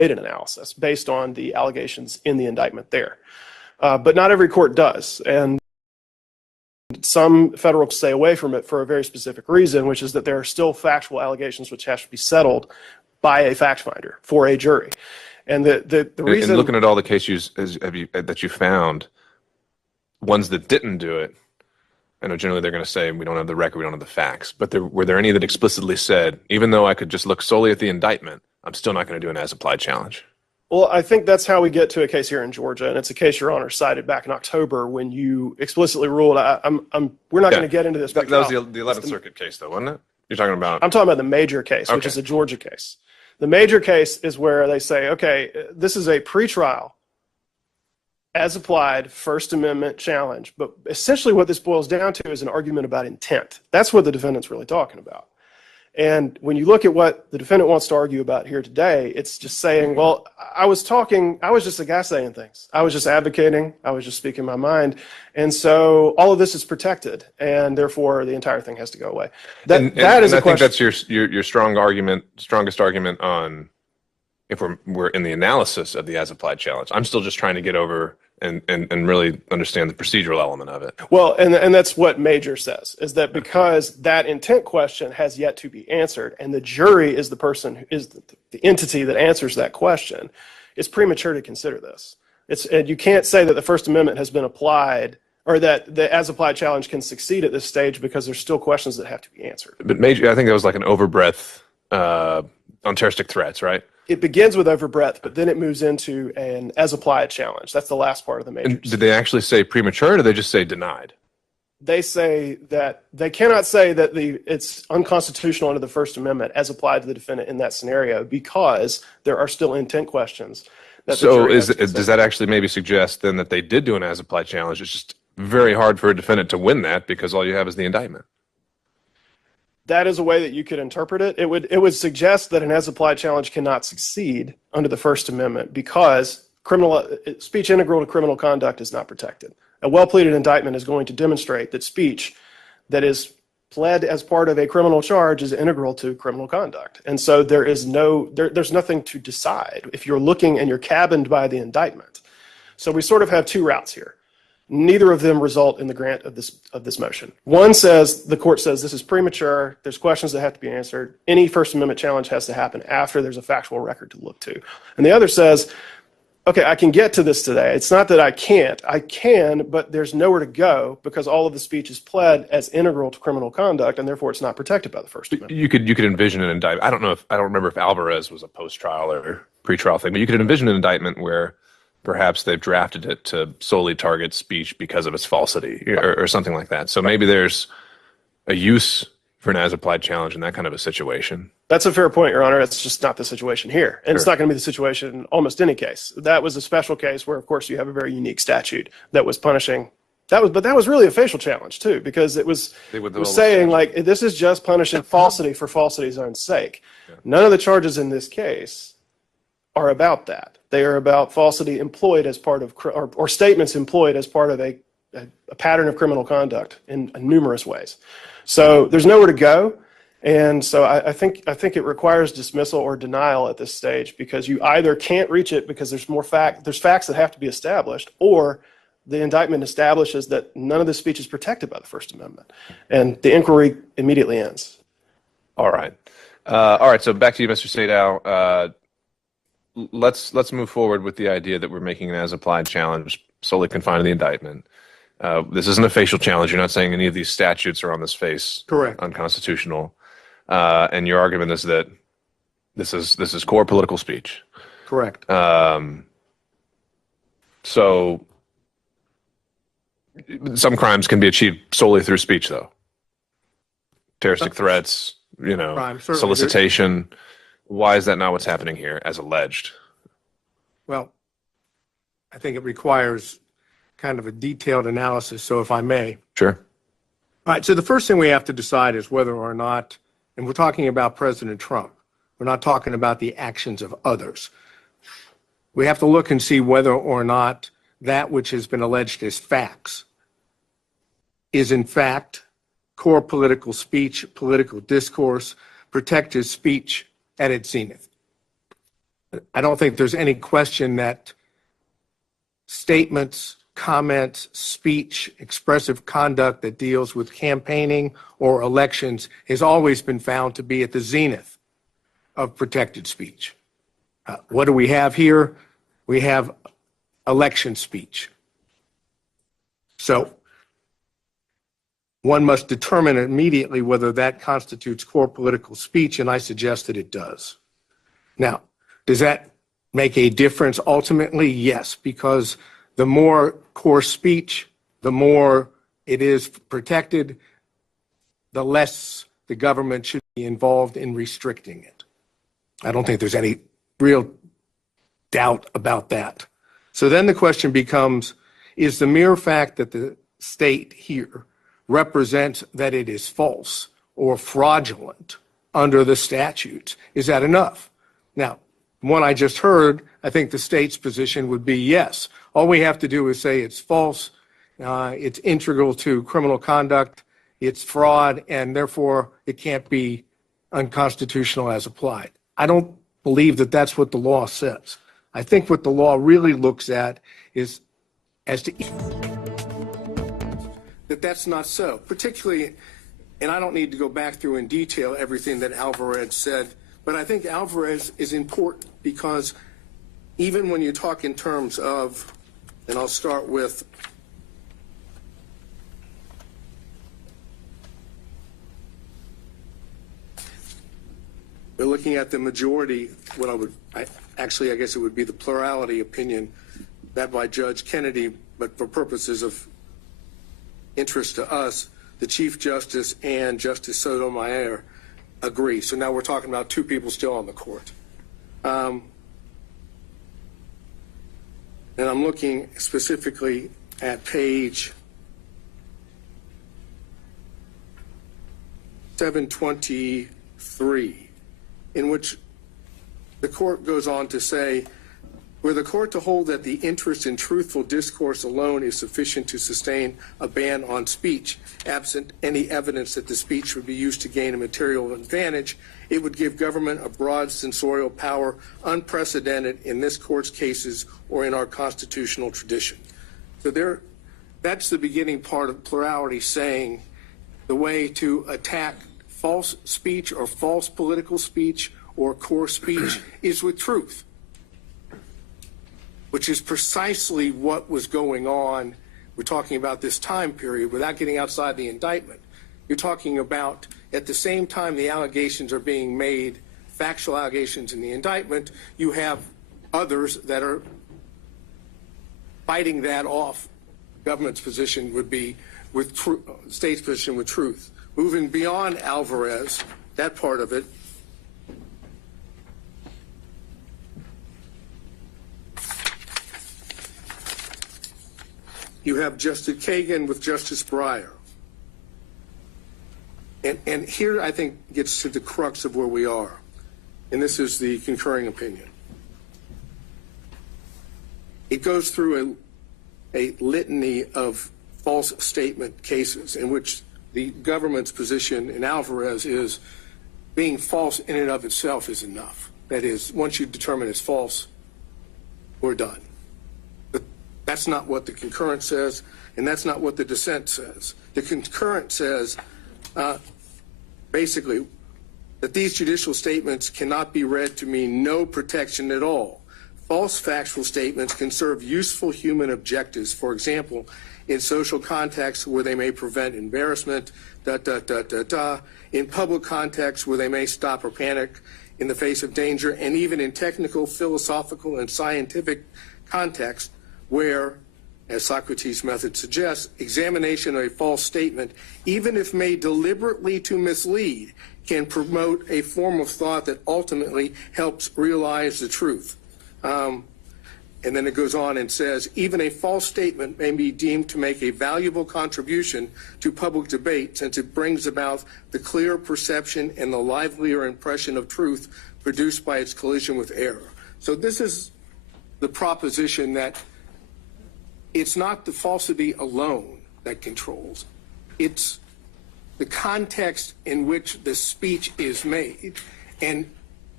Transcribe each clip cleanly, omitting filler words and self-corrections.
an analysis based on the allegations in the indictment there. But not every court does. And some federal courts stay away from it for a very specific reason, which is that there are still factual allegations which have to be settled by a fact finder for a jury. And the reason... And looking at all the cases that you found, ones that didn't do it, I know generally they're going to say, we don't have the record, we don't have the facts. But were there any that explicitly said, even though I could just look solely at the indictment, I'm still not going to do an as-applied challenge? Well, I think that's how we get to a case here in Georgia, and it's a case Your Honor cited back in October when you explicitly ruled. We're not going to get into this. That was the 11th Circuit case, though, wasn't it? You're talking about? I'm talking about the major case, which is a Georgia case. The major case is where they say, okay, this is a pretrial, as applied First Amendment challenge, but essentially what this boils down to is an argument about intent. That's what the defendant's really talking about. And when you look at what the defendant wants to argue about here today, it's just saying, well, I was just a guy saying things. I was just advocating. I was just speaking my mind. And so all of this is protected, and therefore the entire thing has to go away. That is a question. I think that's your strongest argument on if we're in the analysis of the as-applied challenge. I'm still just trying to get over and really understand the procedural element of it. Well, and that's what Major says, is that because that intent question has yet to be answered, and the jury is the person, is the entity that answers that question, it's premature to consider this. And you can't say that the First Amendment has been applied, or that the as-applied challenge can succeed at this stage because there's still questions that have to be answered. But Major, I think that was like an overbreadth on terroristic threats, right? It begins with overbreadth, but then it moves into an as-applied challenge. That's the last part of the Major. And did they actually say premature, or did they just say denied? They say that they cannot say that it's unconstitutional under the First Amendment as applied to the defendant in that scenario because there are still intent questions. So does that actually maybe suggest then that they did do an as-applied challenge? It's just very hard for a defendant to win that because all you have is the indictment. That is a way that you could interpret it. It would suggest that an as-applied challenge cannot succeed under the First Amendment because speech integral to criminal conduct is not protected. A well-pleaded indictment is going to demonstrate that speech that is pled as part of a criminal charge is integral to criminal conduct. And so there's nothing to decide if you're looking and you're cabined by the indictment. So we sort of have two routes here. Neither of them result in the grant of this motion. One says, the court says this is premature, there's questions that have to be answered, any First Amendment challenge has to happen after there's a factual record to look to. And the other says, okay, I can get to this today. It's not that I can't. I can, but there's nowhere to go because all of the speech is pled as integral to criminal conduct, and therefore it's not protected by the First Amendment. You could envision an indictment. I don't remember if Alvarez was a post-trial or pre-trial thing, but you could envision an indictment where perhaps they've drafted it to solely target speech because of its falsity or something like that. So maybe there's a use for an as-applied challenge in that kind of a situation. That's a fair point, Your Honor. That's just not the situation here. And It's not going to be the situation in almost any case. That was a special case where, of course, you have a very unique statute that was punishing. But that was really a facial challenge, too, because it was saying, like, this is just punishing falsity for falsity's own sake. Yeah. None of the charges in this case are about that. They are about falsity employed as part of, or statements employed as part of a pattern of criminal conduct in numerous ways. So there's nowhere to go. And so I think it requires dismissal or denial at this stage because you either can't reach it because there's facts that have to be established, or the indictment establishes that none of this speech is protected by the First Amendment. And the inquiry immediately ends. All right. So back to you, Mr. Sadow. Let's move forward with the idea that we're making an as-applied challenge solely confined to the indictment. This isn't a facial challenge. You're not saying any of these statutes are on this face unconstitutional. And your argument is that this is core political speech. Correct. So some crimes can be achieved solely through speech, though. Terroristic threats, solicitation. Why is that not what's happening here, as alleged? Well, I think it requires kind of a detailed analysis, so if I may. Sure. All right, so the first thing we have to decide is whether or not, and we're talking about President Trump, we're not talking about the actions of others. We have to look and see whether or not that which has been alleged as facts is in fact core political speech, political discourse, protected speech at its zenith. I don't think there's any question that statements, comments, speech, expressive conduct that deals with campaigning or elections has always been found to be at the zenith of protected speech. What do we have here? We have election speech. So one must determine immediately whether that constitutes core political speech, and I suggest that it does. Now, does that make a difference ultimately? Yes, because the more core speech, the more it is protected, the less the government should be involved in restricting it. I don't think there's any real doubt about that. So then the question becomes, is the mere fact that the state here represents that it is false or fraudulent under the statutes, is that enough? Now, one I just heard, I think the state's position would be yes. All we have to do is say it's false, it's integral to criminal conduct, it's fraud, and therefore it can't be unconstitutional as applied. I don't believe that that's what the law says. I think what the law really looks at is as to that that's not so, particularly, and I don't need to go back through in detail everything that Alvarez said, but I think Alvarez is important because even when you talk in terms of, and I'll start with we're looking at the majority, what I guess it would be the plurality opinion that by Judge Kennedy, but for purposes of interest to us, the Chief Justice and Justice Sotomayor agree. So now we're talking about two people still on the court. And I'm looking specifically at page 723, in which the court goes on to say, were the court to hold that the interest in truthful discourse alone is sufficient to sustain a ban on speech, absent any evidence that the speech would be used to gain a material advantage, it would give government a broad censorial power unprecedented in this court's cases or in our constitutional tradition. So that's the beginning part of plurality, saying the way to attack false speech or false political speech or core speech is with truth, which is precisely what was going on. We're talking about this time period without getting outside the indictment. You're talking about at the same time the allegations are being made, factual allegations in the indictment, you have others that are fighting that off. Government's position would be with state's position with truth. Moving beyond Alvarez, that part of it, you have Justice Kagan with Justice Breyer. And here I think gets to the crux of where we are. And this is the concurring opinion. It goes through a litany of false statement cases in which the government's position in Alvarez is being false in and of itself is enough. That is, once you determine it's false, we're done. But that's not what the concurrent says, and that's not what the dissent says. The concurrent says, basically, that these judicial statements cannot be read to mean no protection at all. False factual statements can serve useful human objectives, for example, in social contexts where they may prevent embarrassment, in public contexts where they may stop or panic in the face of danger, and even in technical, philosophical, and scientific contexts where, as Socrates' method suggests, examination of a false statement, even if made deliberately to mislead, can promote a form of thought that ultimately helps realize the truth. And then it goes on and says, even a false statement may be deemed to make a valuable contribution to public debate since it brings about the clear perception and the livelier impression of truth produced by its collision with error. So this is the proposition that it's not the falsity alone that controls. It's the context in which the speech is made. And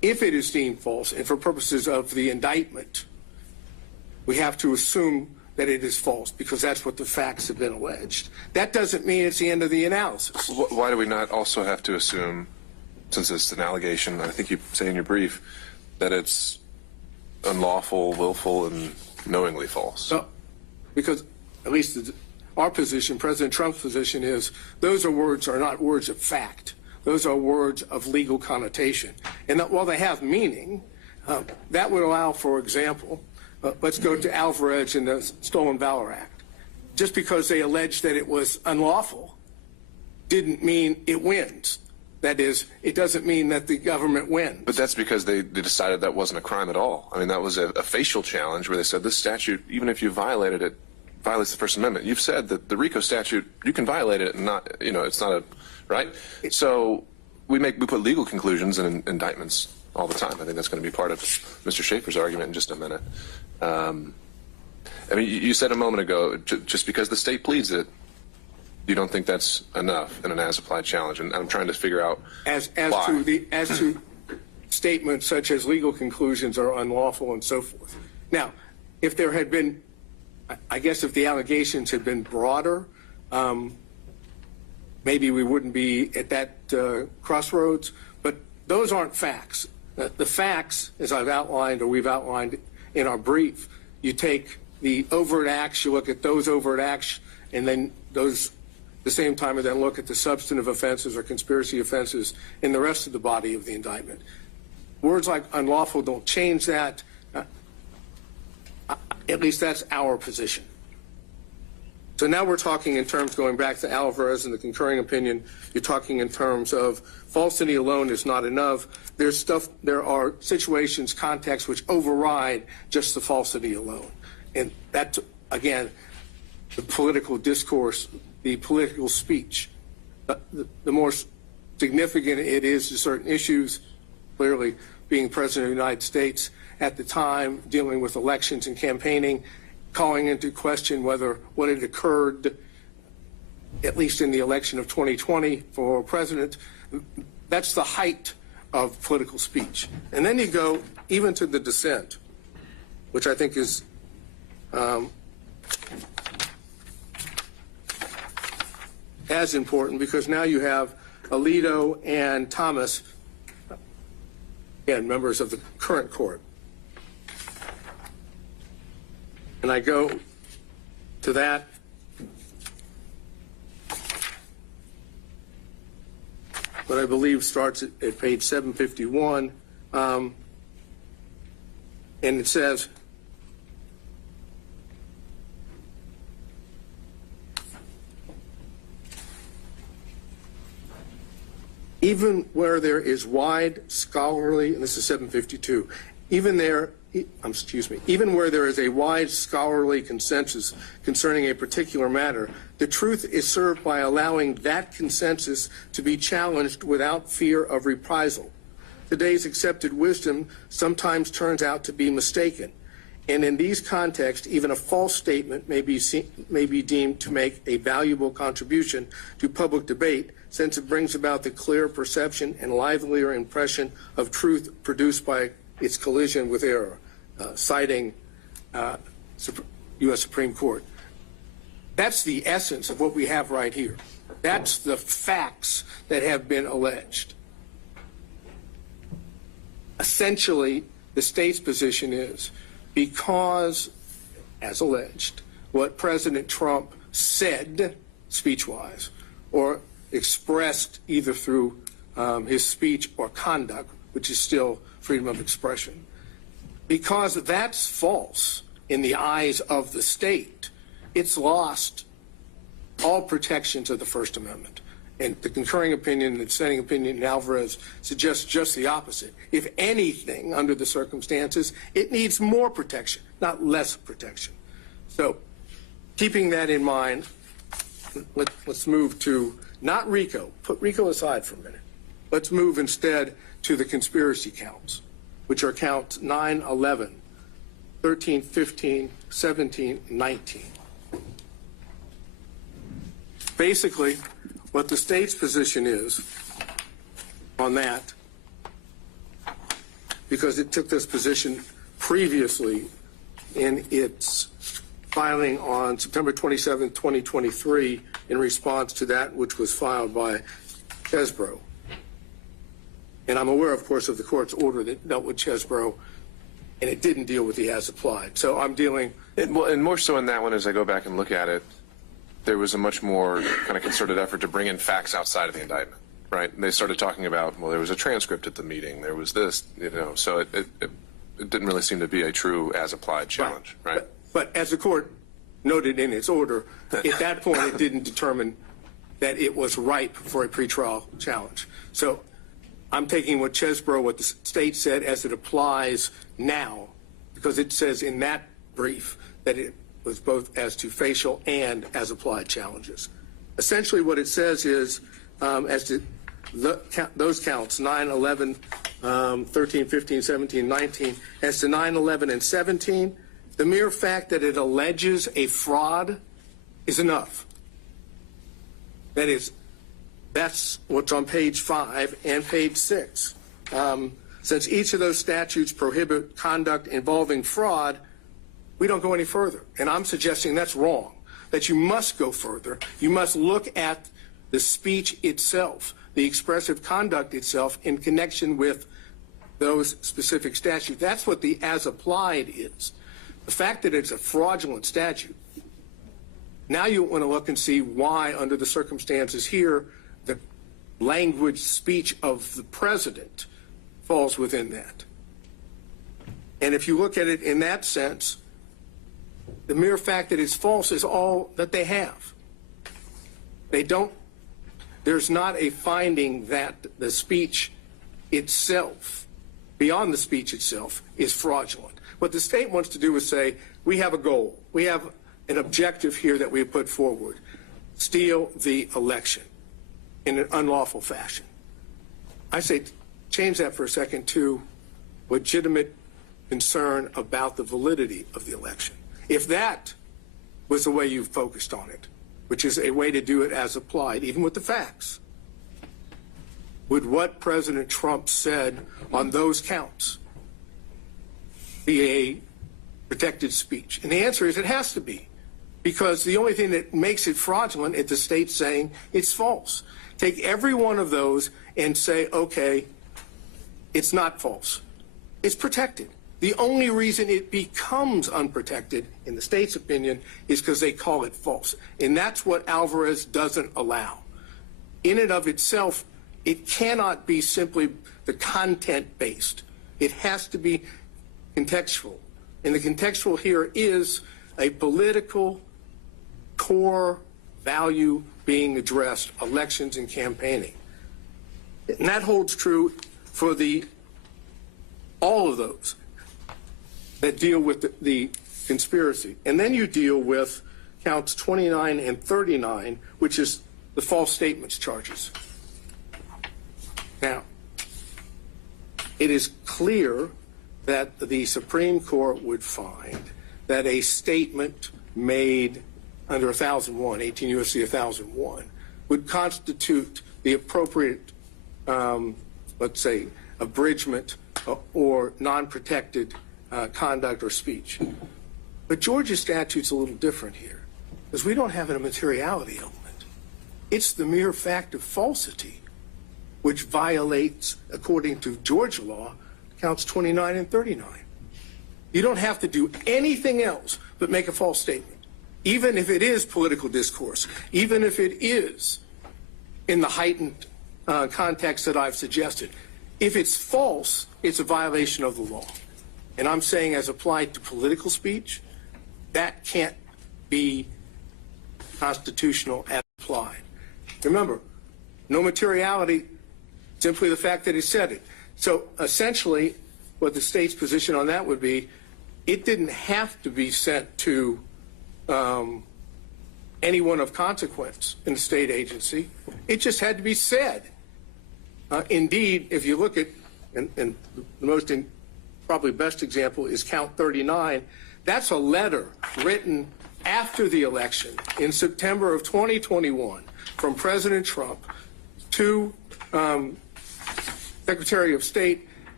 if it is deemed false, and for purposes of the indictment, we have to assume that it is false because that's what the facts have been alleged. That doesn't mean it's the end of the analysis. Why do we not also have to assume, since it's an allegation, I think you say in your brief, that it's unlawful, willful, and knowingly false? Because at least our position, President Trump's position is those are not words of fact. Those are words of legal connotation. And that while they have meaning, that would allow, for example, let's go to Alvarez in the Stolen Valor Act. Just because they alleged that it was unlawful didn't mean it wins. That is, it doesn't mean that the government wins. But that's because they decided that wasn't a crime at all. I mean, that was a facial challenge where they said this statute, even if you violated it, violates the First Amendment. You've said that the RICO statute, you can violate it and not, it's not a, right? So we put legal conclusions in indictments all the time. I think that's going to be part of Mr. Schaefer's argument in just a minute. I mean, you said a moment ago, just because the state pleads it, you don't think that's enough in an as-applied challenge, and I'm trying to figure out as why. to statements such as legal conclusions are unlawful and so forth. Now, if there had been, I guess, if the allegations had been broader, maybe we wouldn't be at that crossroads. But those aren't facts. The facts, as I've outlined or we've outlined in our brief, you take the overt acts, you look at those overt acts, and then those. The same time, and then look at the substantive offenses or conspiracy offenses in the rest of the body of the indictment. Words like unlawful don't change that. At least that's our position. So now we're talking in terms, going back to Alvarez and the concurring opinion, you're talking in terms of falsity alone is not enough. There are situations, contexts which override just the falsity alone. And that, again, the political discourse, the political speech. The more significant it is to certain issues, clearly being President of the United States at the time, dealing with elections and campaigning, calling into question whether what had occurred, at least in the election of 2020 for president, that's the height of political speech. And then you go even to the dissent, which I think is as important, because now you have Alito and Thomas, again, members of the current court. And I go to that. What I believe starts at page 751, and it says, even where there is wide scholarly, and this is 752, even where there is a wide scholarly consensus concerning a particular matter, the truth is served by allowing that consensus to be challenged without fear of reprisal. Today's accepted wisdom sometimes turns out to be mistaken, and in these contexts, even a false statement may be deemed to make a valuable contribution to public debate, since it brings about the clear perception and livelier impression of truth produced by its collision with error, citing U.S. Supreme Court. That's the essence of what we have right here. That's the facts that have been alleged. Essentially, the state's position is, because, as alleged, what President Trump said, speech-wise, or expressed either through his speech or conduct, which is still freedom of expression, because that's false in the eyes of the state, it's lost all protections of the First Amendment. And the concurring opinion and the dissenting opinion in Alvarez suggests just the opposite. If anything, under the circumstances, it needs more protection, not less protection. So, keeping that in mind, let's move to, not RICO, put RICO aside for a minute. Let's move instead to the conspiracy counts, which are counts 9, 11, 13, 15, 17, 19. Basically, what the state's position is on that because it took this position previously in its filing on September 27, 2023, in response to that which was filed by Chesbrough. And I'm aware, of course, of the court's order that dealt with Chesbrough, and it didn't deal with the as applied. So I'm dealing. And more so in that one, as I go back and look at it, there was a much more kind of concerted effort to bring in facts outside of the indictment, right? And they started talking about, well, there was a transcript at the meeting, there was this, so it didn't really seem to be a true as applied challenge, right? But as the court noted in its order, at that point it didn't determine that it was ripe for a pretrial challenge. So I'm taking what Chesbrough, what the state said, as it applies now, because it says in that brief that it was both as to facial and as applied challenges. Essentially what it says is, as to those counts, 9, 11, 13, 15, 17, 19, as to 9, 11, and 17, the mere fact that it alleges a fraud is enough. That is, that's what's on page 5 and page 6. Since each of those statutes prohibit conduct involving fraud, we don't go any further. And I'm suggesting that's wrong, that you must go further. You must look at the speech itself, the expressive conduct itself in connection with those specific statutes. That's what the as applied is. The fact that it's a fraudulent statute, now you want to look and see why, under the circumstances here, the language speech of the president falls within that. And if you look at it in that sense, the mere fact that it's false is all that they have. There's not a finding that the speech itself, beyond the speech itself, is fraudulent. What the state wants to do is say, we have a goal. We have an objective here that we have put forward. Steal the election in an unlawful fashion. I say change that for a second to legitimate concern about the validity of the election. If that was the way you focused on it, which is a way to do it as applied, even with the facts, would what President Trump said on those counts be a protected speech? And the answer is it has to be, because the only thing that makes it fraudulent is the state saying it's false. Take every one of those and say, okay, it's not false. It's protected. The only reason it becomes unprotected, in the state's opinion, is because they call it false. And that's what Alvarez doesn't allow. In and of itself, it cannot be simply the content-based. It has to be contextual. And the contextual here is a political core value being addressed, elections and campaigning. And that holds true for all of those that deal with the conspiracy. And then you deal with counts 29 and 39, which is the false statements charges. Now, it is clear that the Supreme Court would find that a statement made under 1001, 18 U.S.C. 1001, would constitute the appropriate, let's say, abridgment or non-protected conduct or speech. But Georgia's statute's a little different here, because we don't have a materiality element. It's the mere fact of falsity which violates, according to Georgia law, counts 29 and 39. You don't have to do anything else but make a false statement, even if it is political discourse, even if it is in the heightened context that I've suggested. If it's false, it's a violation of the law. And I'm saying, as applied to political speech, that can't be constitutional as applied. Remember, no materiality, simply the fact that he said it. So essentially, what the state's position on that would be, it didn't have to be sent to anyone of consequence in the state agency. It just had to be said. Indeed, if you look at, and the most probably best example is count 39, that's a letter written after the election in September of 2021 from President Trump to Secretary of State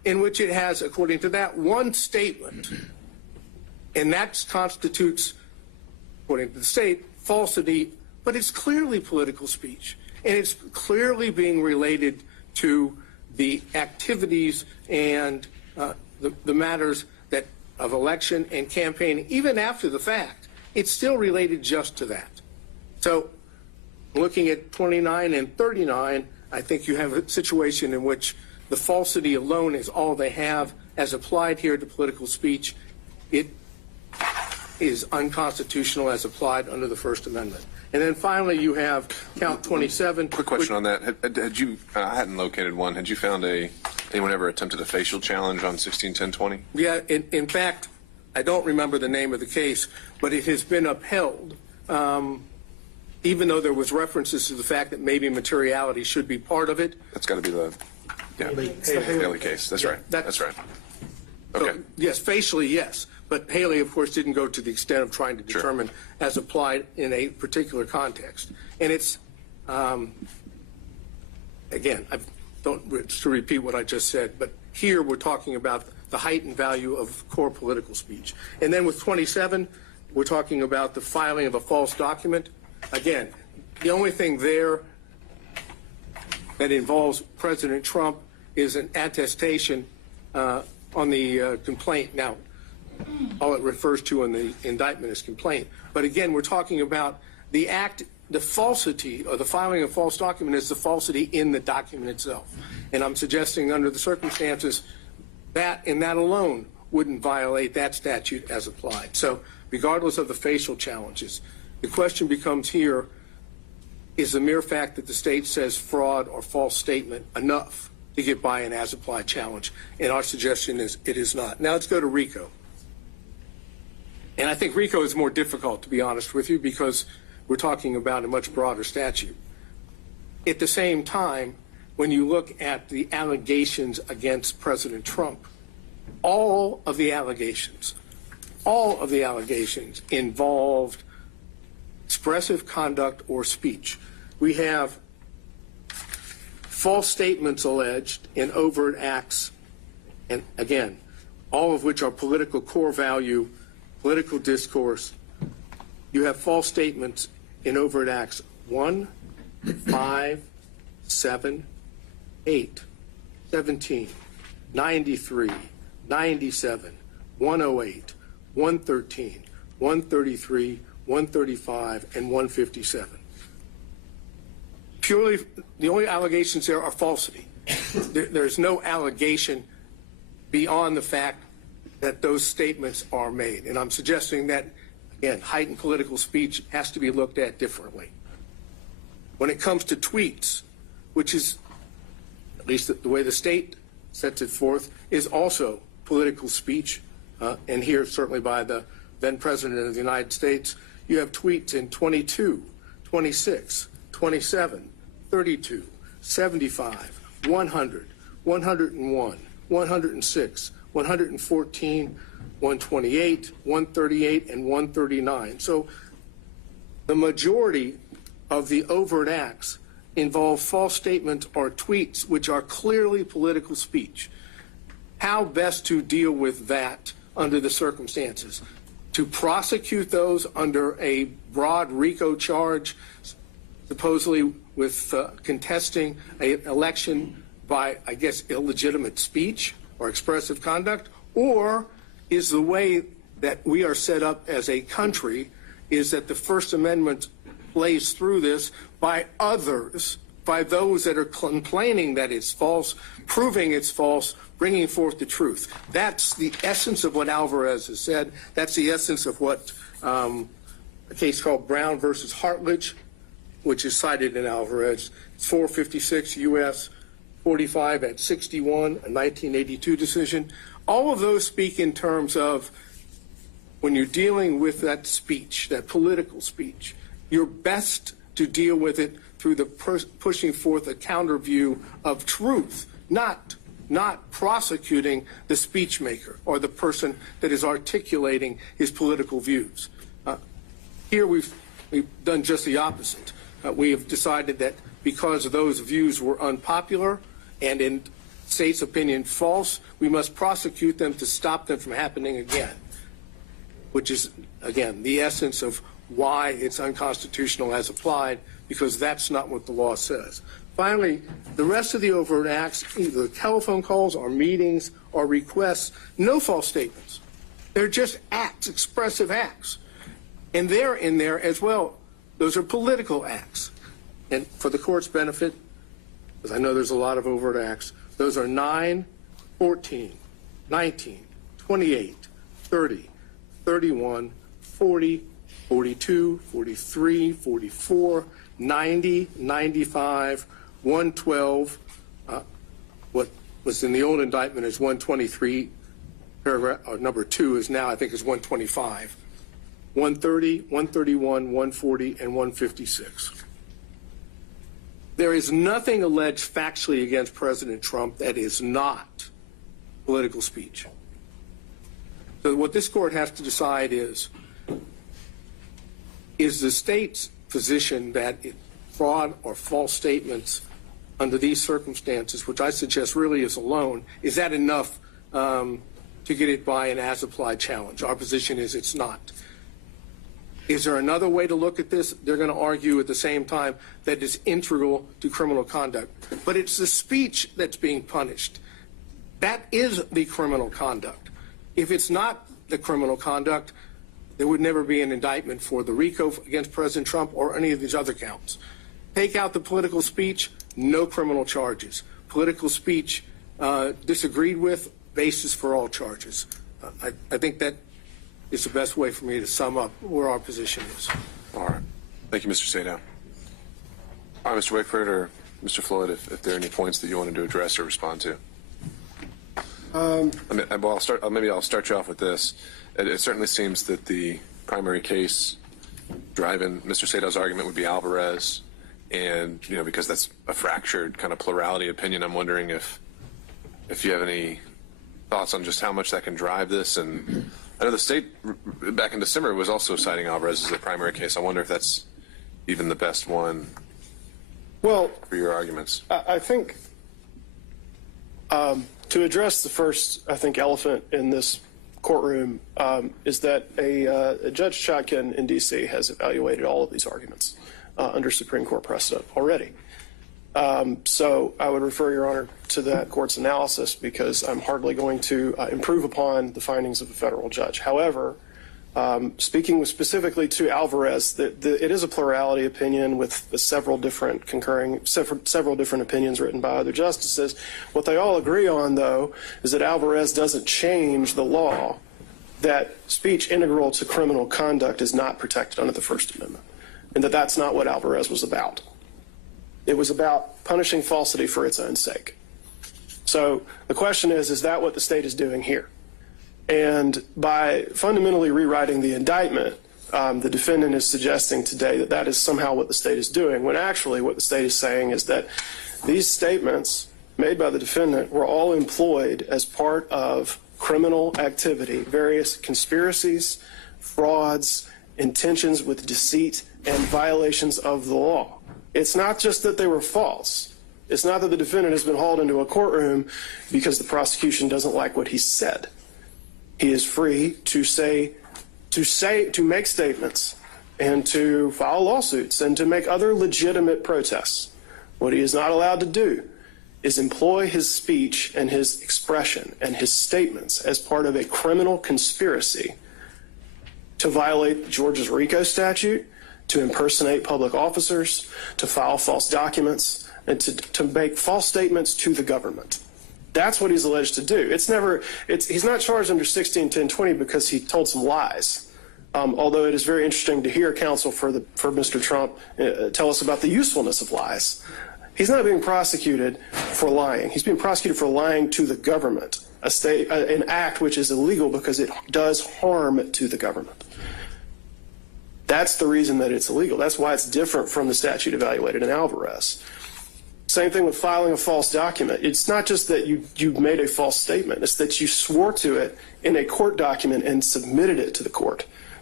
in which it has, according to that, one statement, and that constitutes, according to the state, falsity, but it's clearly political speech, and it's clearly being related to the activities and the matters that of election and campaigning, even after the fact. It's still related just to that. So looking at 29 and 39, I think you have a situation in which the falsity alone is all they have as applied here to political speech. It is unconstitutional as applied under the First Amendment. And then finally, you have count 27. Quick question on that. Had you, I hadn't located one. Had you found anyone ever attempted a facial challenge on 161020? Yeah, in fact, I don't remember the name of the case, but it has been upheld, even though there was references to the fact that maybe materiality should be part of it. That's got to be the Haley case. That's right. That's right. Okay. So, yes, facially, yes. But Haley, of course, didn't go to the extent of trying to determine as applied in a particular context. And it's, again, I don't to repeat what I just said, but here we're talking about the heightened value of core political speech. And then with 27, we're talking about the filing of a false document. Again, the only thing there that involves President Trump is an attestation on the complaint. Now, all it refers to in the indictment is complaint. But again, we're talking about the act, the falsity, or the filing of a false document is the falsity in the document itself. And I'm suggesting under the circumstances that and that alone wouldn't violate that statute as applied. So regardless of the facial challenges, the question becomes here, is the mere fact that the state says fraud or false statement enough to get by an as-applied challenge? And our suggestion is it is not. Now let's go to RICO. And I think RICO is more difficult, to be honest with you, because we're talking about a much broader statute. At the same time, when you look at the allegations against President Trump, all of the allegations involved expressive conduct or speech. We have false statements alleged in overt acts, and again, all of which are political core value, political discourse. You have false statements in overt acts 1, 5, 7, 8, 17, 93, 97, 108, 113, 133, 135, and 157. Purely, the only allegations there are falsity. There's no allegation beyond the fact that those statements are made. And I'm suggesting that, again, heightened political speech has to be looked at differently. When it comes to tweets, which is, at least the way the state sets it forth, is also political speech, and here certainly by the then President of the United States, you have tweets in 22, 26, 27, 32, 75, 100, 101, 106, 114, 128, 138, and 139. So the majority of the overt acts involve false statements or tweets which are clearly political speech. How best to deal with that under the circumstances? To prosecute those under a broad RICO charge, supposedly with contesting an election by, I guess, illegitimate speech or expressive conduct? Or is the way that we are set up as a country is that the First Amendment plays through this by others, by those that are complaining that it's false, proving it's false, bringing forth the truth? That's the essence of what Alvarez has said. That's the essence of what a case called Brown versus Hartledge, which is cited in Alvarez. It's 456 U.S. 45 at 61, a 1982 decision. All of those speak in terms of when you're dealing with that speech, that political speech, you're best to deal with it through the pushing forth a counter view of truth, not prosecuting the speech maker or the person that is articulating his political views. Here we've done just the opposite. We have decided that because those views were unpopular and in state's opinion false, we must prosecute them to stop them from happening again, which is, again, the essence of why it's unconstitutional as applied, because that's not what the law says. Finally, the rest of the overt acts, either telephone calls or meetings or requests, no false statements. They're just acts, expressive acts. And they're in there as well. Those are political acts. And for the court's benefit, because I know there's a lot of overt acts, those are 9, 14, 19, 28, 30, 31, 40, 42, 43, 44, 90, 95, 112. What was in the old indictment is 123, paragraph, or number 2 is now, I think, is 125. 130, 131, 140, and 156. There is nothing alleged factually against President Trump that is not political speech. So what this court has to decide is the state's position that fraud or false statements under these circumstances, which I suggest really is alone, is that enough to get it by an as-applied challenge? Our position is it's not. Is there another way to look at this? They're going to argue at the same time that it's integral to criminal conduct. But it's the speech that's being punished. That is the criminal conduct. If it's not the criminal conduct, there would never be an indictment for the RICO against President Trump or any of these other counts. Take out the political speech, no criminal charges. Political speech disagreed with, basis for all charges. I think that is the best way for me to sum up where our position is. All right. Thank you, Mr. Sadow. All right, Mr. Wickford or Mr. Floyd, if there are any points that you wanted to address or respond to. Maybe I'll start you off with this. It certainly seems that the primary case driving Mr. Sadow's argument would be Alvarez, and because that's a fractured kind of plurality opinion, I'm wondering if you have any thoughts on just how much that can drive this. And I know the state back in December was also citing Alvarez as the primary case. I wonder if that's even the best one for your arguments. I think to address the first, elephant in this courtroom is that a Judge Chotkin in D.C. has evaluated all of these arguments under Supreme Court precedent already. So I would refer, Your Honor, to that court's analysis, because I'm hardly going to improve upon the findings of a federal judge. However, speaking specifically to Alvarez, it is a plurality opinion with several different opinions written by other justices. What they all agree on, though, is that Alvarez doesn't change the law that speech integral to criminal conduct is not protected under the First Amendment, and that that's not what Alvarez was about. It was about punishing falsity for its own sake. So the question is that what the state is doing here? And by fundamentally rewriting the indictment, the defendant is suggesting today that that is somehow what the state is doing, when actually what the state is saying is that these statements made by the defendant were all employed as part of criminal activity, various conspiracies, frauds, intentions with deceit, and violations of the law. It's not just that they were false. It's not that the defendant has been hauled into a courtroom because the prosecution doesn't like what he said. He is free to make statements and to file lawsuits and to make other legitimate protests. What he is not allowed to do is employ his speech and his expression and his statements as part of a criminal conspiracy to violate Georgia's RICO statute, to impersonate public officers, to file false documents, and to make false statements to the government. That's what he's alleged to do. He's not charged under 161020 because he told some lies. Although it is very interesting to hear counsel for Mr. Trump tell us about the usefulness of lies. He's not being prosecuted for lying. He's being prosecuted for lying to the government, an act which is illegal because it does harm to the government. That's the reason that it's illegal. That's why it's different from the statute evaluated in Alvarez. Same thing with filing a false document. It's not just that you made a false statement. It's that you swore to it in a court document and submitted it to the court.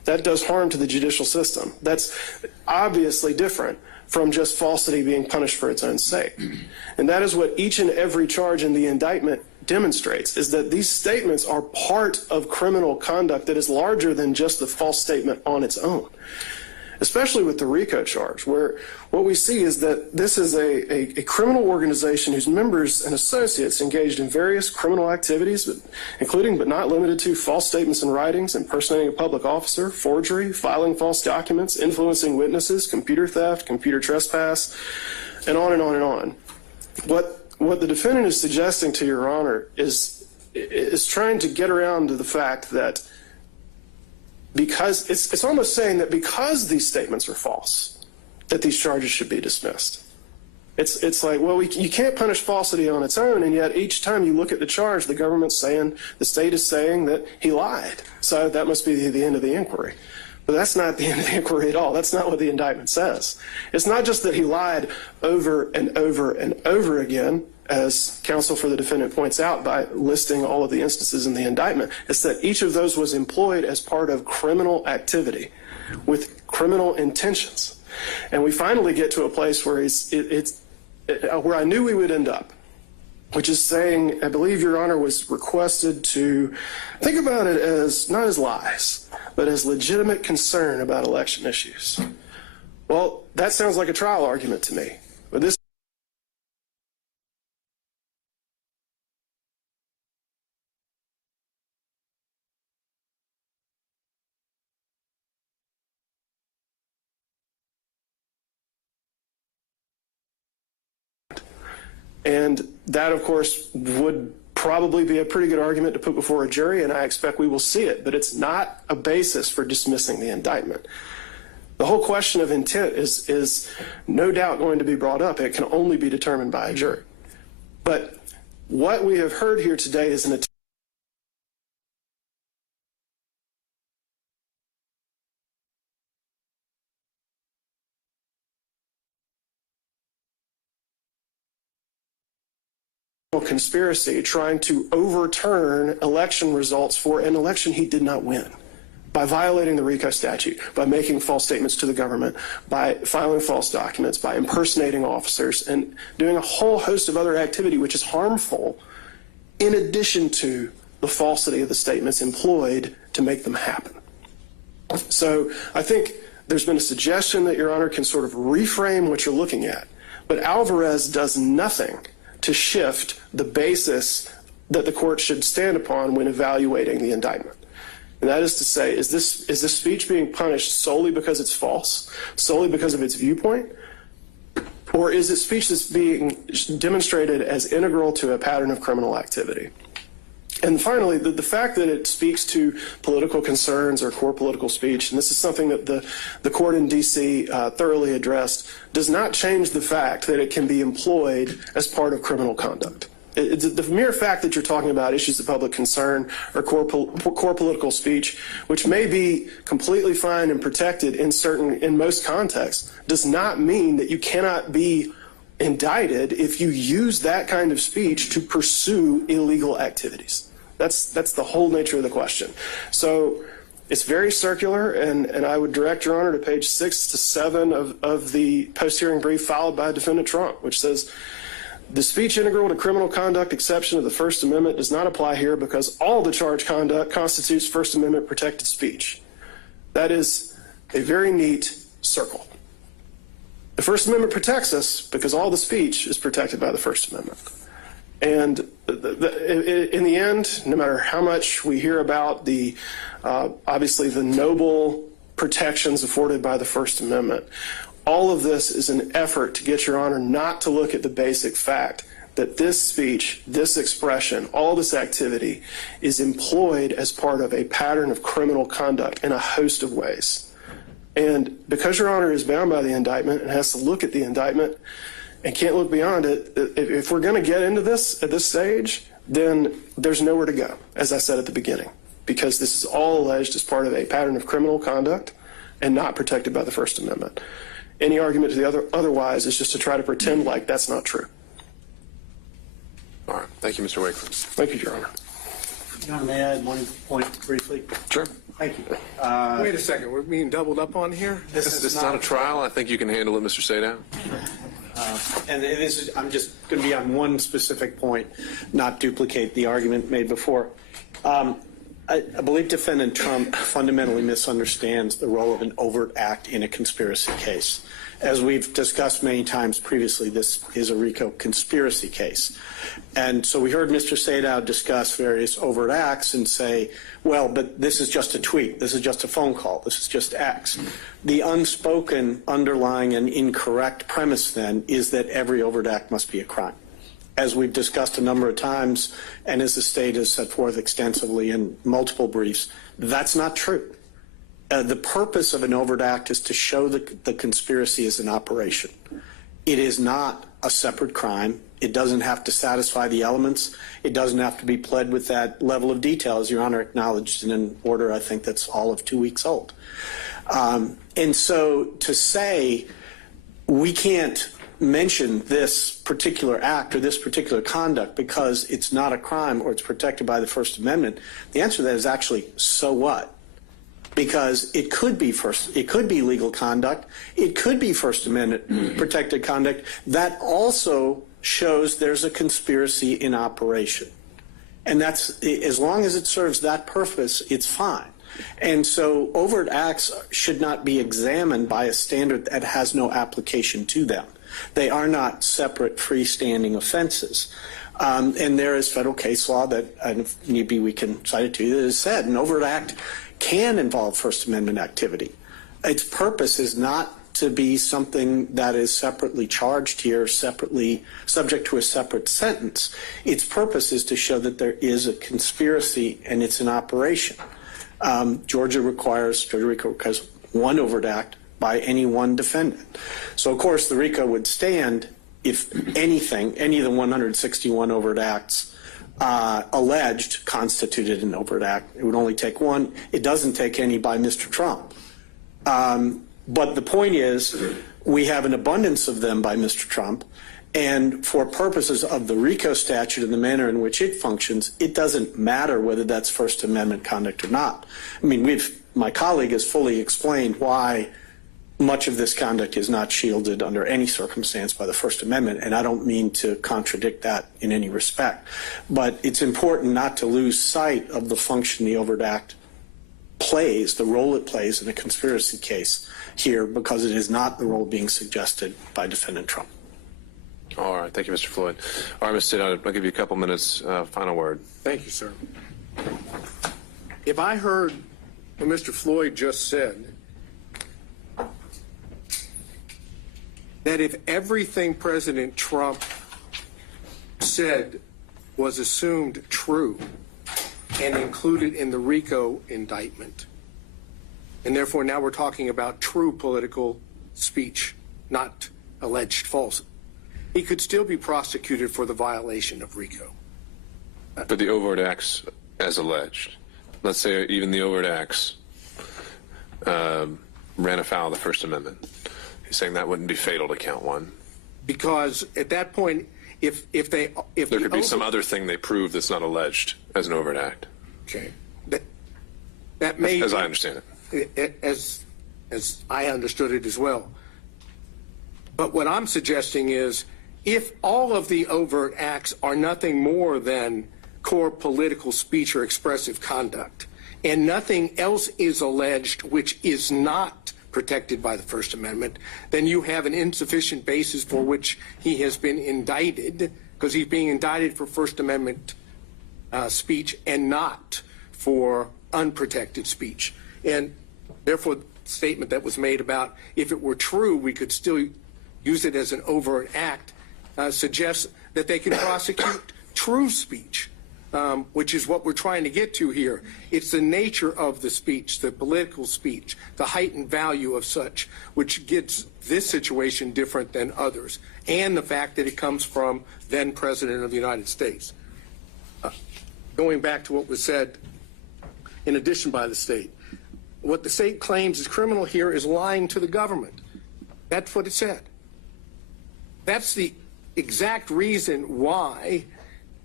That does harm to the judicial system. That's obviously different from just falsity being punished for its own sake. And that is what each and every charge in the indictment demonstrates, is that these statements are part of criminal conduct that is larger than just the false statement on its own. Especially with the RICO charge, where what we see is that this is a criminal organization whose members and associates engaged in various criminal activities, including but not limited to false statements and writings, impersonating a public officer, forgery, filing false documents, influencing witnesses, computer theft, computer trespass, and on and on and on. What the defendant is suggesting to Your Honor is trying to get around to the fact that because it's almost saying that because these statements are false, that these charges should be dismissed. It's like, well, you can't punish falsity on its own, and yet each time you look at the charge, the government's saying, the state is saying that he lied. So that must be the end of the inquiry. But that's not the end of the inquiry at all. That's not what the indictment says. It's not just that he lied over and over and over again, as counsel for the defendant points out by listing all of the instances in the indictment. It's that each of those was employed as part of criminal activity with criminal intentions. And we finally get to a place where where I knew we would end up, which is saying, I believe Your Honor was requested to think about it as not as lies, but as legitimate concern about election issues. Well, that sounds like a trial argument to me. But this and that, of course, would probably be a pretty good argument to put before a jury, and I expect we will see it, but it's not a basis for dismissing the indictment. The whole question of intent is no doubt going to be brought up. It can only be determined by a jury. But what we have heard here today is an attempt conspiracy trying to overturn election results for an election he did not win by violating the RICO statute, by making false statements to the government, by filing false documents, by impersonating officers, and doing a whole host of other activity which is harmful in addition to the falsity of the statements employed to make them happen. So I think there's been a suggestion that Your Honor can sort of reframe what you're looking at, but Alvarez does nothing to shift the basis that the court should stand upon when evaluating the indictment. And that is to say, is this speech being punished solely because it's false, solely because of its viewpoint, or is it speech that's being demonstrated as integral to a pattern of criminal activity? And finally, the fact that it speaks to political concerns or core political speech, and this is something that the court in D.C. Thoroughly addressed, does not change the fact that it can be employed as part of criminal conduct. The mere fact that you're talking about issues of public concern or core political speech, which may be completely fine and protected in most contexts, does not mean that you cannot be indicted if you use that kind of speech to pursue illegal activities. That's the whole nature of the question. So it's very circular, and I would direct Your Honor to page 6 to 7 of the post-hearing brief filed by Defendant Trump, which says, the speech integral to criminal conduct exception of the First Amendment does not apply here because all the charged conduct constitutes First Amendment protected speech. That is a very neat circle. The First Amendment protects us because all the speech is protected by the First Amendment. And in the end, no matter how much we hear about obviously the noble protections afforded by the First Amendment, all of this is an effort to get Your Honor not to look at the basic fact that this speech, this expression, all this activity is employed as part of a pattern of criminal conduct in a host of ways. And because Your Honor is bound by the indictment and has to look at the indictment and can't look beyond it, if we're going to get into this at this stage, then there's nowhere to go, as I said at the beginning, because this is all alleged as part of a pattern of criminal conduct and not protected by the First Amendment. Any argument to the otherwise is just to try to pretend like that's not true. All right. Thank you, Mr. Wakeford. Thank you, Your Honor. Your Honor, may I add one point briefly? Sure. Thank you. Wait a second, we're being doubled up on here? This is not a trial. I think you can handle it, Mr. Sadow. And I'm just going to be on one specific point, not duplicate the argument made before. I believe Defendant Trump fundamentally misunderstands the role of an overt act in a conspiracy case. As we've discussed many times previously, this is a RICO conspiracy case. And so we heard Mr. Sadow discuss various overt acts and say, well, but this is just a tweet, this is just a phone call, this is just X. The unspoken, underlying, and incorrect premise then is that every overt act must be a crime. As we've discussed a number of times, and as the state has set forth extensively in multiple briefs, that's not true. The purpose of an overt act is to show that the conspiracy is an operation. It is not a separate crime. It doesn't have to satisfy the elements. It doesn't have to be pled with that level of detail, as Your Honor acknowledged in an order I think that's all of 2 weeks old. And so to say we can't mention this particular act or this particular conduct because it's not a crime or it's protected by the First Amendment, the answer to that is actually, so what? Because it could be legal conduct, it could be First Amendment protected conduct that also shows there's a conspiracy in operation. And that's, as long as it serves that purpose, it's fine. And so overt acts should not be examined by a standard that has no application to them. They are not separate freestanding offenses. And there is federal case law that, and if need be, we can cite it to you, that has said an overt act can involve First Amendment activity. Its purpose is not to be something that is separately charged here, separately subject to a separate sentence. Its purpose is to show that there is a conspiracy and it's an operation. Georgia RICO requires one overt act by any one defendant. So, of course, the RICO would stand if anything, any of the 161 overt acts alleged constituted an overt act. It would only take one. It doesn't take any by Mr. Trump. But the point is, we have an abundance of them by Mr. Trump, and for purposes of the RICO statute and the manner in which it functions, it doesn't matter whether that's First Amendment conduct or not. I mean, my colleague has fully explained why much of this conduct is not shielded under any circumstance by the First Amendment, and I don't mean to contradict that in any respect. But it's important not to lose sight of the function the overt act plays, the role it plays in a conspiracy case here, because it is not the role being suggested by Defendant Trump. All right. Thank you, Mr. Floyd. All right, Mr. Sadow, I'll give you a couple minutes. Final word. Thank you, sir. If I heard what Mr. Floyd just said, that if everything President Trump said was assumed true and included in the RICO indictment, and therefore now we're talking about true political speech, not alleged false, he could still be prosecuted for the violation of RICO. For the overt acts as alleged. Let's say even the overt acts ran afoul of the First Amendment. He's saying that wouldn't be fatal to count one. Because at that point, if there could be some other thing they prove that's not alleged as an overt act. Okay. That may, as I understand it. As I understood it as well. But what I'm suggesting is, if all of the overt acts are nothing more than core political speech or expressive conduct, and nothing else is alleged which is not protected by the First Amendment, then you have an insufficient basis for which he has been indicted, because he's being indicted for First Amendment speech and not for unprotected speech. And therefore, the statement that was made about if it were true, we could still use it as an overt act, suggests that they can prosecute true speech, which is what we're trying to get to here. It's the nature of the speech, the political speech, the heightened value of such, which gets this situation different than others, and the fact that it comes from then President of the United States. Going back to what was said in addition by the state, what the state claims is criminal here is lying to the government. That's what it said. That's the exact reason why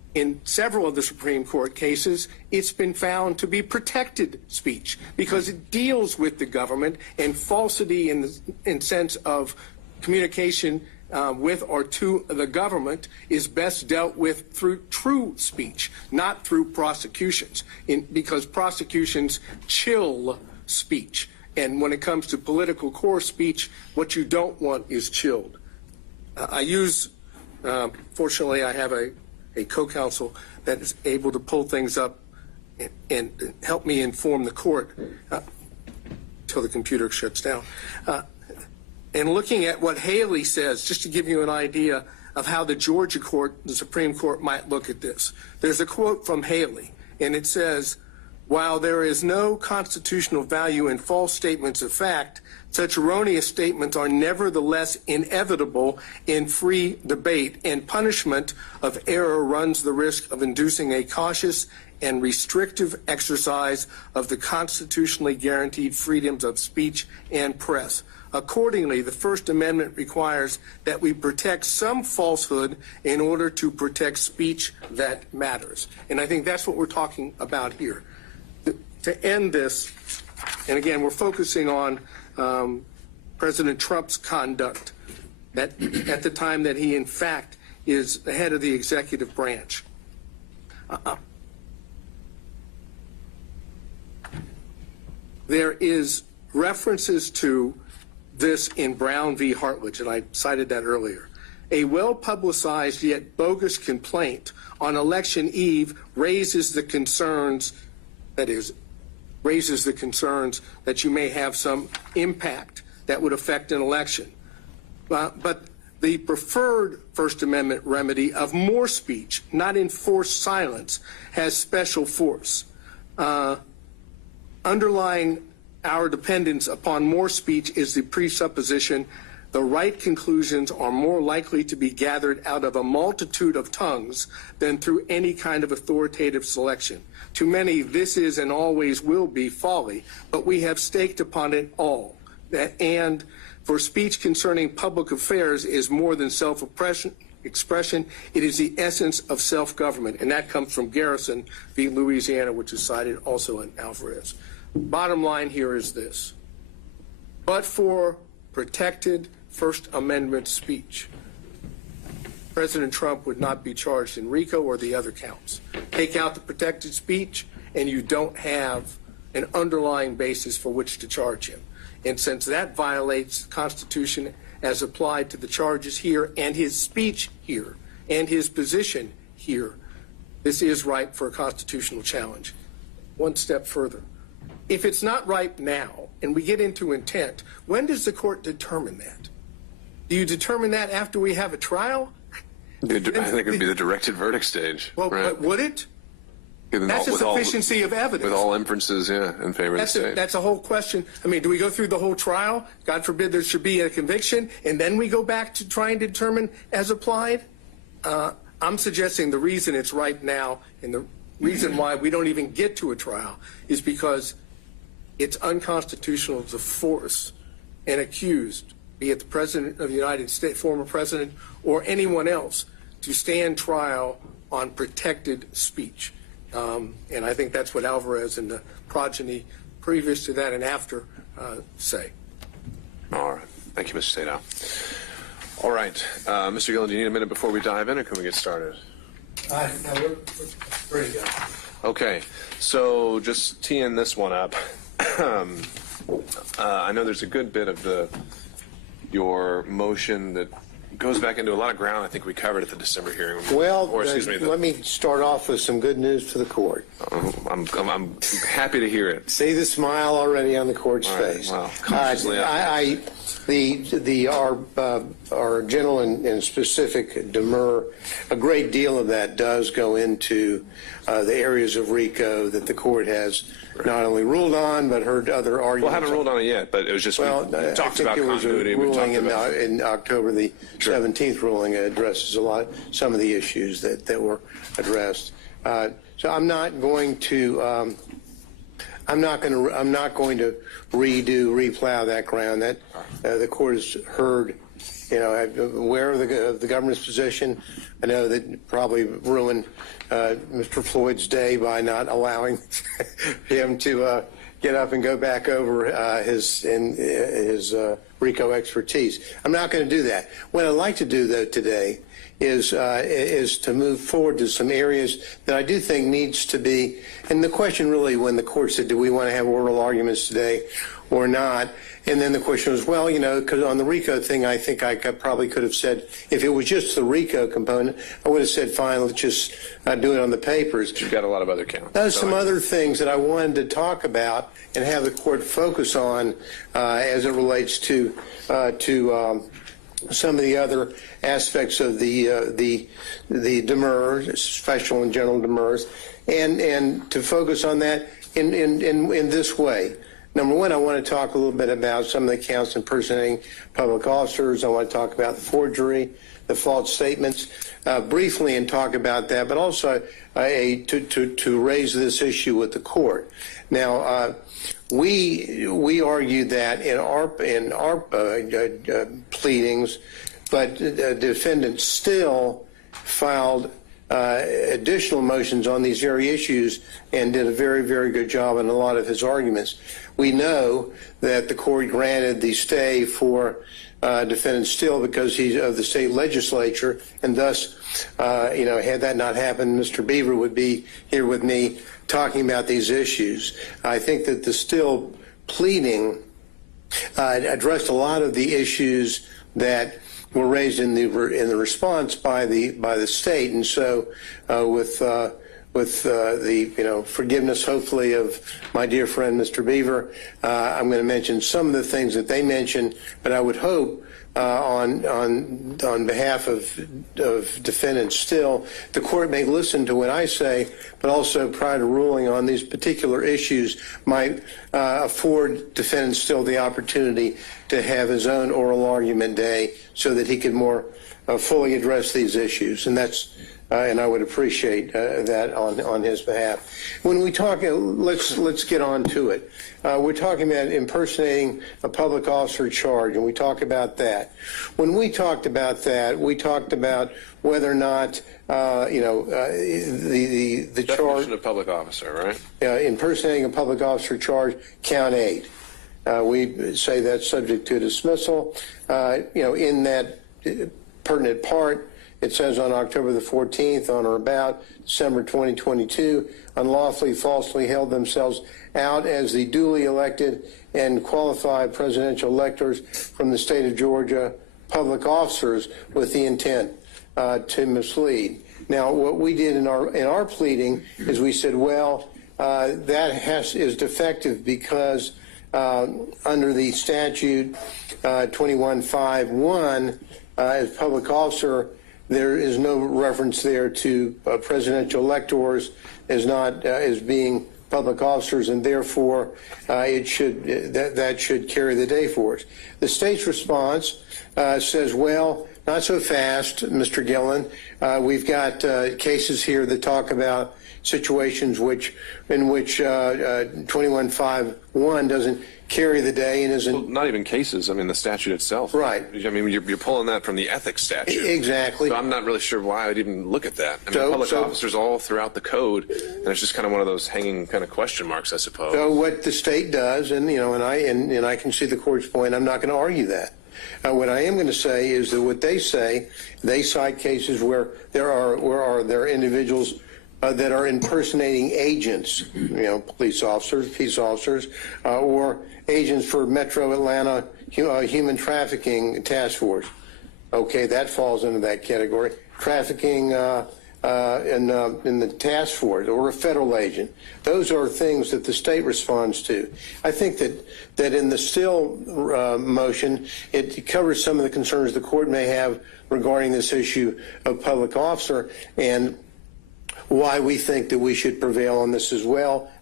in several of the Supreme Court cases, it's been found to be protected speech because it deals with the government, and falsity in sense of communication with or to the government is best dealt with through true speech, not through prosecutions, because prosecutions chill speech. And when it comes to political core speech, what you don't want is chilled. Fortunately, I have a co-counsel that is able to pull things up and help me inform the court until the computer shuts down. And looking at what Haley says, just to give you an idea of how the Georgia court, the Supreme Court, might look at this. There's a quote from Haley, and it says, "While there is no constitutional value in false statements of fact, such erroneous statements are nevertheless inevitable in free debate, and punishment of error runs the risk of inducing a cautious and restrictive exercise of the constitutionally guaranteed freedoms of speech and press. Accordingly, the First Amendment requires that we protect some falsehood in order to protect speech that matters." And I think that's what we're talking about here. To end this, and again, we're focusing on President Trump's conduct at the time that he, in fact, is the head of the executive branch. There is references to this in Brown v. Hartledge, and I cited that earlier. A well-publicized yet bogus complaint on election eve raises the concerns that you may have some impact that would affect an election. But the preferred First Amendment remedy of more speech, not enforced silence, has special force. Underlying our dependence upon more speech is the presupposition the right conclusions are more likely to be gathered out of a multitude of tongues than through any kind of authoritative selection. To many, this is and always will be folly, but we have staked upon it all. And for speech concerning public affairs is more than self-expression, it is the essence of self-government. And that comes from Garrison v. Louisiana, which is cited also in Alvarez. Bottom line here is this. But for protected First Amendment speech, President Trump would not be charged in RICO or the other counts. Take out the protected speech, and you don't have an underlying basis for which to charge him. And since that violates the Constitution as applied to the charges here and his speech here and his position here, this is ripe for a constitutional challenge. One step further. If it's not ripe now, and we get into intent, when does the court determine that? Do you determine that after we have a trial? I think it would be the directed verdict stage. Well, right? But would it? That's a sufficiency of evidence. With all inferences, yeah, in favor of the state. That's a whole question. I mean, do we go through the whole trial? God forbid there should be a conviction, and then we go back to trying to determine as applied? I'm suggesting the reason it's ripe now, and the reason why we don't even get to a trial, is because it's unconstitutional to force an accused, be it the President of the United States, former President, or anyone else, to stand trial on protected speech. And I think that's what Alvarez and the progeny previous to that and after say. All right. Thank you, Mr. Sadow. All right. Mr. Gillen, do you need a minute before we dive in, or can we get started? No, we're ready to go. Okay. So just teeing this one up. I know there's a good bit of your motion that goes back into a lot of ground I think we covered at the December hearing. Well, let me start off with some good news for the court. I'm happy to hear it. See the smile already on the court's face. Well, cautiously our general and specific demur, a great deal of that does go into the areas of RICO that the court has not only ruled on, but heard other arguments. Well, I haven't ruled on it yet, but it was just, we talked about continuity. We talked about in October, the 17th ruling addresses some of the issues that were addressed. So I'm not going to replow that ground. That the court has heard aware of the government's position. I know that probably ruined Mr. Floyd's day by not allowing him to get up and go back over his RICO expertise. I'm not going to do that. What I'd like to do, though, today is to move forward to some areas that I do think needs to be, and the question really when the court said, do we want to have oral arguments today or not? And then the question was, well, because on the RICO thing, I think I probably could have said, if it was just the RICO component, I would have said, fine, let's just do it on the papers. You've got a lot of other counts. There's some other things that I wanted to talk about and have the court focus on as it relates to some of the other aspects of the demurrers, special and general demurrers, and to focus on that in this way. Number one, I want to talk a little bit about some of the counts impersonating public officers. I want to talk about the forgery, the false statements, briefly, and talk about that, but also to raise this issue with the court. Now, we argued that in our pleadings, but the defendant still filed additional motions on these very issues and did a very, very good job in a lot of his arguments. We know that the court granted the stay for defendant Still because he's of the state legislature, and thus, had that not happened, Mr. Beaver would be here with me talking about these issues. I think that the Still pleading addressed a lot of the issues that were raised in the response by the state, and so with the forgiveness, hopefully, of my dear friend Mr. Beaver, I'm going to mention some of the things that they mentioned, but I would hope on behalf of defendants Still, the court may listen to what I say, but also prior to ruling on these particular issues might afford defendant Still the opportunity to have his own oral argument day so that he could more fully address these issues, and that's and I would appreciate that on his behalf. When we talk, let's get on to it. We're talking about impersonating a public officer charge, and we talk about that. When we talked about that, we talked about whether or not the charge. Definition of public officer, right? Impersonating a public officer charge, count 8. We say that's subject to dismissal. In that pertinent part, it says on October the 14th, on or about December 2022, unlawfully, falsely held themselves out as the duly elected and qualified presidential electors from the state of Georgia, public officers with the intent to mislead. Now, what we did in our pleading is we said, well, that is defective because under the statute 2151, as public officer, there is no reference there to presidential electors as being public officers, and therefore that should carry the day for us. The state's response says, well, not so fast, Mr. Gillen. We've got cases here that talk about situations in which 2151 doesn't carry the day and isn't. Well, not even cases. I mean, the statute itself. Right. I mean, you're pulling that from the ethics statute. Exactly. So I'm not really sure why I'd even look at that. I mean, public officers all throughout the code, and it's just kind of one of those hanging kind of question marks, I suppose. So what the state does, and I can see the court's point. I'm not going to argue that. What I am going to say is that what they say, they cite cases where there are individuals that are impersonating agents, police officers, peace officers, or agents for Metro Atlanta Human Trafficking Task Force. Okay, that falls into that category. Trafficking in the task force or a federal agent. Those are things that the state responds to. I think that in the Still motion, it covers some of the concerns the court may have regarding this issue of public officer and why we think that we should prevail on this as well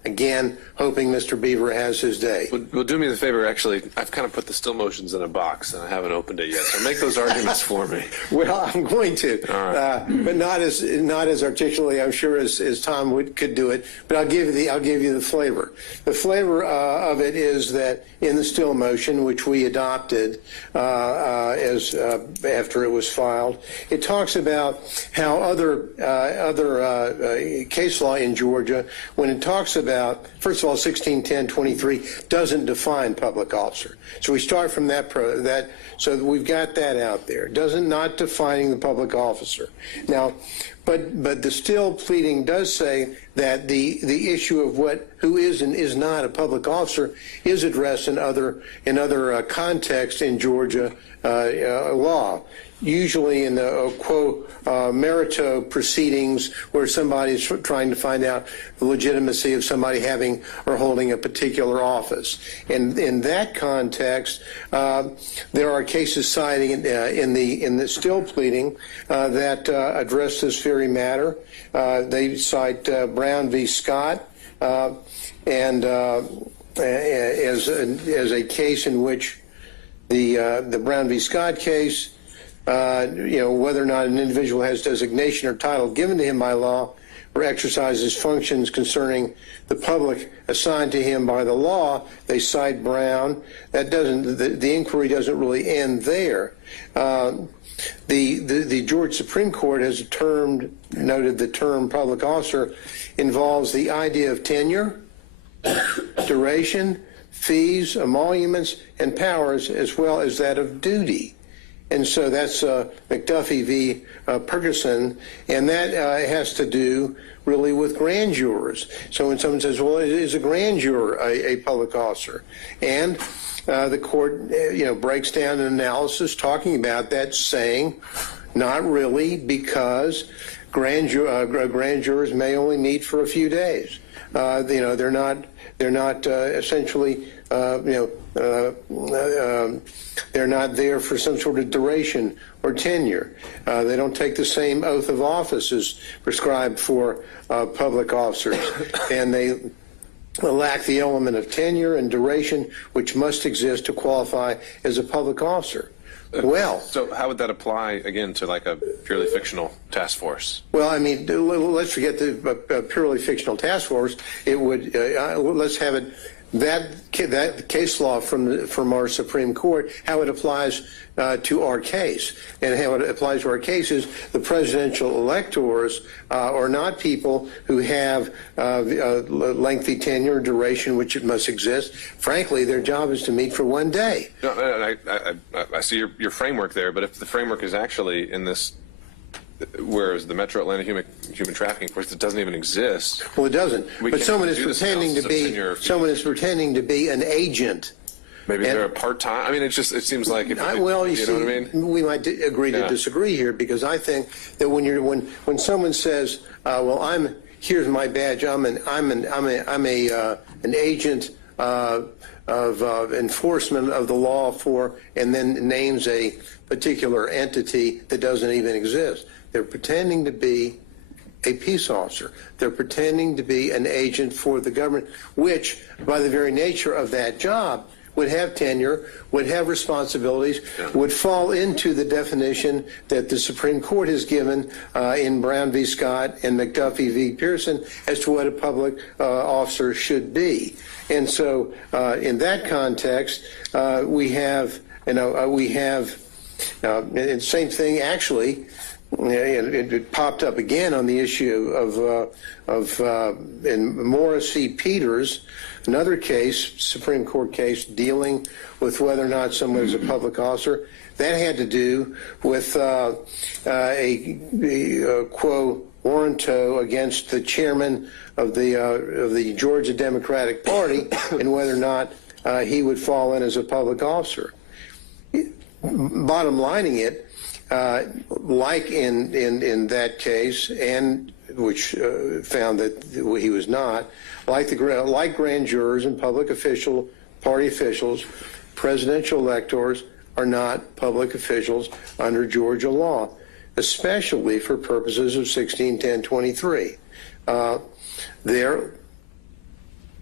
Again, hoping Mr. Beaver has his day. Well, do me the favor, actually, I've kind of put the still motions in a box and I haven't opened it yet, so make those arguments for me. Well, I'm going to, but not as articulately, I'm sure, as Tom could do it. But I'll give you the flavor. The flavor of it is that in the still motion, which we adopted after it was filed, it talks about how other case law in Georgia, when it talks about, first of all, 1610-23 doesn't define public officer. So we start from that, so we've got that out there. Not defining the public officer. Now, but the still pleading does say that the issue of who is and is not a public officer is addressed in other contexts in Georgia law. Usually in the quo merito proceedings where somebody's trying to find out the legitimacy of somebody having or holding a particular office. And in that context, there are cases citing in the still pleading that address this very matter. They cite Brown v. Scott and as a case in which the Brown v. Scott case, whether or not an individual has designation or title given to him by law or exercises functions concerning the public assigned to him by the law, they cite Brown. That doesn't, the inquiry doesn't really end there. The Georgia Supreme Court has noted the term public officer involves the idea of tenure, duration, fees, emoluments, and powers, as well as that of duty. And so that's McAfee v. Ferguson, and that has to do really with grand jurors. So when someone says, well, is a grand juror a public officer? And the court, breaks down an analysis talking about that, saying not really, because grand jurors may only meet for a few days. They're not essentially, they're not there for some sort of duration or tenure. They don't take the same oath of office as prescribed for public officers, and they lack the element of tenure and duration which must exist to qualify as a public officer. Well, so how would that apply again to like a purely fictional task force? Well, I mean, let's forget the purely fictional task force. It would let's have it that case law from our Supreme Court, how it applies to our case, and how it applies to our case is the presidential electors are not people who have lengthy tenure, duration, which it must exist. Frankly, their job is to meet for one day. No, I see your framework there, but if the framework is actually in this, whereas the Metro Atlanta Human Trafficking Force, it doesn't even exist. Well, it doesn't. But someone is pretending to be an agent. Maybe they're a part-time. I mean, it seems like if you know what I mean? We might agree to disagree here, because I think that when someone says, "Well, here's my badge. I'm an agent of enforcement of the law for," and then names a particular entity that doesn't even exist. They're pretending to be a peace officer. They're pretending to be an agent for the government, which, by the very nature of that job, would have tenure, would have responsibilities, would fall into the definition that the Supreme Court has given in Brown v. Scott and McAfee v. Pearson as to what a public officer should be. And so in that context, we have, and same thing actually, it popped up again on the issue of in Morris v. Peters, another case, Supreme Court case, dealing with whether or not someone is a public officer. That had to do with a quo warranto against the chairman of the Georgia Democratic Party and whether or not he would fall in as a public officer. Bottom lining it, like in that case, and which found that he was not, like grand jurors and public party officials, presidential electors are not public officials under Georgia law, especially for purposes of 1610-23.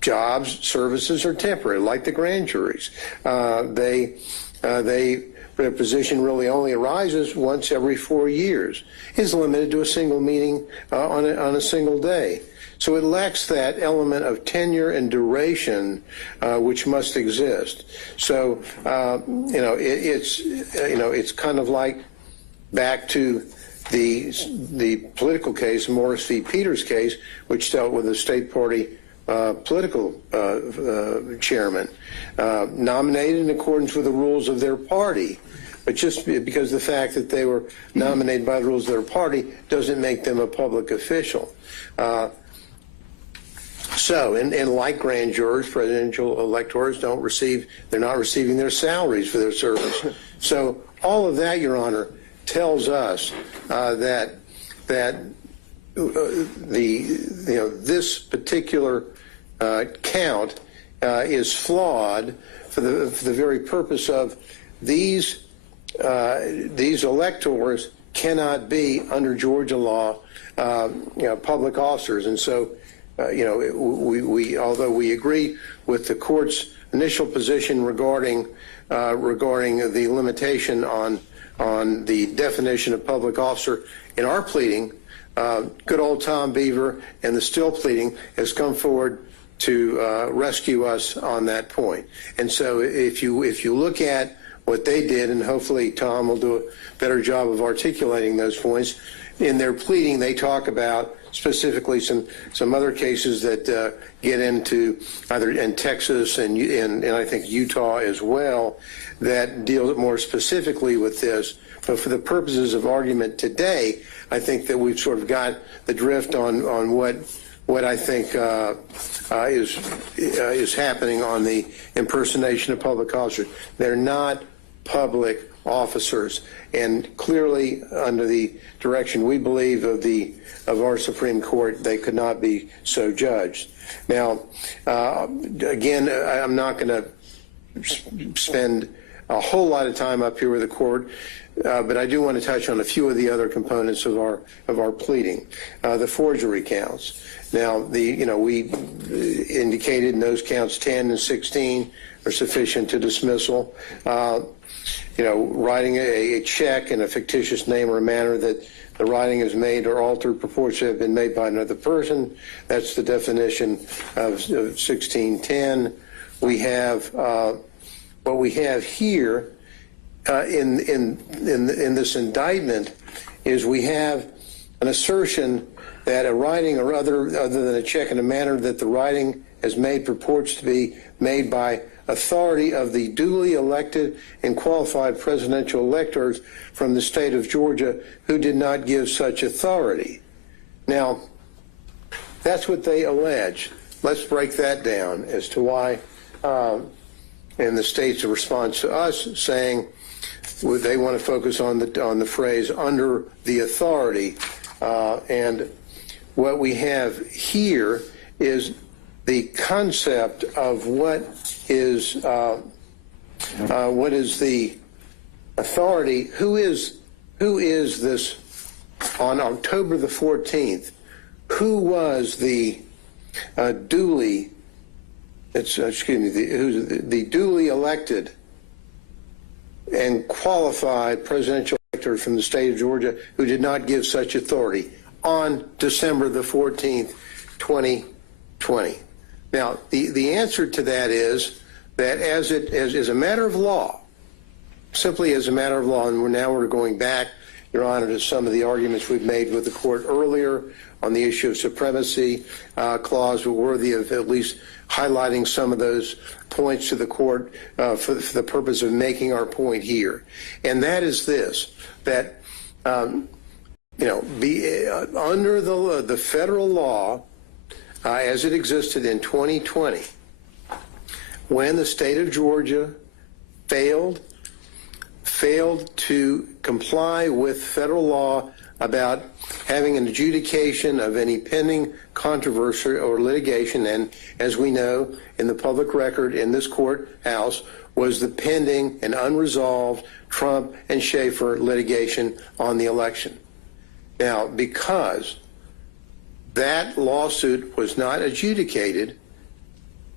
jobs, services are temporary, like the grand juries. Their position really only arises once every 4 years, is limited to a single meeting on a single day. So it lacks that element of tenure and duration which must exist. So it's kind of like back to the political case, Morris v. Peters case, which dealt with a state party political chairman nominated in accordance with the rules of their party. But just because the fact that they were nominated by the rules of their party doesn't make them a public official. And like grand jurors, presidential electors they're not receiving their salaries for their service. So all of that, Your Honor, tells us that this particular count is flawed for the very purpose of these electors cannot be, under Georgia law, public officers. And so, although we agree with the court's initial position regarding the limitation on the definition of public officer in our pleading, good old Tom Beaver and the Still pleading has come forward to rescue us on that point. And so if you look at what they did, and hopefully Tom will do a better job of articulating those points, in their pleading they talk about specifically some other cases that get into either in Texas and I think Utah as well, that deal more specifically with this. But for the purposes of argument today, I think that we've sort of got the drift on what I think is happening on the impersonation of public officers. They're not public officers, and clearly under the direction we believe of our Supreme Court, they could not be so judged. Now, again, I'm not going to spend a whole lot of time up here with the court, but I do want to touch on a few of the other components of our pleading. The forgery counts. Now, we indicated in those counts 10 and 16 are sufficient to dismissal. Writing a check in a fictitious name or a manner that the writing is made or altered purports to have been made by another person. That's the definition of 1610. We have what we have here in this indictment is we have an assertion that a writing or other than a check in a manner that the writing has made purports to be made by authority of the duly elected and qualified presidential electors from the state of Georgia who did not give such authority. Now, that's what they allege. Let's break that down as to why, and the state's response to us saying they want to focus on the phrase under the authority, and what we have here is the concept of what is the authority. Who is this on October the 14th? Who was the duly duly elected and qualified presidential elector from the state of Georgia who did not give such authority on December the 14th, 2020? Now, the answer to that is that as a matter of law, simply as a matter of law, and we're going back, Your Honor, to some of the arguments we've made with the court earlier on the issue of supremacy clause, were worthy of at least highlighting some of those points to the court for the purpose of making our point here. And that is this, that, under the federal law, as it existed in 2020, when the state of Georgia failed to comply with federal law about having an adjudication of any pending controversy or litigation, and as we know, in the public record in this courthouse was the pending and unresolved Trump and Schaefer litigation on the election. Now, because that lawsuit was not adjudicated,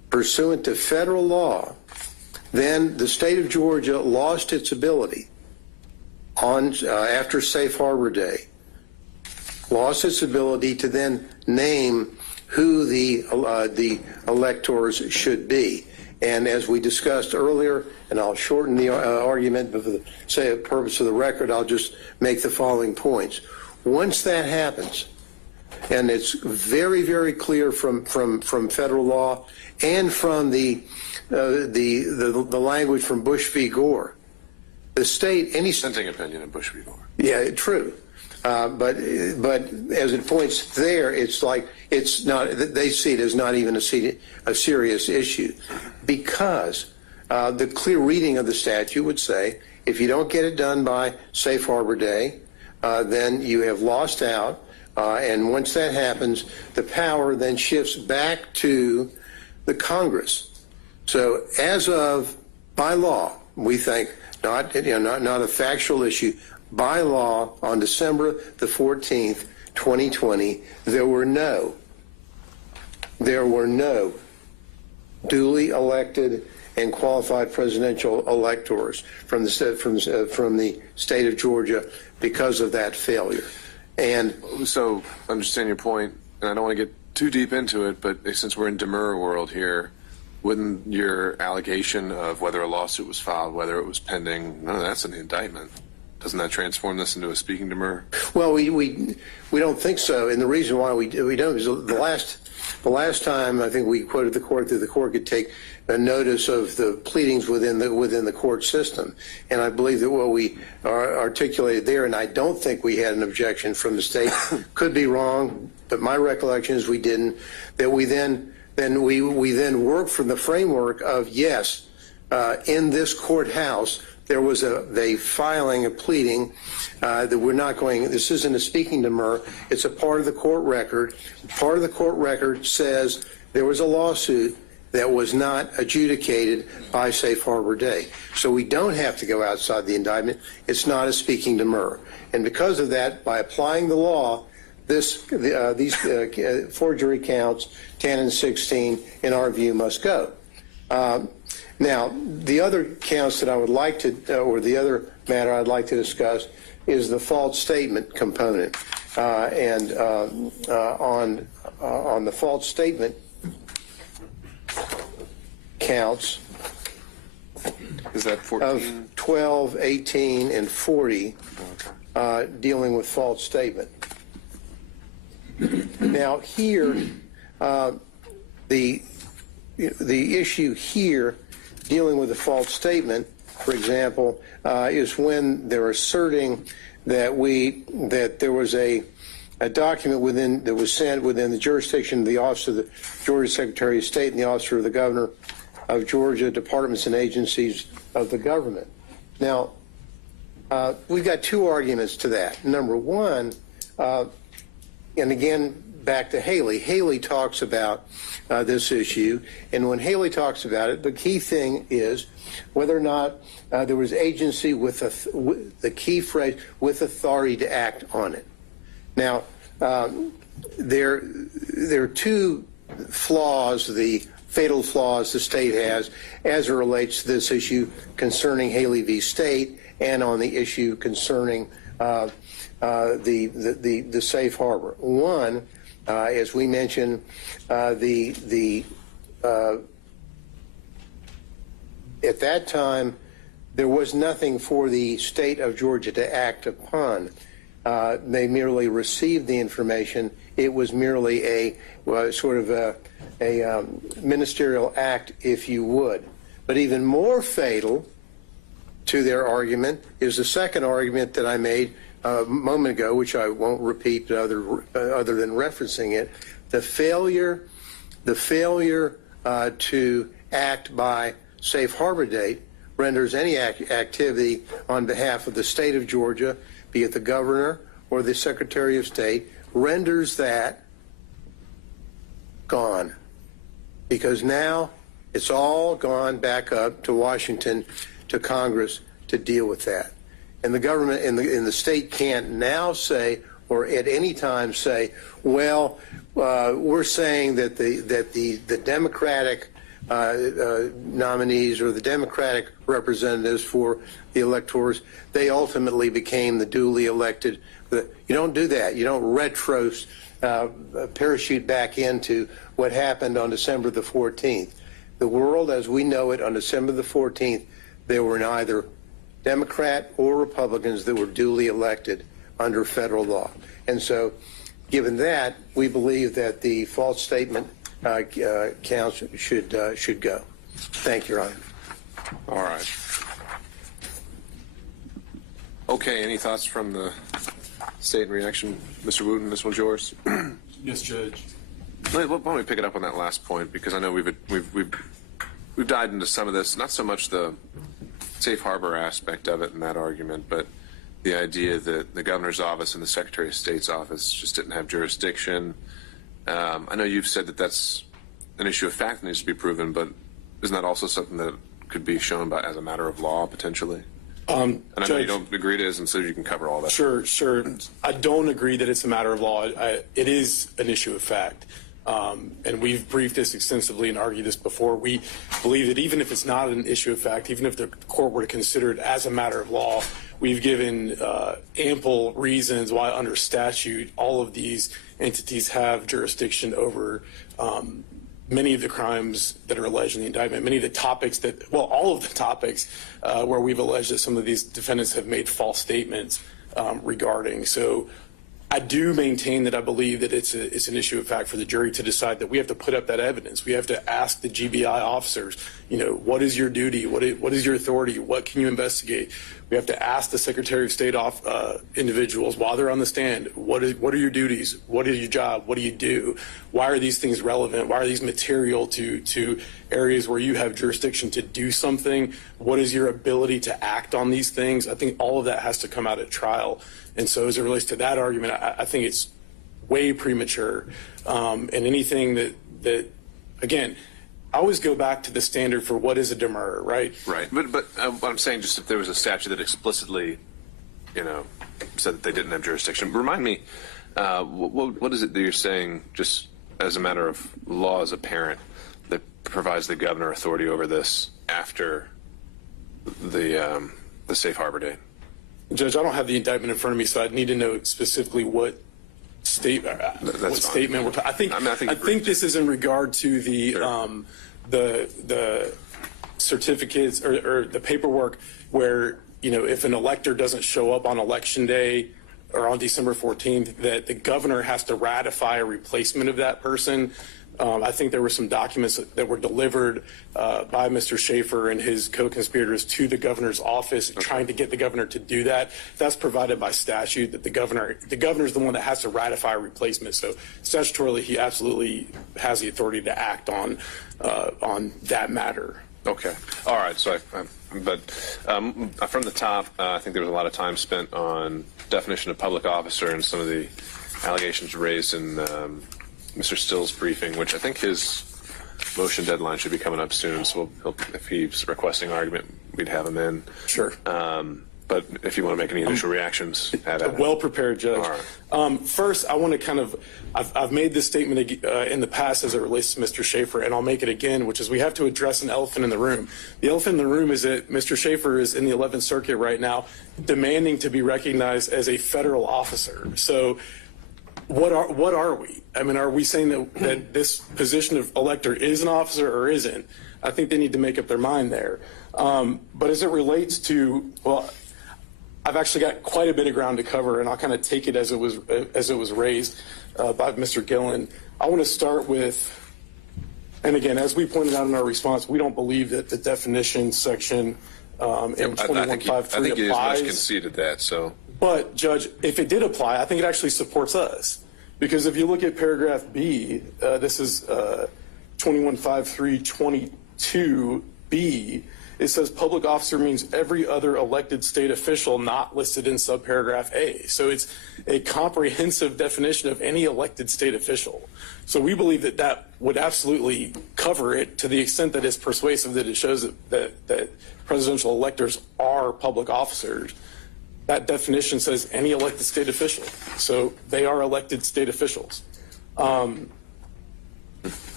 pursuant to federal law, then the state of Georgia lost its ability on after Safe Harbor Day, lost its ability to then name who the electors should be. And as we discussed earlier, and I'll shorten the argument, but for the purpose of the record, I'll just make the following points. Once that happens, and it's very, very clear from federal law and from the language from Bush v. Gore, the state, any Dissenting opinion in Bush v. Gore. yeah, true. But as it points there, it's like it's not. They see it as not even a serious issue, because the clear reading of the statute would say if you don't get it done by Safe Harbor Day, then you have lost out. And once that happens, the power then shifts back to the Congress. So as of by law, we think not a factual issue. By law, on December the 14th, 2020, there were no duly elected and qualified presidential electors from the state of Georgia because of that failure. And So, understand your point, and I don't want to get too deep into it, but since we're in demurrer world here, wouldn't your allegation of whether a lawsuit was filed, whether it was pending, none of that's in the indictment? Doesn't that transform this into a speaking demurrer? well, we don't think so, and the reason why we don't is the last time I think we quoted the court that the court could take a notice of the pleadings within the court system, and I believe that what we articulated there, and I don't think we had an objection from the state, could be wrong, but my recollection is we didn't. That we then worked from the framework of yes, in this courthouse there was they filing a pleading that we're not going. This isn't a speaking demurrer. It's a part of the court record. Part of the court record says there was a lawsuit that was not adjudicated by Safe Harbor Day. So we don't have to go outside the indictment. It's not a speaking demurrer. And because of that, by applying the law, these forgery counts, 10 and 16, in our view, must go. Now, the other counts that I would like to, or the other matter I'd like to discuss is the false statement component. On the false statement counts Is that 14? of 12, 18, and 40 dealing with false statement. Now here, the issue here dealing with the false statement, for example, is when they're asserting that there was a document that was sent within the jurisdiction of the Office of the Georgia Secretary of State and the Office of the Governor of Georgia, departments and agencies of the government. Now, we've got two arguments to that. Number one, and again, back to Haley. Haley talks about this issue, and when Haley talks about it, the key thing is whether or not there was agency with the key phrase, with authority to act on it. Now, there are two flaws, the fatal flaws the state has as it relates to this issue concerning Haley v. State and on the issue concerning the safe harbor. One, as we mentioned, at that time, there was nothing for the state of Georgia to act upon. They merely received the information. It was merely a sort of a ministerial act, if you would. But even more fatal to their argument is the second argument that I made a moment ago, which I won't repeat other than referencing it, the failure to act by Safe Harbor date renders any activity on behalf of the state of Georgia, be it the governor or the Secretary of State, renders that gone. Because now it's all gone back up to Washington, to Congress to deal with that. And the government in the state can't now say, or at any time say, well, we're saying that the Democratic nominees or the Democratic representatives for the electors, they ultimately became the duly elected. You don't do that. You don't parachute back into what happened on December the 14th. The world as we know it on December the 14th, there were neither Democrat or Republicans that were duly elected under federal law. And so, given that, we believe that the false statement counts should go. Thank you, Your Honor. All right. Okay, any thoughts from the state in reaction? Mr. Wooten, this one's yours. Yes, Judge. Why don't we pick it up on that last point, because I know we've dived into some of this, not so much the safe harbor aspect of it in that argument, but the idea that the governor's office and the Secretary of State's office just didn't have jurisdiction. I know you've said that that's an issue of fact that needs to be proven, but isn't that also something that could be shown by as a matter of law potentially? And I know you don't agree it is, and so you can cover all that. Sure. I don't agree that it's a matter of law. It is an issue of fact. And we've briefed this extensively and argued this before. We believe that even if it's not an issue of fact, even if the court were to consider it as a matter of law, we've given ample reasons why under statute all of these entities have jurisdiction over many of the crimes that are alleged in the indictment, many of the topics that, well, all of the topics where we've alleged that some of these defendants have made false statements regarding. So I do maintain that I believe that it's an issue of fact for the jury to decide that we have to put up that evidence. We have to ask the GBI officers, what is your duty? What is your authority? What can you investigate? We have to ask the Secretary of State individuals while they're on the stand, what are your duties? What is your job? What do you do? Why are these things relevant? Why are these material to areas where you have jurisdiction to do something? What is your ability to act on these things? I think all of that has to come out at trial. And so as it relates to that argument, I think it's way premature. And anything that again, I always go back to the standard for what is a demurrer, right? Right. But what I'm saying, just if there was a statute that explicitly, said that they didn't have jurisdiction, remind me, what is it that you're saying, just as a matter of law as a parent, that provides the governor authority over this after the safe harbor date? Judge, I don't have the indictment in front of me, so I'd need to know specifically what statement we're talking. I think this is in regard to the certificates or the paperwork where if an elector doesn't show up on election day or on December 14th, that the governor has to ratify a replacement of that person. I think there were some documents that were delivered by Mr. Schaefer and his co-conspirators to the governor's office, trying to get the governor to do that. That's provided by statute, that the governor is the one that has to ratify a replacement. So statutorily, he absolutely has the authority to act on that matter. Okay. All right. So, from the top, I think there was a lot of time spent on definition of public officer and some of the allegations raised in Mr. Still's briefing, which I think his motion deadline should be coming up soon. So if he's requesting argument, we'd have him in. Sure. But if you want to make any initial reactions, well prepared, Judge. Right. First, I want to I've made this statement in the past as it relates to Mr. Schaefer, and I'll make it again, which is we have to address an elephant in the room. The elephant in the room is that Mr. Schaefer is in the 11th Circuit right now, demanding to be recognized as a federal officer. So what are we? I mean, are we saying that this position of elector is an officer or isn't? I think they need to make up their mind there. But as it relates to, well, I've actually got quite a bit of ground to cover, and I'll kind of take it as it was raised by Mr. Gillen. I want to start with, and again, as we pointed out in our response, we don't believe that the definition section in 21.5.3 applies. I think he has much conceded that. So, but Judge, if it did apply, I think it actually supports us, because if you look at paragraph B, this is 21.5.3.22B. It says public officer means every other elected state official not listed in subparagraph A. So it's a comprehensive definition of any elected state official. So we believe that that would absolutely cover it to the extent that it's persuasive, that it shows that presidential electors are public officers. That definition says any elected state official. So they are elected state officials. On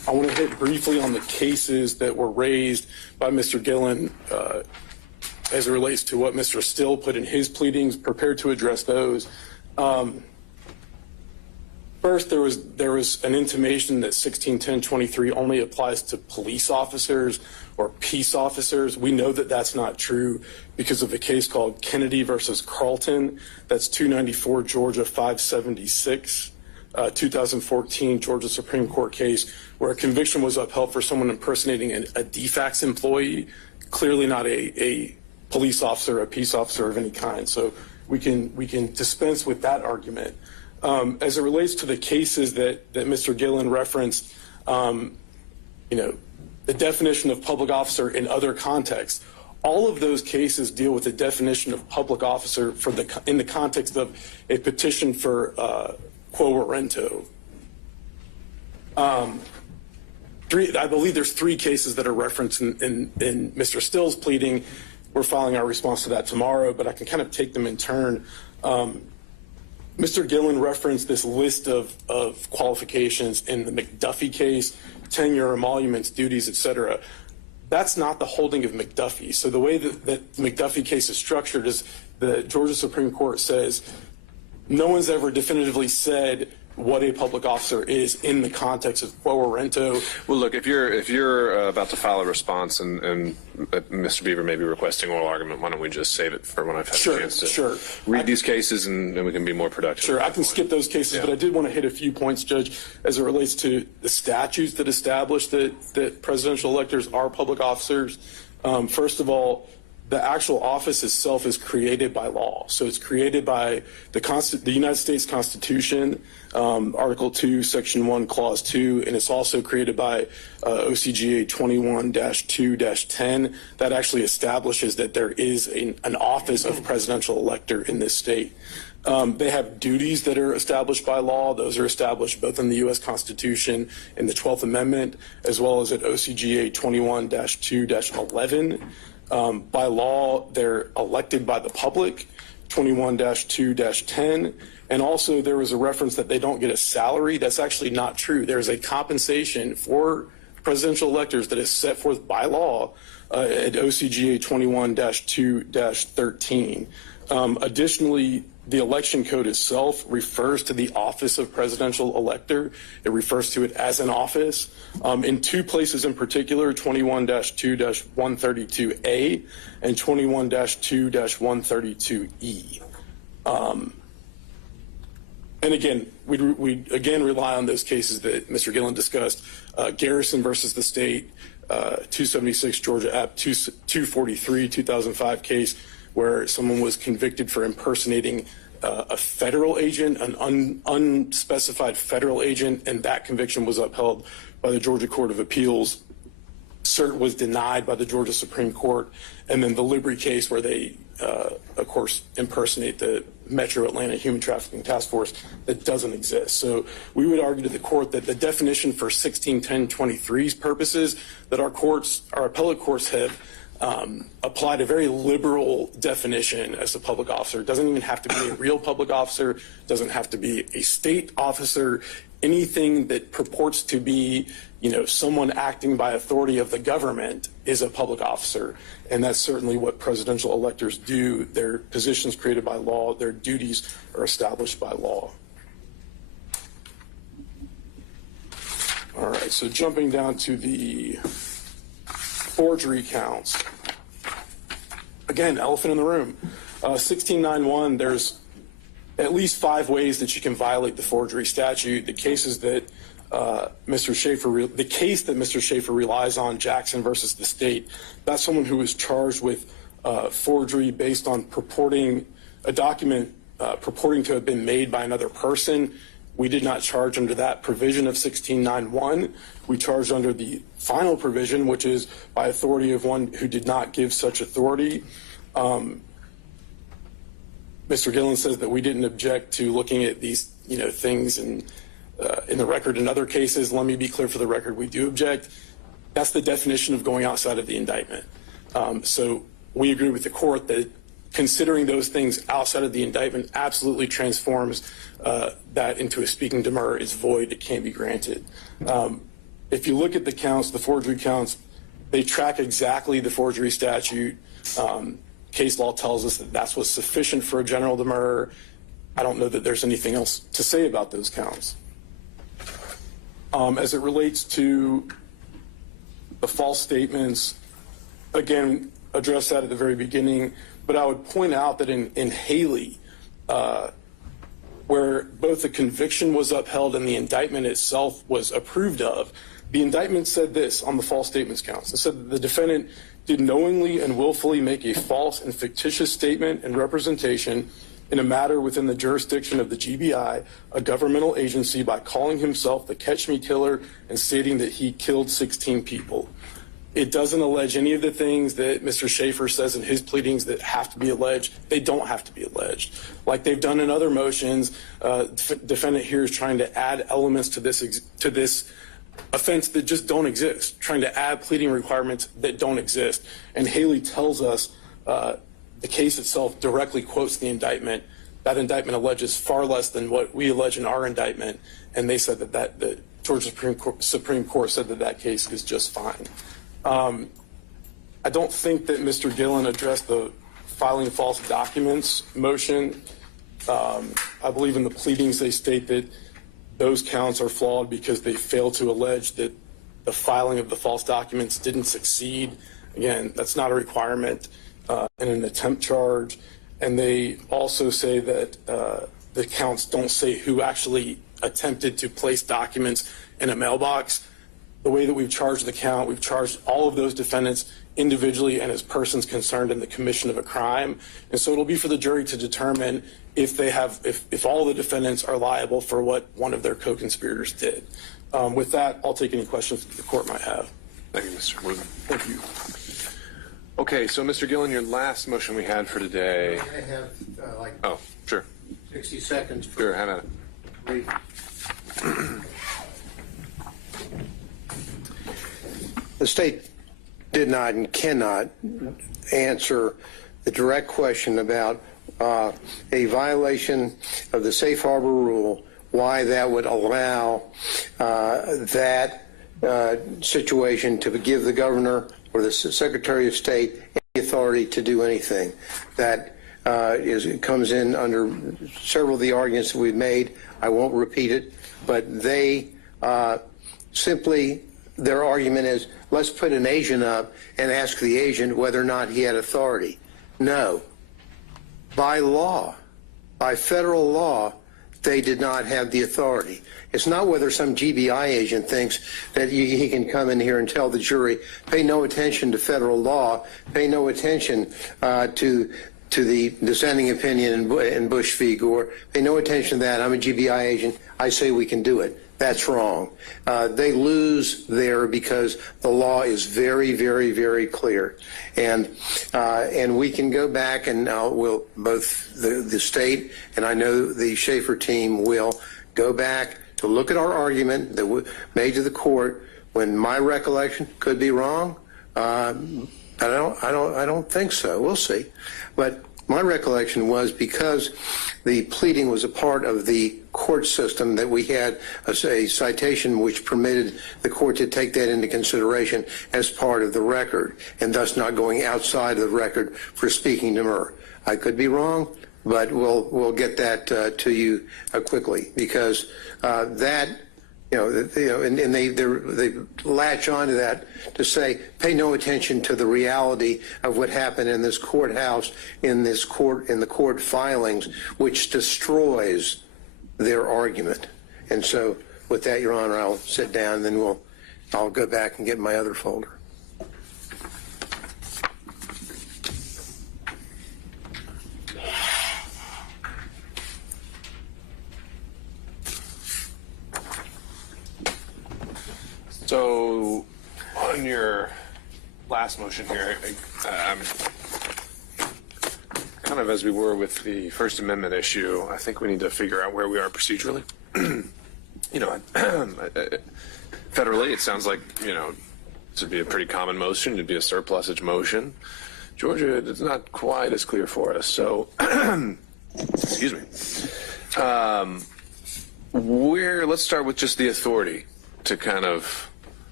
I want to hit briefly on the cases that were raised by Mr. Gillen as it relates to what Mr. Still put in his pleadings, prepared to address those. First, there was an intimation that 1610-23 only applies to police officers or peace officers. We know that that's not true because of a case called Kennedy versus Carlton. That's 294 Georgia 576, 2014 Georgia Supreme Court case where a conviction was upheld for someone impersonating a DFACS employee, clearly not a police officer, a peace officer of any kind. So we can dispense with that argument. As it relates to the cases that Mr. Gillen referenced, the definition of public officer in other contexts, all of those cases deal with the definition of public officer in the context of a petition for quo warranto. I believe there's 3 cases that are referenced in Mr. Still's pleading. We're filing our response to that tomorrow, but I can kind of take them in turn. Mr. Gillen referenced this list of qualifications in the McDuffie case, tenure, emoluments, duties, etc. That's not the holding of McDuffie. So the way that the McDuffie case is structured is the Georgia Supreme Court says no one's ever definitively said what a public officer is in the context of quo warranto. Well, look, if you're about to file a response and Mr. Beaver may be requesting oral argument, why don't we just save it for when I've had a chance to read these cases and we can be more productive. Sure, I can skip those cases, but I did want to hit a few points, Judge, as it relates to the statutes that establish that presidential electors are public officers. First of all, the actual office itself is created by law. So it's created by the United States Constitution, Article 2, Section 1, Clause 2, and it's also created by OCGA 21-2-10 that actually establishes that there is an office of presidential elector in this state. They have duties that are established by law. Those are established both in the U.S. Constitution and the 12th Amendment, as well as at OCGA 21-2-11. By law, they're elected by the public, 21-2-10. And also there was a reference that they don't get a salary. That's actually not true. There's a compensation for presidential electors that is set forth by law at OCGA 21-2-13. Additionally, the election code itself refers to the office of presidential elector. It refers to it as an office. In 2 places in particular, 21-2-132A and 21-2-132E. And again, we again rely on those cases that Mr. Gillen discussed. Garrison versus the state, 276 Georgia App 243, 2005 case where someone was convicted for impersonating a federal agent, an unspecified federal agent, and that conviction was upheld by the Georgia Court of Appeals. Cert was denied by the Georgia Supreme Court. And then the Libri case where they, of course, impersonate the Metro Atlanta Human Trafficking Task Force that doesn't exist. So we would argue to the court that the definition for 1610-23's purposes that our appellate courts have applied a very liberal definition as a public officer. It doesn't even have to be a real public officer, doesn't have to be a state officer, anything that purports to be, someone acting by authority of the government is a public officer. And that's certainly what presidential electors do. Their positions created by law, their duties are established by law. All right, so jumping down to the forgery counts. Again, elephant in the room. 1691, there's at least 5 ways that you can violate the forgery statute. The cases that the case that Mr. Schaefer relies on, Jackson versus the state, that's someone who was charged with forgery based on purporting a document purporting to have been made by another person. We did not charge under that provision of 1691. We charged under the final provision, which is by authority of one who did not give such authority. Mr. Gillen says that we didn't object to looking at these, things in the record in other cases. Let me be clear for the record, we do object. That's the definition of going outside of the indictment. So we agree with the court that considering those things outside of the indictment absolutely transforms that into a speaking demurrer is void, it can't be granted. if you look at the counts, the forgery counts, they track exactly the forgery statute. Case law tells us that that's what's sufficient for a general demurrer. I don't know that there's anything else to say about those counts. As it relates to the false statements, again, address that at the very beginning, but I would point out that in Haley, where both the conviction was upheld and the indictment itself was approved of, the indictment said this on the false statements counts. It said that the defendant did knowingly and willfully make a false and fictitious statement and representation in a matter within the jurisdiction of the GBI, a governmental agency, by calling himself the Catch Me Killer and stating that he killed 16 people. It doesn't allege any of the things that Mr. Schaefer says in his pleadings that have to be alleged. They don't have to be alleged. Like they've done in other motions, defendant here is trying to add elements to this offense that just don't exist, trying to add pleading requirements that don't exist. And Haley tells us the case itself directly quotes the indictment. That indictment alleges far less than what we allege in our indictment, and they said that the Georgia Supreme Court said that case is just fine. I don't think that Mr. Gillen addressed the filing false documents motion. I believe in the pleadings they state that those counts are flawed because they fail to allege that the filing of the false documents didn't succeed. Again, that's not a requirement in an attempt charge. And they also say that the counts don't say who actually attempted to place documents in a mailbox. The way that we've charged the count, we've charged all of those defendants individually and as persons concerned in the commission of a crime. And so it'll be for the jury to determine if all the defendants are liable for what one of their co-conspirators did. With that, I'll take any questions that the court might have. Thank you, Mr. Woodman. Thank you. Okay, so Mr. Gillen, your last motion we had for today. I have like Oh, sure. 60 seconds. Sure, have at it. Brief. The state did not and cannot answer the direct question about a violation of the safe harbor rule, why that would allow that situation to give the governor or the Secretary of State any authority to do anything. That it comes in under several of the arguments that we've made. I won't repeat it, but they simply, their argument is, let's put an agent up and ask the agent whether or not he had authority. No. By law, by federal law, they did not have the authority. It's not whether some GBI agent thinks that he can come in here and tell the jury, pay no attention to federal law, pay no attention to the dissenting opinion in Bush v. Gore, pay no attention to that. I'm a GBI agent. I say we can do it. That's wrong. They lose there because the law is very, very, very clear. And we can go back and we'll both the state and I know the Schaefer team will go back to look at our argument that we made to the court. When my recollection could be wrong, I don't think so. We'll see. But my recollection was because the pleading was a part of the court system that we had a citation which permitted the court to take that into consideration as part of the record and thus not going outside of the record for speaking demurrer. I could be wrong, but we'll get that to you quickly because that. And they latch onto that to say, pay no attention to the reality of what happened in this courthouse, in the court filings, which destroys their argument. And so, with that, Your Honor, I'll sit down, and then I'll go back and get my other folder. So, on your last motion here, kind of as we were with the First Amendment issue, I think we need to figure out where we are procedurally. Federally, it sounds like, this would be a pretty common motion. It'd be a surplusage motion. Georgia, it's not quite as clear for us. So, excuse me. Let's start with just the authority to kind of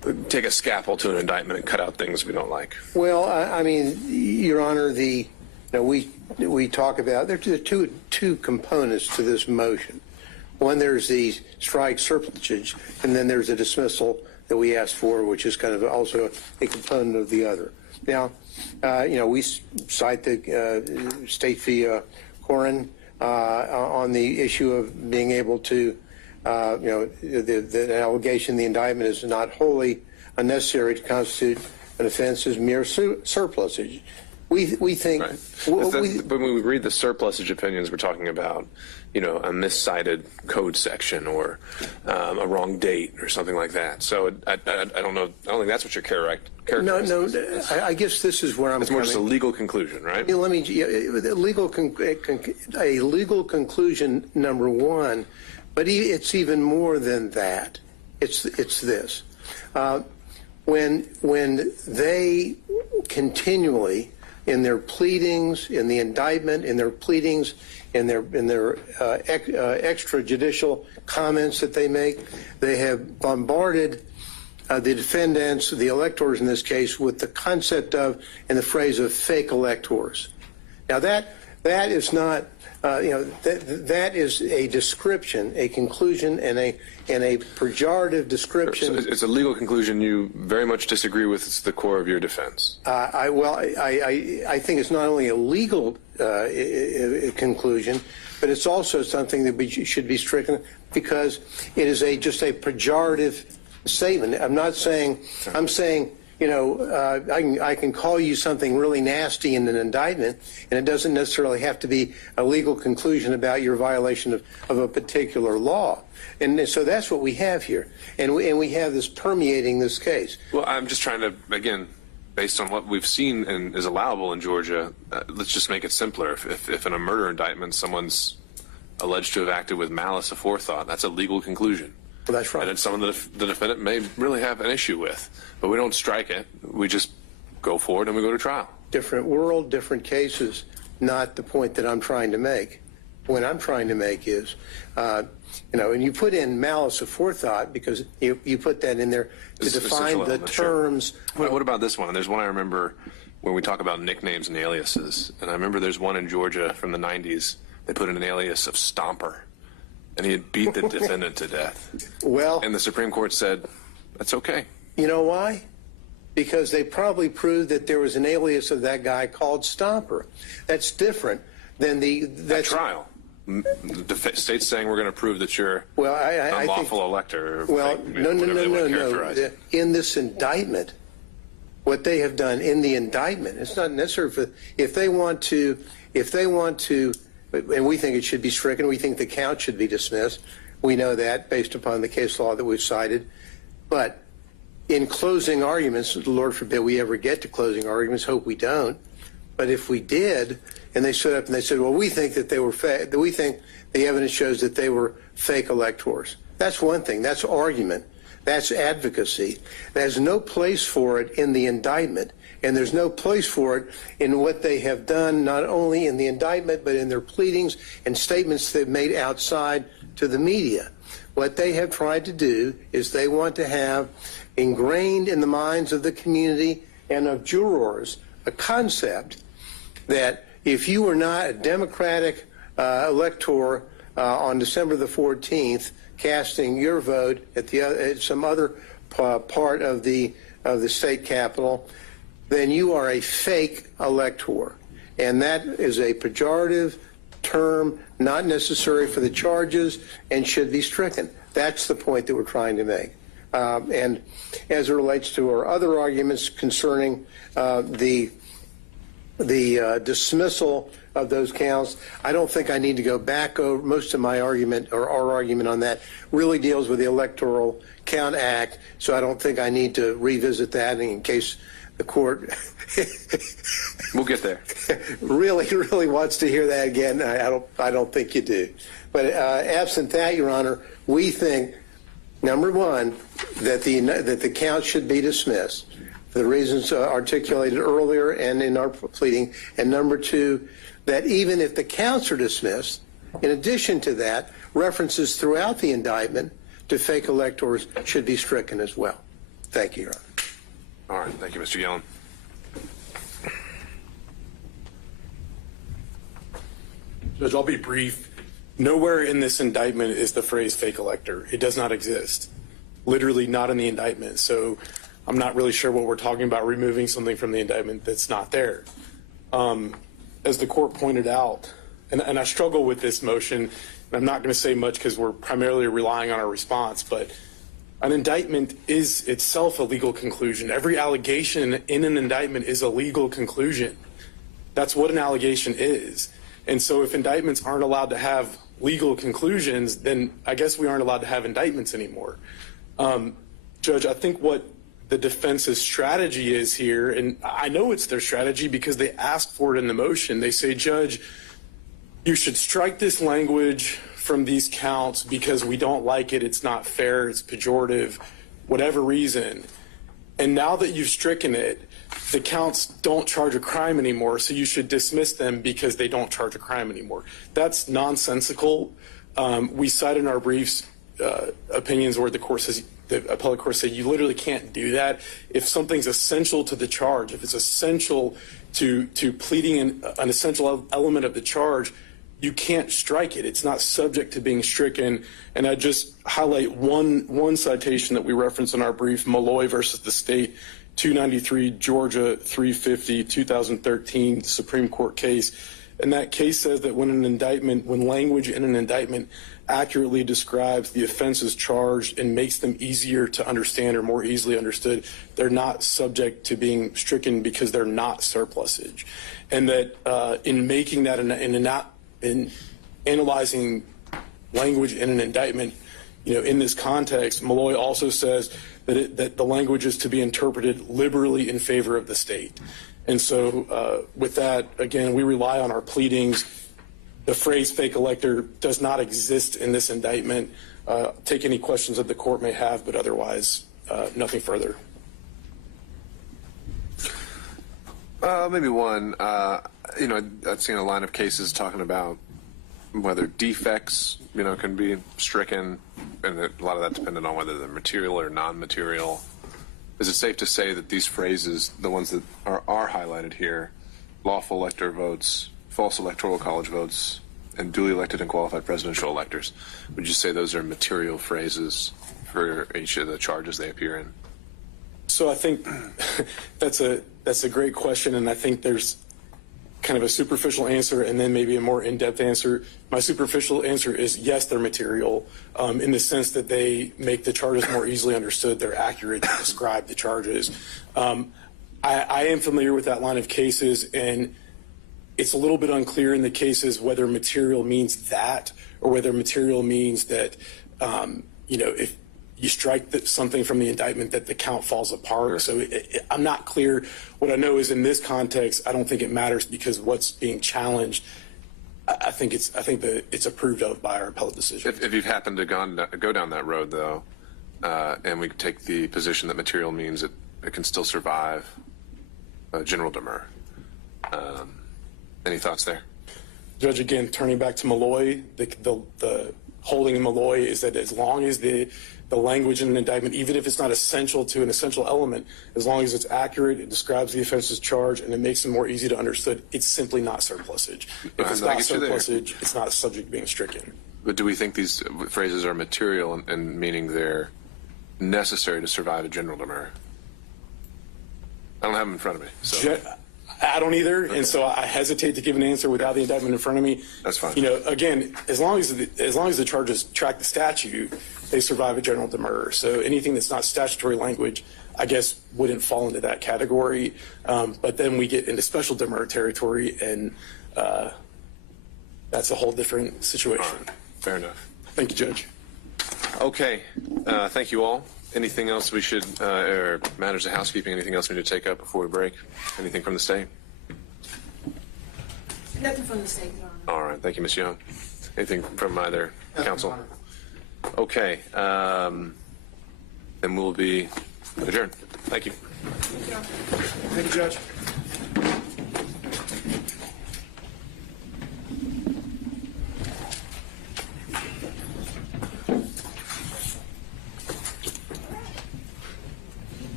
take a scalpel to an indictment and cut out things we don't like. Well, I mean, Your Honor, we talk about there are two components to this motion. One, there's the strike surplusage, and then there's a dismissal that we asked for, which is kind of also a component of the other. Now, we cite the State v. Corin on the issue of being able to, the allegation, the indictment is not wholly unnecessary to constitute an offense as mere surplusage. We think. Right. But when we read the surplusage opinions, we're talking about, a miscited code section or a wrong date or something like that. So I don't know. I don't think that's what you're characterizing. No. I guess this is where I'm. It's more just a legal conclusion, right? Let me. A legal conclusion, number one, but it's even more than that. It's this. When they continually, in their pleadings, in the indictment, in their pleadings, in their extrajudicial comments that they make, they have bombarded the defendants, the electors in this case, with the concept of and the phrase of fake electors. Now that is not, that is a description, a conclusion, and a pejorative description. So it's a legal conclusion you very much disagree with. It's the core of your defense. I think it's not only a legal conclusion, but it's also something that should be stricken because it is just a pejorative statement. I'm not saying. I'm saying. I can call you something really nasty in an indictment, and it doesn't necessarily have to be a legal conclusion about your violation of a particular law. And so that's what we have here. And we have this permeating this case. Well, I'm just trying to, again, based on what we've seen and is allowable in Georgia, let's just make it simpler. If in a murder indictment someone's alleged to have acted with malice aforethought, that's a legal conclusion. Well, that's right. And it's something that the defendant may really have an issue with. But we don't strike it. We just go forward and we go to trial. Different world, different cases, not the point that I'm trying to make. The point I'm trying to make is, and you put in malice aforethought because you put that in there to define the terms. Sure. What about this one? There's one I remember when we talk about nicknames and aliases. And I remember there's one in Georgia from the 90s. They put in an alias of Stomper. And he had beat the defendant to death. Well, and the Supreme Court said, that's okay. You know why? Because they probably proved that there was an alias of that guy called Stomper. That's different than that trial. The state's saying we're going to prove that you're an unlawful elector. Well, no. In this indictment, what they have done in the indictment, it's not necessary if they want to, and we think it should be stricken. We think the count should be dismissed. We know that based upon the case law that we've cited. But in closing arguments, Lord forbid we ever get to closing arguments, hope we don't. But if we did, and they stood up and they said, well, we think that they were fake, we think the evidence shows that they were fake electors. That's one thing. That's argument. That's advocacy. There's no place for it in the indictment. And there's no place for it in what they have done, not only in the indictment, but in their pleadings and statements they've made outside to the media. What they have tried to do is they want to have ingrained in the minds of the community and of jurors a concept that if you were not a Democratic elector on December the 14th, casting your vote at some other part of the state capitol, then you are a fake elector. And that is a pejorative term, not necessary for the charges, and should be stricken. That's the point that we're trying to make. And as it relates to our other arguments concerning the dismissal of those counts, I don't think I need to go back over most of my argument, or our argument on that really deals with the Electoral Count Act, so I don't think I need to revisit that in case the court we'll get there. really wants to hear that again. I don't think you do. But absent that, Your Honor, we think, number one, that the count should be dismissed for the reasons articulated earlier and in our pleading, and number two, that even if the counts are dismissed, in addition to that, references throughout the indictment to fake electors should be stricken as well. Thank you, Your Honor. All right. Thank you, Mr. Yellen. Judge, I'll be brief. Nowhere in this indictment is the phrase fake elector. It does not exist. Literally not in the indictment. So I'm not really sure what we're talking about, removing something from the indictment that's not there. As the court pointed out, and I struggle with this motion, and I'm not going to say much because we're primarily relying on our response, but an indictment is itself a legal conclusion. Every allegation in an indictment is a legal conclusion. That's what an allegation is. And so if indictments aren't allowed to have legal conclusions, then I guess we aren't allowed to have indictments anymore. Judge, I think what the defense's strategy is here, and I know it's their strategy because they asked for it in the motion. They say, Judge, you should strike this language from these counts because we don't like it, it's not fair, it's pejorative, whatever reason. And now that you've stricken it, the counts don't charge a crime anymore, so you should dismiss them because they don't charge a crime anymore. That's nonsensical. We cite in our briefs opinions where the appellate court said you literally can't do that. If something's essential to the charge, if it's essential to pleading an essential element of the charge, you can't strike it. It's not subject to being stricken. And I just highlight one citation that we reference in our brief, Malloy versus the state, 293 Georgia 350 2013 Supreme Court case. And that case says that when language in an indictment accurately describes the offenses charged and makes them easier to understand or more easily understood, they're not subject to being stricken because they're not surplusage. And that in making that in analyzing language in an indictment, in this context, Malloy also says that the language is to be interpreted liberally in favor of the state. And so with that, again, we rely on our pleadings. The phrase fake elector does not exist in this indictment. Take any questions that the court may have, but otherwise, nothing further. Maybe one. I've seen a line of cases talking about whether defects, can be stricken, and a lot of that depended on whether they're material or non-material. Is it safe to say that these phrases, the ones that are highlighted here, lawful elector votes, false electoral college votes, and duly elected and qualified presidential electors, would you say those are material phrases for each of the charges they appear in? So I think that's a great question, and I think there's kind of a superficial answer and then maybe a more in-depth answer. My superficial answer is yes, they're material in the sense that they make the charges more easily understood. They're accurate to describe the charges. I am familiar with that line of cases, and it's a little bit unclear in the cases whether material means that or whether material means that, if you strike something from the indictment that the count falls apart. So I'm not clear. What I know is in this context, I don't think it matters because what's being challenged, I think that it's approved of by our appellate decision. If you've happened to go down that road, though, and we take the position that material means it can still survive general demur, any thoughts there? Judge, again, turning back to Malloy, the holding in Malloy is that as long as the language in an indictment, even if it's not essential to an essential element, as long as it's accurate, it describes the offense's charge, and it makes it more easy to understand, it's simply not surplusage. If it's not surplusage, it's not subject to being stricken. But do we think these phrases are material and meaning they're necessary to survive a general demur? I don't have them in front of me. So. I don't either, okay. And so I hesitate to give an answer without the indictment in front of me. That's fine. Again, as long as the charges track the statute, they survive a general demur. So anything that's not statutory language, I guess, wouldn't fall into that category. But then we get into special demur territory, and that's a whole different situation. All right. Fair enough. Thank you, Judge. Okay. Thank you all. Anything else we should, or matters of housekeeping, anything else we need to take up before we break? Anything from the state? Nothing from the state, Your Honor. All right. Thank you, Ms. Young. Anything from either counsel? Okay. Then we'll be adjourned. Thank you. Thank you, Judge.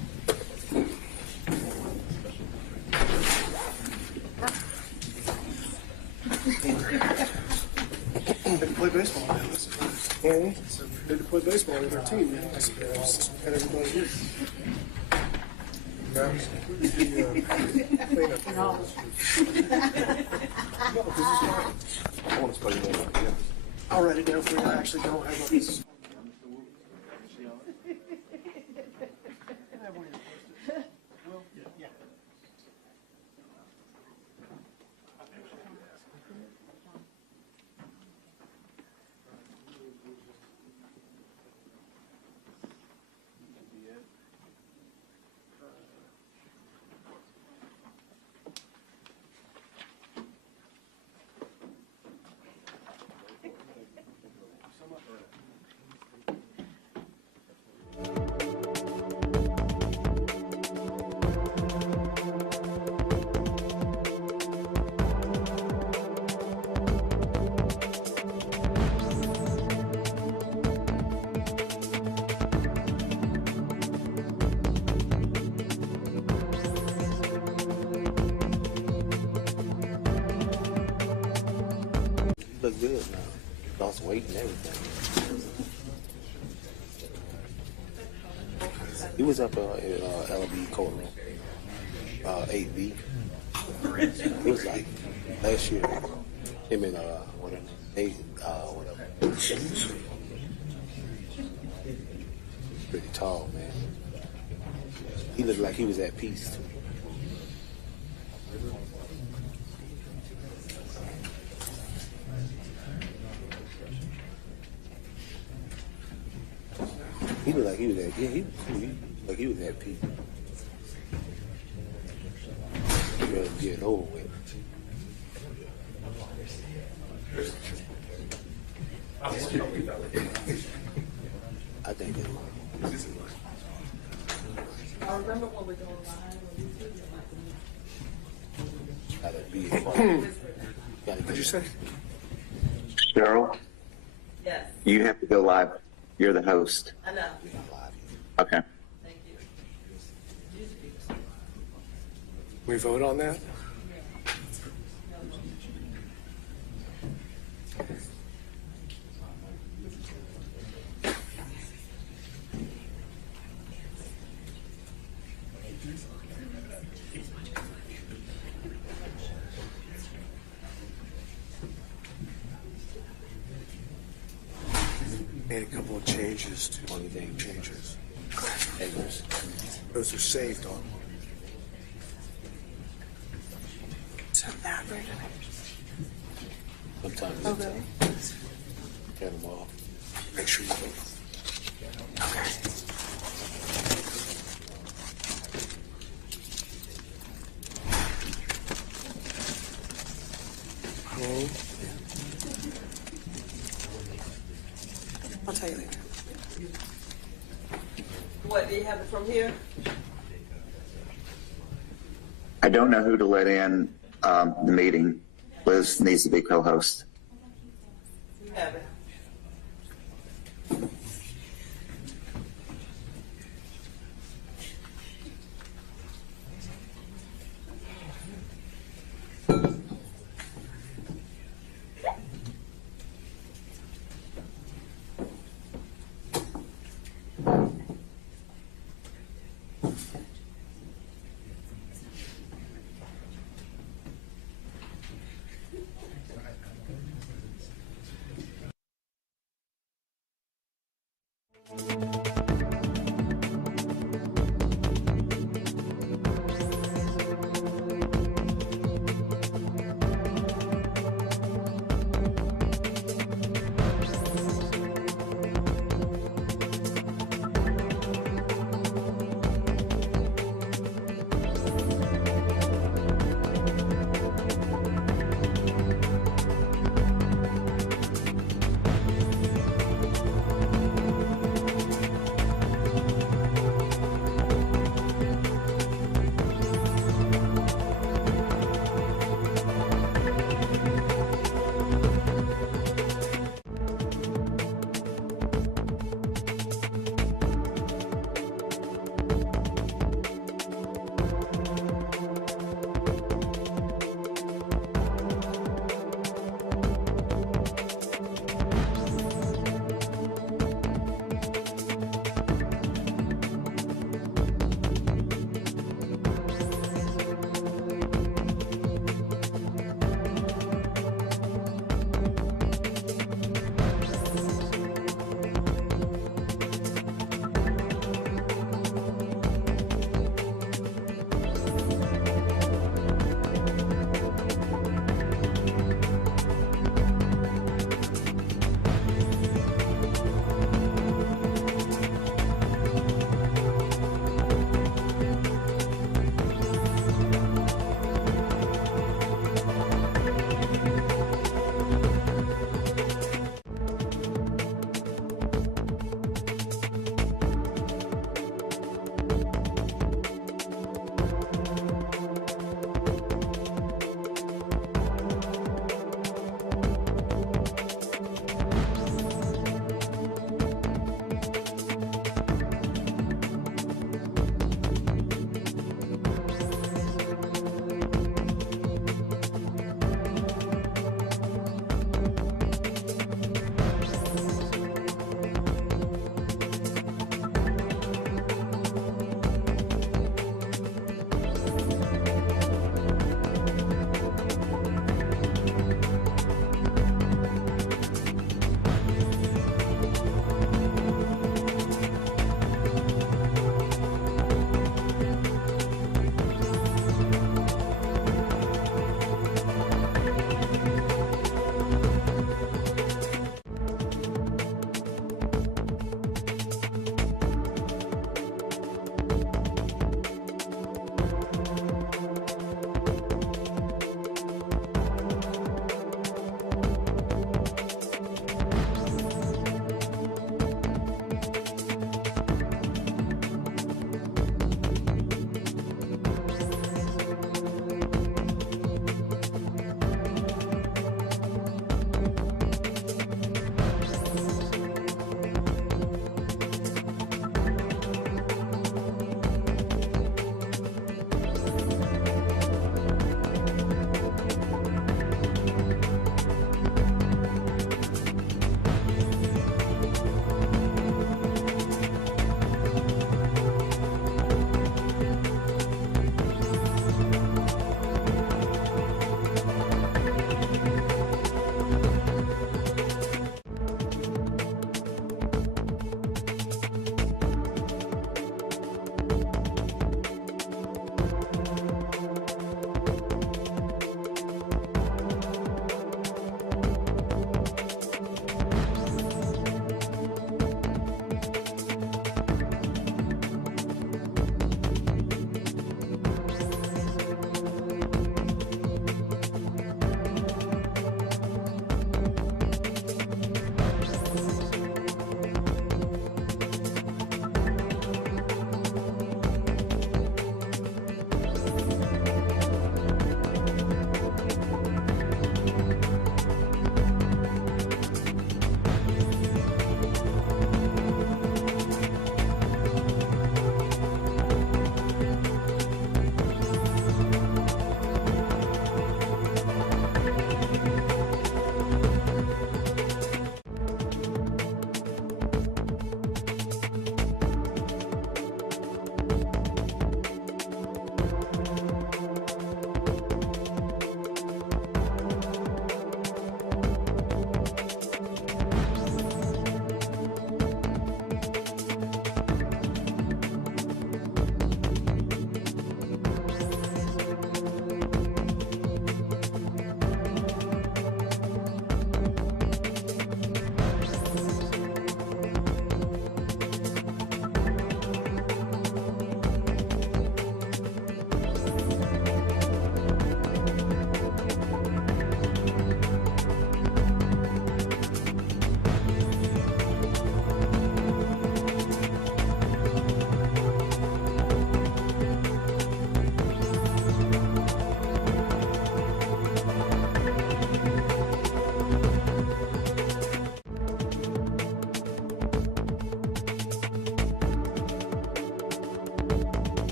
Had to play baseball. Man. Had to play baseball with our team. Man. Had everybody here. I'll write it down for you. I actually don't have a look good now. Lost weight and everything. He was up at LB courtroom, 8B. It was like last year. Him and whatever. Pretty tall, man. He looked like he was at peace too. He looked like he was at, yeah, he like he was at peace. He ready to get over with. I think that I remember when we go live. gotta be. What'd you say? Cheryl, Yes, you have to go live. You're the host. I know. Okay. Thank you. We vote on that? Made a couple of changes to Only thing changes. Eggers. Those are saved on. Sometimes it's turn them off. Make sure you vote. I'll tell you later. What, do you have it from here? I don't know who to let in the meeting. Liz needs to be co-host. You have it.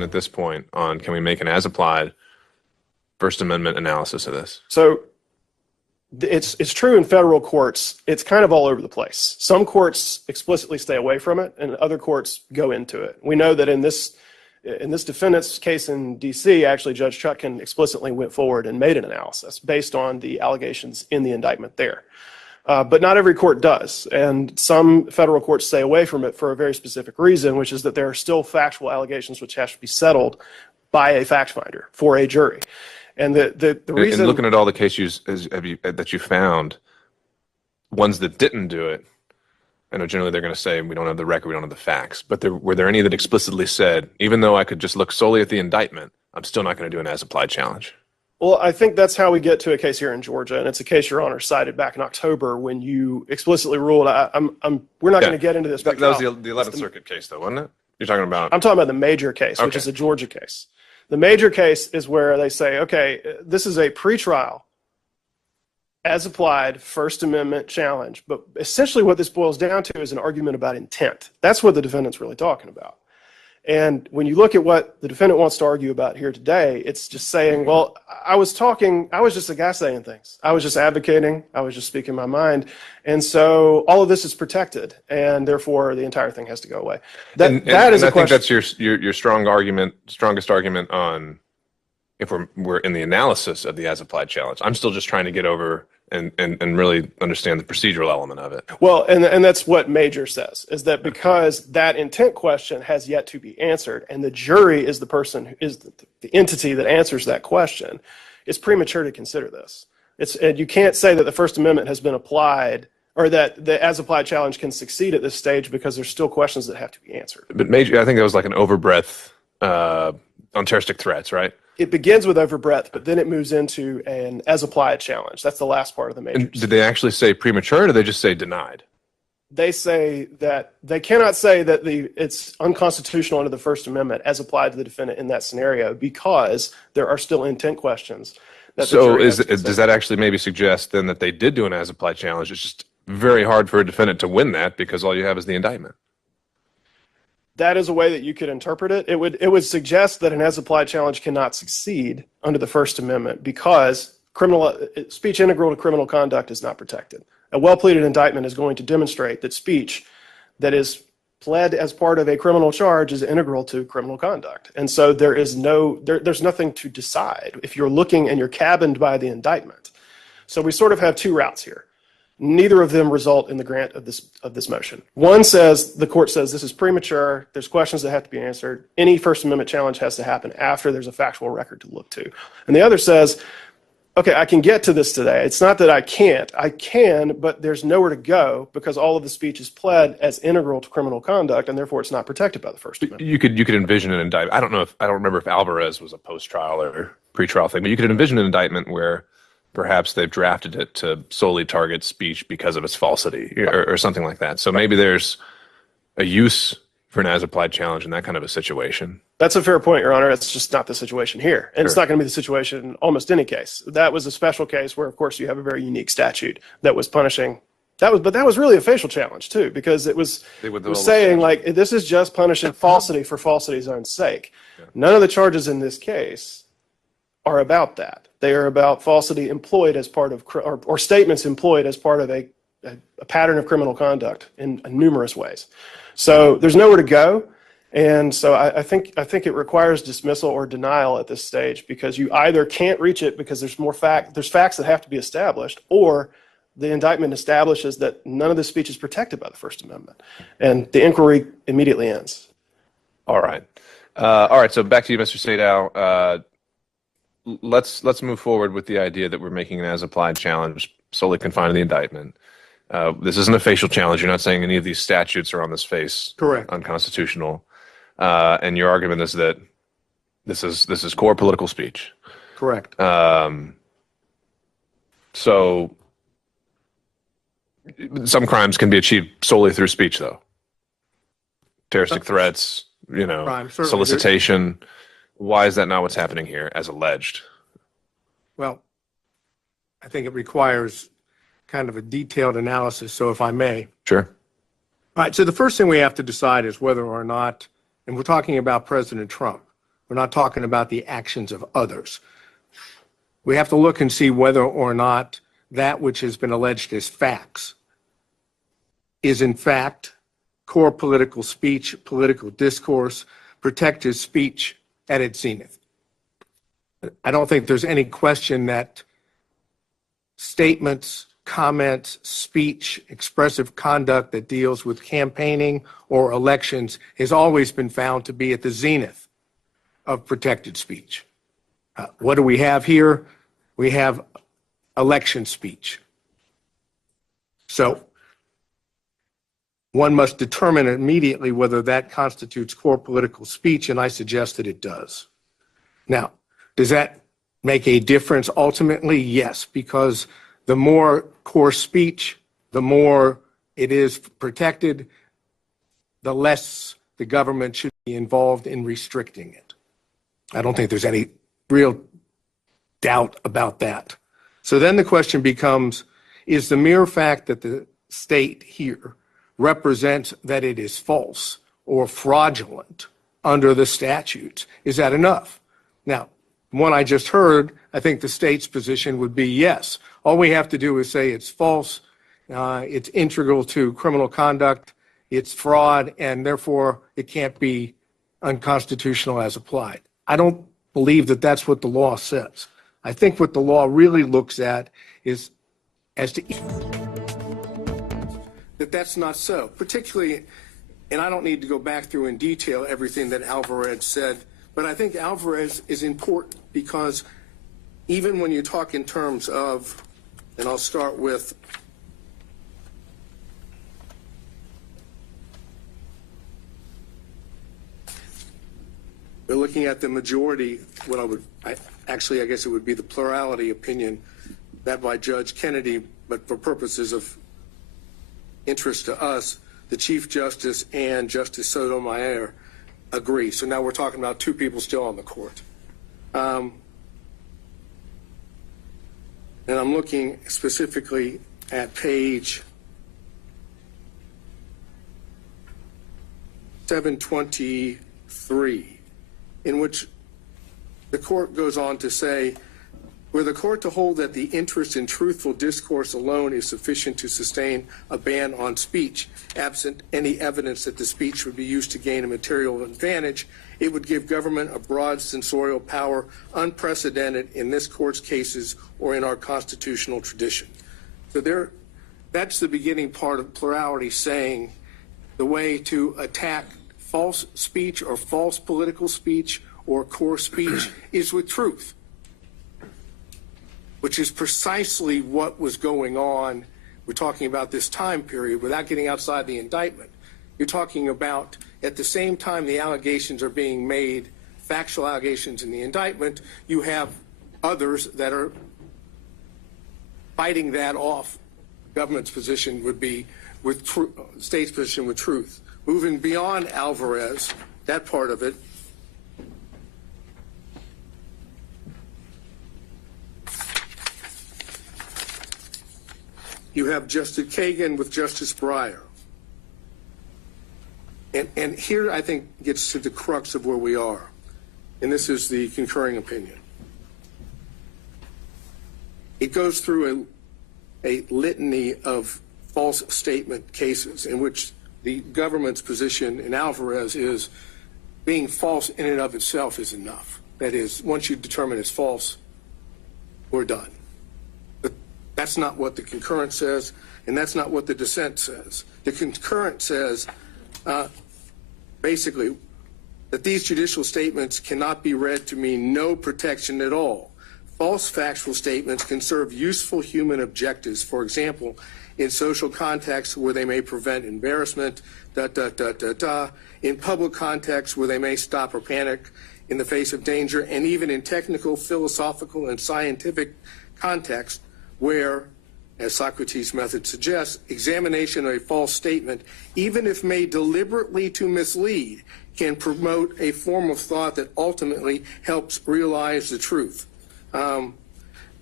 position at this point on can we make an as-applied First Amendment analysis of this? So it's true in federal courts. It's kind of all over the place. Some courts explicitly stay away from it, and other courts go into it. We know that in this defendant's case in D.C., actually Judge Chutkan explicitly went forward and made an analysis based on the allegations in the indictment there. But not every court does, and some federal courts stay away from it for a very specific reason, which is that there are still factual allegations which have to be settled by a fact finder for a jury. And the reason... And looking at all the cases that you found, ones that didn't do it, I know generally they're going to say, we don't have the record, we don't have the facts, but were there any that explicitly said, even though I could just look solely at the indictment, I'm still not going to do an as-applied challenge? Well, I think that's how we get to a case here in Georgia, and it's a case Your Honor cited back in October when you explicitly ruled, we're not going to get into this. That was the 11th Circuit case, though, wasn't it? You're talking about... I'm talking about the major case, which is a Georgia case. The major case is where they say, okay, this is a pretrial, as applied First Amendment challenge, but essentially what this boils down to is an argument about intent. That's what the defendant's really talking about. And when you look at what the defendant wants to argue about here today, it's just saying, well, I was just a guy saying things. I was just advocating. I was just speaking my mind. And so all of this is protected, and therefore the entire thing has to go away. That is a question. I think that's your strongest argument on if we're in the analysis of the as-applied challenge. I'm still just trying to get over and really understand the procedural element of it. Well, and that's what Major says, is that because that intent question has yet to be answered, and the jury is the person who is the entity that answers that question, it's premature to consider this. And you can't say that the First Amendment has been applied, or that the as-applied challenge can succeed at this stage because there's still questions that have to be answered. But Major, I think that was like an overbreadth on terroristic threats, right? It begins with overbreadth, but then it moves into an as-applied challenge. That's the last part of the Major. And did they actually say premature, or did they just say denied? They say that they cannot say that it's unconstitutional under the First Amendment as applied to the defendant in that scenario because there are still intent questions. So does that actually maybe suggest then that they did do an as-applied challenge? It's just very hard for a defendant to win that because all you have is the indictment. That is a way that you could interpret it. It would suggest that an as-applied challenge cannot succeed under the First Amendment because speech integral to criminal conduct is not protected. A well-pleaded indictment is going to demonstrate that speech that is pled as part of a criminal charge is integral to criminal conduct. And so there's nothing to decide if you're looking and you're cabined by the indictment. So we sort of have two routes here. Neither of them result in the grant of this motion. One says, the court says this is premature, there's questions that have to be answered, any First Amendment challenge has to happen after there's a factual record to look to. And the other says, okay, I can get to this today. It's not that I can't. I can, but there's nowhere to go because all of the speech is pled as integral to criminal conduct, and therefore it's not protected by the First Amendment. You could envision an indictment. I don't remember if Alvarez was a post-trial or pre-trial thing, but you could envision an indictment where perhaps they've drafted it to solely target speech because of its falsity or something like that. So maybe there's a use for an as-applied challenge in that kind of a situation. That's a fair point, Your Honor. It's just not the situation here. And It's not going to be the situation in almost any case. That was a special case where, of course, you have a very unique statute that was punishing. But that was really a facial challenge, too, because it was saying, like, this is just punishing falsity for falsity's own sake. Yeah. None of the charges in this case are about that. They are about falsity employed as part of, or statements employed as part of a pattern of criminal conduct in numerous ways. So there's nowhere to go. And so I think it requires dismissal or denial at this stage because you either can't reach it because there's facts that have to be established, or the indictment establishes that none of this speech is protected by the First Amendment. And the inquiry immediately ends. All right. So back to you, Mr. Sadow. Let's move forward with the idea that we're making an as-applied challenge solely confined to the indictment. This isn't a facial challenge. You're not saying any of these statutes are on this face unconstitutional. And your argument is that this is core political speech. Correct. So some crimes can be achieved solely through speech, though. Terroristic threats, solicitation. Why is that not what's happening here, as alleged? Well, I think it requires kind of a detailed analysis, so if I may. Sure. All right, so the first thing we have to decide is whether or not, and we're talking about President Trump, We're not talking about the actions of others. We have to look and see whether or not that which has been alleged as facts is in fact core political speech, political discourse, protected speech at its zenith. I don't think there's any question that statements, comments, speech, expressive conduct that deals with campaigning or elections has always been found to be at the zenith of protected speech. What do we have here? We have election speech. So one must determine immediately whether that constitutes core political speech, and I suggest that it does. Now, does that make a difference ultimately? Yes, because the more core speech, the more it is protected, the less the government should be involved in restricting it. I don't think there's any real doubt about that. So then the question becomes, is the mere fact that the state here represents that it is false or fraudulent under the statutes, is that enough? Now, one I just heard, I think the state's position would be yes. All we have to do is say it's false, it's integral to criminal conduct, it's fraud, and therefore it can't be unconstitutional as applied. I don't believe that that's what the law says. I think what the law really looks at is as to that that's not so, particularly, and I don't need to go back through in detail everything that Alvarez said, but I think Alvarez is important because even when you talk in terms of, and I'll start with we're looking at the majority, I guess it would be the plurality opinion that by Judge Kennedy, but for purposes of interest to us, the Chief Justice and Justice Sotomayor agree. So now we're talking about two people still on the court. And I'm looking specifically at page 723, in which the court goes on to say, were the court to hold that the interest in truthful discourse alone is sufficient to sustain a ban on speech, absent any evidence that the speech would be used to gain a material advantage, it would give government a broad censorial power unprecedented in this court's cases or in our constitutional tradition. So that's the beginning part of plurality, saying the way to attack false speech or false political speech or core speech is with truth, which is precisely what was going on. We're talking about this time period without getting outside the indictment. You're talking about at the same time the allegations are being made, factual allegations in the indictment, you have others that are fighting that off. Government's position would be with state's position with truth. Moving beyond Alvarez, that part of it, you have Justice Kagan with Justice Breyer. And here I think gets to the crux of where we are. And this is the concurring opinion. It goes through a litany of false statement cases in which the government's position in Alvarez is being false in and of itself is enough. That is, once you determine it's false, we're done. But that's not what the concurrent says, and that's not what the dissent says. The concurrent says, basically, that these judicial statements cannot be read to mean no protection at all. False factual statements can serve useful human objectives, for example, in social contexts where they may prevent embarrassment, in public contexts where they may stop or panic in the face of danger, and even in technical, philosophical, and scientific contexts where, as Socrates' method suggests, examination of a false statement, even if made deliberately to mislead, can promote a form of thought that ultimately helps realize the truth.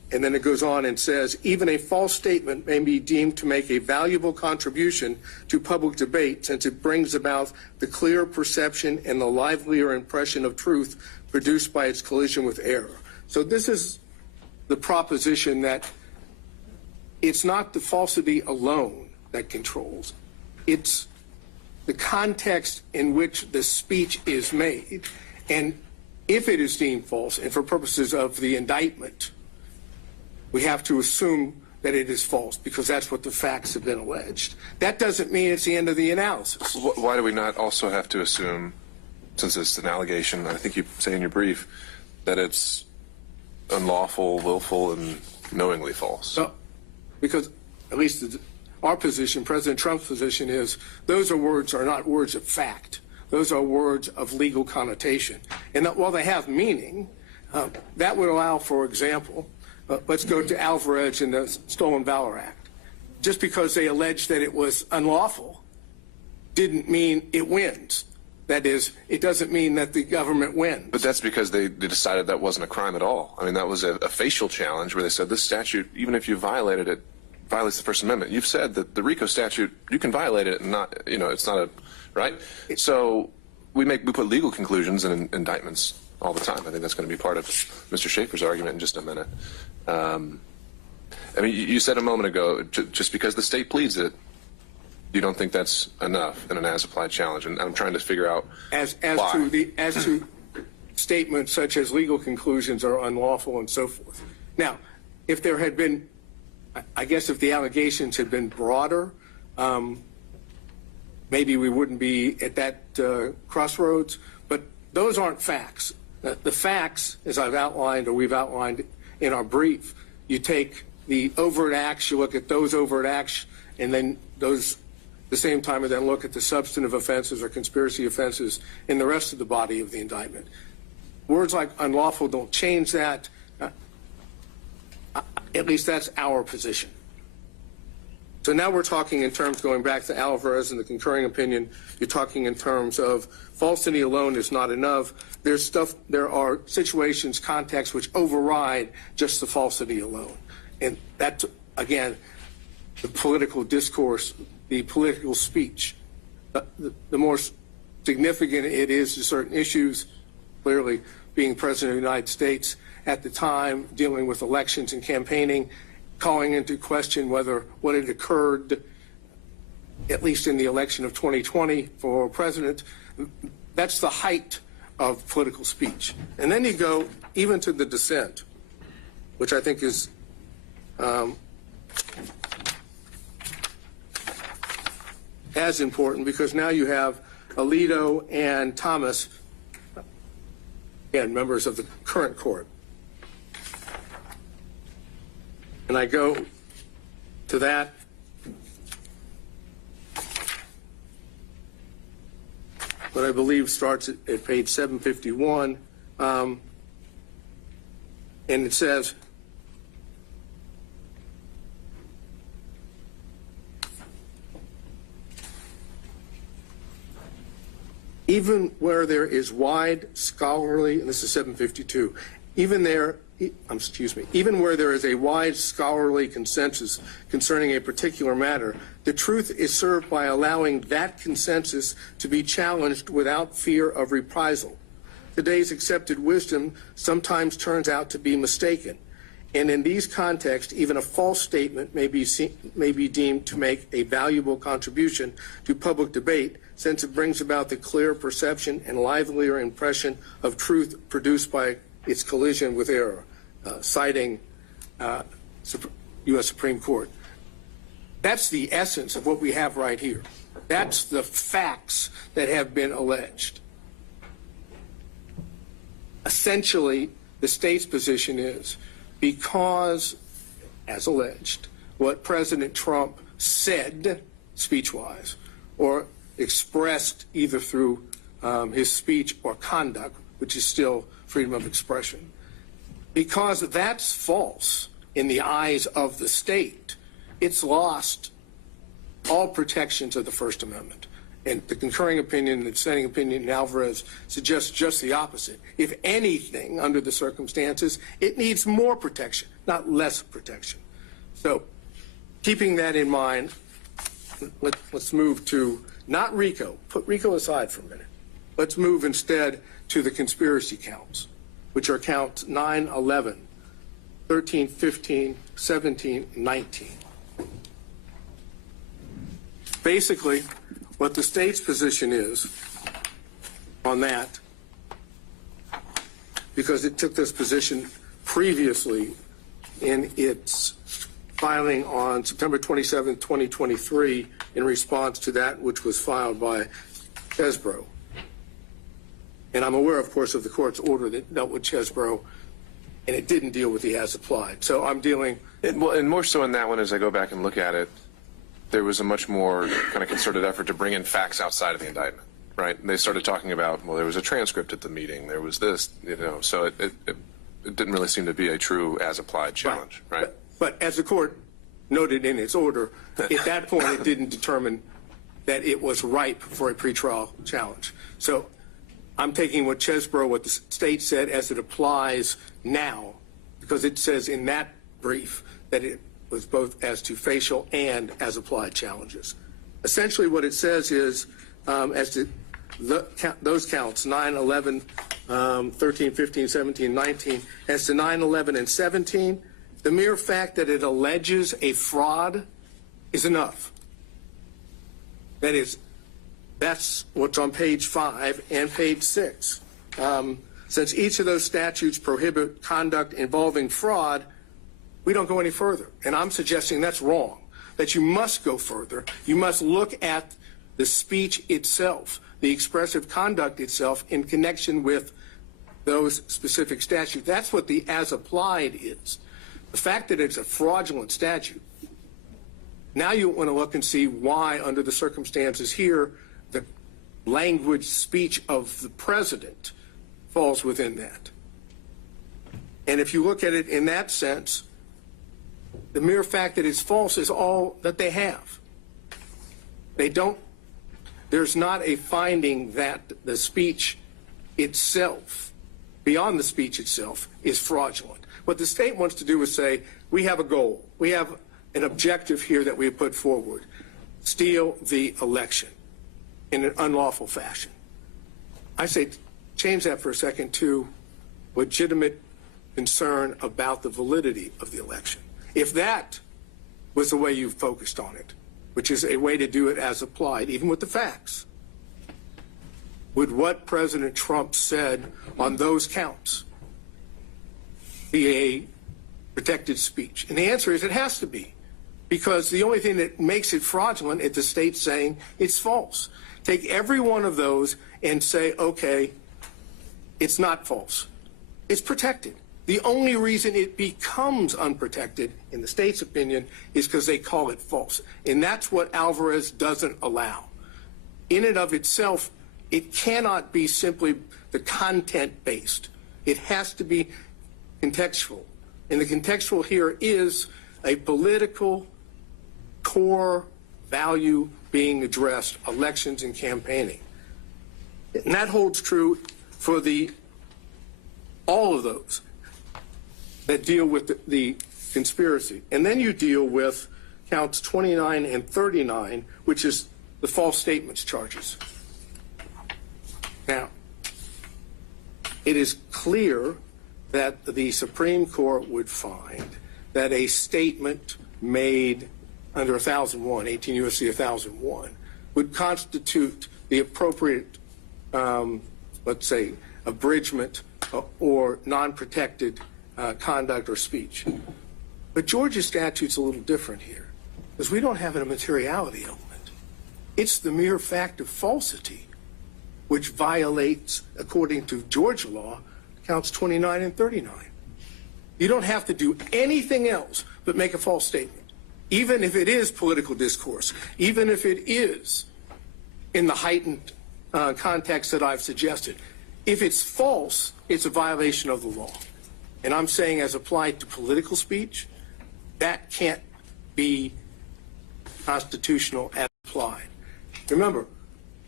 and then it goes on and says, even a false statement may be deemed to make a valuable contribution to public debate since it brings about the clear perception and the livelier impression of truth produced by its collision with error. So this is the proposition that it's not the falsity alone that controls. It's the context in which the speech is made. And if it is deemed false, and for purposes of the indictment, we have to assume that it is false because that's what the facts have been alleged. That doesn't mean it's the end of the analysis. Why do we not also have to assume, since it's an allegation, I think you say in your brief, that it's unlawful, willful, and knowingly false? Because at least our position, President Trump's position is those are not words of fact. Those are words of legal connotation. And that while they have meaning, that would allow, for example, let's go to Alvarez in the Stolen Valor Act. Just because they alleged that it was unlawful didn't mean it wins. That is, it doesn't mean that the government wins. But that's because they decided that wasn't a crime at all. I mean, that was a facial challenge where they said this statute, even if you violated it, violates the First Amendment. You've said that the RICO statute, you can violate it and not, it's not a, right? So we put legal conclusions in indictments all the time. I think that's going to be part of Mr. Schaefer's argument in just a minute. I mean, you said a moment ago, just because the state pleads it, you don't think that's enough in an as-applied challenge, and I'm trying to figure out as why. to statements such as legal conclusions are unlawful and so forth. Now, if there had been, I guess, if the allegations had been broader, maybe we wouldn't be at that crossroads. But those aren't facts. The facts, as I've outlined or we've outlined in our brief, you take the overt acts, you look at those overt acts, and then those. The same time, and then look at the substantive offenses or conspiracy offenses in the rest of the body of the indictment. Words like unlawful don't change that. At least that's our position. So now we're talking in terms, going back to Alvarez and the concurring opinion, you're talking in terms of falsity alone is not enough. There are situations, contexts which override just the falsity alone. And that's, again, the political discourse, the political speech. The more significant it is to certain issues, clearly being President of the United States at the time, dealing with elections and campaigning, calling into question whether what had occurred, at least in the election of 2020 for president, that's the height of political speech. And then you go even to the dissent, which I think is as important, because now you have Alito and Thomas, again, members of the current court. And I go to that. What I believe starts at page 751. And it says, even where there is wide scholarly, and this is 752, even where there is a wide scholarly consensus concerning a particular matter, the truth is served by allowing that consensus to be challenged without fear of reprisal. Today's accepted wisdom sometimes turns out to be mistaken, and in these contexts, even a false statement may be deemed to make a valuable contribution to public debate, since it brings about the clear perception and livelier impression of truth produced by its collision with error, citing U.S. Supreme Court. That's the essence of what we have right here. That's the facts that have been alleged. Essentially, the state's position is because, as alleged, what President Trump said speech-wise or expressed either through his speech or conduct, which is still freedom of expression, because that's false in the eyes of the state, it's lost all protections of the First Amendment. And the concurring opinion, the dissenting opinion in Alvarez suggests just the opposite. If anything, under the circumstances, it needs more protection, not less protection. So keeping that in mind, let's move to not RICO. Put RICO aside for a minute. Let's move instead to the conspiracy counts, which are counts 9, 11, 13, 15, 17, 19. Basically, what the state's position is on that, because it took this position previously in its filing on September 27, 2023, in response to that which was filed by Chesbrough. And I'm aware, of course, of the court's order that dealt with Chesbrough, and it didn't deal with the as applied. So I'm dealing. And more so in that one, as I go back and look at it, there was a much more kind of concerted effort to bring in facts outside of the indictment, right? And they started talking about, well, there was a transcript at the meeting, there was this, so it didn't really seem to be a true as-applied challenge, right? But as the court noted in its order, at that point it didn't determine that it was ripe for a pretrial challenge. So I'm taking what Chesbrough, what the state said, as it applies now, because it says in that brief that it was both as to facial and as applied challenges. Essentially what it says is, as to those counts, 9, 11, 13, 15, 17, 19, as to 9, 11, and 17, the mere fact that it alleges a fraud is enough. That is, that's what's on page 5 and page 6. Since each of those statutes prohibit conduct involving fraud, we don't go any further. And I'm suggesting that's wrong, that you must go further. You must look at the speech itself, the expressive conduct itself in connection with those specific statutes. That's what the as applied is. The fact that it's a fraudulent statute, now you want to look and see why, under the circumstances here, the language speech of the president falls within that. And if you look at it in that sense, the mere fact that it's false is all that they have. There's not a finding that the speech itself, beyond the speech itself, is fraudulent. What the state wants to do is say, we have a goal. We have an objective here that we have put forward. Steal the election in an unlawful fashion. I say change that for a second to legitimate concern about the validity of the election. If that was the way you focused on it, which is a way to do it as applied, even with the facts, would what President Trump said on those counts be a protected speech? And the answer is it has to be, because the only thing that makes it fraudulent is the state saying it's false. Take every one of those and say, okay, it's not false. It's protected. The only reason it becomes unprotected, in the state's opinion, is because they call it false. And that's what Alvarez doesn't allow. In and of itself, it cannot be simply the content-based. It has to be contextual. And the contextual here is a political core value being addressed, elections and campaigning. And that holds true for all of those that deal with the conspiracy. And then you deal with counts 29 and 39, which is the false statements charges. Now, it is clear that the Supreme Court would find that a statement made under 1001, 18 U.S.C. 1001, would constitute the appropriate, let's say, abridgment or non-protected conduct or speech. But Georgia's statute's a little different here, because we don't have a materiality element. It's the mere fact of falsity, which violates, according to Georgia law, counts 29 and 39. You don't have to do anything else but make a false statement, even if it is political discourse, even if it is in the heightened context that I've suggested. If it's false, it's a violation of the law. And I'm saying, as applied to political speech, that can't be constitutional as applied. Remember,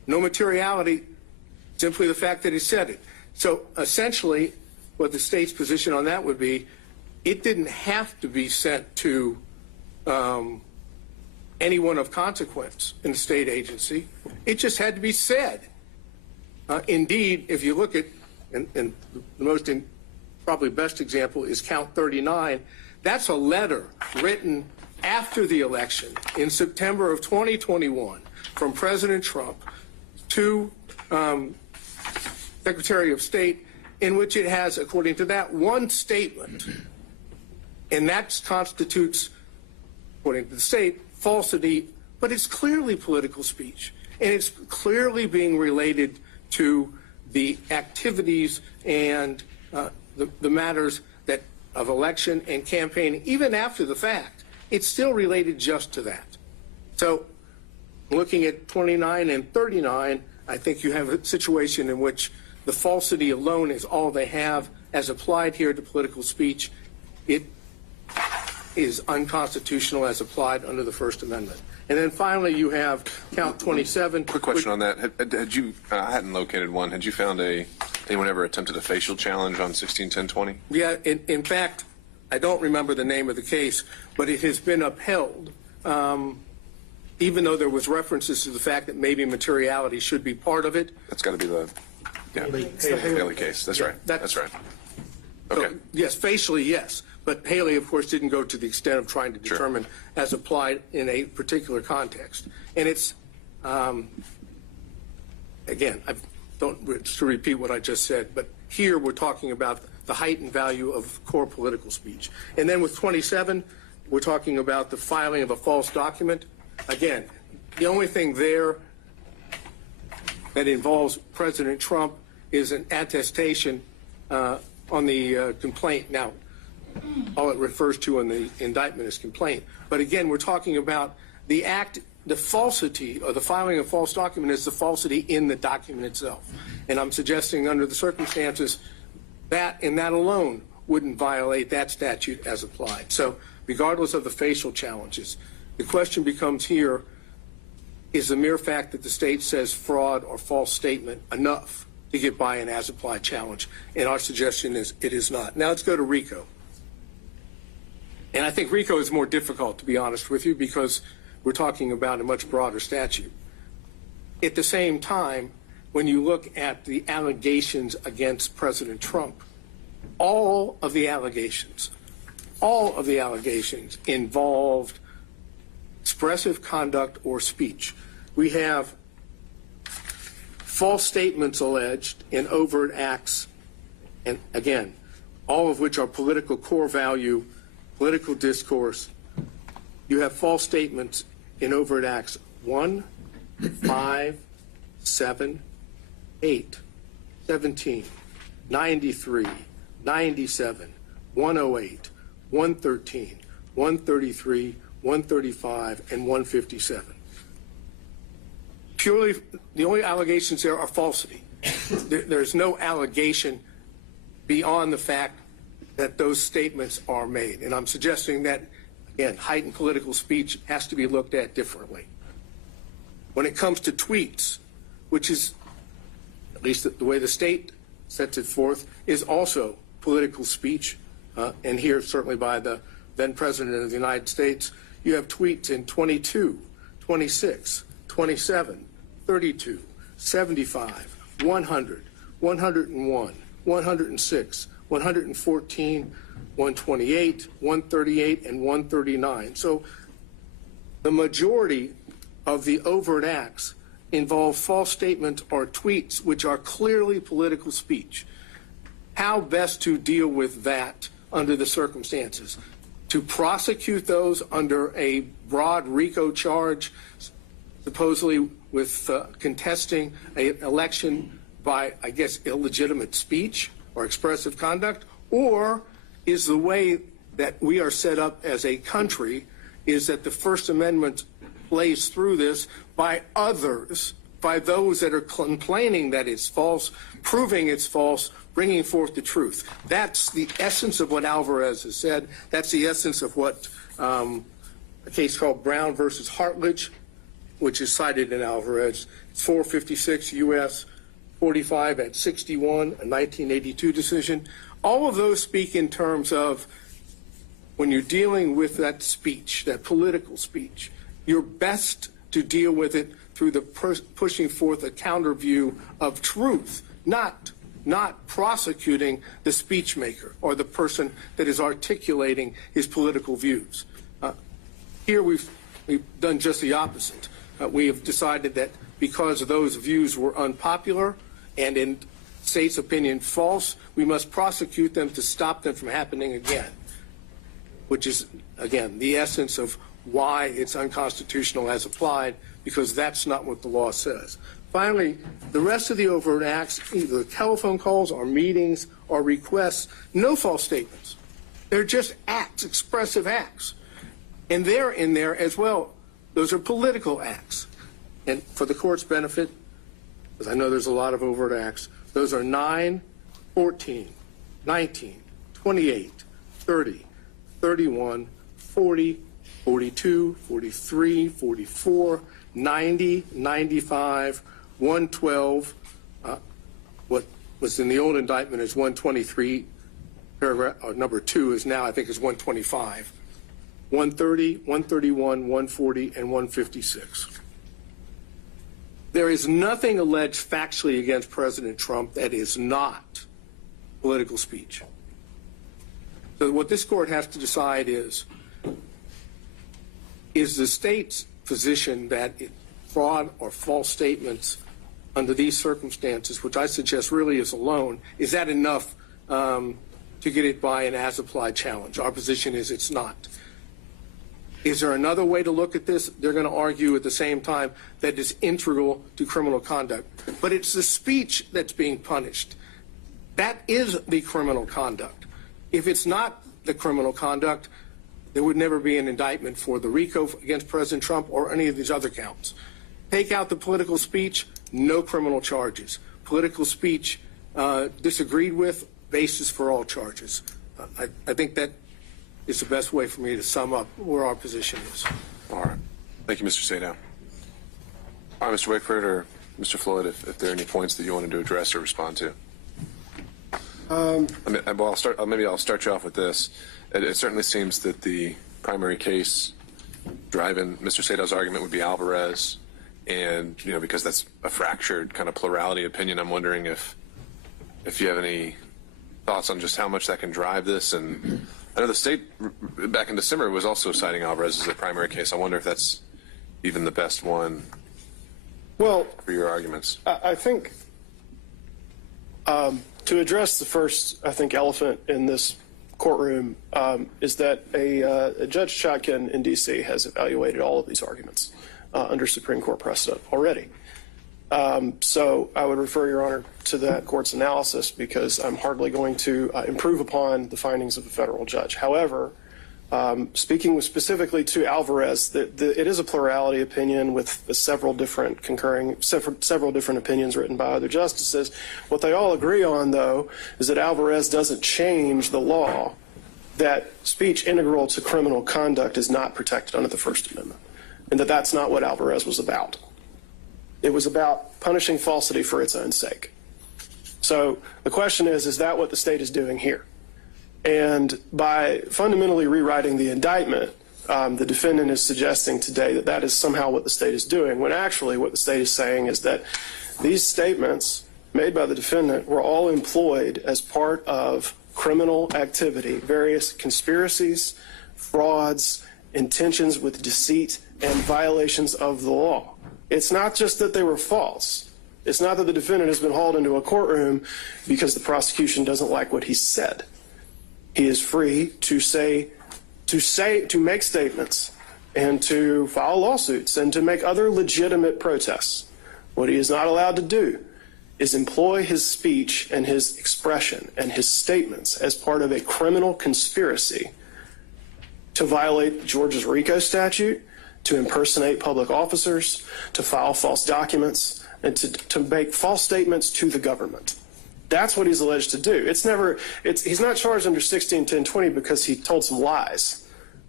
No materiality, simply the fact that he said it. So essentially, what the state's position on that would be, it didn't have to be sent to anyone of consequence in the state agency. It just had to be said. Indeed, if you look at, and the most probably best example is count 39, that's a letter written after the election in September of 2021 from President Trump to Secretary of State, in which it has, according to that, one statement, and that constitutes, according to the state, falsity, but it's clearly political speech, and it's clearly being related to the activities and the matters that of election and campaigning, even after the fact. It's still related just to that. So looking at 29 and 39, I think you have a situation in which the falsity alone is all they have as applied here to political speech. It is unconstitutional as applied under the First Amendment. And then finally, you have count 27. Quick question on that. Had you, I hadn't located one. Had you found anyone ever attempted a facial challenge on 161020? Yeah, in fact, I don't remember the name of the case, but it has been upheld, even though there was references to the fact that maybe materiality should be part of it. That's got to be the Haley case. That's right. That's right. Okay. So, yes, facially, yes. But Haley, of course, didn't go to the extent of trying to determine as applied in a particular context. And it's, again, I don't to repeat what I just said, but here we're talking about the heightened value of core political speech. And then with 27, we're talking about the filing of a false document. Again, the only thing there that involves President Trump is an attestation on the complaint. Now, all it refers to in the indictment is complaint. But again, we're talking about the act, the falsity, or the filing of false document is the falsity in the document itself. And I'm suggesting under the circumstances that and that alone wouldn't violate that statute as applied. So regardless of the facial challenges, the question becomes here, is the mere fact that the state says fraud or false statement enough to get by an as applied challenge? And our suggestion is it is not. Now let's go to RICO. And I think RICO is more difficult, to be honest with you, because we're talking about a much broader statute. At the same time, when you look at the allegations against President Trump, all of the allegations involved expressive conduct or speech. We have false statements alleged in overt acts, and again, all of which are political core value, political discourse. You have false statements in overt acts 1, 5, 7, 8, 17, 93, 97, 108, 113, 133, 135, and 157. Purely, the only allegations there are falsity. There's no allegation beyond the fact that those statements are made. And I'm suggesting that, again, heightened political speech has to be looked at differently. When it comes to tweets, which is, at least the way the state sets it forth, is also political speech, and here certainly by the then President of the United States, you have tweets in 22, 26, 27, 32, 75, 100, 101, 106, 114, 128, 138, and 139. So the majority of the overt acts involve false statements or tweets which are clearly political speech. How best to deal with that under the circumstances? To prosecute those under a broad RICO charge, supposedly with contesting an election by, I guess, illegitimate speech or expressive conduct? Or is the way that we are set up as a country is that the First Amendment plays through this by others, by those that are complaining that it's false, proving it's false, bringing forth the truth? That's the essence of what Alvarez has said. That's the essence of what a case called Brown versus Hartledge which is cited in Alvarez. It's 456 U.S. 45 at 61, a 1982 decision. All of those speak in terms of when you're dealing with that speech, that political speech, you're best to deal with it through the pushing forth a counter view of truth, not prosecuting the speech maker or the person that is articulating his political views. Here we've done just the opposite. We have decided that because those views were unpopular and in state's opinion false, we must prosecute them to stop them from happening again, which is, again, the essence of why it's unconstitutional as applied, because that's not what the law says. Finally, the rest of the overt acts, either telephone calls or meetings or requests, no false statements. They're just acts, expressive acts. And they're in there as well. Those are political acts. And for the court's benefit, because I know there's a lot of overt acts, those are 9, 14, 19, 28, 30, 31, 40, 42, 43, 44, 90, 95, 112. What was in the old indictment is 123, paragraph, or number 2 is now, I think, is 125. 130, 131, 140, and 156. There is nothing alleged factually against President Trump that is not political speech. So what this court has to decide is the state's position that fraud or false statements under these circumstances, which I suggest really is alone, is that enough to get it by an as-applied challenge? Our position is it's not. Is there another way to look at this? They're going to argue at the same time that it's integral to criminal conduct. But it's the speech that's being punished. That is the criminal conduct. If it's not the criminal conduct, there would never be an indictment for the RICO against President Trump or any of these other counts. Take out the political speech, no criminal charges. Political speech disagreed with, basis for all charges. I think that is the best way for me to sum up where our position is. All right. Thank you, Mr. Sadow. All right, Mr. Wickford or Mr. Floyd, if there are any points that you wanted to address or respond to. Maybe I'll start you off with this. It certainly seems that the primary case driving Mr. Sadow's argument would be Alvarez, and because that's a fractured kind of plurality opinion, I'm wondering if you have any thoughts on just how much that can drive this. And I know the state back in December was also citing Alvarez as a primary case. I wonder if that's even the best one for your arguments. I think to address the first, elephant in this courtroom is that a Judge Chotkin in D.C. has evaluated all of these arguments under Supreme Court precedent already. So I would refer Your Honor to that court's analysis, because I'm hardly going to improve upon the findings of a federal judge. However, speaking specifically to Alvarez, it is a plurality opinion with several different opinions written by other justices. What they all agree on, though, is that Alvarez doesn't change the law that speech integral to criminal conduct is not protected under the First Amendment, and that that's not what Alvarez was about. It was about punishing falsity for its own sake. So the question is that what the state is doing here? And by fundamentally rewriting the indictment, the defendant is suggesting today that that is somehow what the state is doing, when actually what the state is saying is that these statements made by the defendant were all employed as part of criminal activity, various conspiracies, frauds, intentions with deceit, and violations of the law. It's not just that they were false. It's not that the defendant has been hauled into a courtroom because the prosecution doesn't like what he said. He is free to make statements and to file lawsuits and to make other legitimate protests. What he is not allowed to do is employ his speech and his expression and his statements as part of a criminal conspiracy to violate Georgia's RICO statute, to impersonate public officers, to file false documents, and to make false statements to the government. That's what he's alleged to do. He's not charged under 161020 because he told some lies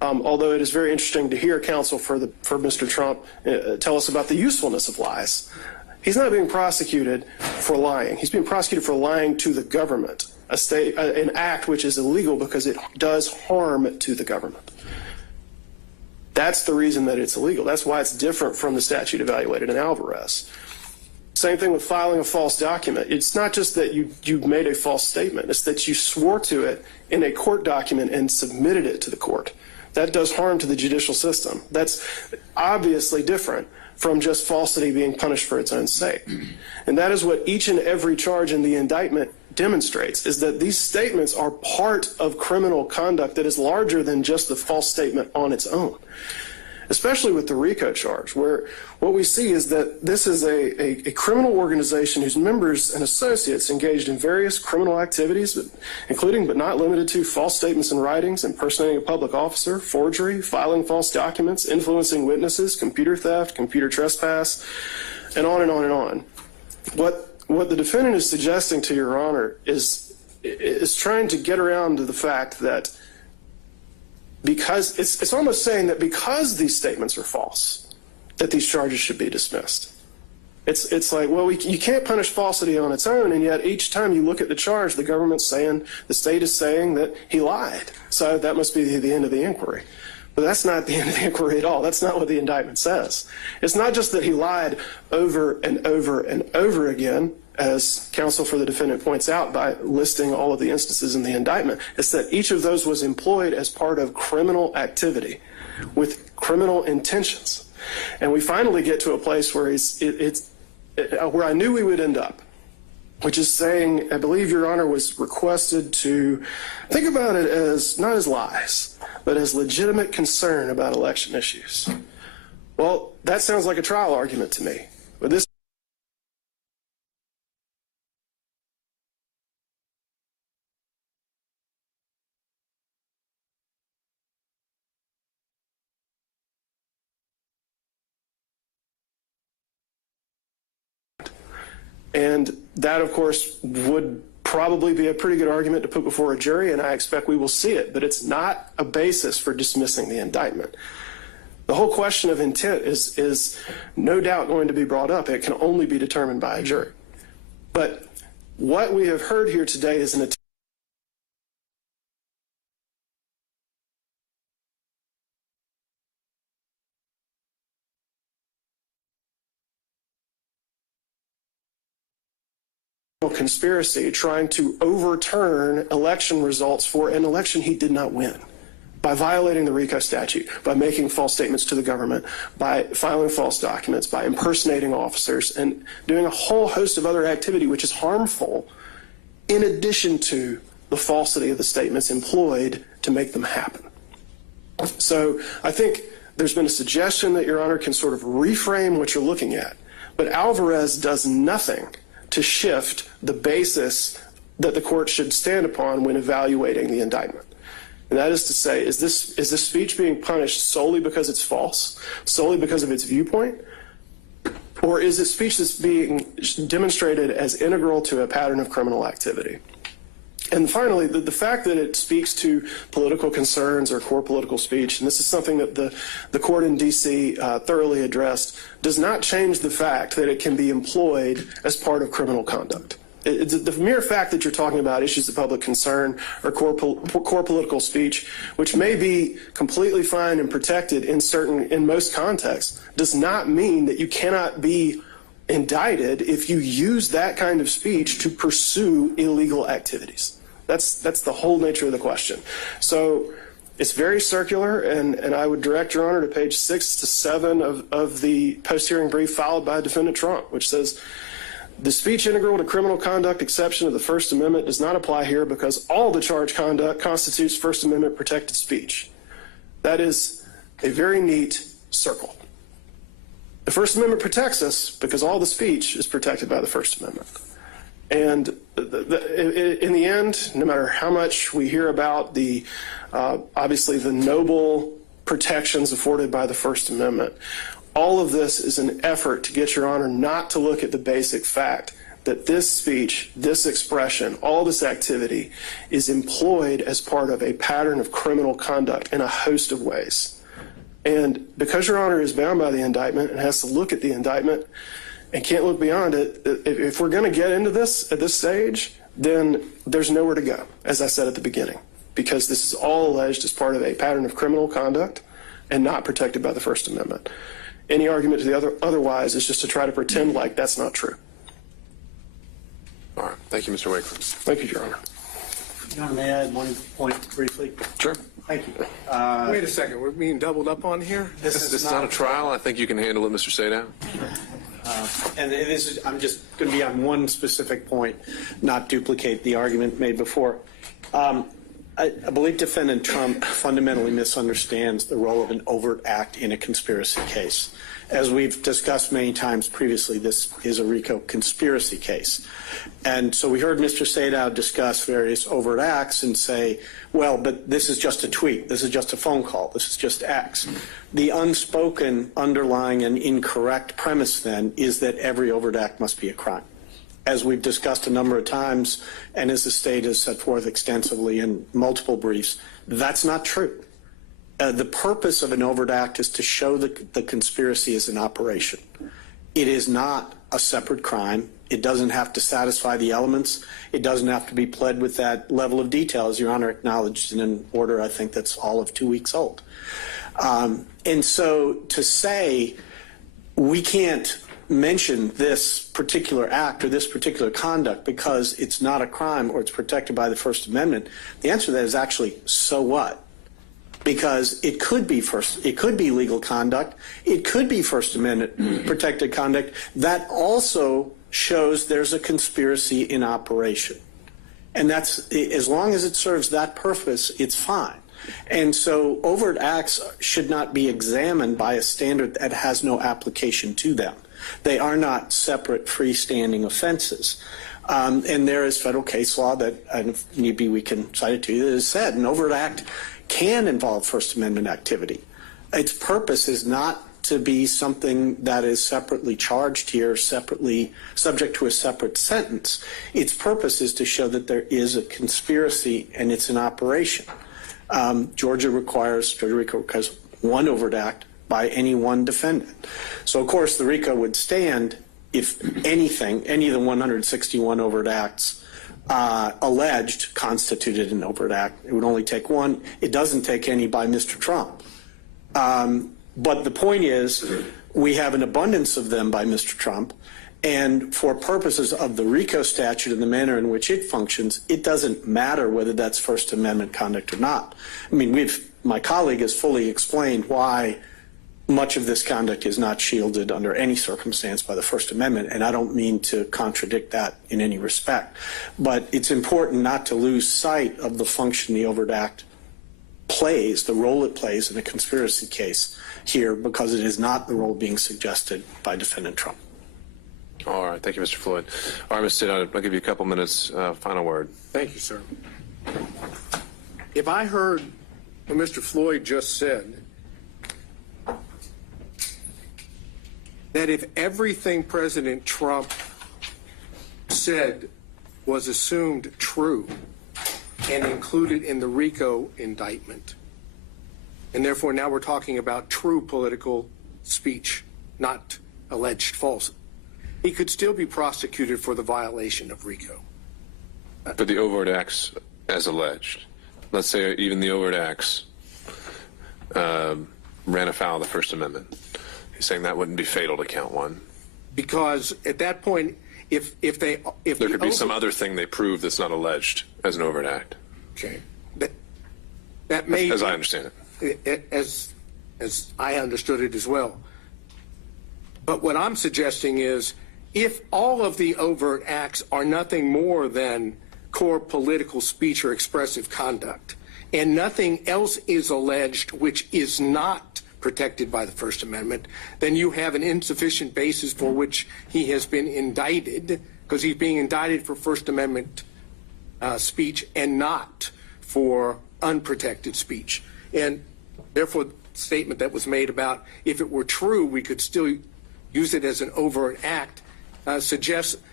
although it is very interesting to hear counsel for Mr. Trump tell us about the usefulness of lies. He's not being prosecuted for lying. He's being prosecuted for lying to the government, an act which is illegal because it does harm to the government. That's the reason that it's illegal. That's why it's different from the statute evaluated in Alvarez. Same thing with filing a false document. It's not just that you made a false statement. It's that you swore to it in a court document and submitted it to the court. That does harm to the judicial system. That's obviously different from just falsity being punished for its own sake. And that is what each and every charge in the indictment demonstrates, is that these statements are part of criminal conduct that is larger than just the false statement on its own. Especially with the RICO charge, where what we see is that this is a criminal organization whose members and associates engaged in various criminal activities, including but not limited to false statements and writings, impersonating a public officer, forgery, filing false documents, influencing witnesses, computer theft, computer trespass, and on and on and on. What the defendant is suggesting to Your Honor is trying to get around to the fact that because it's almost saying that because these statements are false, that these charges should be dismissed. It's like, well, you can't punish falsity on its own, and yet each time you look at the charge, the government's saying, the state is saying that he lied. So that must be the end of the inquiry. But that's not the end of the inquiry at all. That's not what the indictment says. It's not just that he lied over and over and over again, as counsel for the defendant points out by listing all of the instances in the indictment. It's that each of those was employed as part of criminal activity with criminal intentions. And we finally get to a place where where I knew we would end up, which is saying, I believe Your Honor was requested to think about it as not as lies, but as legitimate concern about election issues. Well, that sounds like a trial argument to me. But this and that, of course, would probably be a pretty good argument to put before a jury, and I expect we will see it, but it's not a basis for dismissing the indictment. The whole question of intent is no doubt going to be brought up. It can only be determined by a jury. But what we have heard here today is an attempt conspiracy trying to overturn election results for an election he did not win by violating the RICO statute, by making false statements to the government, by filing false documents, by impersonating officers, and doing a whole host of other activity which is harmful in addition to the falsity of the statements employed to make them happen. So I think there's been a suggestion that Your Honor can sort of reframe what you're looking at, but Alvarez does nothing to shift the basis that the court should stand upon when evaluating the indictment. And that is to say, is this speech being punished solely because it's false, solely because of its viewpoint, or is it speech that's being demonstrated as integral to a pattern of criminal activity? And finally, the fact that it speaks to political concerns or core political speech, and this is something that the court in D.C. Thoroughly addressed, does not change the fact that it can be employed as part of criminal conduct. The mere fact that you're talking about issues of public concern or core political speech, which may be completely fine and protected in most contexts, does not mean that you cannot be indicted if you use that kind of speech to pursue illegal activities. That's the whole nature of the question. So it's very circular, and I would direct Your Honor to page 6 to 7 of the post-hearing brief filed by Defendant Trump, which says, the speech integral to criminal conduct exception of the First Amendment does not apply here because all the charged conduct constitutes First Amendment protected speech. That is a very neat circle. The First Amendment protects us because all the speech is protected by the First Amendment. And in the end, no matter how much we hear about obviously the noble protections afforded by the First Amendment, all of this is an effort to get Your Honor not to look at the basic fact that this speech, this expression, all this activity is employed as part of a pattern of criminal conduct in a host of ways. And because Your Honor is bound by the indictment and has to look at the indictment and can't look beyond it, if we're going to get into this at this stage, then there's nowhere to go, as I said at the beginning, because this is all alleged as part of a pattern of criminal conduct and not protected by the First Amendment. Any argument to the otherwise is just to try to pretend like that's not true. All right. Thank you, Mr. Wakeford. Thank you, Your Honor. Your Honor, may I add one point briefly? Sure. Thank you. Wait a second, we're being doubled up on here? This is not a trial. I think you can handle it, Mr. Sadow. And this is, I'm just going to be on one specific point, not duplicate the argument made before. I believe Defendant Trump fundamentally misunderstands the role of an overt act in a conspiracy case. As we've discussed many times previously, this is a RICO conspiracy case. And so we heard Mr. Sadow discuss various overt acts and say, well, but this is just a tweet, this is just a phone call, this is just X. The unspoken, underlying, and incorrect premise then is that every overt act must be a crime. As we've discussed a number of times, and as the state has set forth extensively in multiple briefs, that's not true. The purpose of an overt act is to show that the conspiracy is an operation. It is not a separate crime. It doesn't have to satisfy the elements. It doesn't have to be pled with that level of detail, as Your Honor acknowledged in an order I think that's all of 2 weeks old. And so to say we can't mention this particular act or this particular conduct because it's not a crime or it's protected by the First Amendment, the answer to that is actually, so what? Because it could be legal conduct, it could be First Amendment protected conduct. That also shows there's a conspiracy in operation. And that's, as long as it serves that purpose, it's fine. And so overt acts should not be examined by a standard that has no application to them. They are not separate freestanding offenses. And there is federal case law that, and if need be, we can cite it to you, that has said an overt act can involve First Amendment activity. Its purpose is not to be something that is separately charged here, separately subject to a separate sentence. Its purpose is to show that there is a conspiracy and it's an operation. Georgia RICO requires one overt act by any one defendant. So, of course, the RICO would stand if anything, any of the 161 overt acts alleged constituted an overt act. It would only take one. It doesn't take any by Mr. Trump. But the point is, we have an abundance of them by Mr. Trump, and for purposes of the RICO statute and the manner in which it functions, it doesn't matter whether that's First Amendment conduct or not. I mean, my colleague has fully explained why much of this conduct is not shielded under any circumstance by the First Amendment, and I don't mean to contradict that in any respect. But it's important not to lose sight of the function the overt act plays, the role it plays in a conspiracy case here, because it is not the role being suggested by Defendant Trump. All right. Thank you, Mr. Floyd. All right, Mr. Sadow, I'll give you a couple minutes. Final word. Thank you, sir. If I heard what Mr. Floyd just said, that if everything President Trump said was assumed true and included in the RICO indictment, and therefore now we're talking about true political speech, not alleged false, he could still be prosecuted for the violation of RICO. For the overt acts as alleged. Let's say even the overt acts ran afoul of the First Amendment. He's saying that wouldn't be fatal to count one. Because at that point, if there could be some other thing they prove that's not alleged as an overt act. Okay. That may, as I understand it. As I understood it as well. But what I'm suggesting is, if all of the overt acts are nothing more than core political speech or expressive conduct, and nothing else is alleged which is not protected by the First Amendment, then you have an insufficient basis for which he has been indicted, because he's being indicted for First Amendment speech and not for unprotected speech. And therefore, the statement that was made about if it were true, we could still use it as an overt act, suggests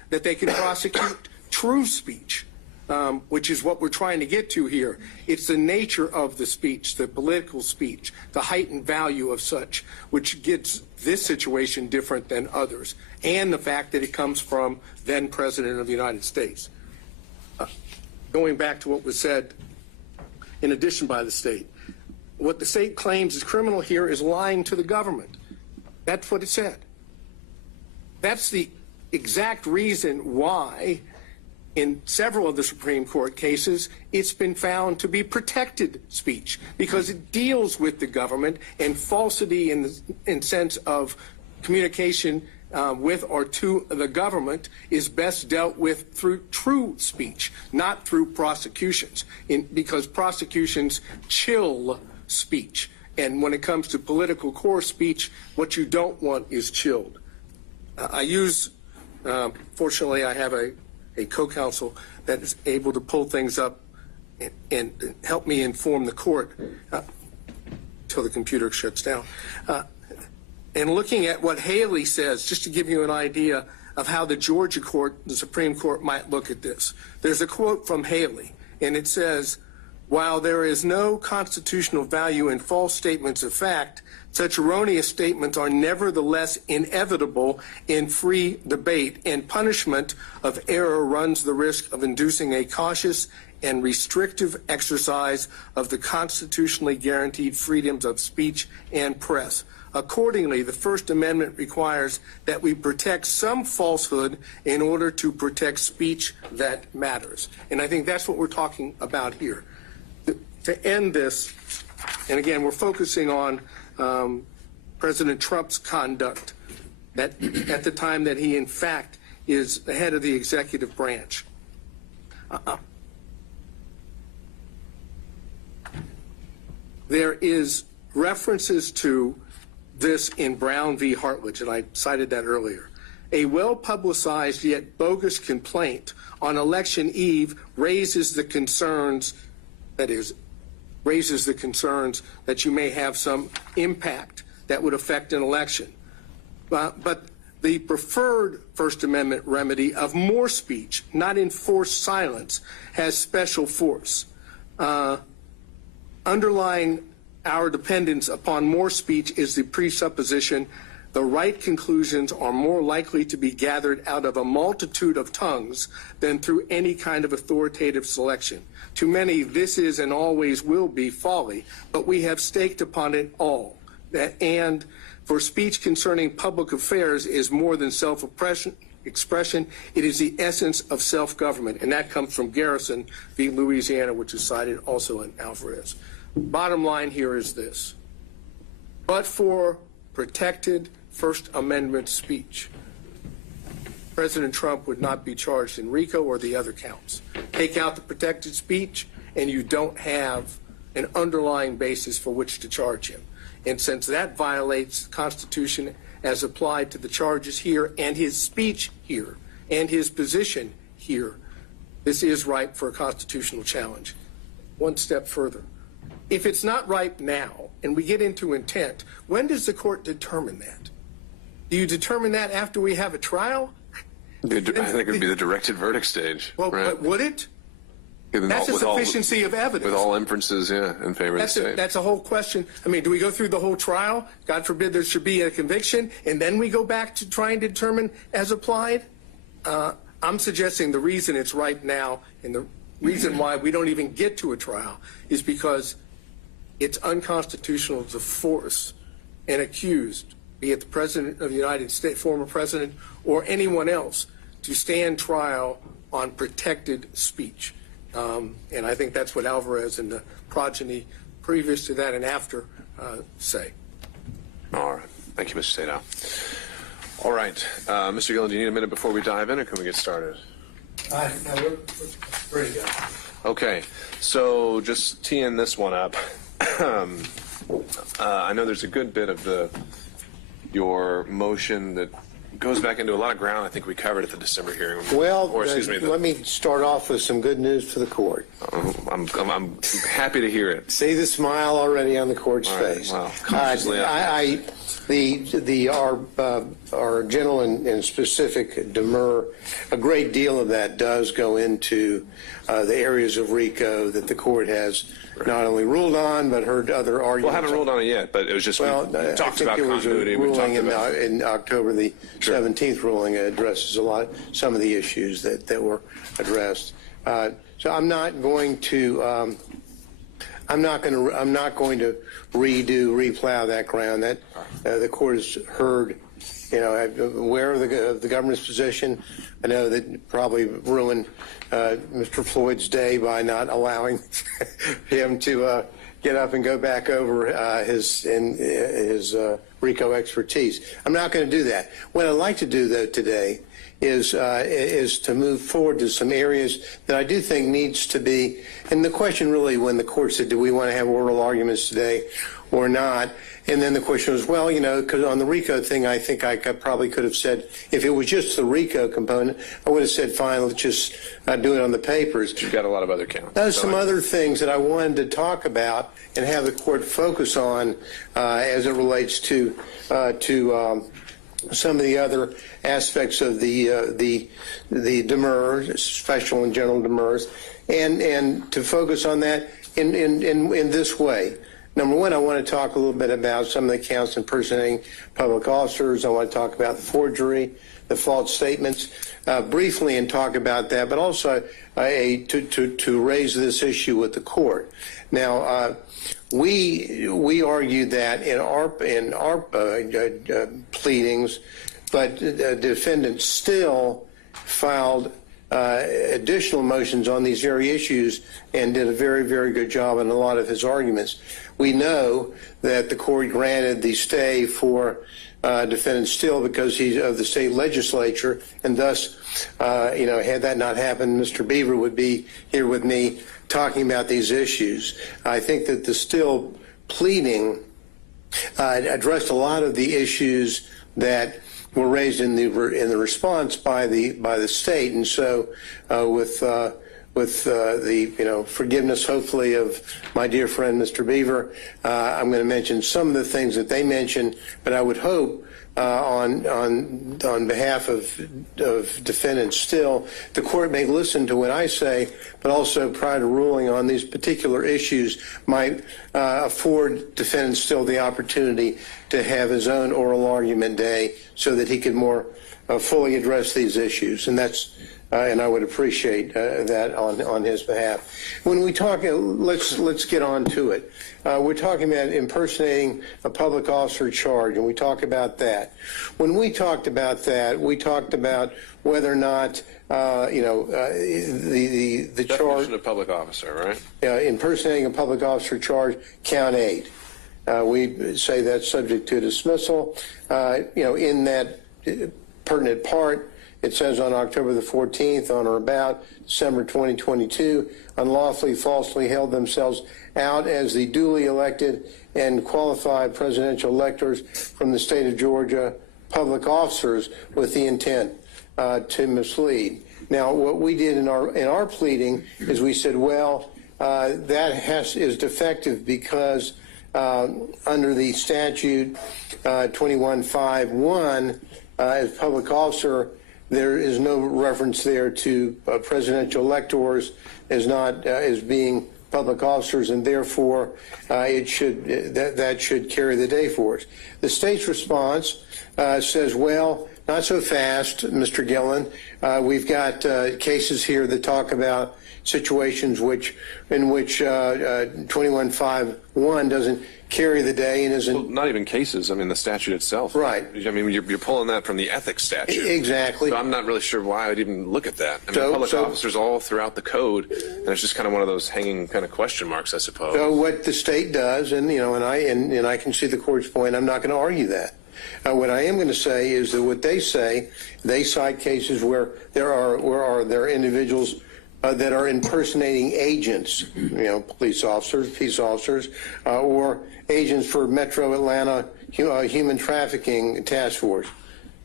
that they can prosecute true speech, which is what we're trying to get to here. It's the nature of the speech, the political speech, the heightened value of such, which gets this situation different than others, and the fact that it comes from then President of the United States. Going back to what was said in addition by the state, what the state claims is criminal here is lying to the government. That's what it said. That's the exact reason why in several of the Supreme Court cases, it's been found to be protected speech because it deals with the government, and falsity in sense of communication with or to the government is best dealt with through true speech, not through prosecutions, because prosecutions chill speech. And when it comes to political core speech, what you don't want is chilled. Fortunately, I have a co-counsel that is able to pull things up and help me inform the court until the computer shuts down. And looking at what Haley says, just to give you an idea of how the Georgia court, the Supreme Court, might look at this. There's a quote from Haley, and it says, "While there is no constitutional value in false statements of fact, such erroneous statements are nevertheless inevitable in free debate, and punishment of error runs the risk of inducing a cautious and restrictive exercise of the constitutionally guaranteed freedoms of speech and press. Accordingly, the First Amendment requires that we protect some falsehood in order to protect speech that matters." And I think that's what we're talking about here. To end this, and again, we're focusing on President Trump's conduct at the time that he, in fact, is the head of the executive branch. There is references to this in Brown v. Hartledge, and I cited that earlier. A well-publicized yet bogus complaint on election eve raises the concerns that you may have some impact that would affect an election. But the preferred First Amendment remedy of more speech, not enforced silence, has special force. Underlying our dependence upon more speech is the presupposition the right conclusions are more likely to be gathered out of a multitude of tongues than through any kind of authoritative selection. To many, this is and always will be folly, but we have staked upon it all. And for speech concerning public affairs is more than self-expression, it is the essence of self-government. And that comes from Garrison v. Louisiana, which is cited also in Alvarez. Bottom line here is this. But for protected First Amendment speech, President Trump would not be charged in RICO or the other counts. Take out the protected speech, and you don't have an underlying basis for which to charge him. And since that violates the Constitution as applied to the charges here and his speech here and his position here, this is ripe for a constitutional challenge. One step further. If it's not ripe now, and we get into intent, when does the court determine that? Do you determine that after we have a trial? I think it would be the directed verdict stage. Well, right? But would it? That's a sufficiency of evidence. With all inferences, yeah, in favor of the state. That's a whole question. I mean, do we go through the whole trial? God forbid there should be a conviction, and then we go back to trying to determine as applied? I'm suggesting the reason it's ripe now, and the reason why we don't even get to a trial, is because it's unconstitutional to force an accused, be it the President of the United States, former President, or anyone else, to stand trial on protected speech. And I think that's what Alvarez and the progeny previous to that and after say. All right. Thank you, Mr. Sadow. All right. Mr. Gillen, do you need a minute before we dive in, or can we get started? We're ready to go. Okay. So just teeing this one up. I know there's a good bit of your motion that goes back into a lot of ground I think we covered at the December hearing. Well, or excuse me. let me start off with some good news for the court. I'm happy to hear it. See the smile already on the court's face. Wow. Cautiously our general and specific demur, a great deal of that does go into the areas of RICO that the court has not only ruled on but heard other arguments. Well, I haven't ruled on it yet, but it was just we talked about continuity. We talked about in October the 17th ruling addresses some of the issues that were addressed. So I'm not going to replow that ground. That the court has heard. Aware of the government's position. I know that probably ruined Mr. Floyd's day by not allowing him to get up and go back over his RICO expertise. I'm not going to do that. What I'd like to do, though, today is to move forward to some areas that I do think needs to be. And the question really, when the court said, do we want to have oral arguments today or not? And then the question was, well, because on the RICO thing, I think I probably could have said, if it was just the RICO component, I would have said, fine, let's just do it on the papers. You've got a lot of other counts. There's some other things that I wanted to talk about and have the court focus on as it relates to some of the other aspects of the demurrers, special and general demurrers, and to focus on that in this way. Number one, I want to talk a little bit about some of the counts impersonating public officers. I want to talk about the forgery, the false statements, briefly, and talk about that, but also to raise this issue with the court. Now, we argued that in our pleadings, but the defendant still filed additional motions on these very issues and did a very, very good job in a lot of his arguments. We know that the court granted the stay for defendant Still because he's of the state legislature, and thus, had that not happened, Mr. Beaver would be here with me talking about these issues. I think that the Still pleading addressed a lot of the issues that were raised in the response by the state, and so with the forgiveness, hopefully, of my dear friend Mr. Beaver, I'm going to mention some of the things that they mentioned, but I would hope on behalf of defendants Still, the court may listen to what I say, but also prior to ruling on these particular issues might afford defendant Still the opportunity to have his own oral argument day so that he could more fully address these issues. And that's and I would appreciate that on his behalf. When we talk, let's get on to it. We're talking about impersonating a public officer charge, and we talk about that. When we talked about that, we talked about whether or not the charge. Definition of public officer, right? Impersonating a public officer charge, count 8. We say that's subject to dismissal. In that pertinent part, it says on October the 14th, on or about December 2022, unlawfully, falsely held themselves out as the duly elected and qualified presidential electors from the state of Georgia, public officers with the intent to mislead. Now, what we did in our pleading is we said, well, that is defective because under the statute 2151, as public officer, there is no reference there to presidential electors as being public officers, and therefore that should carry the day for us. The state's response says, well, not so fast, Mr. Gillen. We've got cases here that talk about situations in which 2151 doesn't carry the day and isn't. Well, not even cases. I mean, the statute itself. Right. I mean, you're pulling that from the ethics statute. Exactly. So I'm not really sure why I'd even look at that. I mean, public officers all throughout the code, and it's just kind of one of those hanging kind of question marks, I suppose. So what the state does, and I can see the court's point. I'm not going to argue that. What I am going to say is that what they say, they cite cases where there are individuals that are impersonating agents, police officers, peace officers, or agents for Metro Atlanta Human Trafficking Task Force.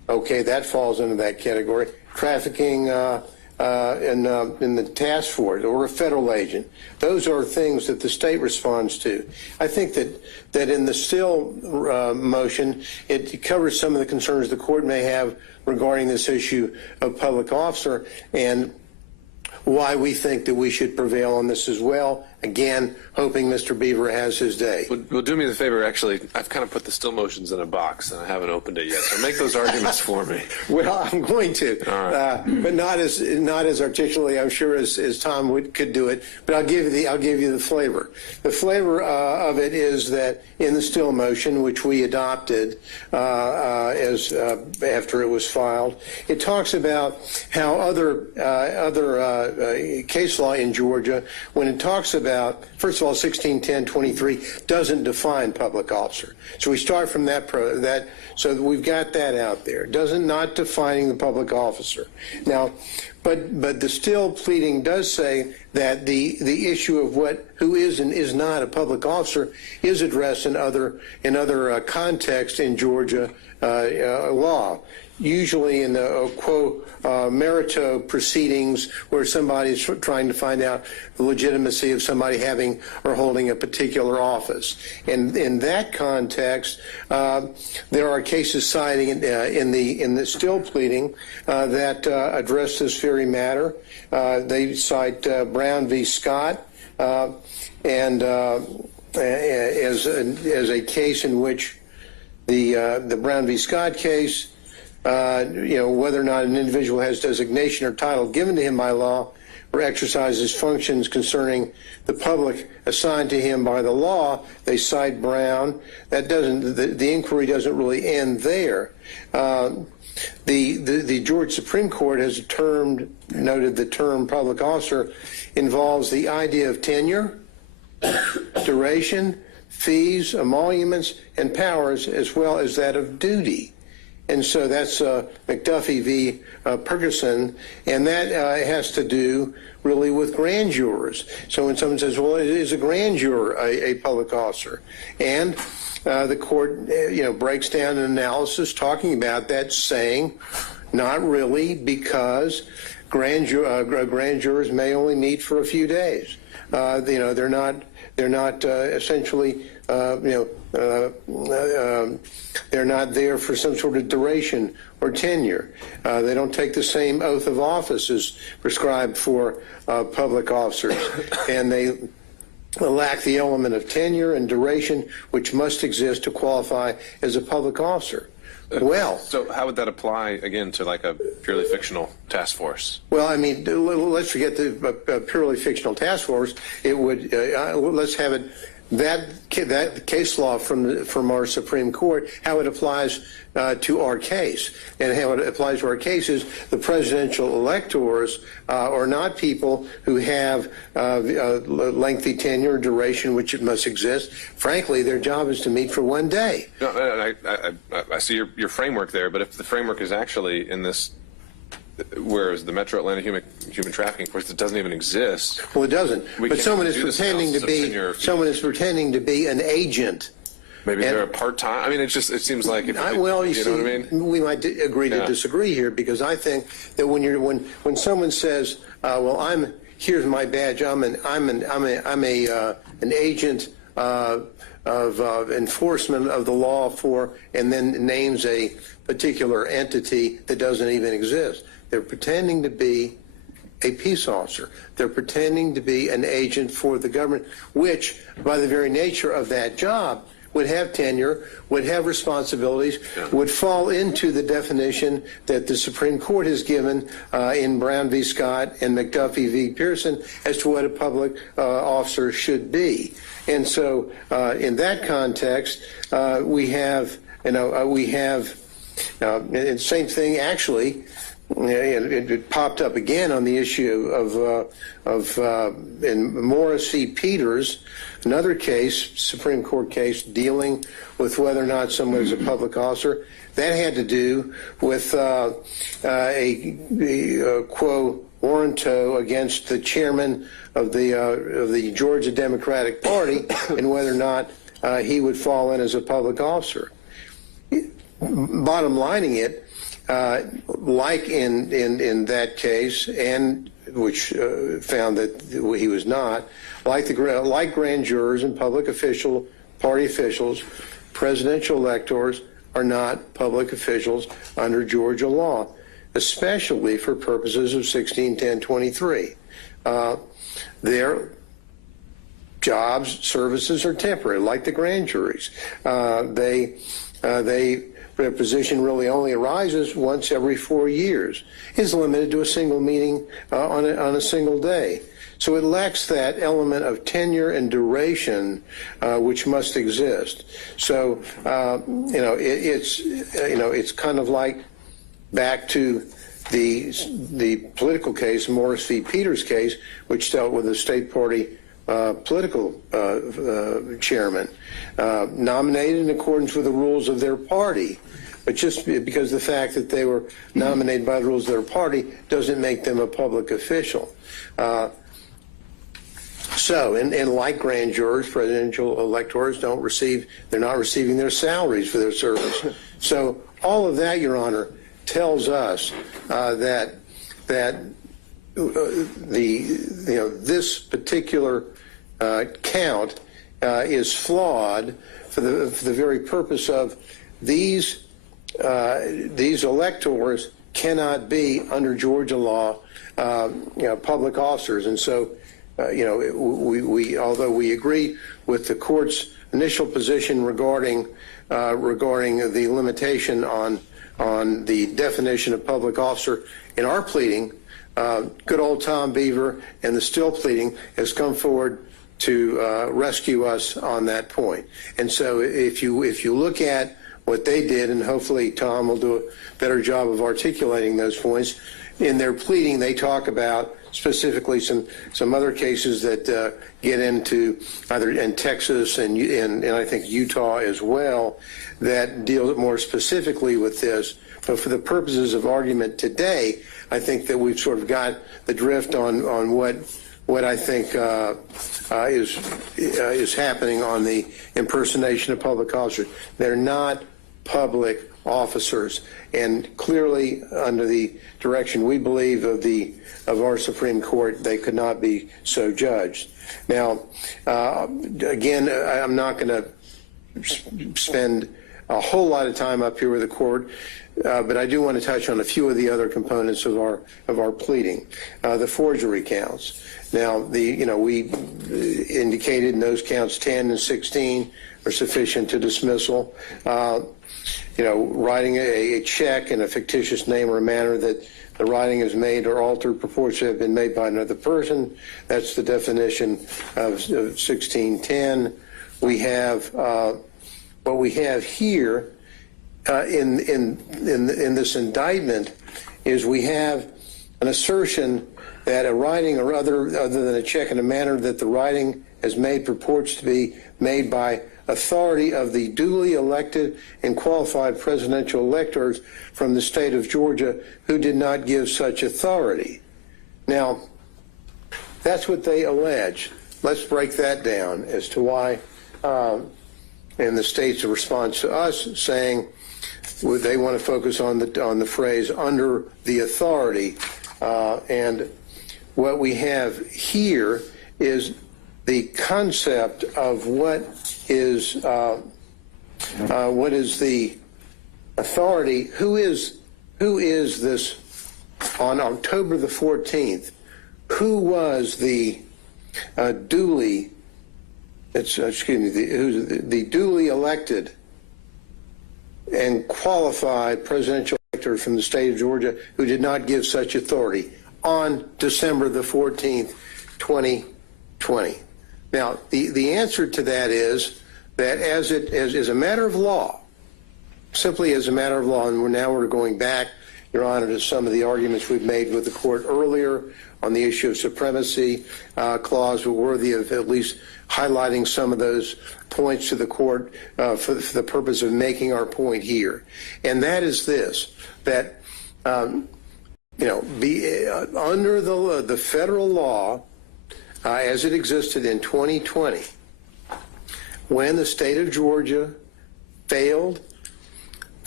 Okay, that falls into that category. Trafficking in the task force or a federal agent. Those are things that the state responds to. I think that in the still motion, it covers some of the concerns the court may have regarding this issue of public officer and why we think that we should prevail on this as well. Again, hoping Mr. Beaver has his day. Well, do me the favor, actually, I've kind of put the still motions in a box and I haven't opened it yet, so make those arguments for me. Well, I'm going to, but not as articulately, I'm sure, as Tom could do it. But I'll give you the flavor. The flavor of it is that in the still motion, which we adopted after it was filed, it talks about how other case law in Georgia, when it talks about, first of all, 1610-23 doesn't define public officer. So we start from that, so we've got that out there. Not defining the public officer. Now, but the still pleading does say that the issue of who is and is not a public officer is addressed in other contexts in Georgia law. Usually in the quo merito proceedings where somebody's trying to find out the legitimacy of somebody having or holding a particular office. And in that context, there are cases citing in the still pleading that address this very matter. They cite Brown v. Scott and as a case in which the Brown v. Scott case, whether or not an individual has designation or title given to him by law or exercises functions concerning the public assigned to him by the law, they cite Brown. That doesn't, the inquiry doesn't really end there. The Georgia Supreme Court has noted the term public officer involves the idea of tenure, duration, fees, emoluments, and powers, as well as that of duty. And so that's McAfee v. Ferguson, and that has to do really with grand jurors. So when someone says, well, is a grand juror a public officer? And the court, breaks down an analysis talking about that, saying not really, because grand jurors may only meet for a few days. They're not essentially, they're not there for some sort of duration or tenure. They don't take the same oath of office as prescribed for public officers, and they lack the element of tenure and duration which must exist to qualify as a public officer. Well, so how would that apply again to like a purely fictional task force? Well, I mean, let's forget the purely fictional task force. It would let's have it that case law from our Supreme Court, how it applies to our case, and how it applies to our case is the presidential electors are not people who have lengthy tenure, duration, which it must exist. Frankly, their job is to meet for one day. No, I see your framework there, but if the framework is actually in this, whereas the Metro Atlanta Human Trafficking Force, it doesn't even exist. Well, it doesn't. But someone is pretending to be an agent. Maybe they're a part-time. I mean, it seems like if well, you see, know what I mean? We might agree to disagree here, because I think that when someone says, "Well, here's my badge. I'm an agent of enforcement of the law for," and then names a particular entity that doesn't even exist. They're pretending to be a peace officer. They're pretending to be an agent for the government, which, by the very nature of that job, would have tenure, would have responsibilities, would fall into the definition that the Supreme Court has given in Brown v. Scott and McAfee v. Pearson as to what a public officer should be. And so in that context, we have, and same thing actually, it popped up again on the issue of in Morris v. Peters, another case, Supreme Court case, dealing with whether or not someone is a public officer. That had to do with a quo warranto against the chairman of the Georgia Democratic Party and whether or not he would fall in as a public officer. Bottom lining it, like in that case, and which found that he was not, like grand jurors and public party officials, presidential electors are not public officials under Georgia law, especially for purposes of 161023. Their jobs, services are temporary, like the grand juries. Their position really only arises once every 4 years, is limited to a single meeting on a single day. So it lacks that element of tenure and duration which must exist. So it's kind of like back to the political case, Morris v. Peters case, which dealt with a state party political chairman nominated in accordance with the rules of their party. But just because the fact that they were nominated by the rules of their party doesn't make them a public official. And like grand jurors, presidential electors they're not receiving their salaries for their service. So all of that, Your Honor, tells us that this particular count is flawed for the very purpose of these electors cannot be under Georgia law public officers. And so we although we agree with the court's initial position regarding the limitation on the definition of public officer in our pleading, good old Tom Beaver and the Still pleading has come forward to rescue us on that point. And so if you look at what they did, and hopefully Tom will do a better job of articulating those points, in their pleading they talk about specifically some other cases that get into either in Texas and I think Utah as well that deal more specifically with this. But for the purposes of argument today, I think that we've sort of got the drift on what I think is happening on the impersonation of public officers. They're not public officers, and clearly under the direction we believe of our Supreme Court, they could not be so judged. Now, again, I'm not going to spend a whole lot of time up here with the court, but I do want to touch on a few of the other components of our pleading. The forgery counts. Now, we indicated in those counts 10 and 16 are sufficient to dismissal. Writing a check in a fictitious name or a manner that the writing is made or altered purports to have been made by another person. That's the definition of 1610. We have what we have here in this indictment is we have an assertion that a writing or other than a check in a manner that the writing has made purports to be made by authority of the duly elected and qualified presidential electors from the state of Georgia who did not give such authority. Now, that's what they allege. Let's break that down as to why, and the state's response to us saying they want to focus on the phrase under the authority, and what we have here is the concept of what is the authority. Who is this on October the 14th? Who was the duly duly elected and qualified presidential elector from the state of Georgia who did not give such authority on December the 14th, 2020? Now, the answer to that is that as a matter of law, simply as a matter of law, and we're going back, Your Honor, to some of the arguments we've made with the court earlier on the issue of supremacy clause, were worthy of at least highlighting some of those points to the court for the purpose of making our point here. And that is this, that, under the federal law, as it existed in 2020, when the state of Georgia failed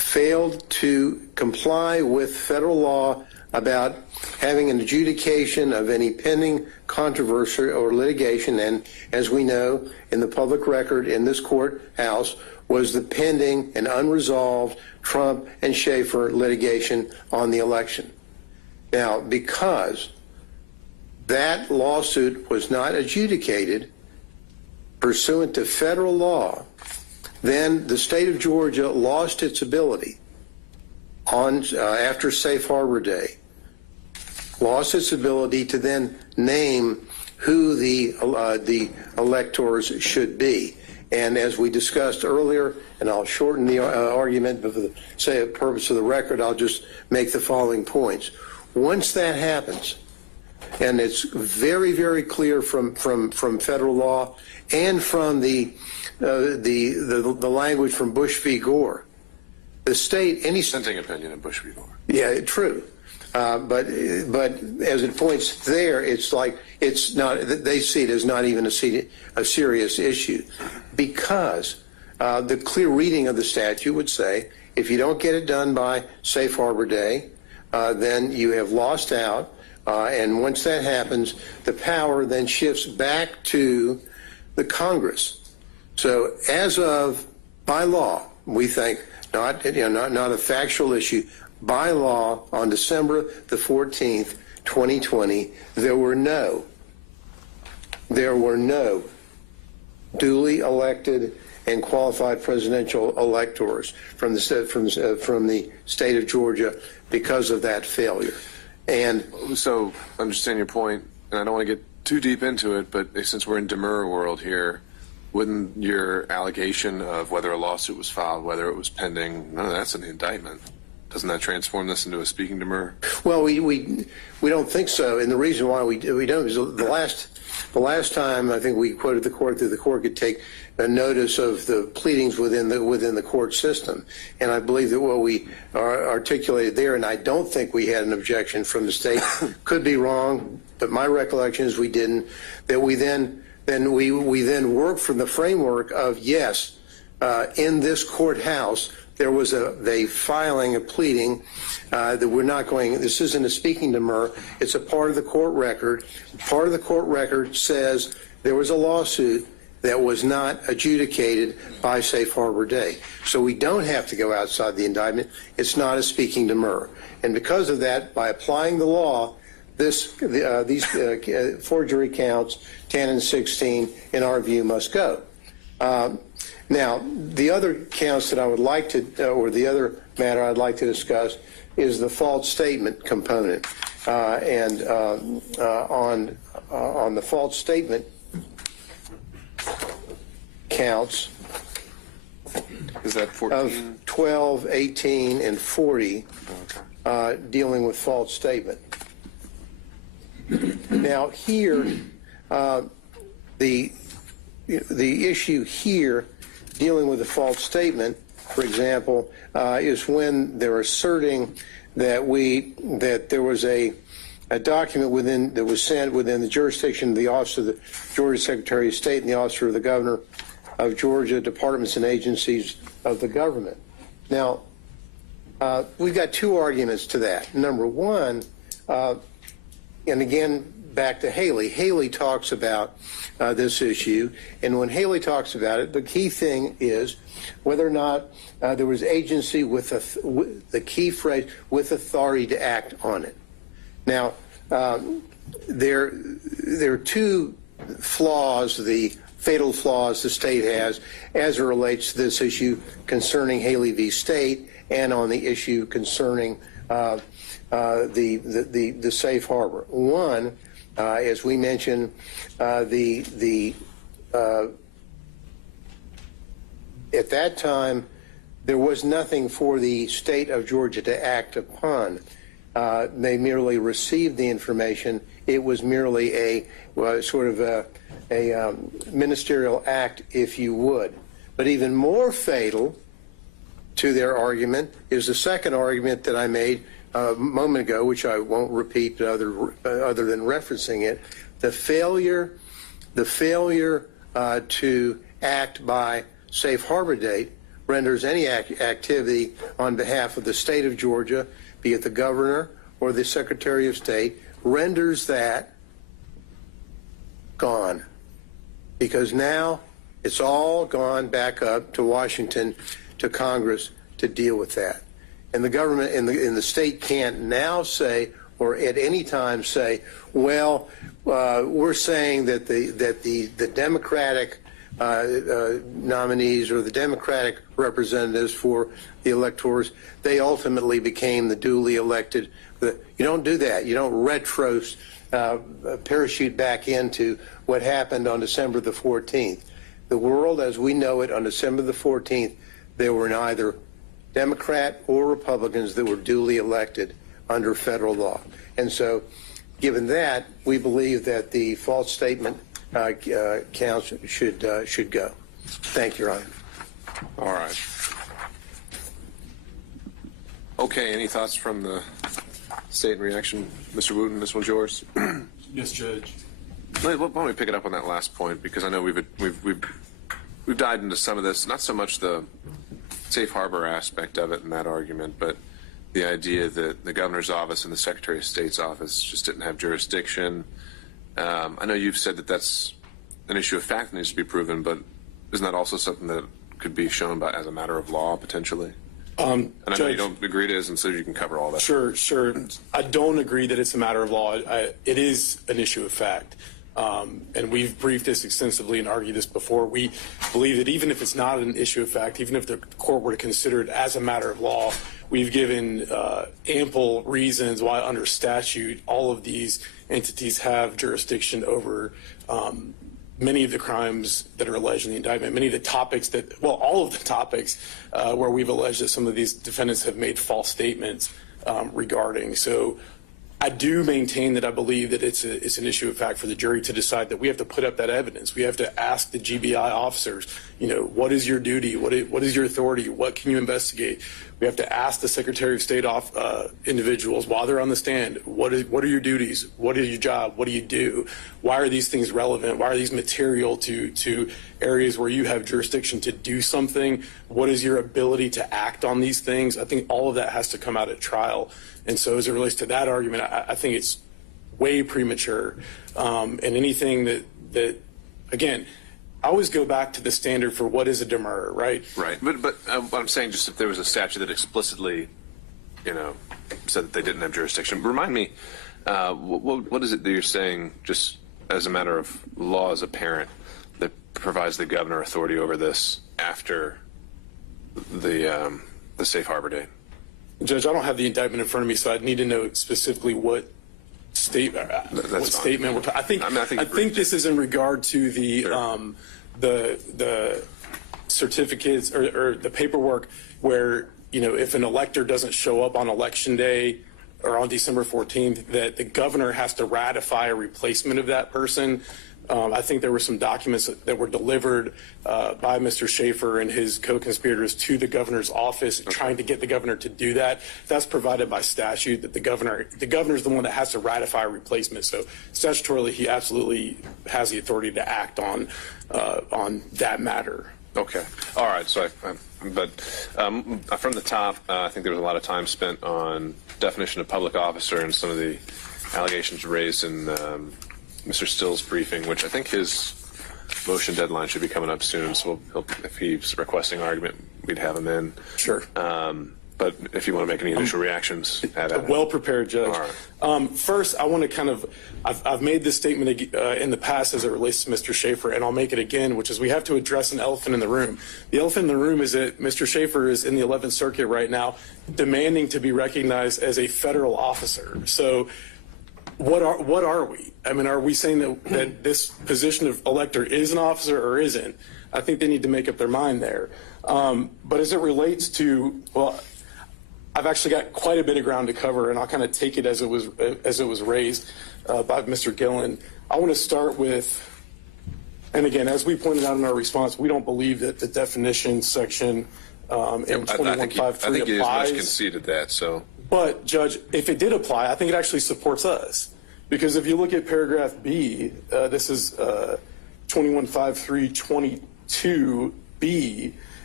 failed to comply with federal law about having an adjudication of any pending controversy or litigation, and as we know, in the public record in this courthouse was the pending and unresolved Trump and Schaefer litigation on the election. Now, because that lawsuit was not adjudicated pursuant to federal law, then the state of Georgia lost its ability on after Safe Harbor Day, lost its ability to then name who the electors should be. And as we discussed earlier, and I'll shorten the argument, but for the purpose of the record, I'll just make the following points. Once that happens, and it's very, very clear from federal law and from the language from Bush v. Gore, the state, any Dissenting opinion in Bush v. Gore. Yeah, true. But as it points there, it's like it's not. They see it as not even a serious issue, because the clear reading of the statute would say if you don't get it done by Safe Harbor Day, then you have lost out. And once that happens, the power then shifts back to the Congress. So as of by law, we think not a factual issue. By law, on December the 14th, 2020, there were no duly elected and qualified presidential electors from the state of Georgia because of that failure. And so, understand your point, and I don't want to get too deep into it, but since we're in demurrer world here, wouldn't your allegation of whether a lawsuit was filed, whether it was pending, none of that's an indictment? Doesn't that transform this into a speaking demurrer? Well, we don't think so, and the reason why we don't is the last time I think we quoted the court that the court could take a notice of the pleadings within the court system, and I believe that what we articulated there, and I don't think we had an objection from the state, could be wrong, but my recollection is we didn't. That we then worked from the framework of yes, in this courthouse. There was a filing, a pleading that we're not going, this isn't a speaking demurrer, it's a part of the court record. Part of the court record says there was a lawsuit that was not adjudicated by Safe Harbor Day. So we don't have to go outside the indictment. It's not a speaking demurrer. And because of that, by applying the law, these forgery counts, 10 and 16, in our view, must go. Now, the other counts that I would like to, or the other matter I'd like to discuss is the false statement component. On the false statement counts is that 14? Of 12, 18, and 40 dealing with false statement. Now, here, the issue here dealing with a false statement, for example, is when they're asserting that there was a document that was sent within the jurisdiction of the Office of the Georgia Secretary of State and the Office of the Governor of Georgia, departments and agencies of the government. Now, we've got two arguments to that. Number one, and again, back to Haley. Haley talks about this issue, and when Haley talks about it, the key thing is whether or not there was agency with the key phrase, with authority to act on it. Now, there are two flaws, the fatal flaws the state has as it relates to this issue concerning Haley v. State and on the issue concerning the safe harbor. One, as we mentioned, at that time, there was nothing for the state of Georgia to act upon. They merely received the information. It was merely a ministerial act, if you would. But even more fatal to their argument is the second argument that I made a moment ago, which I won't repeat other than referencing it, the failure to act by safe harbor date renders any activity on behalf of the state of Georgia, be it the governor or the Secretary of State, renders that gone. Because now it's all gone back up to Washington, to Congress to deal with that. And the government in the state can't now say, or at any time say, well, we're saying that the Democratic nominees or the Democratic representatives for the electors, they ultimately became the duly elected. You don't do that. You don't parachute back into what happened on December the 14th. The world as we know it on December the 14th, there were neither Democrat or Republicans that were duly elected under federal law. And so, given that, we believe that the false statement counts should go. Thank you, Your Honor. All right. Okay, any thoughts from the state in reaction? Mr. Wooten, this one's yours. Yes, Judge. Why don't we pick it up on that last point, because I know we've dived into some of this, not so much the safe harbor aspect of it in that argument, but the idea that the governor's office and the Secretary of State's office just didn't have jurisdiction. I know you've said that that's an issue of fact that needs to be proven, but isn't that also something that could be shown by as a matter of law potentially? And I know you don't agree it is, and so you can cover all that. Sure. I don't agree that it's a matter of law. It is an issue of fact. And we've briefed this extensively and argued this before. We believe that even if it's not an issue of fact, even if the court were to consider it as a matter of law, we've given ample reasons why under statute all of these entities have jurisdiction over many of the crimes that are alleged in the indictment, many of the topics that, well, all of the topics where we've alleged that some of these defendants have made false statements regarding. So I do maintain that I believe that it's an issue of fact for the jury to decide that we have to put up that evidence. We have to ask the GBI officers, what is your duty? What is your authority? What can you investigate? We have to ask the Secretary of State individuals while they're on the stand, what are your duties? What is your job? What do you do? Why are these things relevant? Why are these material to areas where you have jurisdiction to do something? What is your ability to act on these things? I think all of that has to come out at trial. And so as it relates to that argument, I think it's way premature. And anything that again, I always go back to the standard for what is a demurrer, right? Right. But I'm saying just if there was a statute that explicitly, said that they didn't have jurisdiction. Remind me, what is it that you're saying just as a matter of law as a parent that provides the governor authority over this after the safe harbor date? Judge, I don't have the indictment in front of me, so I'd need to know specifically what statement. I think this is in regard to the certificates or the paperwork where if an elector doesn't show up on election day or on December 14th, that the governor has to ratify a replacement of that person. I think there were some documents that were delivered by Mr. Schaefer and his co-conspirators to the governor's office, trying to get the governor to do that. That's provided by statute that the governor's the one that has to ratify a replacement. So statutorily, he absolutely has the authority to act on that matter. Okay. All right. So, from the top, I think there was a lot of time spent on definition of public officer and some of the allegations raised in Mr. Still's briefing, which I think his motion deadline should be coming up soon. So if he's requesting argument, we'd have him in. Sure. But if you want to make any initial reactions, well prepared, Judge. Right. First, I want to I've made this statement in the past as it relates to Mr. Schaefer, and I'll make it again, which is we have to address an elephant in the room. The elephant in the room is that Mr. Schaefer is in the 11th Circuit right now, demanding to be recognized as a federal officer. So what are we? I mean, are we saying that this position of elector is an officer or isn't? I think they need to make up their mind there. But as it relates to, well, I've actually got quite a bit of ground to cover, and I'll kind of take it as it was raised by Mr. Gillen. I want to start with, and again, as we pointed out in our response, we don't believe that the definition section in 2153 applies. I think he has much conceded that. So, but Judge, if it did apply, I think it actually supports us, because if you look at paragraph B, this is 215322B.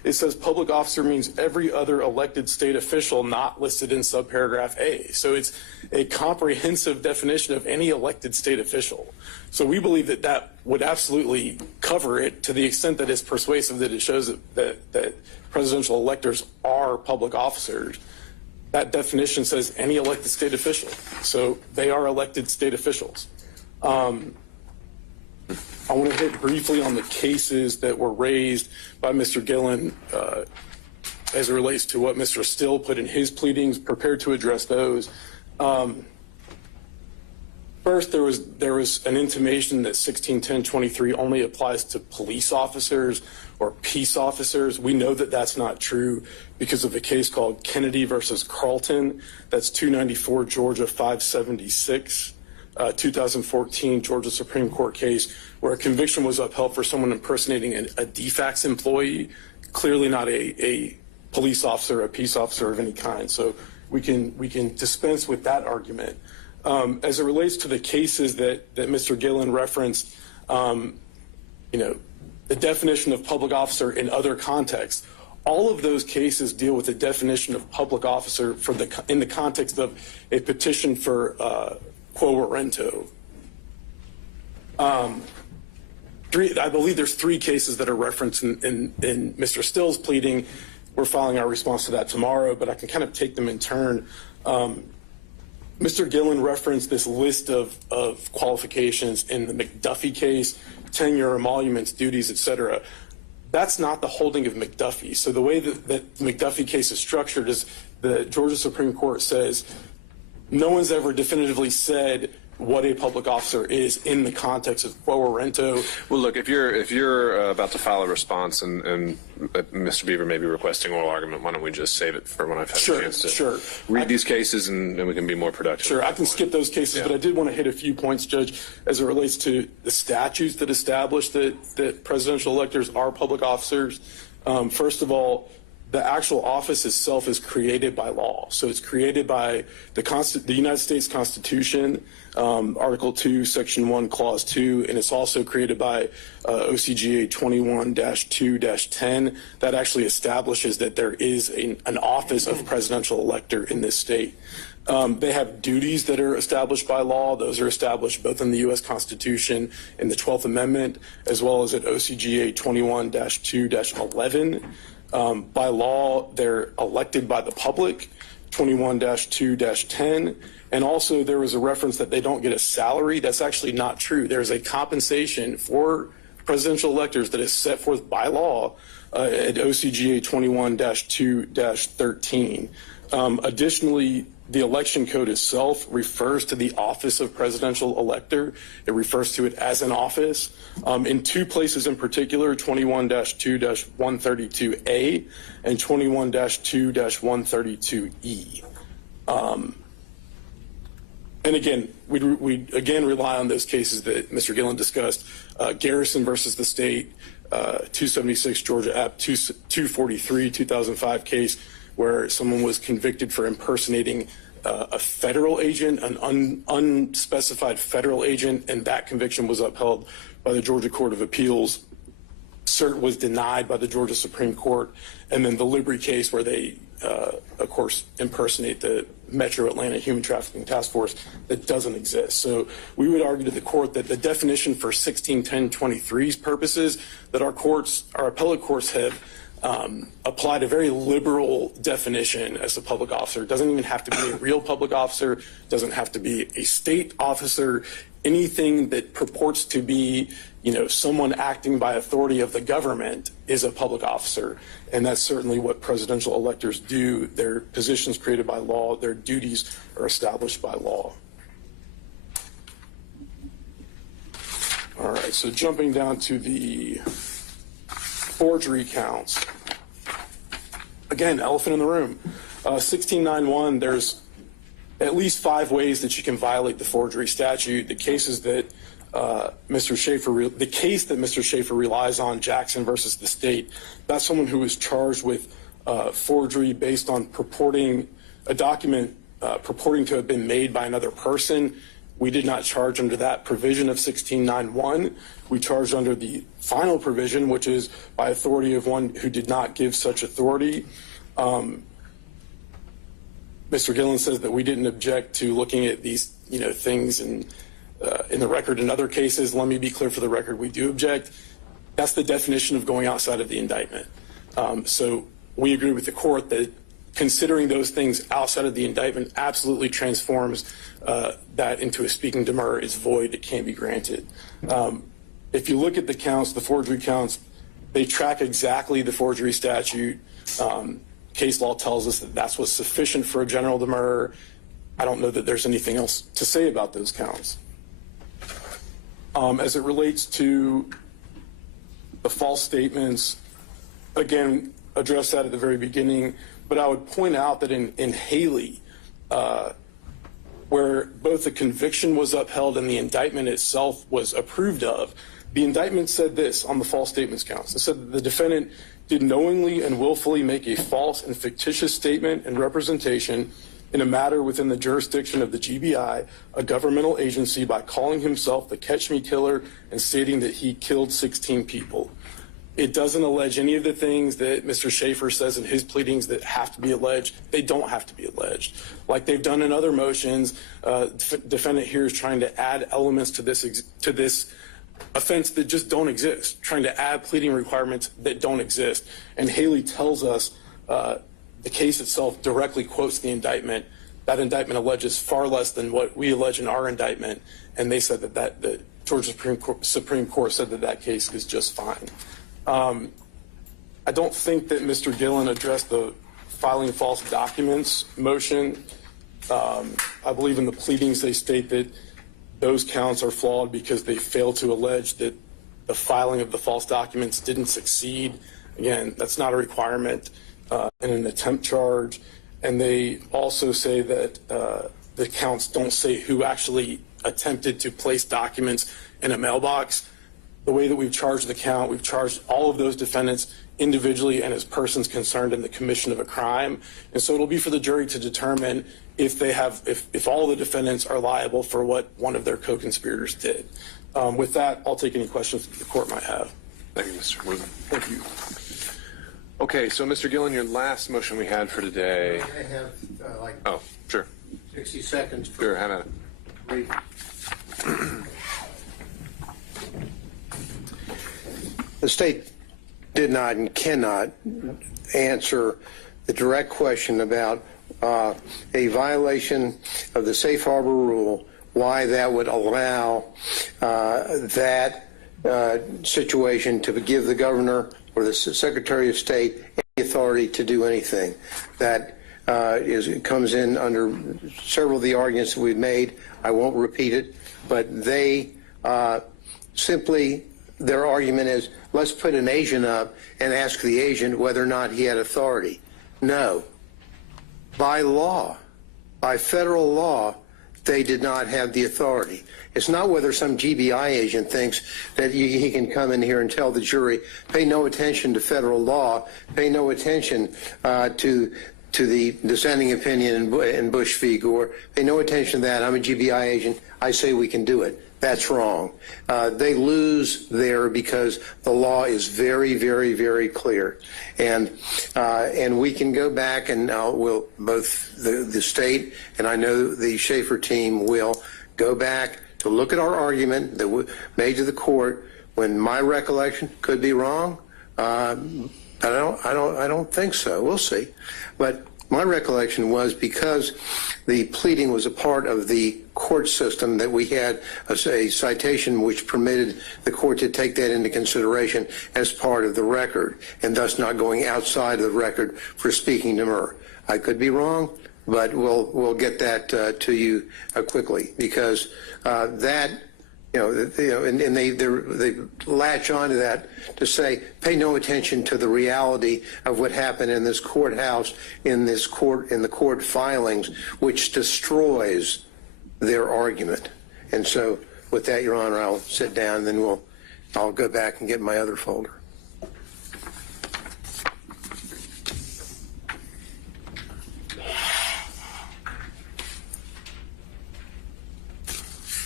it says public officer means every other elected state official not listed in subparagraph A. So it's a comprehensive definition of any elected state official. So we believe that that would absolutely cover it to the extent that it's persuasive, that it shows that presidential electors are public officers. That definition says any elected state official. So they are elected state officials. I want to hit briefly on the cases that were raised by Mr. Gillen as it relates to what Mr. Still put in his pleadings, prepared to address those. First, there was an intimation that 161023 only applies to police officers or peace officers. We know that that's not true because of a case called Kennedy versus Carlton. That's 294 Georgia 576, 2014 Georgia Supreme Court case where a conviction was upheld for someone impersonating a DFACS employee, clearly not a police officer, a peace officer of any kind. So we can dispense with that argument. As it relates to the cases that Mr. Gillen referenced, the definition of public officer in other contexts, all of those cases deal with the definition of public officer in the context of a petition for quo warranto. I believe there's 3 cases that are referenced in Mr. Still's pleading. We're filing our response to that tomorrow, but I can kind of take them in turn. Mr. Gillen referenced this list of qualifications in the McDuffie case, tenure, emoluments, duties, etc. That's not the holding of McDuffie. So the way that the McDuffie case is structured is the Georgia Supreme Court says no one's ever definitively said what a public officer is in the context of quo warranto. Well, look, if you're about to file a response and Mr. Beaver may be requesting oral argument, why don't we just save it for when I've had a chance to read these cases and we can be more productive. Sure, I can skip those cases, but I did want to hit a few points, Judge, as it relates to the statutes that establish that presidential electors are public officers. First of all, the actual office itself is created by law. So it's created by the United States Constitution, Article 2, Section 1, Clause 2, and it's also created by OCGA 21-2-10. That actually establishes that there is an office of presidential elector in this state. They have duties that are established by law. Those are established both in the U.S. Constitution and the 12th Amendment, as well as at OCGA 21-2-11. By law, they're elected by the public, 21-2-10. And also there was a reference that they don't get a salary. That's actually not true. There's a compensation for presidential electors that is set forth by law at OCGA 21-2-13. Additionally, the election code itself refers to the office of presidential elector. It refers to it as an office. In 2 places in particular, 21-2-132A and 21-2-132E. And again, we again rely on those cases that Mr. Gillen discussed. Garrison versus the state, 276 Georgia App 243, 2005 case where someone was convicted for impersonating a federal agent, an unspecified federal agent, and that conviction was upheld by the Georgia Court of Appeals. Cert was denied by the Georgia Supreme Court. And then the Libri case where they, of course, impersonate the Metro Atlanta Human Trafficking Task Force that doesn't exist. So we would argue to the court that the definition for 161023's purposes that our appellate courts have applied a very liberal definition as a public officer. It doesn't even have to be a real public officer, doesn't have to be a state officer, anything that purports to be, someone acting by authority of the government is a public officer. And that's certainly what presidential electors do. Their positions created by law, their duties are established by law. All right, so jumping down to the forgery counts. Again, elephant in the room. 1691, there's at least 5 ways that you can violate the forgery statute. The cases that the case that Mr. Schaefer relies on, Jackson versus the state, that's someone who was charged with forgery based on purporting a document purporting to have been made by another person We did not charge under that provision of 1691. We charged under the final provision, which is by authority of one who did not give such authority. Mr. Gillen says that we didn't object to looking at these, things in the record in other cases. Let me be clear for the record, we do object. That's the definition of going outside of the indictment. So we agree with the court that considering those things outside of the indictment absolutely transforms that into a speaking demurrer is void. It can't be granted. If you look at the counts, the forgery counts, they track exactly the forgery statute. Case law tells us that that's what's sufficient for a general demurrer. I don't know that there's anything else to say about those counts. As it relates to the false statements, again, address that at the very beginning, but I would point out that in Haley, where both the conviction was upheld and the indictment itself was approved of, the indictment said this on the false statements counts. It said that the defendant did knowingly and willfully make a false and fictitious statement and representation in a matter within the jurisdiction of the GBI, a governmental agency, by calling himself the Catch Me Killer and stating that he killed 16 people. It doesn't allege any of the things that Mr. Schaefer says in his pleadings that have to be alleged. They don't have to be alleged. Like they've done in other motions, defendant here is trying to add elements to this offense that just don't exist, trying to add pleading requirements that don't exist. And Haley tells us the case itself directly quotes the indictment. That indictment alleges far less than what we allege in our indictment, and they said that the Georgia Supreme Court said that case is just fine. I don't think that Mr. Gillen addressed the filing false documents motion. I believe in the pleadings they state that those counts are flawed because they fail to allege that the filing of the false documents didn't succeed. Again, that's not a requirement in an attempt charge. And they also say that the counts don't say who actually attempted to place documents in a mailbox. The way that we've charged the count, we've charged all of those defendants individually and as persons concerned in the commission of a crime. And so it'll be for the jury to determine if all the defendants are liable for what one of their co-conspirators did. With that, I'll take any questions that the court might have. Thank you, Mr. Woodman. Thank you. Okay, so Mr. Gillen, your last motion we had for today. I have like Oh, sure. 60 seconds. Sure, have at it. The state did not and cannot answer the direct question about a violation of the safe harbor rule, why that would allow that situation to give the governor or the Secretary of State any authority to do anything. That it comes in under several of the arguments that we've made. I won't repeat it, but they simply, their argument is, let's put an agent up and ask the agent whether or not he had authority. No. By law, by federal law, they did not have the authority. It's not whether some GBI agent thinks that he can come in here and tell the jury, pay no attention to federal law, pay no attention to the dissenting opinion in Bush v. Gore, pay no attention to that. I'm a GBI agent. I say we can do it. That's wrong. They lose there because the law is very, very, very clear. And we can go back and we'll both the state and I know the Schaefer team will go back to look at our argument that we made to the court. When my recollection could be wrong, I don't think so. We'll see. But my recollection was because the pleading was a part of the court system that we had a citation which permitted the court to take that into consideration as part of the record and thus not going outside of the record for speaking demurrer. I could be wrong, but we'll get that to you quickly because that. And they latch onto that to say, pay no attention to the reality of what happened in this courthouse, in the court filings, which destroys their argument. And so, with that, Your Honor, I'll sit down, and then I'll go back and get my other folder.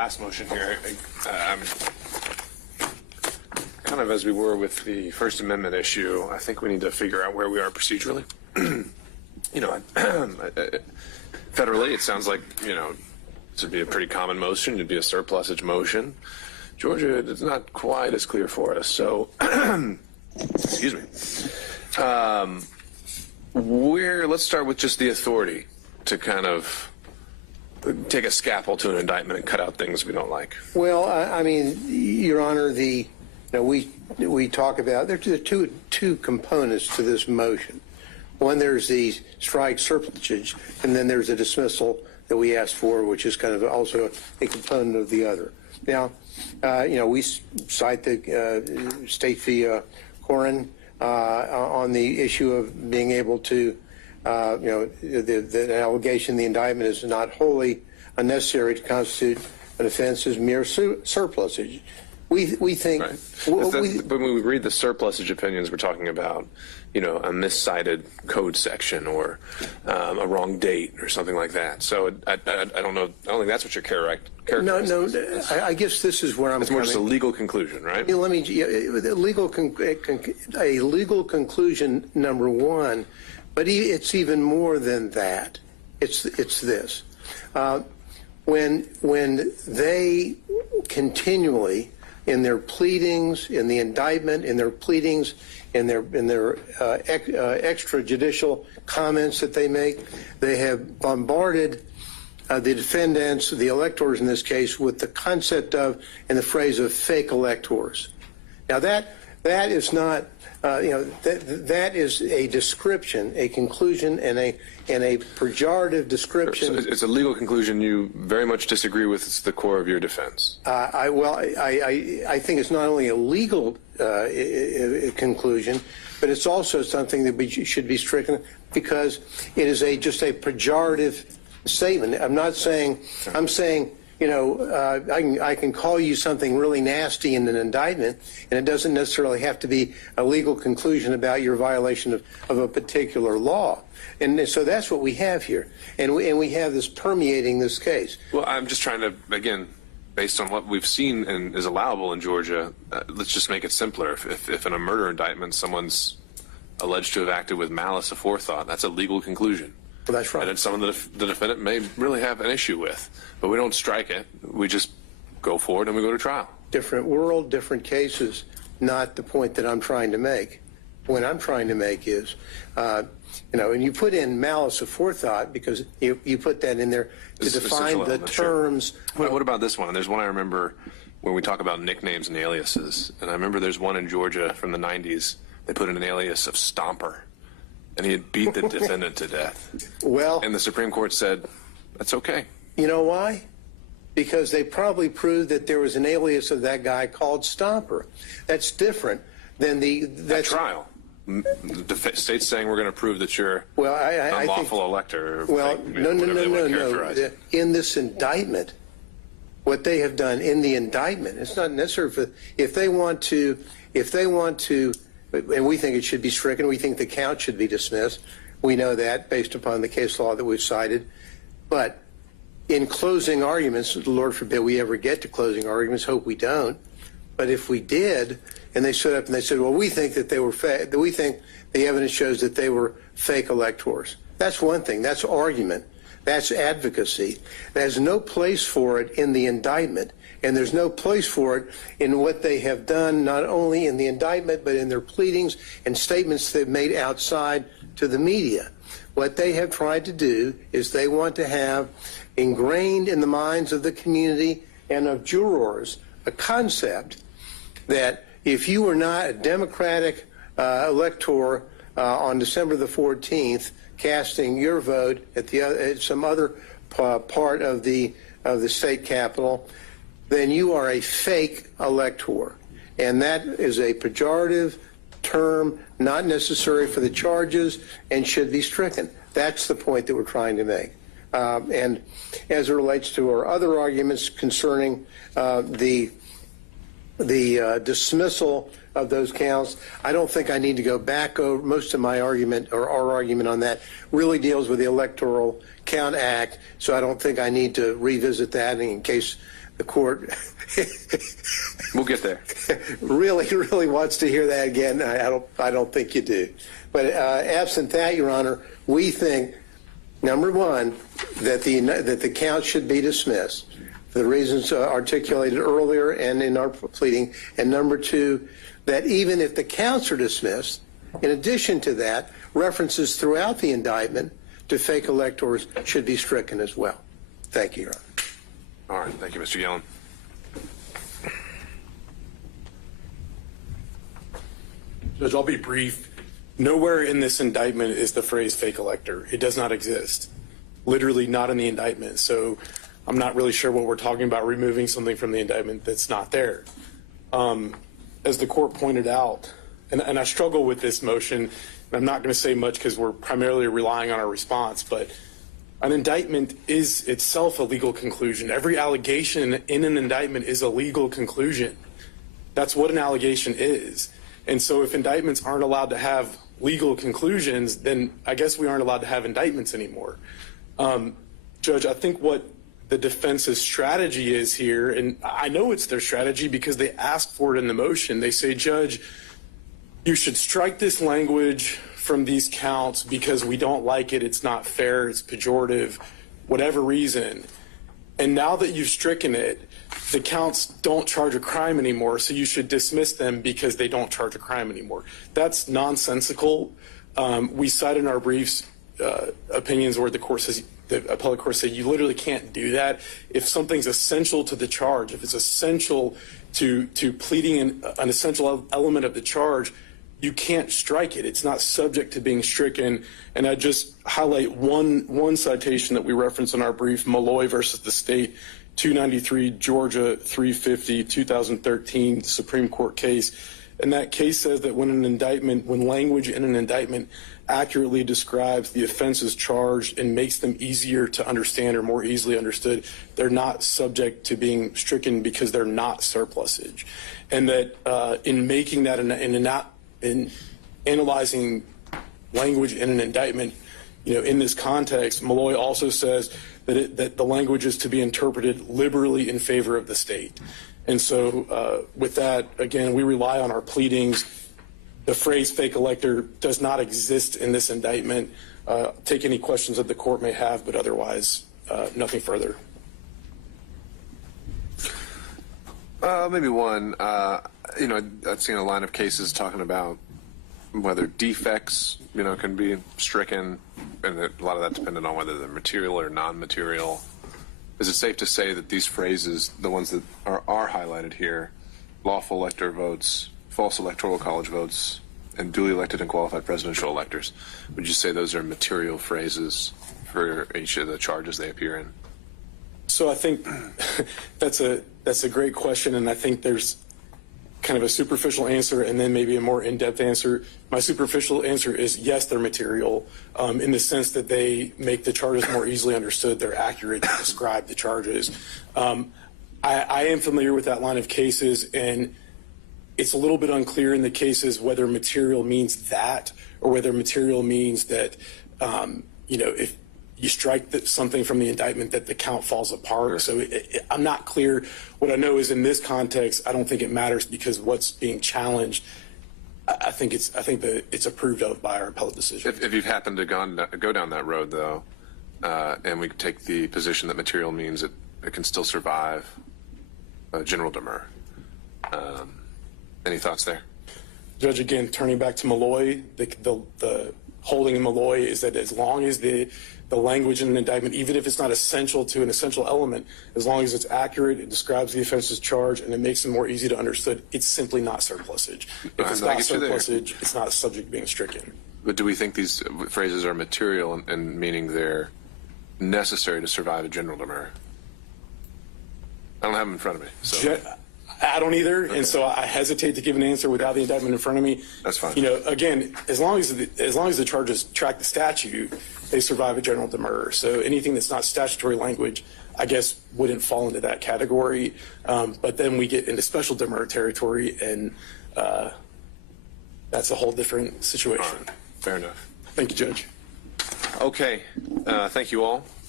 last motion here, kind of as we were with the First Amendment issue, I think we need to figure out where we are procedurally. Federally, it sounds like, this would be a pretty common motion. It'd be a surplusage motion. Georgia, it's not quite as clear for us. So, excuse me. Let's start with just the authority to kind of take a scalpel to an indictment and cut out things we don't like. Well, I mean, Your Honor, we talk about there's two components to this motion. One, there's the strike surplusage, and then there's a dismissal that we asked for, which is kind of also a component of the other. Now, we cite the State v. Corin on the issue of being able to, the allegation, the indictment is not wholly unnecessary to constitute an offense as mere surplusage. We think. Right. But when we read the surplusage opinions, we're talking about, a miscited code section or a wrong date or something like that. So I don't know. I don't think that's what you're characterizing. No. I guess this is where I'm. It's more just a legal conclusion, right? Let me. A legal conclusion, number one, but it's even more than that. It's this. When they continually, in their pleadings, in the indictment, in their pleadings, in their extrajudicial comments that they make, they have bombarded the defendants, the electors in this case, with the concept of and the phrase of fake electors. Now that is not, that is a description, a conclusion, and a pejorative description. So it's a legal conclusion you very much disagree with. It's the core of your defense. I think it's not only a legal conclusion, but it's also something that should be stricken because it is just a pejorative statement. I'm not saying. I'm saying. I can call you something really nasty in an indictment, and it doesn't necessarily have to be a legal conclusion about your violation of a particular law. And so that's what we have here. And we have this permeating this case. Well, I'm just trying to, again, based on what we've seen and is allowable in Georgia, let's just make it simpler. If in a murder indictment someone's alleged to have acted with malice aforethought, that's a legal conclusion. Well, that's right. And it's something that the defendant may really have an issue with. But we don't strike it. We just go forward and we go to trial. Different world, different cases, not the point that I'm trying to make. The point I'm trying to make is, and you put in malice aforethought because you put that in there to define the terms. Sure. What about this one? There's one I remember where we talk about nicknames and aliases. And I remember there's one in Georgia from the 90s. They put in an alias of Stomper. And he had beat the defendant to death. Well, and the Supreme Court said, that's okay. You know why? Because they probably proved that there was an alias of that guy called Stomper. That's different than that trial. The state's saying we're going to prove that you're an unlawful elector. Well, no. In this indictment, what they have done in the indictment, it's not necessary if they want to, and we think it should be stricken. We think the count should be dismissed. We know that based upon the case law that we've cited. But in closing arguments, Lord forbid we ever get to closing arguments, hope we don't. But if we did, and they stood up and they said, well, we think that they were fake, we think the evidence shows that they were fake electors. That's one thing. That's argument. That's advocacy. There's no place for it in the indictment. And there's no place for it in what they have done, not only in the indictment, but in their pleadings and statements they've made outside to the media. What they have tried to do is they want to have ingrained in the minds of the community and of jurors a concept that if you were not a Democratic elector on December the 14th, casting your vote at some other part of the state capitol, then you are a fake elector. And that is a pejorative term, not necessary for the charges, and should be stricken. That's the point that we're trying to make. And as it relates to our other arguments concerning the dismissal of those counts, I don't think I need to go back over most of my argument, or our argument on that really deals with the Electoral Count Act, so I don't think I need to revisit that in case the court We'll get there. really wants to hear that again. I don't think you do. But absent that, Your Honor, we think, number one, that the count should be dismissed for the reasons articulated earlier and in our pleading. And number two, that even if the counts are dismissed, in addition to that, references throughout the indictment to fake electors should be stricken as well. Thank you, Your Honor. All right. Thank you, Mr. Yellen. Judge, I'll be brief. Nowhere in this indictment is the phrase fake elector. It does not exist. Literally not in the indictment. So I'm not really sure what we're talking about, removing something from the indictment that's not there. As the court pointed out, and I struggle with this motion, and I'm not going to say much because we're primarily relying on our response, but an indictment is itself a legal conclusion. Every allegation in an indictment is a legal conclusion. That's what an allegation is. And so if indictments aren't allowed to have legal conclusions, then I guess we aren't allowed to have indictments anymore. Judge, I think what the defense's strategy is here, and I know it's their strategy because they asked for it in the motion. They say, Judge, you should strike this language from these counts because we don't like it, it's not fair, it's pejorative, whatever reason. And now that you've stricken it, the counts don't charge a crime anymore, so you should dismiss them because they don't charge a crime anymore. That's nonsensical. We cite in our briefs opinions where the appellate court said you literally can't do that. If something's essential to the charge, if it's essential to pleading an essential element of the charge, you can't strike it. It's not subject to being stricken. And I just highlight one citation that we reference in our brief, Malloy versus the state, 293 Georgia 350 2013 Supreme Court case. And that case says that when language in an indictment accurately describes the offenses charged and makes them easier to understand or more easily understood, they're not subject to being stricken because they're not surplusage. And that in making that in analyzing language in an indictment, in this context, Malloy also says that the language is to be interpreted liberally in favor of the state. And so with that, again, we rely on our pleadings. The phrase fake elector does not exist in this indictment. Take any questions that the court may have, but otherwise, nothing further. Maybe one. I've seen a line of cases talking about whether defects, can be stricken, and a lot of that depended on whether they're material or non-material. Is it safe to say that these phrases, the ones that are highlighted here, lawful elector votes, false electoral college votes, and duly elected and qualified presidential electors, would you say those are material phrases for each of the charges they appear in? So I think that's a great question, and I think there's kind of a superficial answer and then maybe a more in-depth answer. My superficial answer is yes, they're material in the sense that they make the charges more easily understood. They're accurate to describe the charges. I am familiar with that line of cases, and it's a little bit unclear in the cases whether material means that or whether material means that, if you strike something from the indictment that the count falls apart. So I'm not clear. What I know is in this context, I don't think it matters because what's being challenged, I think that it's approved of by our appellate decision. If you've happened to go down that road, though, and we take the position that material means it can still survive general demur. Any thoughts there? Judge, again, turning back to Malloy, the holding in Malloy is that as long as the language in an indictment, even if it's not essential to an essential element, as long as it's accurate, it describes the offense's charge, and it makes it more easy to understand, it's simply not surplusage. If it's not surplusage, it's not subject to being stricken. But do we think these phrases are material and meaning they're necessary to survive a general demur? I don't have them in front of me. So. I don't either, okay. And so I hesitate to give an answer without the indictment in front of me. That's fine. Again, as long as the charges track the statute, they survive a general demurrer. So anything that's not statutory language, I guess, wouldn't fall into that category. But then we get into special demurrer territory, and that's a whole different situation. All right. Fair enough. Thank you, Judge. Okay. Thank you all.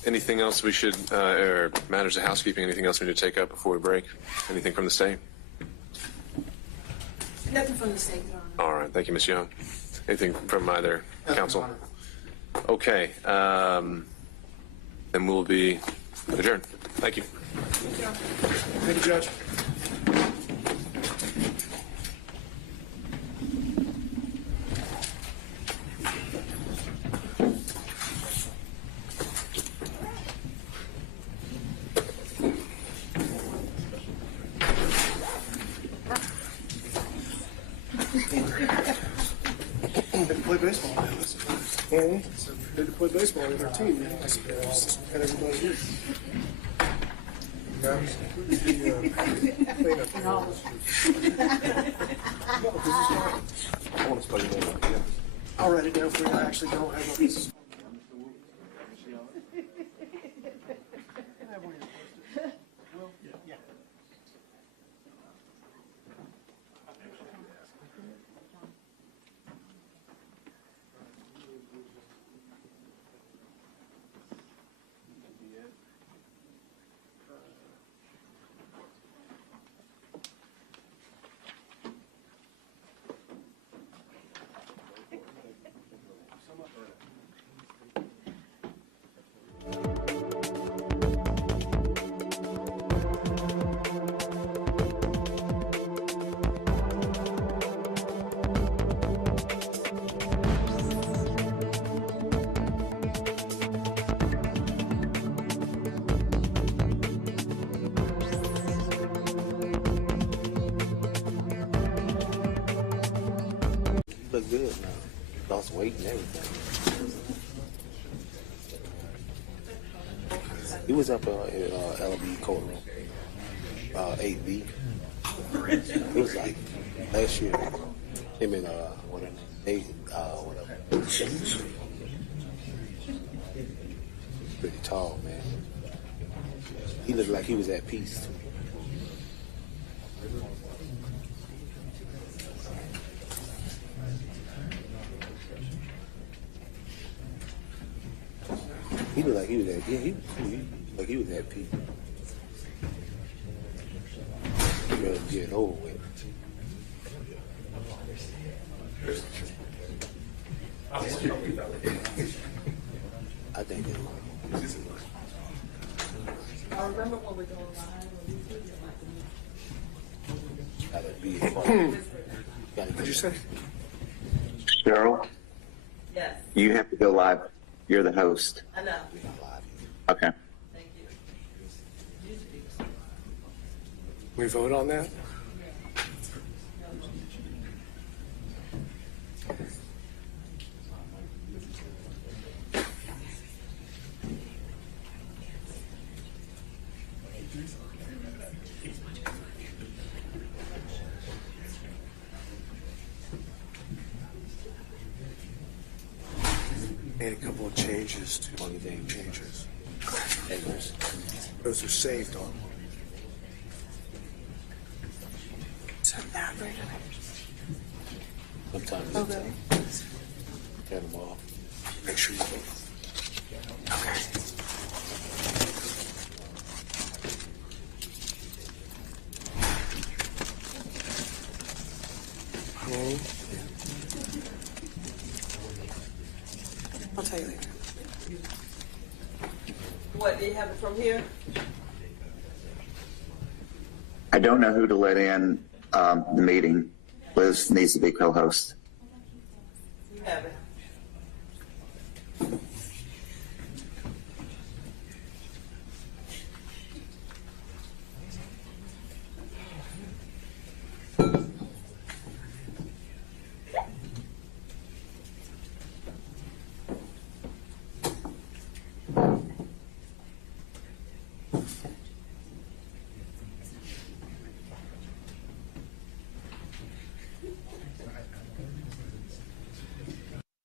Anything else we should, or matters of housekeeping, anything else we need to take up before we break? Anything from the state? Nothing from the state, Your Honor. All right, thank you, Ms. Young. Anything from either counsel? Okay, then we'll be adjourned. Thank you. Thank you, Judge. Had to play baseball. Had to play baseball with our team. Had everybody here. I'll write it down for you. I actually don't have one. Look good now. Lost weight and everything. He was up at LB courtroom, 8B. It was like last year. Him and whatever. Pretty tall, man. He looked like he was at peace. He looked like he was at, like he was at peace. He was getting over with. I think it was. I remember when we were going live. Gotta be. What'd you say? Cheryl, Yes, you have to go live. You're the host. I know. Okay. Thank you. We vote on that? Made a couple of changes to Only thing changes. Neighbors. Those are saved on. Sometimes Okay. turn them off. Make sure you vote. Okay. I'll tell you later. What, they have it from here? I don't know who to let in the meeting. Liz needs to be co-host. You have it.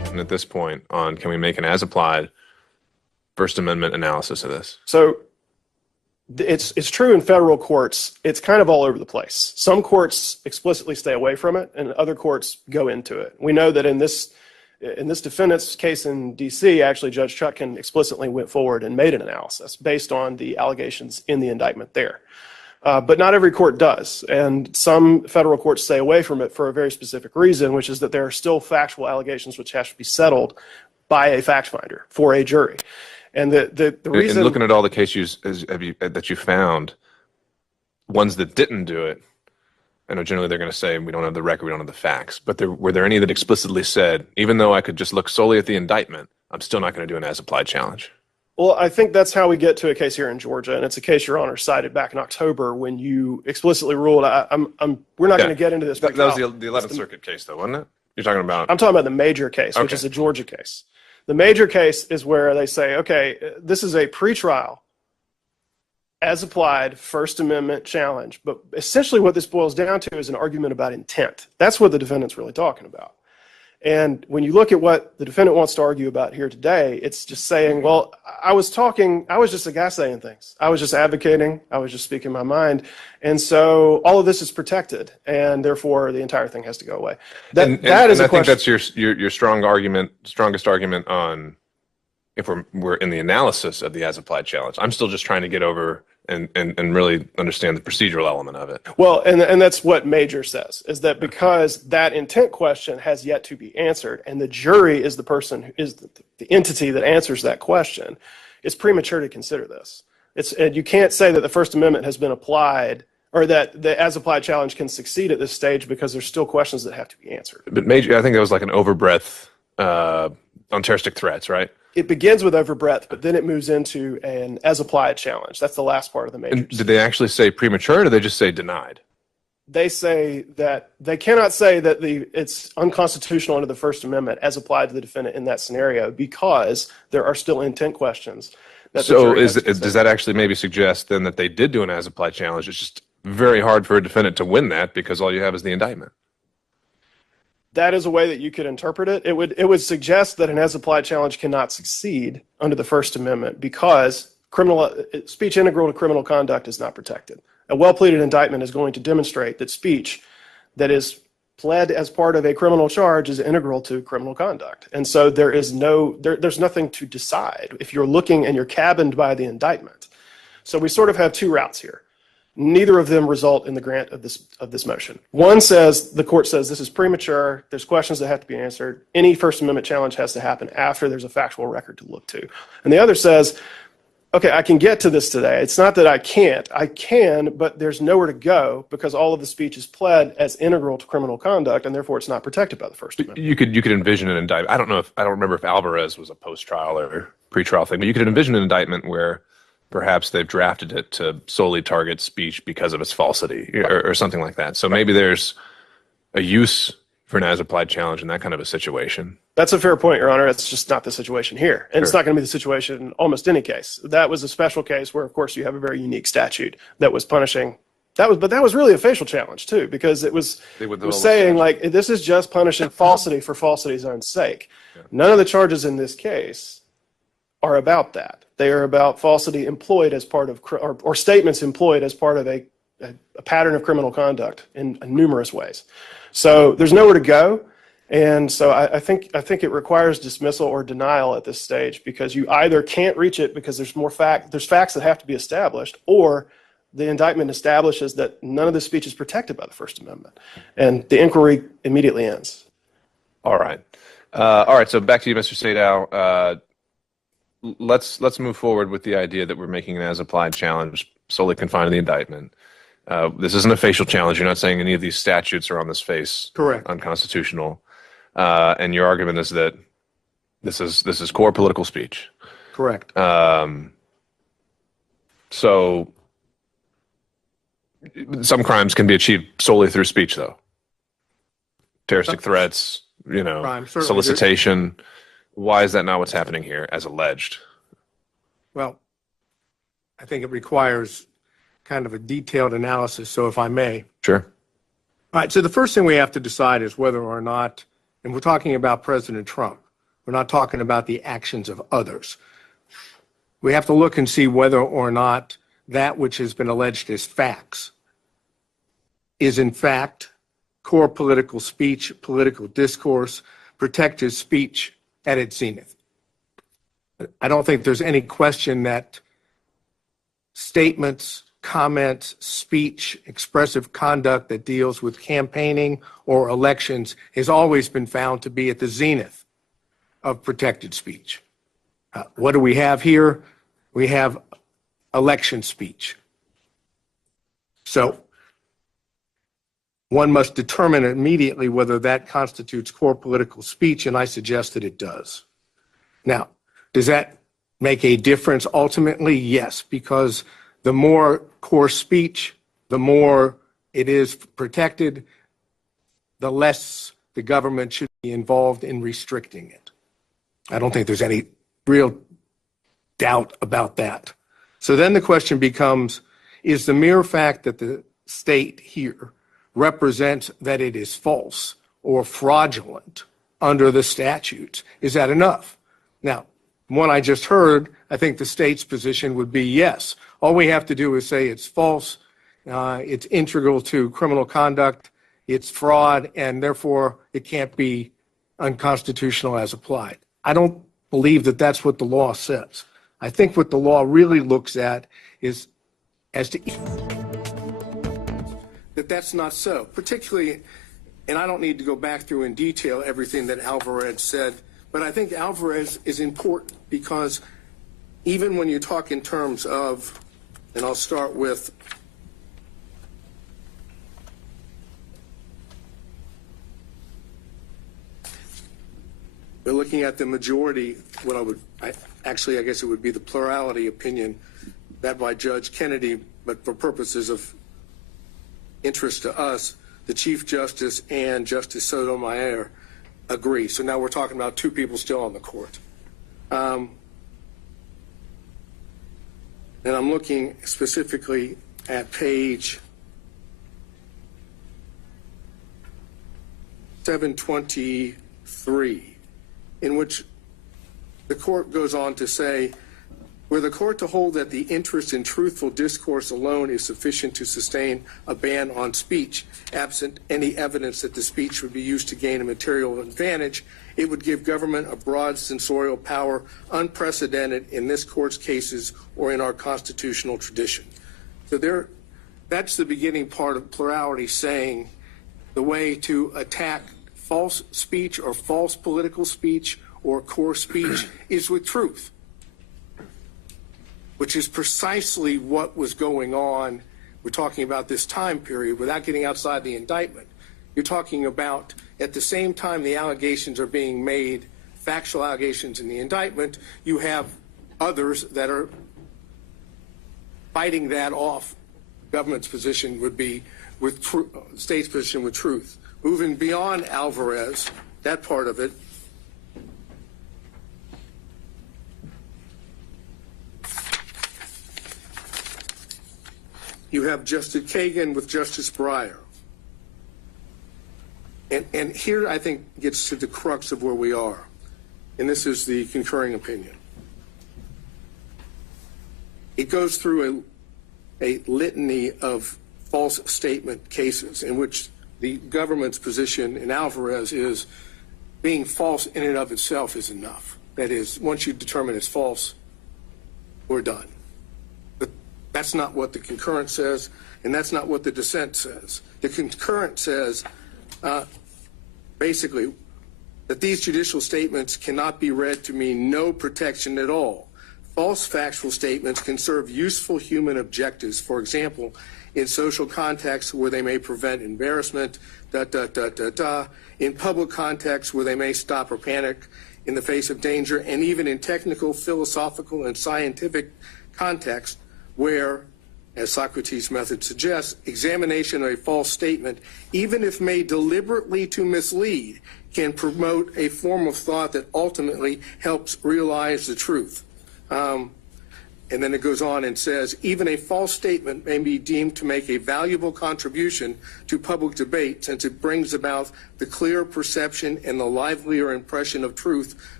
position at this point on can we make an as-applied First Amendment analysis of this? So it's true in federal courts. It's kind of all over the place. Some courts explicitly stay away from it, and other courts go into it. We know that in this defendant's case in D.C., actually Judge Chutkan explicitly went forward and made an analysis based on the allegations in the indictment there. But not every court does, and some federal courts stay away from it for a very specific reason, which is that there are still factual allegations which have to be settled by a fact finder for a jury. And the reason, and looking at all the cases that you found, ones that didn't do it, I know generally they're going to say we don't have the record, we don't have the facts. But were there any that explicitly said, even though I could just look solely at the indictment, I'm still not going to do an as-applied challenge? Well, I think that's how we get to a case here in Georgia, and it's a case Your Honor cited back in October when you explicitly ruled. We're not going to get into this. That was the 11th Circuit case, though, wasn't it? You're talking about? I'm talking about the major case, which is a Georgia case. The major case is where they say, okay, this is a pretrial, as applied First Amendment challenge. But essentially what this boils down to is an argument about intent. That's what the defendant's really talking about. And when you look at what the defendant wants to argue about here today, it's just saying, well, I was just a guy saying things. I was just advocating. I was just speaking my mind. And so all of this is protected, and therefore the entire thing has to go away. I think that's your strongest argument on if we're in the analysis of the as-applied challenge. I'm still just trying to get over and really understand the procedural element of it. Well, and that's what Major says, is that because that intent question has yet to be answered, and the jury is the person who is the entity that answers that question, it's premature to consider this. And you can't say that the First Amendment has been applied, or that the as-applied challenge can succeed at this stage because there's still questions that have to be answered. But Major, I think that was like an overbreadth on terroristic threats, right? It begins with overbreadth, but then it moves into an as-applied challenge. That's the last part of the Major. Did they actually say premature, or did they just say denied? They say that they cannot say that it's unconstitutional under the First Amendment as applied to the defendant in that scenario because there are still intent questions. So does that actually maybe suggest then that they did do an as-applied challenge? It's just very hard for a defendant to win that because all you have is the indictment. That is a way that you could interpret it. It would suggest that an as-applied challenge cannot succeed under the First Amendment because speech integral to criminal conduct is not protected. A well-pleaded indictment is going to demonstrate that speech that is pled as part of a criminal charge is integral to criminal conduct. And so there's nothing to decide if you're looking and you're cabined by the indictment. So we sort of have two routes here. Neither of them result in the grant of this motion. One says, the court says this is premature, there's questions that have to be answered, any First Amendment challenge has to happen after there's a factual record to look to. And the other says, okay, I can get to this today. It's not that I can't. I can, but there's nowhere to go because all of the speech is pled as integral to criminal conduct, and therefore it's not protected by the First Amendment. You could envision an indictment. I don't remember if Alvarez was a post-trial or pre-trial thing, but you could envision an indictment where perhaps they've drafted it to solely target speech because of its falsity or something like that. So maybe there's a use for an as-applied challenge in that kind of a situation. That's a fair point, Your Honor. That's just not the situation here. And It's not going to be the situation in almost any case. That was a special case where, of course, you have a very unique statute that was punishing. But that was really a facial challenge, too, because it was saying, like, this is just punishing falsity for falsity's own sake. Yeah. None of the charges in this case are about that. They are about falsity employed as part of, or statements employed as part of a pattern of criminal conduct in numerous ways. So there's nowhere to go. And so I think it requires dismissal or denial at this stage because you either can't reach it because there's facts that have to be established, or the indictment establishes that none of the speech is protected by the First Amendment. And the inquiry immediately ends. All right. So back to you, Mr. Sadow. Let's move forward with the idea that we're making an as-applied challenge solely confined to the indictment. This isn't a facial challenge. You're not saying any of these statutes are on this face correct, unconstitutional. And your argument is that this is core political speech. Correct. So some crimes can be achieved solely through speech, though. Terroristic threats, solicitation. Why is that not what's happening here, as alleged? Well, I think it requires kind of a detailed analysis, so if I may. Sure. All right, so the first thing we have to decide is whether or not, and we're talking about President Trump, We're not talking about the actions of others. We have to look and see whether or not that which has been alleged as facts is in fact core political speech, political discourse, protected speech at its zenith. I don't think there's any question that statements, comments, speech, expressive conduct that deals with campaigning or elections has always been found to be at the zenith of protected speech. What do we have here? We have election speech. So one must determine immediately whether that constitutes core political speech, and I suggest that it does. Now, does that make a difference ultimately? Yes, because the more core speech, the more it is protected, the less the government should be involved in restricting it. I don't think there's any real doubt about that. So then the question becomes, is the mere fact that the state here represents that it is false or fraudulent under the statutes, is that enough? Now, from what I just heard, I think the state's position would be yes. All we have to do is say it's false, it's integral to criminal conduct, it's fraud, and therefore it can't be unconstitutional as applied. I don't believe that that's what the law says. I think what the law really looks at is as to that that's not so, particularly, and I don't need to go back through in detail everything that Alvarez said, but I think Alvarez is important because even when you talk in terms of, and I'll start with we're looking at the majority, I guess it would be the plurality opinion that by Judge Kennedy, but for purposes of interest to us, the Chief Justice and Justice Sotomayor agree. So now we're talking about two people still on the court. And I'm looking specifically at page 723, in which the court goes on to say, were the court to hold that the interest in truthful discourse alone is sufficient to sustain a ban on speech, absent any evidence that the speech would be used to gain a material advantage, it would give government a broad censorial power unprecedented in this court's cases or in our constitutional tradition. So that's the beginning part of plurality, saying the way to attack false speech or false political speech or core speech is with truth, which is precisely what was going on. We're talking about this time period without getting outside the indictment. You're talking about at the same time the allegations are being made, factual allegations in the indictment, you have others that are fighting that off. Government's position would be with state's position with truth. Moving beyond Alvarez, that part of it, you have Justice Kagan with Justice Breyer. And here I think gets to the crux of where we are. And this is the concurring opinion. It goes through a litany of false statement cases in which the government's position in Alvarez is being false in and of itself is enough. That is, once you determine it's false, we're done. But that's not what the concurrent says, and that's not what the dissent says. The concurrent says, basically, that these judicial statements cannot be read to mean no protection at all. False factual statements can serve useful human objectives, for example, in social contexts where they may prevent embarrassment, in public contexts where they may stop or panic in the face of danger, and even in technical, philosophical, and scientific contexts where, as Socrates' method suggests, examination of a false statement, even if made deliberately to mislead, can promote a form of thought that ultimately helps realize the truth. And then it goes on and says, even a false statement may be deemed to make a valuable contribution to public debate since it brings about the clear perception and the livelier impression of truth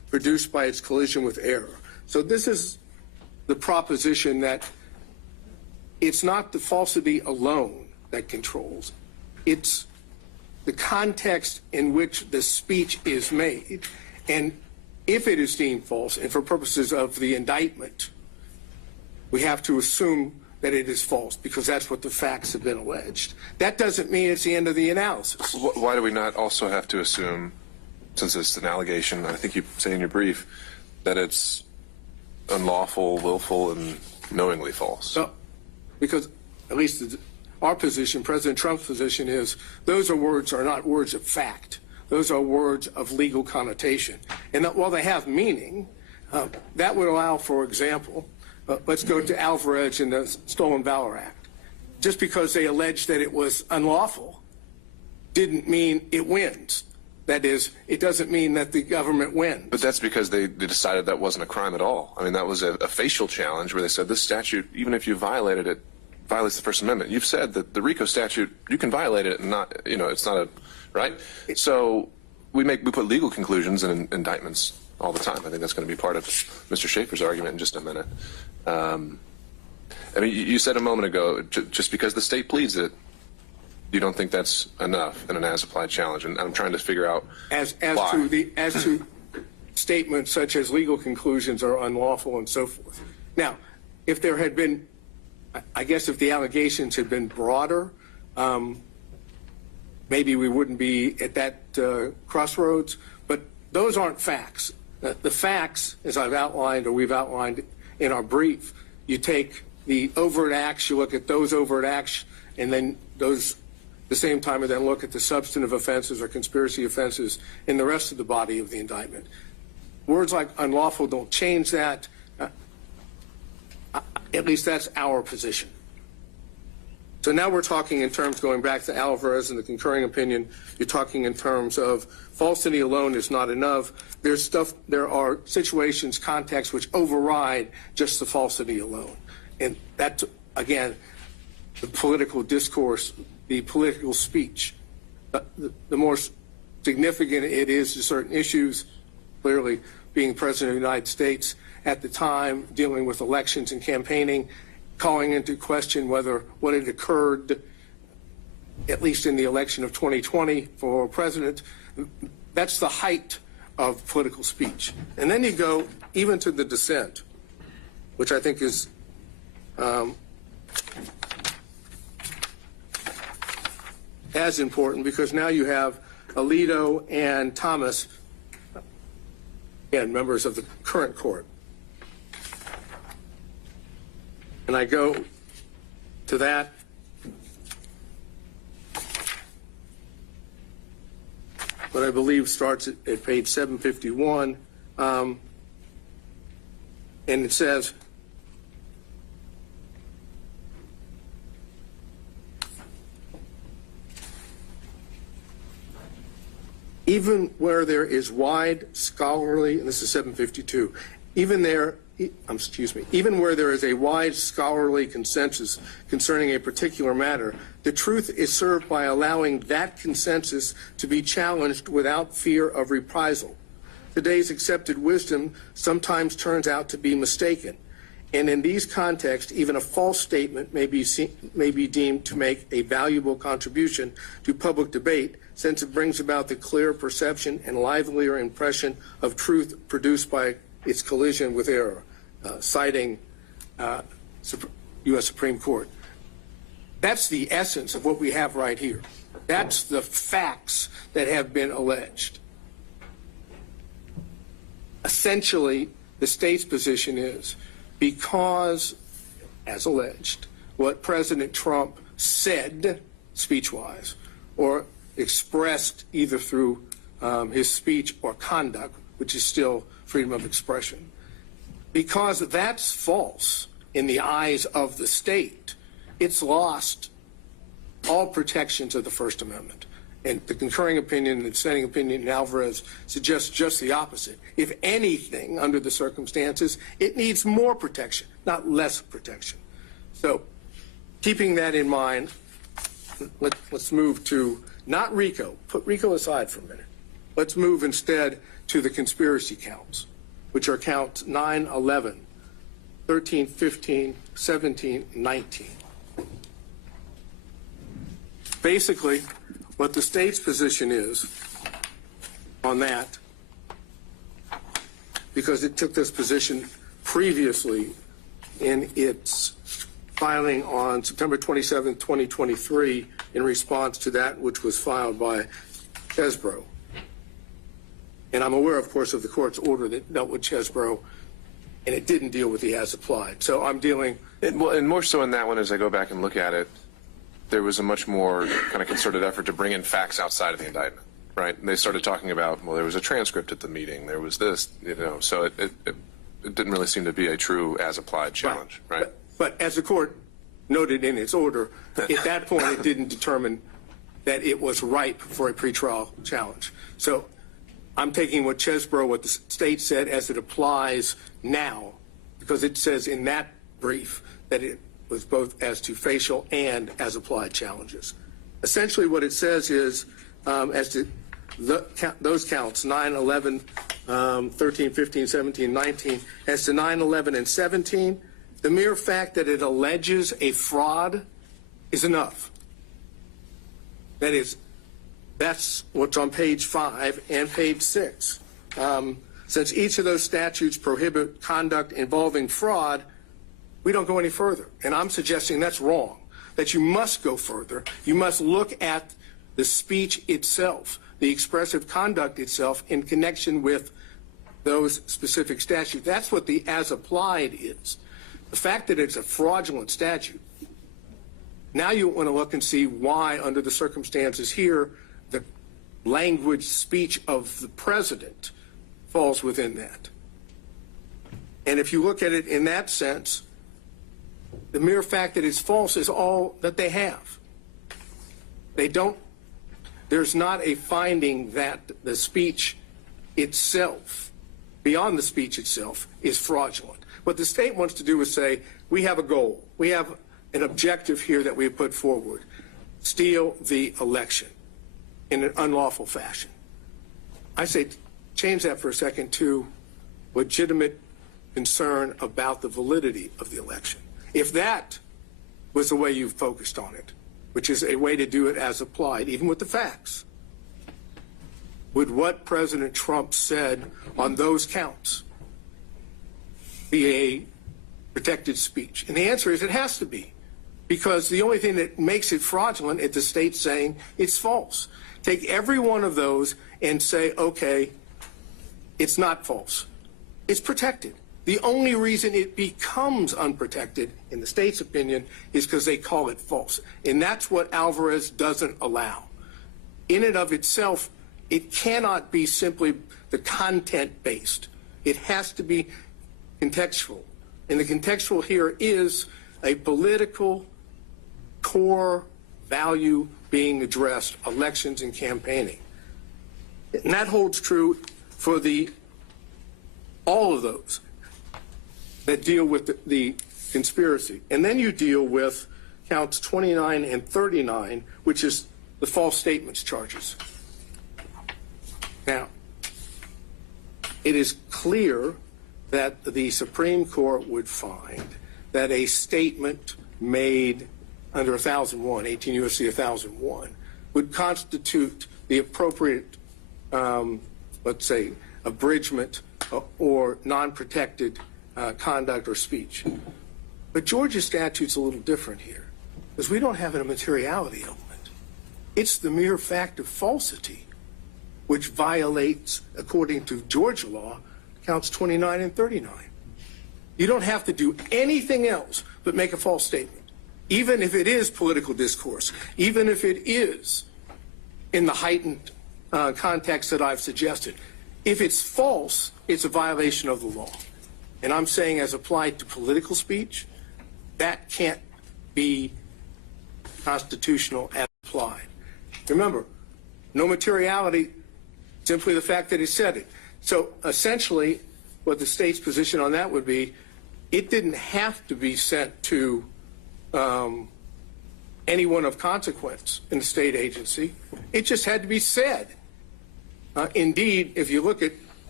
produced by its collision with error. So this is the proposition that it's not the falsity alone that controls. It's the context in which the speech is made. And if it is deemed false, and for purposes of the indictment, we have to assume that it is false because that's what the facts have been alleged. That doesn't mean it's the end of the analysis. Why do we not also have to assume, since it's an allegation, I think you say in your brief, that it's unlawful, willful, and knowingly false? So, because at least our position, President Trump's position is those are not words of fact. Those are words of legal connotation. And that while they have meaning, that would allow, for example, let's go to Alvarez in the Stolen Valor Act. Just because they alleged that it was unlawful didn't mean it wins. That is, it doesn't mean that the government wins. But that's because they decided that wasn't a crime at all. I mean, that was a facial challenge where they said this statute, even if you violated it, violates the First Amendment. You've said that the RICO statute, you can violate it and not, it's not a, right? So we put legal conclusions in indictments all the time. I think that's going to be part of Mr. Schaefer's argument in just a minute. I mean, you said a moment ago, just because the state pleads it, you don't think that's enough in an as-applied challenge, and I'm trying to figure out as why. to statements such as legal conclusions are unlawful and so forth. Now, if there had been, I guess, if the allegations had been broader, maybe we wouldn't be at that crossroads. But those aren't facts. The facts, as I've outlined or we've outlined in our brief, you take the overt acts, you look at those overt acts, and then those. At the same time, and then look at the substantive offenses or conspiracy offenses in the rest of the body of the indictment. Words like unlawful don't change that. At least that's our position. So now we're talking in terms, going back to Alvarez and the concurring opinion, you're talking in terms of falsity alone is not enough. There are situations, contexts which override just the falsity alone. And that's, again, the political discourse, the political speech. The more significant it is to certain issues, clearly being President of the United States at the time, dealing with elections and campaigning, calling into question whether what had occurred, at least in the election of 2020 for president, that's the height of political speech. And then you go even to the dissent, which I think is as important, because now you have Alito and Thomas, again, members of the current court. And I go to that. What I believe starts at page 751. And it says, even where there is wide scholarly, and this is 752, even where there is a wide scholarly consensus concerning a particular matter, the truth is served by allowing that consensus to be challenged without fear of reprisal. Today's accepted wisdom sometimes turns out to be mistaken, and in these contexts, even a false statement may be deemed to make a valuable contribution to public debate, since it brings about the clear perception and livelier impression of truth produced by its collision with error, citing U.S. Supreme Court. That's the essence of what we have right here. That's the facts that have been alleged. Essentially, the state's position is because, as alleged, what President Trump said speech-wise or expressed either through his speech or conduct, which is still freedom of expression, because that's false in the eyes of the state, it's lost all protections of the First Amendment. And the concurring opinion and the dissenting opinion in Alvarez suggests just the opposite. If anything, under the circumstances, it needs more protection, not less protection. So keeping that in mind, let's move to not RICO. Put RICO aside for a minute. Let's move instead to the conspiracy counts, which are counts 9, 11, 13, 15, 17, 19. Basically, what the state's position is on that, because it took this position previously in its filing on September 27, 2023, in response to that which was filed by Chesbrough. And I'm aware, of course, of the court's order that dealt with Chesbrough, and it didn't deal with the as applied. So I'm dealing. And more so in that one, as I go back and look at it, there was a much more kind of concerted effort to bring in facts outside of the indictment, right? And they started talking about, well, there was a transcript at the meeting, there was this, so it didn't really seem to be a true as applied challenge, right? But as the court noted in its order, at that point it didn't determine that it was ripe for a pretrial challenge. So I'm taking what Chesbrough, what the state said, as it applies now, because it says in that brief that it was both as to facial and as applied challenges. Essentially what it says is, as to those counts, 9, 11, 13, 15, 17, 19, as to 9, 11, and 17, the mere fact that it alleges a fraud is enough. That is, that's what's on page 5 and page 6. Since each of those statutes prohibit conduct involving fraud, we don't go any further. And I'm suggesting that's wrong, that you must go further. You must look at the speech itself, the expressive conduct itself in connection with those specific statutes. That's what the as applied is. The fact that it's a fraudulent statute, now you want to look and see why, under the circumstances here, the language speech of the president falls within that. And if you look at it in that sense, the mere fact that it's false is all that they have. There's not a finding that the speech itself, beyond the speech itself, is fraudulent. What the state wants to do is say, we have a goal. We have an objective here that we have put forward. Steal the election in an unlawful fashion. I say change that for a second to legitimate concern about the validity of the election. If that was the way you focused on it, which is a way to do it as applied, even with the facts, would what President Trump said on those counts be a protected speech? And the answer is it has to be, because the only thing that makes it fraudulent is the state saying it's false. Take every one of those and say, okay, it's not false. It's protected. The only reason it becomes unprotected, in the state's opinion, is because they call it false. And that's what Alvarez doesn't allow. In and of itself, it cannot be simply the content-based. It has to be contextual. And the contextual here is a political core value being addressed, elections and campaigning. And that holds true for all of those that deal with the conspiracy. And then you deal with counts 29 and 39, which is the false statements charges. Now, it is clear that the Supreme Court would find that a statement made under 1001, 18 U.S.C. 1001, would constitute the appropriate, let's say, abridgment or non-protected conduct or speech. But Georgia's statute's a little different here, because we don't have a materiality element. It's the mere fact of falsity, which violates, according to Georgia law, counts 29 and 39. You don't have to do anything else but make a false statement, even if it is political discourse, even if it is in the heightened context that I've suggested. If it's false, it's a violation of the law. And I'm saying, as applied to political speech, that can't be constitutional as applied. Remember, no materiality, simply the fact that he said it. So essentially, what the state's position on that would be, it didn't have to be sent to anyone of consequence in the state agency. It just had to be said. Indeed, if you look at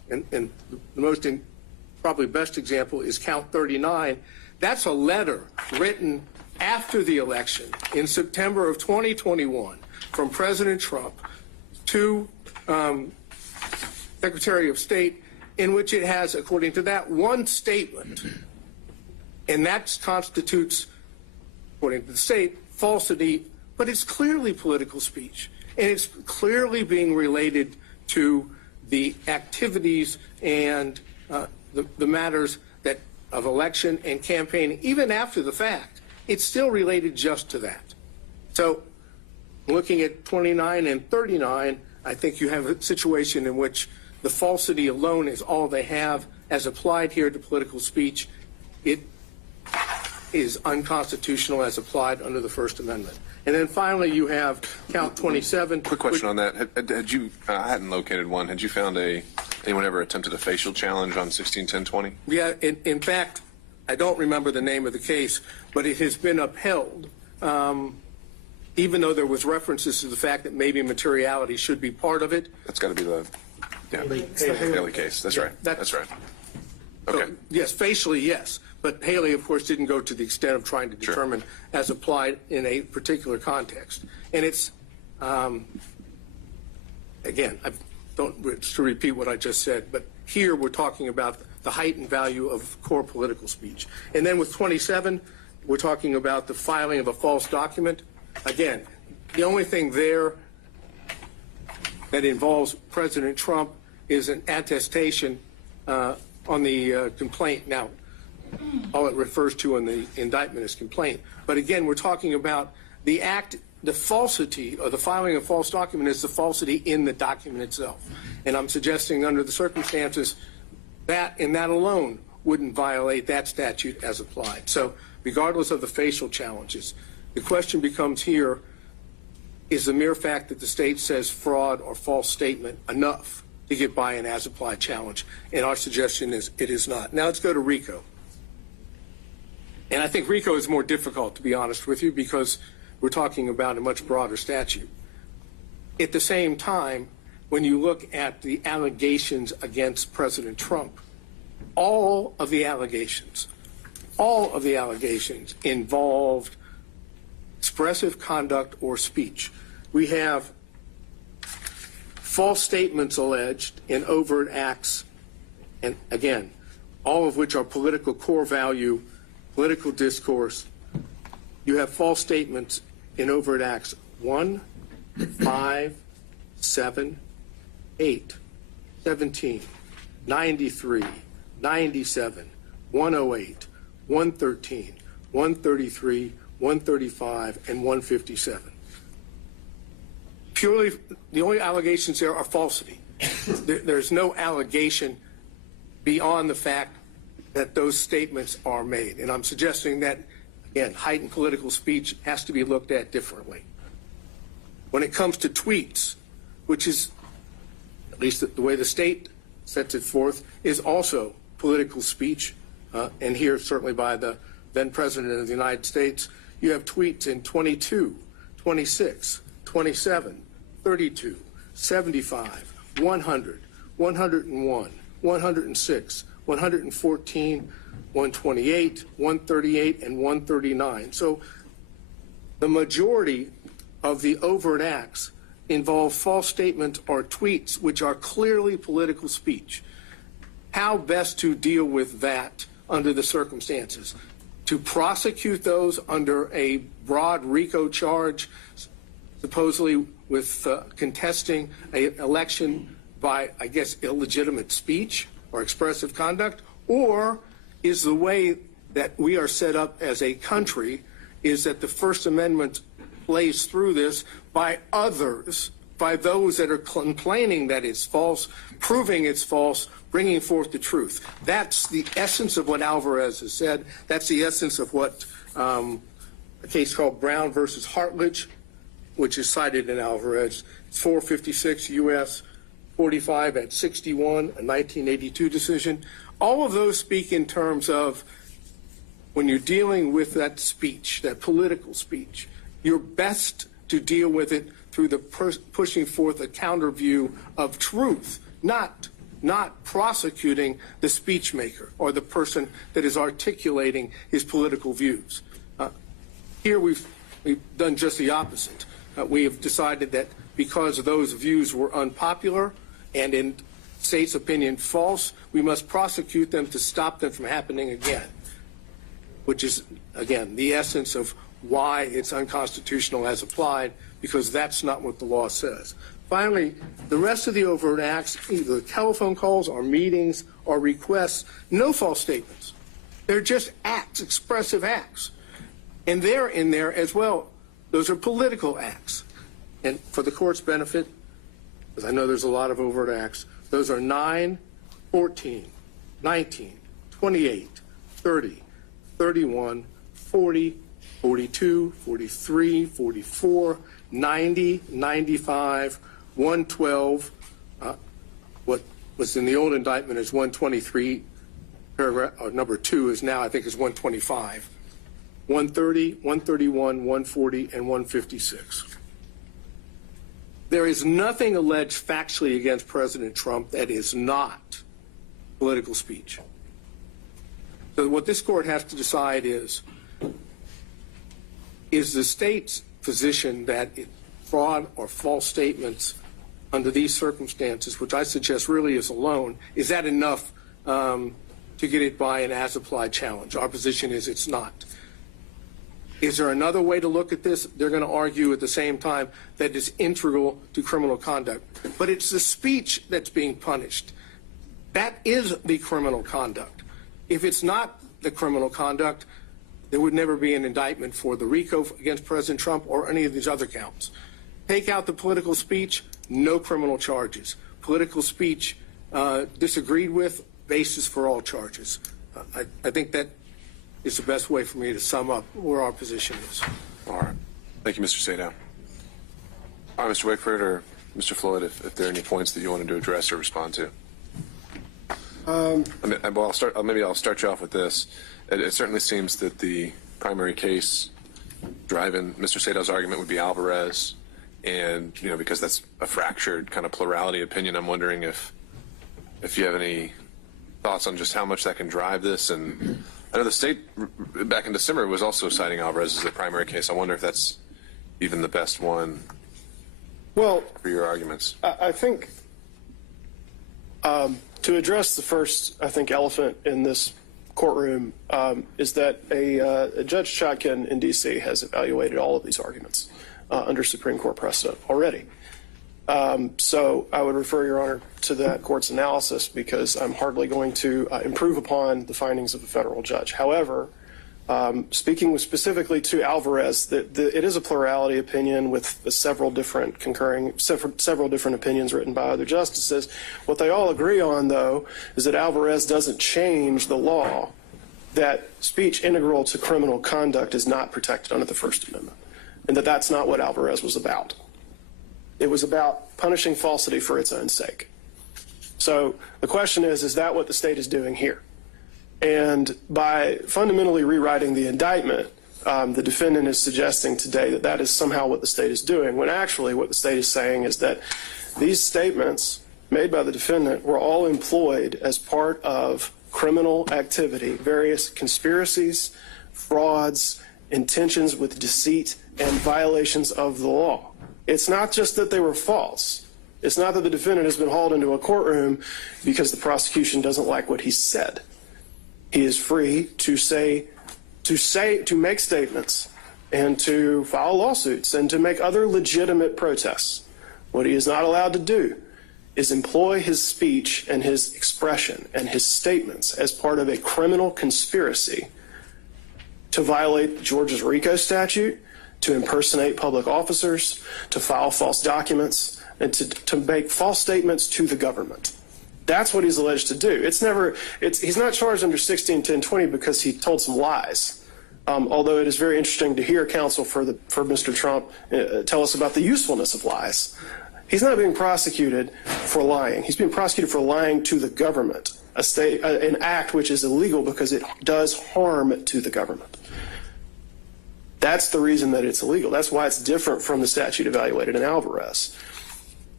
and the most probably best example is count 39. That's a letter written after the election in September of 2021 from President Trump to Secretary of State, in which it has, according to that, one statement, and that constitutes, according to the state, falsity, but it's clearly political speech, and it's clearly being related to the activities and the matters that of election and campaigning, even after the fact. It's still related just to that. So looking at 29 and 39, I think you have a situation in which the falsity alone is all they have as applied here to political speech. It is unconstitutional as applied under the First Amendment. And then finally, you have count 27. Quick question on that. Had you, I hadn't located one. Had you found anyone ever attempted a facial challenge on 161020? Yeah, in fact, I don't remember the name of the case, but it has been upheld, even though there was references to the fact that maybe materiality should be part of it. That's got to be the Haley case. That's right. That's right. Okay. So, yes, facially, yes. But Haley, of course, didn't go to the extent of trying to determine as applied in a particular context. And it's, again, I don't to repeat what I just said, but here we're talking about the heightened value of core political speech. And then with 27, we're talking about the filing of a false document. Again, the only thing there that involves President Trump is an attestation on the complaint. Now, all it refers to in the indictment is complaint. But again, we're talking about the act, the falsity, or the filing of false document is the falsity in the document itself. And I'm suggesting under the circumstances that and that alone wouldn't violate that statute as applied. So regardless of the facial challenges, the question becomes here, is the mere fact that the state says fraud or false statement enough to get by an as-applied challenge? And our suggestion is it is not. Now let's go to RICO. And I think RICO is more difficult, to be honest with you, because we're talking about a much broader statute. At the same time, when you look at the allegations against President Trump, all of the allegations involved expressive conduct or speech. We have false statements alleged in overt acts, and again, all of which are political core value, political discourse. You have false statements in overt acts 1, 5, 7, 8, 17, 93, 97, 108, 113, 133, 135, and 157. Purely, the only allegations there are falsity. There's no allegation beyond the fact that those statements are made. And I'm suggesting that, again, heightened political speech has to be looked at differently. When it comes to tweets, which is, at least the way the state sets it forth, is also political speech, and here certainly by the then President of the United States, you have tweets in 22, 26, 27, 32, 75, 100, 101, 106, 114, 128, 138, and 139. So the majority of the overt acts involve false statements or tweets which are clearly political speech. How best to deal with that under the circumstances? To prosecute those under a broad RICO charge, supposedly with contesting an election by, I guess, illegitimate speech or expressive conduct? Or is the way that we are set up as a country is that the First Amendment plays through this by others, by those that are complaining that it's false, proving it's false, bringing forth the truth? That's the essence of what Alvarez has said. That's the essence of what a case called Brown versus Hartledge, which is cited in Alvarez. It's 456 U.S. 45 at 61, a 1982 decision. All of those speak in terms of when you're dealing with that speech, that political speech, you're best to deal with it through the pushing forth a counter view of truth, not not prosecuting the speech maker or the person that is articulating his political views. Here we've done just the opposite. We have decided that because those views were unpopular and in state's opinion false, we must prosecute them to stop them from happening again, which is, again, the essence of why it's unconstitutional as applied, because that's not what the law says. Finally, the rest of the overt acts, either telephone calls or meetings or requests, no false statements. They're just acts, expressive acts. And they're in there as well. Those are political acts. And for the court's benefit, because I know there's a lot of overt acts, those are 9, 14, 19, 28, 30, 31, 40, 42, 43, 44, 90, 95, 112. What was in the old indictment is 123. Paragraph number 2 is now, I think, is 125. 130, 131, 140, and 156. There is nothing alleged factually against President Trump that is not political speech. So what this court has to decide is the state's position that fraud or false statements under these circumstances, which I suggest really is alone, is that enough to get it by an as-applied challenge? Our position is it's not. Is there another way to look at this? They're going to argue at the same time that it's integral to criminal conduct. But it's the speech that's being punished. That is the criminal conduct. If it's not the criminal conduct, there would never be an indictment for the RICO against President Trump or any of these other counts. Take out the political speech, no criminal charges. Political speech disagreed with, basis for all charges. I think that is the best way for me to sum up where our position is. All right. Thank you, Mr. Sadow. All right, Mr. Wickford or Mr. Floyd, if there are any points that you wanted to address or respond to. Maybe I'll start you off with this. It certainly seems that the primary case driving Mr. Sadow's argument would be Alvarez, and because that's a fractured kind of plurality opinion, I'm wondering if you have any thoughts on just how much that can drive this. And I know the state back in December was also citing Alvarez as the primary case. I wonder if that's even the best one for your arguments. I think to address the first, elephant in this courtroom is that a Judge Chotkin in D.C. has evaluated all of these arguments under Supreme Court precedent already. So I would refer, Your Honor, to that court's analysis because I'm hardly going to improve upon the findings of a federal judge. However, speaking specifically to Alvarez, it is a plurality opinion with several different opinions written by other justices. What they all agree on, though, is that Alvarez doesn't change the law that speech integral to criminal conduct is not protected under the First Amendment, and that that's not what Alvarez was about. It was about punishing falsity for its own sake. So the question is that what the state is doing here? And by fundamentally rewriting the indictment, the defendant is suggesting today that that is somehow what the state is doing, when actually what the state is saying is that these statements made by the defendant were all employed as part of criminal activity, various conspiracies, frauds, intentions with deceit, and violations of the law. It's not just that they were false. It's not that the defendant has been hauled into a courtroom because the prosecution doesn't like what he said. He is free to make statements and to file lawsuits and to make other legitimate protests. What he is not allowed to do is employ his speech and his expression and his statements as part of a criminal conspiracy to violate Georgia's RICO statute, to impersonate public officers, to file false documents, and to make false statements to the government. That's what he's alleged to do. He's not charged under 161020 because he told some lies. Although it is very interesting to hear counsel for Mr. Trump tell us about the usefulness of lies. He's not being prosecuted for lying. He's being prosecuted for lying to the government, an act which is illegal because it does harm to the government. That's the reason that it's illegal. That's why it's different from the statute evaluated in Alvarez.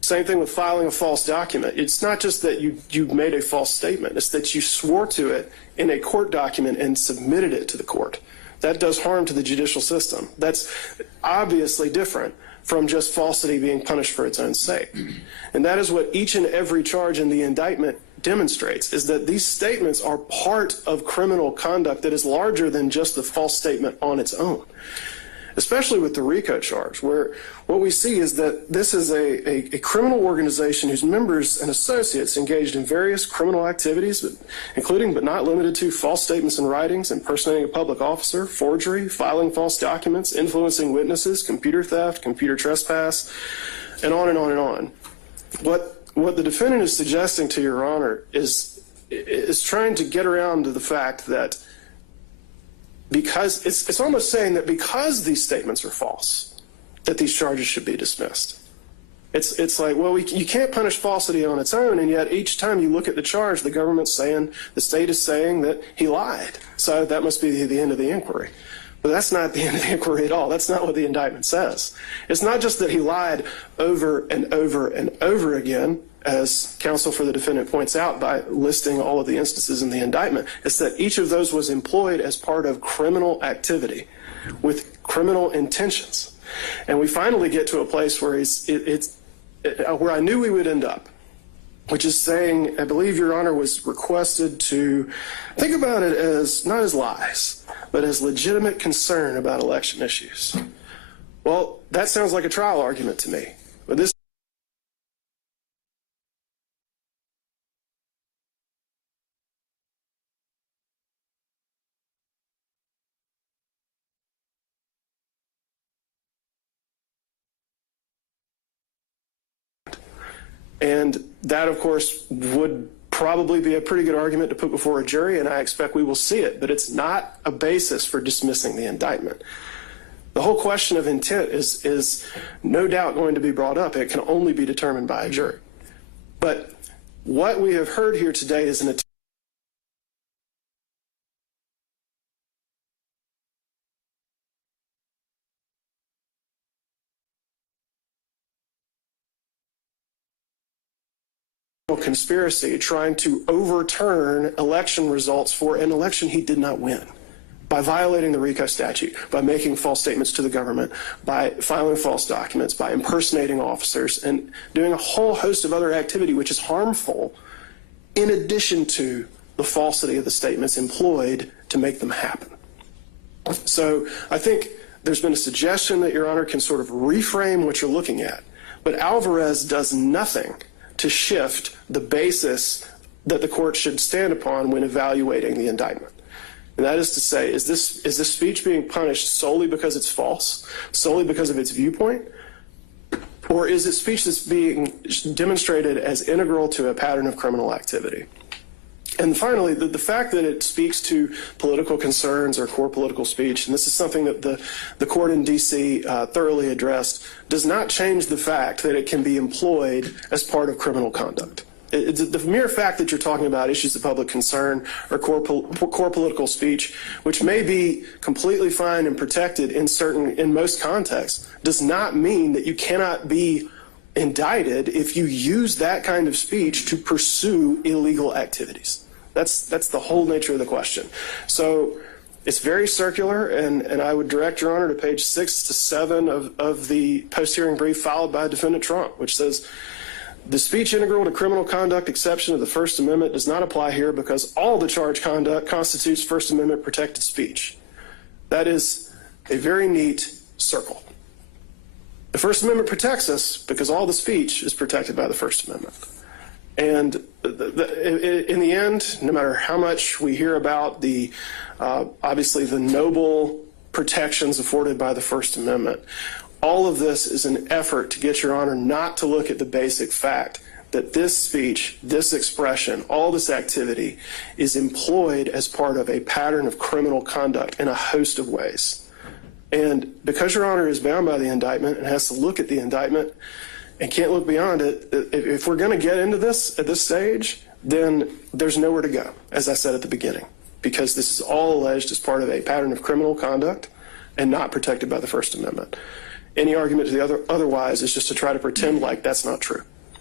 Same thing with filing a false document. It's not just that you made a false statement. It's that you swore to it in a court document and submitted it to the court. That does harm to the judicial system. That's obviously different from just falsity being punished for its own sake. And that is what each and every charge in the indictment demonstrates, is that these statements are part of criminal conduct that is larger than just the false statement on its own. Especially with the RICO charge, where what we see is that this is a criminal organization whose members and associates engaged in various criminal activities, including but not limited to false statements and writings, impersonating a public officer, forgery, filing false documents, influencing witnesses, computer theft, computer trespass, and on and on and on. What the defendant is suggesting to Your Honor is trying to get around to the fact that because it's almost saying that because these statements are false, that these charges should be dismissed. It's like, well, you can't punish falsity on its own, and yet each time you look at the charge, the government's saying, the state is saying that he lied. So that must be the end of the inquiry. But that's not the end of the inquiry at all. That's not what the indictment says. It's not just that he lied over and over and over again, as counsel for the defendant points out by listing all of the instances in the indictment. It's that each of those was employed as part of criminal activity with criminal intentions. And we finally get to a place where where I knew we would end up, which is saying, I believe Your Honor was requested to think about it as not as lies, but as legitimate concern about election issues. Well, that sounds like a trial argument to me. But this and that, of course, would probably be a pretty good argument to put before a jury, and I expect we will see it, but it's not a basis for dismissing the indictment. The whole question of intent is no doubt going to be brought up. It can only be determined by a jury. But what we have heard here today is an attempt conspiracy trying to overturn election results for an election he did not win by violating the RICO statute, by making false statements to the government, by filing false documents, by impersonating officers, and doing a whole host of other activity which is harmful in addition to the falsity of the statements employed to make them happen. So I think there's been a suggestion that Your Honor can sort of reframe what you're looking at, but Alvarez does nothing to shift the basis that the court should stand upon when evaluating the indictment. And that is to say, is this speech being punished solely because it's false, solely because of its viewpoint, or is it speech that's being demonstrated as integral to a pattern of criminal activity? And finally, the fact that it speaks to political concerns or core political speech, and this is something that the court in D.C. Thoroughly addressed, does not change the fact that it can be employed as part of criminal conduct. The mere fact that you're talking about issues of public concern or core political speech, which may be completely fine and protected in most contexts, does not mean that you cannot be indicted if you use that kind of speech to pursue illegal activities. That's the whole nature of the question. So it's very circular, and I would direct Your Honor to page 6 to 7 of the post-hearing brief filed by Defendant Trump, which says, the speech integral to criminal conduct exception of the First Amendment does not apply here because all the charged conduct constitutes First Amendment protected speech. That is a very neat circle. The First Amendment protects us because all the speech is protected by the First Amendment. And in the end, no matter how much we hear about obviously the noble protections afforded by the First Amendment, all of this is an effort to get Your Honor not to look at the basic fact that this speech, this expression, all this activity is employed as part of a pattern of criminal conduct in a host of ways. And because Your Honor is bound by the indictment and has to look at the indictment and can't look beyond it, if we're going to get into this at this stage, then there's nowhere to go, as I said at the beginning, because this is all alleged as part of a pattern of criminal conduct and not protected by the First Amendment. Any argument to the otherwise is just to try to pretend like that's not true.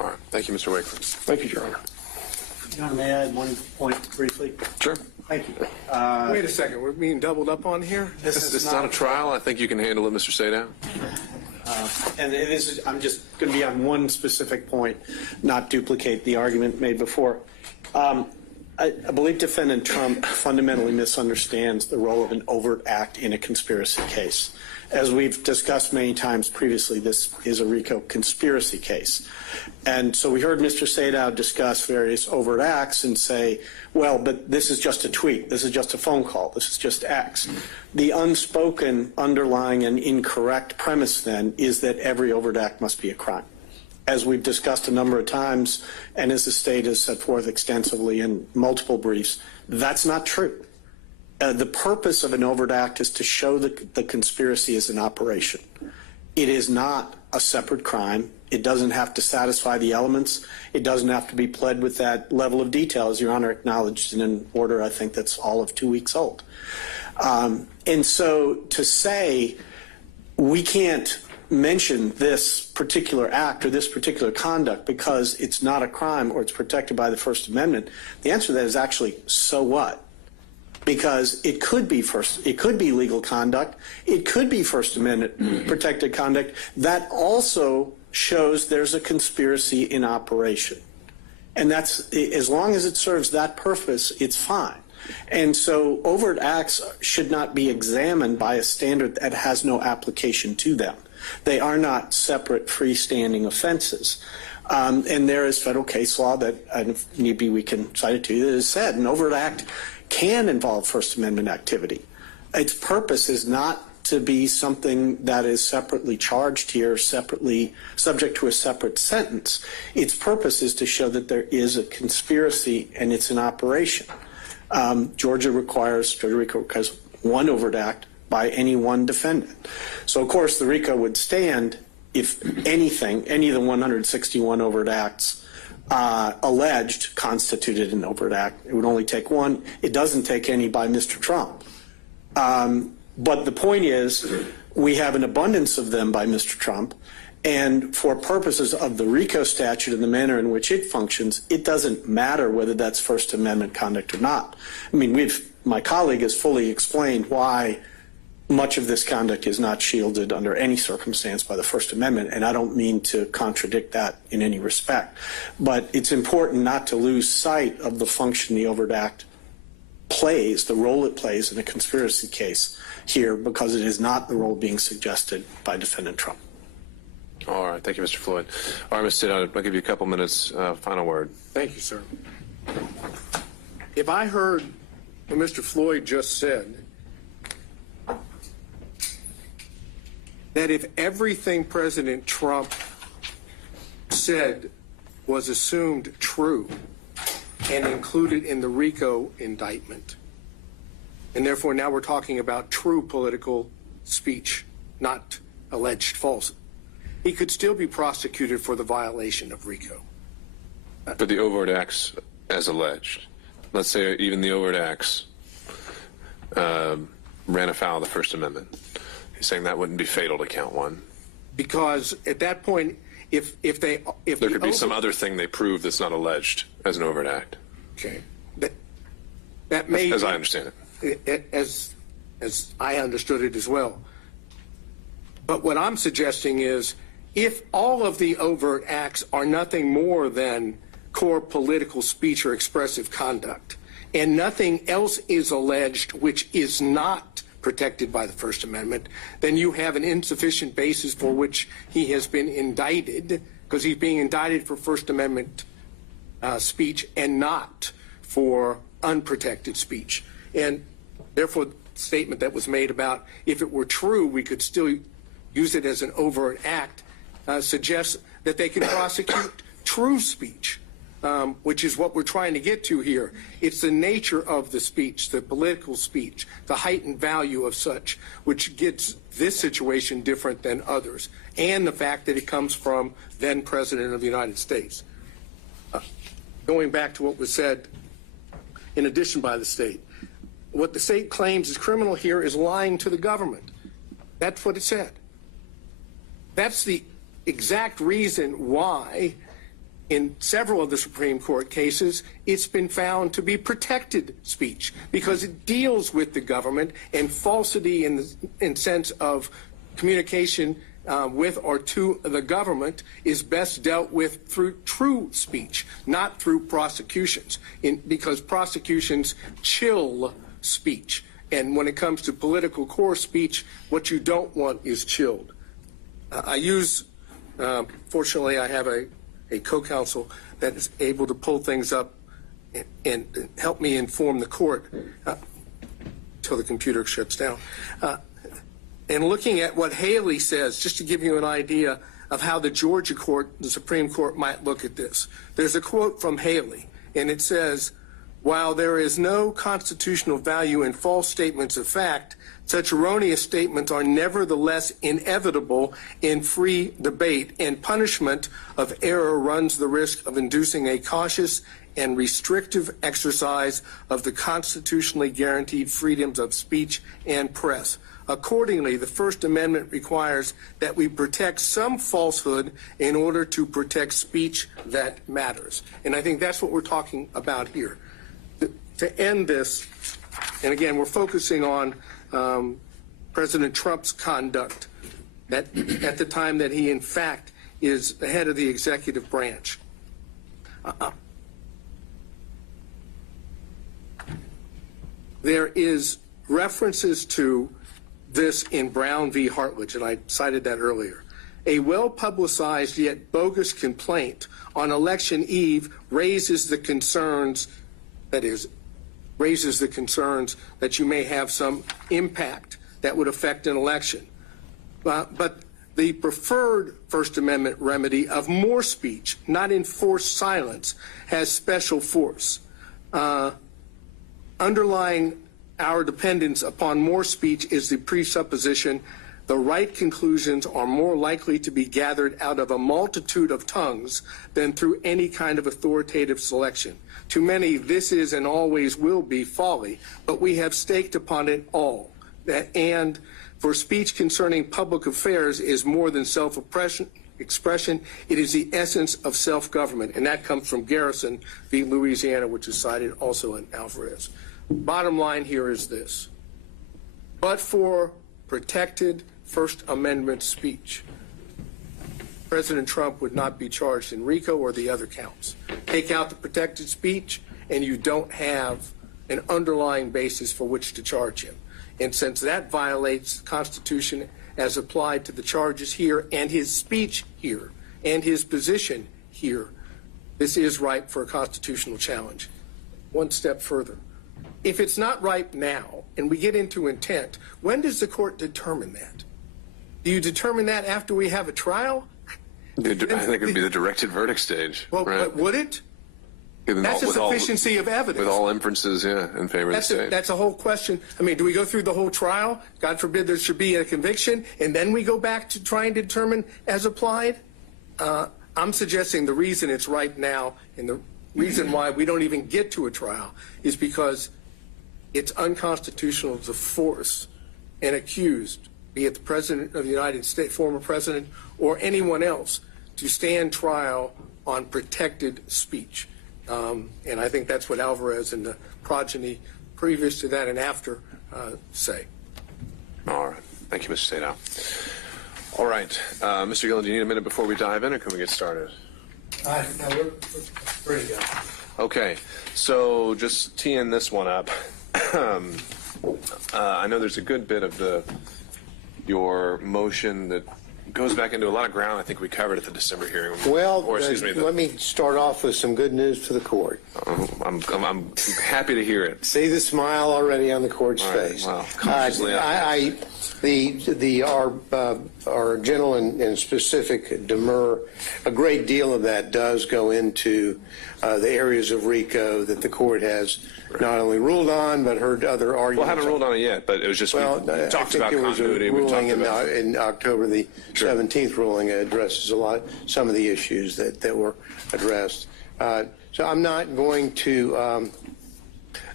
All right. Thank you, Mr. Wakely. Thank you, Your Honor. Your Honor, may I add one point briefly? Sure. Thank you. Wait a second, we're being doubled up on here? This is not a trial. I think you can handle it, Mr. Sadow. And this is, I'm just going to be on one specific point, not duplicate the argument made before. I believe defendant Trump fundamentally misunderstands the role of an overt act in a conspiracy case. As we've discussed many times previously, this is a RICO conspiracy case. And so we heard Mr. Sadow discuss various overt acts and say, well, but this is just a tweet. This is just a phone call. This is just X. The unspoken, underlying, and incorrect premise then is that every overt act must be a crime. As we've discussed a number of times, and as the state has set forth extensively in multiple briefs, that's not true. The purpose of an overt act is to show that the conspiracy is an operation. It is not a separate crime. It doesn't have to satisfy the elements. It doesn't have to be pled with that level of detail, as Your Honor acknowledged in an order I think that's all of 2 weeks old. And so to say we can't mention this particular act or this particular conduct because it's not a crime or it's protected by the First Amendment, the answer to that is actually, so what? Because it could be legal conduct, it could be First Amendment protected conduct that also shows there's a conspiracy in operation. And that's, as long as it serves that purpose, it's fine. And so overt acts should not be examined by a standard that has no application to them. They are not separate freestanding offenses. And there is federal case law that, if need be, we can cite it to you, that has said an overt act can involve First Amendment activity. Its purpose is not to be something that is separately charged here, separately subject to a separate sentence. Its purpose is to show that there is a conspiracy and it's an operation. Georgia requires one overt act by any one defendant. So, of course, the RICO would stand if anything, any of the 161 overt acts alleged constituted an overt act. It would only take one. It doesn't take any by Mr. Trump. But the point is, we have an abundance of them by Mr. Trump, and for purposes of the RICO statute and the manner in which it functions, it doesn't matter whether that's First Amendment conduct or not. I mean, my colleague has fully explained why much of this conduct is not shielded under any circumstance by the First Amendment, and I don't mean to contradict that in any respect. But it's important not to lose sight of the function the overt act plays, the role it plays in a conspiracy case here, because it is not the role being suggested by defendant Trump. All right. Thank you, Mr. Floyd. All right, Mr. Sadow, I'll give you a couple minutes. Final word. Thank you, sir. If I heard what Mr. Floyd just said, that if everything President Trump said was assumed true and included in the RICO indictment, and therefore now we're talking about true political speech, not alleged false, he could still be prosecuted for the violation of RICO. For the overt acts as alleged. Let's say even the overt acts ran afoul of the First Amendment. He's saying that wouldn't be fatal to count one. Because at that point, if there could be some other thing they prove that's not alleged as an overt act. Okay. That may, as I understand it. As I understood it as well. But what I'm suggesting is, if all of the overt acts are nothing more than core political speech or expressive conduct, and nothing else is alleged which is not protected by the First Amendment, then you have an insufficient basis for which he has been indicted, because he's being indicted for First Amendment speech and not for unprotected speech. And therefore, the statement that was made about if it were true, we could still use it as an overt act, suggests that they can prosecute true speech, which is what we're trying to get to here. It's the nature of the speech, the political speech, the heightened value of such, which gets this situation different than others, and the fact that it comes from then President of the United States. Going back to what was said in addition by the state, what the state claims is criminal here is lying to the government. That's what it said. That's the exact reason why in several of the Supreme Court cases, it's been found to be protected speech because it deals with the government, and falsity in sense of communication with or to the government is best dealt with through true speech, not through prosecutions, because prosecutions chill speech. And when it comes to political core speech, what you don't want is chilled. Fortunately, I have a co-counsel that is able to pull things up and help me inform the court until the computer shuts down. And looking at what Haley says, just to give you an idea of how the Georgia court, the Supreme Court, might look at this. There's a quote from Haley, and it says, "While there is no constitutional value in false statements of fact, such erroneous statements are nevertheless inevitable in free debate, and punishment of error runs the risk of inducing a cautious and restrictive exercise of the constitutionally guaranteed freedoms of speech and press. Accordingly, the First Amendment requires that we protect some falsehood in order to protect speech that matters." And I think that's what we're talking about here. To end this, and again, we're focusing on President Trump's conduct at the time that he, in fact, is the head of the executive branch. There is references to this in Brown v. Hartledge, and I cited that earlier. A well-publicized yet bogus complaint on election eve raises the concerns that you may have some impact that would affect an election. But the preferred First Amendment remedy of more speech, not enforced silence, has special force. Underlying our dependence upon more speech is the presupposition the right conclusions are more likely to be gathered out of a multitude of tongues than through any kind of authoritative selection. To many, this is and always will be folly, but we have staked upon it all. And for speech concerning public affairs is more than self-expression, it is the essence of self-government. And that comes from Garrison v. Louisiana, which is cited also in Alvarez. Bottom line here is this. But for protected First Amendment speech, President Trump would not be charged in RICO or the other counts. Take out the protected speech, and you don't have an underlying basis for which to charge him. And since that violates the Constitution as applied to the charges here and his speech here and his position here, this is ripe for a constitutional challenge. One step further. If it's not ripe now, and we get into intent, when does the court determine that? Do you determine that after we have a trial? I think it would be the directed verdict stage. Well, right? Would it? That's a sufficiency of evidence. With all inferences, in favor of the state. That's a whole question. I mean, do we go through the whole trial? God forbid there should be a conviction, and then we go back to trying to determine as applied? I'm suggesting the reason it's ripe now, and the reason why we don't even get to a trial, is because it's unconstitutional to force an accused, be it the President of the United States, former President, or anyone else, to stand trial on protected speech. And I think that's what Alvarez and the progeny previous to that and after say. All right. Thank you, Mr. Sadow. All right. Mr. Gillen, do you need a minute before we dive in, or can we get started? No, we're ready to go. Okay. So just teeing this one up. I know there's a good bit of your motion that goes back into a lot of ground I think we covered at the December hearing. Well, let me start off with some good news for the court. I'm happy to hear it. See the smile already on the court's face. Well, our general and specific demur, a great deal of that does go into the areas of RICO that the court has not only ruled on, but heard other arguments. Well, haven't ruled on it yet, but it was just, we talked about continuity. We talked about in October, the 17th ruling addresses some of the issues that were addressed. So I'm not going to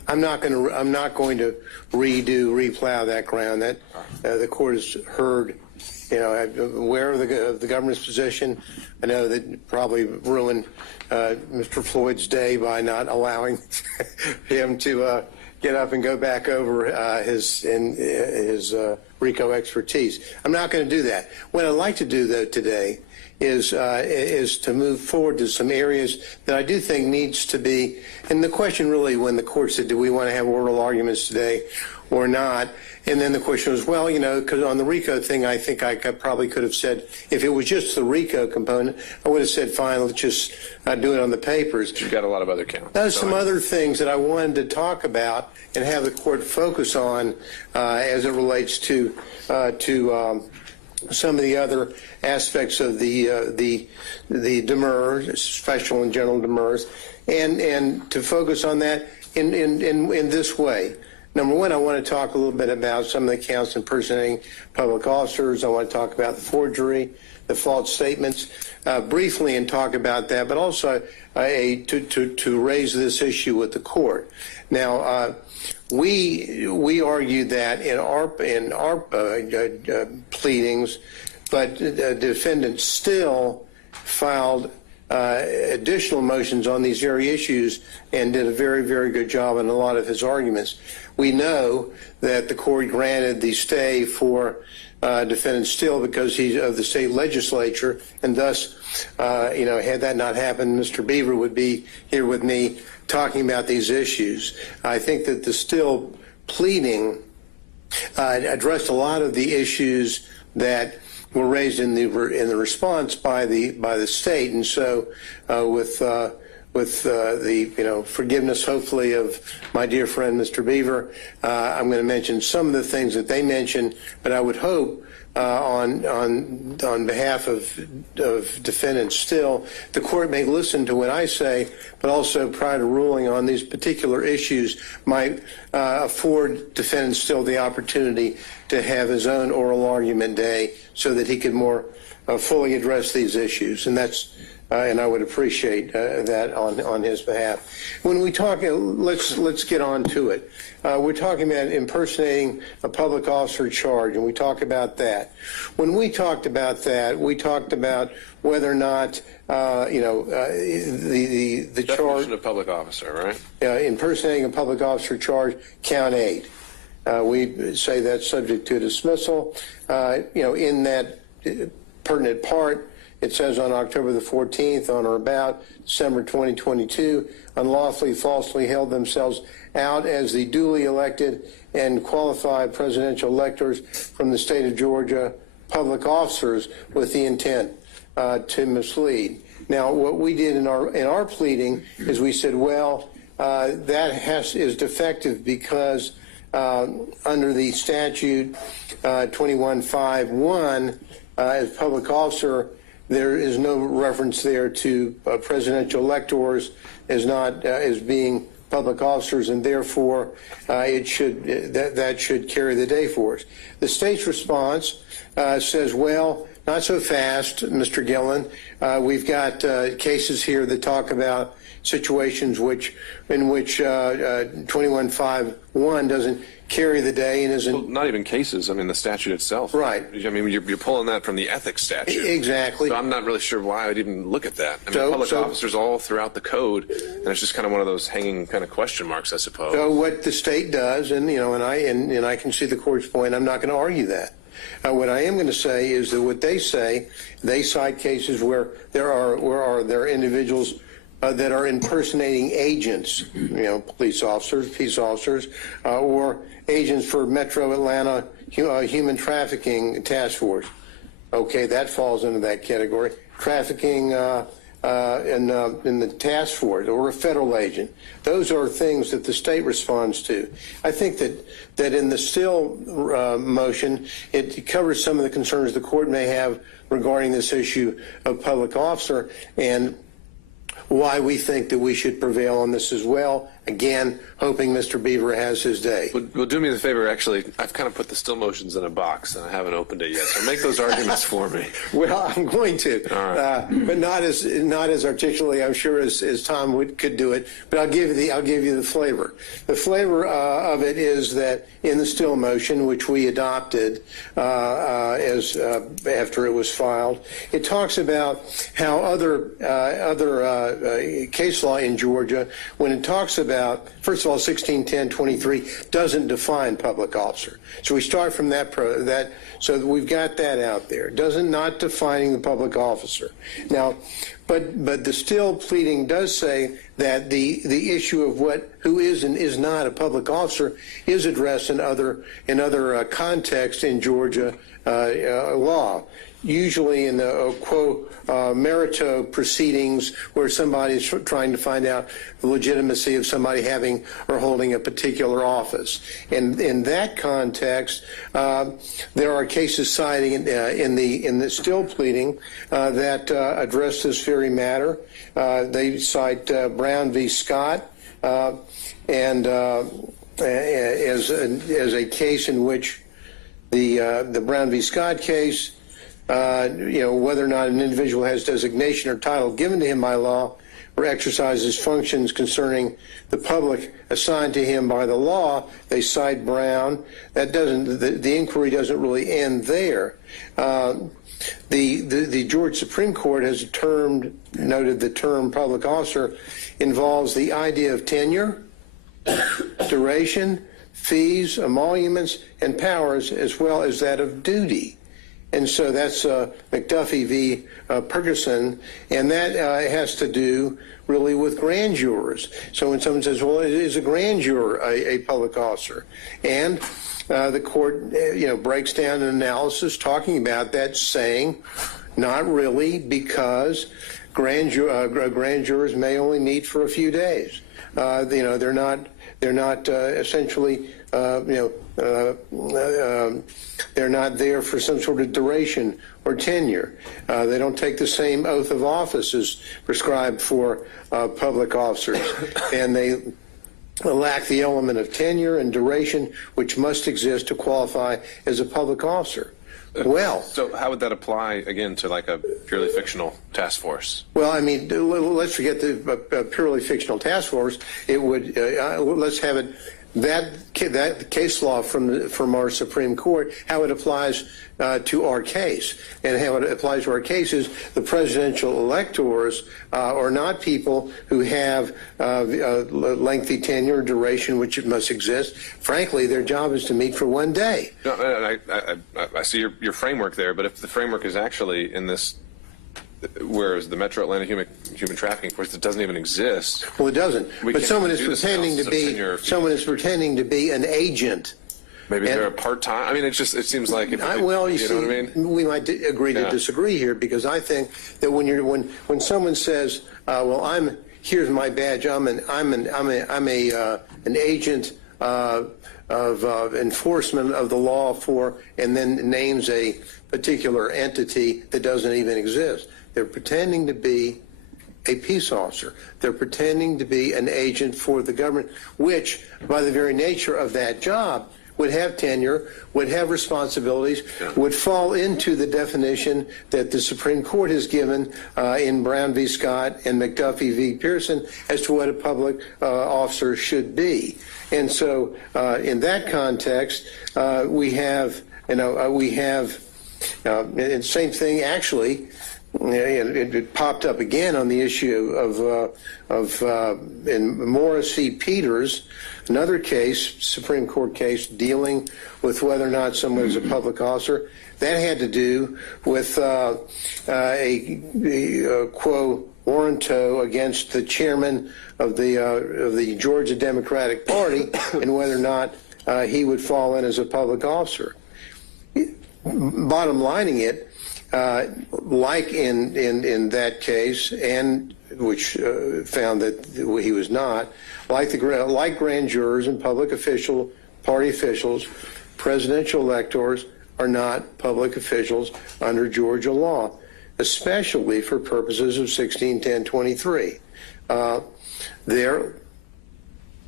I'm not going to replow that ground. That the court has heard. I'm aware of the government's position. I know that probably ruined Mr. Floyd's day by not allowing him to get up and go back over his RICO expertise. I'm not going to do that. What I'd like to do, though, today is to move forward to some areas that I do think needs to be, and the question really when the court said, do we want to have oral arguments today or not? And then the question was, well, because on the RICO thing, I think I probably could have said, if it was just the RICO component, I would have said, fine, let's just do it on the papers. You've got a lot of other counts. There's some other things that I wanted to talk about and have the court focus on as it relates to some of the other aspects of the demurrers, special and general demurrers, and to focus on that in this way. Number one, I want to talk a little bit about some of the counts impersonating public officers. I want to talk about the forgery, the false statements, briefly, and talk about that, but also to raise this issue with the court. Now, we argued that in our pleadings, but the defendant still filed additional motions on these very issues and did a very, very good job in a lot of his arguments. We know that the court granted the stay for defendant Still because he's of the state legislature, and thus, had that not happened, Mr. Beaver would be here with me talking about these issues. I think that the Still pleading addressed a lot of the issues that were raised in the response by the state, and so with the forgiveness, hopefully, of my dear friend Mr. Beaver, I'm going to mention some of the things that they mentioned, but I would hope on behalf of defendant Still, the court may listen to what I say, but also prior to ruling on these particular issues might afford defendant Still the opportunity to have his own oral argument day so that he could more fully address these issues, and that's. And I would appreciate that on his behalf. When we talk, let's get on to it. We're talking about impersonating a public officer charge, and we talk about that. When we talked about that, we talked about whether or not the Definition of public officer, right? Impersonating a public officer charge, count 8. We say that's subject to dismissal. In that pertinent part. It says on October the 14th, on or about December 2022, unlawfully, falsely held themselves out as the duly elected and qualified presidential electors from the state of Georgia, public officers with the intent to mislead. Now, what we did in our pleading is we said, well, that is defective because under the statute 2151, as public officer, there is no reference there to presidential electors as being public officers, and therefore that should carry the day for us. The state's response says, well, not so fast, Mr. Gillen. We've got cases here that talk about situations in which 2151 doesn't carry the day and isn't. Well, not even cases. I mean, the statute itself. Right. I mean, you're pulling that from the ethics statute. Exactly. So I'm not really sure why I'd even look at that. I mean, public officers all throughout the code, and it's just kind of one of those hanging kind of question marks, I suppose. So what the state does, and I can see the court's point. I'm not going to argue that. What I am going to say is that what they say, they cite cases where there are individuals that are impersonating agents, police officers, peace officers, or agents for Metro Atlanta Human Trafficking Task Force. Okay, that falls into that category. Trafficking in the task force or a federal agent. Those are things that the state responds to. I think that in the Still motion, it covers some of the concerns the court may have regarding this issue of public officer and why we think that we should prevail on this as well, Again, hoping Mr. Beaver has his day. Well, do me the favor, actually, I've kind of put the still motions in a box and I haven't opened it yet, so make those arguments for me. Well, I'm going to, but not as articulately, I'm sure, as Tom could do it. But I'll give you the flavor. The flavor of it is that in the still motion, which we adopted as after it was filed, it talks about how other case law in Georgia, when it talks about, first of all, 1610-23 doesn't define public officer. So we start from that, so that we've got that out there. Not defining the public officer. Now, but the still pleading does say that the issue of who is and is not a public officer is addressed in other contexts in Georgia law. Usually in the quo merito proceedings where somebody is trying to find out the legitimacy of somebody having or holding a particular office. And in that context, there are cases citing in the still pleading that address this very matter. They cite Brown v. Scott and as a case in which the Brown v. Scott case, whether or not an individual has designation or title given to him by law or exercises functions concerning the public assigned to him by the law, they cite Brown. That doesn't, the inquiry doesn't really end there. The Georgia Supreme Court has noted the term public officer involves the idea of tenure, duration, fees, emoluments, and powers, as well as that of duty. And so that's McAfee v. Ferguson, and that has to do really with grand jurors. So when someone says, well, is a grand juror a public officer? And the court, breaks down an analysis talking about that, saying not really, because grand jurors may only meet for a few days. They're not essentially, they're not there for some sort of duration or tenure. They don't take the same oath of office as prescribed for public officers, and they lack the element of tenure and duration which must exist to qualify as a public officer. Well, so how would that apply again to like a purely fictional task force? Well, I mean, let's forget the purely fictional task force. It would let's have it that case law from our Supreme Court, how it applies to our case, and how it applies to our case is the presidential electors are not people who have lengthy tenure or duration, which it must exist. Frankly, their job is to meet for one day. No, I see your framework there, but if the framework is actually in this, whereas the Metro Atlanta human trafficking force, it doesn't even exist. Well, it doesn't. But someone is pretending to be an agent. Maybe they're a part-time. I mean, it seems like if you know what I mean? We might agree to disagree here, because I think that when someone says, "Well, here's my badge. I'm an agent of enforcement of the law for," and then names a particular entity that doesn't even exist. They're pretending to be a peace officer. They're pretending to be an agent for the government, which, by the very nature of that job, would have tenure, would have responsibilities, would fall into the definition that the Supreme Court has given in Brown v. Scott and McAfee v. Pearson as to what a public officer should be. And so in that context, we have, and the same thing actually, it popped up again on the issue of in Morris v. Peters, another case, Supreme Court case, dealing with whether or not someone is a public officer. That had to do with a quo warranto against the chairman of the Georgia Democratic Party and whether or not he would fall in as a public officer. Bottom lining it, like in that case, and which found that he was not, like grand jurors and public party officials, presidential electors are not public officials under Georgia law, especially for purposes of 1610-23.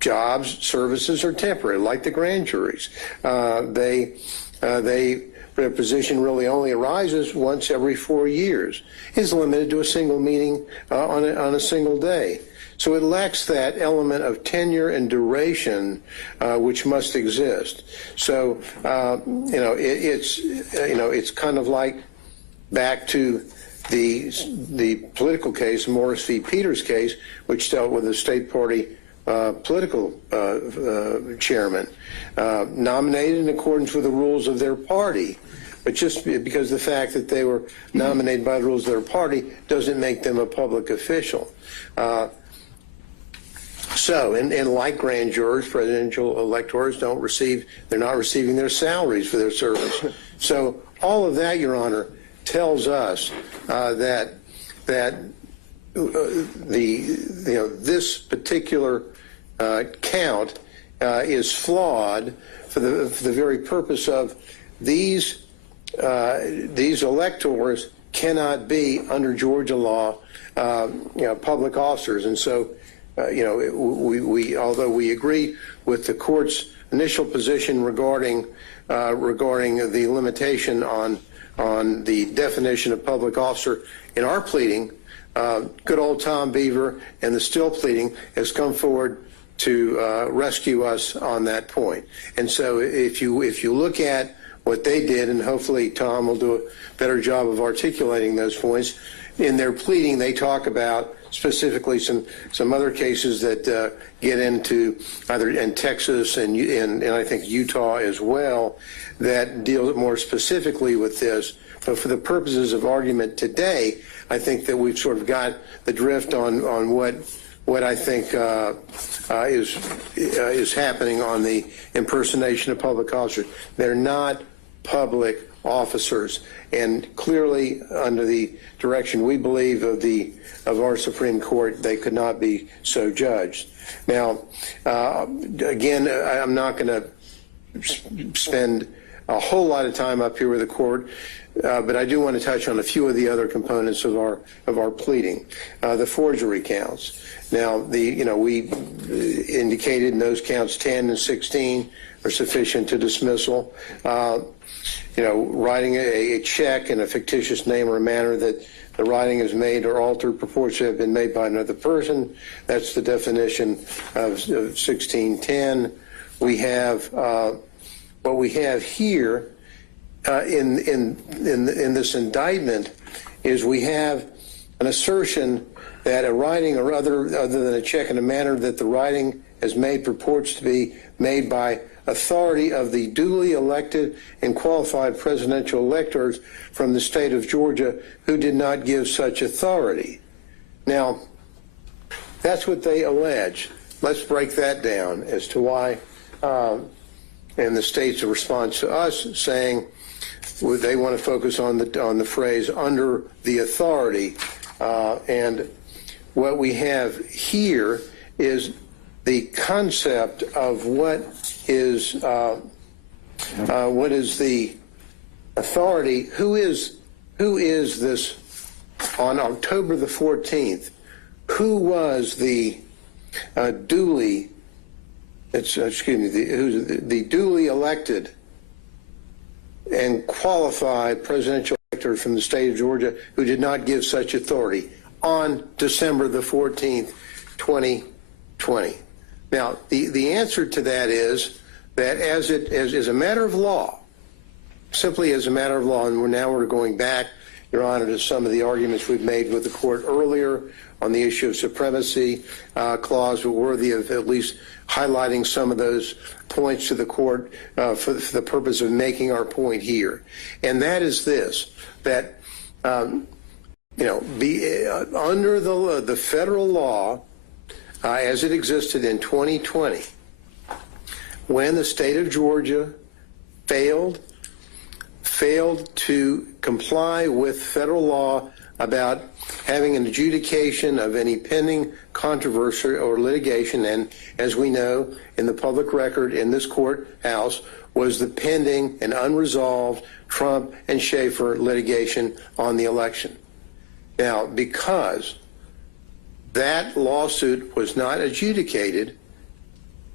jobs, services are temporary, like the grand juries. Their position really only arises once every 4 years. Is limited to a single meeting on a single day. So it lacks that element of tenure and duration which must exist. So it's kind of like back to the political case, Morris v. Peters case, which dealt with a state party political chairman nominated in accordance with the rules of their party. But just because the fact that they were nominated by the rules of their party doesn't make them a public official. And like grand jurors, presidential electors they're not receiving their salaries for their service. So all of that, Your Honor, tells us that this particular count is flawed for the very purpose of these electors cannot be, under Georgia law, public officers. And so, although we agree with the court's initial position regarding the limitation on the definition of public officer in our pleading, good old Tom Beaver and the Still pleading has come forward to rescue us on that point. And so if you look at what they did, and hopefully Tom will do a better job of articulating those points, in their pleading they talk about specifically some other cases that get into either in Texas and I think Utah as well, that deal more specifically with this. But for the purposes of argument today, I think that we've sort of got the drift on what I think is happening on the impersonation of public officers. They're not public officers, and clearly under the direction we believe of our Supreme Court, they could not be so judged. Now, again, I'm not going to spend a whole lot of time up here with the court, but I do want to touch on a few of the other components of our pleading. The forgery counts. Now, we indicated in those counts 10 and 16 are sufficient to dismissal. Writing a check in a fictitious name or manner that the writing is made or altered purports to have been made by another person. That's the definition of 1610. We have what we have here in this indictment is we have an assertion that a writing or other than a check in a manner that the writing is made purports to be made by authority of the duly elected and qualified presidential electors from the state of Georgia who did not give such authority. Now, that's what they allege. Let's break that down as to why, and the state's response to us saying they want to focus on the phrase under the authority, and what we have here is the concept of what is the authority. Who is this on October the 14th? Who was the duly elected and qualified presidential elector from the state of Georgia who did not give such authority on December the 14th, 2020? Now, the answer to that is that as a matter of law, simply as a matter of law, and we're going back, Your Honor, to some of the arguments we've made with the court earlier on the issue of supremacy clause, but worthy of at least highlighting some of those points to the court for the purpose of making our point here. And that is this, that, under the federal law, as it existed in 2020, when the state of Georgia failed to comply with federal law about having an adjudication of any pending controversy or litigation, and as we know, in the public record in this courthouse was the pending and unresolved Trump and Schaefer litigation on the election. Now, because that lawsuit was not adjudicated,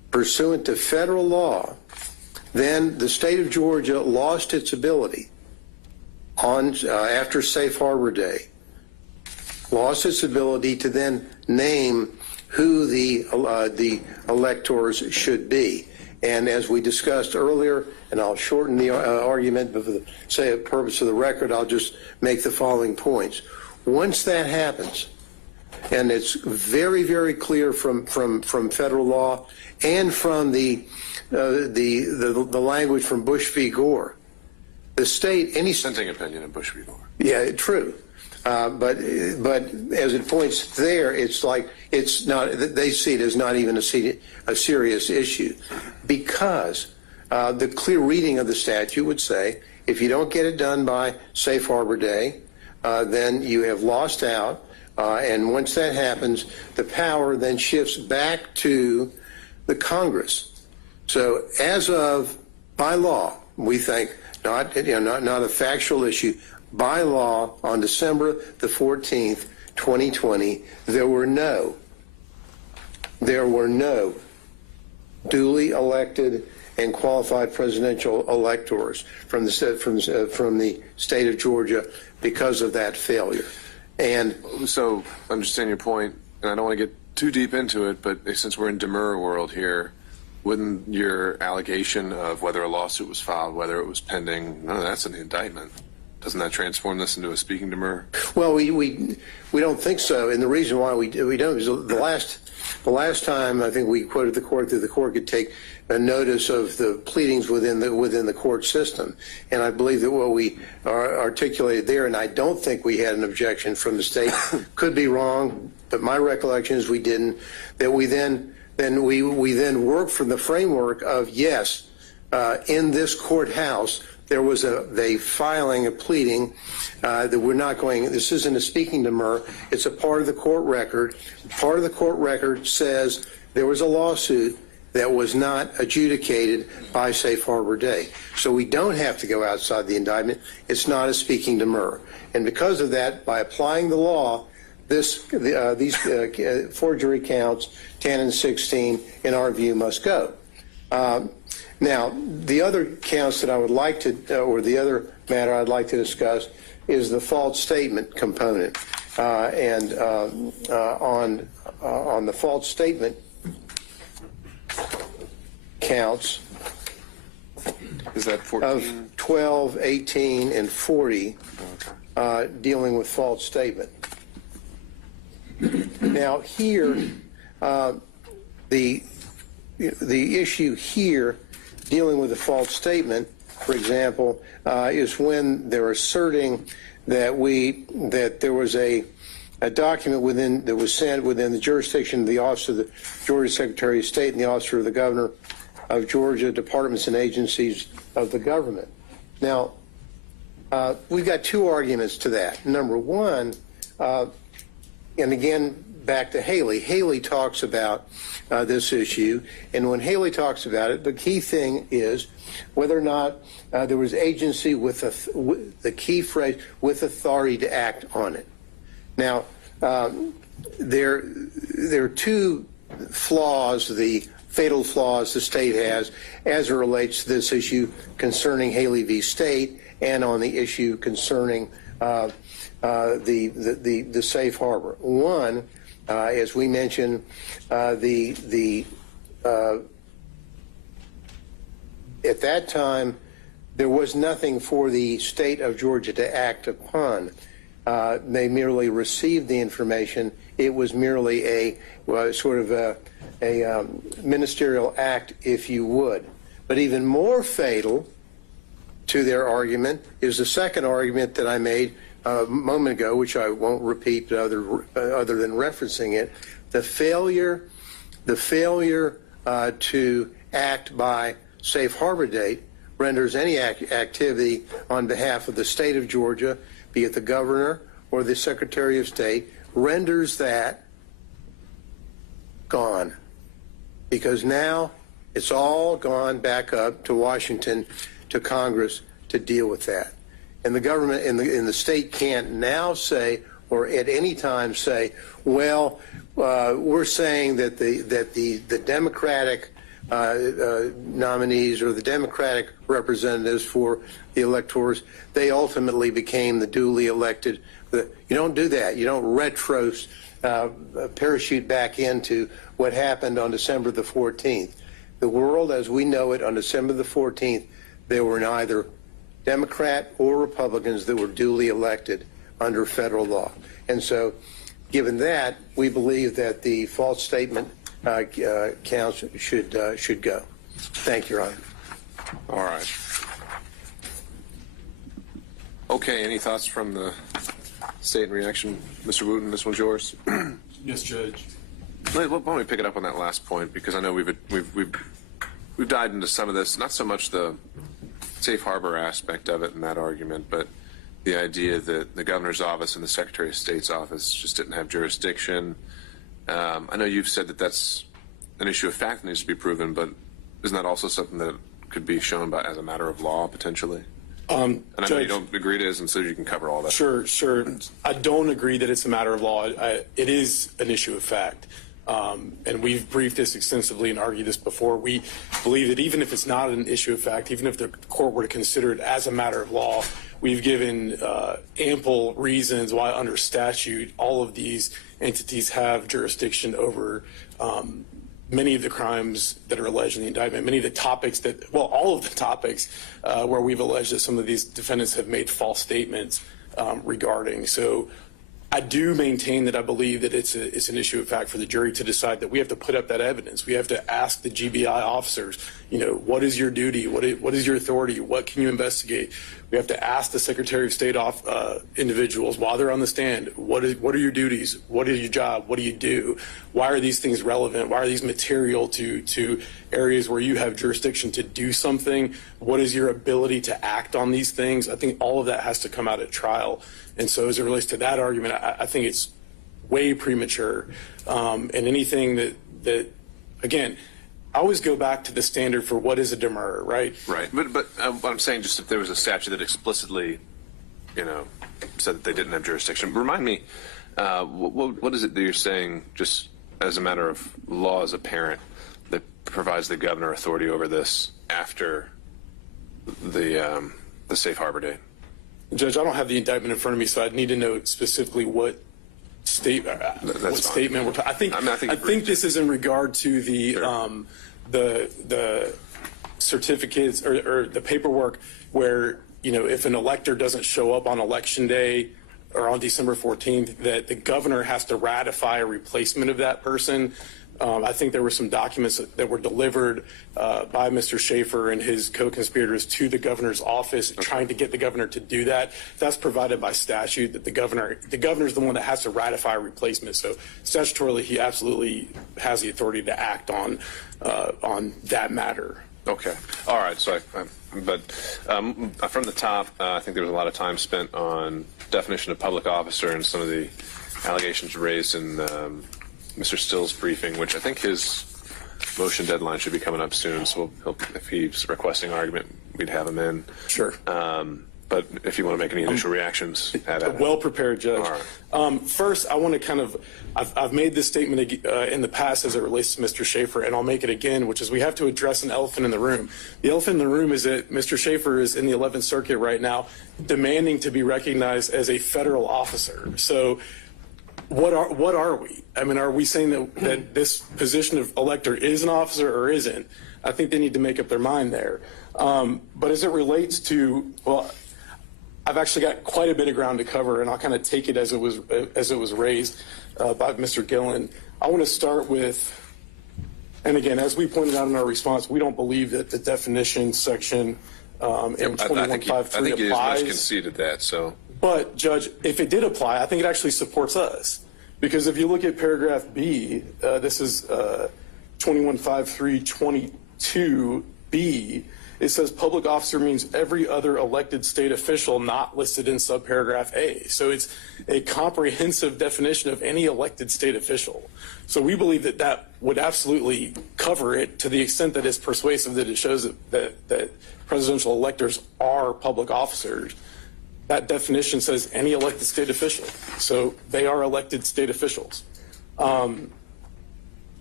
pursuant to federal law, then the state of Georgia lost its ability after Safe Harbor Day, lost its ability to then name who the electors should be. And as we discussed earlier, and I'll shorten the argument, but for the purpose of the record, I'll just make the following points. Once that happens, and it's very, very clear from federal law and from the language from Bush v. Gore, the state, any Dissenting opinion of Bush v. Gore. yeah, true. But as it points there, it's like it's not. They see it as not even a serious issue, because the clear reading of the statute would say if you don't get it done by Safe Harbor Day, then you have lost out. And once that happens, the power then shifts back to the Congress. So as of by law, we think not a factual issue. By law, on December the 14th, 2020, there were no duly elected and qualified presidential electors from the state of Georgia because of that failure. And so I understand your point, and I don't want to get too deep into it, but since we're in demurrer world here, wouldn't your allegation of whether a lawsuit was filed, whether it was pending, none of that's in the indictment? Doesn't that transform this into a speaking demurrer? Well, we don't think so, and the reason why we don't is the last time I think we quoted the court that the court could take a notice of the pleadings within the court system, and I believe that what we articulated there, and I don't think we had an objection from the state, could be wrong, but my recollection is we didn't. That we then worked from the framework of yes, in this courthouse. There was a filing, a pleading that we're not going, this isn't a speaking demurrer, it's a part of the court record. Part of the court record says there was a lawsuit that was not adjudicated by Safe Harbor Day. So we don't have to go outside the indictment. It's not a speaking demurrer. And because of that, by applying the law, these forgery counts, 10 and 16, in our view, must go. Now, the other counts that I would like to, or the other matter I'd like to discuss is the false statement component. On the false statement counts is that 14? Of 12, 18, and 40 dealing with false statement. Now, here, the issue here dealing with a false statement, for example, is when they're asserting that there was a document that was sent within the jurisdiction of the Office of the Georgia Secretary of State and the Office of the Governor of Georgia, departments and agencies of the government. Now, we've got two arguments to that. Number one, and again, back to Haley. Haley talks about this issue, and when Haley talks about it, the key thing is whether or not there was agency with the key phrase, with authority to act on it. Now, there are two flaws, the fatal flaws the state has as it relates to this issue concerning Haley v. State and on the issue concerning the safe harbor. One, as we mentioned, at that time, there was nothing for the state of Georgia to act upon. They merely received the information. It was merely a ministerial act, if you would. But even more fatal to their argument is the second argument that I made a moment ago, which I won't repeat other than referencing it, the failure to act by safe harbor date renders any activity on behalf of the state of Georgia, be it the governor or the Secretary of State, renders that gone. Because now it's all gone back up to Washington, to Congress to deal with that. And the government in the state can't now say, or at any time say, well, we're saying that the Democratic nominees or the Democratic representatives for the electors, they ultimately became the duly elected. You don't do that. You don't parachute back into what happened on December the 14th. The world as we know it on December the 14th, there were neither Democrat or Republicans that were duly elected under federal law. And so, given that, we believe that the false statement counts should go. Thank you, Your Honor. All right. Okay, any thoughts from the state in reaction? Mr. Wooten, this one's yours. Yes, Judge. Why don't we pick it up on that last point, because I know we've dived into some of this, not so much the safe harbor aspect of it in that argument, but the idea that the governor's office and the Secretary of State's office just didn't have jurisdiction. I know you've said that that's an issue of fact that needs to be proven, but isn't that also something that could be shown by as a matter of law potentially? And I know you don't agree it is, and so you can cover all that. Sure. I don't agree that it's a matter of law. It is an issue of fact. And we've briefed this extensively and argued this before. We believe that even if it's not an issue of fact, even if the court were to consider it as a matter of law, we've given ample reasons why under statute all of these entities have jurisdiction over many of the crimes that are alleged in the indictment, many of the topics that, well, all of the topics where we've alleged that some of these defendants have made false statements regarding. So I do maintain that I believe that it's an issue of fact for the jury to decide that we have to put up that evidence. We have to ask the GBI officers, what is your duty? What is your authority? What can you investigate? We have to ask the Secretary of State individuals while they're on the stand, what are your duties? What is your job? What do you do? Why are these things relevant? Why are these material to areas where you have jurisdiction to do something? What is your ability to act on these things? I think all of that has to come out at trial. And so as it relates to that argument, I think it's way premature. And anything that again, I always go back to the standard for what is a demurrer, right? Right. But what I'm saying, just if there was a statute that explicitly, said that they didn't have jurisdiction, remind me, what is it that you're saying, just as a matter of law as a parent, that provides the governor authority over this after the safe harbor date? Judge, I don't have the indictment in front of me, so I'd need to know specifically what statement we're talking. I think this is in regard to the certificates or the paperwork where if an elector doesn't show up on election day or on December 14th, that the governor has to ratify a replacement of that person. I think there were some documents that were delivered by Mr. Schaefer and his co-conspirators to the governor's office, trying to get the governor to do that. That's provided by statute, that the governor's the one that has to ratify a replacement. So statutorily, he absolutely has the authority to act on that matter. Okay. All right. So, from the top, I think there was a lot of time spent on definition of public officer and some of the allegations raised in Mr. Still's briefing, which I think his motion deadline should be coming up soon. So if he's requesting argument, we'd have him in. Sure. But if you want to make any initial reactions, well prepared, Judge. All right. First, I want to kind of, I've made this statement in the past as it relates to Mr. Schaefer, and I'll make it again, which is we have to address an elephant in the room. The elephant in the room is that Mr. Schaefer is in the 11th Circuit right now, demanding to be recognized as a federal officer. So what are we? I mean, are we saying that this position of elector is an officer or isn't? I think they need to make up their mind there. But as it relates to, well, I've actually got quite a bit of ground to cover, and I'll kind of take it as it was raised by Mr. Gillen. I want to start with, and again, as we pointed out in our response, we don't believe that the definition section in 2153 applies. I think you just conceded that. So. But, Judge, if it did apply, I think it actually supports us. Because if you look at paragraph B, this is 215322B, it says public officer means every other elected state official not listed in subparagraph A. So it's a comprehensive definition of any elected state official. So we believe that that would absolutely cover it to the extent that it's persuasive that it shows that presidential electors are public officers. That definition says any elected state official. So they are elected state officials.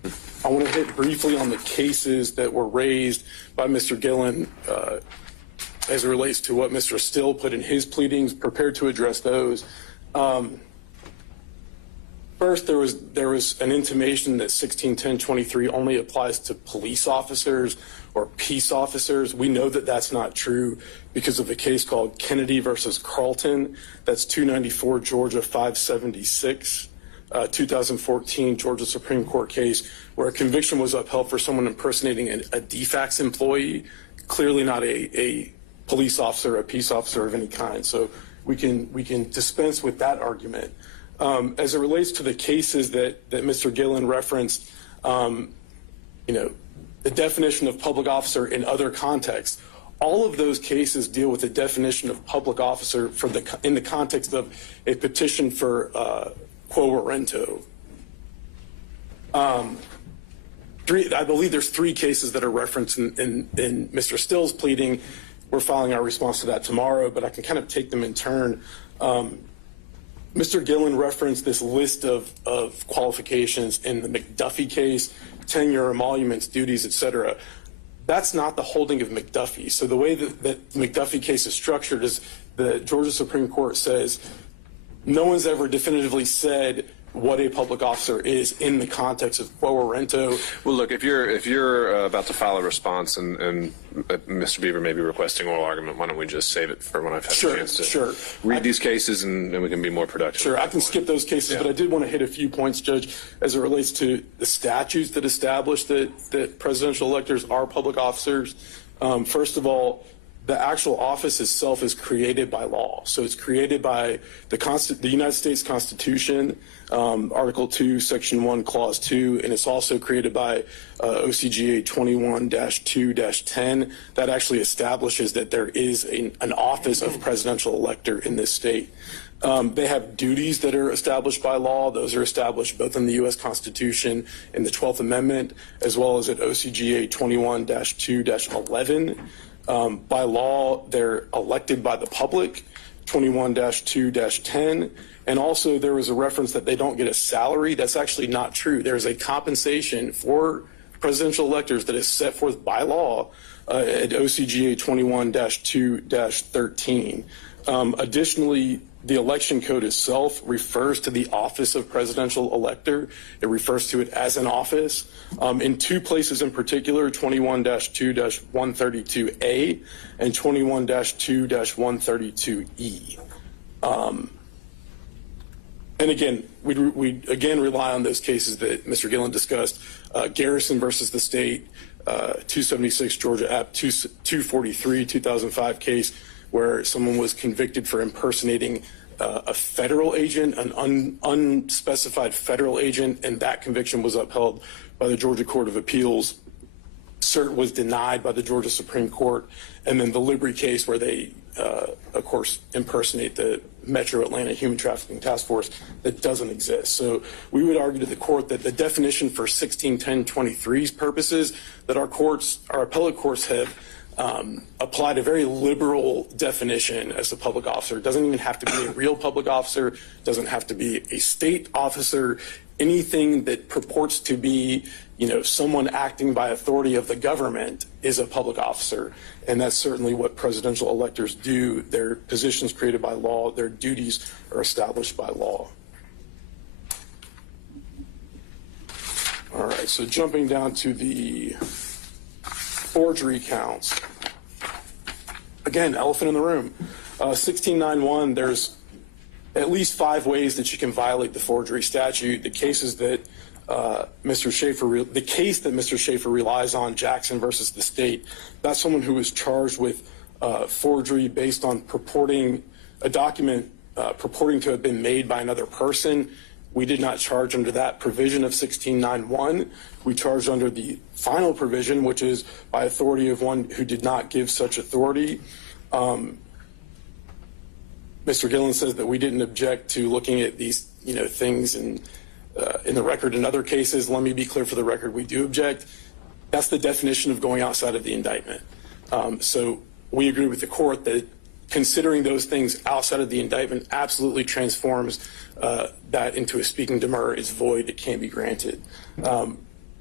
I want to hit briefly on the cases that were raised by Mr. Gillen as it relates to what Mr. Still put in his pleadings, prepared to address those. First, there was an intimation that 161023 only applies to police officers or peace officers. We know that that's not true because of a case called Kennedy versus Carlton. That's 294 Georgia 576, 2014 Georgia Supreme Court case where a conviction was upheld for someone impersonating a DFACS employee, clearly not a police officer, a peace officer of any kind. So we can dispense with that argument. As it relates to the cases that Mr. Gillen referenced, the definition of public officer in other contexts, all of those cases deal with the definition of public officer in the context of a petition for quo warranto. I believe there's 3 cases that are referenced in Mr. Still's pleading. We're filing our response to that tomorrow, but I can kind of take them in turn. Mr. Gillen referenced this list of qualifications in the McDuffie case, tenure, emoluments, duties, etc. That's not the holding of McDuffie. So the way that the McDuffie case is structured is the Georgia Supreme Court says no one's ever definitively said what a public officer is in the context of quo warranto. Well, look, if you're about to file a response and Mr. Beaver may be requesting oral argument, why don't we just save it for when I've had a chance to read these cases and we can be more productive. Sure, I can skip those cases, but I did want to hit a few points, Judge, as it relates to the statutes that establish that presidential electors are public officers. First of all, the actual office itself is created by law. So it's created by the United States Constitution, Article 2, Section 1, Clause 2, and it's also created by OCGA 21-2-10. That actually establishes that there is an office of presidential elector in this state. They have duties that are established by law. Those are established both in the U.S. Constitution and the 12th Amendment, as well as at OCGA 21-2-11. By law, they're elected by the public, 21-2-10. And also there was a reference that they don't get a salary. That's actually not true. There's a compensation for presidential electors that is set forth by law at OCGA 21-2-13. Additionally, the election code itself refers to the office of presidential elector. It refers to it as an office. In 2 places in particular, 21-2-132A and 21-2-132E. And again, we again rely on those cases that Mr. Gillen discussed. Garrison versus the state, 276 Georgia App 243, 2005 case where someone was convicted for impersonating a federal agent, an unspecified federal agent, and that conviction was upheld by the Georgia Court of Appeals. Cert was denied by the Georgia Supreme Court. And then the Libri case where they, of course, impersonate the Metro Atlanta Human Trafficking Task Force that doesn't exist. So we would argue to the court that the definition for 161023's purposes that our appellate courts have applied a very liberal definition as a public officer. It doesn't even have to be a real public officer. It doesn't have to be a state officer. Anything that purports to be, someone acting by authority of the government is a public officer. And that's certainly what presidential electors do. Their positions created by law, their duties are established by law. All right, so jumping down to the forgery counts. Again, elephant in the room. 1691, there's at least 5 ways that you can violate the forgery statute. The cases that the case that Mr. Schaefer relies on, Jackson versus the state, that's someone who was charged with forgery based on purporting a document purporting to have been made by another person. We did not charge under that provision of 1691. We charged under the final provision, which is by authority of one who did not give such authority. Mr. Gillen says that we didn't object to looking at these, things in the record in other cases. Let me be clear for the record, we do object. That's the definition of going outside of the indictment. So we agree with the court that considering those things outside of the indictment absolutely transforms that into a speaking demurrer is void, it can't be granted.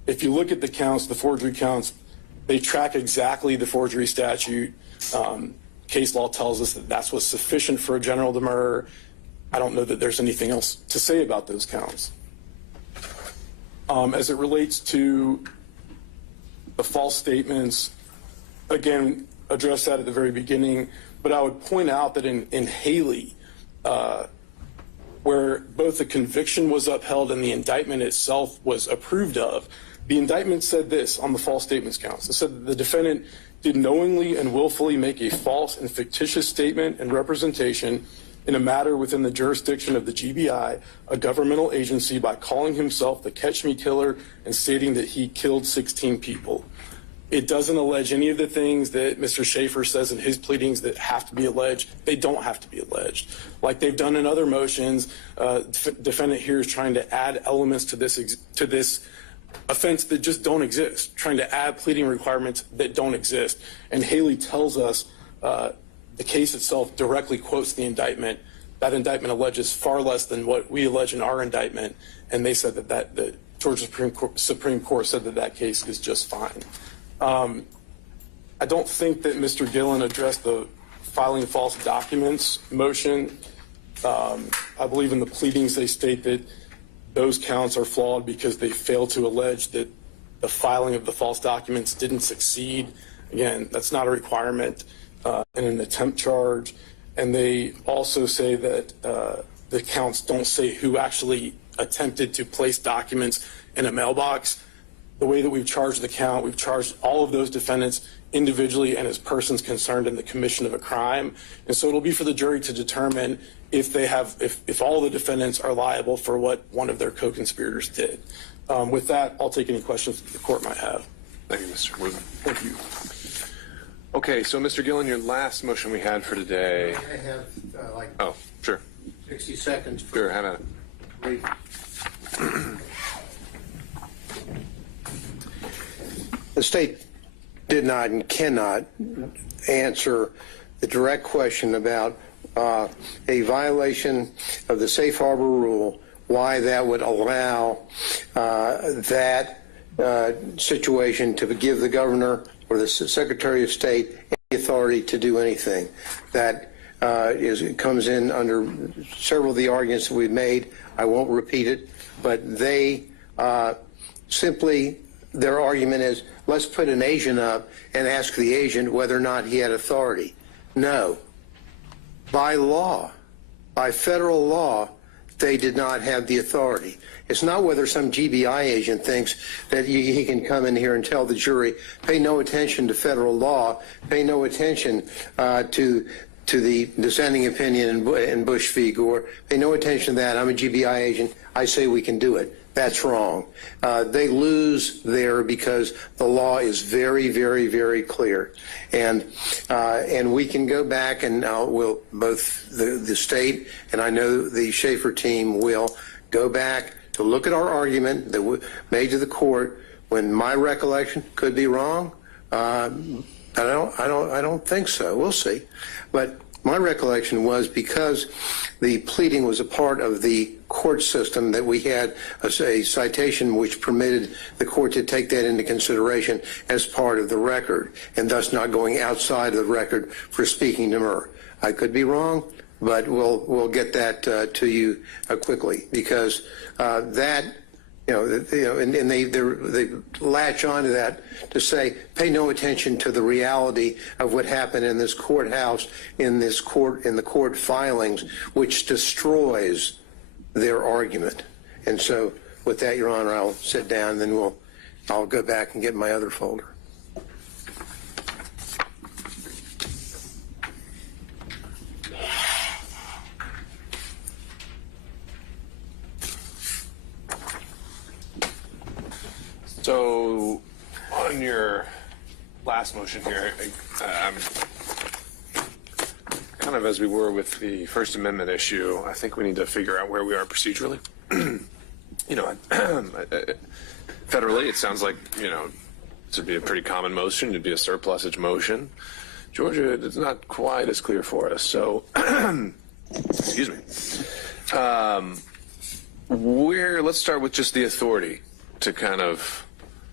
if you look at the counts, the forgery counts, they track exactly the forgery statute. Case law tells us that that's what's sufficient for a general demurrer. I don't know that there's anything else to say about those counts. As it relates to the false statements, again, addressed that at the very beginning, but I would point out that in Haley, where both the conviction was upheld and the indictment itself was approved of, the indictment said this on the false statements counts. It said that the defendant did knowingly and willfully make a false and fictitious statement and representation in a matter within the jurisdiction of the GBI, a governmental agency, by calling himself the Catch Me Killer and stating that he killed 16 people. It doesn't allege any of the things that Mr. Schaefer says in his pleadings that have to be alleged. They don't have to be alleged. Like they've done in other motions, defendant here is trying to add elements to this offense that just don't exist, trying to add pleading requirements that don't exist. And Haley tells us the case itself directly quotes the indictment. That indictment alleges far less than what we allege in our indictment, and they said that the Georgia Supreme Court said that case is just fine. I don't think that Mr. Gillen addressed the filing false documents motion. I believe in the pleadings they state that those counts are flawed because they fail to allege that the filing of the false documents didn't succeed. Again, that's not a requirement in an attempt charge. And they also say that the counts don't say who actually attempted to place documents in a mailbox. The way that we've charged the count, we've charged all of those defendants individually and as persons concerned in the commission of a crime. And so it'll be for the jury to determine if all the defendants are liable for what one of their co-conspirators did. With that, I'll take any questions that the court might have. Thank you, Mr. Wood. Thank you. Okay, so Mr. Gillen, your last motion we had for today. I have Oh, sure. 60 seconds. Sure, have at it. Brief. The state did not and cannot answer the direct question about a violation of the safe harbor rule, why that would allow that situation to give the governor or the Secretary of State any authority to do anything. That comes in under several of the arguments that we've made. I won't repeat it, but they simply, their argument is, let's put an agent up and ask the agent whether or not he had authority. No. By law, by federal law, they did not have the authority. It's not whether some GBI agent thinks that he can come in here and tell the jury, pay no attention to federal law, pay no attention to the dissenting opinion in Bush v. Gore, pay no attention to that. I'm a GBI agent. I say we can do it. That's wrong. They lose there because the law is very, very, very clear. And we can go back and we'll, both the state and I know the Schaefer team will go back to look at our argument that we made to the court when my recollection could be wrong. I don't think so. We'll see. But my recollection was because the pleading was a part of the court system that we had a citation which permitted the court to take that into consideration as part of the record and thus not going outside of the record for speaking demurrer. I could be wrong, but we'll get that to you quickly because that. And they latch onto that to say, pay no attention to the reality of what happened in this courthouse, in the court filings, which destroys their argument. And so, with that, Your Honor, I'll sit down, and then I'll go back and get my other folder. So, on your last motion here, kind of as we were with the First Amendment issue, I think we need to figure out where we are procedurally. Federally, it sounds like, this would be a pretty common motion. It'd be a surplusage motion. Georgia, it's not quite as clear for us. So, excuse me. Let's start with just the authority to kind of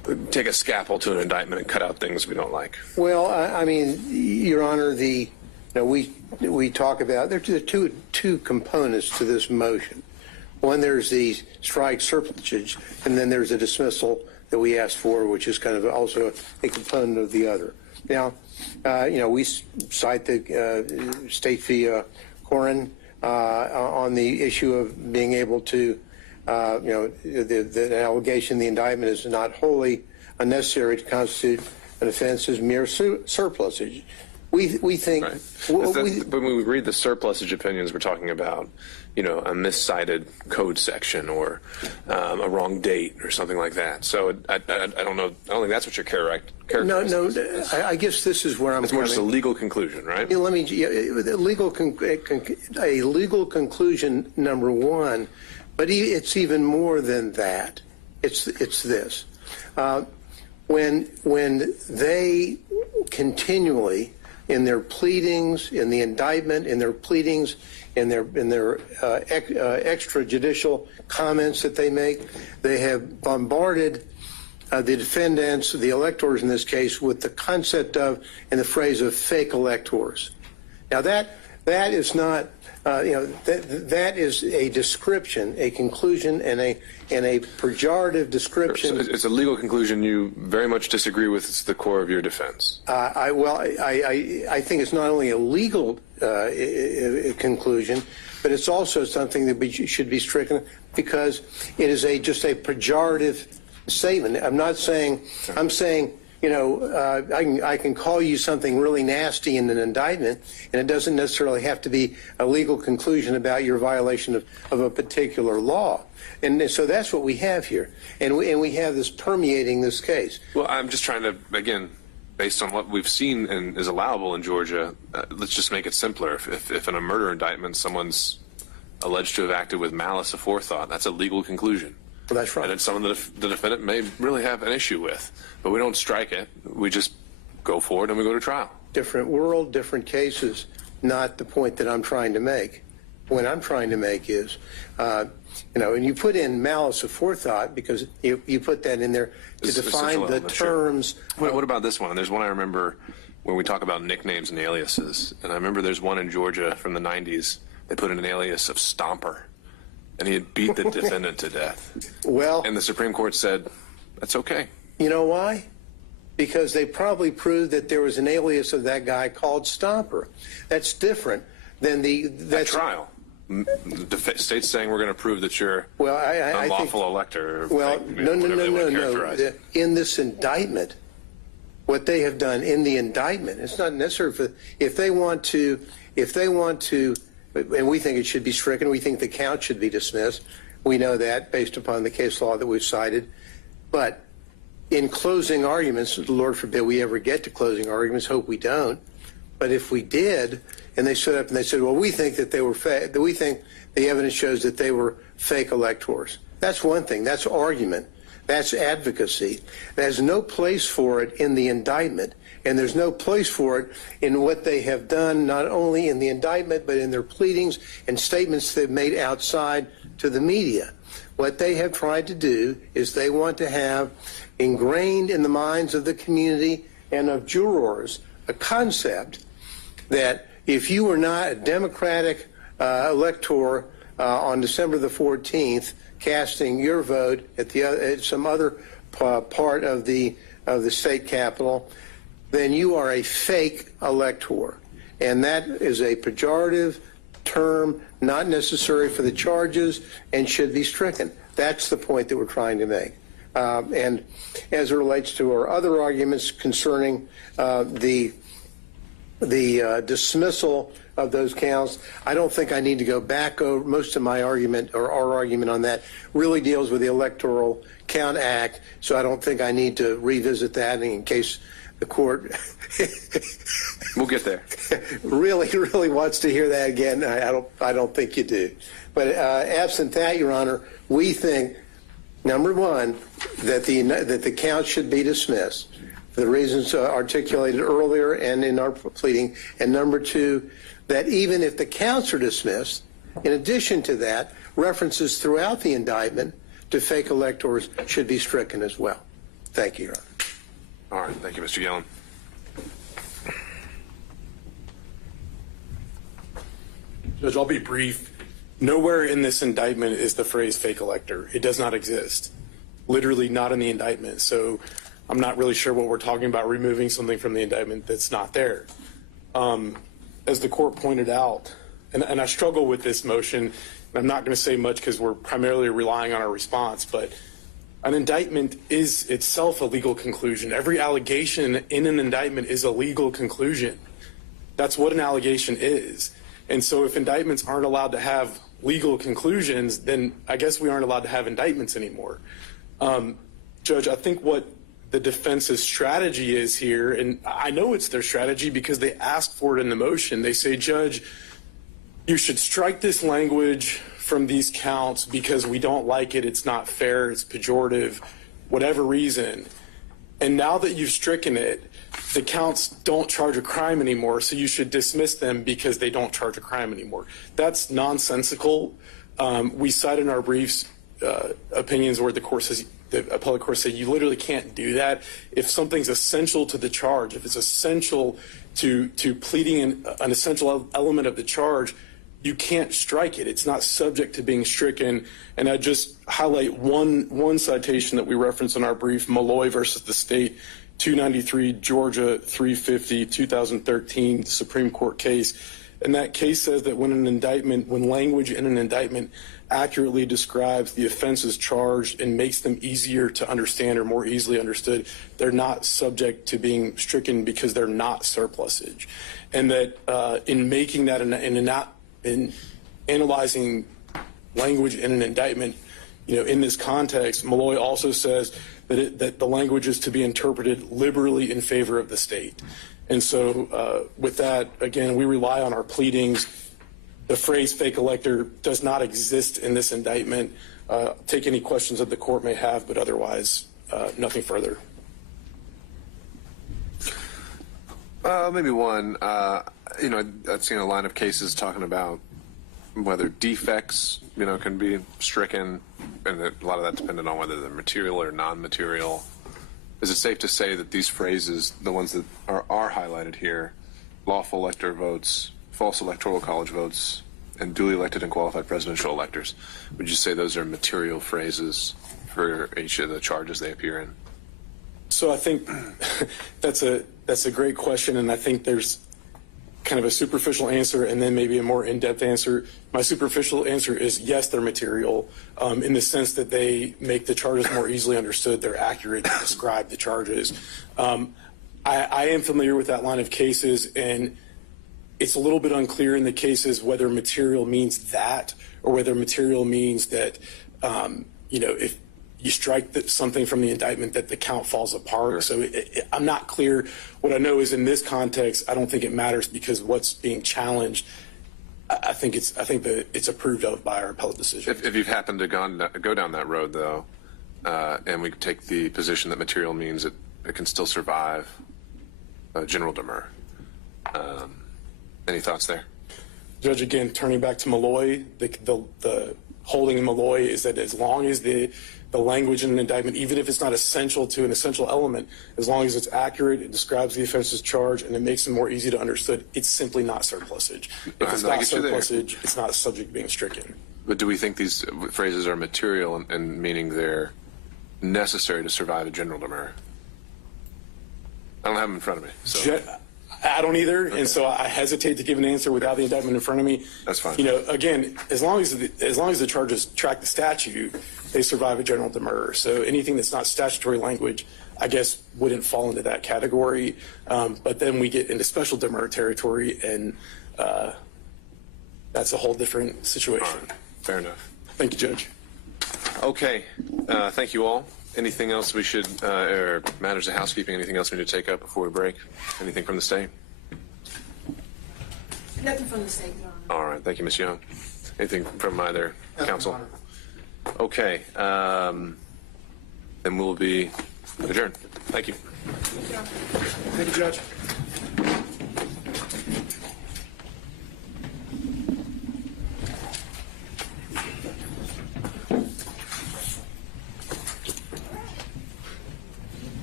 take a scalpel to an indictment and cut out things we don't like. Well, I mean, Your Honor, we talk about there are two components to this motion. One, there's the strike surplusage, and then there's a dismissal that we asked for, which is kind of also a component of the other. Now, we cite the State v. Corin on the issue of being able to, the allegation, the indictment is not wholly unnecessary to constitute an offense as mere surplusage. We think. Right. But when we read the surplusage opinions, we're talking about, a miscited code section or a wrong date or something like that. So I don't know. I don't think that's what you're characterizing. No. I guess this is where I'm. It's more just a legal conclusion, right? Let me. A legal conclusion, number one, but it's even more than that. It's this. When they continually, in their pleadings, in the indictment, in their pleadings, in their extrajudicial comments that they make, they have bombarded the defendants, the electors in this case, with the concept of, and the phrase of, fake electors. Now that is not, that is a description, a conclusion, and a pejorative description. So it's a legal conclusion you very much disagree with. It's the core of your defense. I think it's not only a legal conclusion, but it's also something that should be stricken because it is just a pejorative statement. I'm not saying. I'm saying. I can call you something really nasty in an indictment, and it doesn't necessarily have to be a legal conclusion about your violation of a particular law. And so that's what we have here. And we have this permeating this case. Well, I'm just trying to, again, based on what we've seen and is allowable in Georgia, let's just make it simpler. If in a murder indictment someone's alleged to have acted with malice aforethought, that's a legal conclusion. Well, that's right. And it's something that the defendant may really have an issue with. But we don't strike it. We just go forward and we go to trial. Different world, different cases, not the point that I'm trying to make. The point I'm trying to make is, and you put in malice aforethought because you put that in there to define the terms. Sure. What about this one? There's one I remember when we talk about nicknames and aliases. And I remember there's one in Georgia from the 90s. They put in an alias of Stomper. And he had beat the defendant to death. Well, and the Supreme Court said, that's okay. You know why? Because they probably proved that there was an alias of that guy called Stomper. That's different than that trial. The state's saying we're going to prove that you're I unlawful think, elector. Well, no. In this indictment, what they have done in the indictment, it's not necessary if they want to. And we think it should be stricken. We think the count should be dismissed. We know that based upon the case law that we've cited. But in closing arguments, Lord forbid we ever get to closing arguments, hope we don't. But if we did, and they stood up and they said, well, we think that they were fake, we think the evidence shows that they were fake electors. That's one thing. That's argument. That's advocacy. There's no place for it in the indictment. And there's no place for it in what they have done, not only in the indictment, but in their pleadings and statements they've made outside to the media. What they have tried to do is they want to have ingrained in the minds of the community and of jurors a concept that if you were not a Democratic elector on December the 14th, casting your vote at some other part of the state capitol, then you are a fake elector. And that is a pejorative term, not necessary for the charges, and should be stricken. That's the point that we're trying to make. And as it relates to our other arguments concerning the dismissal of those counts, I don't think I need to go back over most of my argument, or our argument on that really deals with the Electoral Count Act, so I don't think I need to revisit that in case the court we'll get there. really wants to hear that again. I don't think you do. But absent that, Your Honor, we think, number one, that the count should be dismissed for the reasons articulated earlier and in our pleading, and number two, that even if the counts are dismissed, in addition to that, references throughout the indictment to fake electors should be stricken as well. Thank you, Your Honor. All right. Thank you, Mr. Yellen. Judge, I'll be brief. Nowhere in this indictment is the phrase fake elector. It does not exist. Literally not in the indictment. So I'm not really sure what we're talking about, removing something from the indictment that's not there. As the court pointed out, and I struggle with this motion, and I'm not going to say much because we're primarily relying on our response, but an indictment is itself a legal conclusion. Every allegation in an indictment is a legal conclusion. That's what an allegation is. And so if indictments aren't allowed to have legal conclusions, then I guess we aren't allowed to have indictments anymore. Judge, I think what the defense's strategy is here, and I know it's their strategy because they asked for it in the motion. They say, Judge, you should strike this language from these counts because we don't like it, it's not fair, it's pejorative, whatever reason. And now that you've stricken it, the counts don't charge a crime anymore, so you should dismiss them because they don't charge a crime anymore. That's nonsensical. We cite in our briefs opinions where the court says, the appellate court said you literally can't do that. If something's essential to the charge, if it's essential to pleading an essential element of the charge, you can't strike it. It's not subject to being stricken. And I just highlight one citation that we reference in our brief, Malloy versus the state, 293 Georgia 350 2013 Supreme Court case. And that case says that when language in an indictment accurately describes the offenses charged and makes them easier to understand or more easily understood, they're not subject to being stricken because they're not surplusage. And that in making that in analyzing language in an indictment, in this context, Malloy also says that the language is to be interpreted liberally in favor of the state. And so with that, again, we rely on our pleadings. The phrase fake elector does not exist in this indictment. Take any questions that the court may have, but otherwise, nothing further. Maybe one. I've seen a line of cases talking about whether defects, can be stricken, and a lot of that depended on whether they're material or non-material. Is it safe to say that these phrases, the ones that are highlighted here, lawful elector votes, false electoral college votes, and duly elected and qualified presidential electors, would you say those are material phrases for each of the charges they appear in? So I think that's a great question, and I think there's kind of a superficial answer and then maybe a more in-depth answer. My superficial answer is yes, they're material in the sense that they make the charges more easily understood. They're accurate to describe the charges. I am familiar with that line of cases, and it's a little bit unclear in the cases whether material means that or whether material means that, if you strike something from the indictment that the count falls apart. So I'm not clear. What I know is in this context, I don't think it matters because what's being challenged, I think that it's approved of by our appellate decision. If you've happened to go down that road, though, and we take the position that material means it can still survive general demur. Any thoughts there? Judge, again, turning back to Malloy, the holding in Malloy is that as long as the language in an indictment, even if it's not essential to an essential element, as long as it's accurate, it describes the offense's charge, and it makes it more easy to understood, it's simply not surplusage. If it's not surplusage, it's not subject to being stricken. But do we think these phrases are material and meaning they're necessary to survive a general demur? I don't have them in front of me. So. I don't either, okay. And so I hesitate to give an answer without the indictment in front of me. That's fine. Again, as long as the charges track the statute, they survive a general demurrer. So anything that's not statutory language, I guess, wouldn't fall into that category. But then we get into special demurrer territory, and that's a whole different situation. Right. Fair enough. Thank you, Judge. Okay. Thank you all. Anything else we should, or matters of housekeeping, anything else we need to take up before we break? Anything from the state? Nothing from the state, Your Honor. All right. Thank you, Ms. Young. Anything from either counsel? Okay. Then we'll be adjourned. Thank you. Thank you, Judge.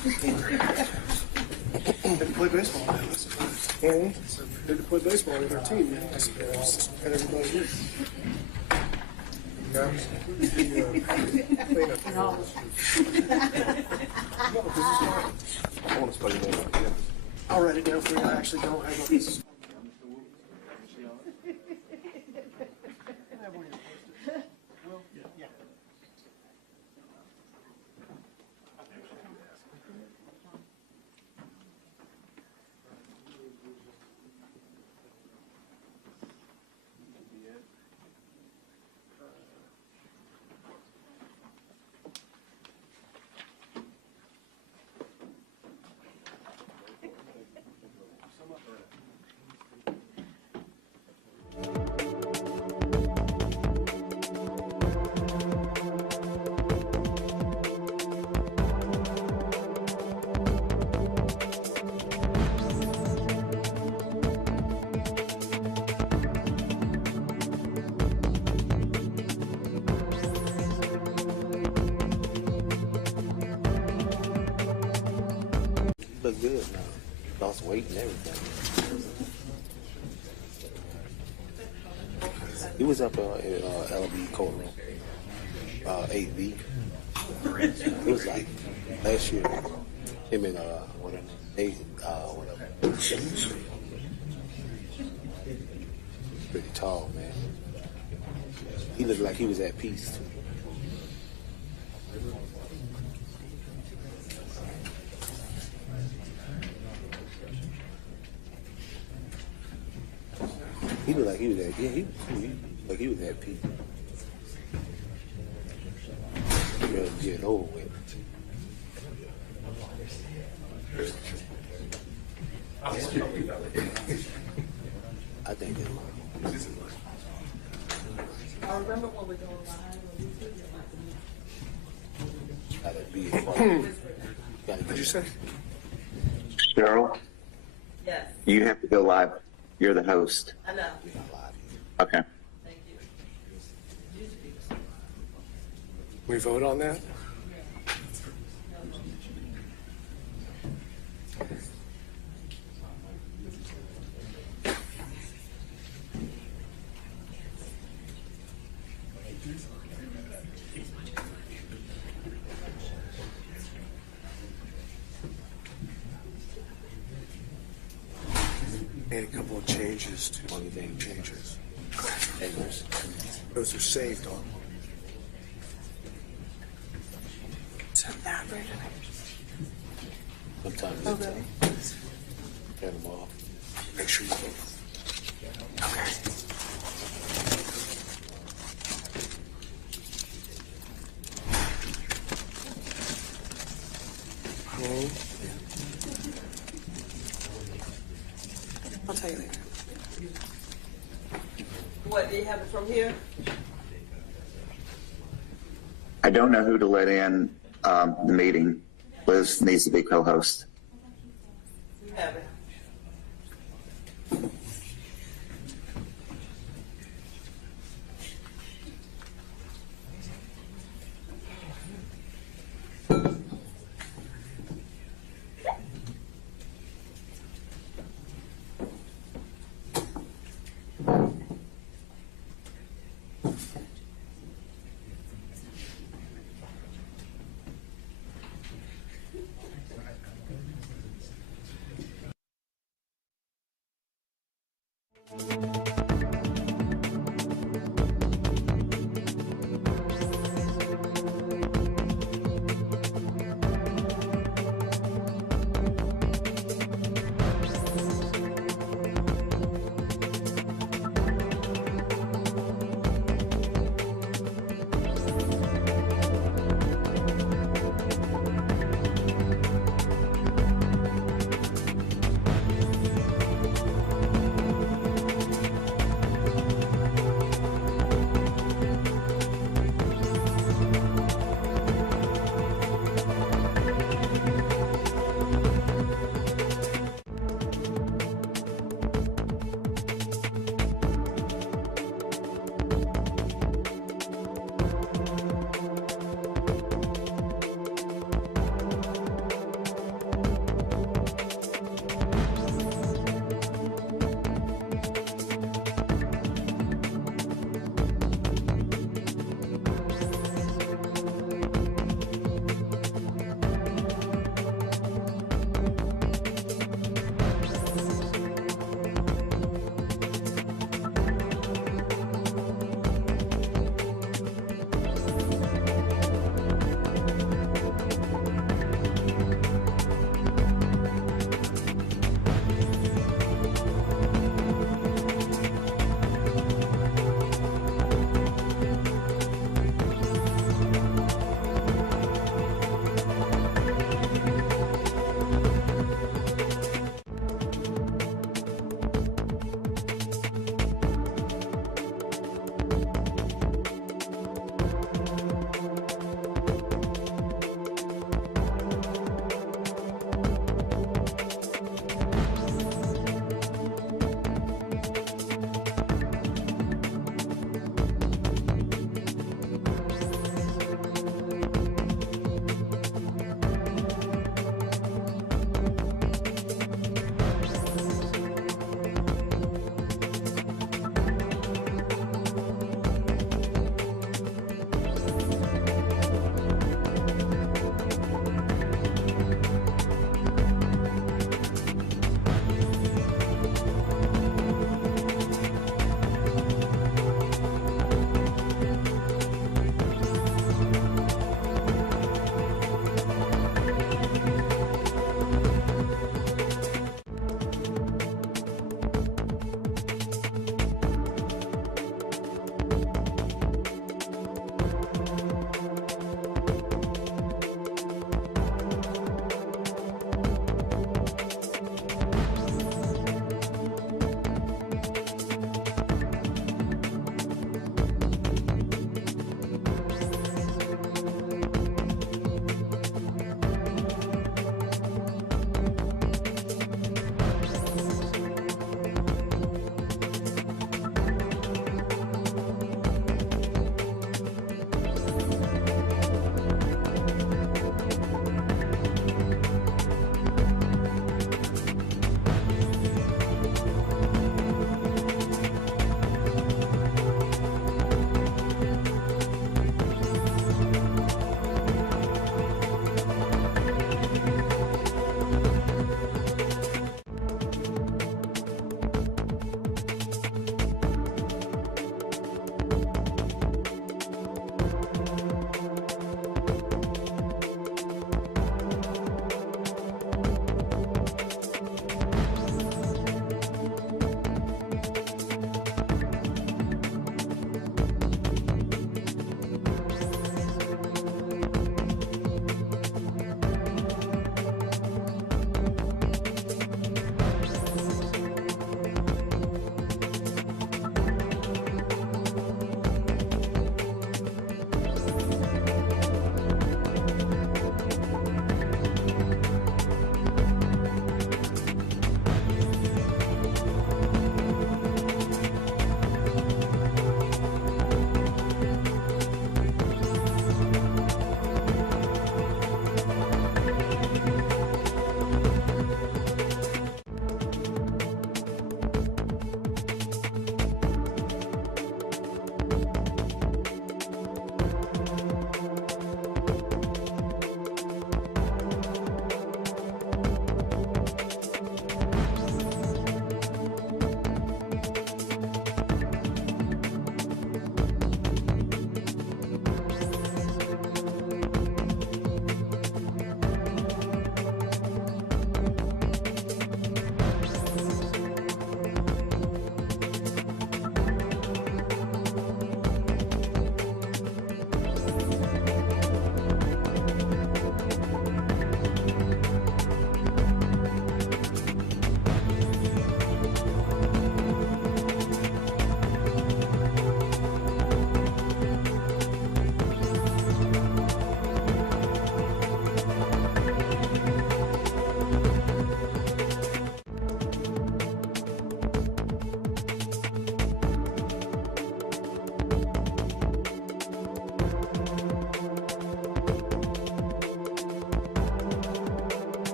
They play baseball. Man. They play baseball with their team, man. And everybody did. I'll write it down for you. I actually don't. I don't. Look good now. Lost weight and everything. He was up in LB courtroom, 8B. It was like last year. Him and whatever. Pretty tall, man. He looked like he was at peace too. He looked like he was at, like he was at peace. He was getting over with. I think it was. I remember when we were going live. Gotta be. What'd you say? Cheryl, Yes, you have to go live. You're the host. I know. Okay. Thank you. We vote on that? Made a couple of changes to changes. Those are saved on. Sometimes Oh, really? turn them off. Make sure you vote. Okay. I'll tell you later. What, do you have it from here? I don't know who to let in the meeting. Liz needs to be co-host. You have it.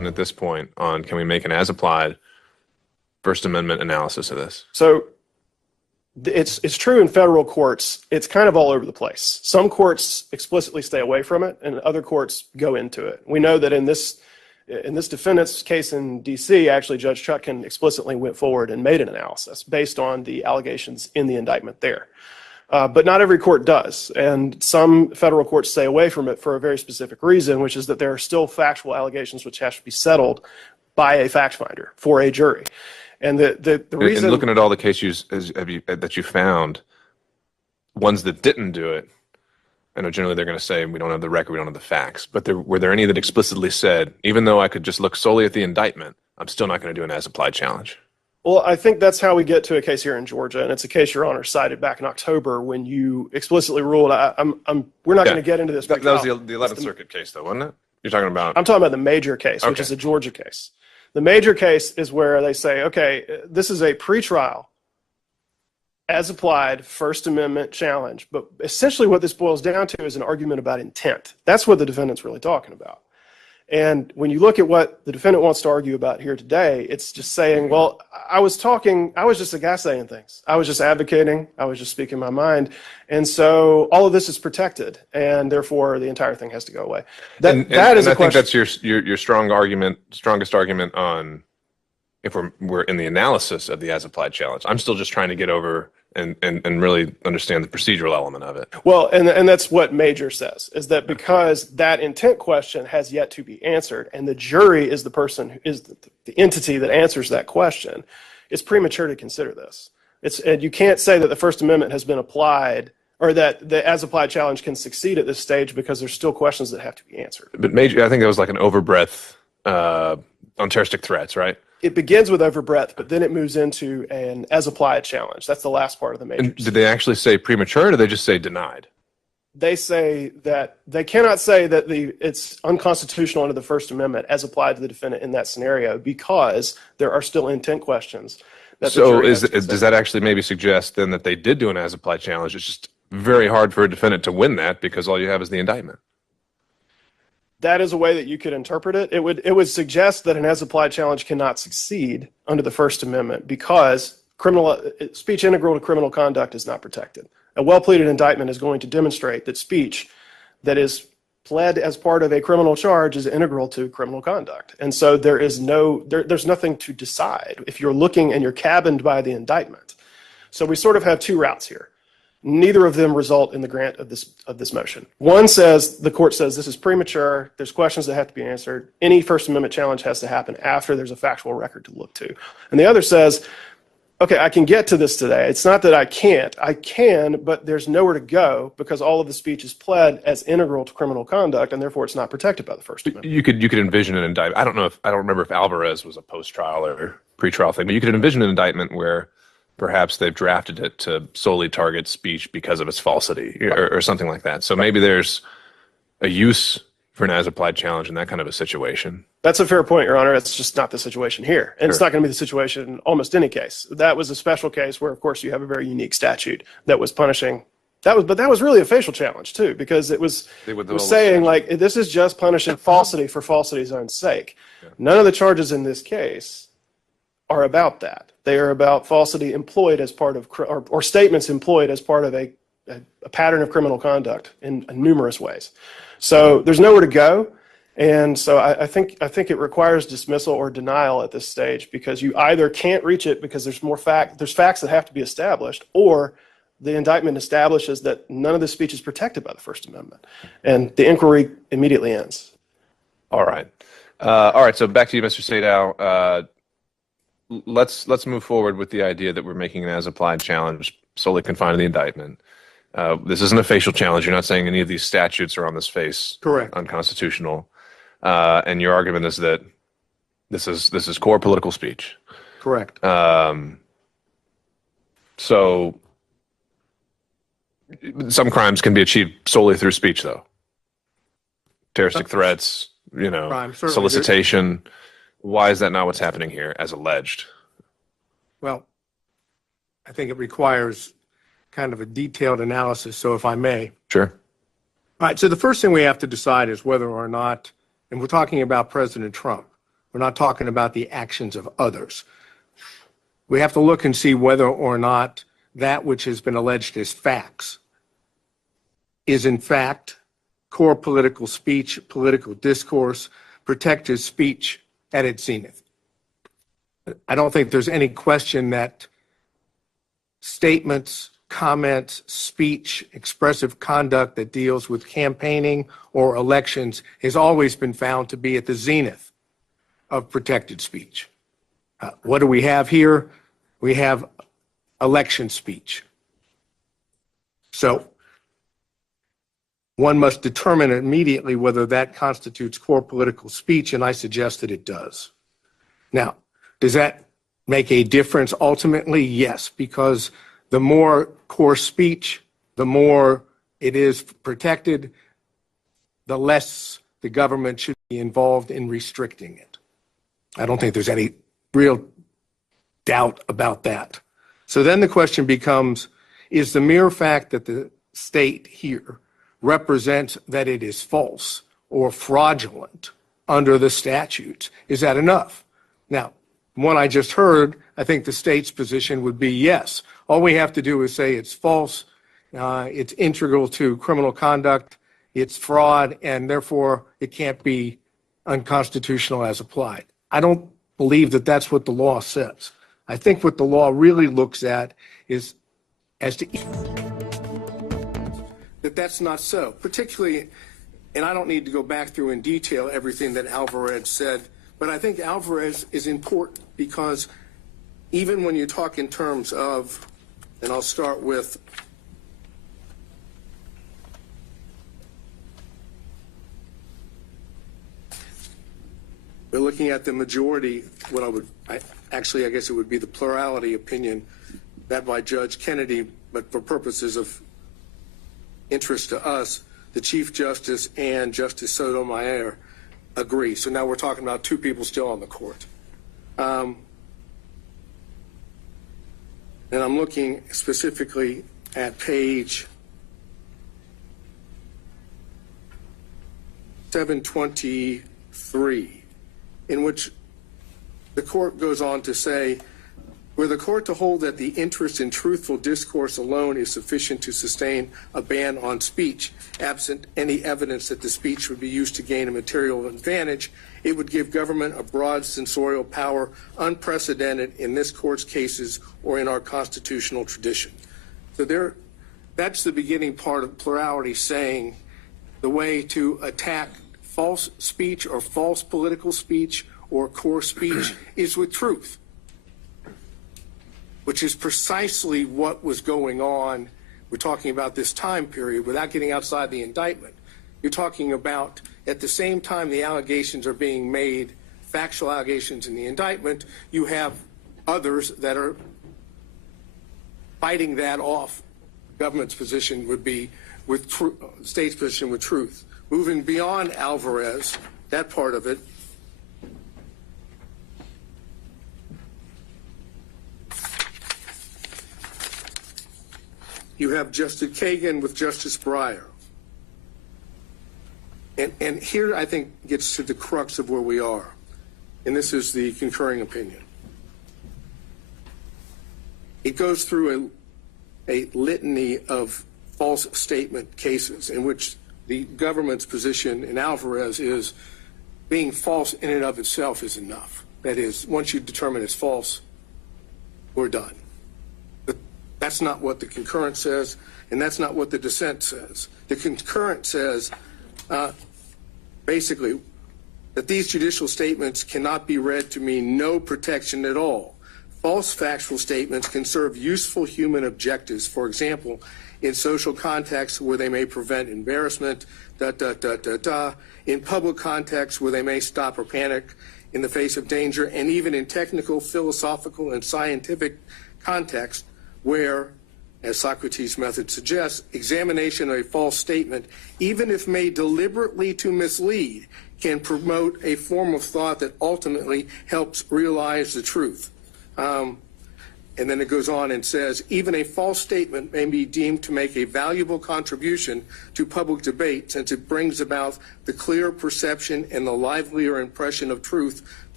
position at this point on can we make an as-applied First Amendment analysis of this? So it's true in federal courts. It's kind of all over the place. Some courts explicitly stay away from it, and other courts go into it. We know that in this defendant's case in D.C., actually Judge Chutkan explicitly went forward and made an analysis based on the allegations in the indictment there. But not every court does, and some federal courts stay away from it for a very specific reason, which is that there are still factual allegations which have to be settled by a fact finder for a jury. And the reason, and looking at all the cases that you found, ones that didn't do it, I know generally they're going to say we don't have the record, we don't have the facts. But were there any that explicitly said, even though I could just look solely at the indictment, I'm still not going to do an as-applied challenge? Well, I think that's how we get to a case here in Georgia, and it's a case Your Honor cited back in October when you explicitly ruled. We're not going to get into this. That was the 11th Circuit case, though, wasn't it? You're talking about? I'm talking about the major case, which is a Georgia case. The major case is where they say, okay, this is a pretrial, as applied First Amendment challenge. But essentially what this boils down to is an argument about intent. That's what the defendant's really talking about. And when you look at what the defendant wants to argue about here today, it's just saying, well, I was just a guy saying things. I was just advocating. I was just speaking my mind. And so all of this is protected, and therefore the entire thing has to go away. That is a question. I think that's your strongest argument on if we're in the analysis of the as-applied challenge. I'm still just trying to get over and really understand the procedural element of it. Well, and that's what Major says, is that because that intent question has yet to be answered, and the jury is the person who is the entity that answers that question, it's premature to consider this. And you can't say that the First Amendment has been applied or that the as-applied challenge can succeed at this stage because there's still questions that have to be answered. But Major, I think that was like an overbreadth on terroristic threats, right? It begins with overbreadth, but then it moves into an as-applied challenge. That's the last part of the major. And did they actually say premature, or did they just say denied? They say that they cannot say that it's unconstitutional under the First Amendment as applied to the defendant in that scenario because there are still intent questions. So does that actually maybe suggest then that they did do an as-applied challenge? It's just very hard for a defendant to win that because all you have is the indictment. That is a way that you could interpret it. It would suggest that an as-applied challenge cannot succeed under the First Amendment because speech integral to criminal conduct is not protected. A well-pleaded indictment is going to demonstrate that speech that is pled as part of a criminal charge is integral to criminal conduct. And so there's nothing to decide if you're looking and you're cabined by the indictment. So we sort of have two routes here. Neither of them result in the grant of this motion. One says, the court says this is premature, there's questions that have to be answered, any First Amendment challenge has to happen after there's a factual record to look to. And the other says, okay, I can get to this today. It's not that I can't. I can, but there's nowhere to go because all of the speech is pled as integral to criminal conduct, and therefore it's not protected by the First Amendment. You could envision an indictment. I don't remember if Alvarez was a post-trial or pre-trial thing, but you could envision an indictment where perhaps they've drafted it to solely target speech because of its falsity or something like that. So maybe there's a use for an as-applied challenge in that kind of a situation. That's a fair point, Your Honor. It's just not the situation here. And It's not going to be the situation in almost any case. That was a special case where, of course, you have a very unique statute that was punishing. But that was really a facial challenge, too, because it was saying, like, this is just punishing falsity for falsity's own sake. Yeah. None of the charges in this case are about that. They are about falsity employed as part of, or statements employed as part of a pattern of criminal conduct in numerous ways. So there's nowhere to go. And so I think it requires dismissal or denial at this stage because you either can't reach it because there's facts that have to be established, or the indictment establishes that none of the speech is protected by the First Amendment. And the inquiry immediately ends. All right. So back to you, Mr. Sadow. Let's move forward with the idea that we're making an as-applied challenge solely confined to the indictment. This isn't a facial challenge. You're not saying any of these statutes are on this face correct, unconstitutional. And your argument is that this is core political speech. Correct. So some crimes can be achieved solely through speech, though. Terroristic threats, solicitation. Why is that not what's happening here, as alleged? Well, I think it requires kind of a detailed analysis, so if I may. Sure. All right, so the first thing we have to decide is whether or not, and we're talking about President Trump, We're not talking about the actions of others. We have to look and see whether or not that which has been alleged as facts is in fact core political speech, political discourse, protected speech at its zenith. I don't think there's any question that statements, comments, speech, expressive conduct that deals with campaigning or elections has always been found to be at the zenith of protected speech. What do we have here? We have election speech. So one must determine immediately whether that constitutes core political speech, and I suggest that it does. Now, does that make a difference ultimately? Yes, because the more core speech, the more it is protected, the less the government should be involved in restricting it. I don't think there's any real doubt about that. So then the question becomes, is the mere fact that the state here represents that it is false or fraudulent under the statutes, is that enough? Now, from what I just heard, I think the state's position would be yes. All we have to do is say it's false, it's integral to criminal conduct, it's fraud, and therefore it can't be unconstitutional as applied. I don't believe that that's what the law says. I think what the law really looks at is as to that that's not so, particularly, and I don't need to go back through in detail everything that Alvarez said, but I think Alvarez is important because even when you talk in terms of, and I'll start with we're looking at the majority, what I guess it would be the plurality opinion, that by Judge Kennedy, but for purposes of interest to us, the Chief Justice and Justice Sotomayor agree. So now we're talking about two people still on the court. And I'm looking specifically at page 723, in which the court goes on to say, were the court to hold that the interest in truthful discourse alone is sufficient to sustain a ban on speech, absent any evidence that the speech would be used to gain a material advantage, it would give government a broad censorial power unprecedented in this court's cases or in our constitutional tradition. So that's the beginning part of plurality, saying the way to attack false speech or false political speech or core speech is with truth, which is precisely what was going on. We're talking about this time period without getting outside the indictment. You're talking about at the same time the allegations are being made, factual allegations in the indictment, you have others that are fighting that off. Government's position would be with state's position with truth. Moving beyond Alvarez, that part of it, you have Justice Kagan with Justice Breyer. And here I think gets to the crux of where we are. And this is the concurring opinion. It goes through a litany of false statement cases in which the government's position in Alvarez is being false in and of itself is enough. That is, once you determine it's false, we're done. But that's not what the concurrent says, and that's not what the dissent says. The concurrent says, basically, that these judicial statements cannot be read to mean no protection at all. False factual statements can serve useful human objectives, for example, in social contexts where they may prevent embarrassment, in public contexts where they may stop or panic in the face of danger, and even in technical, philosophical, and scientific contexts where, as Socrates' method suggests, examination of a false statement, even if made deliberately to mislead, can promote a form of thought that ultimately helps realize the truth. And then it goes on and says, even a false statement may be deemed to make a valuable contribution to public debate since it brings about the clear perception and the livelier impression of truth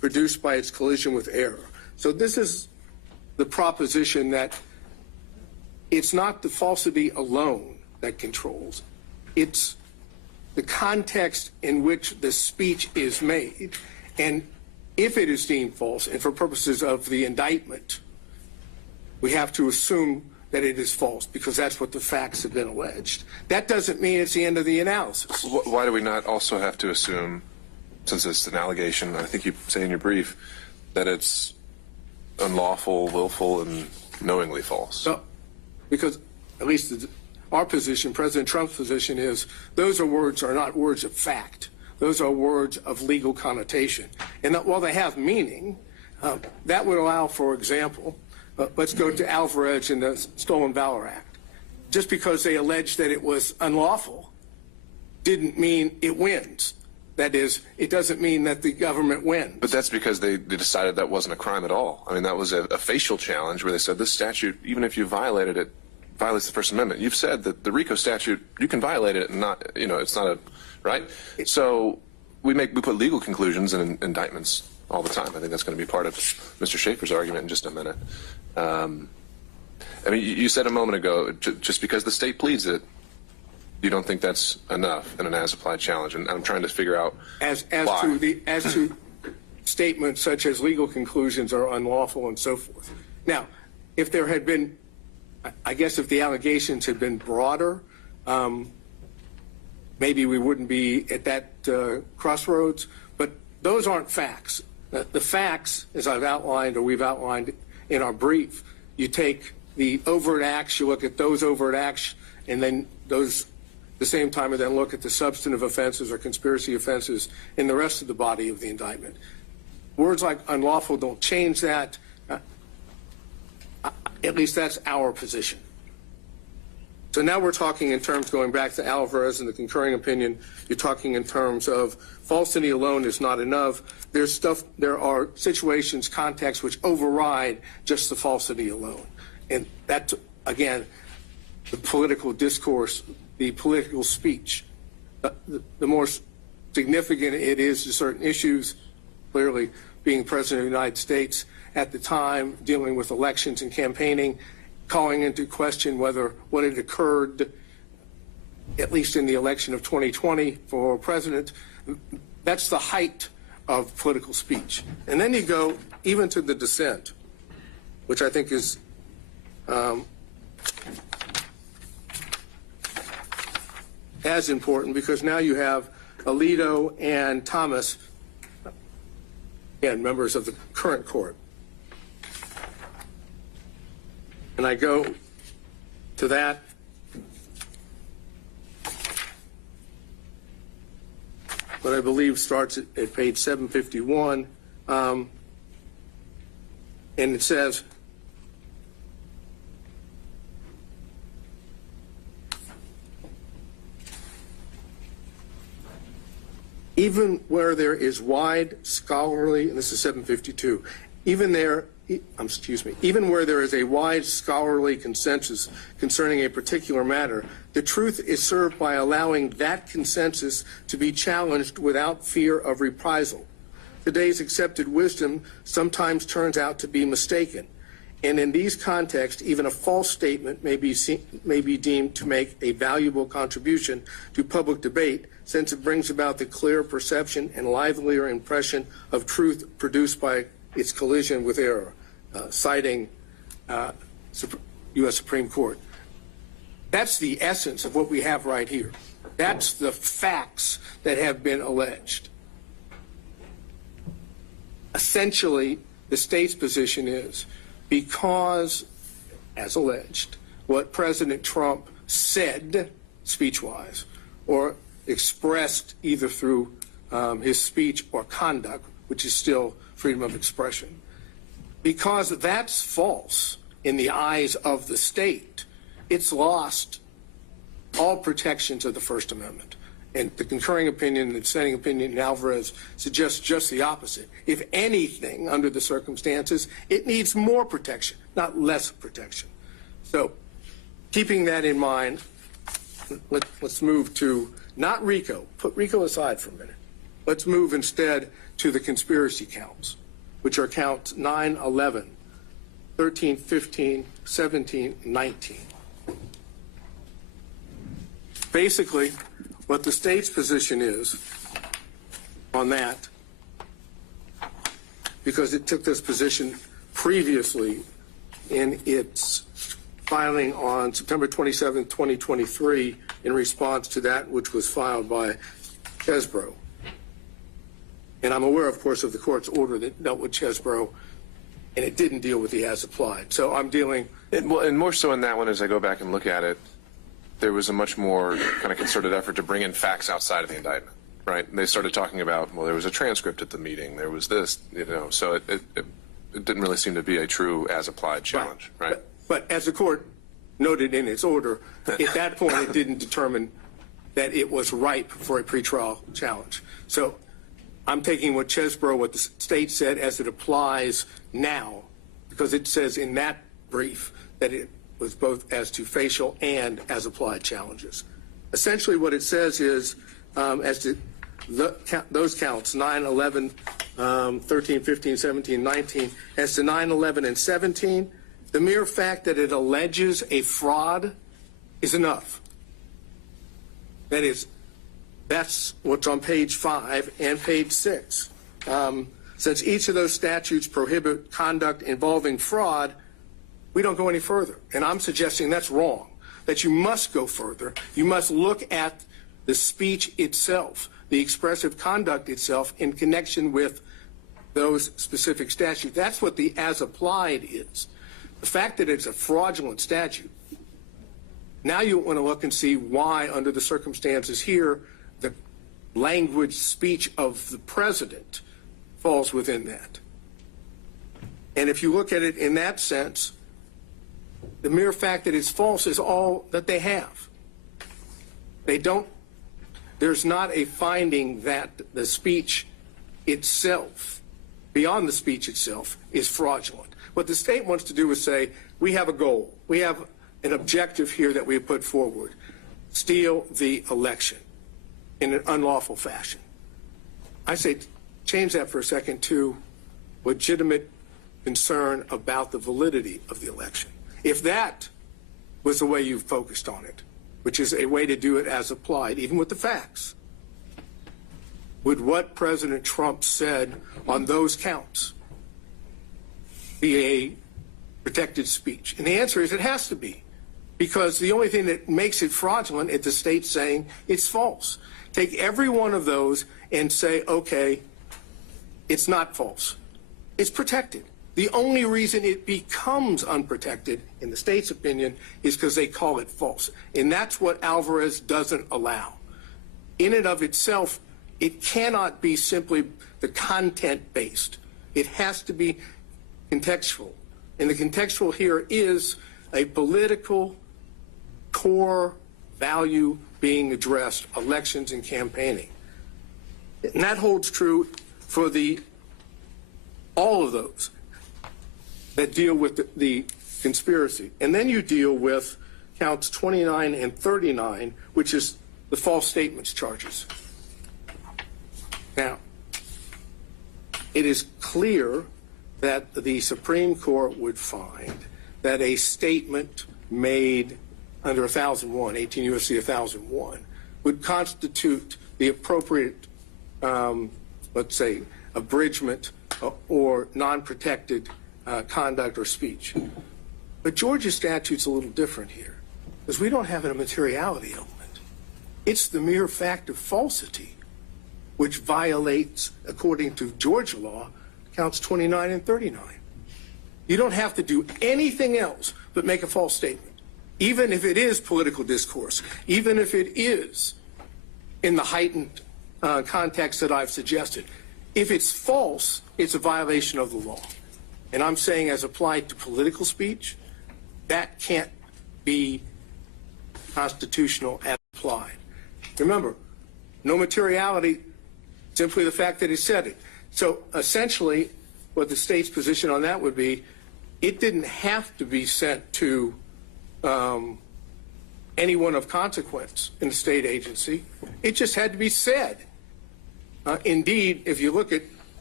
produced by its collision with error. So this is the proposition that it's not the falsity alone that controls. It's the context in which the speech is made. And if it is deemed false, and for purposes of the indictment, we have to assume that it is false because that's what the facts have been alleged. That doesn't mean it's the end of the analysis. Why do we not also have to assume, since it's an allegation, I think you say in your brief, that it's unlawful, willful, and knowingly false? No, because at least our position, President Trump's position is those are not words of fact. Those are words of legal connotation. And that while they have meaning, that would allow, for example, let's go to Alvarez in the Stolen Valor Act. Just because they alleged that it was unlawful didn't mean it wins. That is, it doesn't mean that the government wins. But that's because they decided that wasn't a crime at all. I mean, that was a facial challenge where they said this statute, even if you violated it, violates the First Amendment. You've said that the RICO statute, you can violate it and not, it's not a, right? So we put legal conclusions in indictments all the time. I think that's going to be part of Mr. Schaefer's argument in just a minute. I mean, you said a moment ago, just because the state pleads it, you don't think that's enough in an as-applied challenge, and I'm trying to figure out as why. to statements such as legal conclusions are unlawful and so forth. Now, if there had been, I guess, if the allegations had been broader, maybe we wouldn't be at that crossroads. But those aren't facts. The facts, as I've outlined or we've outlined in our brief, you take the overt acts, you look at those overt acts, and then those at the same time, and then look at the substantive offenses or conspiracy offenses in the rest of the body of the indictment. Words like unlawful don't change that. At least that's our position. So now we're talking in terms, going back to Alvarez and the concurring opinion, you're talking in terms of falsity alone is not enough. There are situations, contexts which override just the falsity alone. And that, again, the political discourse, the political speech, the more significant it is to certain issues, clearly being President of the United States at the time, dealing with elections and campaigning, calling into question whether what had occurred, at least in the election of 2020 for president, that's the height of political speech. And then you go even to the dissent, which I think is as important, because now you have Alito and Thomas, again, members of the current court. And I go to that. What I believe starts at page 751. And it says, even where there is wide scholarly, and this is 752, even where there is a wide scholarly consensus concerning a particular matter, the truth is served by allowing that consensus to be challenged without fear of reprisal. Today's accepted wisdom sometimes turns out to be mistaken, and in these contexts, even a false statement may be deemed to make a valuable contribution to public debate, since it brings about the clear perception and livelier impression of truth produced by its collision with error, citing U.S. Supreme Court. That's the essence of what we have right here. That's the facts that have been alleged. Essentially, the state's position is because, as alleged, what President Trump said speech-wise or expressed either through his speech or conduct, which is still freedom of expression, because that's false in the eyes of the state, it's lost all protections of the First Amendment. And the concurring opinion and the dissenting opinion in Alvarez suggests just the opposite. If anything, under the circumstances, it needs more protection, not less protection. So keeping that in mind, let's move to not RICO. Put RICO aside for a minute. Let's move instead to the conspiracy counts, which are counts 9, 11, 13, 15, 17, 19. Basically, what the state's position is on that, because it took this position previously in its filing on September 27, 2023, in response to that which was filed by Chesbro. And I'm aware, of course, of the court's order that dealt with Chesbro, and it didn't deal with the as applied. So I'm dealing. And more so in that one, as I go back and look at it, there was a much more kind of concerted effort to bring in facts outside of the indictment, right? And they started talking about, well, there was a transcript at the meeting, there was this, so it didn't really seem to be a true as applied challenge, right? But as the court noted in its order, at that point it didn't determine that it was ripe for a pretrial challenge. So I'm taking what Chesbro, what the state said as it applies now, because it says in that brief that it was both as to facial and as applied challenges. Essentially what it says is, as to those counts, 9, 11, 13, 15, 17, 19, as to 9, 11, and 17, the mere fact that it alleges a fraud is enough. That's what's on page 5 and page 6. Since each of those statutes prohibit conduct involving fraud, we don't go any further. And I'm suggesting that's wrong, that you must go further. You must look at the speech itself, the expressive conduct itself in connection with those specific statutes. That's what the as applied is. The fact that it's a fraudulent statute, now you want to look and see why, under the circumstances here, the language speech of the president falls within that. And if you look at it in that sense, the mere fact that it's false is all that they have. There's not a finding that the speech itself, beyond the speech itself, is fraudulent. What the state wants to do is say, we have a goal. We have an objective here that we have put forward. Steal the election in an unlawful fashion. I say change that for a second to legitimate concern about the validity of the election. If that was the way you focused on it, which is a way to do it as applied, even with the facts, would what President Trump said on those counts be a protected speech? And the answer is it has to be, because the only thing that makes it fraudulent is the state saying it's false. Take every one of those and say, okay, it's not false. It's protected. The only reason it becomes unprotected, in the state's opinion, is because they call it false. And that's what Alvarez doesn't allow. In and of itself, it cannot be simply the content-based. It has to be contextual. And the contextual here is a political core value being addressed, elections and campaigning. And that holds true for all of those that deal with the conspiracy. And then you deal with counts 29 and 39, which is the false statements charges. Now, it is clear that the Supreme Court would find that a statement made under 1001, 18 U.S.C. 1001, would constitute the appropriate, let's say, abridgment or non-protected conduct or speech. But Georgia's statute's a little different here, because we don't have a materiality element. It's the mere fact of falsity, which violates, according to Georgia law, counts 29 and 39. You don't have to do anything else but make a false statement, even if it is political discourse, even if it is in the heightened context that I've suggested. If it's false, it's a violation of the law. And I'm saying, as applied to political speech, that can't be constitutional as applied. Remember, no materiality, simply the fact that he said it. So essentially, what the state's position on that would be, it didn't have to be sent to anyone of consequence in the state agency. It just had to be said. Indeed, if you look at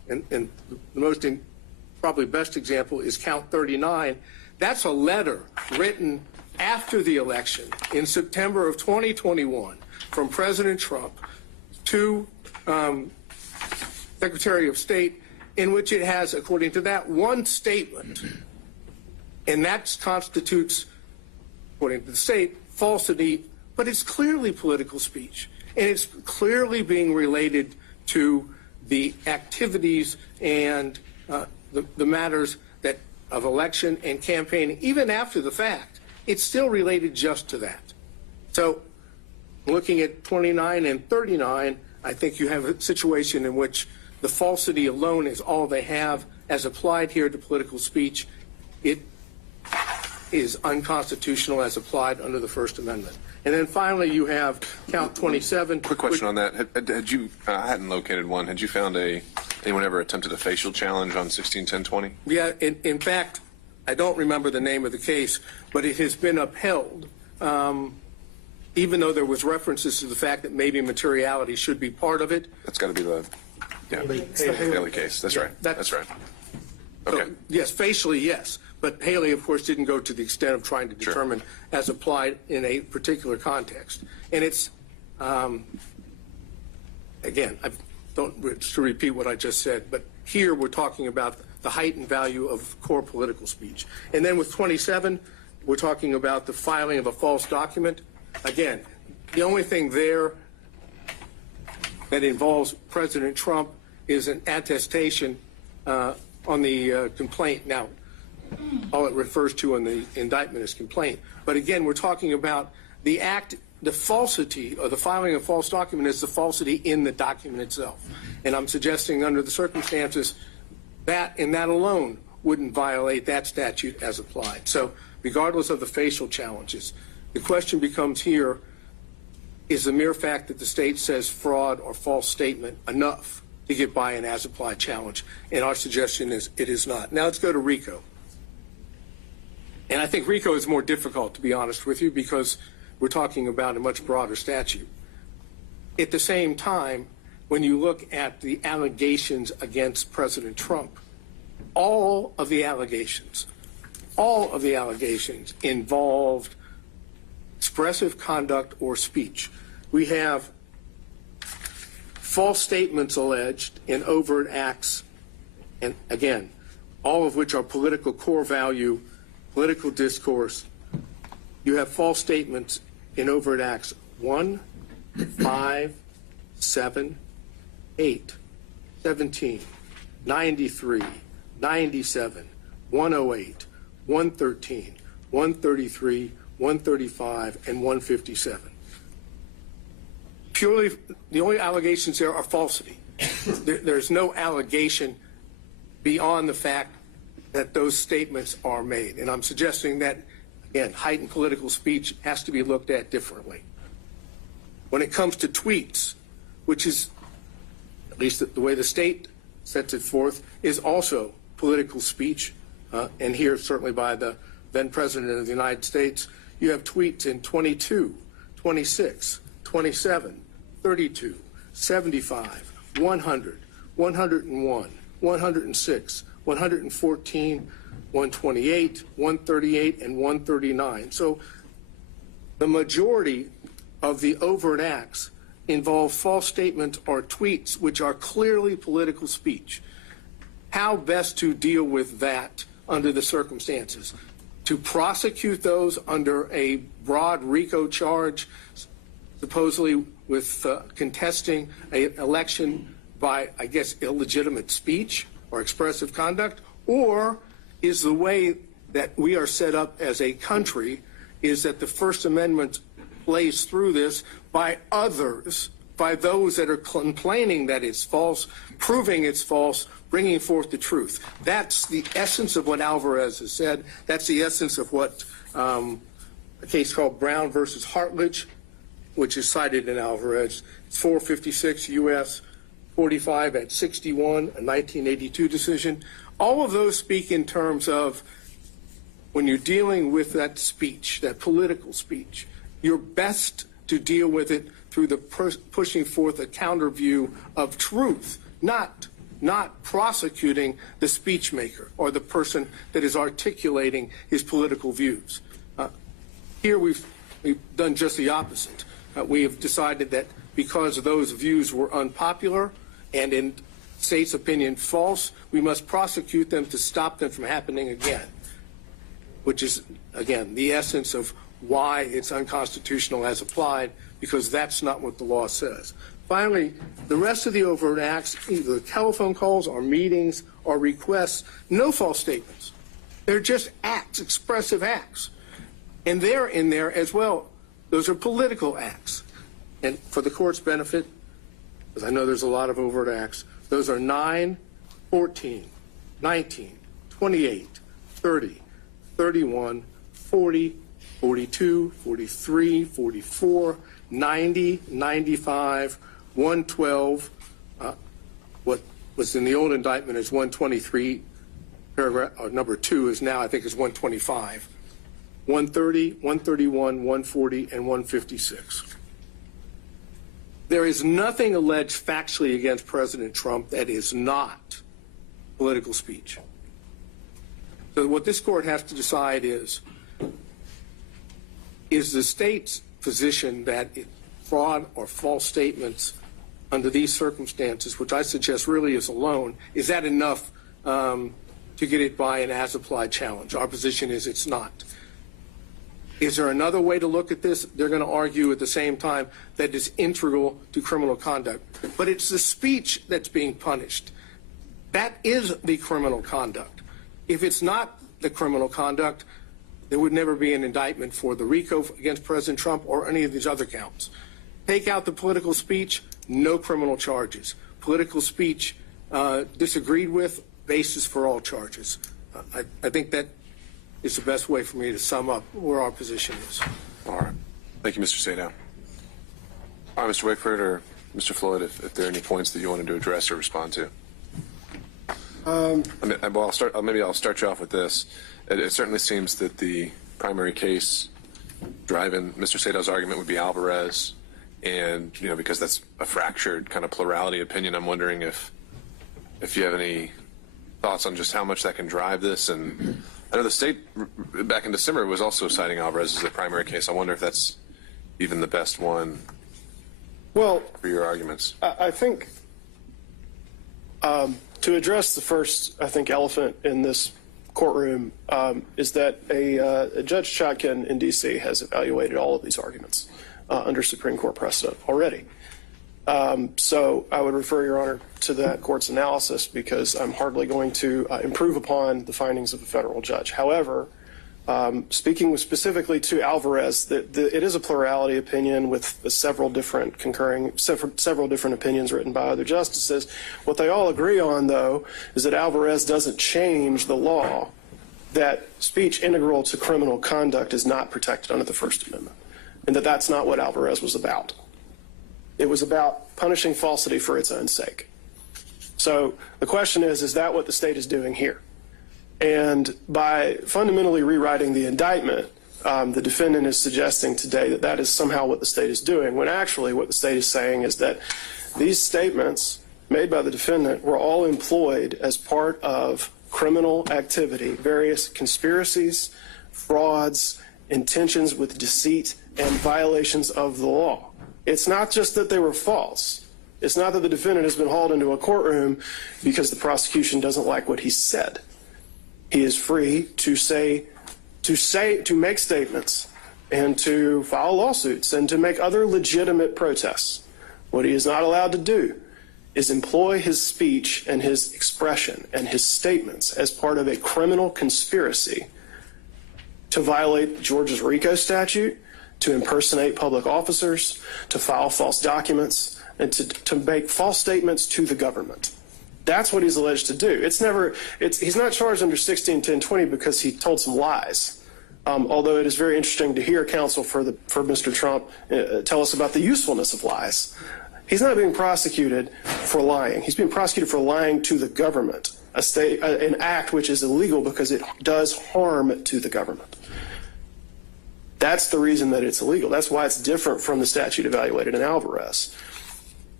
and the most probably best example is count 39. That's a letter written after the election in September of 2021 from President Trump to Secretary of State, in which it has, according to that, one statement, and that constitutes, according to the state, falsity, but it's clearly political speech, and it's clearly being related to the activities and the matters that of election and campaigning. Even after the fact, it's still related just to that. So looking at 29 and 39, I think you have a situation in which the falsity alone is all they have as applied here to political speech. It is unconstitutional as applied under the First Amendment. And then finally, you have count 27. Quick question on that. Had you, I hadn't located one. Had you found anyone ever attempted a facial challenge on 161020? Yeah, in fact, I don't remember the name of the case, but it has been upheld, even though there was references to the fact that maybe materiality should be part of it. That's got to be the Haley case. That's right. That's right. Okay. So, yes, facially, yes. But Haley, of course, didn't go to the extent of trying to determine as applied in a particular context. And it's, again, I don't to repeat what I just said, but here we're talking about the heightened value of core political speech. And then with 27, we're talking about the filing of a false document. Again, the only thing there that involves President Trump is an attestation on the complaint. Now, all it refers to in the indictment is complaint. But again, we're talking about the act, the falsity, or the filing of a false document is the falsity in the document itself. And I'm suggesting under the circumstances that and that alone wouldn't violate that statute as applied. So regardless of the facial challenges, the question becomes here, is the mere fact that the state says fraud or false statement enough to get by an as-applied challenge? And our suggestion is it is not. Now let's go to RICO. And I think RICO is more difficult, to be honest with you, because we're talking about a much broader statute. At the same time, when you look at the allegations against President Trump, all of the allegations involved expressive conduct or speech. We have false statements alleged in overt acts, and again, all of which are political core value, political discourse. You have false statements in overt acts 1, 5, 7, 8, 17, 93, 97, 108, 113, 133, 135, and 157. Purely, the only allegations there are falsity. There's no allegation beyond the fact that those statements are made. And I'm suggesting that, again, heightened political speech has to be looked at differently. When it comes to tweets, which is, at least the way the state sets it forth, is also political speech, and here certainly by the then President of the United States, you have tweets in 22, 26, 27, 32, 75, 100, 101, 106, 114, 128, 138, and 139. So the majority of the overt acts involve false statements or tweets which are clearly political speech. How best to deal with that under the circumstances? To prosecute those under a broad RICO charge, supposedly with contesting an election by, I guess, illegitimate speech or expressive conduct? Or is the way that we are set up as a country is that the First Amendment plays through this by others, by those that are complaining that it's false, proving it's false, bringing forth the truth? That's the essence of what Alvarez has said. That's the essence of what a case called Brown versus Hartledge, which is cited in Alvarez. It's 456 U.S. 45 at 61, a 1982 decision. All of those speak in terms of when you're dealing with that speech, that political speech, you're best to deal with it through the pushing forth a counter view of truth, not not prosecuting the speech maker or the person that is articulating his political views. Here we've done just the opposite. We have decided that because those views were unpopular and in state's opinion false, we must prosecute them to stop them from happening again, which is, again, the essence of why it's unconstitutional as applied, because that's not what the law says. Finally, the rest of the overt acts, either telephone calls or meetings or requests, no false statements. They're just acts, expressive acts. And they're in there as well. Those are political acts. And for the court's benefit, because I know there's a lot of overt acts, those are 9, 14, 19, 28, 30, 31, 40, 42, 43, 44, 90, 95, 112. What was in the old indictment is 123, paragraph number 2 is now, I think, is 125. 130, 131, 140, and 156. There is nothing alleged factually against President Trump that is not political speech. So what this court has to decide is the state's position that fraud or false statements under these circumstances, which I suggest really is alone, is that enough to get it by an as-applied challenge? Our position is it's not. Is there another way to look at this? They're going to argue at the same time that it's integral to criminal conduct. But it's the speech that's being punished. That is the criminal conduct. If it's not the criminal conduct, there would never be an indictment for the RICO against President Trump or any of these other counts. Take out the political speech, no criminal charges. Political speech disagreed with, basis for all charges. I think that is the best way for me to sum up where our position is. All right. Thank you, Mr. Sadow. All right, Mr. Wakeford or Mr. Floyd, if there are any points that you wanted to address or respond to. Maybe I'll start you off with this. It certainly seems that the primary case driving Mr. Sadow's argument would be Alvarez, and because that's a fractured kind of plurality opinion, I'm wondering if you have any thoughts on just how much that can drive this. And I know the state back in December was also citing Alvarez as the primary case. I wonder if that's even the best one for your arguments. I think to address the first, elephant in this courtroom is that a Judge Chotkin in D.C. has evaluated all of these arguments under Supreme Court precedent already. So I would refer, Your Honor, to that court's analysis, because I'm hardly going to improve upon the findings of a federal judge. However, speaking specifically to Alvarez, it is a plurality opinion with several different opinions written by other justices. What they all agree on, though, is that Alvarez doesn't change the law that speech integral to criminal conduct is not protected under the First Amendment, and that that's not what Alvarez was about. It was about punishing falsity for its own sake. So the question is that what the state is doing here? And by fundamentally rewriting the indictment, the defendant is suggesting today that that is somehow what the state is doing, when actually what the state is saying is that these statements made by the defendant were all employed as part of criminal activity, various conspiracies, frauds, intentions with deceit, and violations of the law. It's not just that they were false. It's not that the defendant has been hauled into a courtroom because the prosecution doesn't like what he said. He is free to make statements and to file lawsuits and to make other legitimate protests. What he is not allowed to do is employ his speech and his expression and his statements as part of a criminal conspiracy to violate Georgia's RICO statute, to impersonate public officers, to file false documents, and to make false statements to the government. That's what he's alleged to do. He's not charged under 161020 because he told some lies. Although it is very interesting to hear counsel for Mr. Trump tell us about the usefulness of lies. He's not being prosecuted for lying. He's being prosecuted for lying to the government, an act which is illegal because it does harm to the government. That's the reason that it's illegal. That's why it's different from the statute evaluated in Alvarez.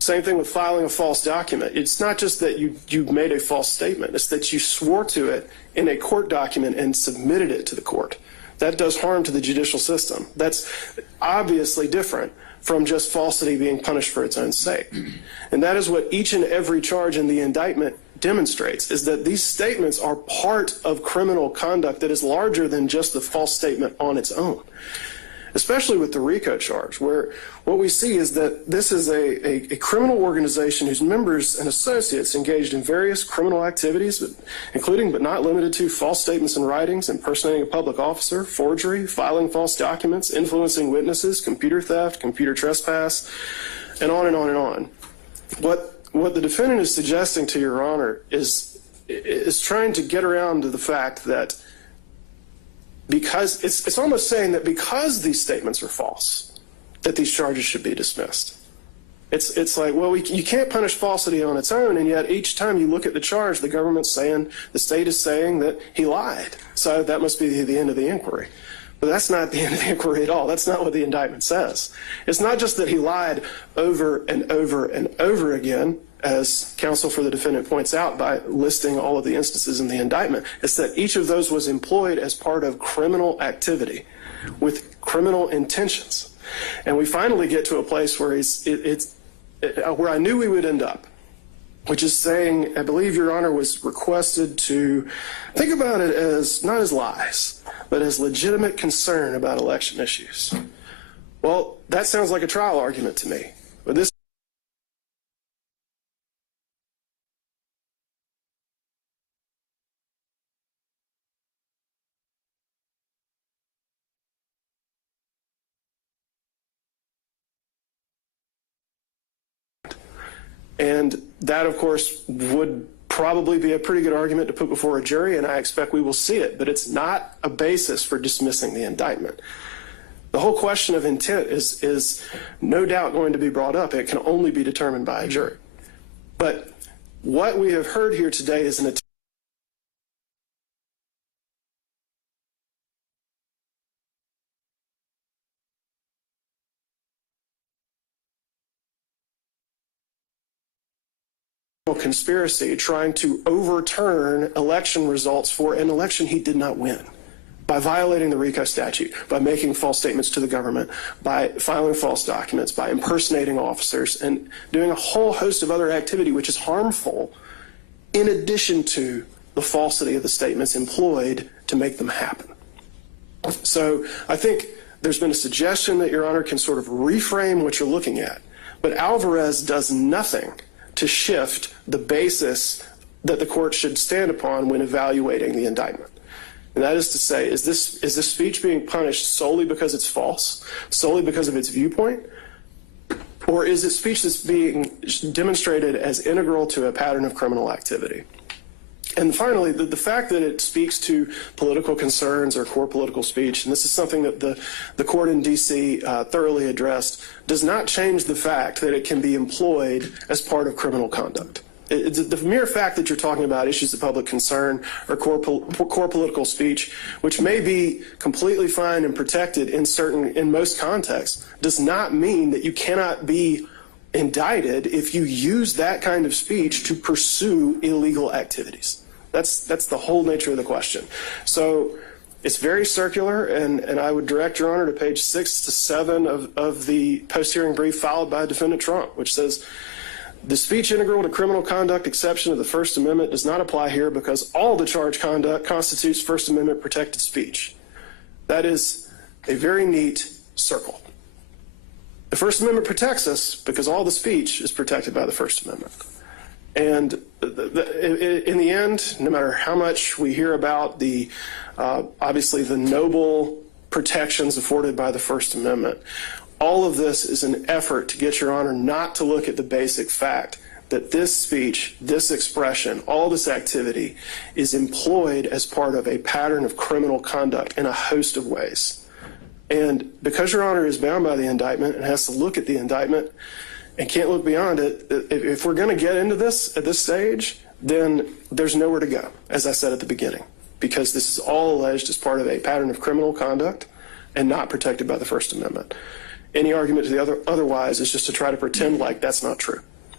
Same thing with filing a false document. It's not just that you made a false statement. It's that you swore to it in a court document and submitted it to the court. That does harm to the judicial system. That's obviously different from just falsity being punished for its own sake. And that is what each and every charge in the indictment demonstrates, is that these statements are part of criminal conduct that is larger than just the false statement on its own. Especially with the RICO charge, where what we see is that this is a criminal organization whose members and associates engaged in various criminal activities, including but not limited to false statements and writings, impersonating a public officer, forgery, filing false documents, influencing witnesses, computer theft, computer trespass, and on and on and on. What the defendant is suggesting to Your Honor is trying to get around to the fact that because it's almost saying that because these statements are false, that these charges should be dismissed. It's like, well, you can't punish falsity on its own, and yet each time you look at the charge, the government's saying, the state is saying that he lied. So that must be the end of the inquiry. But that's not the end of the inquiry at all. That's not what the indictment says. It's not just that he lied over and over and over again, as counsel for the defendant points out by listing all of the instances in the indictment. It's that each of those was employed as part of criminal activity with criminal intentions. And we finally get to a place where where I knew we would end up, which is saying, I believe Your Honor was requested to think about it as not as lies, but as legitimate concern about election issues. Well, that sounds like a trial argument to me. But this and that, of course, would probably be a pretty good argument to put before a jury, and I expect we will see it, but it's not a basis for dismissing the indictment. The whole question of intent is no doubt going to be brought up. It can only be determined by a jury. But what we have heard here today is an attempt conspiracy trying to overturn election results for an election he did not win by violating the RICO statute, by making false statements to the government, by filing false documents, by impersonating officers, and doing a whole host of other activity which is harmful in addition to the falsity of the statements employed to make them happen. So I think there's been a suggestion that Your Honor can sort of reframe what you're looking at, but Alvarez does nothing to shift the basis that the court should stand upon when evaluating the indictment. And that is to say, is this speech being punished solely because it's false, solely because of its viewpoint, or is it speech that's being demonstrated as integral to a pattern of criminal activity? And finally, the fact that it speaks to political concerns or core political speech, and this is something that the court in D.C. Thoroughly addressed, does not change the fact that it can be employed as part of criminal conduct. The mere fact that you're talking about issues of public concern or core political speech, which may be completely fine and protected in most contexts, does not mean that you cannot be indicted if you use that kind of speech to pursue illegal activities. That's the whole nature of the question. So it's very circular, and I would direct Your Honor to page 6 to 7 of the post-hearing brief filed by Defendant Trump, which says, the speech integral to criminal conduct exception of the First Amendment does not apply here because all the charged conduct constitutes First Amendment protected speech. That is a very neat circle. The First Amendment protects us because all the speech is protected by the First Amendment. And in the end, no matter how much we hear about obviously the noble protections afforded by the First Amendment, all of this is an effort to get Your Honor not to look at the basic fact that this speech, this expression, all this activity is employed as part of a pattern of criminal conduct in a host of ways. And because Your Honor is bound by the indictment and has to look at the indictment and can't look beyond it, if we're going to get into this at this stage, then there's nowhere to go, as I said at the beginning, because this is all alleged as part of a pattern of criminal conduct and not protected by the First Amendment. Any argument to the otherwise is just to try to pretend like that's not true.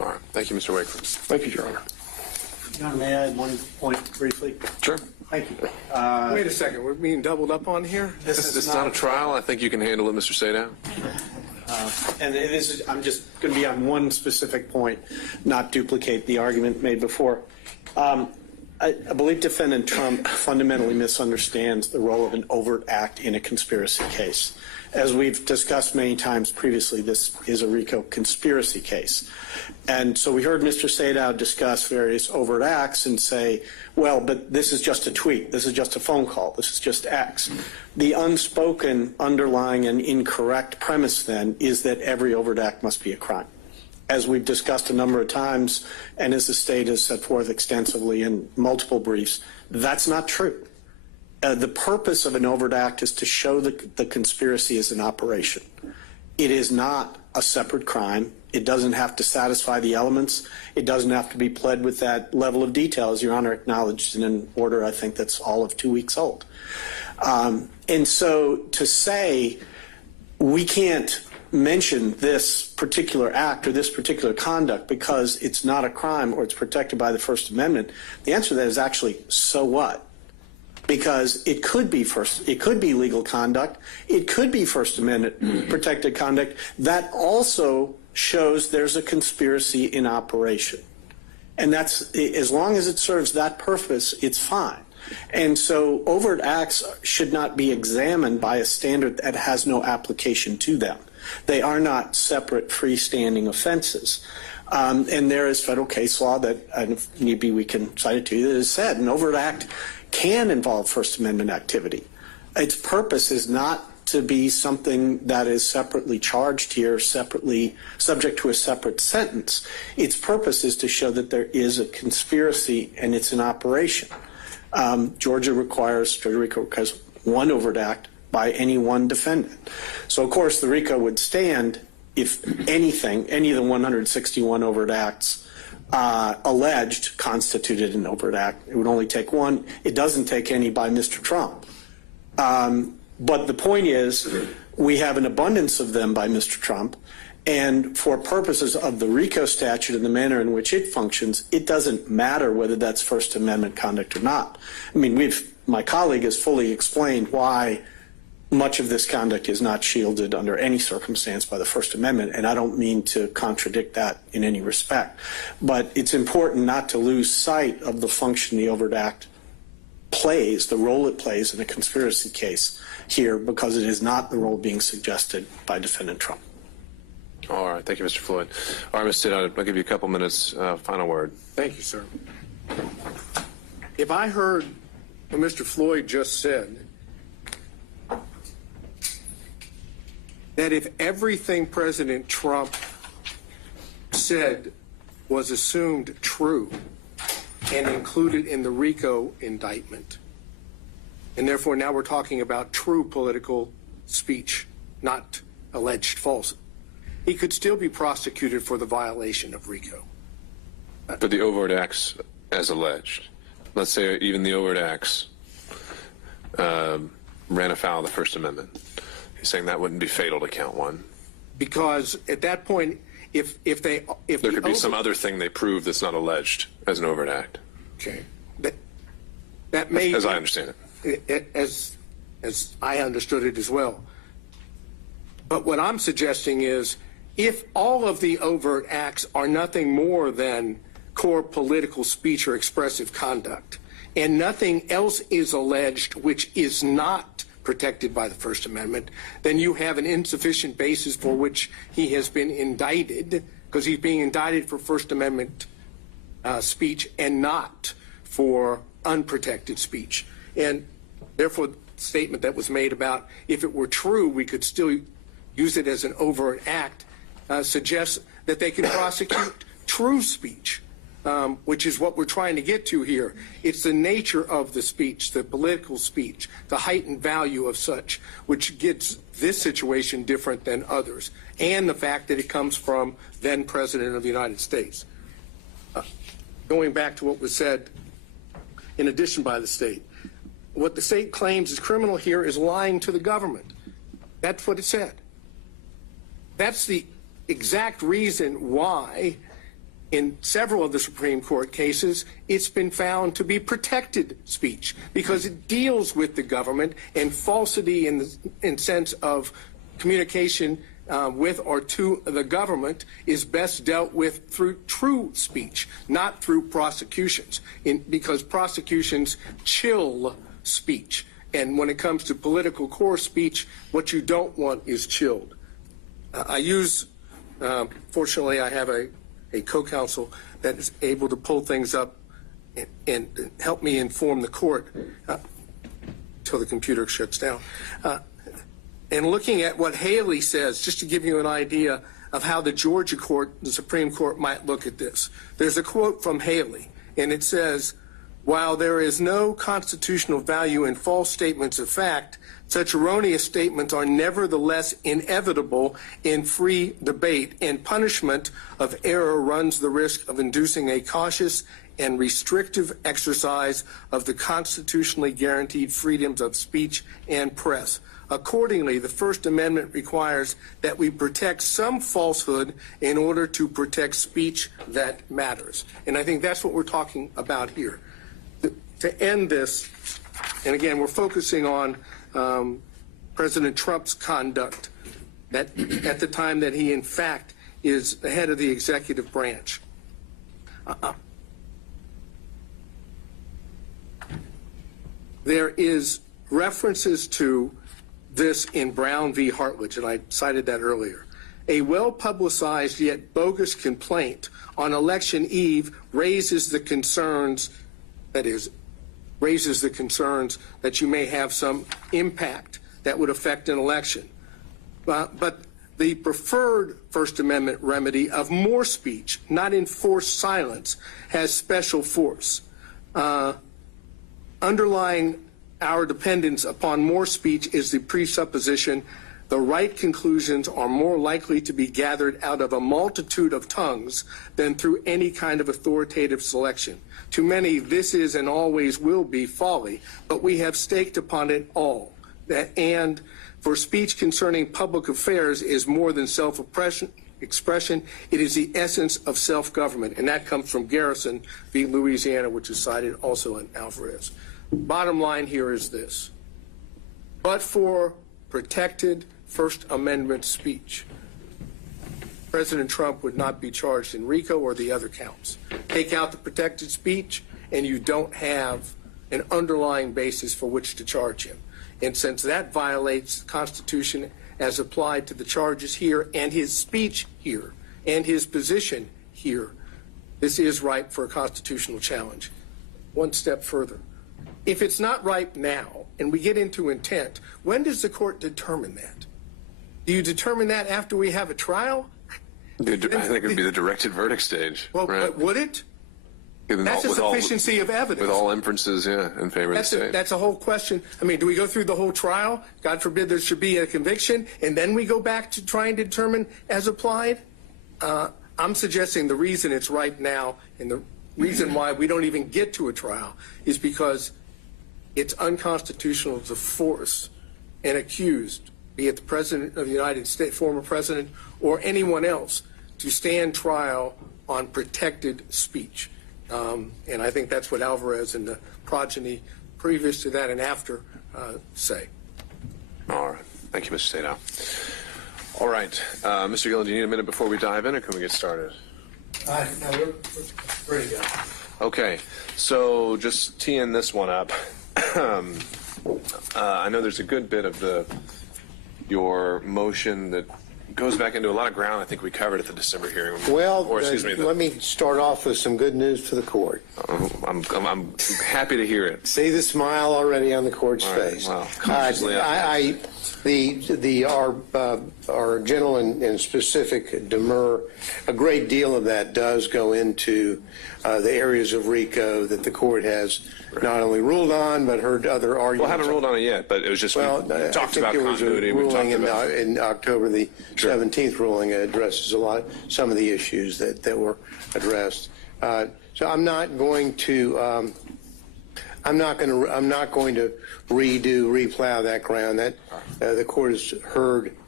All right. Thank you, Mr. Wakeford. Thank you, Your Honor. Your Honor, may I add one point briefly? Sure. Thank you. Wait a second, we're being doubled up on here? This is not a trial. I think you can handle it, Mr. Sadow. And I'm just going to be on one specific point, not duplicate the argument made before. I believe defendant Trump fundamentally misunderstands the role of an overt act in a conspiracy case. As we've discussed many times previously, this is a RICO conspiracy case. And so we heard Mr. Sadow discuss various overt acts and say, well, but this is just a tweet, this is just a phone call, this is just X. The unspoken, underlying, and incorrect premise then is that every overt act must be a crime. As we've discussed a number of times, and as the state has set forth extensively in multiple briefs, that's not true. The purpose of an overt act is to show that the conspiracy is an operation. It is not a separate crime. It doesn't have to satisfy the elements. It doesn't have to be pled with that level of detail, as Your Honor acknowledged in an order I think that's all of 2 weeks old. And so to say we can't mention this particular act or this particular conduct because it's not a crime or it's protected by the First Amendment, the answer to that is actually, so what? Because it could be legal conduct, it could be First Amendment protected conduct that also shows there's a conspiracy in operation. And that's, as long as it serves that purpose, it's fine. And so overt acts should not be examined by a standard that has no application to them. They are not separate freestanding offenses. And there is federal case law that, and if need be, we can cite it to you, that has said an overt act can involve First Amendment activity. Its purpose is not to be something that is separately charged here, separately subject to a separate sentence. Its purpose is to show that there is a conspiracy and it's an operation. Georgia requires one overt act by any one defendant. So, of course, the RICO would stand if anything, any of the 161 overt acts alleged constituted an overt act. It would only take one. It doesn't take any by Mr. Trump. But the point is, we have an abundance of them by Mr. Trump, and for purposes of the RICO statute and the manner in which it functions, it doesn't matter whether that's First Amendment conduct or not. I mean, my colleague has fully explained why much of this conduct is not shielded under any circumstance by the First Amendment, and I don't mean to contradict that in any respect. But it's important not to lose sight of the function the overt act plays, the role it plays in a conspiracy case here, because it is not the role being suggested by defendant Trump. All right. Thank you, Mr. Floyd. All right, Mr. Stitt, I'll give you a couple minutes. Final word. Thank you, sir. If I heard what Mr. Floyd just said, that if everything President Trump said was assumed true and included in the RICO indictment, and therefore now we're talking about true political speech, not alleged false, he could still be prosecuted for the violation of RICO. For the overt acts as alleged. Let's say even the overt acts ran afoul of the First Amendment. He's saying that wouldn't be fatal to count one. Because at that point, if there could be some other thing they prove that's not alleged as an overt act. Okay, that may, as I understand it, as I understood it as well. But what I'm suggesting is, if all of the overt acts are nothing more than core political speech or expressive conduct, and nothing else is alleged which is not protected by the First Amendment, then you have an insufficient basis for which he has been indicted, because he's being indicted for First Amendment speech and not for unprotected speech. And therefore, the statement that was made about if it were true, we could still use it as an overt act, suggests that they can prosecute true speech, which is what we're trying to get to here. It's the nature of the speech, the political speech, the heightened value of such, which gets this situation different than others, and the fact that it comes from then President of the United States. Going back to what was said in addition by the state, what the state claims is criminal here is lying to the government. That's what it said. That's the exact reason why in several of the Supreme Court cases, it's been found to be protected speech because it deals with the government, and falsity in the sense of communication with or to the government is best dealt with through true speech, not through prosecutions, because prosecutions chill speech. And when it comes to political core speech, what you don't want is chilled. Fortunately, I have a co-counsel that is able to pull things up and help me inform the court until the computer shuts down. And looking at what Haley says, just to give you an idea of how the Georgia court, the Supreme Court, might look at this. There's a quote from Haley, and it says, "While there is no constitutional value in false statements of fact, such erroneous statements are nevertheless inevitable in free debate, and punishment of error runs the risk of inducing a cautious and restrictive exercise of the constitutionally guaranteed freedoms of speech and press. Accordingly, the First Amendment requires that we protect some falsehood in order to protect speech that matters." And I think that's what we're talking about here. To end this, and again, we're focusing on President Trump's conduct at the time that he, in fact, is the head of the executive branch. There is references to this in Brown v. Hartledge, and I cited that earlier. A well-publicized yet bogus complaint on election eve raises the concerns that you may have some impact that would affect an election. But the preferred First Amendment remedy of more speech, not enforced silence, has special force. Underlying our dependence upon more speech is the presupposition the right conclusions are more likely to be gathered out of a multitude of tongues than through any kind of authoritative selection. To many, this is and always will be folly, but we have staked upon it all. And for speech concerning public affairs is more than self-expression. It is the essence of self-government, and that comes from Garrison v. Louisiana, which is cited also in Alvarez. Bottom line here is this. But for protected First Amendment speech, President Trump would not be charged in RICO or the other counts. Take out the protected speech, and you don't have an underlying basis for which to charge him. And since that violates the Constitution as applied to the charges here and his speech here and his position here, this is ripe for a constitutional challenge. One step further. If it's not ripe now, and we get into intent, when does the court determine that? Do you determine that after we have a trial? I think it would be the directed verdict stage. Well, right? Would it? That's a sufficiency of evidence. With all inferences, in favor of the state. That's a whole question. I mean, do we go through the whole trial? God forbid there should be a conviction, and then we go back to trying to determine as applied? I'm suggesting the reason it's ripe now, and the reason why we don't even get to a trial, is because it's unconstitutional to force an accused, be it the President of the United States, former President, or anyone else, to stand trial on protected speech. And I think that's what Alvarez and the progeny previous to that and after say. All right. Thank you, Mr. Sadow. All right. Mr. Gillen, do you need a minute before we dive in, or can we get started? No, we're ready to go. Okay. So just teeing this one up. I know there's a good bit of your motion that goes back into a lot of ground I think we covered at the December hearing. Well, let me start off with some good news for the court. I'm happy to hear it. See the smile already on the court's face. Well, consciously our general and specific demur, a great deal of that does go into the areas of RICO that the court has not only ruled on, but heard other arguments. Well, I haven't ruled on it yet, but it was just, we talked about continuity. We talked about in October, the 17th ruling addresses some of the issues that were addressed. So I'm not going to replow that ground. That the court has heard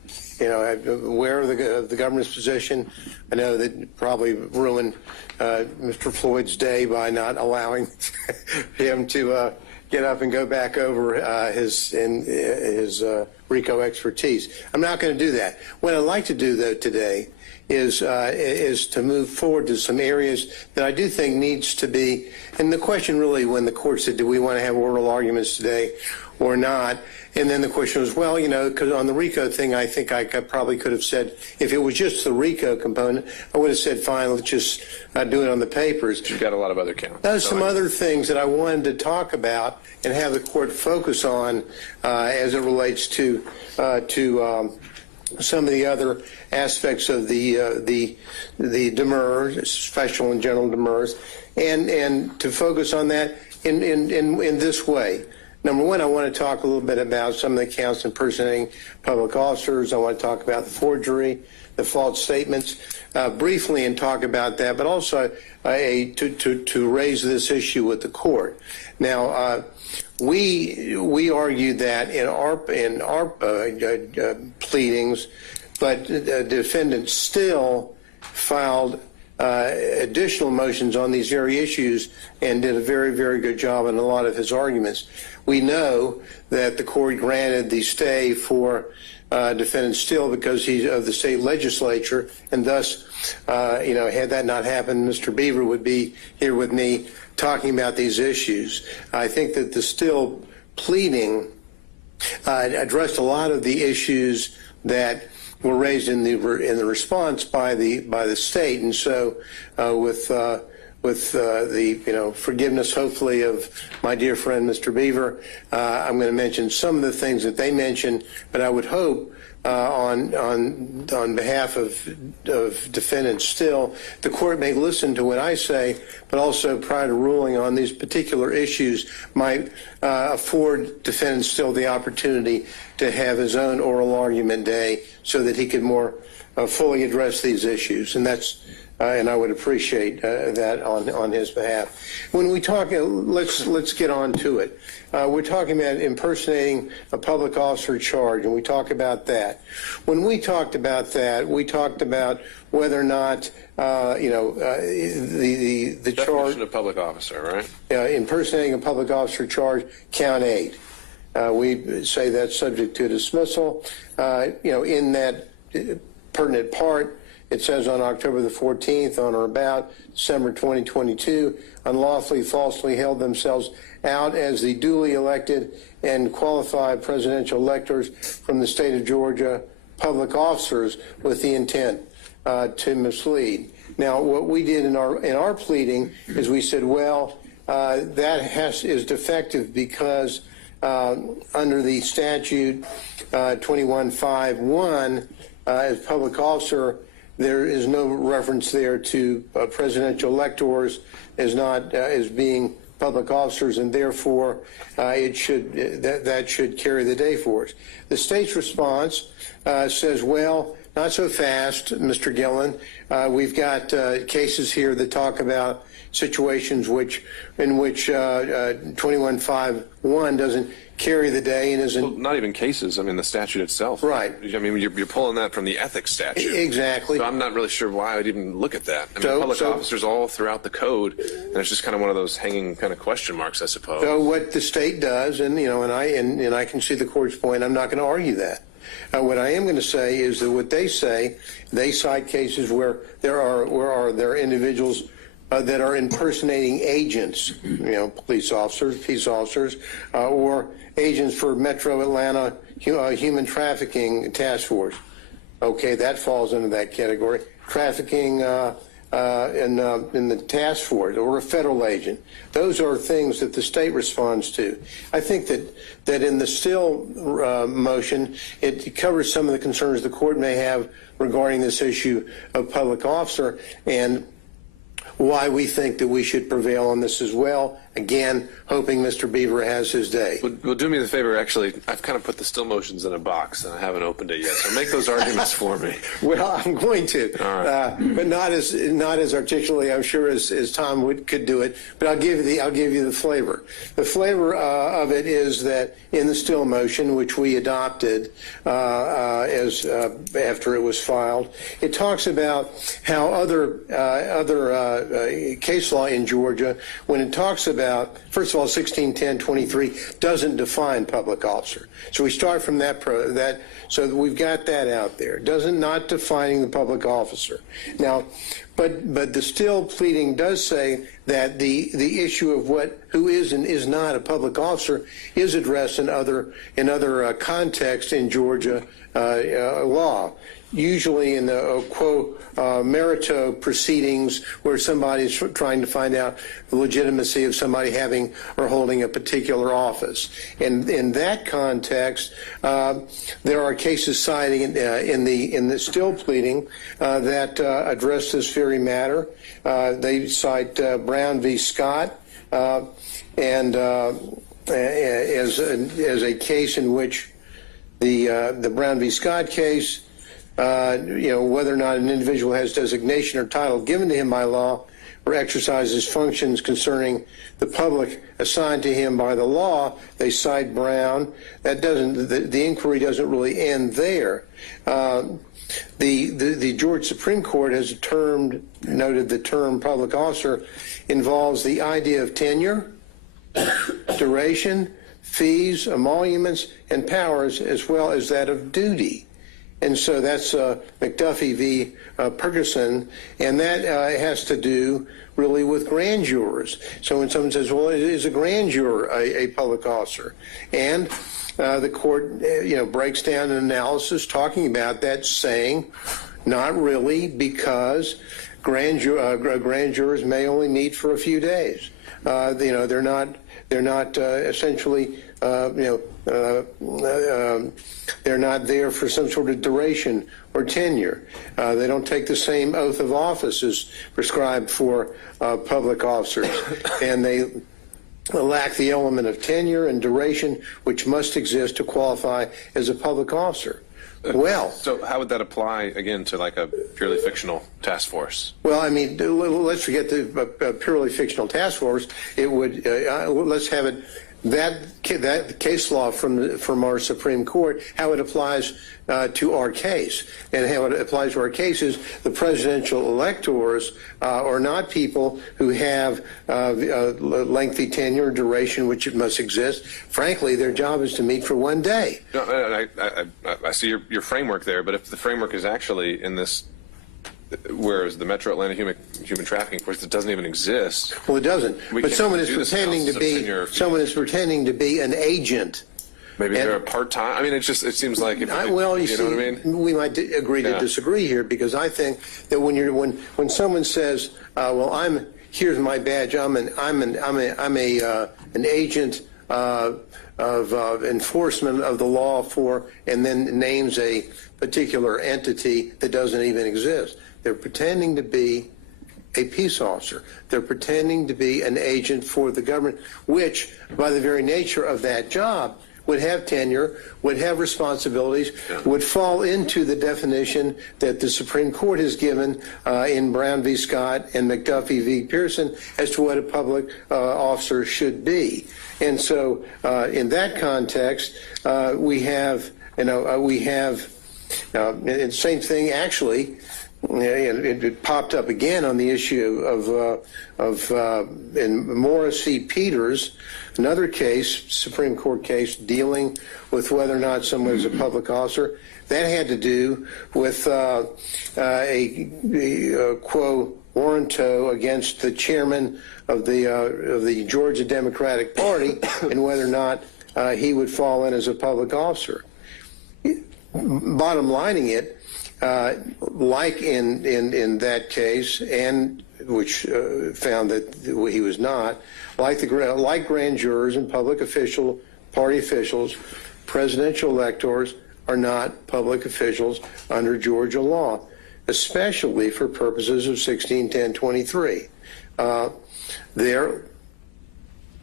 I'm aware of the government's position. I know that probably ruined Mr. Floyd's day by not allowing him to get up and go back over his RICO expertise. I'm not going to do that. What I'd like to do, though, today is to move forward to some areas that I do think needs to be, and the question really when the court said, do we want to have oral arguments today or not? And then the question was, well, because on the RICO thing, I think I probably could have said, if it was just the RICO component, I would have said, fine, let's just do it on the papers. You've got a lot of other counts. There's some other things that I wanted to talk about and have the court focus on as it relates to some of the other aspects of the demurrers, special and general demurrers, and to focus on that in this way. Number one, I want to talk a little bit about some of the counts impersonating public officers. I want to talk about the forgery, the false statements, briefly, and talk about that, but also to raise this issue with the court. Now, we argued that in our pleadings, but the defendant still filed additional motions on these very issues and did a very, very good job in a lot of his arguments. We know that the court granted the stay for defendant Still because he's of the state legislature, and thus, had that not happened, Mr. Beaver would be here with me talking about these issues. I think that the Still pleading addressed a lot of the issues that were raised in the response by the state, and so with the forgiveness, hopefully, of my dear friend Mr. Beaver, I'm going to mention some of the things that they mentioned, but I would hope on behalf of defendants Still, the court may listen to what I say, but also prior to ruling on these particular issues might afford defendant Still the opportunity to have his own oral argument day so that he could more fully address these issues, and that's and I would appreciate that on his behalf. When we talk, let's get on to it. We're talking about impersonating a public officer charge, and we talk about that. When we talked about that, we talked about whether or not the charge Definition of public officer, right? Impersonating a public officer charge, count 8. We say that's subject to dismissal. In that pertinent part, it says on October the 14th, on or about December 2022, unlawfully, falsely held themselves out as the duly elected and qualified presidential electors from the state of Georgia, public officers with the intent to mislead. Now, what we did in our pleading is we said, well, that is defective because under the statute 2151, as public officer, there is no reference there to presidential electors as being public officers, and therefore that should carry the day for us. The state's response says, well, not so fast, Mr. Gillen. We've got cases here that talk about situations in which 2151 doesn't carry the day and isn't. Well, not even cases. I mean, the statute itself. Right. I mean, you're pulling that from the ethics statute. Exactly. So I'm not really sure why I'd even look at that. I mean, public officers all throughout the code, and it's just kind of one of those hanging kind of question marks, I suppose. So what the state does, and I can see the court's point. I'm not going to argue that. What I am going to say is that what they say, they cite cases where there are individuals that are impersonating agents, police officers, peace officers, or agents for Metro Atlanta Human Trafficking Task Force. Okay, that falls into that category. Trafficking in the task force or a federal agent. Those are things that the state responds to. I think that in the Still motion, it covers some of the concerns the court may have regarding this issue of public officer and why we think that we should prevail on this as well, Again, hoping Mr. Beaver has his day. Well, do me the favor, actually, I've kind of put the still motions in a box and I haven't opened it yet, so make those arguments for me. Well, I'm going to, but not as articulately, I'm sure, as Tom could do it. But I'll give you the flavor. The flavor of it is that in the still motion, which we adopted as after it was filed, it talks about how other case law in Georgia, when it talks about, first of all, 1610-23 doesn't define public officer. So we start from that, so that we've got that out there. Not defining the public officer. Now, but the still pleading does say that the issue of who is and is not a public officer is addressed in other contexts in Georgia law. Usually in the quo merito proceedings where somebody's trying to find out the legitimacy of somebody having or holding a particular office. And in that context, there are cases citing in the still pleading that address this very matter. They cite Brown v. Scott and as a case in which the Brown v. Scott case, whether or not an individual has designation or title given to him by law or exercises functions concerning the public assigned to him by the law, they cite Brown. That doesn't, the inquiry doesn't really end there. The Georgia Supreme Court has noted the term public officer involves the idea of tenure, duration, fees, emoluments, and powers, as well as that of duty. And so that's McAfee v. Ferguson, and that has to do really with grand jurors. So when someone says, well, is a grand juror a public officer? And the court, breaks down an analysis talking about that, saying, not really, because grand jurors may only meet for a few days. They're not essentially, they're not there for some sort of duration or tenure. They don't take the same oath of office as prescribed for public officers, and they lack the element of tenure and duration which must exist to qualify as a public officer. Well, so how would that apply again to like a purely fictional task force? Well, I mean, let's forget the purely fictional task force. It would let's have it that case law from our Supreme Court, how it applies to our case, and how it applies to our case is the presidential electors are not people who have lengthy tenure or duration, which it must exist. Frankly, their job is to meet for one day. No, I see your framework there, but if the framework is actually in this, whereas the Metro Atlanta human trafficking force, it doesn't even exist. Well, it doesn't. But someone is pretending to be an agent. Maybe they're a part-time. I mean, it seems like if you know what I mean? We might agree to disagree here, because I think that when someone says, "Well, here's my badge. I'm an agent of enforcement of the law for," and then names a particular entity that doesn't even exist. They're pretending to be a peace officer. They're pretending to be an agent for the government, which, by the very nature of that job, would have tenure, would have responsibilities, would fall into the definition that the Supreme Court has given in Brown v. Scott and McAfee v. Pearson as to what a public officer should be. And so in that context, we have the same thing actually. It popped up again on the issue in Morris v. Peters, another case, Supreme Court case, dealing with whether or not someone is a public officer. That had to do with a quo warranto against the chairman of the Georgia Democratic Party and whether or not he would fall in as a public officer. Bottom lining it, like in that case, and which found that he was not, like grand jurors and public party officials, presidential electors are not public officials under Georgia law, especially for purposes of 1610-23.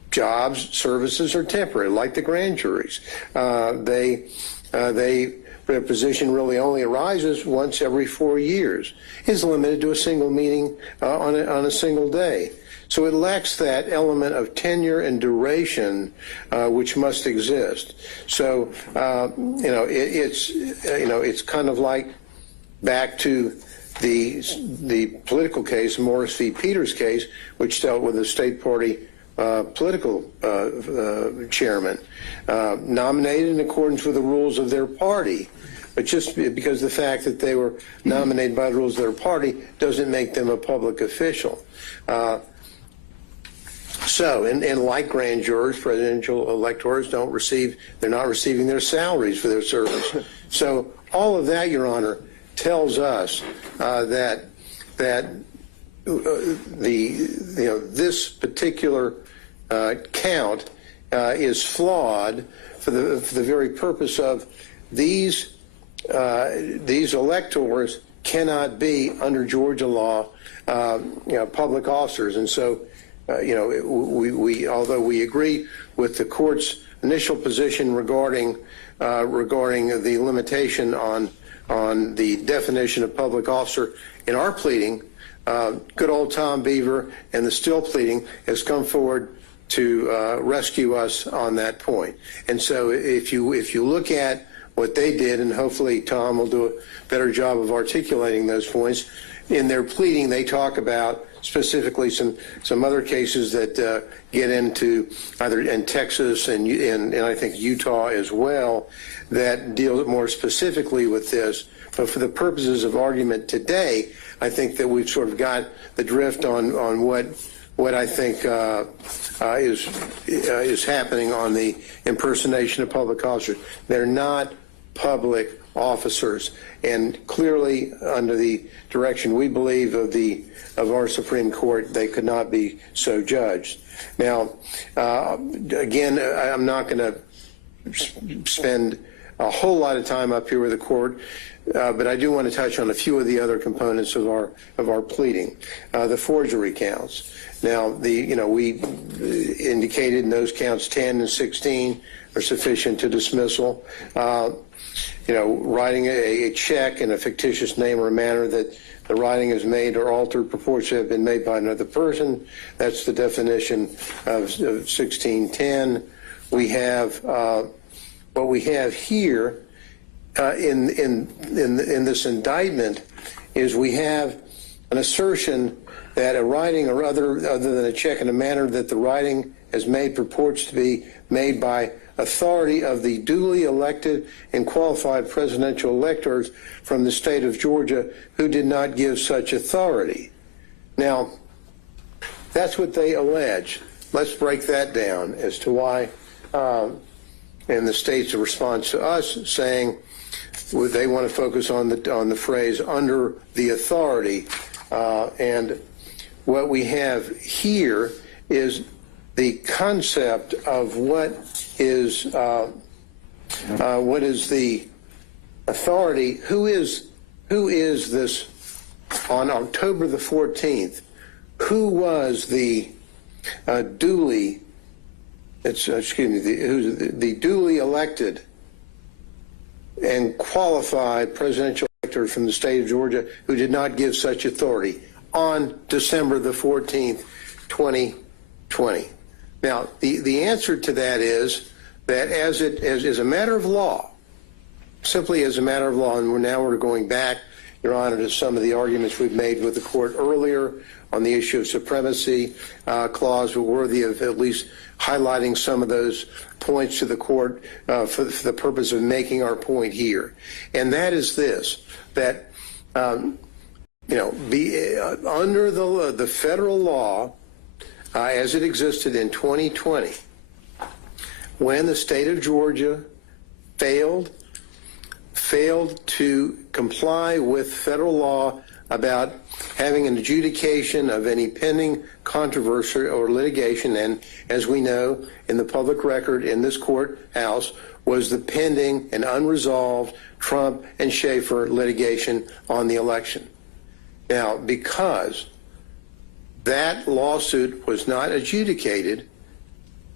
jobs, services are temporary, like the grand juries. Their position really only arises once every 4 years. Is limited to a single meeting on a single day. So it lacks that element of tenure and duration which must exist. So it's kind of like back to the political case, Morris v. Peters case, which dealt with a state party political chairman nominated in accordance with the rules of their party. But just because the fact that they were nominated by the rules of their party doesn't make them a public official. And like grand jurors, presidential electors they're not receiving their salaries for their service. So all of that, Your Honor, tells us that this particular count is flawed for the very purpose of these electors cannot be, under Georgia law, public officers. And so, although we agree with the court's initial position regarding the limitation on the definition of public officer in our pleading, good old Tom Beaver and the Still pleading has come forward to rescue us on that point. And so if you look at what they did, and hopefully Tom will do a better job of articulating those points, in their pleading they talk about specifically some other cases that get into either in Texas and I think Utah as well that deal more specifically with this. But for the purposes of argument today, I think that we've sort of got the drift on what I think is happening on the impersonation of public officers. They're not public officers, and clearly under the direction we believe of our Supreme Court, they could not be so judged. Now, again, I'm not going to spend a whole lot of time up here with the court, but I do want to touch on a few of the other components of our pleading. The forgery counts. Now, we indicated in those counts 10 and 16 are sufficient to dismissal. Writing a check in a fictitious name or manner that the writing is made or altered purports to have been made by another person. That's the definition of 1610. We have what we have here in this indictment is we have an assertion that a writing or other than a check in a manner that the writing is made purports to be made by authority of the duly elected and qualified presidential electors from the state of Georgia who did not give such authority. Now, that's what they allege. Let's break that down as to why, and the state's response to us saying they want to focus on the phrase under the authority, and what we have here is the concept of what is the authority. Who is this on October the 14th? Who was the duly duly elected and qualified presidential elector from the state of Georgia who did not give such authority on December the 14th, 2020? Now, the answer to that is that as a matter of law, simply as a matter of law, and we're going back, Your Honor, to some of the arguments we've made with the court earlier on the issue of supremacy clause, we're worthy of at least highlighting some of those points to the court for the purpose of making our point here. And that is this, that, under the federal law, as it existed in 2020, when the state of Georgia failed to comply with federal law about having an adjudication of any pending controversy or litigation, and as we know, in the public record in this courthouse was the pending and unresolved Trump and Schaefer litigation on the election. Now, because that lawsuit was not adjudicated,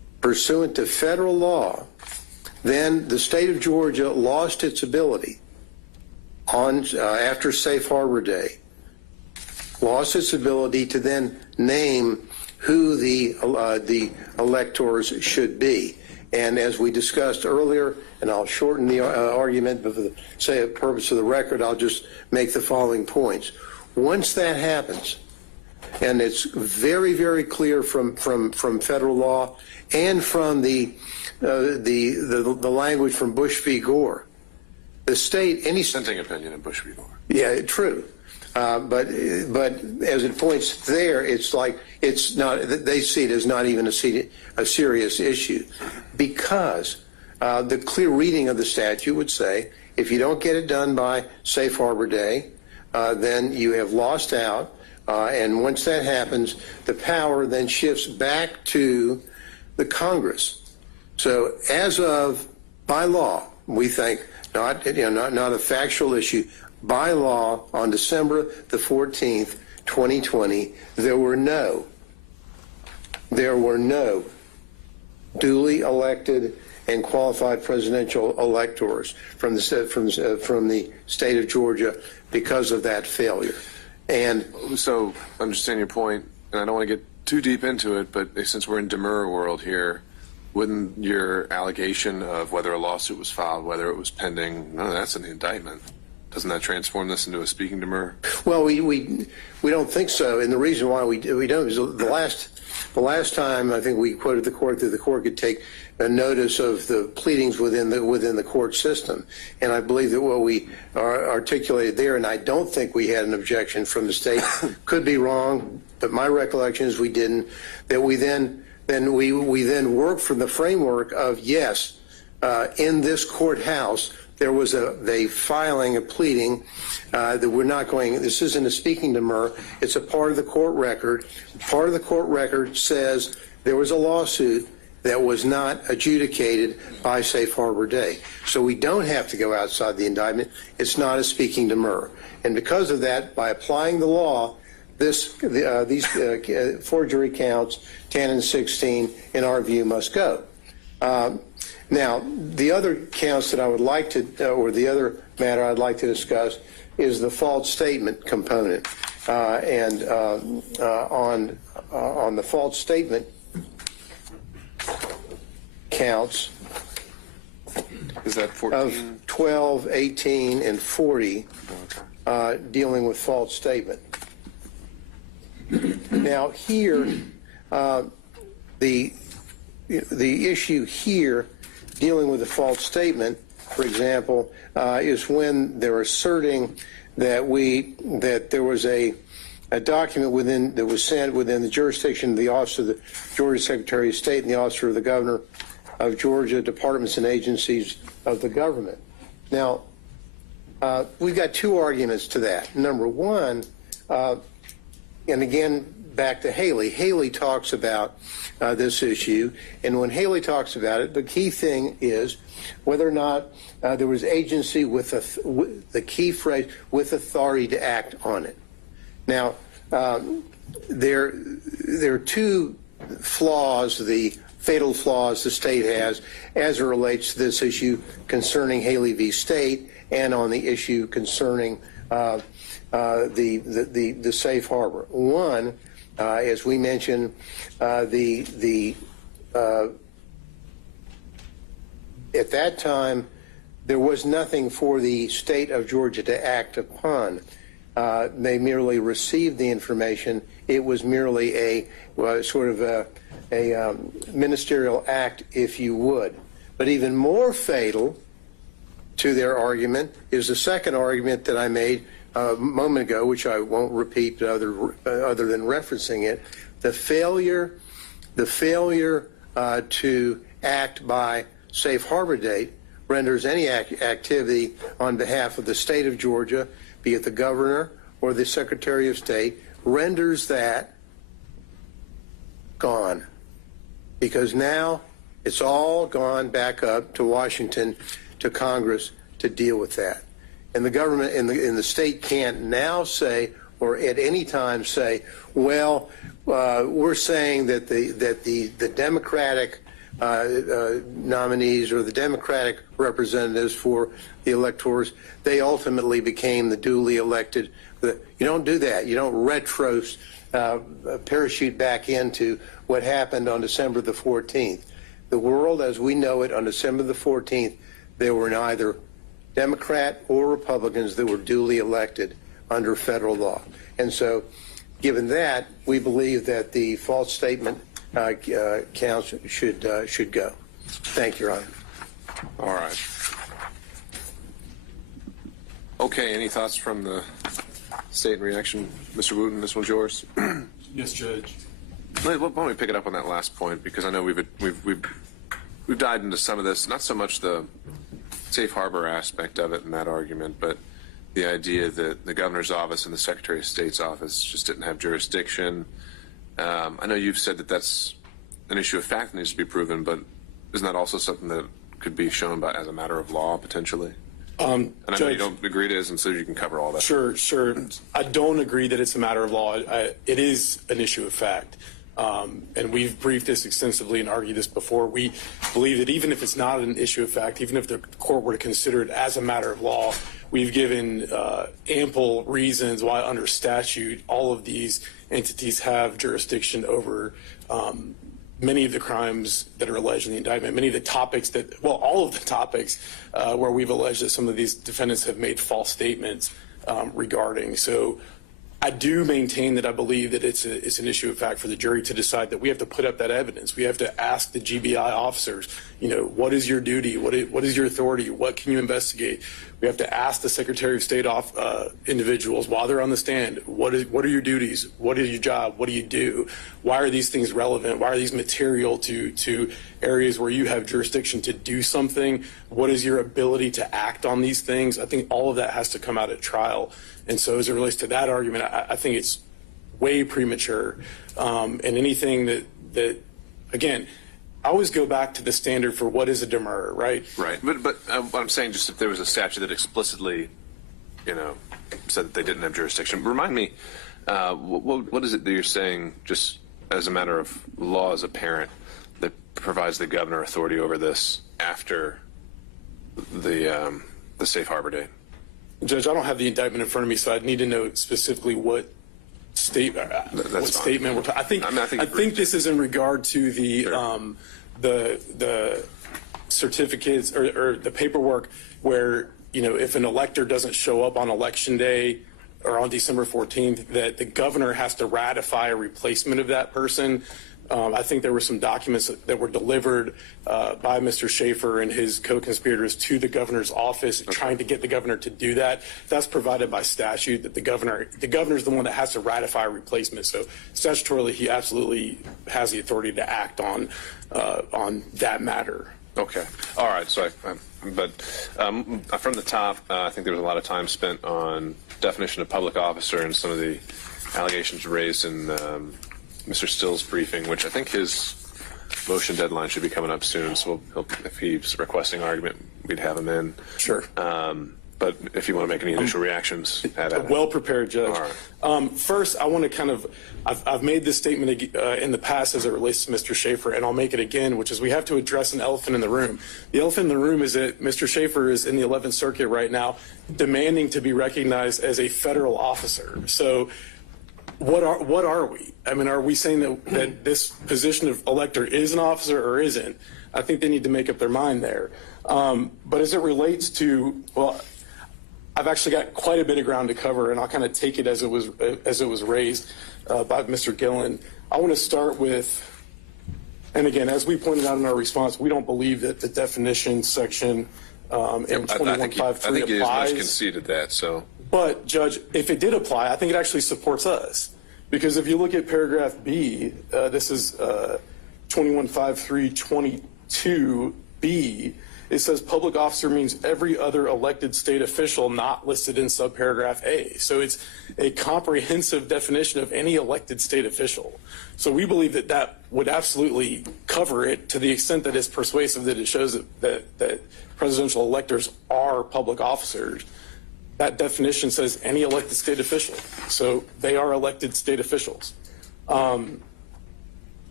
pursuant to federal law, then the state of Georgia lost its ability on after Safe Harbor Day, lost its ability to then name who the electors should be. And as we discussed earlier, and I'll shorten the argument, but for the purpose of the record, I'll just make the following points. Once that happens, and it's very, very clear from federal law and from the language from Bush v. Gore, the state, any Dissenting opinion of Bush v. Gore. yeah, true. But as it points there, it's like it's not. They see it as not even a serious issue, because the clear reading of the statute would say if you don't get it done by Safe Harbor Day, then you have lost out. And once that happens, the power then shifts back to the Congress. So as of by law, we think not a factual issue. By law, on December the 14th, 2020, there were no duly elected and qualified presidential electors from the state of Georgia because of that failure. And so, I understand your point, and I don't want to get too deep into it, but since we're in demurrer world here, wouldn't your allegation of whether a lawsuit was filed, whether it was pending, none of that's in the indictment? Doesn't that transform this into a speaking demurrer? Well, we don't think so, and the reason why we don't is the last time I think we quoted the court that the court could take a notice of the pleadings within the court system, and I believe that what we articulated there, and I don't think we had an objection from the state, could be wrong, but my recollection is we didn't. That we then worked from the framework of yes, in this courthouse. There was a filing, a pleading that we're not going, this isn't a speaking demurrer, it's a part of the court record. Part of the court record says there was a lawsuit that was not adjudicated by Safe Harbor Day. So we don't have to go outside the indictment. It's not a speaking demurrer. And because of that, by applying the law, these forgery counts, 10 and 16, in our view, must go. Now, the other counts that I would like to, or the other matter I'd like to discuss is the false statement component. On the false statement counts is that 14? Of 12, 18, and 40 dealing with false statement. Now, here, the issue here dealing with a false statement, for example, is when they're asserting that there was a document that was sent within the jurisdiction of the Office of the Georgia Secretary of State and the Office of the Governor of Georgia, departments and agencies of the government. Now, we've got two arguments to that. Number one, and again, back to Haley. Haley talks about this issue, and when Haley talks about it, the key thing is whether or not there was agency with the key phrase, with authority to act on it. Now, there are two flaws, the fatal flaws the state has as it relates to this issue concerning Haley v. State and on the issue concerning the safe harbor. One, as we mentioned, at that time, there was nothing for the state of Georgia to act upon. They merely received the information. It was merely a sort of a ministerial act, if you would. But even more fatal to their argument is the second argument that I made a moment ago, which I won't repeat other than referencing it. The failure to act by safe harbor date renders any activity on behalf of the state of Georgia, be it the governor or the Secretary of State, renders that gone. Because now it's all gone back up to Washington, to Congress to deal with that. And the government and the state can't now say, or at any time say, well, we're saying that the Democratic nominees or the Democratic representatives for the electors, they ultimately became the duly elected. You don't do that. You don't parachute back into what happened on December the 14th. The world as we know it on December the 14th, there were neither Democrat or Republicans that were duly elected under federal law. And so, given that, we believe that the false statement counts should go. Thank you, Your Honor. All right. Okay, any thoughts from the state in reaction? Mr. Wooten, this one's yours. Yes, Judge. Why don't we pick it up on that last point, because I know we've dived into some of this, not so much the safe harbor aspect of it in that argument, but the idea that the governor's office and the Secretary of State's office just didn't have jurisdiction. I know you've said that that's an issue of fact that needs to be proven, but isn't that also something that could be shown by as a matter of law potentially? And I know Judge, you don't agree to it, and so you can cover all that. Sure. I don't agree that it's a matter of law. It is an issue of fact. And we've briefed this extensively and argued this before. We believe that even if it's not an issue of fact, even if the court were to consider it as a matter of law, we've given ample reasons why under statute all of these entities have jurisdiction over many of the crimes that are alleged in the indictment, many of the topics that, well, all of the topics where we've alleged that some of these defendants have made false statements regarding. So I do maintain that I believe that it's an issue of fact for the jury to decide that we have to put up that evidence. We have to ask the GBI officers, what is your duty? What is your authority? What can you investigate? We have to ask the Secretary of State individuals while they're on the stand, what are your duties? What is your job? What do you do? Why are these things relevant? Why are these material to areas where you have jurisdiction to do something? What is your ability to act on these things? I think all of that has to come out at trial. And so as it relates to that argument, I think it's way premature. And anything that again, I always go back to the standard for what is a demurrer, right? Right. But what I'm saying, just if there was a statute that explicitly, said that they didn't have jurisdiction, remind me, what is it that you're saying, just as a matter of law as a parent, that provides the governor authority over this after the safe harbor date? Judge, I don't have the indictment in front of me, so I'd need to know specifically what statement we're talking. I think this is in regard to the certificates or the paperwork where if an elector doesn't show up on election day or on December 14th, that the governor has to ratify a replacement of that person. I think there were some documents that were delivered by Mr. Schaefer and his co-conspirators to the governor's office, trying to get the governor to do that. That's provided by statute, that the governor is the one that has to ratify a replacement. So statutorily, he absolutely has the authority to act on that matter. Okay. All right. So, but from the top, I think there was a lot of time spent on definition of public officer and some of the allegations raised in Mr. Still's briefing, which I think his motion deadline should be coming up soon. So if he's requesting argument, we'd have him in. Sure. But if you want to make any initial reactions, well prepared, Judge. Right. First, I want to kind of, I've made this statement in the past as it relates to Mr. Schaefer, and I'll make it again, which is we have to address an elephant in the room. The elephant in the room is that Mr. Schaefer is in the 11th Circuit right now, demanding to be recognized as a federal officer. So what are we? I mean, are we saying that this position of elector is an officer or isn't? I think they need to make up their mind there. But as it relates to, well, I've actually got quite a bit of ground to cover, and I'll kind of take it as it was raised by Mr. Gillen. I want to start with, and again, as we pointed out in our response, we don't believe that the definition section in 2153 applies. I think you as much conceded that. So. But, Judge, if it did apply, I think it actually supports us. Because if you look at paragraph B, this is 215322B, it says public officer means every other elected state official not listed in subparagraph A. So it's a comprehensive definition of any elected state official. So we believe that that would absolutely cover it to the extent that it's persuasive that it shows that presidential electors are public officers. That definition says any elected state official. So they are elected state officials.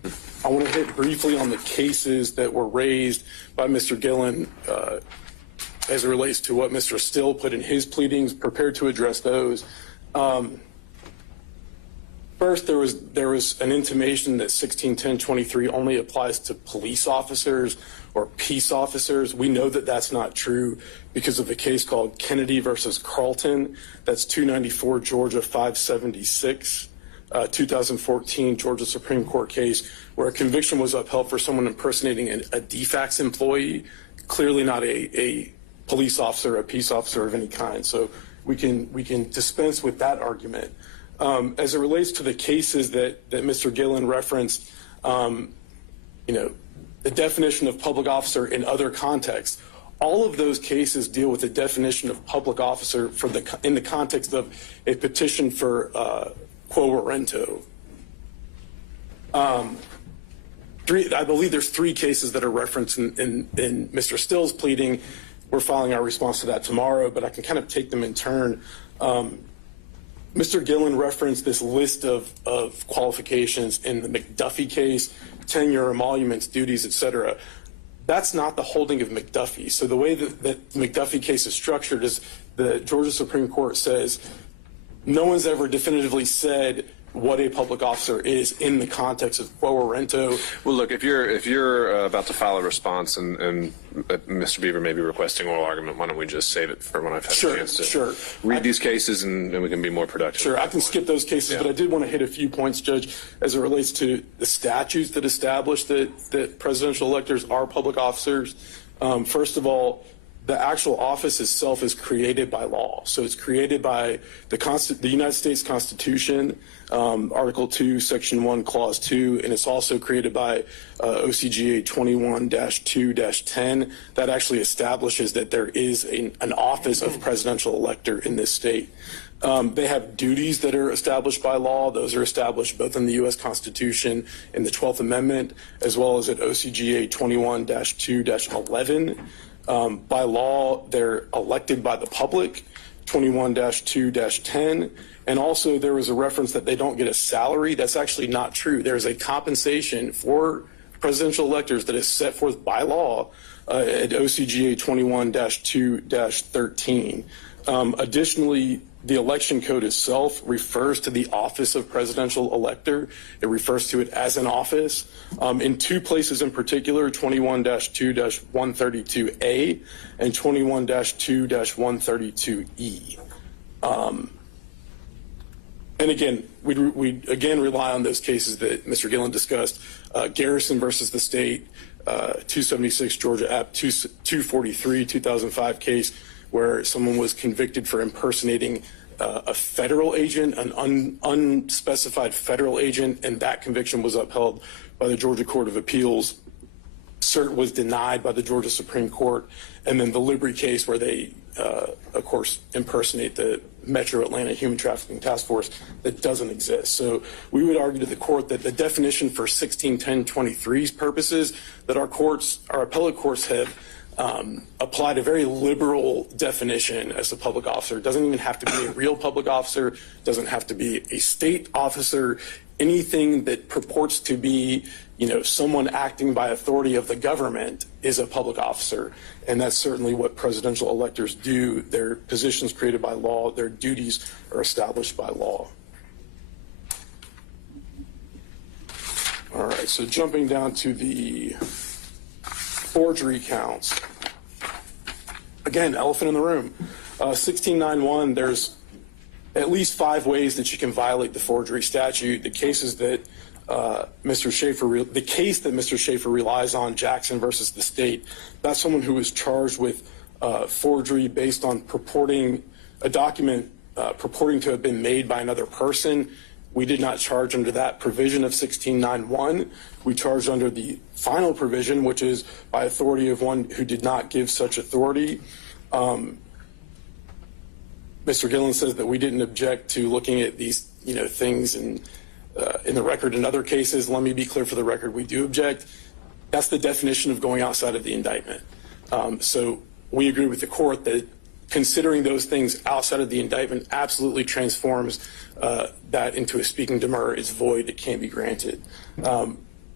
I want to hit briefly on the cases that were raised by Mr. Gillen as it relates to what Mr. Still put in his pleadings, prepared to address those. First, there was an intimation that 161023 only applies to police officers or peace officers. We know that that's not true because of a case called Kennedy versus Carlton. That's 294 Georgia 576, 2014 Georgia Supreme Court case where a conviction was upheld for someone impersonating a DFAX employee, clearly not a police officer, a peace officer of any kind. So we can dispense with that argument. As it relates to the cases that Mr. Gillen referenced, the definition of public officer in other contexts, all of those cases deal with the definition of public officer in the context of a petition for quo warranto. I believe there's 3 cases that are referenced in Mr. Still's pleading. We're filing our response to that tomorrow, but I can kind of take them in turn. Mr. Gillen referenced this list of qualifications in the McDuffie case, tenure, emoluments, duties, etc. That's not the holding of McDuffie. So the way that the McDuffie case is structured is the Georgia Supreme Court says no one's ever definitively said what a public officer is in the context of quo warranto. Well, look, if you're about to file a response and Mr. Beaver may be requesting oral argument, why don't we just save it for when I've had a chance to read these cases and we can be more productive. Sure, I can skip those cases, but I did want to hit a few points, Judge, as it relates to the statutes that establish that presidential electors are public officers. First of all, the actual office itself is created by law. So it's created by the United States Constitution, Article 2, Section 1, Clause 2, and it's also created by OCGA 21-2-10. That actually establishes that there is an office of presidential elector in this state. They have duties that are established by law. Those are established both in the U.S. Constitution and the 12th Amendment, as well as at OCGA 21-2-11. By law, they're elected by the public, 21-2-10. And also there was a reference that they don't get a salary. That's actually not true. There's a compensation for presidential electors that is set forth by law at OCGA 21-2-13. Additionally, the election code itself refers to the office of presidential elector. It refers to it as an office. In 2 places in particular, 21-2-132A and 21-2-132E. And again, we again rely on those cases that Mr. Gillen discussed. Garrison versus the state, 276 Georgia App 243, 2005 case, where someone was convicted for impersonating a federal agent, an unspecified federal agent, and that conviction was upheld by the Georgia Court of Appeals. Cert was denied by the Georgia Supreme Court. And then the Liberty case where they, of course, impersonate the Metro Atlanta Human Trafficking Task Force that doesn't exist. So we would argue to the court that the definition for 161023's purposes that our appellate courts have applied a very liberal definition as a public officer. It doesn't even have to be a real public officer, doesn't have to be a state officer, anything that purports to be, someone acting by authority of the government is a public officer. And that's certainly what presidential electors do. Their positions created by law, their duties are established by law. All right, so jumping down to the forgery counts. Again, elephant in the room. 1691, there's at least 5 ways that you can violate the forgery statute. The cases that the case that Mr. Schaefer relies on, Jackson versus the state, that's someone who was charged with forgery based on purporting a document purporting to have been made by another person. We did not charge under that provision of 1691. We charged under the final provision, which is by authority of one who did not give such authority. Mr. Gillen says that we didn't object to looking at these, things in the record in other cases. Let me be clear for the record, we do object. That's the definition of going outside of the indictment. So we agree with the court that considering those things outside of the indictment absolutely transforms that into a speaking demurrer. It's void, it can't be granted.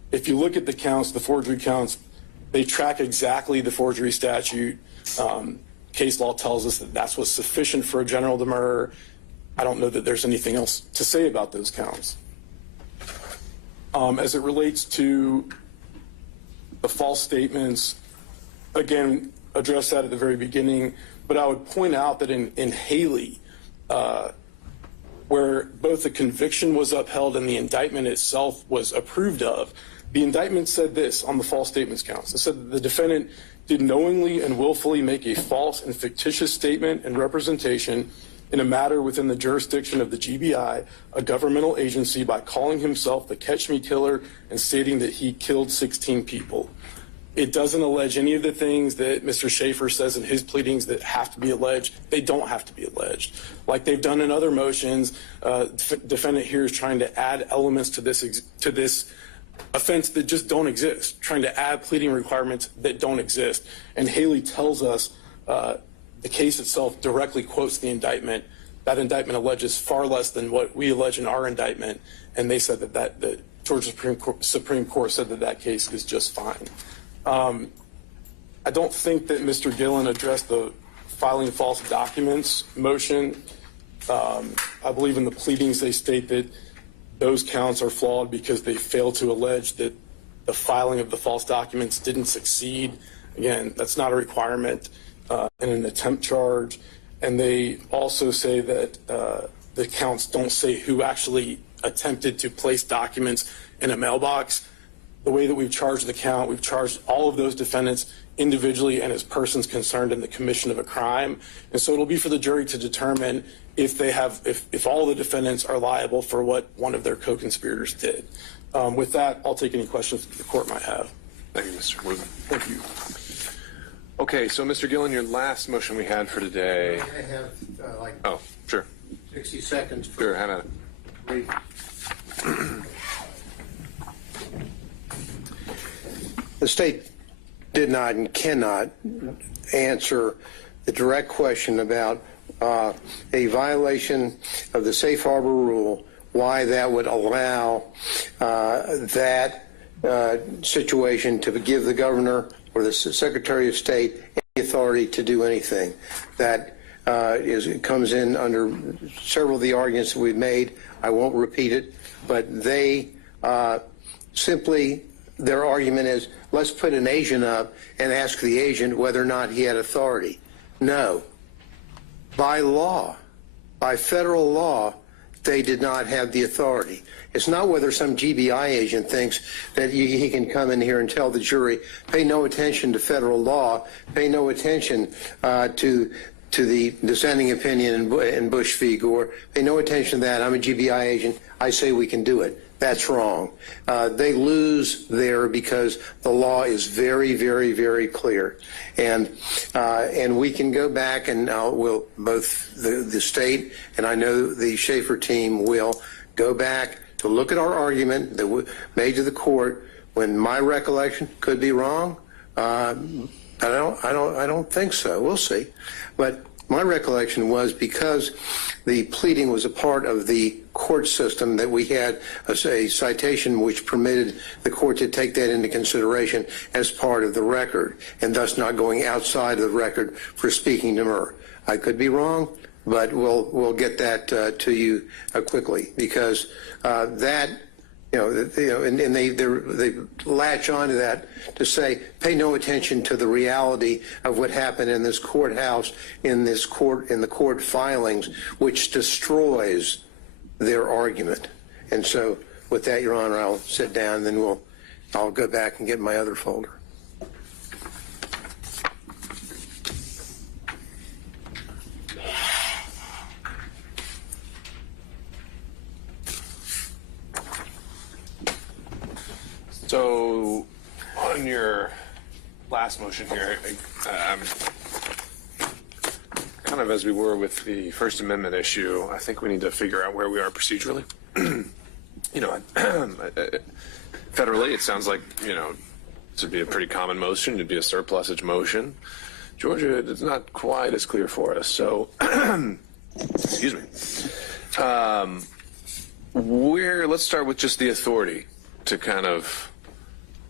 if you look at the counts, the forgery counts, they track exactly the forgery statute. Case law tells us that that's what's sufficient for a general demurrer. I don't know that there's anything else to say about those counts. As it relates to the false statements, again, address that at the very beginning, but I would point out that in Haley, where both the conviction was upheld and the indictment itself was approved of, the indictment said this on the false statements counts. It said that the defendant did knowingly and willfully make a false and fictitious statement and representation in a matter within the jurisdiction of the GBI, a governmental agency, by calling himself the Catch Me Killer and stating that he killed 16 people. It doesn't allege any of the things that Mr. Schaefer says in his pleadings that have to be alleged. They don't have to be alleged. Like they've done in other motions, defendant here is trying to add elements to this offense that just don't exist, trying to add pleading requirements that don't exist. And Haley tells us the case itself directly quotes the indictment. That indictment alleges far less than what we allege in our indictment, and they said that the Georgia Supreme Court said that case is just fine. I don't think that Mr. Gillen addressed the filing false documents motion. I believe in the pleadings they state that those counts are flawed because they fail to allege that the filing of the false documents didn't succeed. Again, that's not a requirement in an attempt charge. And they also say that the counts don't say who actually attempted to place documents in a mailbox. The way that we've charged the count, we've charged all of those defendants individually and as persons concerned in the commission of a crime. And so it'll be for the jury to determine if they have, if all the defendants are liable for what one of their co-conspirators did. With that, I'll take any questions that the court might have. Thank you, Mr. Wood. Thank you. Okay, so Mr. Gillen, your last motion we had for today. I have Oh, sure. 60 seconds. Sure, have at it. Brief. The state did not and cannot answer the direct question about a violation of the safe harbor rule, why that would allow that situation to give the governor or the Secretary of State any authority to do anything. That it comes in under several of the arguments that we've made. I won't repeat it, but they simply, their argument is, let's put an agent up and ask the agent whether or not he had authority. No. By law, by federal law, they did not have the authority. It's not whether some GBI agent thinks that he can come in here and tell the jury, pay no attention to federal law, pay no attention to the dissenting opinion in Bush v. Gore, pay no attention to that. I'm a GBI agent. I say we can do it. That's wrong. They lose there because the law is very, very, very clear. And we can go back and we'll, both the state and I know the Schaefer team will go back to look at our argument that we made to the court when my recollection could be wrong. I don't think so. We'll see. But my recollection was because the pleading was a part of the court system that we had a citation which permitted the court to take that into consideration as part of the record and thus not going outside of the record for speaking demurrer. I could be wrong, but we'll get that to you quickly because that. And they latch onto that to say, pay no attention to the reality of what happened in this courthouse, in the court filings, which destroys their argument. And so, with that, Your Honor, I'll sit down, and then I'll go back and get my other folder. So, on your last motion here, kind of as we were with the First Amendment issue, I think we need to figure out where we are procedurally. Federally, it sounds like, this would be a pretty common motion. It'd be a surplusage motion. Georgia, it's not quite as clear for us. So, excuse me. Let's start with just the authority to kind of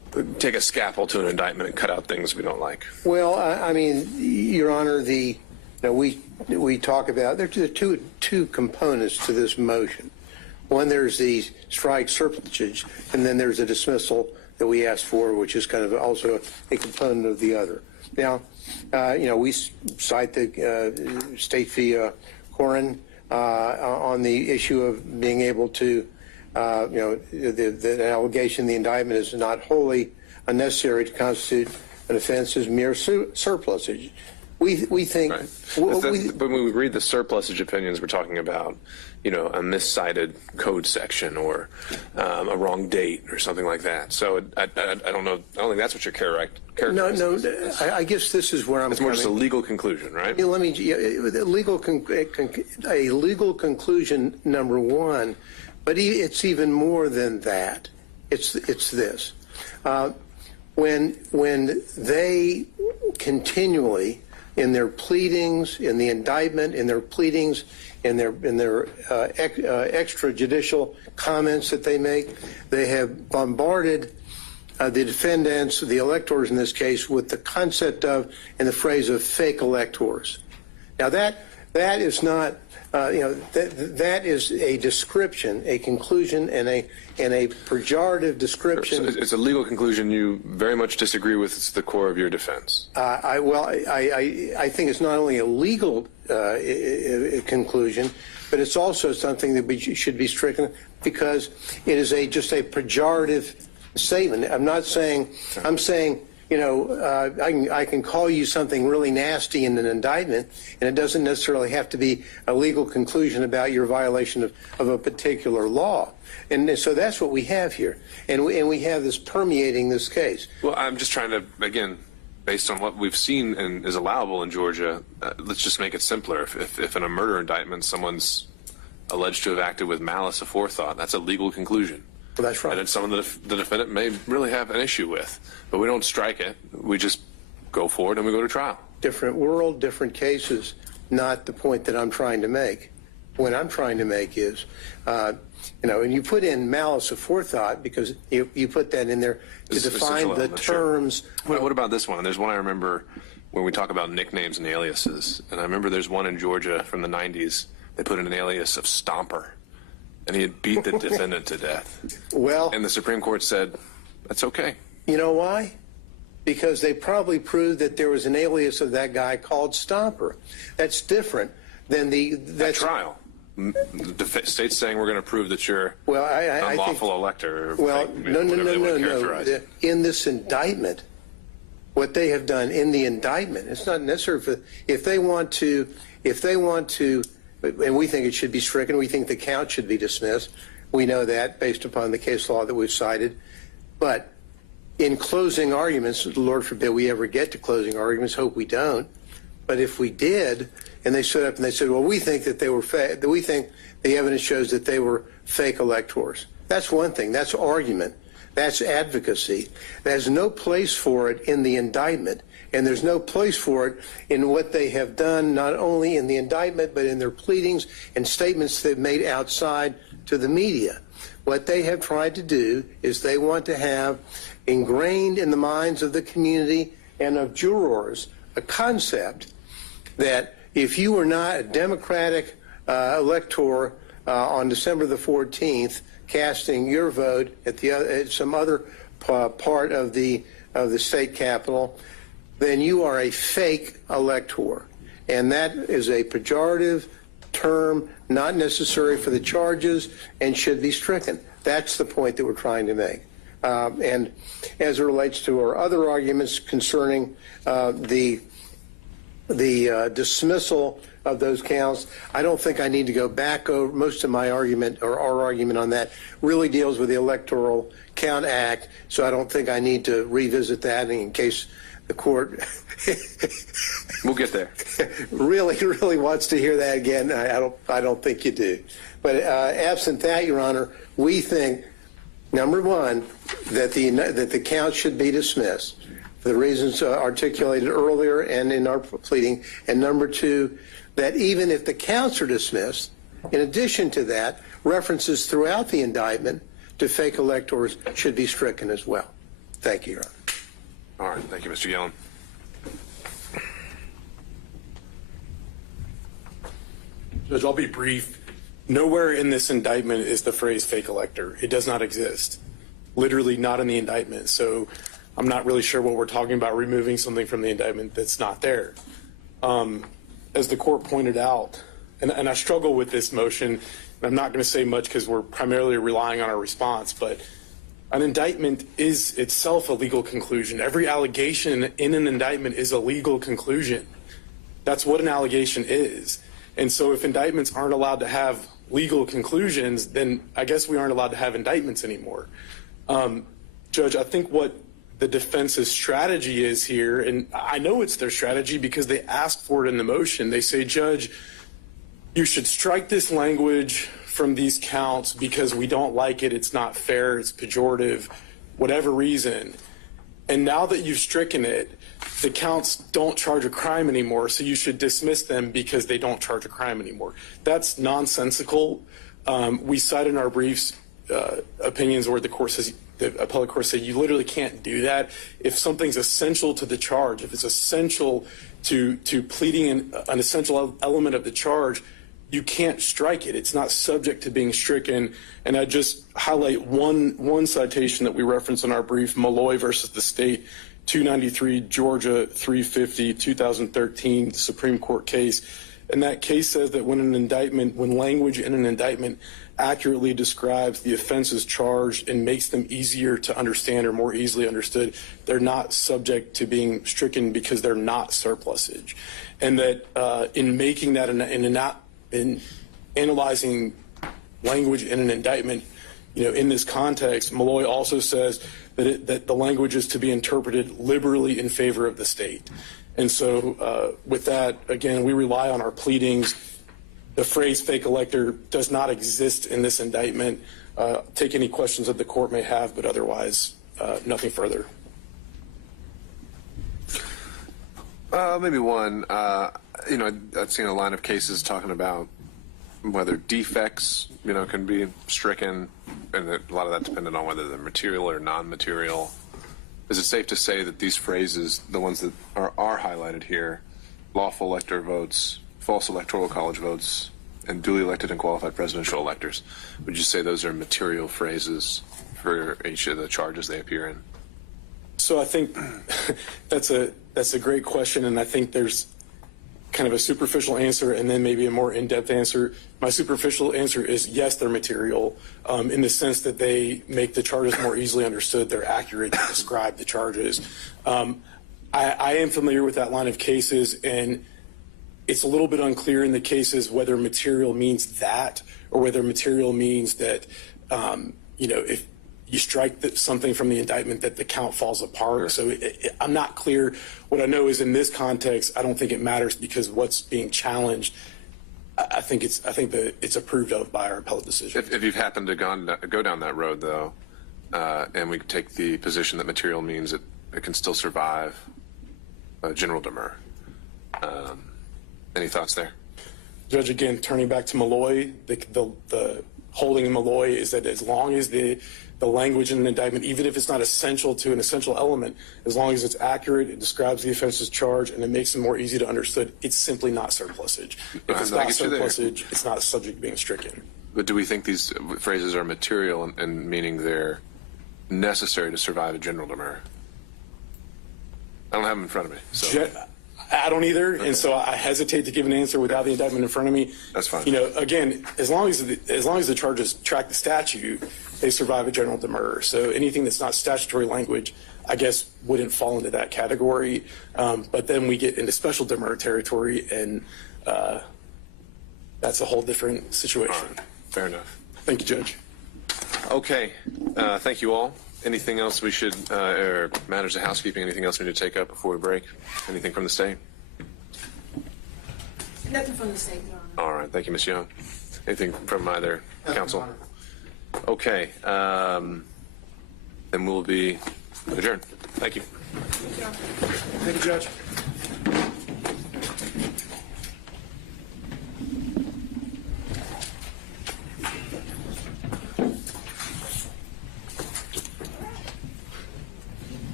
take a scalpel to an indictment and cut out things we don't like. Well, I mean, Your Honor, we talk about, there are two components to this motion. One, there's the strike surplusage, and then there's a dismissal that we asked for, which is kind of also a component of the other. Now, we cite the State v. Corin on the issue of being able to, the allegation in the indictment is not wholly unnecessary to constitute an offense is mere surplusage. We think. Right. But when we read the surplusage opinions, we're talking about, a miscited code section or a wrong date or something like that. So I don't know. I don't think that's what you're characterizing. No. I guess this is where I'm. It's more just a legal conclusion, right? Let me. A legal conclusion, number one, but it's even more than that. It's this. When they continually, in their pleadings, in the indictment, in their pleadings, in their extrajudicial comments that they make, they have bombarded the defendants, the electors in this case, with the concept of and the phrase of fake electors. Now that is not, that is a description, a conclusion, and a pejorative description. So it's a legal conclusion you very much disagree with. It's the core of your defense. I think it's not only a legal conclusion, but it's also something that should be stricken because it is just a pejorative statement. I'm not saying. I'm saying. I can call you something really nasty in an indictment, and it doesn't necessarily have to be a legal conclusion about your violation of a particular law. And so that's what we have here. And we have this permeating this case. Well, I'm just trying to, again, based on what we've seen and is allowable in Georgia, let's just make it simpler. If in a murder indictment someone's alleged to have acted with malice aforethought, that's a legal conclusion. Well, that's right. And it's something that the defendant may really have an issue with. But we don't strike it. We just go forward and we go to trial. Different world, different cases, not the point that I'm trying to make. What I'm trying to make is, and you put in malice aforethought because you put that in there to define the terms. Sure. What about this one? There's one I remember when we talk about nicknames and aliases. And I remember there's one in Georgia from the 90s. They put in an alias of Stomper. And he had beat the defendant to death. Well, and the Supreme Court said, that's okay. You know why? Because they probably proved that there was an alias of that guy called Stomper. That's different than the trial. The state's saying we're going to prove that you're an unlawful elector. Well, no. In this indictment, what they have done in the indictment, it's not necessary if they want to, and we think it should be stricken. We think the count should be dismissed. We know that based upon the case law that we've cited. But in closing arguments, Lord forbid we ever get to closing arguments, hope we don't. But if we did, and they stood up and they said, well, we think that they were we think the evidence shows that they were fake electors. That's one thing. That's argument. That's advocacy. There's no place for it in the indictment. And there's no place for it in what they have done, not only in the indictment, but in their pleadings and statements they've made outside to the media. What they have tried to do is they want to have ingrained in the minds of the community and of jurors a concept that if you were not a Democratic elector on December the 14th, casting your vote at some other part of the state capitol, then you are a fake elector. And that is a pejorative term, not necessary for the charges, and should be stricken. That's the point that we're trying to make. And as it relates to our other arguments concerning the dismissal of those counts, I don't think I need to go back over most of my argument, or our argument on that really deals with the Electoral Count Act, so I don't think I need to revisit that in case the court we'll get there. really wants to hear that again. I don't think you do. But absent that, Your Honor, we think, number one, that the count should be dismissed for the reasons articulated earlier and in our pleading, and number two, that even if the counts are dismissed, in addition to that, references throughout the indictment to fake electors should be stricken as well. Thank you, Your Honor. All right. Thank you, Mr. Yellen. Judge, I'll be brief. Nowhere in this indictment is the phrase fake elector. It does not exist. Literally not in the indictment. So I'm not really sure what we're talking about, removing something from the indictment that's not there. As the court pointed out, and I struggle with this motion, and I'm not going to say much because we're primarily relying on our response, but an indictment is itself a legal conclusion. Every allegation in an indictment is a legal conclusion. That's what an allegation is. And so if indictments aren't allowed to have legal conclusions, then I guess we aren't allowed to have indictments anymore. Judge, I think what the defense's strategy is here, and I know it's their strategy because they asked for it in the motion. They say, Judge, you should strike this language from these counts because we don't like it, it's not fair, it's pejorative, whatever reason. And now that you've stricken it, the counts don't charge a crime anymore, so you should dismiss them because they don't charge a crime anymore. That's nonsensical. We cite in our briefs opinions where the court says, the appellate court say, you literally can't do that. If something's essential to the charge, if it's essential to pleading an essential element of the charge, you can't strike it. It's not subject to being stricken. And I just highlight one citation that we reference in our brief, Malloy versus the state, 293 Georgia 350 2013 Supreme Court case. And that case says that when language in an indictment accurately describes the offenses charged and makes them easier to understand or more easily understood, they're not subject to being stricken because they're not surplusage. And that in making that in analyzing language in an indictment, in this context, Malloy also says that the language is to be interpreted liberally in favor of the state. And so with that, again, we rely on our pleadings. The phrase fake elector does not exist in this indictment. Take any questions that the court may have, but otherwise, nothing further. Maybe one. I've seen a line of cases talking about whether defects, can be stricken, and a lot of that dependent on whether they're material or non-material. Is it safe to say that these phrases, the ones that are highlighted here, lawful elector votes, false electoral college votes, and duly elected and qualified presidential electors, would you say those are material phrases for each of the charges they appear in? So I think that's a great question, and I think there's kind of a superficial answer and then maybe a more in-depth answer. My superficial answer is yes, they're material in the sense that they make the charges more easily understood. They're accurate to describe the charges. I am familiar with that line of cases, and it's a little bit unclear in the cases whether material means that or whether material means that, if you strike something from the indictment that the count falls apart. Sure. So I'm not clear. What I know is in this context, I don't think it matters because what's being challenged, I think that it's approved of by our appellate decision. If you've happened to go down that road, though, and we take the position that material means it can still survive general demur. Any thoughts there? Judge, again, turning back to Malloy, the holding in Malloy is that as long as the language in an indictment, even if it's not essential to an essential element, as long as it's accurate, it describes the offense's charge, and it makes it more easy to understood, it's simply not surplusage. If it's not surplusage, it's not subject to being stricken. But do we think these phrases are material and meaning they're necessary to survive a general demur? I don't have them in front of me. So. I don't either, okay. And so I hesitate to give an answer without the indictment in front of me. That's fine. Again, as long as the charges track the statute, they survive a general demurrer. So anything that's not statutory language, I guess, wouldn't fall into that category. But then we get into special demurrer territory, and that's a whole different situation. Right. Fair enough. Thank you, Judge. Okay. Thank you all. Anything else we should, or matters of housekeeping, anything else we need to take up before we break? Anything from the state? Nothing from the state, Your Honor. All right. Thank you, Ms. Young. Anything from either counsel? Okay. Then we'll be adjourned. Thank you. Thank you, Judge.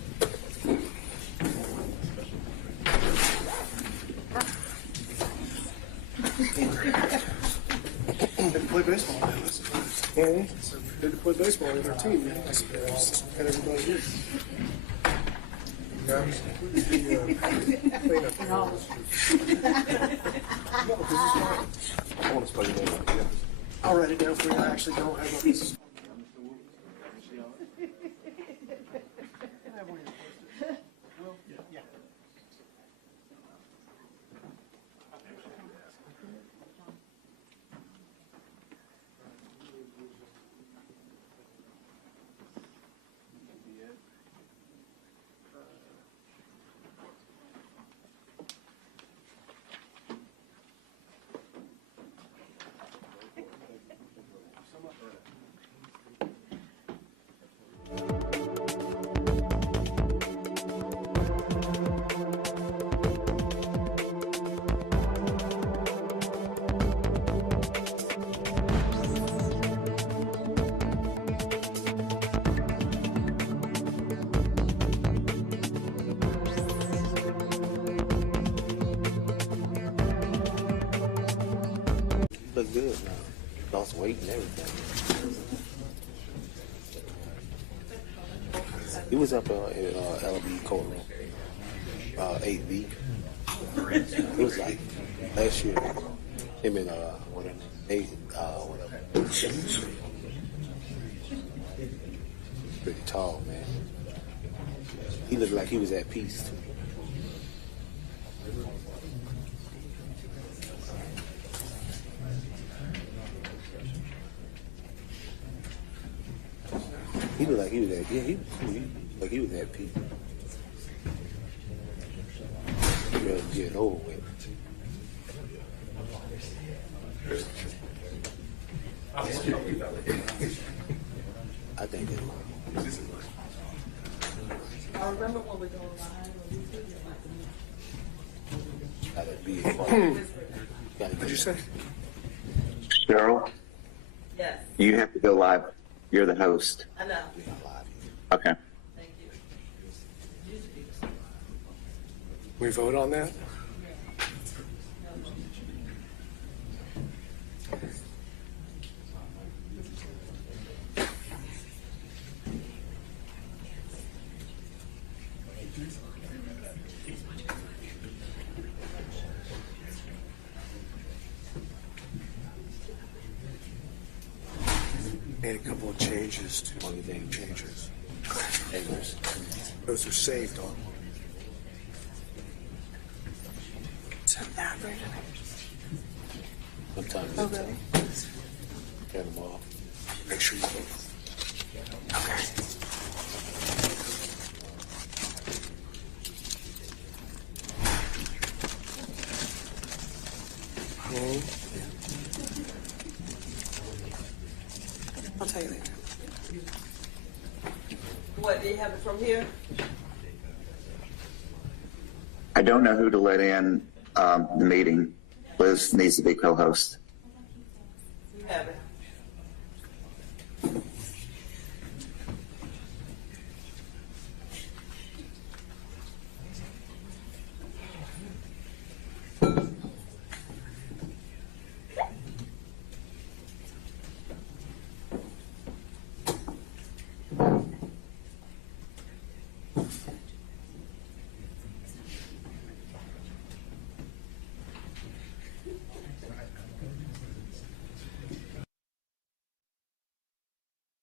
play baseball now. They had to play baseball with our team, man. That's kind of everybody did. I'll write it down for you. I actually don't have this. Look good now. Lost weight and everything. He was up in LB courtroom, 8B. It was like last year. Him and whatever. Pretty tall, man. He looked like he was at peace too. He looked like he was at, like he was at peace. He was getting over with. I think it was. I remember when we were going live. Gotta be What'd you say? Cheryl, Yes, you have to go live. You're the host. I know. Okay. Thank you. We vote on that? Made a couple of changes to the name changes. Those are saved on. Sometimes Oh, really? turn them off. Make sure you vote. I'll tell you later. What, do you have it from here? I don't know who to let in the meeting. Liz needs to be co-host. You have it.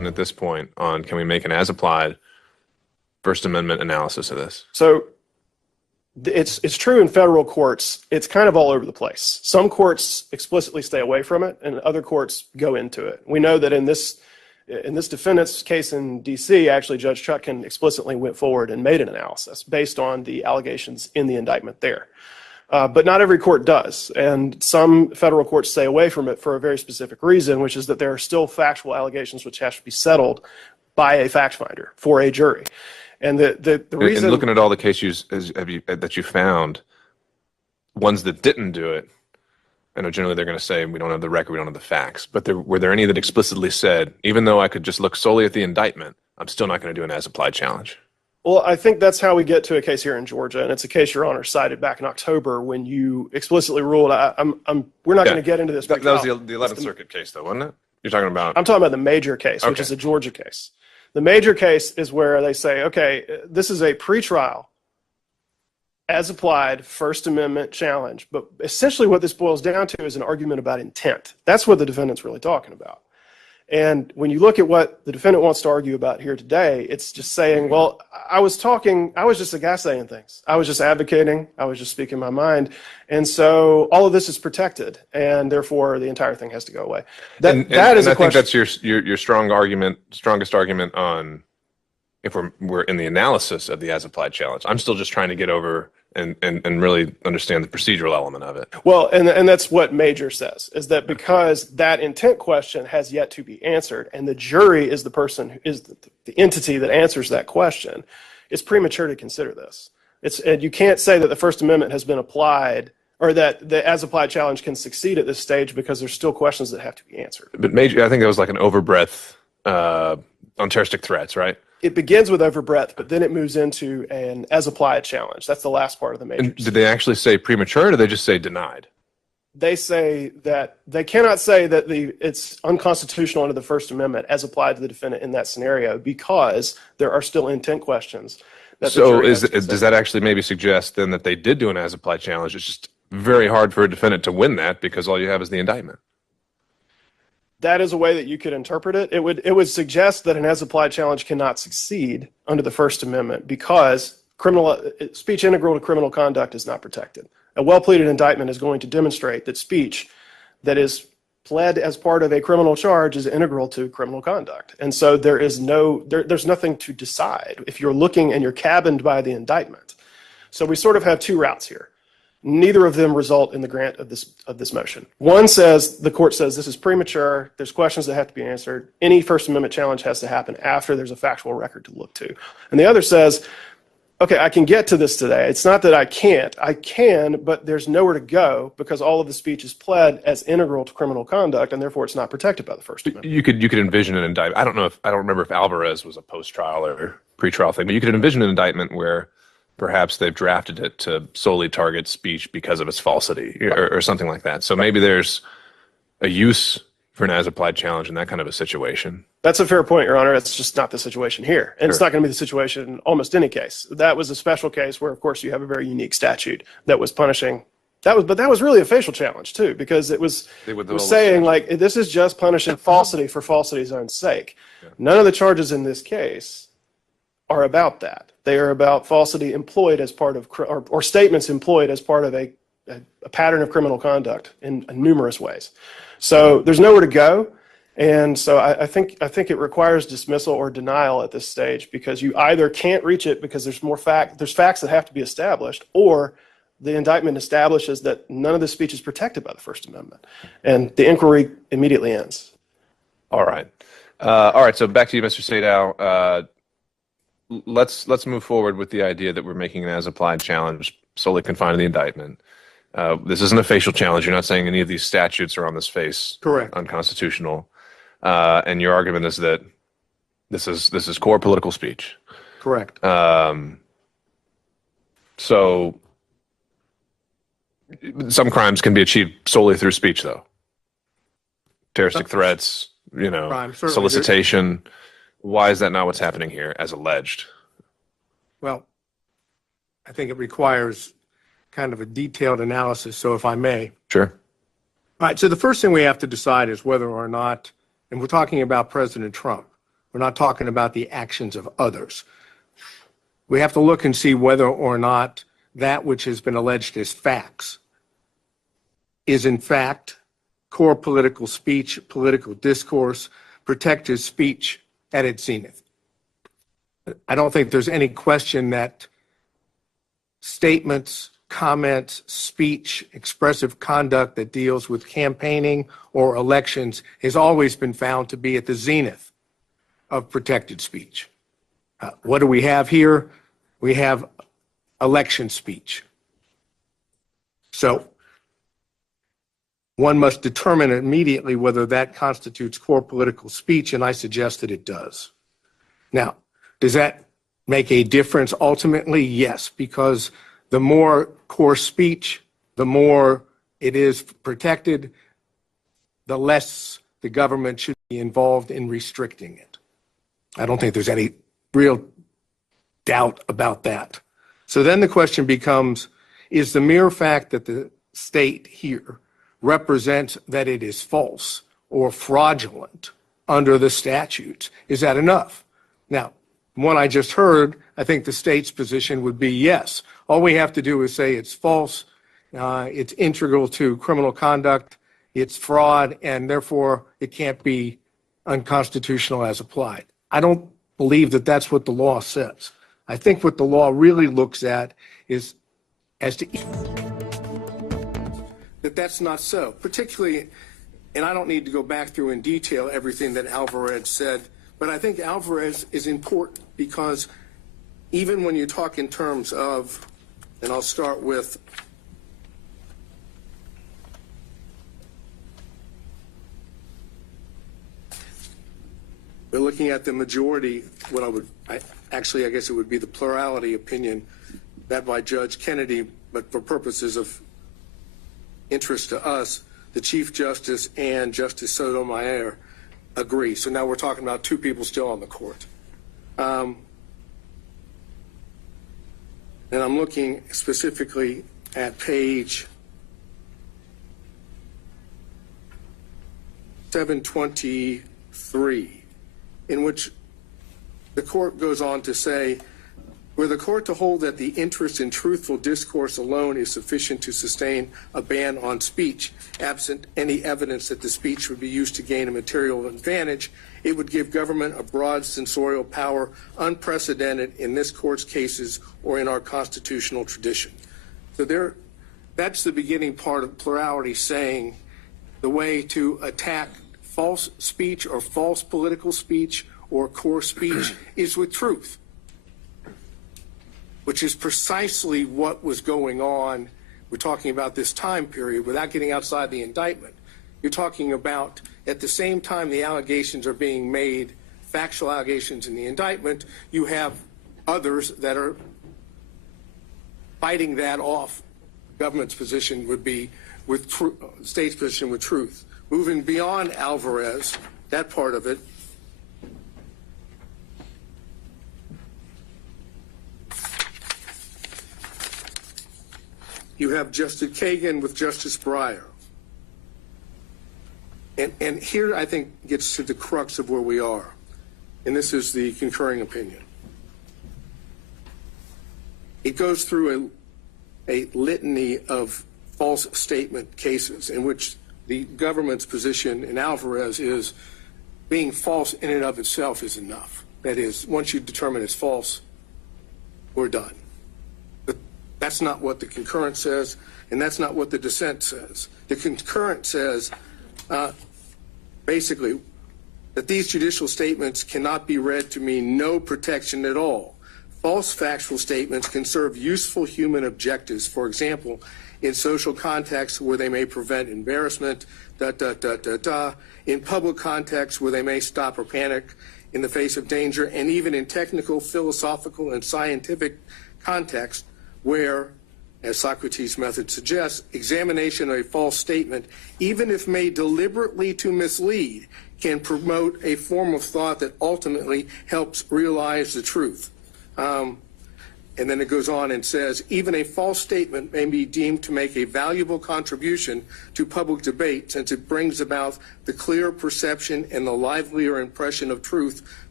position at this point on can we make an as-applied First Amendment analysis of this? So it's true in federal courts. It's kind of all over the place. Some courts explicitly stay away from it, and other courts go into it. We know that in this defendant's case in D.C., actually Judge Chutkan explicitly went forward and made an analysis based on the allegations in the indictment there. But not every court does, and some federal courts stay away from it for a very specific reason, which is that there are still factual allegations which have to be settled by a fact finder for a jury. And the reason, and looking at all the cases that you found, ones that didn't do it, I know generally they're going to say we don't have the record, we don't have the facts. But were there any that explicitly said, even though I could just look solely at the indictment, I'm still not going to do an as-applied challenge? Well, I think that's how we get to a case here in Georgia, and it's a case Your Honor cited back in October when you explicitly ruled. We're not going to get into this. That was the 11th Circuit case, though, wasn't it? You're talking about? I'm talking about the major case, which is a Georgia case. The major case is where they say, okay, this is a pretrial, as applied First Amendment challenge. But essentially what this boils down to is an argument about intent. That's what the defendant's really talking about. And when you look at what the defendant wants to argue about here today, it's just saying, well, I was just a guy saying things. I was just advocating. I was just speaking my mind. And so all of this is protected, and therefore the entire thing has to go away. That is a question. I think that's your strongest argument on if we're in the analysis of the as-applied challenge. I'm still just trying to get over and really understand the procedural element of it. Well, and that's what Major says, is that because that intent question has yet to be answered, and the jury is the person who is the entity that answers that question, it's premature to consider this. And you can't say that the First Amendment has been applied, or that the as-applied challenge can succeed at this stage because there's still questions that have to be answered. But Major, I think that was like an overbreadth on terroristic threats, right? It begins with overbreadth, but then it moves into an as-applied challenge. That's the last part of the major. And did they actually say premature, or did they just say denied? They say that they cannot say that it's unconstitutional under the First Amendment as applied to the defendant in that scenario because there are still intent questions. So does that actually maybe suggest then that they did do an as-applied challenge? It's just very hard for a defendant to win that because all you have is the indictment. That is a way that you could interpret it. It would suggest that an as-applied challenge cannot succeed under the First Amendment because speech integral to criminal conduct is not protected. A well-pleaded indictment is going to demonstrate that speech that is pled as part of a criminal charge is integral to criminal conduct. And so there's nothing to decide if you're looking and you're cabined by the indictment. So we sort of have two routes here. Neither of them result in the grant of this motion. One says, the court says this is premature, there's questions that have to be answered, any First Amendment challenge has to happen after there's a factual record to look to. And the other says, okay, I can get to this today. It's not that I can't. I can, but there's nowhere to go because all of the speech is pled as integral to criminal conduct, and therefore it's not protected by the First Amendment. You could envision an indictment. I don't remember if Alvarez was a post-trial or pre-trial thing, but you could envision an indictment where perhaps they've drafted it to solely target speech because of its falsity or something like that. So maybe there's a use for an as-applied challenge in that kind of a situation. That's a fair point, Your Honor. It's just not the situation here. And It's not going to be the situation in almost any case. That was a special case where, of course, you have a very unique statute that was punishing. But that was really a facial challenge, too, because it was saying, like, this is just punishing falsity for falsity's own sake. Yeah. None of the charges in this case are about that. They are about falsity employed as part of, or statements employed as part of a pattern of criminal conduct in numerous ways. So there's nowhere to go. And so I think it requires dismissal or denial at this stage because you either can't reach it because there's facts that have to be established, or the indictment establishes that none of the speech is protected by the First Amendment. And the inquiry immediately ends. All right. So back to you, Mr. Sadow. Let's move forward with the idea that we're making an as-applied challenge solely confined to the indictment. This isn't a facial challenge. You're not saying any of these statutes are on this face correct, unconstitutional. And your argument is that this is core political speech. Correct. So some crimes can be achieved solely through speech, though. Terroristic threats, solicitation. Why is that not what's happening here, as alleged? Well, I think it requires kind of a detailed analysis, so if I may. Sure. All right, so the first thing we have to decide is whether or not, and we're talking about President Trump, We're not talking about the actions of others. We have to look and see whether or not that which has been alleged as facts is in fact core political speech, political discourse, protected speech at its zenith. I don't think there's any question that statements, comments, speech, expressive conduct that deals with campaigning or elections has always been found to be at the zenith of protected speech. What do we have here? We have election speech. So one must determine immediately whether that constitutes core political speech, and I suggest that it does. Now, does that make a difference ultimately? Yes, because the more core speech, the more it is protected, the less the government should be involved in restricting it. I don't think there's any real doubt about that. So then the question becomes, is the mere fact that the state here represents that it is false or fraudulent under the statutes, is that enough? Now, from what I just heard, I think the state's position would be yes. All we have to do is say it's false, it's integral to criminal conduct, it's fraud, and therefore it can't be unconstitutional as applied. I don't believe that that's what the law says. I think what the law really looks at is as to that that's not so, particularly, and I don't need to go back through in detail everything that Alvarez said, but I think Alvarez is important because even when you talk in terms of, and I'll start with we're looking at the majority, what I guess it would be the plurality opinion, that by Judge Kennedy, but for purposes of interest to us, the Chief Justice and Justice Sotomayor agree. So now we're talking about two people still on the court. And I'm looking specifically at page 723, in which the court goes on to say, were the court to hold that the interest in truthful discourse alone is sufficient to sustain a ban on speech, absent any evidence that the speech would be used to gain a material advantage, it would give government a broad censorial power unprecedented in this court's cases or in our constitutional tradition. So that's the beginning part of plurality, saying the way to attack false speech or false political speech or core speech is with truth, which is precisely what was going on. We're talking about this time period without getting outside the indictment. You're talking about at the same time the allegations are being made, factual allegations in the indictment, you have others that are fighting that off. Government's position would be with state's position with truth. Moving beyond Alvarez, that part of it, you have Justice Kagan with Justice Breyer. And here I think gets to the crux of where we are. And this is the concurring opinion. It goes through a litany of false statement cases in which the government's position in Alvarez is being false in and of itself is enough. That is, once you determine it's false, we're done. But that's not what the concurrent says, and that's not what the dissent says. The concurrent says, basically, that these judicial statements cannot be read to mean no protection at all. False factual statements can serve useful human objectives, for example, in social contexts where they may prevent embarrassment, in public contexts where they may stop or panic in the face of danger, and even in technical, philosophical, and scientific contexts where, as Socrates' method suggests, examination of a false statement, even if made deliberately to mislead, can promote a form of thought that ultimately helps realize the truth. And then it goes on and says, even a false statement may be deemed to make a valuable contribution to public debate since it brings about the clear perception and the livelier impression of truth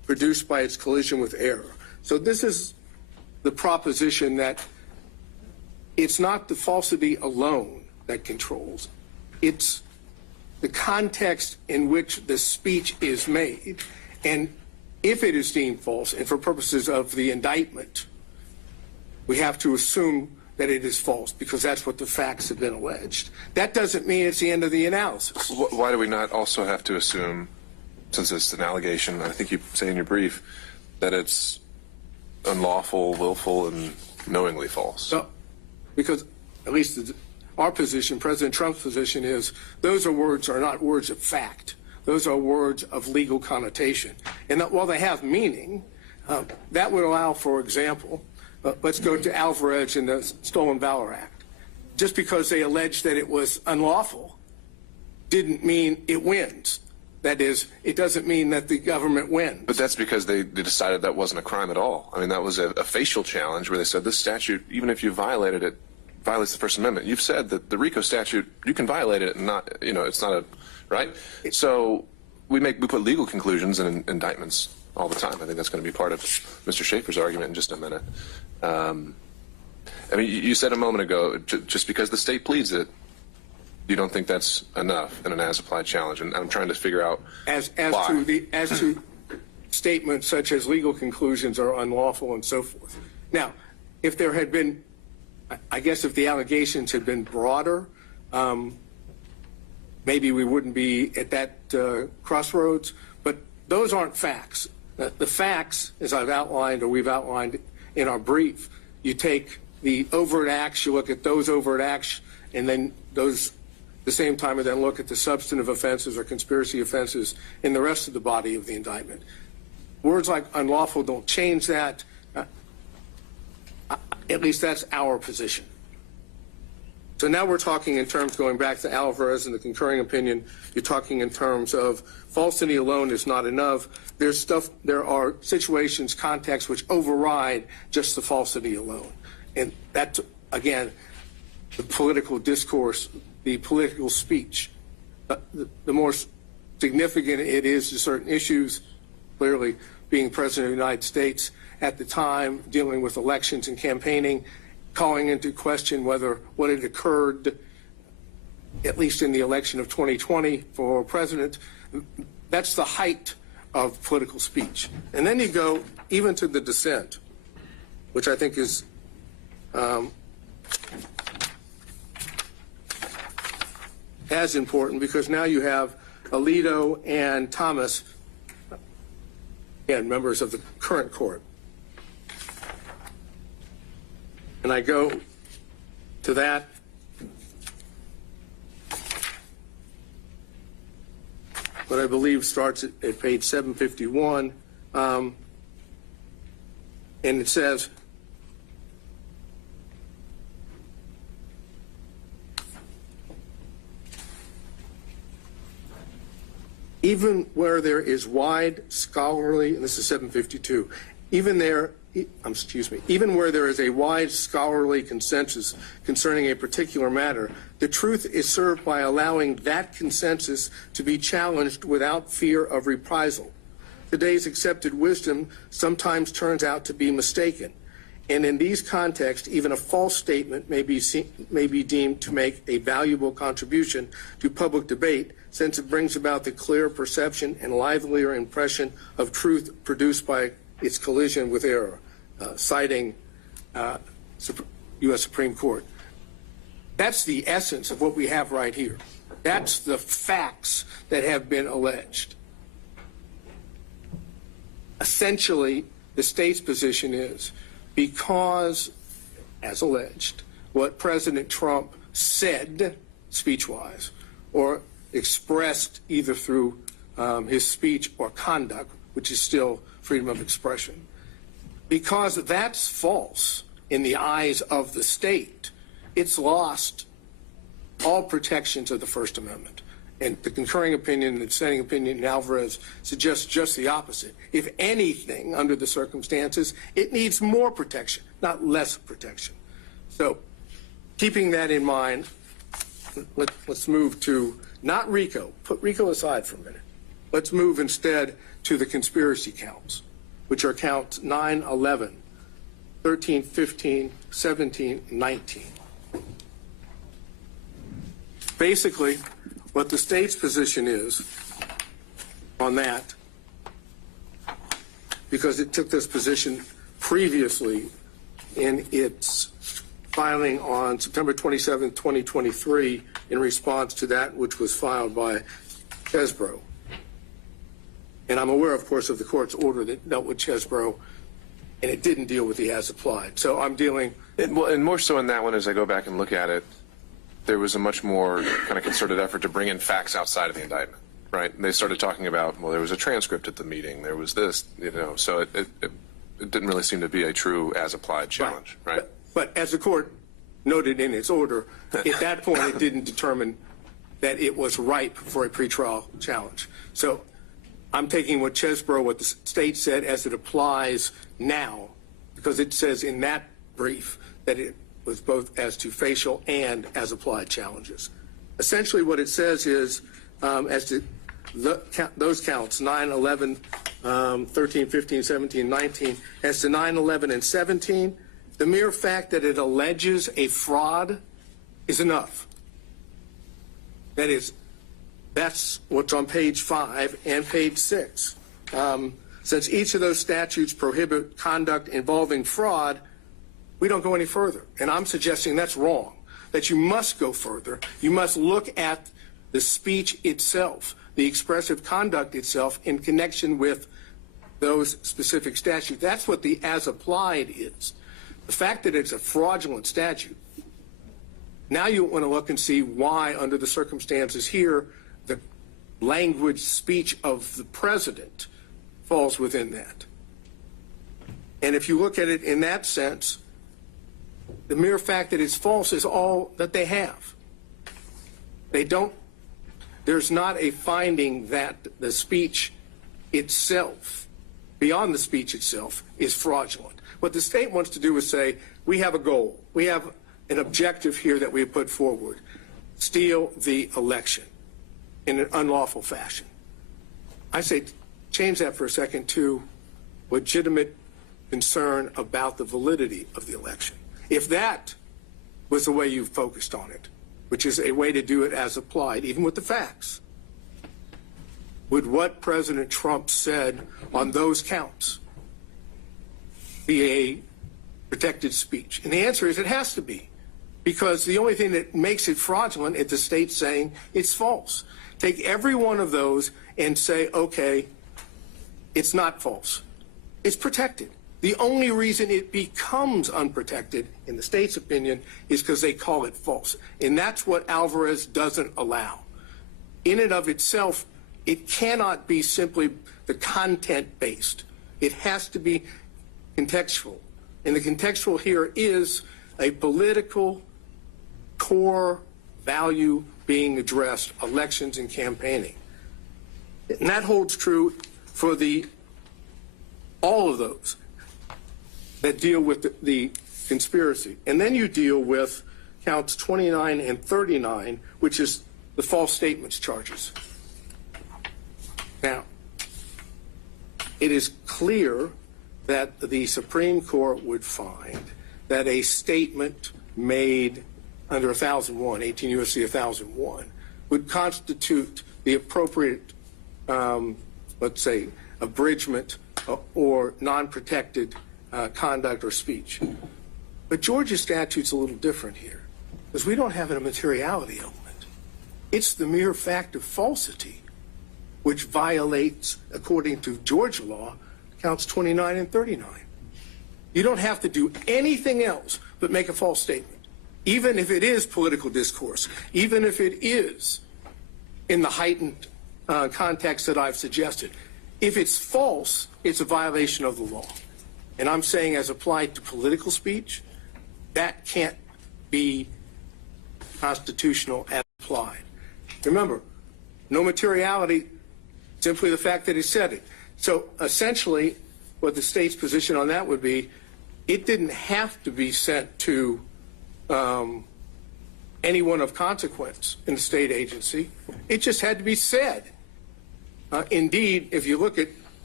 produced by its collision with error. So this is the proposition that it's not the falsity alone that controls. It's the context in which the speech is made. And if it is deemed false, and for purposes of the indictment, we have to assume that it is false because that's what the facts have been alleged. That doesn't mean it's the end of the analysis. Why do we not also have to assume, since it's an allegation, I think you say in your brief, that it's unlawful, willful, and knowingly false? No, because at least our position, President Trump's position is those are not words of fact. Those are words of legal connotation. And that while they have meaning, that would allow, for example, let's go to Alvarez in the Stolen Valor Act. Just because they alleged that it was unlawful didn't mean it wins. That is, it doesn't mean that the government wins. But that's because they decided that wasn't a crime at all. I mean, that was a facial challenge where they said this statute, even if you violated it, violates the First Amendment. You've said that the RICO statute, you can violate it and not, it's not a, right? So we put legal conclusions in indictments all the time. I think that's going to be part of Mr. Schaefer's argument in just a minute. I mean, you said a moment ago, just because the state pleads it, you don't think that's enough in an as-applied challenge, and I'm trying to figure out as why. to statements such as legal conclusions are unlawful and so forth. Now, if there had been, I guess, if the allegations had been broader, maybe we wouldn't be at that crossroads. But those aren't facts. The facts, as I've outlined or we've outlined in our brief, you take the overt acts, you look at those overt acts, and then those at the same time, and then look at the substantive offenses or conspiracy offenses in the rest of the body of the indictment. Words like unlawful don't change that. At least that's our position. So now we're talking in terms, going back to Alvarez and the concurring opinion, you're talking in terms of falsity alone is not enough. There are situations, contexts which override just the falsity alone. And that, again, the political discourse, the political speech, the more significant it is to certain issues, clearly being President of the United States at the time, dealing with elections and campaigning, calling into question whether what had occurred, at least in the election of 2020 for president, that's the height of political speech. And then you go even to the dissent, which I think is as important, because now you have Alito and Thomas, again, members of the current court. And I go to that. What I believe starts at page 751. And it says, even where there is wide scholarly, and this is 752, even where there is a wide scholarly consensus concerning a particular matter, the truth is served by allowing that consensus to be challenged without fear of reprisal. Today's accepted wisdom sometimes turns out to be mistaken, and in these contexts, even a false statement may be deemed to make a valuable contribution to public debate, since it brings about the clear perception and livelier impression of truth produced by its collision with error, citing U.S. Supreme Court. That's the essence of what we have right here. That's the facts that have been alleged. Essentially, the state's position is because, as alleged, what President Trump said speech-wise or expressed either through his speech or conduct, which is still freedom of expression, because that's false in the eyes of the state, it's lost all protections of the First Amendment. And the concurring opinion and the dissenting opinion in Alvarez suggests just the opposite. If anything, under the circumstances, it needs more protection, not less protection. So keeping that in mind, let's move to not RICO. Put RICO aside for a minute. Let's move instead to the conspiracy counts, which are counts 9, 11, 13, 15, 17, 19. Basically, what the state's position is on that, because it took this position previously in its filing on September 27, 2023, in response to that which was filed by Chesbro. And I'm aware, of course, of the court's order that dealt with Chesbro, and it didn't deal with the as applied. So I'm dealing. And more so in that one, as I go back and look at it, there was a much more kind of concerted effort to bring in facts outside of the indictment, right? And they started talking about, well, there was a transcript at the meeting, there was this, so it didn't really seem to be a true as applied challenge, right? But as the court noted in its order, at that point it didn't determine that it was ripe for a pretrial challenge. So I'm taking what Chesbro, what the state said as it applies now, because it says in that brief that it was both as to facial and as applied challenges. Essentially what it says is, as to those counts, 9, 11, 13, 15, 17, 19, as to 9, 11, and 17, the mere fact that it alleges a fraud is enough. That's what's on page 5 and page 6. Since each of those statutes prohibit conduct involving fraud, we don't go any further. And I'm suggesting that's wrong, that you must go further. You must look at the speech itself, the expressive conduct itself in connection with those specific statutes. That's what the as applied is. The fact that it's a fraudulent statute, now you want to look and see why, under the circumstances here, the language speech of the president falls within that. And if you look at it in that sense, the mere fact that it's false is all that they have. There's not a finding that the speech itself, beyond the speech itself, is fraudulent. What the state wants to do is say, we have a goal. We have an objective here that we have put forward. Steal the election in an unlawful fashion. I say change that for a second to legitimate concern about the validity of the election. If that was the way you focused on it, which is a way to do it as applied, even with the facts, would what President Trump said on those counts be a protected speech? And the answer is it has to be, because the only thing that makes it fraudulent is the state saying it's false. Take every one of those and say, okay, it's not false. It's protected. The only reason it becomes unprotected, in the state's opinion, is because they call it false. And that's what Alvarez doesn't allow. In and of itself, it cannot be simply the content-based. It has to be contextual. And the contextual here is a political core value being addressed, elections and campaigning. And that holds true for all of those that deal with the conspiracy. And then you deal with counts 29 and 39, which is the false statements charges. Now, it is clear that the Supreme Court would find that a statement made under 1001, 18 U.S.C. 1001, would constitute the appropriate, let's say, abridgment or non-protected conduct or speech. But Georgia's statute's a little different here, because we don't have a materiality element. It's the mere fact of falsity, which violates, according to Georgia law, counts 29 and 39. You don't have to do anything else but make a false statement, even if it is political discourse, even if it is in the heightened context that I've suggested. If it's false, it's a violation of the law. And I'm saying, as applied to political speech, that can't be constitutional as applied. Remember, no materiality, simply the fact that he said it. So essentially, what the state's position on that would be, it didn't have to be sent to anyone of consequence in the state agency. It just had to be said. Indeed, if you look at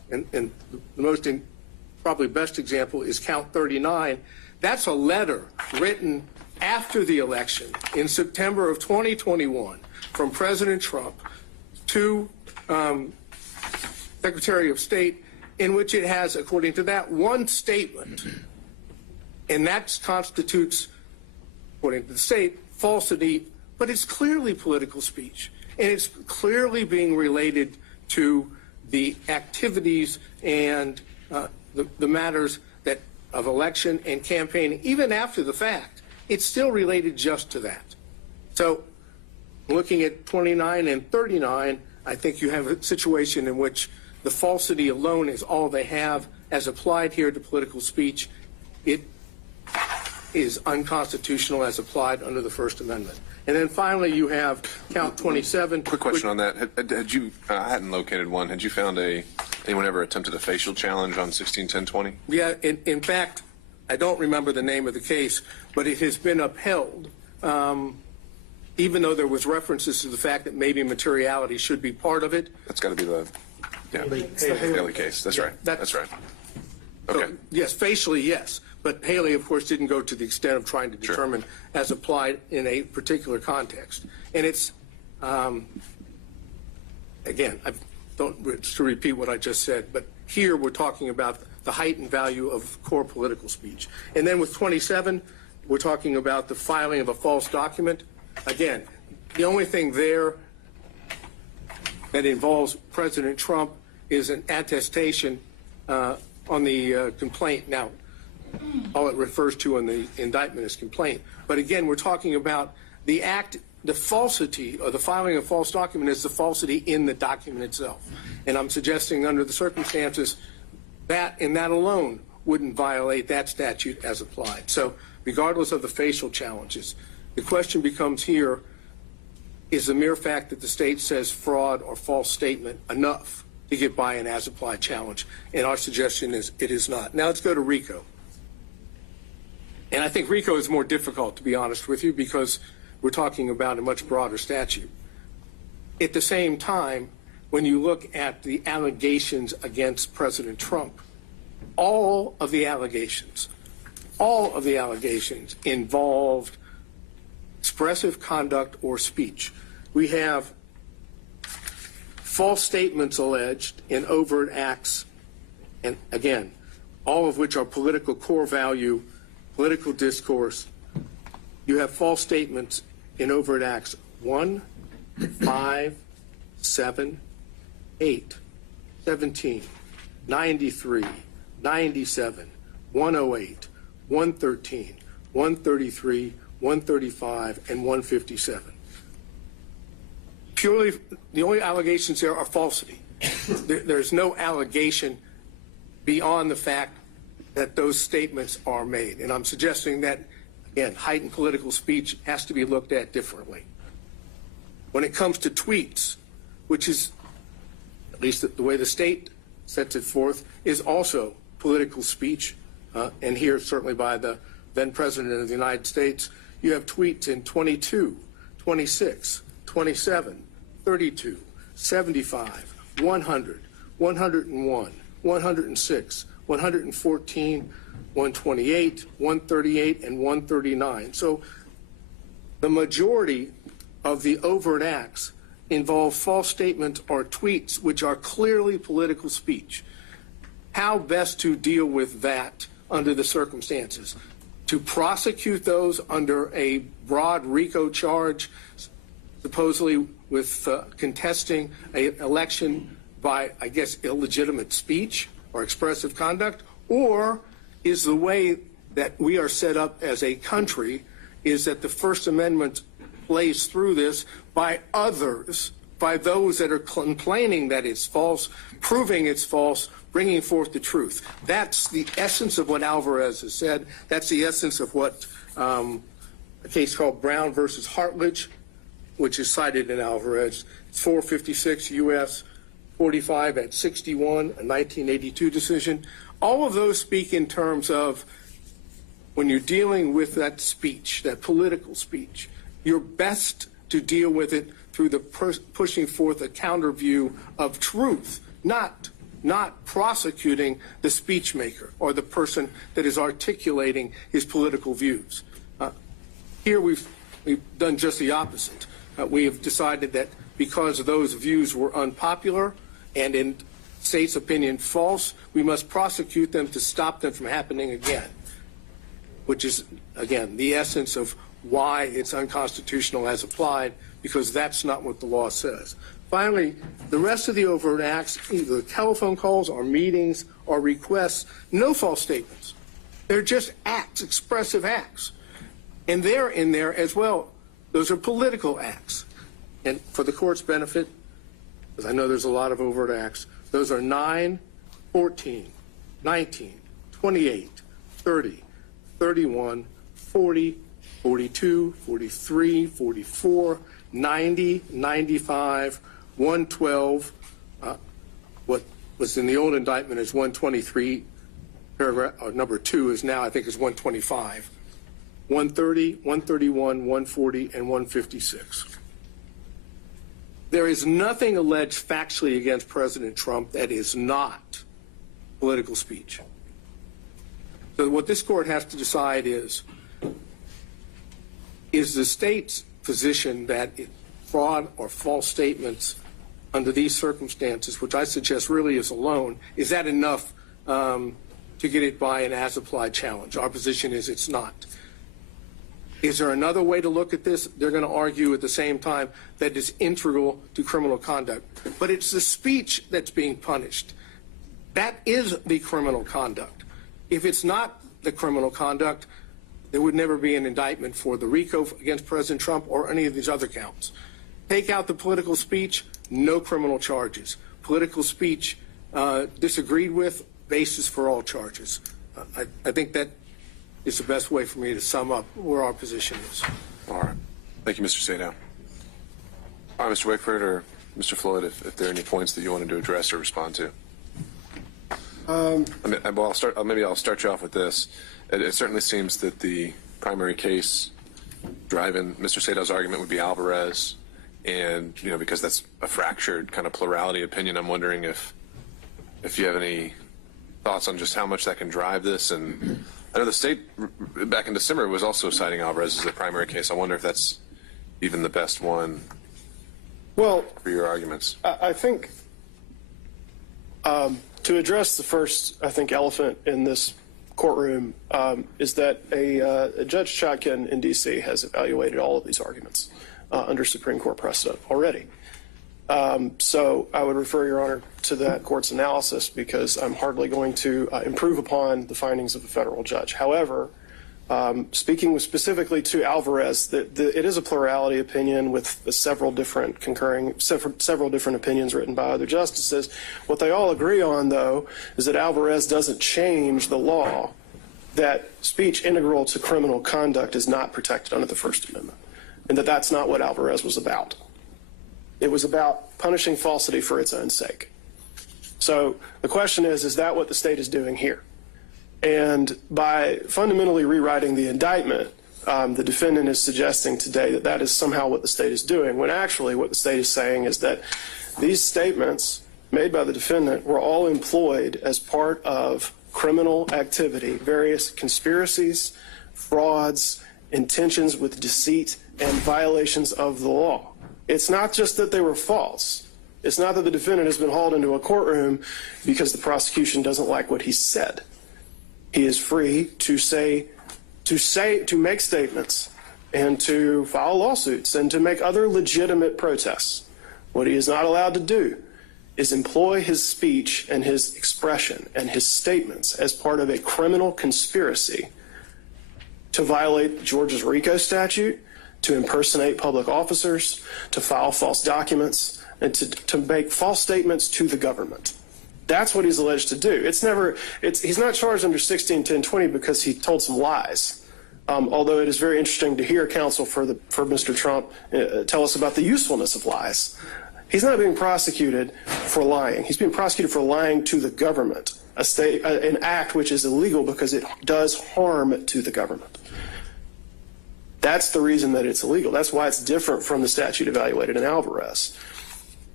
and the most probably best example is count 39. That's a letter written after the election in September of 2021 from President Trump to Secretary of State, in which it has, according to that, one statement, and that constitutes, according to the state, falsity, but it's clearly political speech, and it's clearly being related to the activities and the matters that of election and campaigning. Even after the fact, it's still related just to that. So looking at 29 and 39, I think you have a situation in which the falsity alone is all they have as applied here to political speech. It is unconstitutional as applied under the First Amendment. And then finally, you have count 27. Quick question on that. Had you, I hadn't located one. Had you found anyone ever attempted a facial challenge on 161020? Yeah, in fact, I don't remember the name of the case, but it has been upheld, even though there was references to the fact that maybe materiality should be part of it. That's got to be the Haley case. That's right. That's right. Okay. So, yes, facially, yes. But Haley, of course, didn't go to the extent of trying to determine as applied in a particular context. And it's, again, I don't to repeat what I just said, but here we're talking about the heightened value of core political speech. And then with 27, we're talking about the filing of a false document. Again, the only thing there that involves President Trump is an attestation on the complaint. Now, all it refers to in the indictment is complaint. But again, we're talking about the act, the falsity, or the filing of a false document is the falsity in the document itself. And I'm suggesting under the circumstances that and that alone wouldn't violate that statute as applied. So regardless of the facial challenges, the question becomes here, is the mere fact that the state says fraud or false statement enough to get by an as-applied challenge? And our suggestion is it is not. Now let's go to RICO. And I think RICO is more difficult, to be honest with you, because we're talking about a much broader statute. At the same time, when you look at the allegations against President Trump, all of the allegations involved expressive conduct or speech. We have false statements alleged in overt acts, and again, all of which are political core value, political discourse. You have false statements in overt acts 1, 5, 7, 8, 17, 93, 97, 108, 113, 133, 135, and 157. Purely, the only allegations there are falsity. There's no allegation beyond the fact that those statements are made. And I'm suggesting that, again, heightened political speech has to be looked at differently. When it comes to tweets, which is, at least the way the state sets it forth, is also political speech, and here certainly by the then President of the United States, you have tweets in 22, 26, 27, 32, 75, 100, 101, 106, 114, 128, 138, and 139. So the majority of the overt acts involve false statements or tweets which are clearly political speech. How best to deal with that under the circumstances? To prosecute those under a broad RICO charge, supposedly with contesting an election by, I guess, illegitimate speech or expressive conduct? Or is the way that we are set up as a country is that the First Amendment plays through this by others, by those that are complaining that it's false, proving it's false, bringing forth the truth? That's the essence of what Alvarez has said. That's the essence of what a case called Brown versus Hartledge, which is cited in Alvarez. It's 456 U.S. 45 at 61, a 1982 decision. All of those speak in terms of when you're dealing with that speech, that political speech, you're best to deal with it through the pushing forth a counter view of truth, not not prosecuting the speech maker or the person that is articulating his political views. Here we've done just the opposite. We have decided that because those views were unpopular and in state's opinion false, we must prosecute them to stop them from happening again, which is, again, the essence of why it's unconstitutional as applied, because that's not what the law says. Finally, the rest of the overt acts, either telephone calls or meetings or requests, no false statements. They're just acts, expressive acts. And they're in there as well. Those are political acts. And for the court's benefit, because I know there's a lot of overt acts, those are 9, 14, 19, 28, 30, 31, 40, 42, 43, 44, 90, 95, 112. What was in the old indictment is 123, paragraph number 2 is now, I think, is 125. 130, 131, 140, and 156. There is nothing alleged factually against President Trump that is not political speech. So what this court has to decide is the state's position that fraud or false statements under these circumstances, which I suggest really is alone, is that enough to get it by an as-applied challenge? Our position is it's not. Is there another way to look at this? They're going to argue at the same time that it's integral to criminal conduct. But it's the speech that's being punished. That is the criminal conduct. If it's not the criminal conduct, there would never be an indictment for the RICO against President Trump or any of these other counts. Take out the political speech, no criminal charges. Political speech disagreed with, basis for all charges. I think that is the best way for me to sum up where our position is. All right. Thank you, Mr. Sadow. All right, Mr. Wakeford or Mr. Floyd, if there are any points that you wanted to address or respond to. Maybe I'll start you off with this. It certainly seems that the primary case driving Mr. Sadow's argument would be Alvarez, and because that's a fractured kind of plurality opinion, I'm wondering if you have any thoughts on just how much that can drive this. And I know the state back in December was also citing Alvarez as a primary case. I wonder if that's even the best one for your arguments. I think to address the first, elephant in this courtroom is that a Judge Chotkin in D.C. has evaluated all of these arguments under Supreme Court precedent already. So I would refer, Your Honor, to that court's analysis, because I'm hardly going to improve upon the findings of a federal judge. However, speaking specifically to Alvarez, it is a plurality opinion with several different opinions written by other justices. What they all agree on, though, is that Alvarez doesn't change the law that speech integral to criminal conduct is not protected under the First Amendment, and that that's not what Alvarez was about. It was about punishing falsity for its own sake. So the question is that what the state is doing here? And by fundamentally rewriting the indictment, the defendant is suggesting today that that is somehow what the state is doing, when actually what the state is saying is that these statements made by the defendant were all employed as part of criminal activity, various conspiracies, frauds, intentions with deceit, and violations of the law. It's not just that they were false. It's not that the defendant has been hauled into a courtroom because the prosecution doesn't like what he said. He is free to make statements and to file lawsuits and to make other legitimate protests. What he is not allowed to do is employ his speech and his expression and his statements as part of a criminal conspiracy to violate Georgia's RICO statute, to impersonate public officers, to file false documents, and to make false statements to the government. That's what he's alleged to do. He's not charged under 161020 because he told some lies. Although it is very interesting to hear counsel for Mr. Trump tell us about the usefulness of lies. He's not being prosecuted for lying. He's being prosecuted for lying to the government, an act which is illegal because it does harm to the government. That's the reason that it's illegal. That's why it's different from the statute evaluated in Alvarez.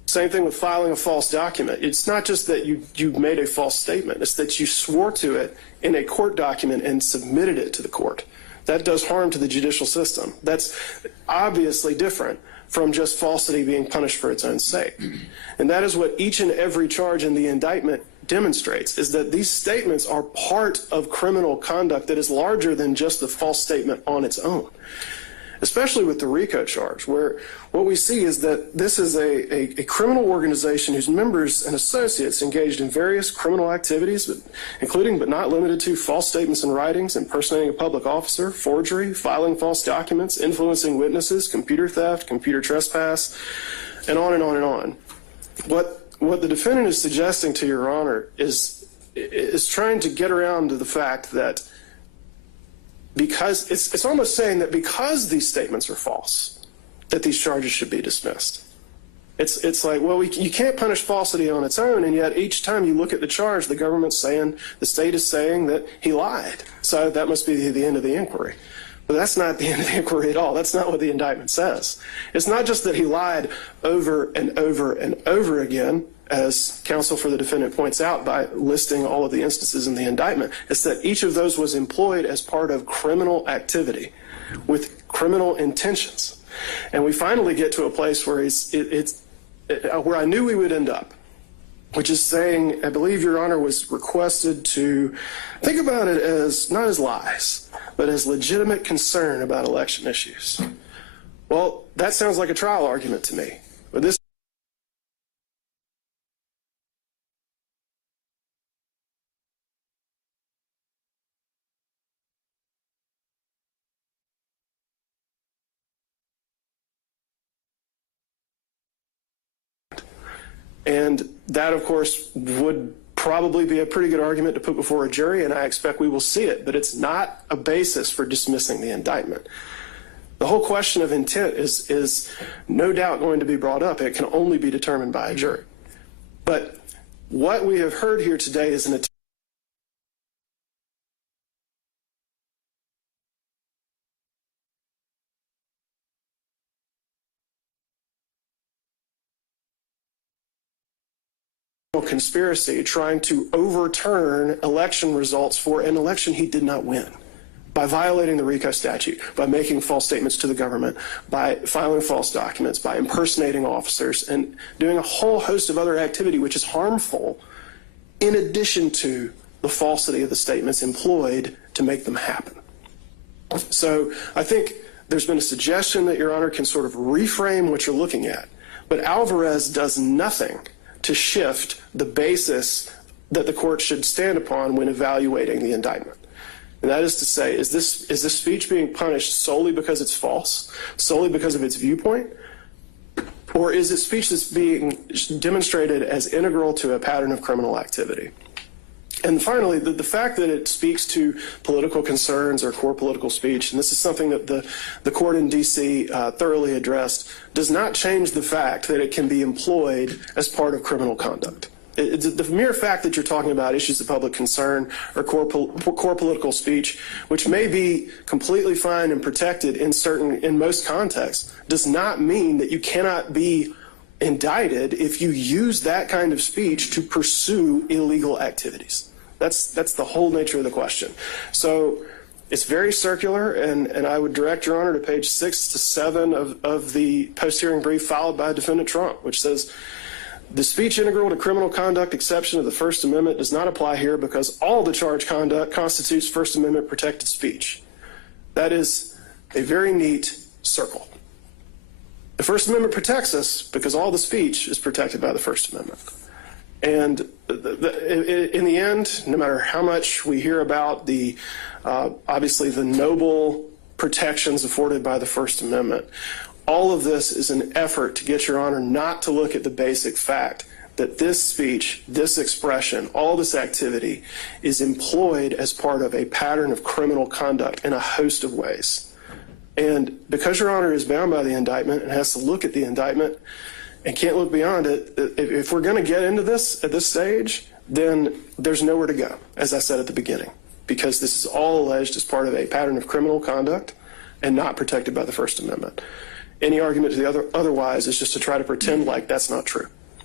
Same thing with filing a false document. It's not just that you made a false statement. It's that you swore to it in a court document and submitted it to the court. That does harm to the judicial system. That's obviously different from just falsity being punished for its own sake. And that is what each and every charge in the indictment demonstrates, is that these statements are part of criminal conduct that is larger than just the false statement on its own. Especially with the RICO charge, where what we see is that this is a criminal organization whose members and associates engaged in various criminal activities, including but not limited to false statements and writings, impersonating a public officer, forgery, filing false documents, influencing witnesses, computer theft, computer trespass, and on and on and on. What the defendant is suggesting to Your Honor is trying to get around to the fact that because it's almost saying that because these statements are false, that these charges should be dismissed. It's like, well, you can't punish falsity on its own, and yet each time you look at the charge, the government's saying, the state is saying that he lied. So that must be the end of the inquiry. But that's not the end of the inquiry at all. That's not what the indictment says. It's not just that he lied over and over and over again, as counsel for the defendant points out by listing all of the instances in the indictment. It's that each of those was employed as part of criminal activity with criminal intentions. And we finally get to a place where where I knew we would end up, which is saying, I believe Your Honor was requested to think about it as not as lies, but as legitimate concern about election issues. Well, that sounds like a trial argument to me. But this and that, of course, would probably be a pretty good argument to put before a jury, and I expect we will see it, but it's not a basis for dismissing the indictment. The whole question of intent is no doubt going to be brought up. It can only be determined by a jury. But what we have heard here today is an attempt conspiracy trying to overturn election results for an election he did not win by violating the RICO statute, by making false statements to the government, by filing false documents, by impersonating officers, and doing a whole host of other activity which is harmful in addition to the falsity of the statements employed to make them happen. So I think there's been a suggestion that Your Honor can sort of reframe what you're looking at, but Alvarez does nothing to shift the basis that the court should stand upon when evaluating the indictment. And that is to say, is this speech being punished solely because it's false, solely because of its viewpoint, or is it speech that's being demonstrated as integral to a pattern of criminal activity? And finally, the fact that it speaks to political concerns or core political speech, and this is something that the court in D.C. Thoroughly addressed, does not change the fact that it can be employed as part of criminal conduct. The mere fact that you're talking about issues of public concern or core political speech, which may be completely fine and protected in most contexts, does not mean that you cannot be indicted if you use that kind of speech to pursue illegal activities. That's the whole nature of the question. So it's very circular, and I would direct Your Honor to page 6 to 7 of the post-hearing brief filed by Defendant Trump, which says, the speech integral to criminal conduct exception of the First Amendment does not apply here because all the charged conduct constitutes First Amendment protected speech. That is a very neat circle. The First Amendment protects us because all the speech is protected by the First Amendment. And in the end, no matter how much we hear about obviously the noble protections afforded by the First Amendment, all of this is an effort to get Your Honor not to look at the basic fact that this speech, this expression, all this activity is employed as part of a pattern of criminal conduct in a host of ways. And because Your Honor is bound by the indictment and has to look at the indictment and can't look beyond it, if we're going to get into this at this stage, then there's nowhere to go, as I said at the beginning, because this is all alleged as part of a pattern of criminal conduct and not protected by the First Amendment. Any argument to the otherwise is just to try to pretend like that's not true.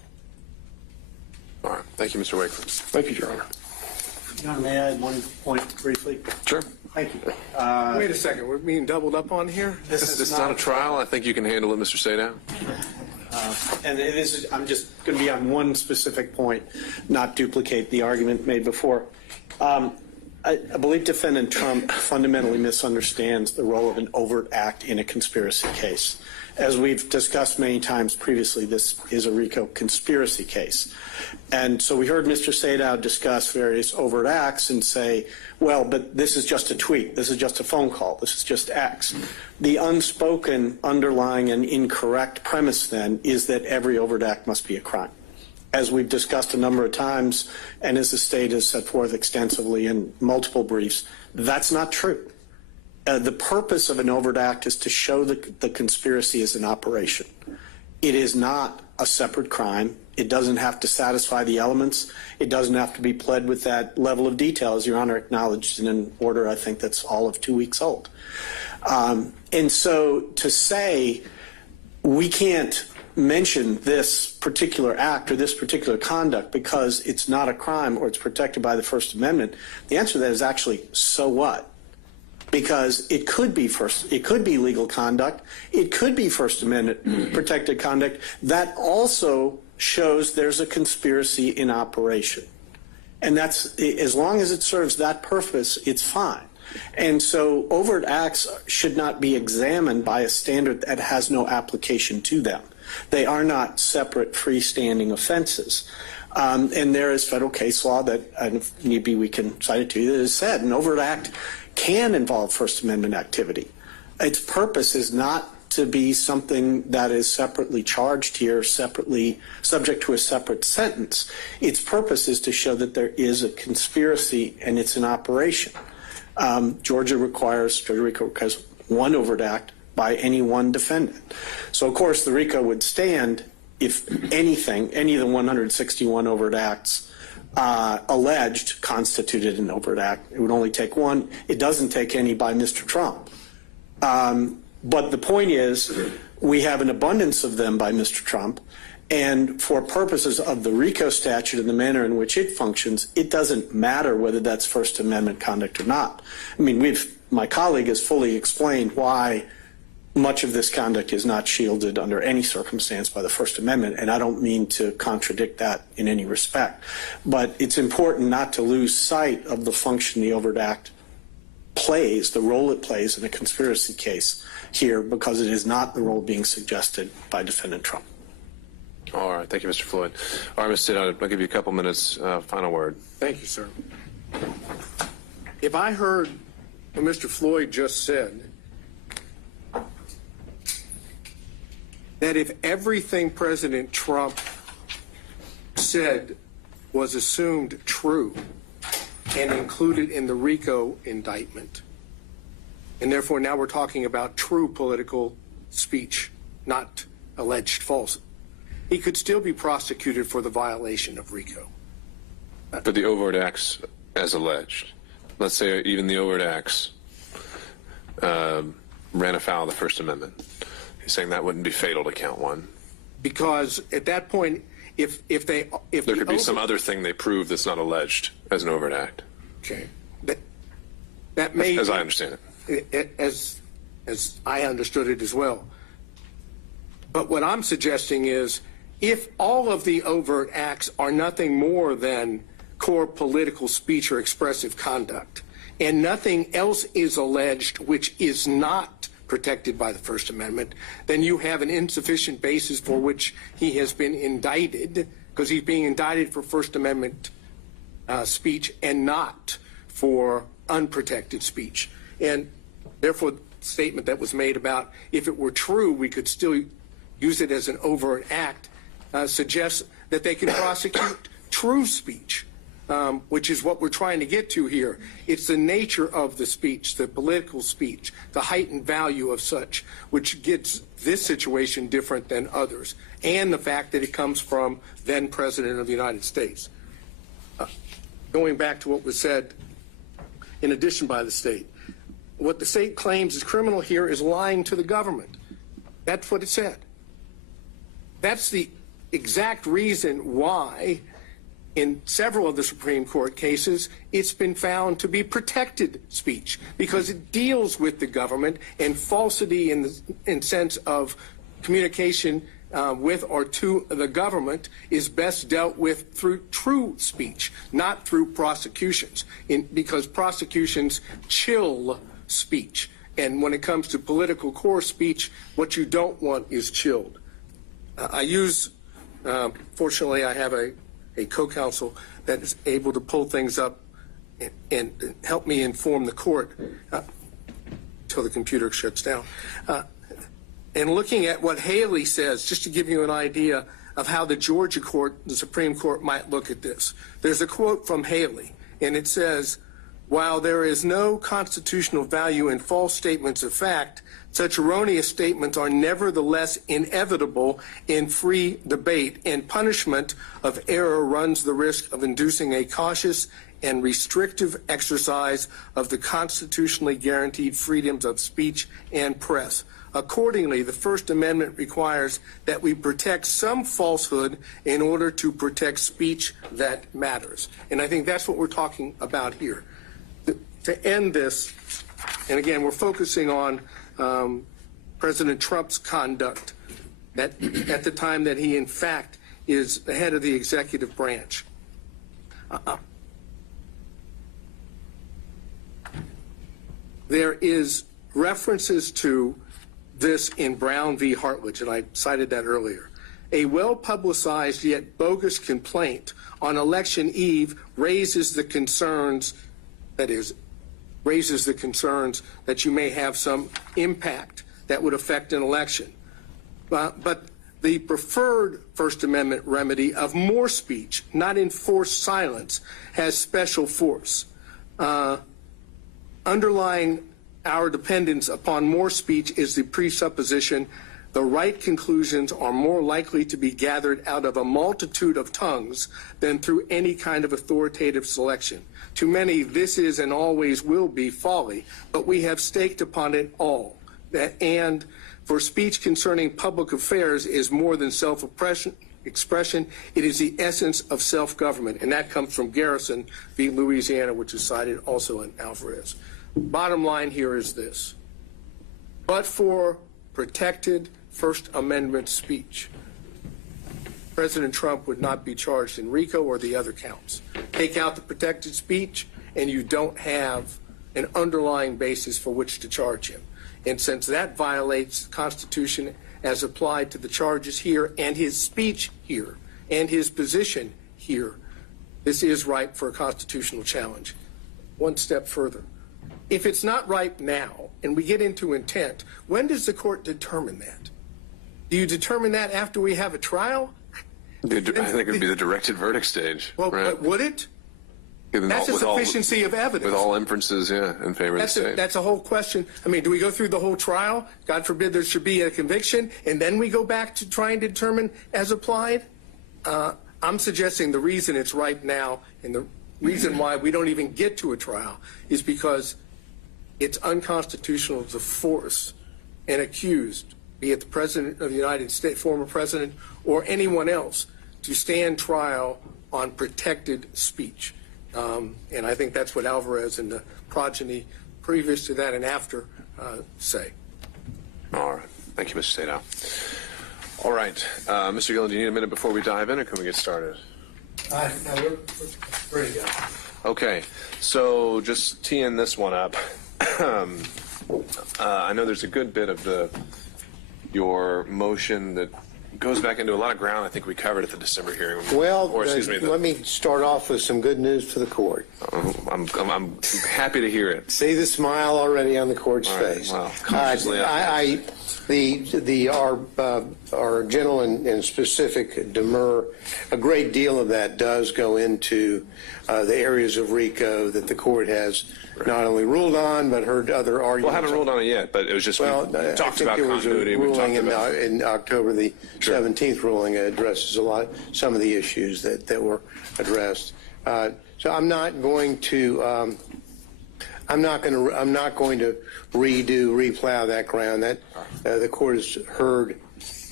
All right. Thank you, Mr. Wakeland. Thank you, Your Honor. Your Honor, may I add one point briefly? Sure. Thank you. Wait a second, we're being doubled up on here? This is not a trial. I think you can handle it, Mr. Sadow. And I'm just going to be on one specific point, not duplicate the argument made before. I believe defendant Trump fundamentally misunderstands the role of an overt act in a conspiracy case. As we've discussed many times previously, this is a RICO conspiracy case. And so we heard Mr. Sadow discuss various overt acts and say, well, but this is just a tweet, this is just a phone call, this is just X. The unspoken, underlying, and incorrect premise then is that every overt act must be a crime. As we've discussed a number of times, and as the state has set forth extensively in multiple briefs, that's not true. The purpose of an overt act is to show that the conspiracy is an operation. It is not a separate crime. It doesn't have to satisfy the elements. It doesn't have to be pled with that level of detail, as Your Honor acknowledged in an order I think that's all of 2 weeks old. And so to say we can't mention this particular act or this particular conduct because it's not a crime or it's protected by the First Amendment, the answer to that is actually, so what? Because it could be legal conduct, it could be First Amendment protected conduct that also shows there's a conspiracy in operation. And that's, as long as it serves that purpose, it's fine. And so overt acts should not be examined by a standard that has no application to them. They are not separate freestanding offenses. And there is federal case law that, and if need be, we can cite it to you, that has said an overt act can involve First Amendment activity. Its purpose is not to be something that is separately charged here, separately subject to a separate sentence. Its purpose is to show that there is a conspiracy and it's an operation. Georgia requires one overt act by any one defendant. So, of course, the RICO would stand if anything, any of the 161 overt acts alleged constituted an overt act. It would only take one. It doesn't take any by Mr. Trump. But the point is, we have an abundance of them by Mr. Trump, and for purposes of the RICO statute and the manner in which it functions, it doesn't matter whether that's First Amendment conduct or not. I mean, my colleague has fully explained why much of this conduct is not shielded under any circumstance by the First Amendment, and I don't mean to contradict that in any respect. But it's important not to lose sight of the function the overt act plays, the role it plays in a conspiracy case here, because it is not the role being suggested by Defendant Trump. All right. Thank you, Mr. Floyd. All right, Mr. Sadow, I'll give you a couple minutes. Final word. Thank you, sir. If I heard what Mr. Floyd just said, that if everything President Trump said was assumed true and included in the RICO indictment, and therefore now we're talking about true political speech, not alleged false, he could still be prosecuted for the violation of RICO. For the overt acts as alleged. Let's say even the overt acts ran afoul of the First Amendment. He's saying that wouldn't be fatal to count one. Because at that point, if there could be some other thing they prove that's not alleged as an overt act. Okay, that may, as I understand it, as I understood it as well. But what I'm suggesting is, if all of the overt acts are nothing more than core political speech or expressive conduct, and nothing else is alleged which is not protected by the First Amendment, then you have an insufficient basis for which he has been indicted, because he's being indicted for First Amendment speech and not for unprotected speech. And therefore, the statement that was made about if it were true, we could still use it as an overt act, suggests that they can prosecute true speech, which is what we're trying to get to here. It's the nature of the speech, the political speech, the heightened value of such, which gets this situation different than others, and the fact that it comes from then President of the United States. Going back to what was said in addition by the state, what the state claims is criminal here is lying to the government. That's what it said. That's the exact reason why in several of the Supreme Court cases, it's been found to be protected speech because it deals with the government, and falsity in sense of communication with or to the government is best dealt with through true speech, not through prosecutions, because prosecutions chill speech. And when it comes to political core speech, what you don't want is chilled. Fortunately, I have a co-counsel that is able to pull things up and help me inform the court until the computer shuts down. And looking at what Haley says, just to give you an idea of how the Georgia court, the Supreme Court, might look at this. There's a quote from Haley, and it says, "While there is no constitutional value in false statements of fact, such erroneous statements are nevertheless inevitable in free debate, and punishment of error runs the risk of inducing a cautious and restrictive exercise of the constitutionally guaranteed freedoms of speech and press. Accordingly, the First Amendment requires that we protect some falsehood in order to protect speech that matters." And I think that's what we're talking about here. To end this, and again, we're focusing on President Trump's conduct at the time that he, in fact, is the head of the executive branch. There is references to this in Brown v. Hartledge, and I cited that earlier. A well-publicized yet bogus complaint on election eve raises the concerns that you may have some impact that would affect an election. But the preferred First Amendment remedy of more speech, not enforced silence, has special force. Underlying our dependence upon more speech is the presupposition the right conclusions are more likely to be gathered out of a multitude of tongues than through any kind of authoritative selection. To many, this is and always will be folly, but we have staked upon it all. And for speech concerning public affairs is more than self-expression. It is the essence of self-government, and that comes from Garrison v. Louisiana, which is cited also in Alvarez. Bottom line here is this. But for protected First Amendment speech, President Trump would not be charged in RICO or the other counts. Take out the protected speech, and you don't have an underlying basis for which to charge him. And since that violates the Constitution as applied to the charges here and his speech here and his position here, this is ripe for a constitutional challenge. One step further. If it's not ripe now and we get into intent, when does the court determine that? Do you determine that after we have a trial? I think it would be the directed verdict stage. Well, right? Would it? That's a sufficiency of evidence. With all inferences, in favor of the state. That's a whole question. I mean, do we go through the whole trial? God forbid there should be a conviction, and then we go back to trying to determine as applied? I'm suggesting the reason it's ripe now and the reason why we don't even get to a trial is because it's unconstitutional to force an accused, be it the President of the United States, former President, or anyone else, to stand trial on protected speech. And I think that's what Alvarez and the progeny previous to that and after say. All right. Thank you, Mr. Sadow. All right. Mr. Gillen, do you need a minute before we dive in, or can we get started? No, we're ready to go. Okay. So just teeing this one up. I know there's a good bit of your motion that goes back into a lot of ground I think we covered at the December hearing. Well, let me start off with some good news for the court. I'm happy to hear it. See the smile already on the court's face. Well, consciously our general and specific demur, a great deal of that does go into the areas of RICO that the court has not only ruled on but heard other arguments. Well, I haven't ruled on it yet, but it was just we talked about continuity. We talked about in October the 17th ruling addresses some of the issues that were addressed. So I'm not going to replow that ground. That the court has heard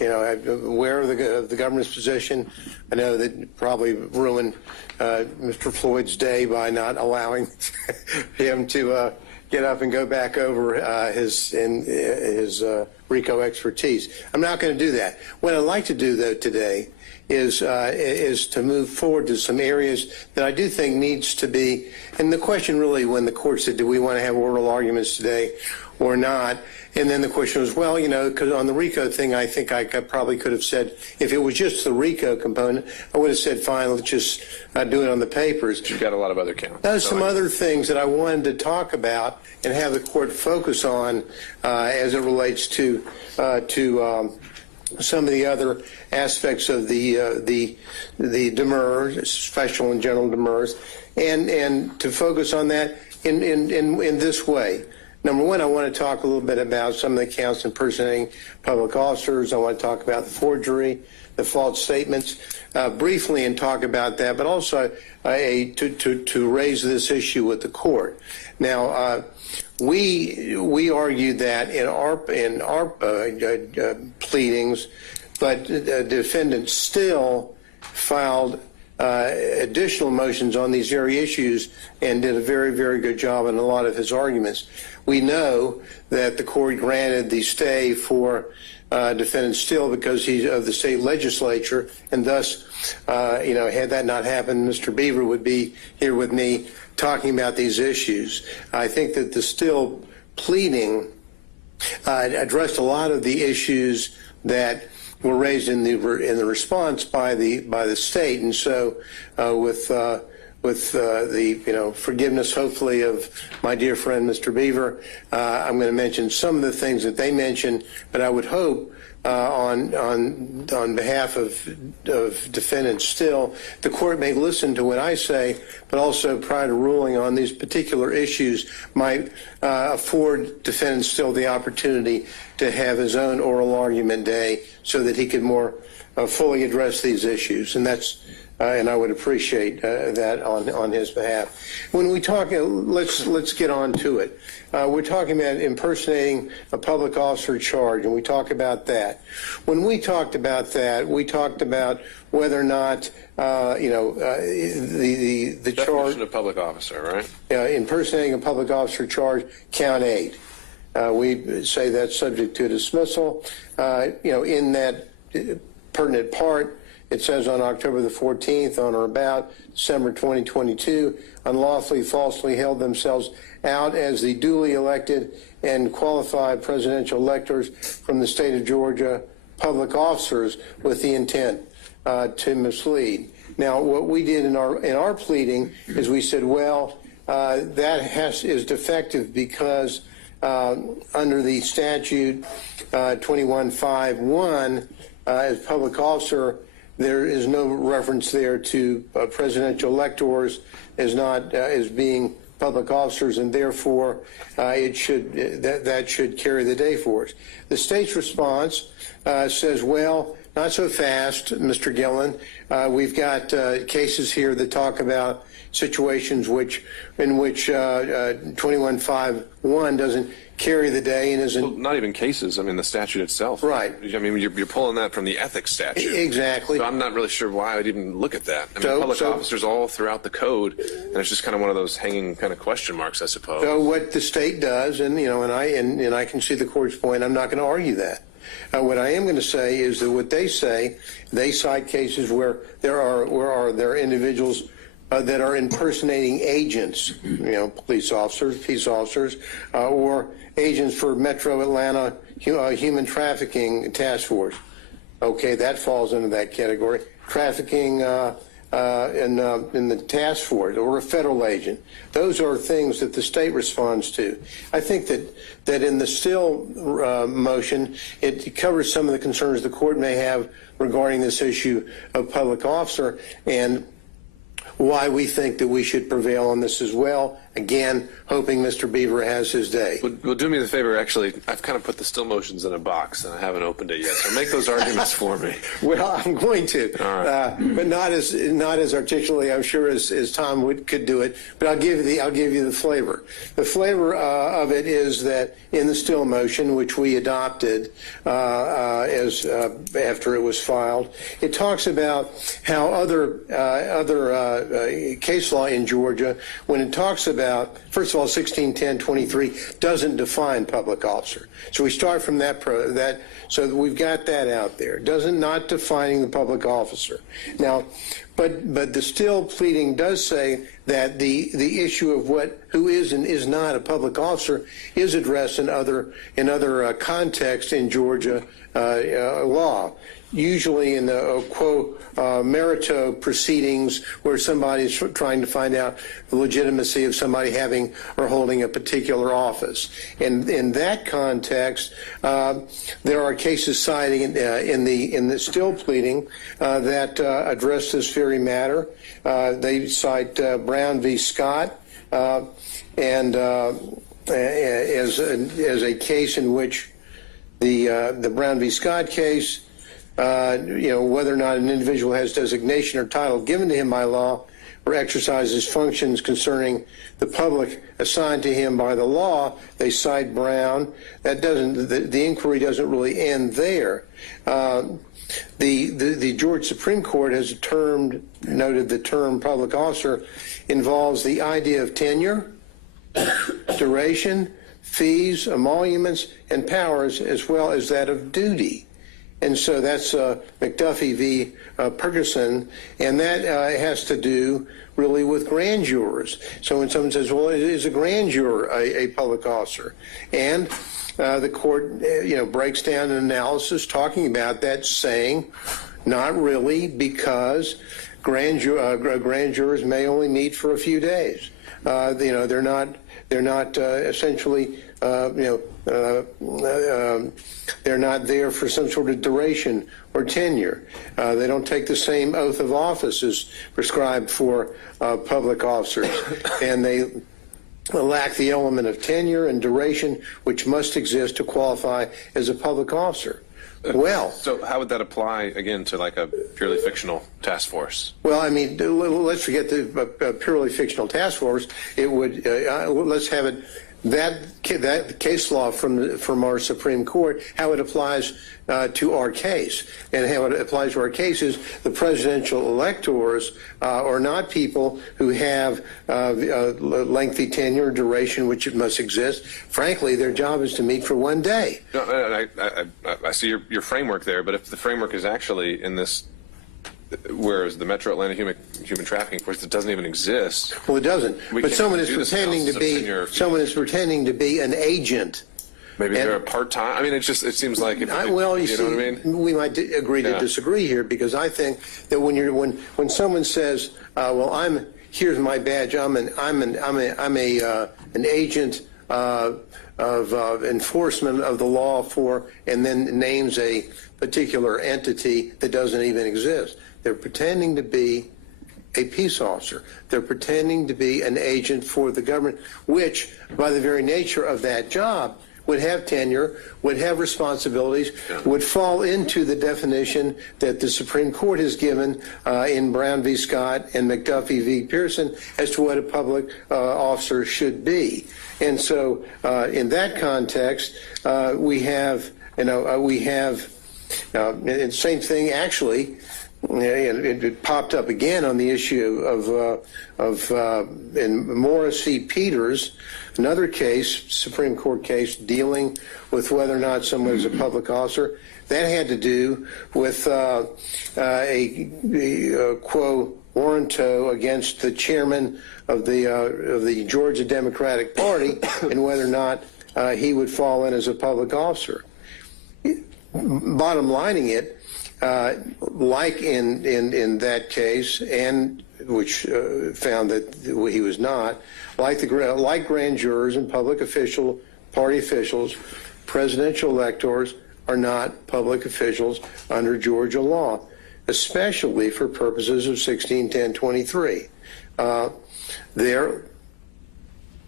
I'm aware of the government's position. I know that probably ruined Mr. Floyd's day by not allowing him to get up and go back over his RICO expertise. I'm not going to do that. What I'd like to do, though, today is to move forward to some areas that I do think needs to be, and the question really when the court said, do we want to have oral arguments today or not? And then the question was, well, because on the RICO thing, I think I probably could have said, if it was just the RICO component, I would have said, fine, let's just do it on the papers. You've got a lot of other counts. There's some other things that I wanted to talk about and have the court focus on as it relates to some of the other aspects of the demurrers, special and general demurrers, and to focus on that in this way. Number one, I want to talk a little bit about some of the counts impersonating public officers. I want to talk about the forgery, the false statements, briefly, and talk about that, but also to raise this issue with the court. Now, we argued that in our pleadings, but the defendant still filed additional motions on these very issues and did a very, very good job in a lot of his arguments. We know that the court granted the stay for defendant Still because he's of the state legislature, and thus, had that not happened, Mr. Beaver would be here with me talking about these issues. I think that the Still pleading addressed a lot of the issues that were raised in the response by the state, and so with the forgiveness, hopefully, of my dear friend Mr. Beaver, I'm going to mention some of the things that they mentioned, but I would hope on behalf of defendant Still, the court may listen to what I say, but also prior to ruling on these particular issues might afford defendant Still the opportunity to have his own oral argument day so that he could more fully address these issues, and that's and I would appreciate that on his behalf. When we talk, let's get on to it. We're talking about impersonating a public officer charge, and we talk about that. When we talked about that, we talked about whether or not the Definition of public officer, right? Impersonating a public officer charge, count 8. We say that's subject to dismissal. In that pertinent part, it says on October the 14th, on or about December 2022, unlawfully, falsely held themselves out as the duly elected and qualified presidential electors from the state of Georgia, public officers with the intent to mislead. Now, what we did in our pleading is we said, well, that is defective because under the statute 2151, as public officer, there is no reference there to presidential electors as being public officers, and therefore that should carry the day for us. The state's response says, well, not so fast, Mr. Gillen. We've got cases here that talk about situations in which 2151 doesn't carry the day and isn't. Well, not even cases. I mean, the statute itself. Right. I mean, you're pulling that from the ethics statute. Exactly. So I'm not really sure why I'd even look at that. I mean, public officers all throughout the code, and it's just kind of one of those hanging kind of question marks, I suppose. So what the state does, and I can see the court's point. I'm not going to argue that. What I am going to say is that what they say, they cite cases where there are individuals that are impersonating agents, police officers, peace officers, or agents for Metro Atlanta Human Trafficking Task Force. Okay, that falls into that category. Trafficking in the task force or a federal agent. Those are things that the state responds to. I think that in the Still motion, it covers some of the concerns the court may have regarding this issue of public officer and why we think that we should prevail on this as well. Again, hoping Mr. Beaver has his day. Well, do me the favor, actually, I've kind of put the still motions in a box and I haven't opened it yet, so make those arguments for me. Well, I'm going to, but not as articulately, I'm sure, as Tom could do it. But I'll give you the flavor. The flavor of it is that in the still motion, which we adopted as after it was filed, it talks about how other case law in Georgia, when it talks about, first of all, 1610-23 doesn't define public officer. So we start from that, so that we've got that out there. Not defining the public officer. Now, but the still pleading does say that the issue of who is and is not a public officer is addressed in other contexts in Georgia law. Usually in the quo merito proceedings where somebody is trying to find out the legitimacy of somebody having or holding a particular office. And in that context, there are cases citing in the still pleading that address this very matter. They cite Brown v. Scott and as a case in which the Brown v. Scott case, whether or not an individual has designation or title given to him by law or exercises functions concerning the public assigned to him by the law, they cite Brown. That doesn't, the inquiry doesn't really end there. The Georgia Supreme Court has noted the term public officer involves the idea of tenure, duration, fees, emoluments, and powers, as well as that of duty. And so that's McAfee v. Ferguson, and that has to do really with grand jurors. So when someone says, well, is a grand juror a public officer? And the court, breaks down an analysis talking about that, saying, not really, because grand jurors may only meet for a few days. They're not essentially, they're not there for some sort of duration or tenure. They don't take the same oath of office as prescribed for public officers, and they lack the element of tenure and duration which must exist to qualify as a public officer. Well, so how would that apply again to like a purely fictional task force? Well, I mean, let's forget the purely fictional task force. It would let's have it that case law from our Supreme Court, how it applies to our case, and how it applies to our case is the presidential electors are not people who have lengthy tenure or duration, which it must exist. Frankly, their job is to meet for one day. No, I see your framework there, but if the framework is actually in this, whereas the Metro Atlanta human trafficking force, it doesn't even exist. Well, it doesn't. But someone is pretending to be an agent. Maybe they're a part-time. I mean, it seems like you know what I mean. We might agree to disagree here, because I think that when someone says, "Well, here's my badge. I'm an agent of enforcement of the law for," and then names a particular entity that doesn't even exist. They're pretending to be a peace officer. They're pretending to be an agent for the government, which, by the very nature of that job, would have tenure, would have responsibilities, would fall into the definition that the Supreme Court has given in Brown v. Scott and McAfee v. Pearson as to what a public officer should be. And so in that context, we have, the same thing actually. It popped up again on the issue in Morris v. Peters, another case, Supreme Court case, dealing with whether or not someone is a public officer. That had to do with a quo warranto against the chairman of the Georgia Democratic Party and whether or not he would fall in as a public officer. Bottom lining it, like in that case, and which found that he was not, like grand jurors and public party officials, presidential electors are not public officials under Georgia law, especially for purposes of 1610-23.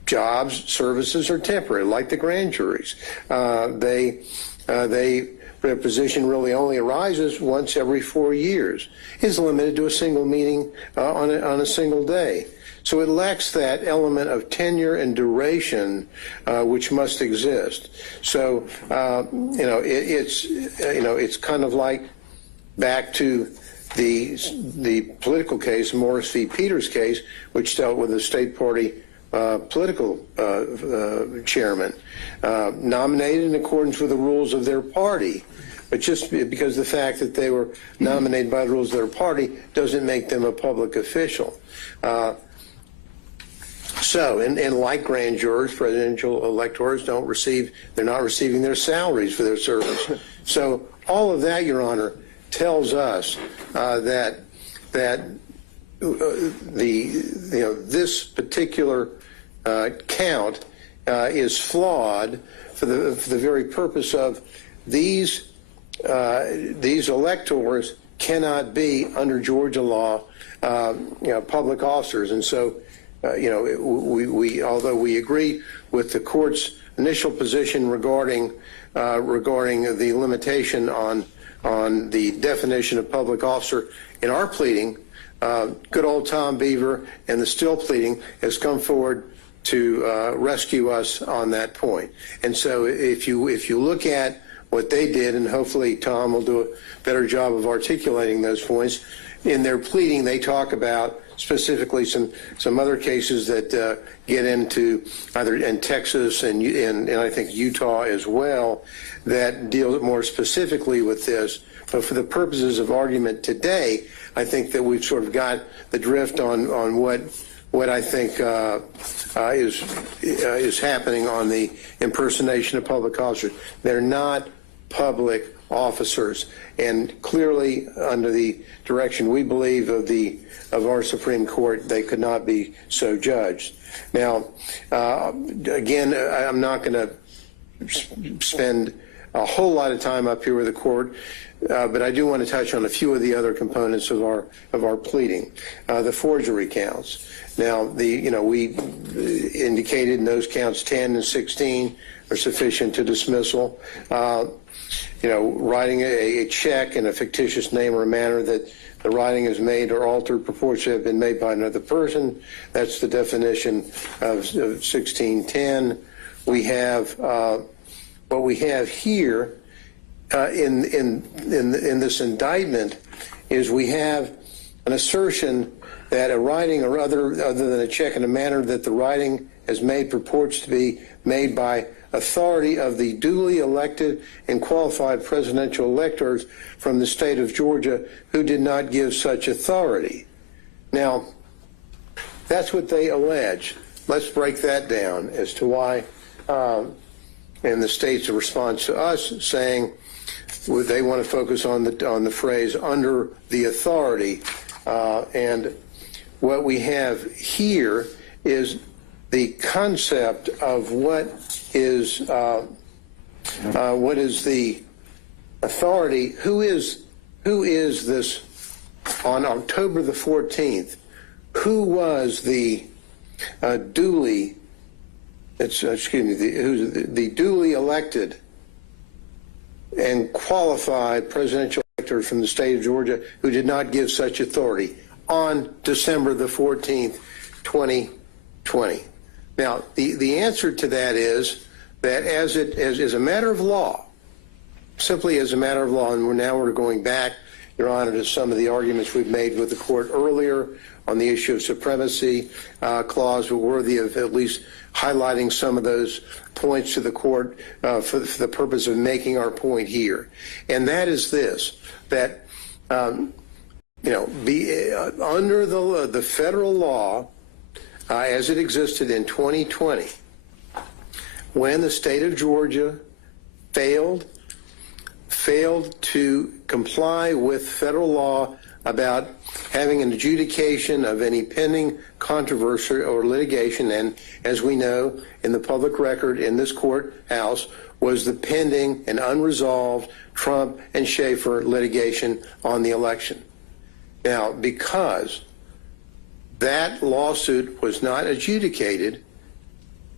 jobs, services are temporary, like the grand juries. Their position really only arises once every 4 years, is limited to a single meeting on a single day. So it lacks that element of tenure and duration which must exist. So it's kind of like back to the political case, Morris v. Peters case, which dealt with a state party political chairman nominated in accordance with the rules of their party. But just because the fact that they were nominated by the rules of their party doesn't make them a public official. And like grand jurors, presidential electors they're not receiving their salaries for their service. So all of that, Your Honor, tells us that this particular count is flawed for the very purpose of these electors cannot be, under Georgia law, public officers. And so, although we agree with the court's initial position regarding the limitation on the definition of public officer in our pleading, good old Tom Beaver and the Still pleading has come forward to rescue us on that point. And so if you look at what they did, and hopefully Tom will do a better job of articulating those points, in their pleading they talk about specifically some other cases that get into either in Texas and I think Utah as well that deal more specifically with this. But for the purposes of argument today, I think that we've sort of got the drift on what I think is happening on the impersonation of public officers. They're not public officers, and clearly under the direction we believe of our Supreme Court, they could not be so judged. Now, again, I'm not going to spend a whole lot of time up here with the court, but I do want to touch on a few of the other components of our pleading. The forgery counts. Now, we indicated in those counts 10 and 16 are sufficient to dismissal. Writing a check in a fictitious name or manner that the writing is made or altered proportionally to have been made by another person. That's the definition of 1610. We have what we have here in this indictment is we have an assertion that a writing or other than a check in a manner that the writing has made purports to be made by authority of the duly elected and qualified presidential electors from the state of Georgia who did not give such authority. Now, that's what they allege. Let's break that down as to why, and the state's response to us saying they want to focus on the phrase under the authority, and what we have here is the concept of what is the authority. Who is this on October the 14th? Who was the duly duly elected and qualified presidential elector from the state of Georgia who did not give such authority on December the 14th, 2020? Now, the answer to that is that as a matter of law, simply as a matter of law, and we're going back, Your Honor, to some of the arguments we've made with the court earlier on the issue of supremacy clause, we're worthy of at least highlighting some of those points to the court for the purpose of making our point here. And that is this, that, under the federal law, as it existed in 2020, when the state of Georgia failed to comply with federal law about having an adjudication of any pending controversy or litigation, and as we know, in the public record in this courthouse was the pending and unresolved Trump and Schaefer litigation on the election. Now, because that lawsuit was not adjudicated,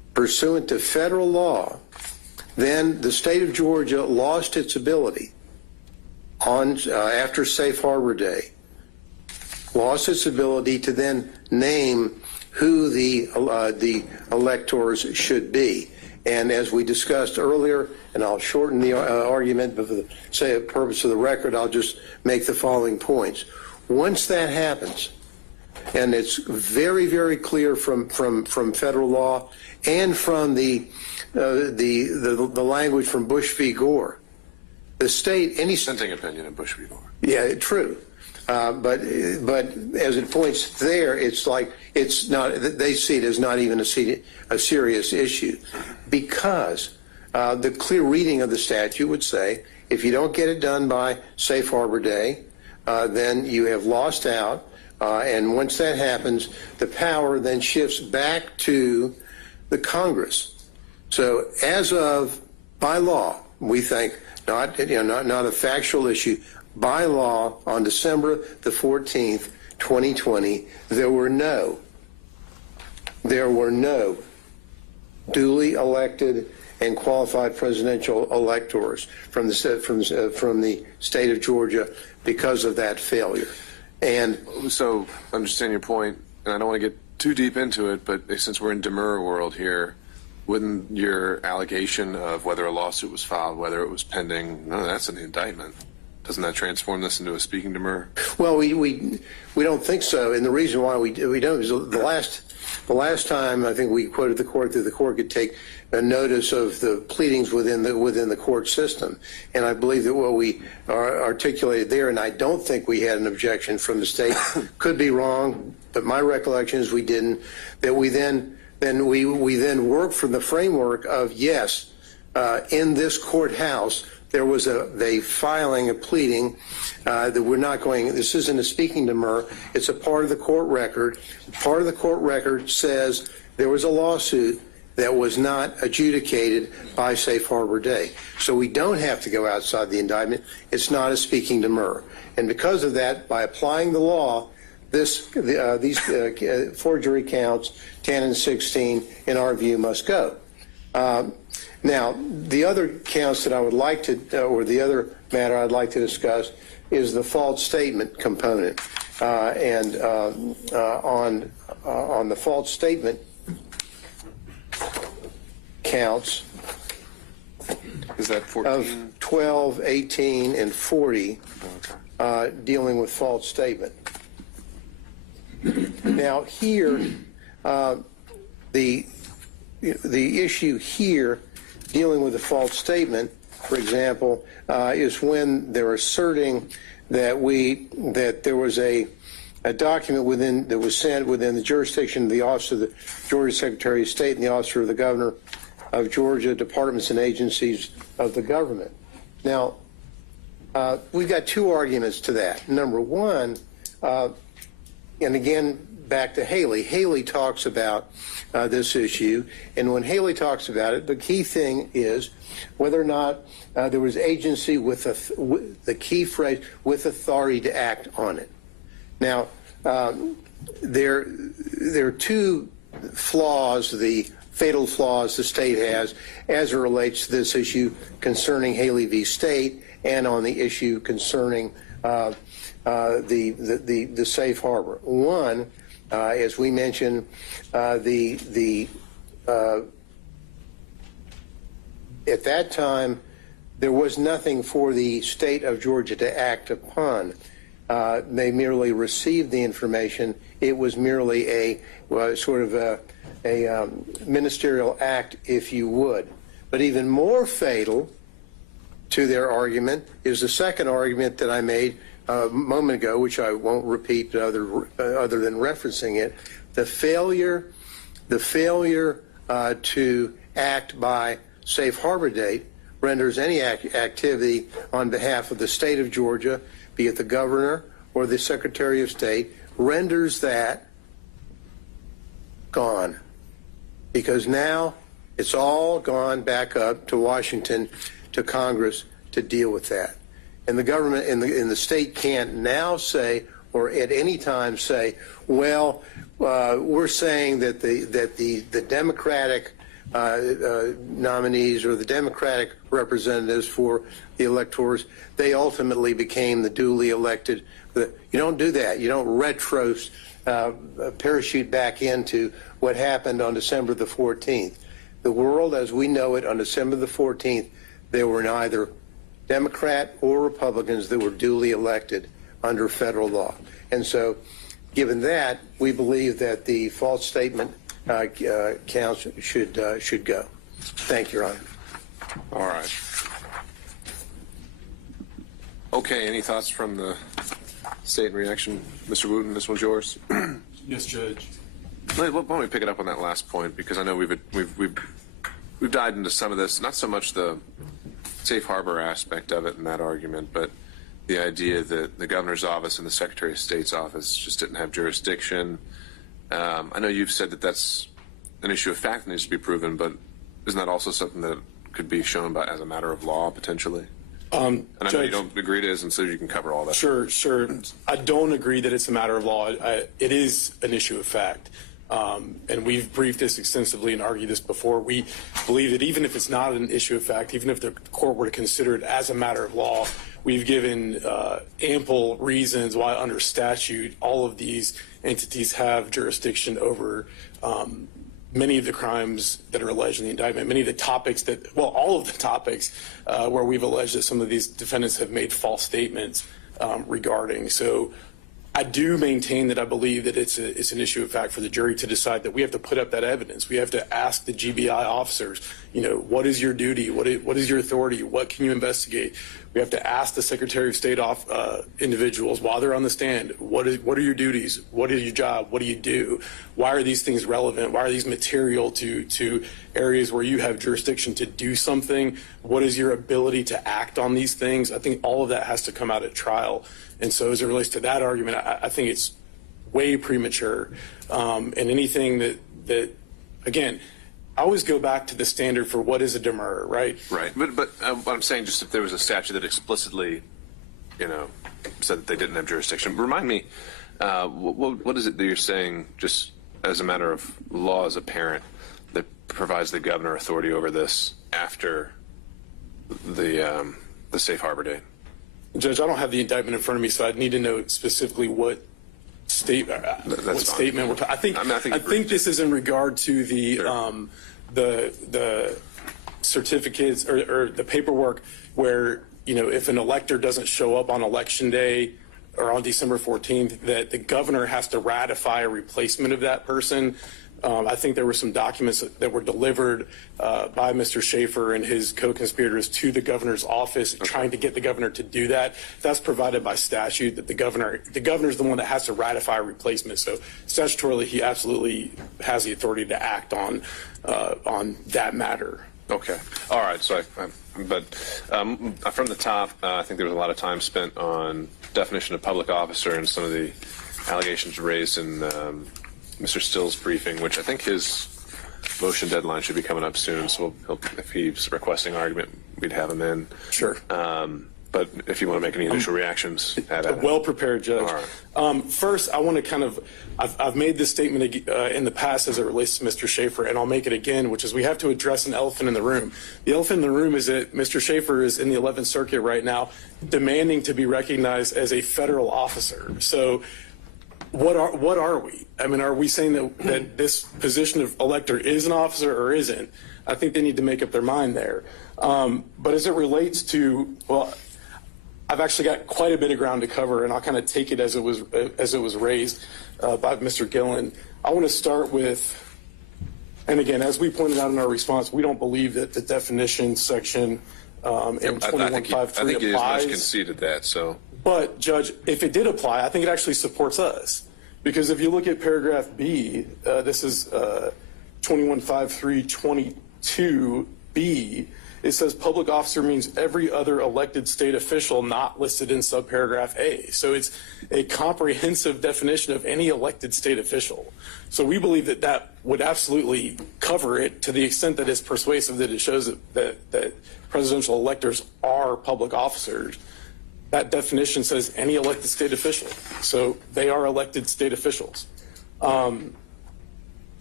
pursuant to federal law, then the state of Georgia lost its ability on after Safe Harbor Day, lost its ability to then name who the electors should be. And as we discussed earlier, and I'll shorten the argument, but for the purpose of the record, I'll just make the following points. Once that happens, and it's very, very clear from federal law and from the language from Bush v. Gore, the state, any Dissenting opinion of Bush v. Gore. yeah, true. But as it points there, it's like it's not. They see it as not even a serious issue, because the clear reading of the statute would say if you don't get it done by Safe Harbor Day, then you have lost out. And once that happens, the power then shifts back to the Congress. So as of by law, we think not a factual issue. By law, on December the 14th, 2020, there were no duly elected and qualified presidential electors from the state of Georgia because of that failure. And so, understand your point, and I don't want to get too deep into it, but since we're in demurrer world here, wouldn't your allegation of whether a lawsuit was filed, whether it was pending, no, that's in the indictment. Doesn't that transform this into a speaking demurrer? Well, we don't think so, and the reason why we don't is the last time I think we quoted the court that the court could take a notice of the pleadings within the court system, and I believe that what we articulated there, and I don't think we had an objection from the state, could be wrong, but my recollection is we didn't. That we then worked from the framework of yes, in this courthouse. There was a filing, a pleading that we're not going, this isn't a speaking demurrer, it's a part of the court record. Part of the court record says there was a lawsuit that was not adjudicated by Safe Harbor Day. So we don't have to go outside the indictment. It's not a speaking demurrer. And because of that, by applying the law, these forgery counts, 10 and 16, in our view, must go. Now, the other counts that I would like to, or the other matter I'd like to discuss is the false statement component. On the false statement counts is that 14? Of 12, 18, and 40 dealing with false statement. Now, here, the issue here dealing with a false statement, for example, is when they're asserting that there was a document that was sent within the jurisdiction of the Office of the Georgia Secretary of State and the Office of the Governor of Georgia, departments and agencies of the government. Now, we've got two arguments to that. Number one, and again, back to Haley. Haley talks about this issue, and when Haley talks about it, the key thing is whether or not there was agency with the key phrase, with authority to act on it. Now, there are two flaws, the fatal flaws the state has as it relates to this issue concerning Haley v. State and on the issue concerning the safe harbor. One, as we mentioned, at that time, there was nothing for the state of Georgia to act upon. They merely received the information. It was merely a sort of a ministerial act, if you would. But even more fatal to their argument is the second argument that I made a moment ago, which I won't repeat other than referencing it. The failure to act by safe harbor date renders any activity on behalf of the state of Georgia, be it the governor or the Secretary of State, renders that gone. Because now it's all gone back up to Washington, to Congress to deal with that. And the government in the state can't now say, or at any time say, well, we're saying that the Democratic nominees or the Democratic representatives for the electors, they ultimately became the duly elected. You don't do that. You don't parachute back into what happened on December the 14th. The world as we know it on December the 14th, there were neither Democrat or Republicans that were duly elected under federal law. And so, given that, we believe that the false statement counts should go. Thank you, Your Honor. All right. Okay, any thoughts from the state in reaction? Mr. Wooten, this one's yours. Yes, Judge. Why don't we pick it up on that last point, because I know we've dived into some of this, not so much the safe harbor aspect of it in that argument, but the idea that the governor's office and the Secretary of State's office just didn't have jurisdiction. I know you've said that that's an issue of fact that needs to be proven, but isn't that also something that could be shown by as a matter of law potentially? And I know Judge, you don't agree to it, and so you can cover all that. Sure. I don't agree that it's a matter of law. It is an issue of fact. And we've briefed this extensively and argued this before. We believe that even if it's not an issue of fact, even if the court were to consider it as a matter of law, we've given ample reasons why under statute all of these entities have jurisdiction over many of the crimes that are alleged in the indictment, many of the topics that, well, all of the topics where we've alleged that some of these defendants have made false statements regarding. So I do maintain that I believe that it's an issue of fact for the jury to decide that we have to put up that evidence. We have to ask the GBI officers, what is your duty? What is your authority? What can you investigate? We have to ask the Secretary of State individuals while they're on the stand, what are your duties? What is your job? What do you do? Why are these things relevant? Why are these material to areas where you have jurisdiction to do something? What is your ability to act on these things? I think all of that has to come out at trial. And so as it relates to that argument, I think it's way premature. And anything that again, I always go back to the standard for what is a demurrer, right? Right. But what I'm saying, just if there was a statute that explicitly, said that they didn't have jurisdiction, remind me, what is it that you're saying, just as a matter of law as a parent, that provides the governor authority over this after the safe harbor date? Judge, I don't have the indictment in front of me, so I'd need to know specifically what statement we're talking. I think this is in regard to the certificates or the paperwork where if an elector doesn't show up on election day or on December 14th, that the governor has to ratify a replacement of that person. I think there were some documents that were delivered by Mr. Schaefer and his co-conspirators to the governor's office, trying to get the governor to do that. That's provided by statute, that the governor is the one that has to ratify a replacement. So statutorily, he absolutely has the authority to act on that matter. Okay. All right. So, from the top, I think there was a lot of time spent on definition of public officer and some of the allegations raised in Mr. Still's briefing, which I think his motion deadline should be coming up soon. So if he's requesting argument, we'd have him in. Sure. But if you want to make any initial reactions, well prepared, Judge. All right. First, I want to I've made this statement in the past as it relates to Mr. Schaefer, and I'll make it again, which is we have to address an elephant in the room. The elephant in the room is that Mr. Schaefer is in the 11th Circuit right now, demanding to be recognized as a federal officer. So what are we? I mean, are we saying that this position of elector is an officer or isn't? I think they need to make up their mind there. But as it relates to, well, I've actually got quite a bit of ground to cover, and I'll kind of take it as it was raised by Mr. Gillen. I want to start with, and again, as we pointed out in our response, we don't believe that the definition section in 2153 applies. I think it is much conceded that. So, but Judge, if it did apply, I think it actually supports us, because if you look at paragraph B, this is 215322B. It says public officer means every other elected state official not listed in subparagraph A. So it's a comprehensive definition of any elected state official. So we believe that that would absolutely cover it to the extent that it's persuasive, that it shows that presidential electors are public officers. That definition says any elected state official. So they are elected state officials.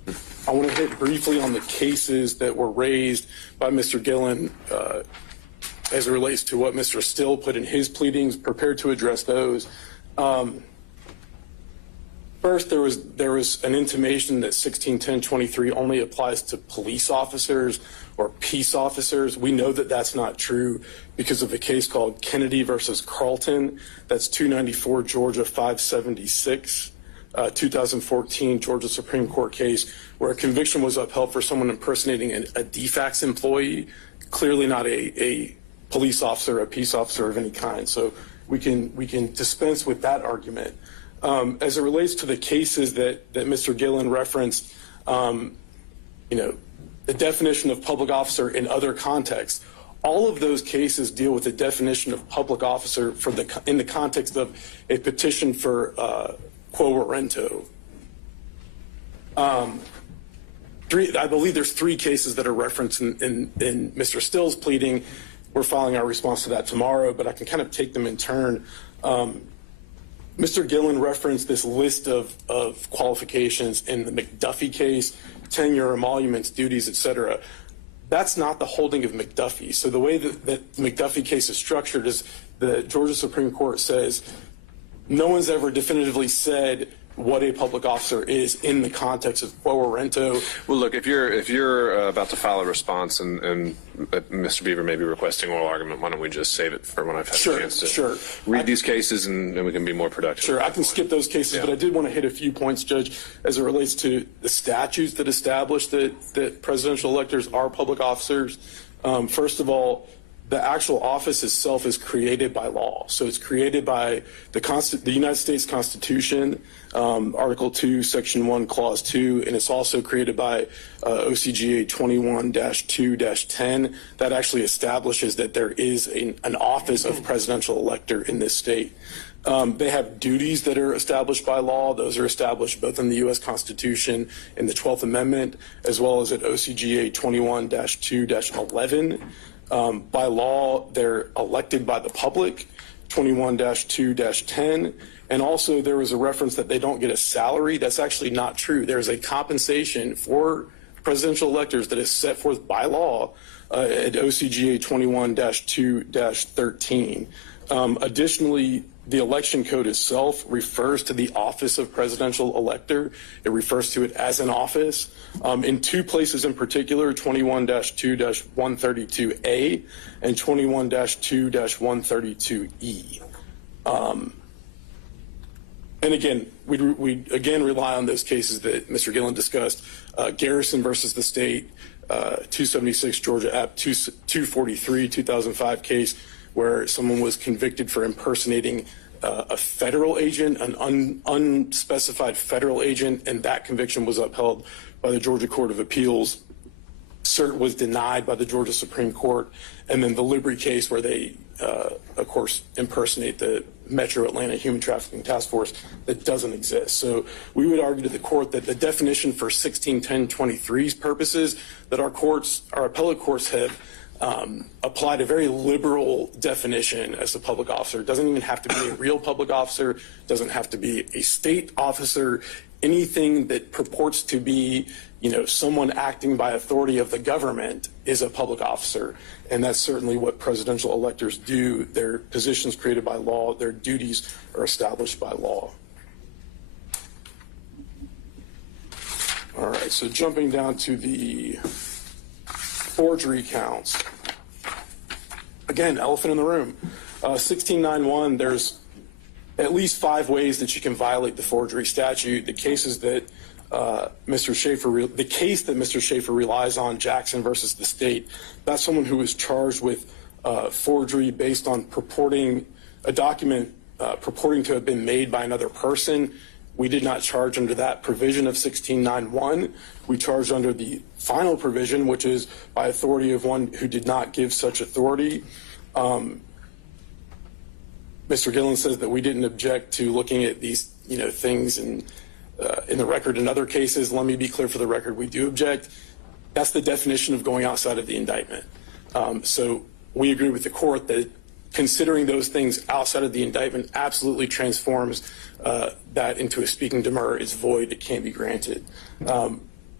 I want to hit briefly on the cases that were raised by Mr. Gillen as it relates to what Mr. Still put in his pleadings, prepared to address those. First, there was an intimation that 161023 only applies to police officers or peace officers. We know that that's not true because of a case called Kennedy versus Carlton. That's 294 Georgia 576, 2014 Georgia Supreme Court case where a conviction was upheld for someone impersonating a DFAX employee, clearly not a police officer, a peace officer of any kind. So we can dispense with that argument. As it relates to the cases that Mr. Gillen referenced, the definition of public officer in other contexts, all of those cases deal with the definition of public officer in the context of a petition for quo warranto. I believe there's 3 cases that are referenced in Mr. Still's pleading. We're filing our response to that tomorrow, but I can kind of take them in turn. Mr. Gillen referenced this list of qualifications in the McDuffie case, tenure, emoluments, duties, etc. That's not the holding of McDuffie. So the way that the McDuffie case is structured is the Georgia Supreme Court says no one's ever definitively said what a public officer is in the context of quo warranto. Well, look, if you're about to file a response and Mr. Beaver may be requesting oral argument, why don't we just save it for when I've had a chance to read these cases and we can be more productive. Sure, I can skip those cases, but I did want to hit a few points, Judge, as it relates to the statutes that establish that presidential electors are public officers. First of all, the actual office itself is created by law. So it's created by the United States Constitution, Article 2, Section 1, Clause 2, and it's also created by OCGA 21-2-10. That actually establishes that there is an office of presidential elector in this state. They have duties that are established by law. Those are established both in the U.S. Constitution in the 12th Amendment, as well as at OCGA 21-2-11. By law, they're elected by the public, 21-2-10. And also there was a reference that they don't get a salary. That's actually not true. There's a compensation for presidential electors that is set forth by law at OCGA 21-2-13. Additionally, the election code itself refers to the office of presidential elector. It refers to it as an office. In 2 places in particular, 21-2-132A and 21-2-132E. And again, we again rely on those cases that Mr. Gillen discussed. Garrison versus the state, 276 Georgia App 243, 2005 case, where someone was convicted for impersonating a federal agent, an unspecified federal agent, and that conviction was upheld by the Georgia Court of Appeals. Cert was denied by the Georgia Supreme Court. And then the Liberty case where they, of course, impersonate the Metro Atlanta Human Trafficking Task Force that doesn't exist. So we would argue to the court that the definition for 161023's purposes that our appellate courts have applied a very liberal definition as a public officer. It doesn't even have to be a real public officer, doesn't have to be a state officer, anything that purports to be, someone acting by authority of the government is a public officer. And that's certainly what presidential electors do. Their positions created by law, their duties are established by law. All right, so jumping down to the forgery counts. Again, elephant in the room. 1691, there's at least 5 ways that you can violate the forgery statute. The cases that the case that Mr. Schaefer relies on, Jackson versus the state, that's someone who was charged with forgery based on purporting a document purporting to have been made by another person. We did not charge under that provision of 1691. We charged under the final provision, which is by authority of one who did not give such authority. Mr. Gillen says that we didn't object to looking at these, things in the record in other cases. Let me be clear for the record, we do object. That's the definition of going outside of the indictment. So we agree with the court that considering those things outside of the indictment absolutely transforms that into a speaking demurrer. It's void, it can't be granted.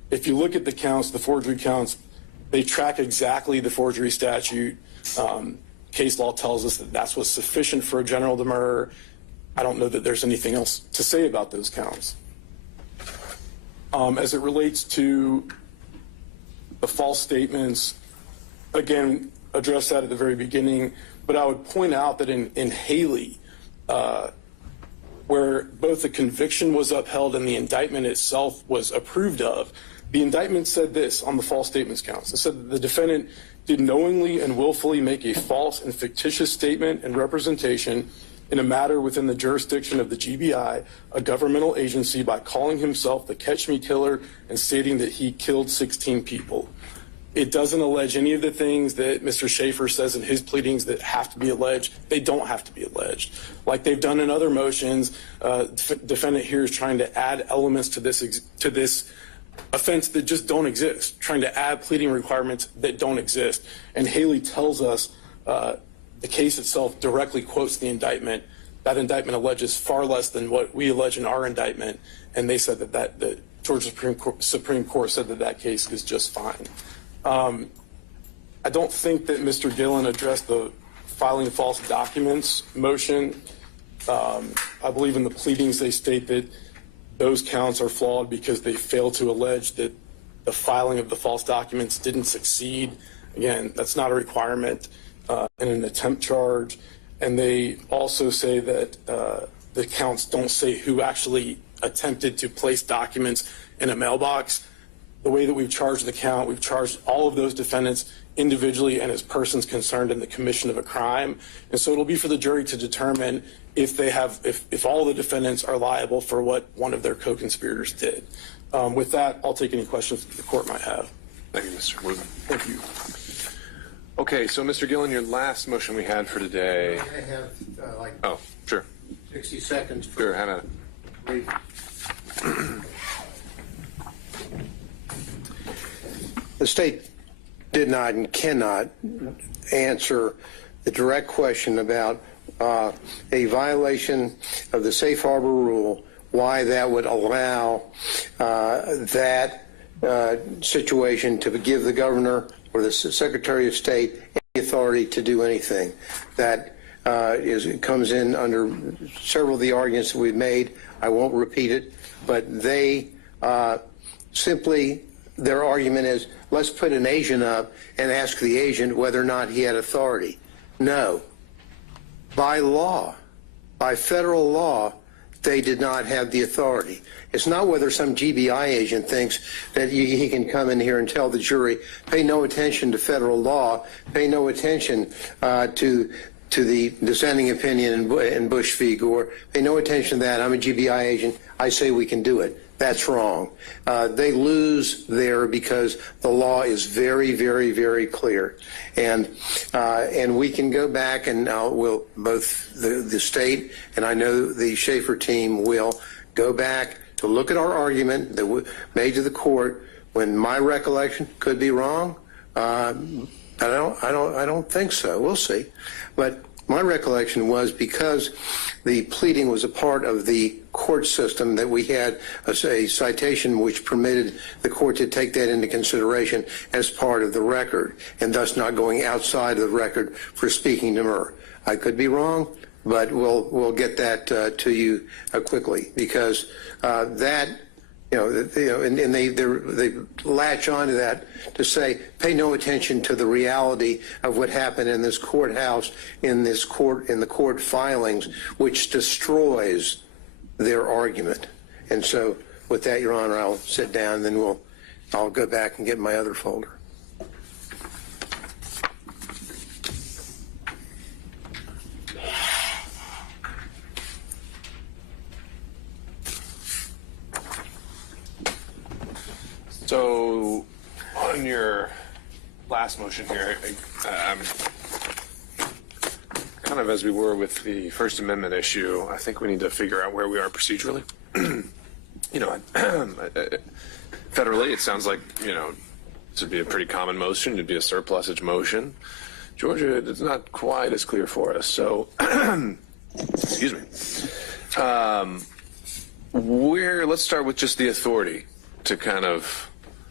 if you look at the counts, the forgery counts, they track exactly the forgery statute. Case law tells us that that's what's sufficient for a general demurrer. I don't know that there's anything else to say about those counts. As it relates to the false statements, again, address that at the very beginning, but I would point out that in Haley, where both the conviction was upheld and the indictment itself was approved of, the indictment said this on the false statements counts. It said that the defendant did knowingly and willfully make a false and fictitious statement and representation in a matter within the jurisdiction of the GBI, a governmental agency, by calling himself the Catch Me Killer and stating that he killed 16 people. It doesn't allege any of the things that Mr. Schaefer says in his pleadings that have to be alleged. They don't have to be alleged. Like they've done in other motions, defendant here is trying to add elements to this offense that just don't exist, trying to add pleading requirements that don't exist. And Haley tells us the case itself directly quotes the indictment. That indictment alleges far less than what we allege in our indictment, and they said that the Georgia Supreme Court said that case is just fine. I don't think that Mr. Gillen addressed the filing false documents motion. I believe in the pleadings they state that those counts are flawed because they fail to allege that the filing of the false documents didn't succeed. Again, that's not a requirement in an attempt charge. And they also say that the counts don't say who actually attempted to place documents in a mailbox. The way that we've charged the count, we've charged all of those defendants individually and as persons concerned in the commission of a crime. And so it'll be for the jury to determine if they have, if all the defendants are liable for what one of their co-conspirators did. With that, I'll take any questions that the court might have. Thank you, Mr. Woodman. Thank you. Okay, so Mr. Gillen, your last motion we had for today. I have like Oh, sure. 60 seconds. Sure, have at it. Brief. The state did not and cannot answer the direct question about a violation of the safe harbor rule, why that would allow that situation to give the governor or the Secretary of State any authority to do anything. That comes in under several of the arguments that we've made. I won't repeat it, but they simply, their argument is, let's put an agent up and ask the agent whether or not he had authority. No. By law, by federal law, they did not have the authority. It's not whether some GBI agent thinks that he can come in here and tell the jury, pay no attention to federal law, pay no attention to the dissenting opinion in Bush v. Gore, pay no attention to that. I'm a GBI agent. I say we can do it. That's wrong. They lose there because the law is very, very, very clear. And we can go back and we'll, both the state and I know the Schaefer team will go back to look at our argument that we made to the court when my recollection could be wrong. I don't think so. We'll see. But my recollection was because the pleading was a part of the court system that we had a citation which permitted the court to take that into consideration as part of the record and thus not going outside of the record for speaking demurrer. I could be wrong, but we'll get that to you quickly because that. And they latch onto that to say, pay no attention to the reality of what happened in this courthouse, in the court filings, which destroys their argument. And so, with that, Your Honor, I'll sit down, then I'll go back and get my other folder. So, on your last motion here, kind of as we were with the First Amendment issue, I think we need to figure out where we are procedurally. Federally, it sounds like, this would be a pretty common motion. It'd be a surplusage motion. Georgia, it's not quite as clear for us. So, excuse me. Let's start with just the authority to kind of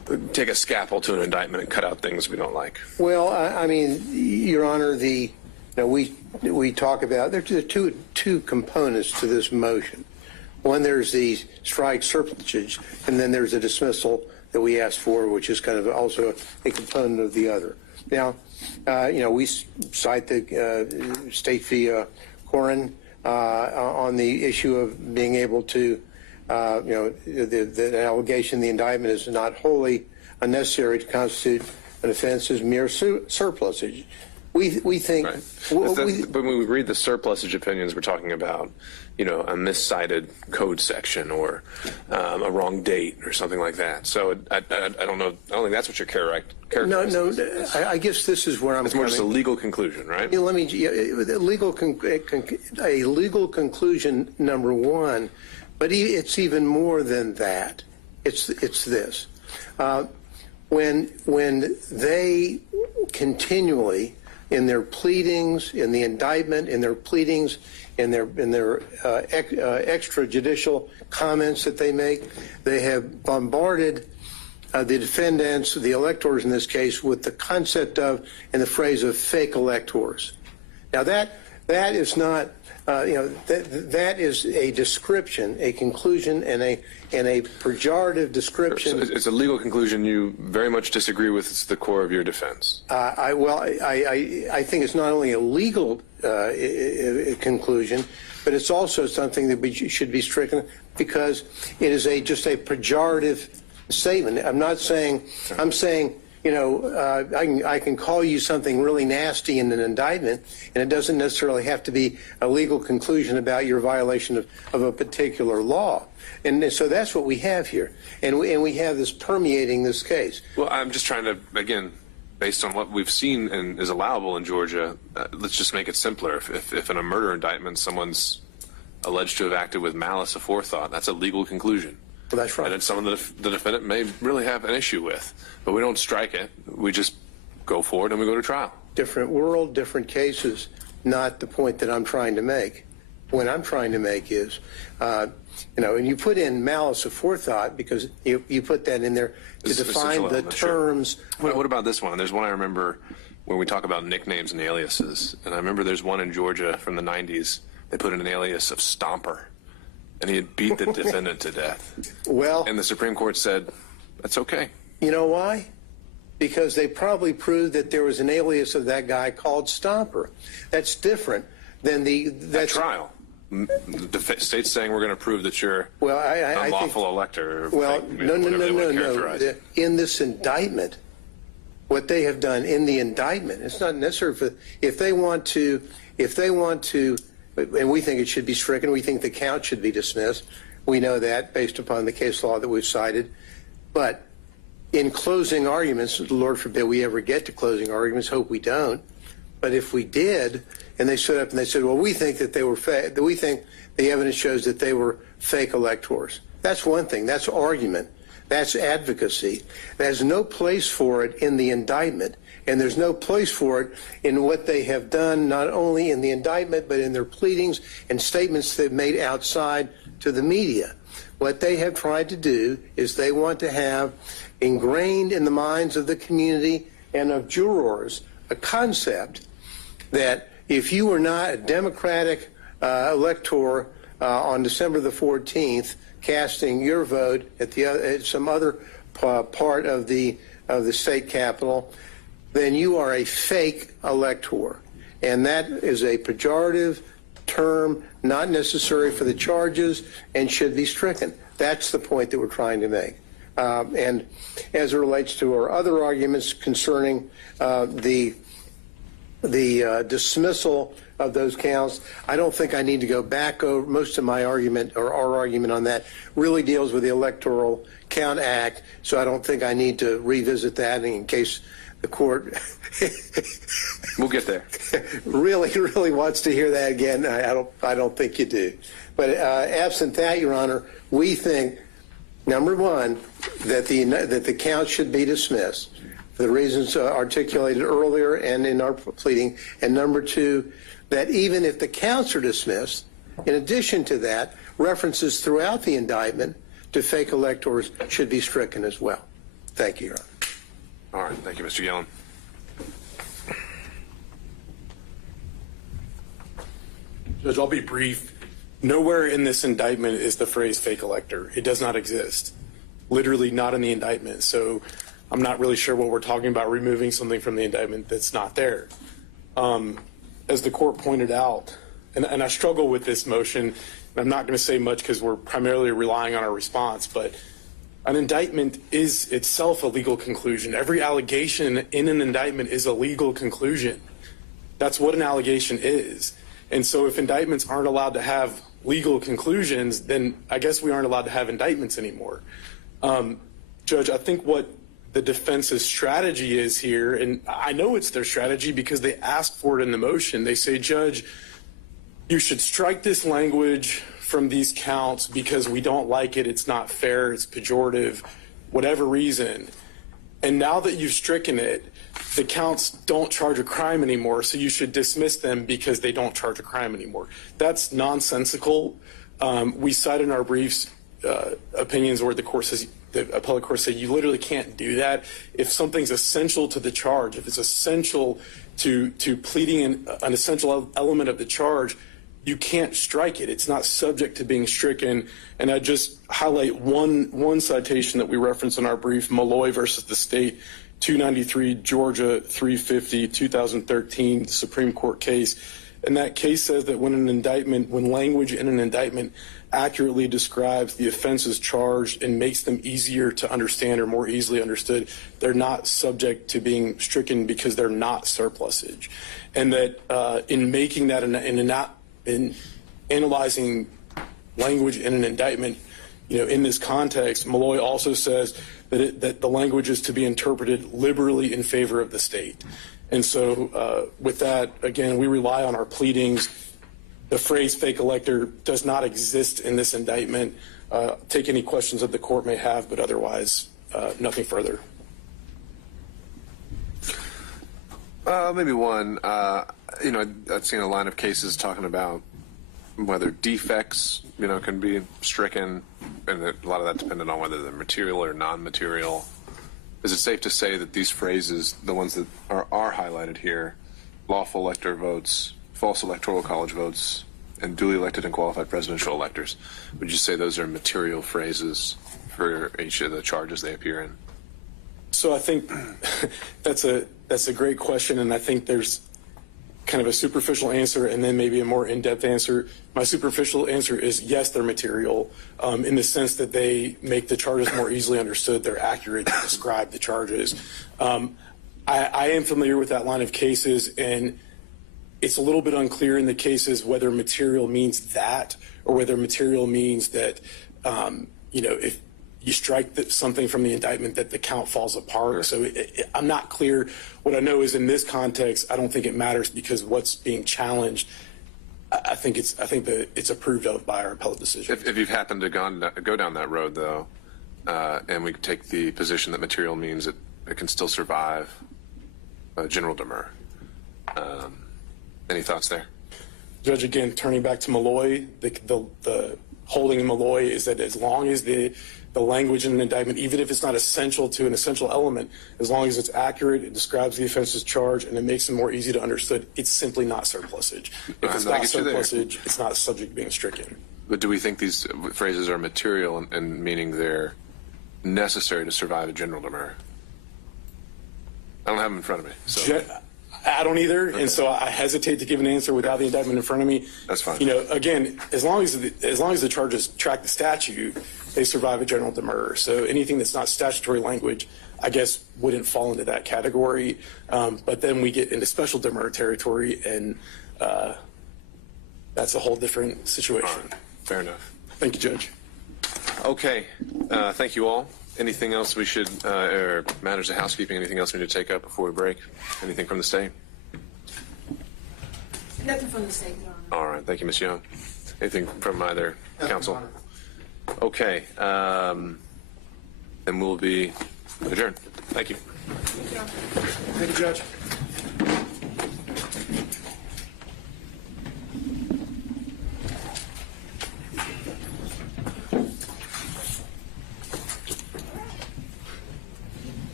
take a scalpel to an indictment and cut out things we don't like. Well, I mean, Your Honor, we talk about, there are two components to this motion. One, there's the strike surplusage, and then there's a dismissal that we asked for, which is kind of also a component of the other. Now, we cite the State v. Corin on the issue of being able to, the allegation in the indictment is not wholly unnecessary to constitute an offense as mere surplusage. We think. Right. But when we read the surplusage opinions, we're talking about, a miscited code section or a wrong date or something like that. So I don't know. I don't think that's what you're characterizing. No. I guess this is where I'm. It's more just a legal conclusion, right? Let me. A legal conclusion, number one, but it's even more than that. It's this. When they continually, in their pleadings, in the indictment, in their pleadings, in their extrajudicial comments that they make, they have bombarded the defendants, the electors in this case, with the concept of and the phrase of fake electors. Now that is not, that is a description, a conclusion, and a pejorative description. So it's a legal conclusion you very much disagree with. It's the core of your defense. I think it's not only a legal conclusion, but it's also something that should be stricken because it is just a pejorative statement. I'm not saying. I'm saying. I can call you something really nasty in an indictment, and it doesn't necessarily have to be a legal conclusion about your violation of a particular law. And so that's what we have here. And we have this permeating this case. Well, I'm just trying to, again, based on what we've seen and is allowable in Georgia, let's just make it simpler. If in a murder indictment someone's alleged to have acted with malice aforethought, that's a legal conclusion. Well, that's right. And it's something that the defendant may really have an issue with. But we don't strike it. We just go forward and we go to trial. Different world, different cases, not the point that I'm trying to make. What I'm trying to make is, and you put in malice aforethought because you put that in there to define the terms. Sure. What about this one? There's one I remember when we talk about nicknames and aliases. And I remember there's one in Georgia from the 90s. They put in an alias of Stomper. And he had beat the defendant to death. Well, and the Supreme Court said, that's okay. You know why? Because they probably proved that there was an alias of that guy called Stomper. That's different than the trial. The state's saying we're going to prove that you're unlawful elector. Well, no. In this indictment, what they have done in the indictment, it's not necessary if they want to, and we think it should be stricken. We think the count should be dismissed. We know that based upon the case law that we've cited. But in closing arguments, Lord forbid we ever get to closing arguments, hope we don't. But if we did, and they stood up and they said, well, we think that they were we think the evidence shows that they were fake electors. That's one thing. That's argument. That's advocacy. There's no place for it in the indictment. And there's no place for it in what they have done, not only in the indictment, but in their pleadings and statements they've made outside to the media. What they have tried to do is they want to have ingrained in the minds of the community and of jurors a concept that if you were not a Democratic elector on December the 14th, casting your vote at some other part of the state capitol, then you are a fake elector. And that is a pejorative term, not necessary for the charges, and should be stricken. That's the point that we're trying to make. And as it relates to our other arguments concerning the dismissal of those counts, I don't think I need to go back over most of my argument, or our argument on that really deals with the Electoral Count Act, so I don't think I need to revisit that in case the court we'll get there. really wants to hear that again. I don't think you do. But absent that, Your Honor, we think, number one, that the count should be dismissed for the reasons articulated earlier and in our pleading, and number two, that even if the counts are dismissed, in addition to that, references throughout the indictment to fake electors should be stricken as well. Thank you, Your Honor. All right. Thank you, Mr. Yellen. Judge, I'll be brief. Nowhere in this indictment is the phrase fake elector. It does not exist. Literally not in the indictment. So I'm not really sure what we're talking about, removing something from the indictment that's not there. As the court pointed out, and I struggle with this motion, and I'm not going to say much because we're primarily relying on our response, but an indictment is itself a legal conclusion. Every allegation in an indictment is a legal conclusion. That's what an allegation is. And so if indictments aren't allowed to have legal conclusions, then I guess we aren't allowed to have indictments anymore. Judge, I think what the defense's strategy is here, and I know it's their strategy because they asked for it in the motion. They say, Judge, you should strike this language from these counts because we don't like it, it's not fair, it's pejorative, whatever reason. And now that you've stricken it, the counts don't charge a crime anymore, so you should dismiss them because they don't charge a crime anymore. That's nonsensical. We cite in our briefs opinions where the court says, the appellate court say you literally can't do that. If something's essential to the charge, if it's essential to pleading an essential element of the charge, you can't strike it. It's not subject to being stricken. And I just highlight one citation that we reference in our brief, Malloy versus the state, 293 Georgia 350 2013 Supreme Court case. And that case says that when language in an indictment accurately describes the offenses charged and makes them easier to understand or more easily understood, they're not subject to being stricken because they're not surplusage. And that in making that in analyzing language in an indictment, in this context, Malloy also says that the language is to be interpreted liberally in favor of the state. And so with that, again, we rely on our pleadings. The phrase fake elector does not exist in this indictment. Take any questions that the court may have, but otherwise, nothing further. Maybe one. I've seen a line of cases talking about whether defects, can be stricken, and a lot of that dependent on whether they're material or non-material. Is it safe to say that these phrases, the ones that are highlighted here, lawful elector votes, false electoral college votes, and duly elected and qualified presidential electors, would you say those are material phrases for each of the charges they appear in? So I think that's a great question, and I think there's kind of a superficial answer and then maybe a more in-depth answer. My superficial answer is yes, they're material in the sense that they make the charges more easily understood. They're accurate to describe the charges. I am familiar with that line of cases, and it's a little bit unclear in the cases whether material means that or whether material means that, if you strike something from the indictment that the count falls apart. So I'm not clear. What I know is in this context, I don't think it matters because what's being challenged, I think that it's approved of by our appellate decision. If you've happened to go down that road, though, and we take the position that material means it can still survive general demur. Any thoughts there? Judge, again, turning back to Malloy, the holding in Malloy is that as long as the language in an indictment, even if it's not essential to an essential element, as long as it's accurate, it describes the offense's charge, and it makes it more easy to understand, it's simply not surplusage. If it's not surplusage, it's not subject to being stricken. But do we think these phrases are material and meaning they're necessary to survive a general demur? I don't have them in front of me. So. I don't either, okay. And so I hesitate to give an answer without the indictment in front of me. That's fine. Again, as long as the charges track the statute, they survive a general demur. So anything that's not statutory language, I guess, wouldn't fall into that category. But then we get into special demur territory, and that's a whole different situation. Right. Fair enough. Thank you, Judge. Okay. Thank you all. Anything else we should, or matters of housekeeping, anything else we need to take up before we break? Anything from the state? Nothing from the state, Your Honor. All right. Thank you, Ms. Young. Anything from either counsel? Okay. Then we'll be adjourned. Thank you. Thank you, Judge.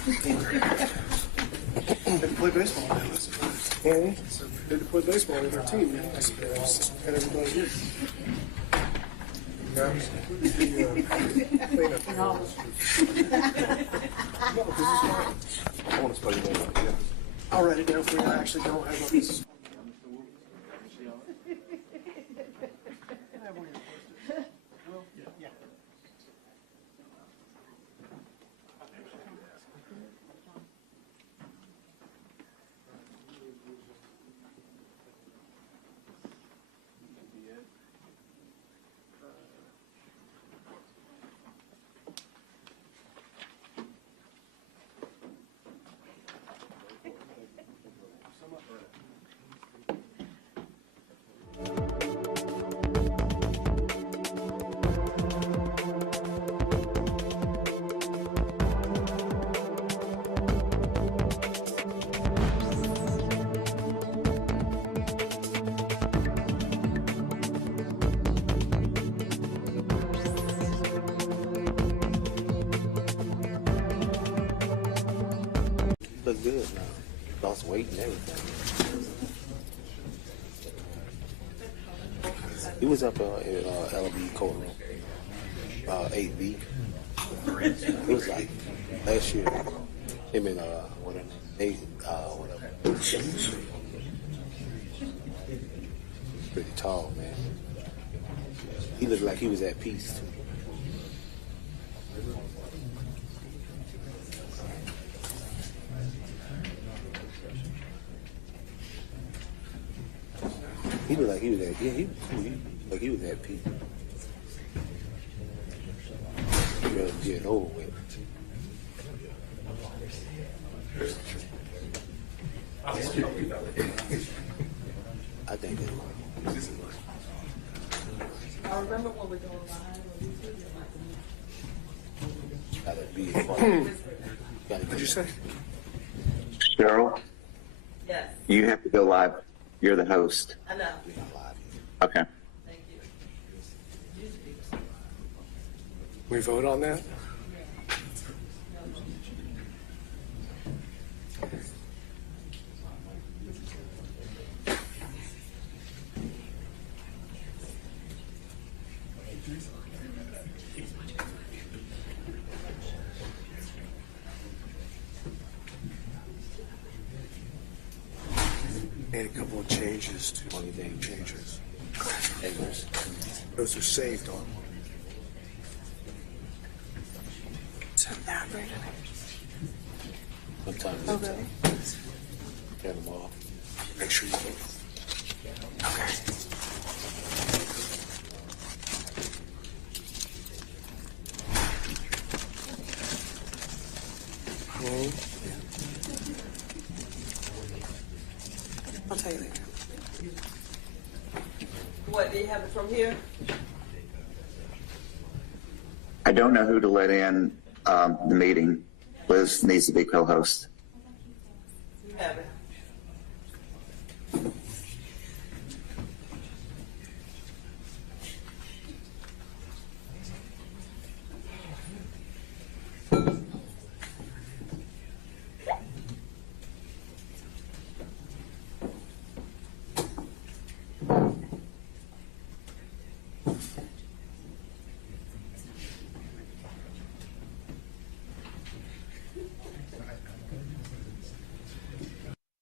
They play baseball now. So they play baseball with their team now. And everybody is. I'll write it down for you. I actually don't have one. Look good now. Lost weight and everything. He was up in LB courtroom, 8B. It was like last year. Him and whatever, whatever. Pretty tall, man. He looked like he was at peace. He looked like he was at, he was at peace. He ready to get over with. I think that I remember when we were going live. gotta be a part. What'd you say? Cheryl, Yes, you have to go live. You're the host. I know. Okay. Thank you. We vote on that? Made a couple of changes to changes. Those are saved on. Sometimes Oh, really? turn them off. Make sure you vote. Okay. I'll tell you later. What, do you have it from here? I don't know who to let in the meeting. Liz needs to be co-host. You have it.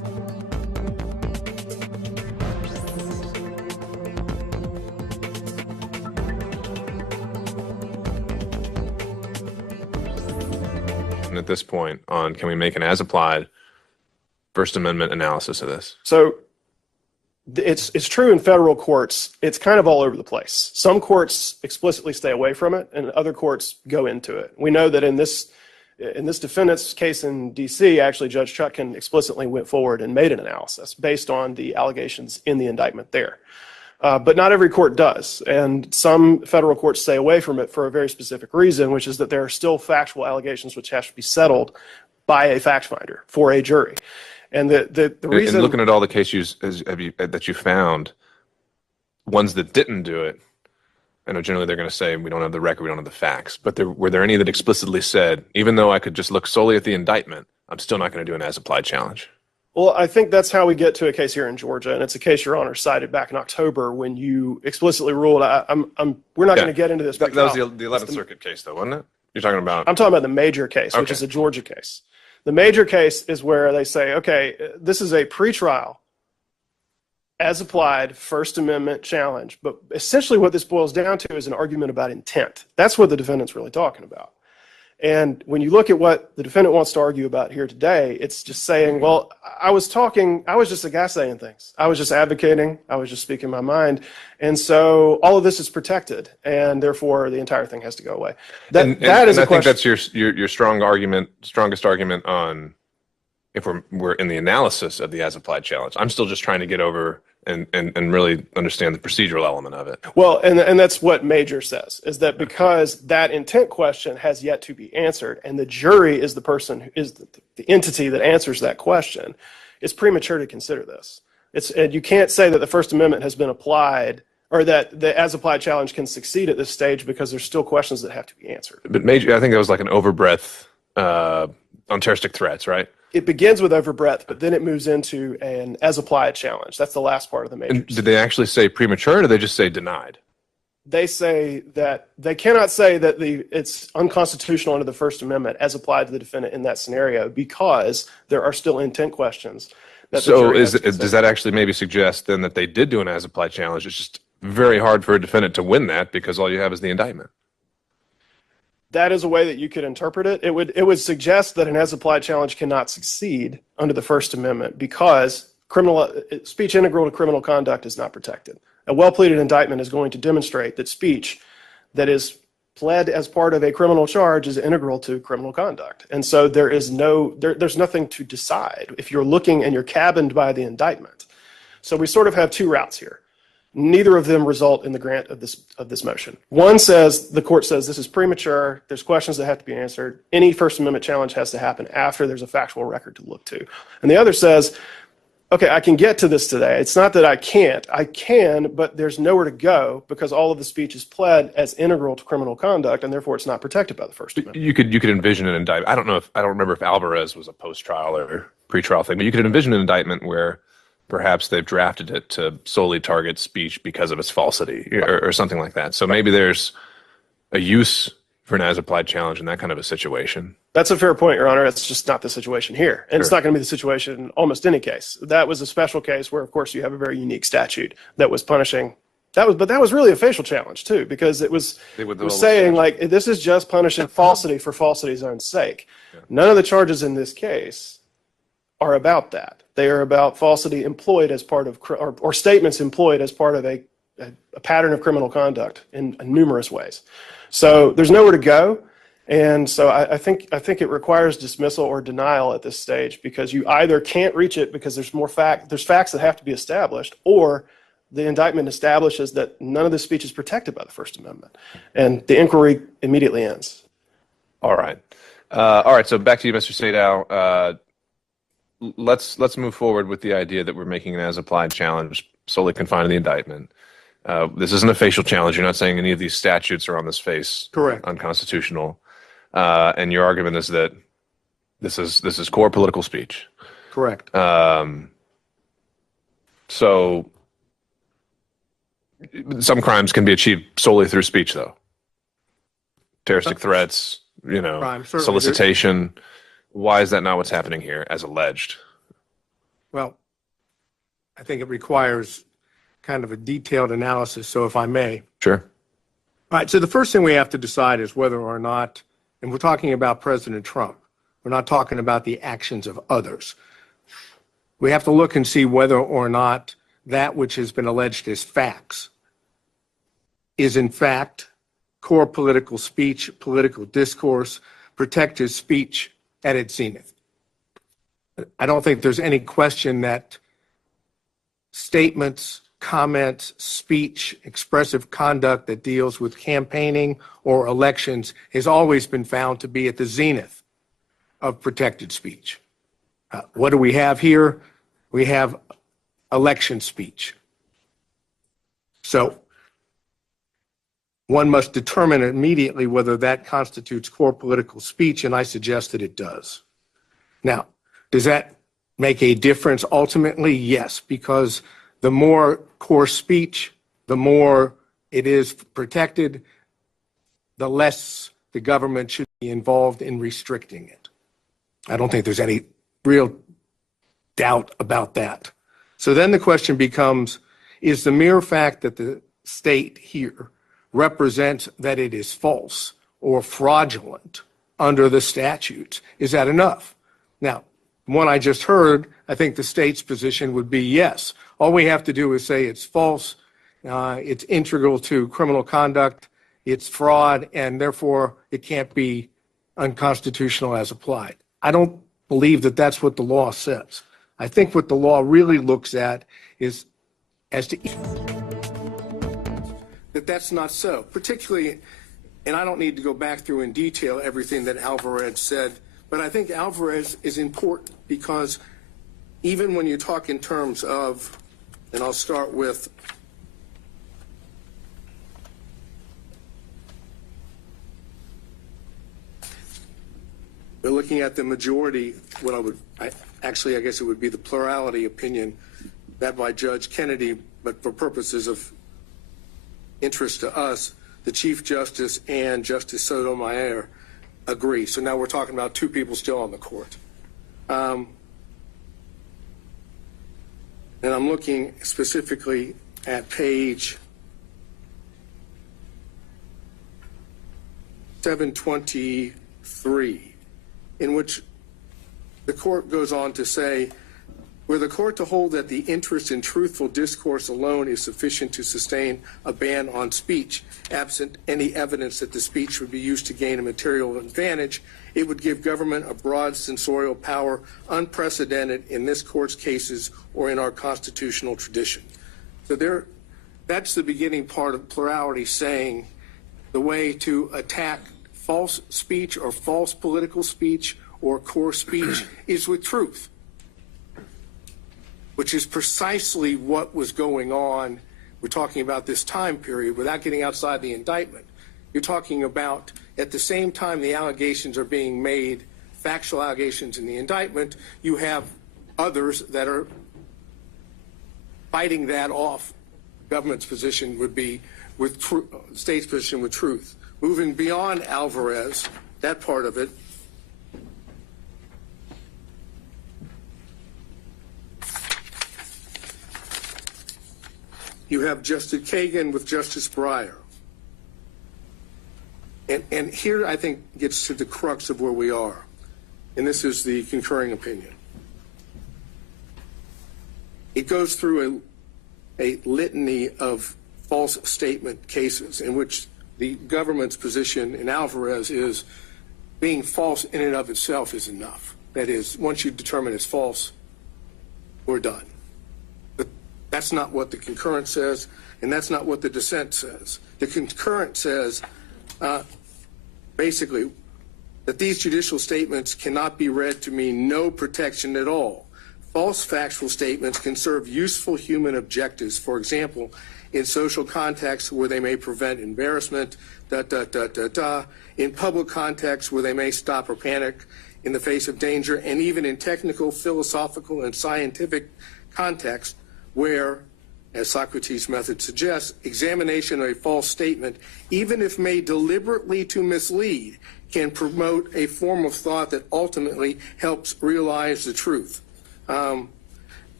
at this point on can we make an as-applied First Amendment analysis of this? So it's true in federal courts. It's kind of all over the place. Some courts explicitly stay away from it, and other courts go into it. We know that in this defendant's case in D.C., actually Judge Chutkan explicitly went forward and made an analysis based on the allegations in the indictment there. But not every court does, and some federal courts stay away from it for a very specific reason, which is that there are still factual allegations which have to be settled by a fact finder for a jury. And the reason, and looking at all the cases that you found, ones that didn't do it, I know generally they're going to say we don't have the record, we don't have the facts. But were there any that explicitly said, even though I could just look solely at the indictment, I'm still not going to do an as-applied challenge? Well, I think that's how we get to a case here in Georgia, and it's a case Your Honor cited back in October when you explicitly ruled. We're not going to get into this. That was the 11th Circuit case, though, wasn't it? You're talking about? I'm talking about the major case, which is a Georgia case. The major case is where they say, okay, this is a pretrial, as applied First Amendment challenge. But essentially what this boils down to is an argument about intent. That's what the defendant's really talking about. And when you look at what the defendant wants to argue about here today, it's just saying, well, I was just a guy saying things. I was just advocating. I was just speaking my mind. And so all of this is protected, and therefore the entire thing has to go away. That is a question. I think that's your strongest argument on if we're in the analysis of the as-applied challenge. I'm still just trying to get over and really understand the procedural element of it. Well, and that's what Major says, is that because that intent question has yet to be answered, and the jury is the person who is the entity that answers that question, it's premature to consider this. And you can't say that the First Amendment has been applied, or that the as-applied challenge can succeed at this stage because there's still questions that have to be answered. But Major, I think that was like an overbreadth on terroristic threats, right? It begins with overbreadth, but then it moves into an as-applied challenge. That's the last part of the major. And did they actually say premature, or did they just say denied? They say that they cannot say that it's unconstitutional under the First Amendment as applied to the defendant in that scenario because there are still intent questions. So does that actually maybe suggest then that they did do an as-applied challenge? It's just very hard for a defendant to win that because all you have is the indictment. That is a way that you could interpret it. It would suggest that an as-applied challenge cannot succeed under the First Amendment because speech integral to criminal conduct is not protected. A well-pleaded indictment is going to demonstrate that speech that is pled as part of a criminal charge is integral to criminal conduct. And so there's nothing to decide if you're looking and you're cabined by the indictment. So we sort of have two routes here. Neither of them result in the grant of this motion. One says, the court says this is premature, there's questions that have to be answered, any First Amendment challenge has to happen after there's a factual record to look to. And the other says, okay, I can get to this today. It's not that I can't. I can, but there's nowhere to go because all of the speech is pled as integral to criminal conduct, and therefore it's not protected by the First Amendment. You could envision an indictment. I don't remember if Alvarez was a post-trial or pre-trial thing, but you could envision an indictment where perhaps they've drafted it to solely target speech because of its falsity or something like that. So maybe there's a use for an as-applied challenge in that kind of a situation. That's a fair point, Your Honor. It's just not the situation here. And It's not going to be the situation in almost any case. That was a special case where, of course, you have a very unique statute that was punishing. But that was really a facial challenge, too, because it was saying, like, this is just punishing falsity for falsity's own sake. Yeah. None of the charges in this case are about that. They are about falsity employed as part of, or statements employed as part of a pattern of criminal conduct in numerous ways. So there's nowhere to go. And so I think it requires dismissal or denial at this stage because you either can't reach it because there's facts that have to be established, or the indictment establishes that none of this speech is protected by the First Amendment. And the inquiry immediately ends. All right. So back to you, Mr. Sadow. Let's move forward with the idea that we're making an as-applied challenge solely confined to the indictment. This isn't a facial challenge. You're not saying any of these statutes are on this face correct, unconstitutional. And your argument is that this is core political speech. Correct. So some crimes can be achieved solely through speech, though. Terroristic threats, solicitation. Why is that not what's happening here, as alleged? Well, I think it requires kind of a detailed analysis, so if I may. Sure. All right, so the first thing we have to decide is whether or not, and we're talking about President Trump, We're not talking about the actions of others. We have to look and see whether or not that which has been alleged as facts is in fact core political speech, political discourse, protected speech at its zenith. I don't think there's any question that statements, comments, speech, expressive conduct that deals with campaigning or elections has always been found to be at the zenith of protected speech. What do we have here? We have election speech. So one must determine immediately whether that constitutes core political speech, and I suggest that it does. Now, does that make a difference ultimately? Yes, because the more core speech, the more it is protected, the less the government should be involved in restricting it. I don't think there's any real doubt about that. So then the question becomes, is the mere fact that the state here represents that it is false or fraudulent under the statutes, is that enough? Now, from what I just heard, I think the state's position would be yes. All we have to do is say it's false, it's integral to criminal conduct, it's fraud, and therefore it can't be unconstitutional as applied. I don't believe that that's what the law says. I think what the law really looks at is as to that that's not so, particularly, and I don't need to go back through in detail everything that Alvarez said, but I think Alvarez is important because even when you talk in terms of, and I'll start with we're looking at the majority, I guess it would be the plurality opinion that by Judge Kennedy, but for purposes of interest to us, the Chief Justice and Justice Sotomayor agree. So now we're talking about two people still on the court. And I'm looking specifically at page 723, in which the court goes on to say, were the court to hold that the interest in truthful discourse alone is sufficient to sustain a ban on speech, absent any evidence that the speech would be used to gain a material advantage, it would give government a broad censorial power unprecedented in this court's cases or in our constitutional tradition. So that's the beginning part of plurality, saying the way to attack false speech or false political speech or core speech is with truth, which is precisely what was going on. We're talking about this time period without getting outside the indictment. You're talking about at the same time the allegations are being made, factual allegations in the indictment, you have others that are fighting that off. Government's position would be with state's position with truth. Moving beyond Alvarez, that part of it, you have Justice Kagan with Justice Breyer. And here I think gets to the crux of where we are. And this is the concurring opinion. It goes through a litany of false statement cases in which the government's position in Alvarez is being false in and of itself is enough. That is, once you determine it's false, we're done. But that's not what the concurrent says, and that's not what the dissent says. The concurrent says, basically, that these judicial statements cannot be read to mean no protection at all. False factual statements can serve useful human objectives, for example, in social contexts where they may prevent embarrassment, in public contexts where they may stop or panic in the face of danger, and even in technical, philosophical, and scientific contexts where, as Socrates' method suggests, examination of a false statement, even if made deliberately to mislead, can promote a form of thought that ultimately helps realize the truth.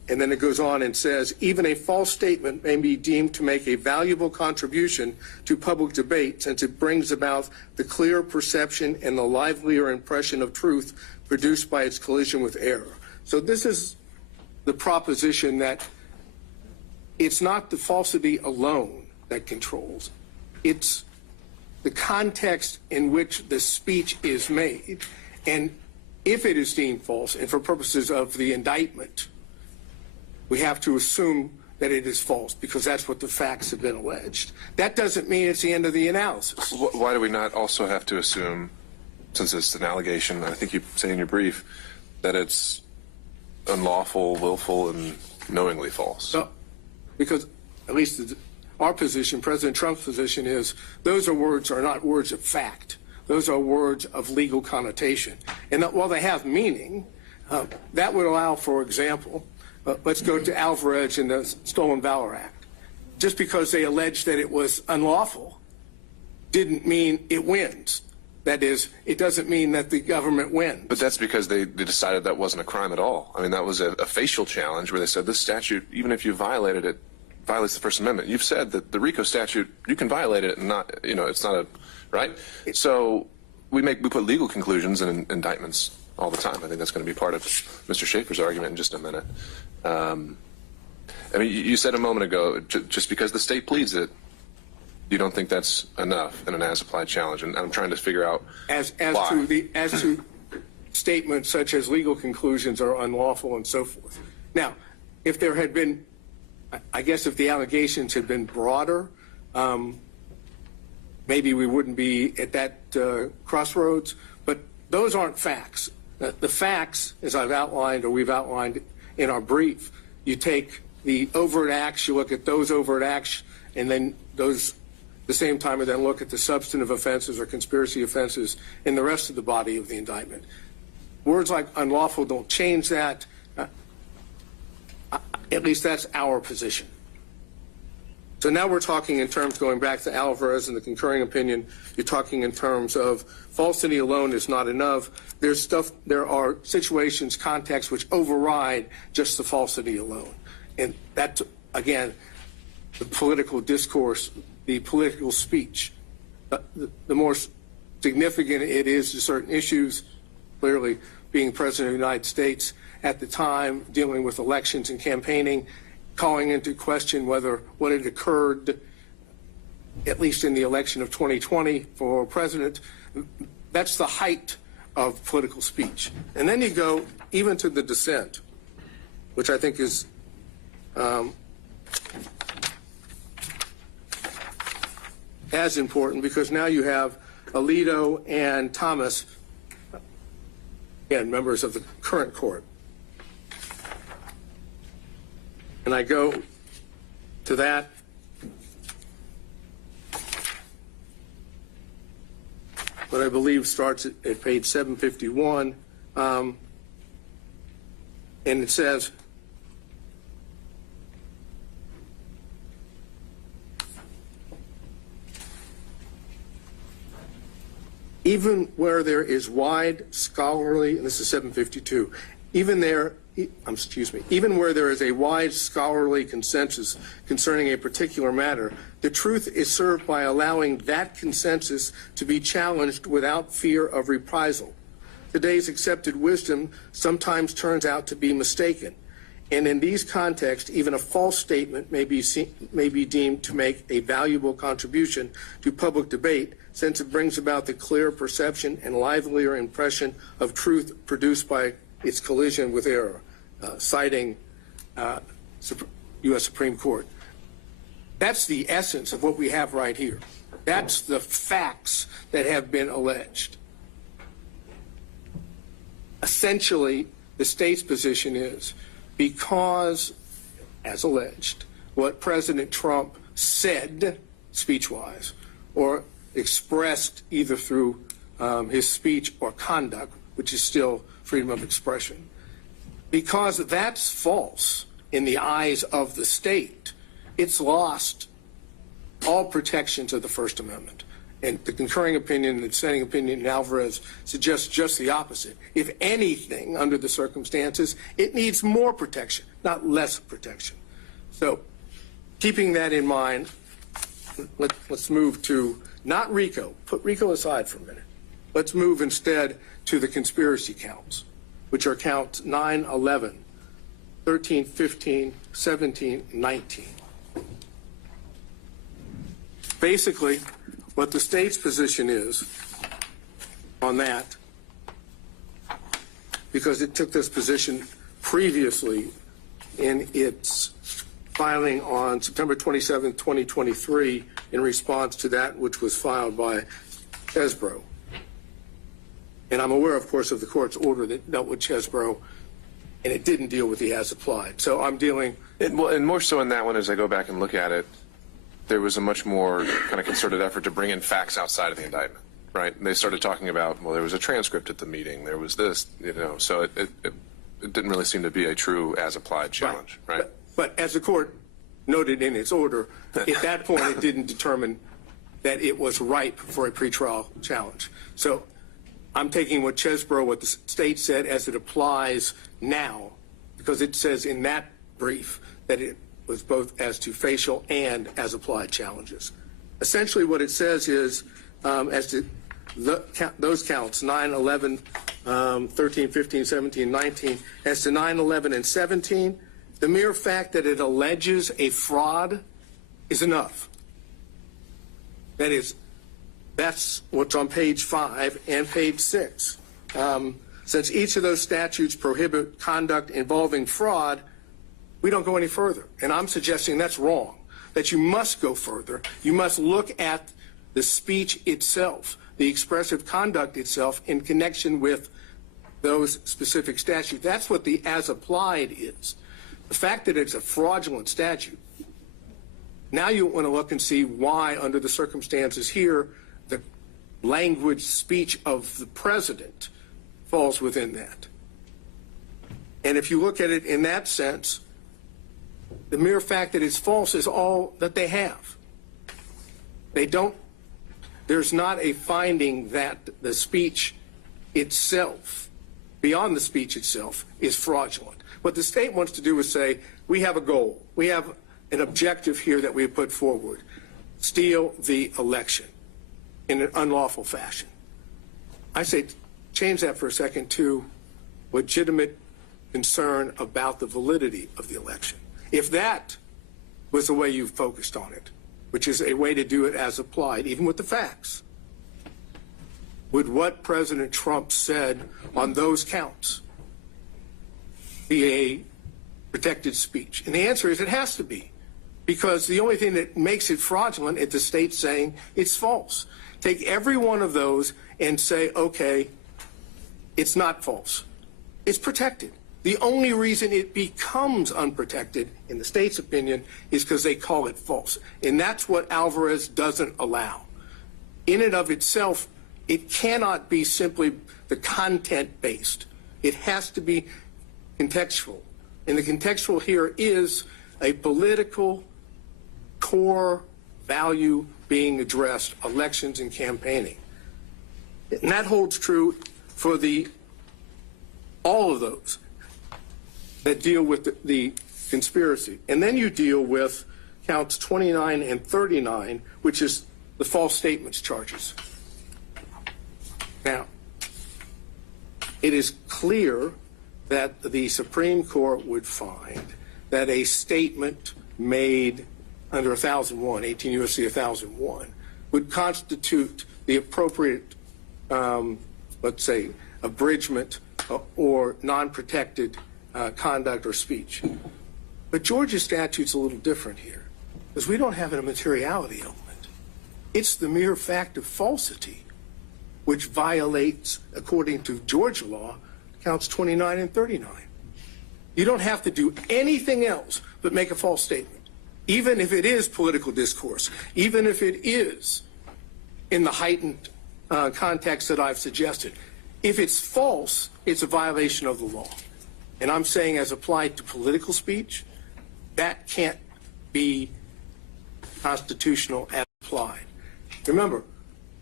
and then it goes on and says, even a false statement may be deemed to make a valuable contribution to public debate since it brings about the clear perception and the livelier impression of truth produced by its collision with error. So this is the proposition that it's not the falsity alone that controls. It's the context in which the speech is made. And if it is deemed false, and for purposes of the indictment, we have to assume that it is false because that's what the facts have been alleged. That doesn't mean it's the end of the analysis. Why do we not also have to assume, since it's an allegation, I think you say in your brief, that it's unlawful, willful, and knowingly false? No, because at least our position, President Trump's position, is those are not words of fact. Those are words of legal connotation. And that while they have meaning, that would allow, for example, let's go to Alvarez and the Stolen Valor Act. Just because they alleged that it was unlawful didn't mean it wins. That is, it doesn't mean that the government wins. But that's because they decided that wasn't a crime at all. I mean, that was a facial challenge where they said this statute, even if you violated it, violates the First Amendment. You've said that the RICO statute, you can violate it and not, it's not a, right? So we put legal conclusions in indictments all the time. I think that's going to be part of Mr. Schaefer's argument in just a minute. I mean, you said a moment ago, just because the state pleads it, you don't think that's enough in an as-applied challenge, and I'm trying to figure out as why. to statements such as legal conclusions are unlawful and so forth. Now, if there had been, I guess, if the allegations had been broader, maybe we wouldn't be at that crossroads. But those aren't facts. The facts, as I've outlined or we've outlined in our brief, you take the overt acts, you look at those overt acts, and then those the same time and then look at the substantive offenses or conspiracy offenses in the rest of the body of the indictment. Words like unlawful don't change that. At least that's our position. So now we're talking in terms, going back to Alvarez and the concurring opinion, you're talking in terms of falsity alone is not enough. There are situations, contexts which override just the falsity alone. And that, again, the political discourse, the political speech, the more significant it is to certain issues, clearly being President of the United States at the time, dealing with elections and campaigning, calling into question whether what had occurred, at least in the election of 2020 for president, that's the height of political speech. And then you go even to the dissent, which I think is as important, because now you have Alito and Thomas, again, members of the current court. And I go to that. What I believe starts at page 751. And it says, even where there is wide scholarly, and this is 752, even where there is a wide scholarly consensus concerning a particular matter, the truth is served by allowing that consensus to be challenged without fear of reprisal. Today's accepted wisdom sometimes turns out to be mistaken, and in these contexts, even a false statement may be deemed to make a valuable contribution to public debate, since it brings about the clear perception and livelier impression of truth produced by its collision with error, citing U.S. Supreme Court. That's the essence of what we have right here. That's the facts that have been alleged. Essentially, the state's position is because, as alleged, what President Trump said speech-wise or expressed either through his speech or conduct, which is still freedom of expression, because that's false in the eyes of the state, it's lost all protections of the First Amendment. And the concurring opinion and the dissenting opinion in Alvarez suggests just the opposite. If anything, under the circumstances, it needs more protection, not less protection. So keeping that in mind, let's move to not RICO. Put RICO aside for a minute. Let's move instead to the conspiracy counts, which are counts 9, 11, 13, 15, 17, 19. Basically, what the state's position is on that, because it took this position previously in its filing on September 27, 2023, in response to that which was filed by Chesbrough. And I'm aware, of course, of the court's order that dealt with Chesbrough, and it didn't deal with the as applied. So I'm dealing. And more so in that one, as I go back and look at it, there was a much more kind of concerted effort to bring in facts outside of the indictment, right? And they started talking about, well, there was a transcript at the meeting, there was this, you know, so it didn't really seem to be a true as-applied challenge, right? But as the court noted in its order, at that point it didn't determine that it was ripe for a pretrial challenge. So I'm taking what Chesbrough, what the state said, as it applies now, because it says in that brief that it was both as to facial and as applied challenges. Essentially what it says is, as to those counts, 9, 11, 13, 15, 17, 19, as to 9, 11, and 17, the mere fact that it alleges a fraud is enough. That is, that's what's on page 5 and page 6. Since each of those statutes prohibit conduct involving fraud, we don't go any further. And I'm suggesting that's wrong, that you must go further. You must look at the speech itself, the expressive conduct itself in connection with those specific statutes. That's what the as applied is. The fact that it's a fraudulent statute, now you want to look and see why, under the circumstances here, the language speech of the president falls within that. And if you look at it in that sense, the mere fact that it's false is all that they have. There's not a finding that the speech itself, beyond the speech itself, is fraudulent. What the state wants to do is say, we have a goal. We have an objective here that we have put forward. Steal the election in an unlawful fashion. I say change that for a second to legitimate concern about the validity of the election. If that was the way you focused on it, which is a way to do it as applied, even with the facts, would what President Trump said on those counts be a protected speech? And the answer is it has to be, because the only thing that makes it fraudulent is the state saying it's false. Take every one of those and say, okay, it's not false. It's protected. The only reason it becomes unprotected, in the state's opinion, is because they call it false. And that's what Alvarez doesn't allow. In and of itself, it cannot be simply the content-based. It has to be contextual. And the contextual here is a political core value being addressed, elections and campaigning. And that holds true for all of those that deal with the conspiracy. And then you deal with counts 29 and 39, which is the false statements charges. Now, it is clear that the Supreme Court would find that a statement made under 1001, 18 U.S.C. 1001, would constitute the appropriate, let's say, abridgment or non-protected conduct or speech. But Georgia's statute's a little different here, because we don't have a materiality element. It's the mere fact of falsity, which violates, according to Georgia law, counts 29 and 39. You don't have to do anything else but make a false statement, even if it is political discourse, even if it is in the heightened context that I've suggested. If it's false, it's a violation of the law. And I'm saying, as applied to political speech, that can't be constitutional as applied. Remember,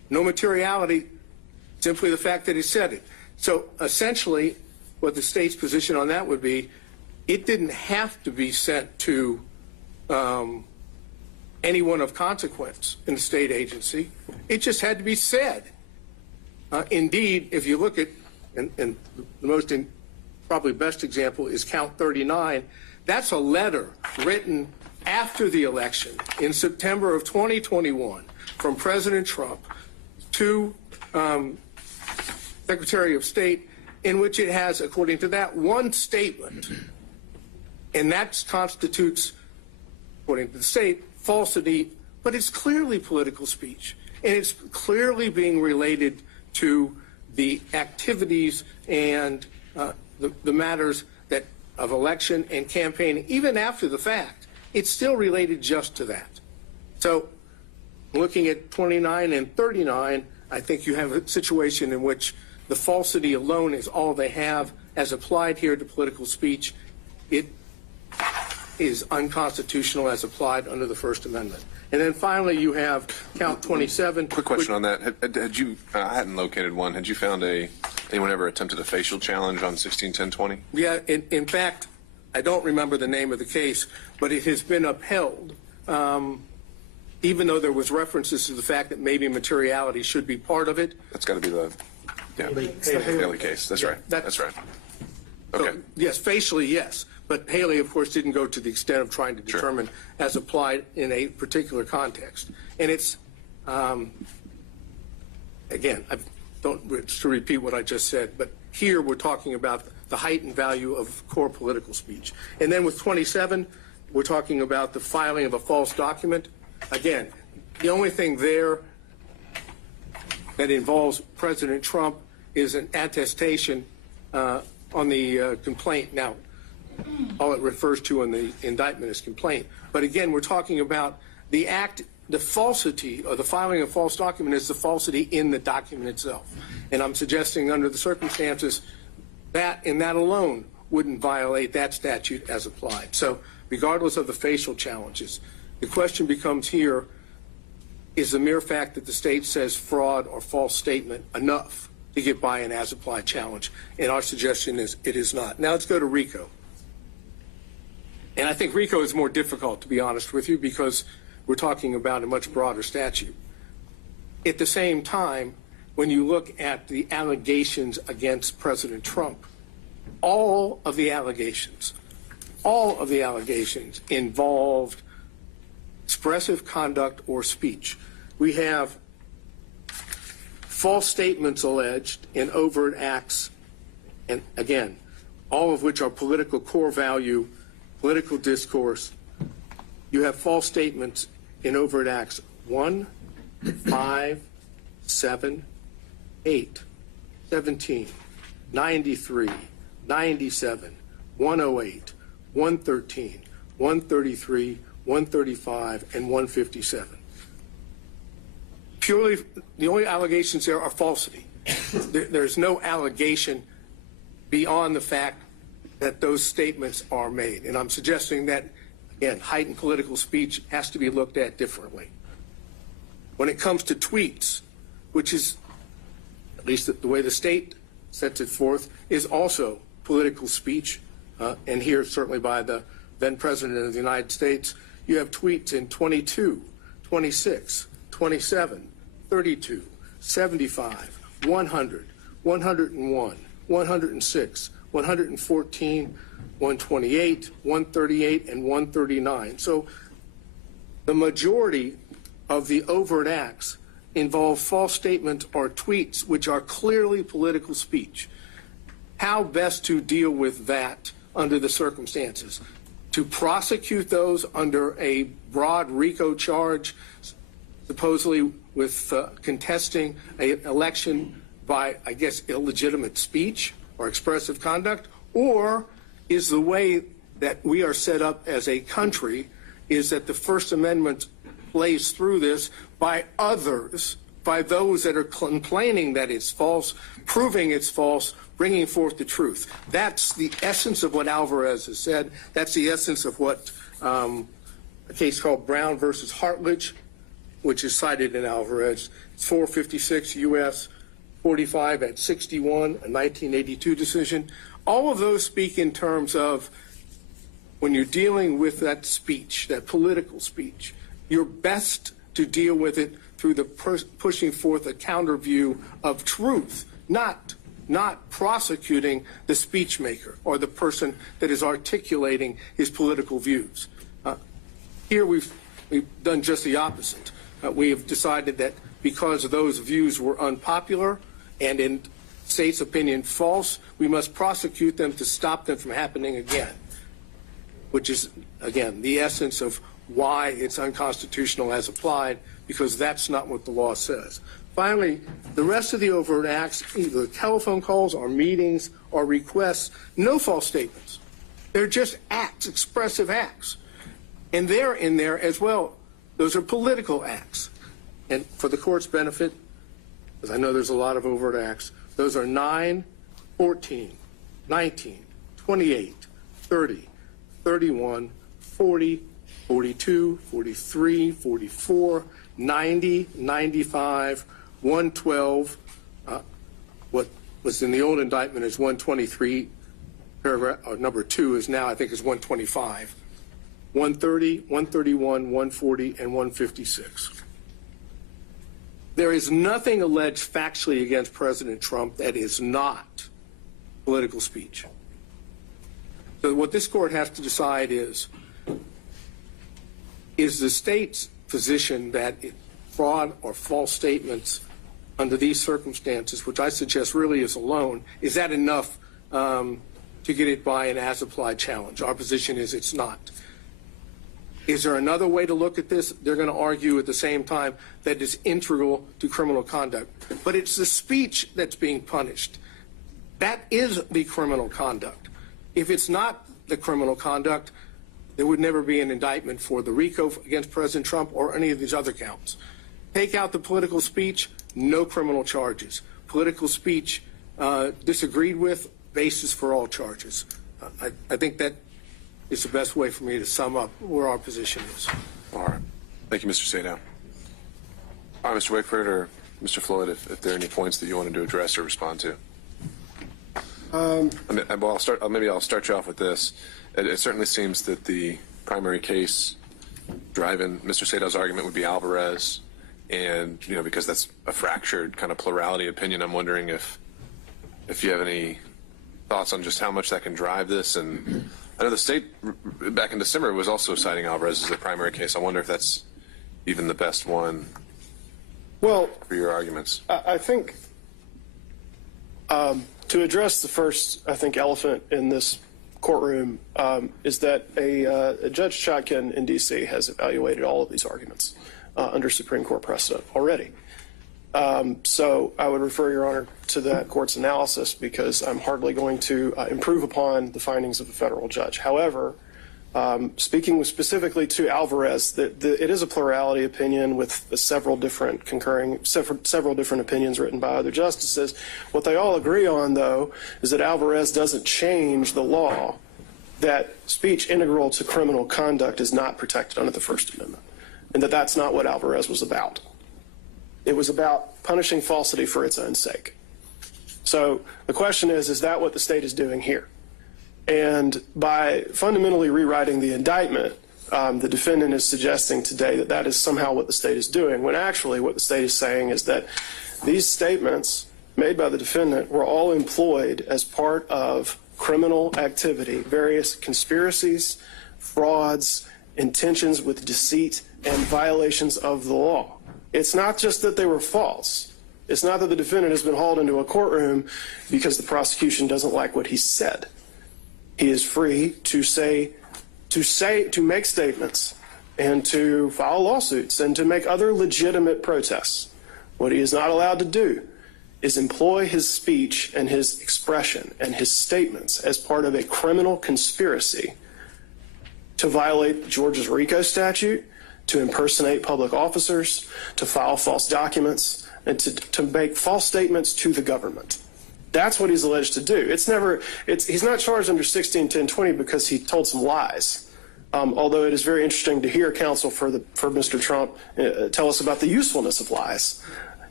No materiality, simply the fact that he said it. So essentially, what the state's position on that would be, it didn't have to be sent to anyone of consequence in the state agency. It just had to be said. Indeed, if you look at, and the most probably best example is count 39, that's a letter written after the election in September of 2021 from President Trump to Secretary of State, in which it has, according to that, one statement, and that constitutes, according to the state, falsity, but it's clearly political speech, and it's clearly being related to the activities and the matters that of election and campaigning. Even after the fact, it's still related just to that. So looking at 29 and 39, I think you have a situation in which the falsity alone is all they have as applied here to political speech. It is unconstitutional as applied under the First Amendment. And then finally, you have count 27. Quick question on that. Had you, I hadn't located one. Had you found anyone ever attempted a facial challenge on 161020? Yeah, in fact, I don't remember the name of the case, but it has been upheld, even though there was references to the fact that maybe materiality should be part of it. That's got to be the Haley case. That's right. That's right. Okay. So, yes, facially, yes. But Haley, of course, didn't go to the extent of trying to determine as applied in a particular context. And it's, again, I don't to repeat what I just said, but here we're talking about the heightened value of core political speech. And then with 27, we're talking about the filing of a false document. Again, the only thing there that involves President Trump is an attestation on the complaint. Now, all it refers to in the indictment is complaint. But again, we're talking about the act, the falsity, or the filing of false document is the falsity in the document itself. And I'm suggesting under the circumstances that, and that alone, wouldn't violate that statute as applied. So regardless of the facial challenges, the question becomes here, is the mere fact that the state says fraud or false statement enough to get by an as-applied challenge? And our suggestion is it is not. Now let's go to RICO. And I think RICO is more difficult, to be honest with you, because we're talking about a much broader statute. At the same time, when you look at the allegations against President Trump, all of the allegations involved expressive conduct or speech. We have false statements alleged in overt acts, and again, all of which are political core value, political discourse. You have false statements in overt acts 1, 5, 7, 8, 17, 93, 97, 108, 113, 133, 135, and 157. Purely, the only allegations there are falsity. There's no allegation beyond the fact that those statements are made. And I'm suggesting that, again, heightened political speech has to be looked at differently. When it comes to tweets, which is, at least the way the state sets it forth, is also political speech, and here certainly by the then President of the United States, you have tweets in 22, 26, 27, 32, 75, 100, 101, 106, 114, 128, 138, and 139. So the majority of the overt acts involve false statements or tweets which are clearly political speech. How best to deal with that under the circumstances? To prosecute those under a broad RICO charge, supposedly with contesting an election by, I guess, illegitimate speech or expressive conduct? Or is the way that we are set up as a country is that the First Amendment plays through this by others, by those that are complaining that it's false, proving it's false, bringing forth the truth? That's the essence of what Alvarez has said. That's the essence of what a case called Brown versus Hartledge, which is cited in Alvarez, 456 U.S. 45 at 61, a 1982 decision. All of those speak in terms of when you're dealing with that speech, that political speech, you're best to deal with it through the pushing forth a counter view of truth, not prosecuting the speech maker or the person that is articulating his political views. Here we've done just the opposite. We have decided that because those views were unpopular and in state's opinion false, we must prosecute them to stop them from happening again, which is, again, the essence of why it's unconstitutional as applied, because that's not what the law says. Finally, the rest of the overt acts, either telephone calls or meetings or requests, no false statements. They're just acts, expressive acts. And they're in there as well. Those are political acts. And for the court's benefit, because I know there's a lot of overt acts, those are 9, 14, 19, 28, 30, 31, 40, 42, 43, 44, 90, 95, 112. What was in the old indictment is 123, paragraph number 2 is now, I think, is 125. 130, 131, 140, and 156. There is nothing alleged factually against President Trump that is not political speech. So what this court has to decide is the state's position that fraud or false statements under these circumstances, which I suggest really is alone, is that enough to get it by an as-applied challenge? Our position is it's not. Is there another way to look at this? They're going to argue at the same time that it's integral to criminal conduct. But it's the speech that's being punished. That is the criminal conduct. If it's not the criminal conduct, there would never be an indictment for the RICO against President Trump or any of these other counts. Take out the political speech, no criminal charges. Political speech disagreed with, basis for all charges. I think that is the best way for me to sum up where our position is. All right. Thank you, Mr. Sadow. All right, Mr. Wakeford or Mr. Floyd, if there are any points that you wanted to address or respond to. Maybe I'll start you off with this. It certainly seems that the primary case driving Mr. Sadow's argument would be Alvarez, and because that's a fractured kind of plurality opinion, I'm wondering if you have any thoughts on just how much that can drive this. And I know the state back in December was also citing Alvarez as the primary case. I wonder if that's even the best one for your arguments. I think to address the first, elephant in this courtroom is that a Judge Chotkin in D.C. has evaluated all of these arguments under Supreme Court precedent already. So I would refer, Your Honor, to that court's analysis, because I'm hardly going to improve upon the findings of a federal judge. However, speaking specifically to Alvarez, it is a plurality opinion with several different opinions written by other justices. What they all agree on, though, is that Alvarez doesn't change the law that speech integral to criminal conduct is not protected under the First Amendment, and that that's not what Alvarez was about. It was about punishing falsity for its own sake. So the question is that what the state is doing here? And by fundamentally rewriting the indictment, the defendant is suggesting today that that is somehow what the state is doing, when actually what the state is saying is that these statements made by the defendant were all employed as part of criminal activity, various conspiracies, frauds, intentions with deceit, and violations of the law. It's not just that they were false. It's not that the defendant has been hauled into a courtroom because the prosecution doesn't like what he said. He is free to make statements and to file lawsuits and to make other legitimate protests. What he is not allowed to do is employ his speech and his expression and his statements as part of a criminal conspiracy to violate Georgia's RICO statute, to impersonate public officers, to file false documents, and to make false statements to the government. That's what he's alleged to do. He's not charged under 161020 because he told some lies. Although it is very interesting to hear counsel for Mr. Trump tell us about the usefulness of lies.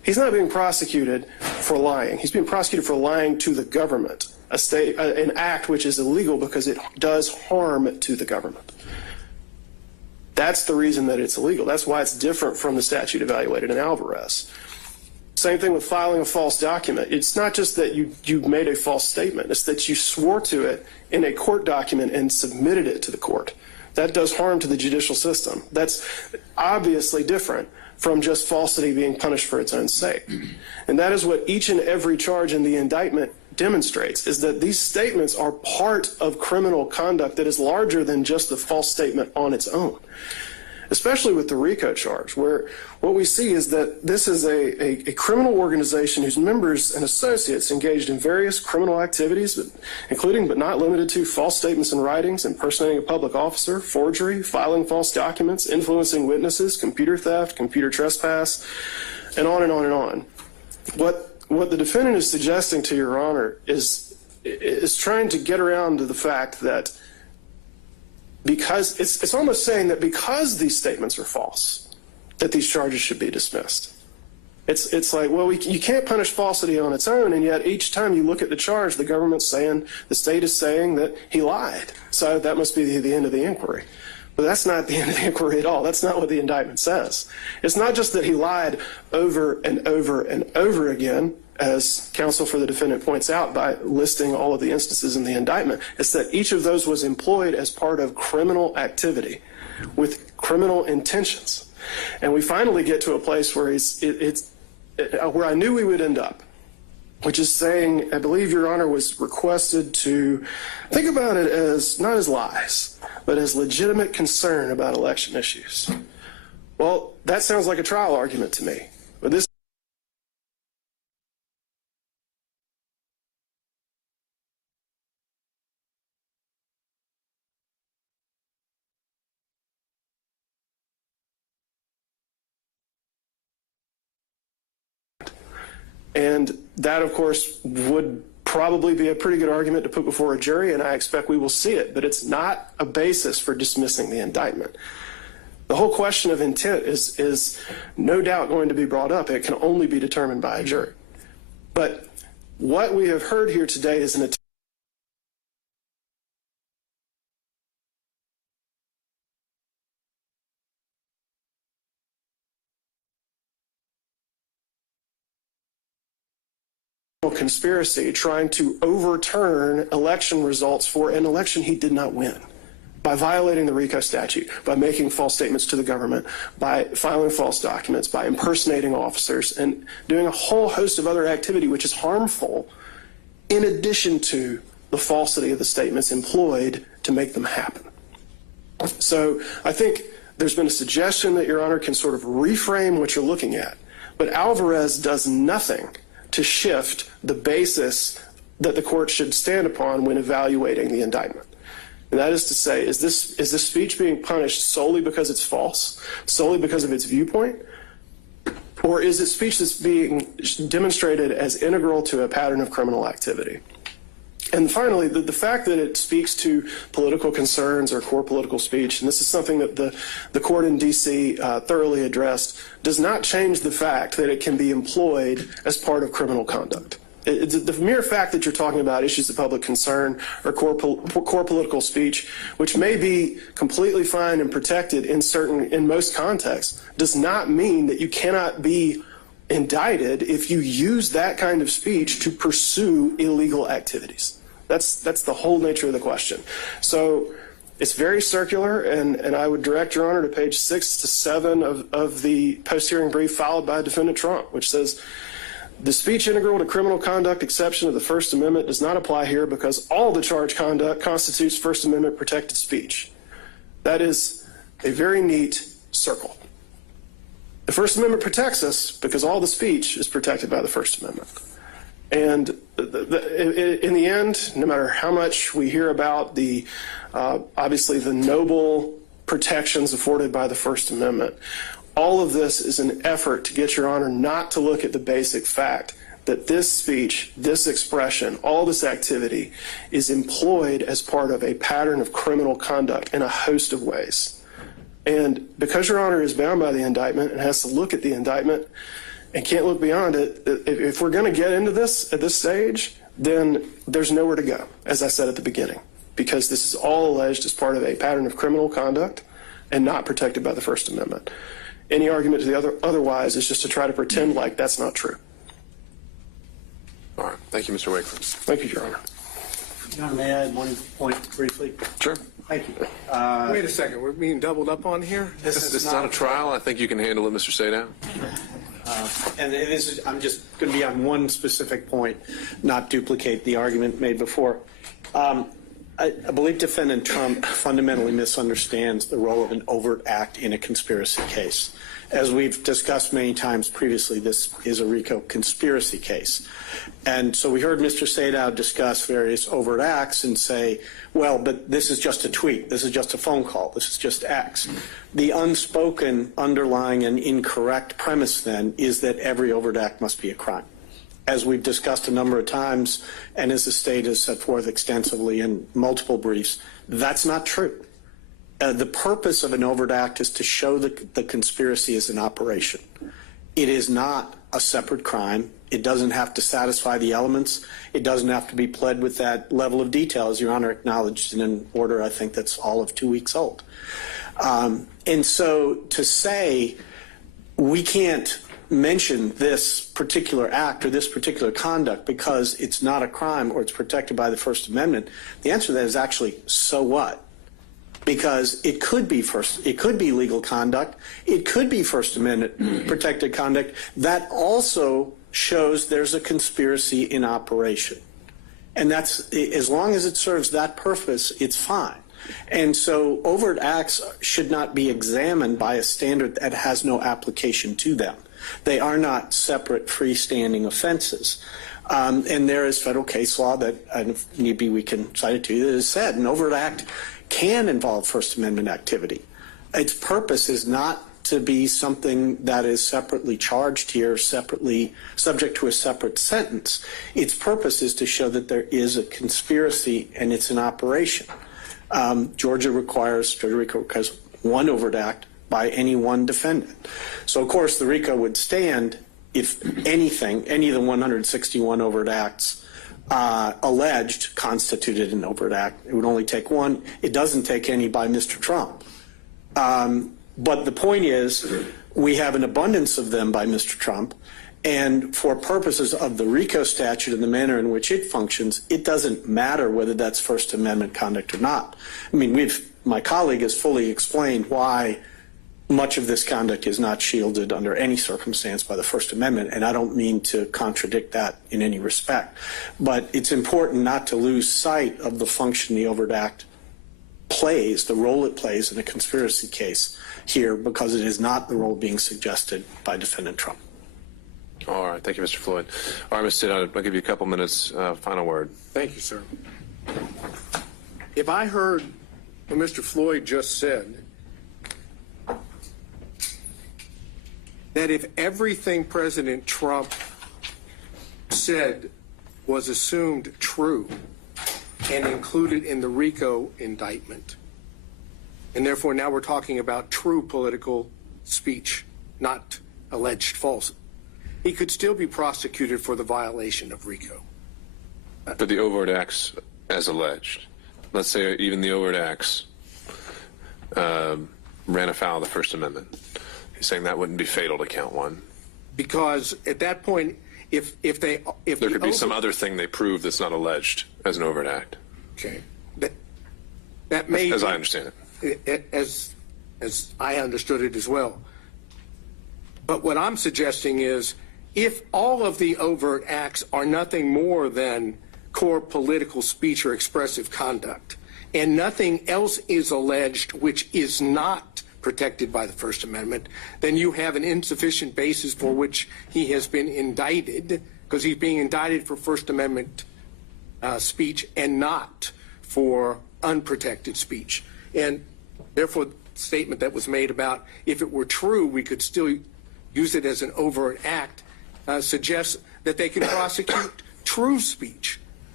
He's not being prosecuted for lying. He's being prosecuted for lying to the government, an act which is illegal because it does harm to the government. That's the reason that it's illegal. That's why it's different from the statute evaluated in Alvarez. Same thing with filing a false document. It's not just that you made a false statement. It's that you swore to it in a court document and submitted it to the court. That does harm to the judicial system. That's obviously different from just falsity being punished for its own sake. And that is what each and every charge in the indictment demonstrates, is that these statements are part of criminal conduct that is larger than just the false statement on its own. Especially with the RICO charge, where what we see is that this is a criminal organization whose members and associates engaged in various criminal activities, including but not limited to false statements and writings, impersonating a public officer, forgery, filing false documents, influencing witnesses, computer theft, computer trespass, and on and on and on. What the defendant is suggesting to Your Honor is trying to get around to the fact that because it's almost saying that because these statements are false, that these charges should be dismissed. It's like, well, you can't punish falsity on its own, and yet each time you look at the charge, the government's saying, the state is saying that he lied. So that must be the end of the inquiry. But that's not the end of the inquiry at all. That's not what the indictment says. It's not just that he lied over and over and over again, as counsel for the defendant points out by listing all of the instances in the indictment. It's that each of those was employed as part of criminal activity with criminal intentions. And we finally get to a place where where I knew we would end up, which is saying, I believe Your Honor was requested to think about it as not as lies, but as legitimate concern about election issues. Well, that sounds like a trial argument to me. But this And that, of course, would probably be a pretty good argument to put before a jury, and I expect we will see it. But it's not a basis for dismissing the indictment. The whole question of intent is no doubt going to be brought up. It can only be determined by a jury. But what we have heard here today is an attempt conspiracy trying to overturn election results for an election he did not win by violating the RICO statute, by making false statements to the government, by filing false documents, by impersonating officers, and doing a whole host of other activity which is harmful in addition to the falsity of the statements employed to make them happen. So I think there's been a suggestion that Your Honor can sort of reframe what you're looking at, but Alvarez does nothing to shift the basis that the court should stand upon when evaluating the indictment. And that is to say, is this speech being punished solely because it's false, solely because of its viewpoint, or is it speech that's being demonstrated as integral to a pattern of criminal activity? And finally, the fact that it speaks to political concerns or core political speech, and this is something that the court in D.C. Thoroughly addressed, does not change the fact that it can be employed as part of criminal conduct. The mere fact that you're talking about issues of public concern or core political speech, which may be completely fine and protected in most contexts, does not mean that you cannot be indicted if you use that kind of speech to pursue illegal activities. That's the whole nature of the question. So it's very circular, and I would direct Your Honor to page 6 to 7 of the post-hearing brief filed by Defendant Trump, which says, the speech integral to criminal conduct exception of the First Amendment does not apply here because all the charged conduct constitutes First Amendment protected speech. That is a very neat circle. The First Amendment protects us because all the speech is protected by the First Amendment. And in the end, no matter how much we hear about obviously the noble protections afforded by the First Amendment, all of this is an effort to get Your Honor not to look at the basic fact that this speech, this expression, all this activity is employed as part of a pattern of criminal conduct in a host of ways. And because Your Honor is bound by the indictment and has to look at the indictment and can't look beyond it. If we're going to get into this at this stage, then there's nowhere to go, as I said at the beginning, because this is all alleged as part of a pattern of criminal conduct and not protected by the First Amendment. Any argument to the otherwise is just to try to pretend like that's not true. All right. Thank you, Mr. Wakeland. Thank you, Your Honor. Your Honor, may I add one point briefly? Sure. Thank you. Wait a second, we're being doubled up on here? This is not a trial. I think you can handle it, Mr. Sadow. And this is, I'm just going to be on one specific point, not duplicate the argument made before. I believe Defendant Trump fundamentally misunderstands the role of an overt act in a conspiracy case. As we've discussed many times previously, this is a RICO conspiracy case. And so we heard Mr. Sadow discuss various overt acts and say, well, but this is just a tweet, this is just a phone call, this is just X. The unspoken underlying and incorrect premise then is that every overt act must be a crime. As we've discussed a number of times, and as the state has set forth extensively in multiple briefs, that's not true. The purpose of an overt act is to show that the conspiracy is an operation. It is not a separate crime. It doesn't have to satisfy the elements. It doesn't have to be pled with that level of detail, as Your Honor acknowledged in an order I think that's all of 2 weeks old. And so to say we can't mention this particular act or this particular conduct because it's not a crime or it's protected by the First Amendment, the answer to that is actually, so what? Because it could be legal conduct, it could be First Amendment protected conduct that also shows there's a conspiracy in operation. And that's, as long as it serves that purpose, it's fine. And so overt acts should not be examined by a standard that has no application to them. They are not separate freestanding offenses. And there is federal case law that, if need be, we can cite it to you, that has said an overt act can involve First Amendment activity. Its purpose is not to be something that is separately charged here, separately subject to a separate sentence. Its purpose is to show that there is a conspiracy and it's an operation. Georgia RICO requires one overt act by any one defendant. So, of course, the RICO would stand if anything, any of the 161 overt acts alleged constituted an overt act. It would only take one. It doesn't take any by Mr. Trump. But the point is, we have an abundance of them by Mr. Trump, and for purposes of the RICO statute and the manner in which it functions, it doesn't matter whether that's First Amendment conduct or not. I mean, my colleague has fully explained why much of this conduct is not shielded under any circumstance by the First Amendment, and I don't mean to contradict that in any respect. But it's important not to lose sight of the function the overt act plays, the role it plays in a conspiracy case here, because it is not the role being suggested by Defendant Trump. All right. Thank you, Mr. Floyd. All right, Mr. Sadow, I'll give you a couple minutes. Final word. Thank you, sir. If I heard what Mr. Floyd just said, that if everything President Trump said was assumed true and included in the RICO indictment, and therefore now we're talking about true political speech, not alleged false, he could still be prosecuted for the violation of RICO. For the overt acts as alleged. Let's say even the overt acts ran afoul of the First Amendment. He's saying that wouldn't be fatal to count one. Because at that point, if there could be some other thing they prove that's not alleged as an overt act. Okay, that may, as I understand it, as I understood it as well. But what I'm suggesting is, if all of the overt acts are nothing more than core political speech or expressive conduct, and nothing else is alleged which is not protected by the First Amendment, then you have an insufficient basis for which he has been indicted, because he's being indicted for First Amendment speech and not for unprotected speech. And therefore, the statement that was made about if it were true, we could still use it as an overt act, suggests that they can prosecute true speech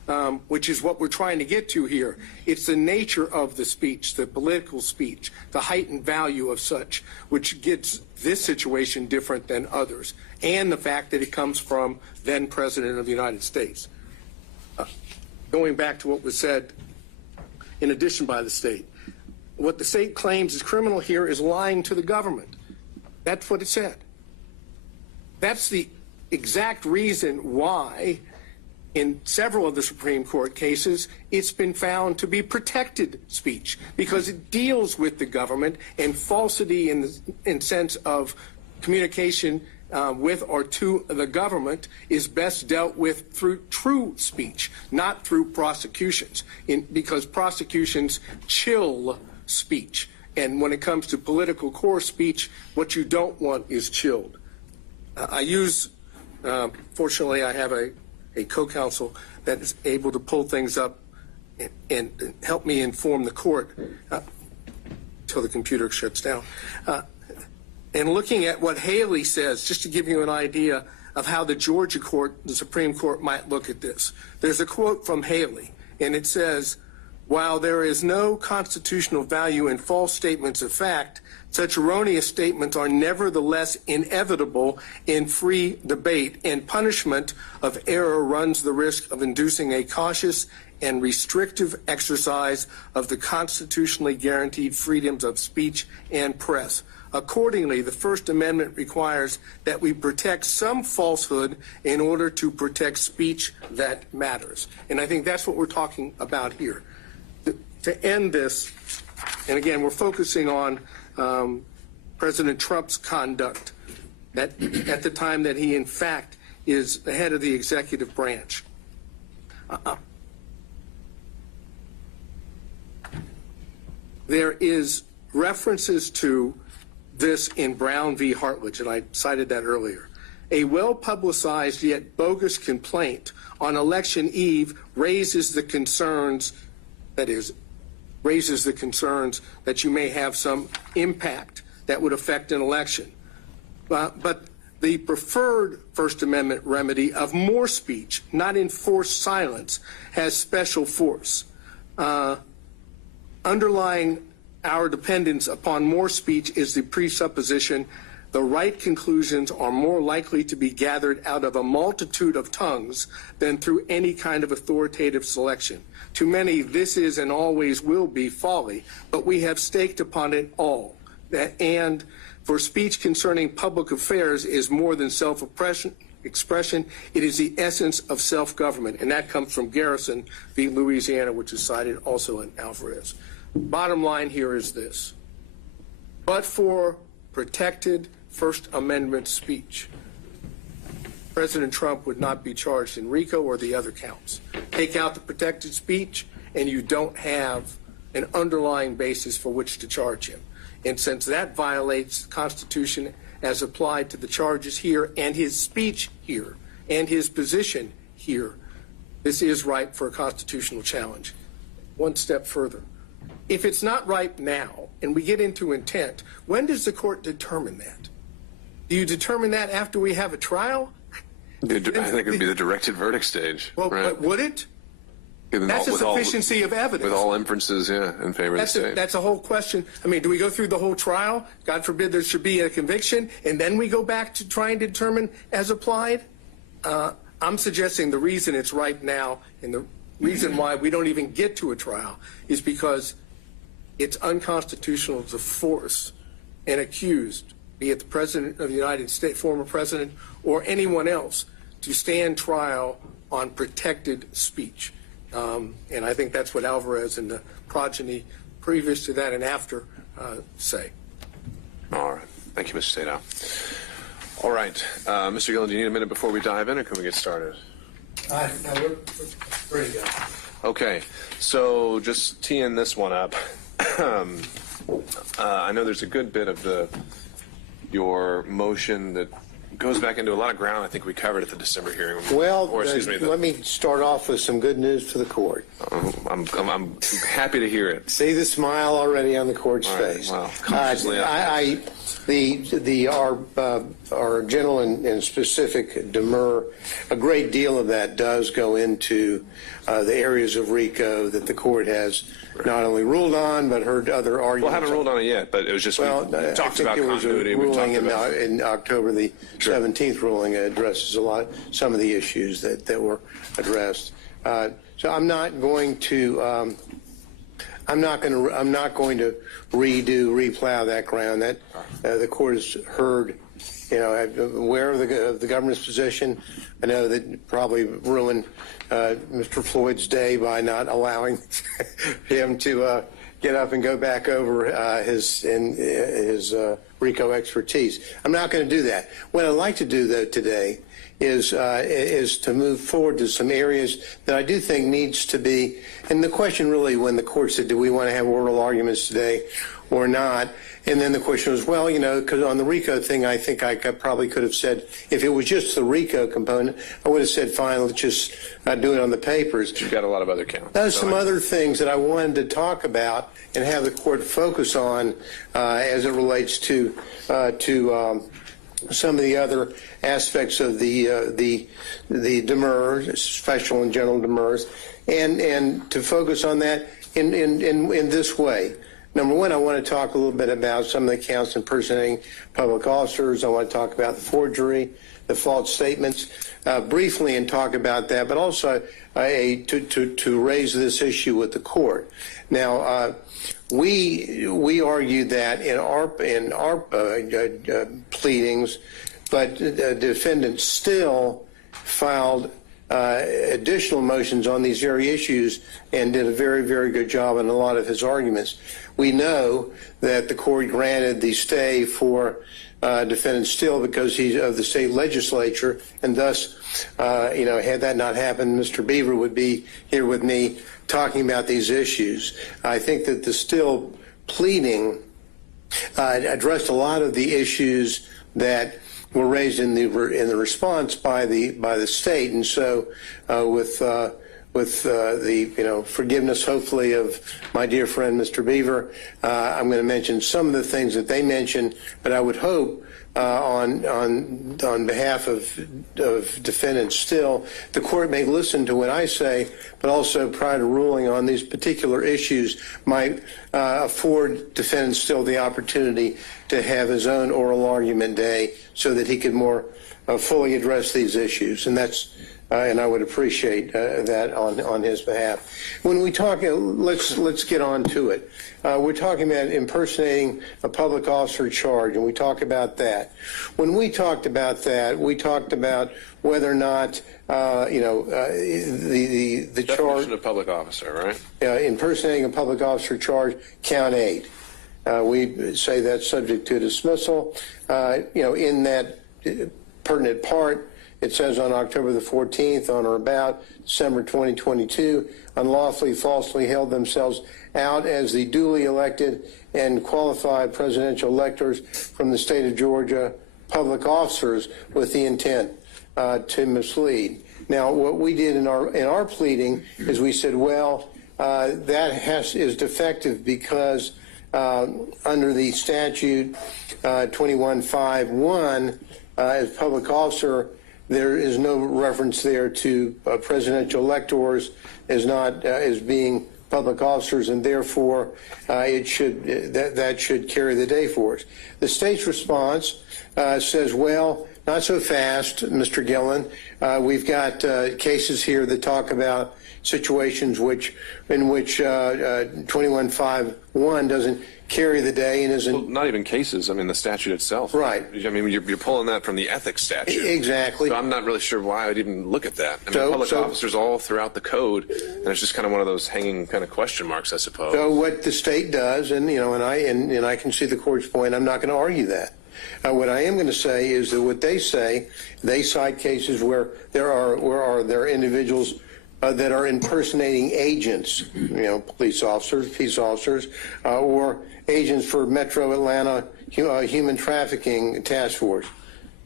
which is what we're trying to get to here. It's the nature of the speech, the political speech, the heightened value of such, which gets this situation different than others, and the fact that it comes from then President of the United States. Going back to what was said in addition by the state, what the state claims is criminal here is lying to the government. That's what it said. That's the exact reason why in several of the Supreme Court cases, it's been found to be protected speech because it deals with the government, and falsity in sense of communication with or to the government is best dealt with through true speech, not through prosecutions, because prosecutions chill speech. And when it comes to political core speech, what you don't want is chilled. Fortunately, I have a co-counsel that is able to pull things up and help me inform the court until the computer shuts down. And looking at what Haley says, just to give you an idea of how the Georgia court, the Supreme Court, might look at this. There's a quote from Haley, and it says, "While there is no constitutional value in false statements of fact, such erroneous statements are nevertheless inevitable in free debate, and punishment of error runs the risk of inducing a cautious and restrictive exercise of the constitutionally guaranteed freedoms of speech and press. Accordingly, the First Amendment requires that we protect some falsehood in order to protect speech that matters." And I think that's what we're talking about here. To end this, and again, we're focusing on President Trump's conduct at the time that he, in fact, is the head of the executive branch. There is references to this in Brown v. Hartledge, and I cited that earlier. A well-publicized yet bogus complaint on election eve raises the concerns, that you may have some impact that would affect an election. But the preferred First Amendment remedy of more speech, not enforced silence, has special force. Underlying our dependence upon more speech is the presupposition the right conclusions are more likely to be gathered out of a multitude of tongues than through any kind of authoritative selection. To many, this is and always will be folly, but we have staked upon it all. And for speech concerning public affairs is more than self-expression, it is the essence of self-government, and that comes from Garrison v. Louisiana, which is cited also in Alvarez. Bottom line here is this: but for protected First Amendment speech, President Trump would not be charged in RICO or the other counts. Take out the protected speech, and you don't have an underlying basis for which to charge him. And since that violates the Constitution as applied to the charges here and his speech here and his position here, this is ripe for a constitutional challenge. One step further. If it's not ripe now and we get into intent, when does the court determine that? Do you determine that after we have a trial? I think it would be the directed verdict stage. Well, right? but would it? That's a sufficiency of evidence. With all inferences, in favor of the state. That's a whole question. I mean, do we go through the whole trial? God forbid there should be a conviction, and then we go back to trying to determine as applied? I'm suggesting the reason it's ripe now and the reason why we don't even get to a trial is because it's unconstitutional to force an accused, be it the President of the United States, former President, or anyone else, to stand trial on protected speech. And I think that's what Alvarez and the progeny previous to that and after say. All right. Thank you, Mr. Sadow. All right. Mr. Gillen, do you need a minute before we dive in, or can we get started? No, we're ready to go. Okay. So just teeing this one up. I know there's a good bit of your motion that goes back into a lot of ground I think we covered at the December hearing. Well, or excuse me, let me start off with some good news for the court. I'm happy to hear it. See the smile already on the court's face. Wow. Consciously our general and specific demur, a great deal of that does go into the areas of RICO that the court has not only ruled on but heard other arguments. Well, I haven't ruled on it yet, but it was just we talked about continuity. We talked about ruling in October the 17th ruling addresses some of the issues that were addressed. So I'm not going to replow that ground. That the court has heard. I'm aware of the government's position. I know that probably ruined Mr. Floyd's day by not allowing him to get up and go back over his RICO expertise. I'm not going to do that. What I'd like to do, though, today is to move forward to some areas that I do think needs to be. And the question really, when the court said, do we want to have oral arguments today or not? And then the question was, well, because on the RICO thing, I think I probably could have said, if it was just the RICO component, I would have said, fine, let's just do it on the papers. You've got a lot of other counts. There's some other things that I wanted to talk about and have the court focus on as it relates to some of the other aspects of the demurrers, special and general demurrers, and to focus on that in this way. Number one, I want to talk a little bit about some of the counts impersonating public officers. I want to talk about the forgery, the false statements, briefly, and talk about that, but also to raise this issue with the court. Now, we argued that in our pleadings, but the defendant still filed additional motions on these very issues and did a very, very good job in a lot of his arguments. We know that the court granted the stay for defendant Still because he's of the state legislature, and thus, had that not happened, Mr. Beaver would be here with me talking about these issues. I think that the Still pleading addressed a lot of the issues that were raised in the response by the state, and so with the forgiveness, hopefully, of my dear friend Mr. Beaver, I'm going to mention some of the things that they mentioned, but I would hope on behalf of defendants Still, the court may listen to what I say, but also prior to ruling on these particular issues might afford defendant Still the opportunity to have his own oral argument day so that he could more fully address these issues, and that's. And I would appreciate that on his behalf. When we talk, let's get on to it. We're talking about impersonating a public officer charge, and we talk about that. When we talked about that, we talked about whether or not the charge definition of public officer, right? Impersonating a public officer charge, count 8. We say that's subject to dismissal. In that pertinent part. It says on October the 14th, on or about December 2022, unlawfully, falsely held themselves out as the duly elected and qualified presidential electors from the state of Georgia, public officers with the intent to mislead. Now, what we did in our pleading is we said, well, that is defective because under the statute 2151, as public officer, there is no reference there to presidential electors as being public officers, and therefore that should carry the day for us. The state's response says, well, not so fast, Mr. Gillen. We've got cases here that talk about situations in which 2151 doesn't carry the day and isn't. Well, not even cases. I mean, the statute itself. Right. I mean, you're pulling that from the ethics statute. Exactly. So I'm not really sure why I'd even look at that. I mean, public officers all throughout the code, and it's just kind of one of those hanging kind of question marks, I suppose. So what the state does, and I can see the court's point. I'm not going to argue that. What I am going to say is that what they say, they cite cases where there are individuals that are impersonating agents, police officers, peace officers, or agents for Metro Atlanta Human Trafficking Task Force.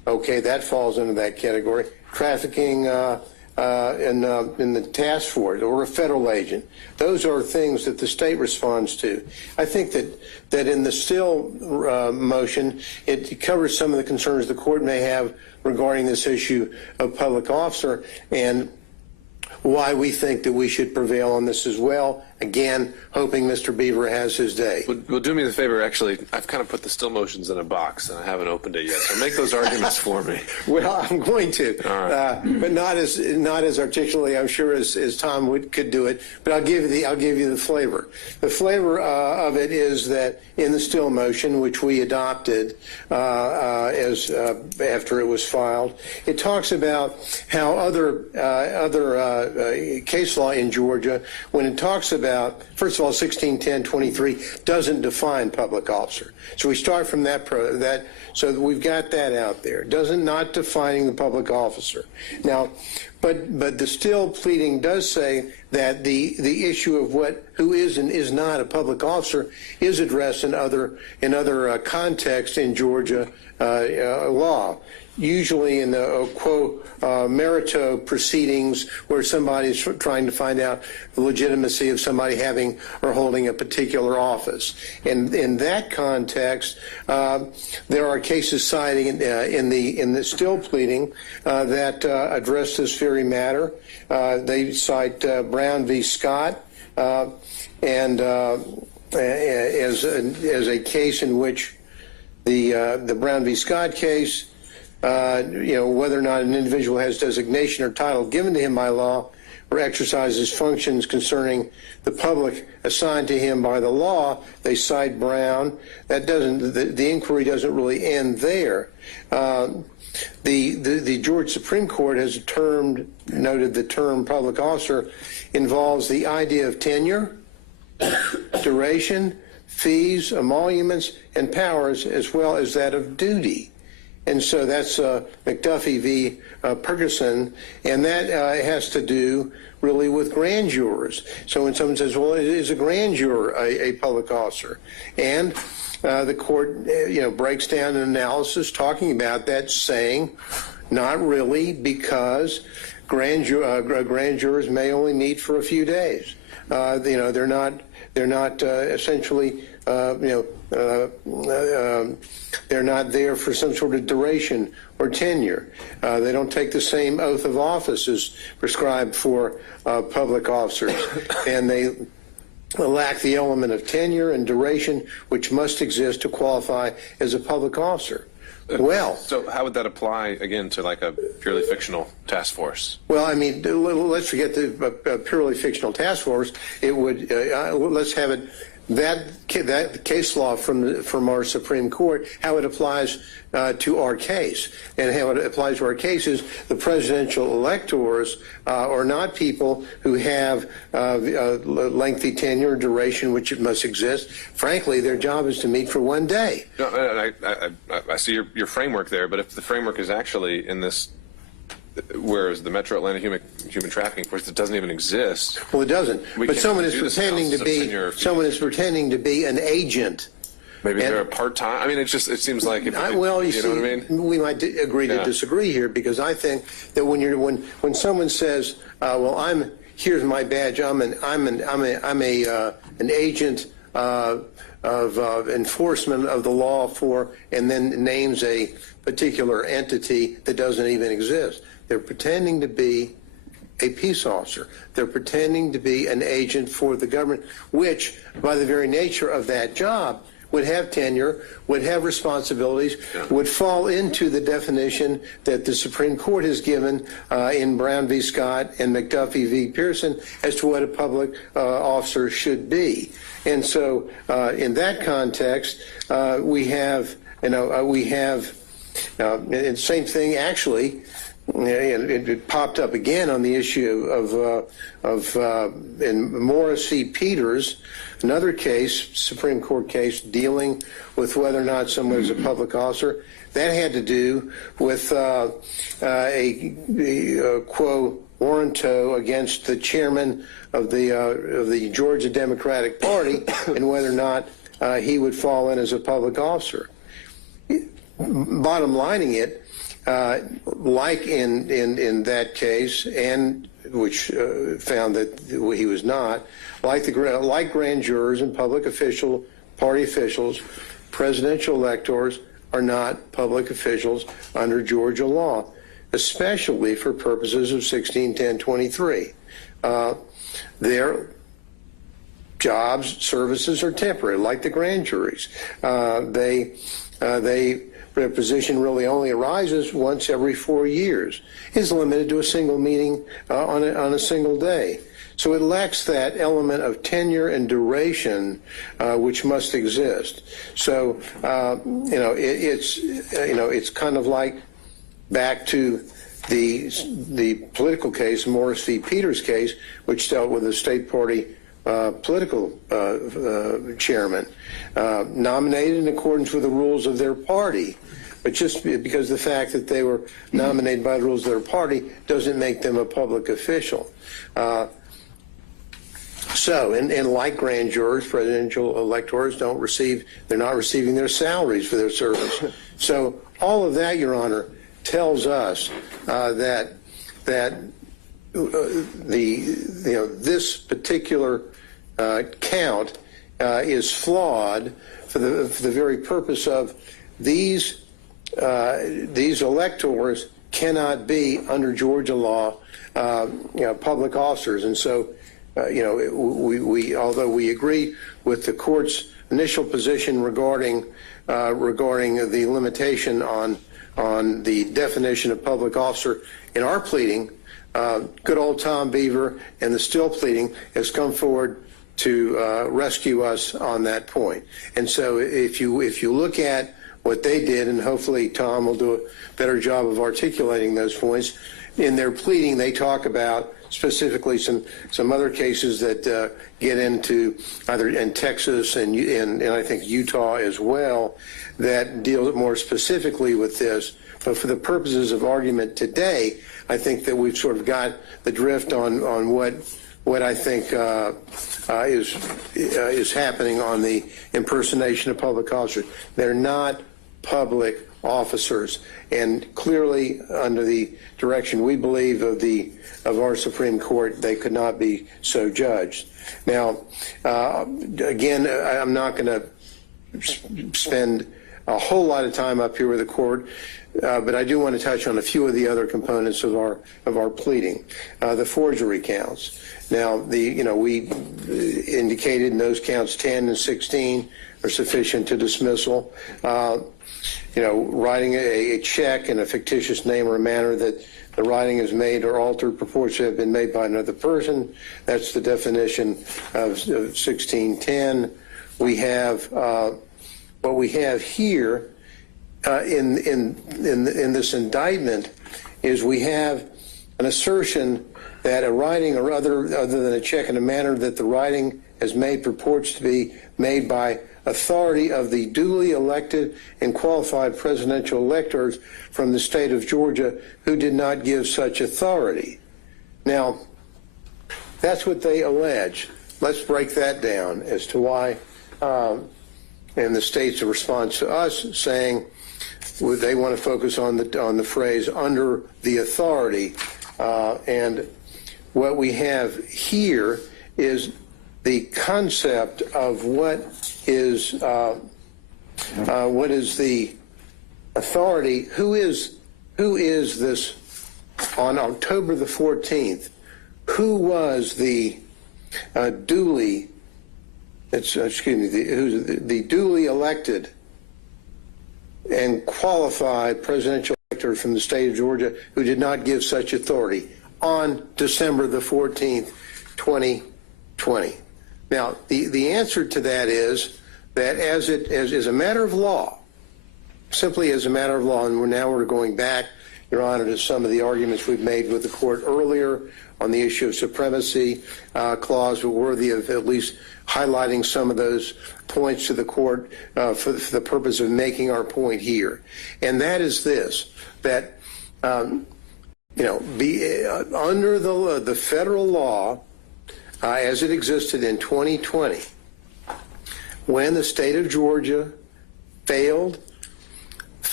Okay, that falls into that category. Trafficking in the task force or a federal agent. Those are things that the state responds to. I think that in the still motion, it covers some of the concerns the court may have regarding this issue of public officer and why we think that we should prevail on this as well. Again, hoping Mr. Beaver has his day. Well, do me the favor, actually, I've kind of put the still motions in a box and I haven't opened it yet, so make those arguments for me. Well, I'm going to, but not as articulately, I'm sure, as Tom could do it. But I'll give you the flavor. The flavor of it is that in the still motion, which we adopted as after it was filed, it talks about how other case law in Georgia, when it talks about, first of all, 1610-23 doesn't define public officer. So we start from that, so we've got that out there. Not defining the public officer. Now, but the still pleading does say that the issue of who is and is not a public officer is addressed in other contexts in Georgia law. Usually in the quo merito proceedings where somebody's trying to find out the legitimacy of somebody having or holding a particular office. And in that context, there are cases citing in the still pleading that address this very matter. They cite Brown v. Scott and as a case in which the Brown v. Scott case, whether or not an individual has designation or title given to him by law or exercises functions concerning the public assigned to him by the law, they cite Brown. That doesn't, the inquiry doesn't really end there. The Georgia Supreme Court has noted the term public officer involves the idea of tenure, duration, fees, emoluments, and powers, as well as that of duty. And so that's McAfee v. Ferguson, and that has to do really with grand jurors. So when someone says, well, is a grand juror a public officer? And the court breaks down an analysis talking about that, saying not really, because grand jurors may only meet for a few days. They're not essentially they're not there for some sort of duration or tenure. They don't take the same oath of office as prescribed for public officers, and they lack the element of tenure and duration which must exist to qualify as a public officer. Well, so how would that apply again to like a purely fictional task force? Well, I mean, let's forget the purely fictional task force. It would let's have it that case law from our Supreme Court, how it applies to our case, and how it applies to our case is the presidential electors are not people who have lengthy tenure or duration, which it must exist. Frankly, their job is to meet for one day. No, I see your framework there, but if the framework is actually in this, whereas the Metro Atlanta Human Trafficking Force, it doesn't even exist. Well, it doesn't. But someone is pretending to be an agent. Maybe they're a part-time. I mean, it seems like you know what I mean. We might agree to disagree here, because I think that when someone says, "Well, here's my badge. I'm an agent of enforcement of the law for," and then names a particular entity that doesn't even exist. They're pretending to be a peace officer. They're pretending to be an agent for the government, which, by the very nature of that job, would have tenure, would have responsibilities, would fall into the definition that the Supreme Court has given in Brown v. Scott and McAfee v. Pearson as to what a public officer should be. And so in that context, we have, and same thing actually, it popped up again on the issue in Morris v. Peters, another case, Supreme Court case, dealing with whether or not someone is a public officer. That had to do with a quo warranto against the chairman of the Georgia Democratic Party and whether or not he would fall in as a public officer. Bottom lining it, like in that case, and which found that he was not, like grand jurors and public party officials, presidential electors are not public officials under Georgia law, especially for purposes of 161023. Their jobs, services are temporary, like the grand juries. Their position really only arises once every 4 years. Is limited to a single meeting on a single day. So it lacks that element of tenure and duration which must exist. So it's kind of like back to the political case, Morris v. Peters case, which dealt with a state party political chairman nominated in accordance with the rules of their party. But just because the fact that they were nominated by the rules of their party doesn't make them a public official. And like grand jurors, presidential electors they're not receiving their salaries for their service. So all of that, Your Honor, tells us that this particular count is flawed for the very purpose of these electors cannot be under Georgia law public officers. And so although we agree with the court's initial position regarding the limitation on the definition of public officer in our pleading, good old Tom Beaver and the Still pleading has come forward to rescue us on that point. And so if you look at what they did, and hopefully Tom will do a better job of articulating those points, in their pleading they talk about specifically some other cases that get into either in Texas and I think Utah as well that deal more specifically with this. But for the purposes of argument today, I think that we've sort of got the drift on what I think is happening on the impersonation of public officers. They're not public officers, and clearly under the direction we believe of our Supreme Court, they could not be so judged. Now, again, I'm not going to spend a whole lot of time up here with the court, but I do want to touch on a few of the other components of our pleading. The forgery counts. Now, we indicated in those counts 10 and 16 are sufficient to dismissal. Writing a check in a fictitious name or manner that the writing is made or altered purports to have been made by another person. That's the definition of 1610. We have what we have here in this indictment is we have an assertion that a writing or other than a check in a manner that the writing is made purports to be made by authority of the duly elected and qualified presidential electors from the state of Georgia who did not give such authority. Now, that's what they allege. Let's break that down as to why, and the state's response to us saying they want to focus on the phrase under the authority, and what we have here is the concept of what is the authority. Who is this on October the 14th? Who was the duly duly elected and qualified presidential elector from the state of Georgia who did not give such authority on December the 14th, 2020? Now, the answer to that is that as a matter of law, simply as a matter of law, and we're going back, Your Honor, to some of the arguments we've made with the court earlier on the issue of supremacy clause, were worthy of at least highlighting some of those points to the court for the purpose of making our point here. And that is this, that, under the federal law, as it existed in 2020, when the state of Georgia failed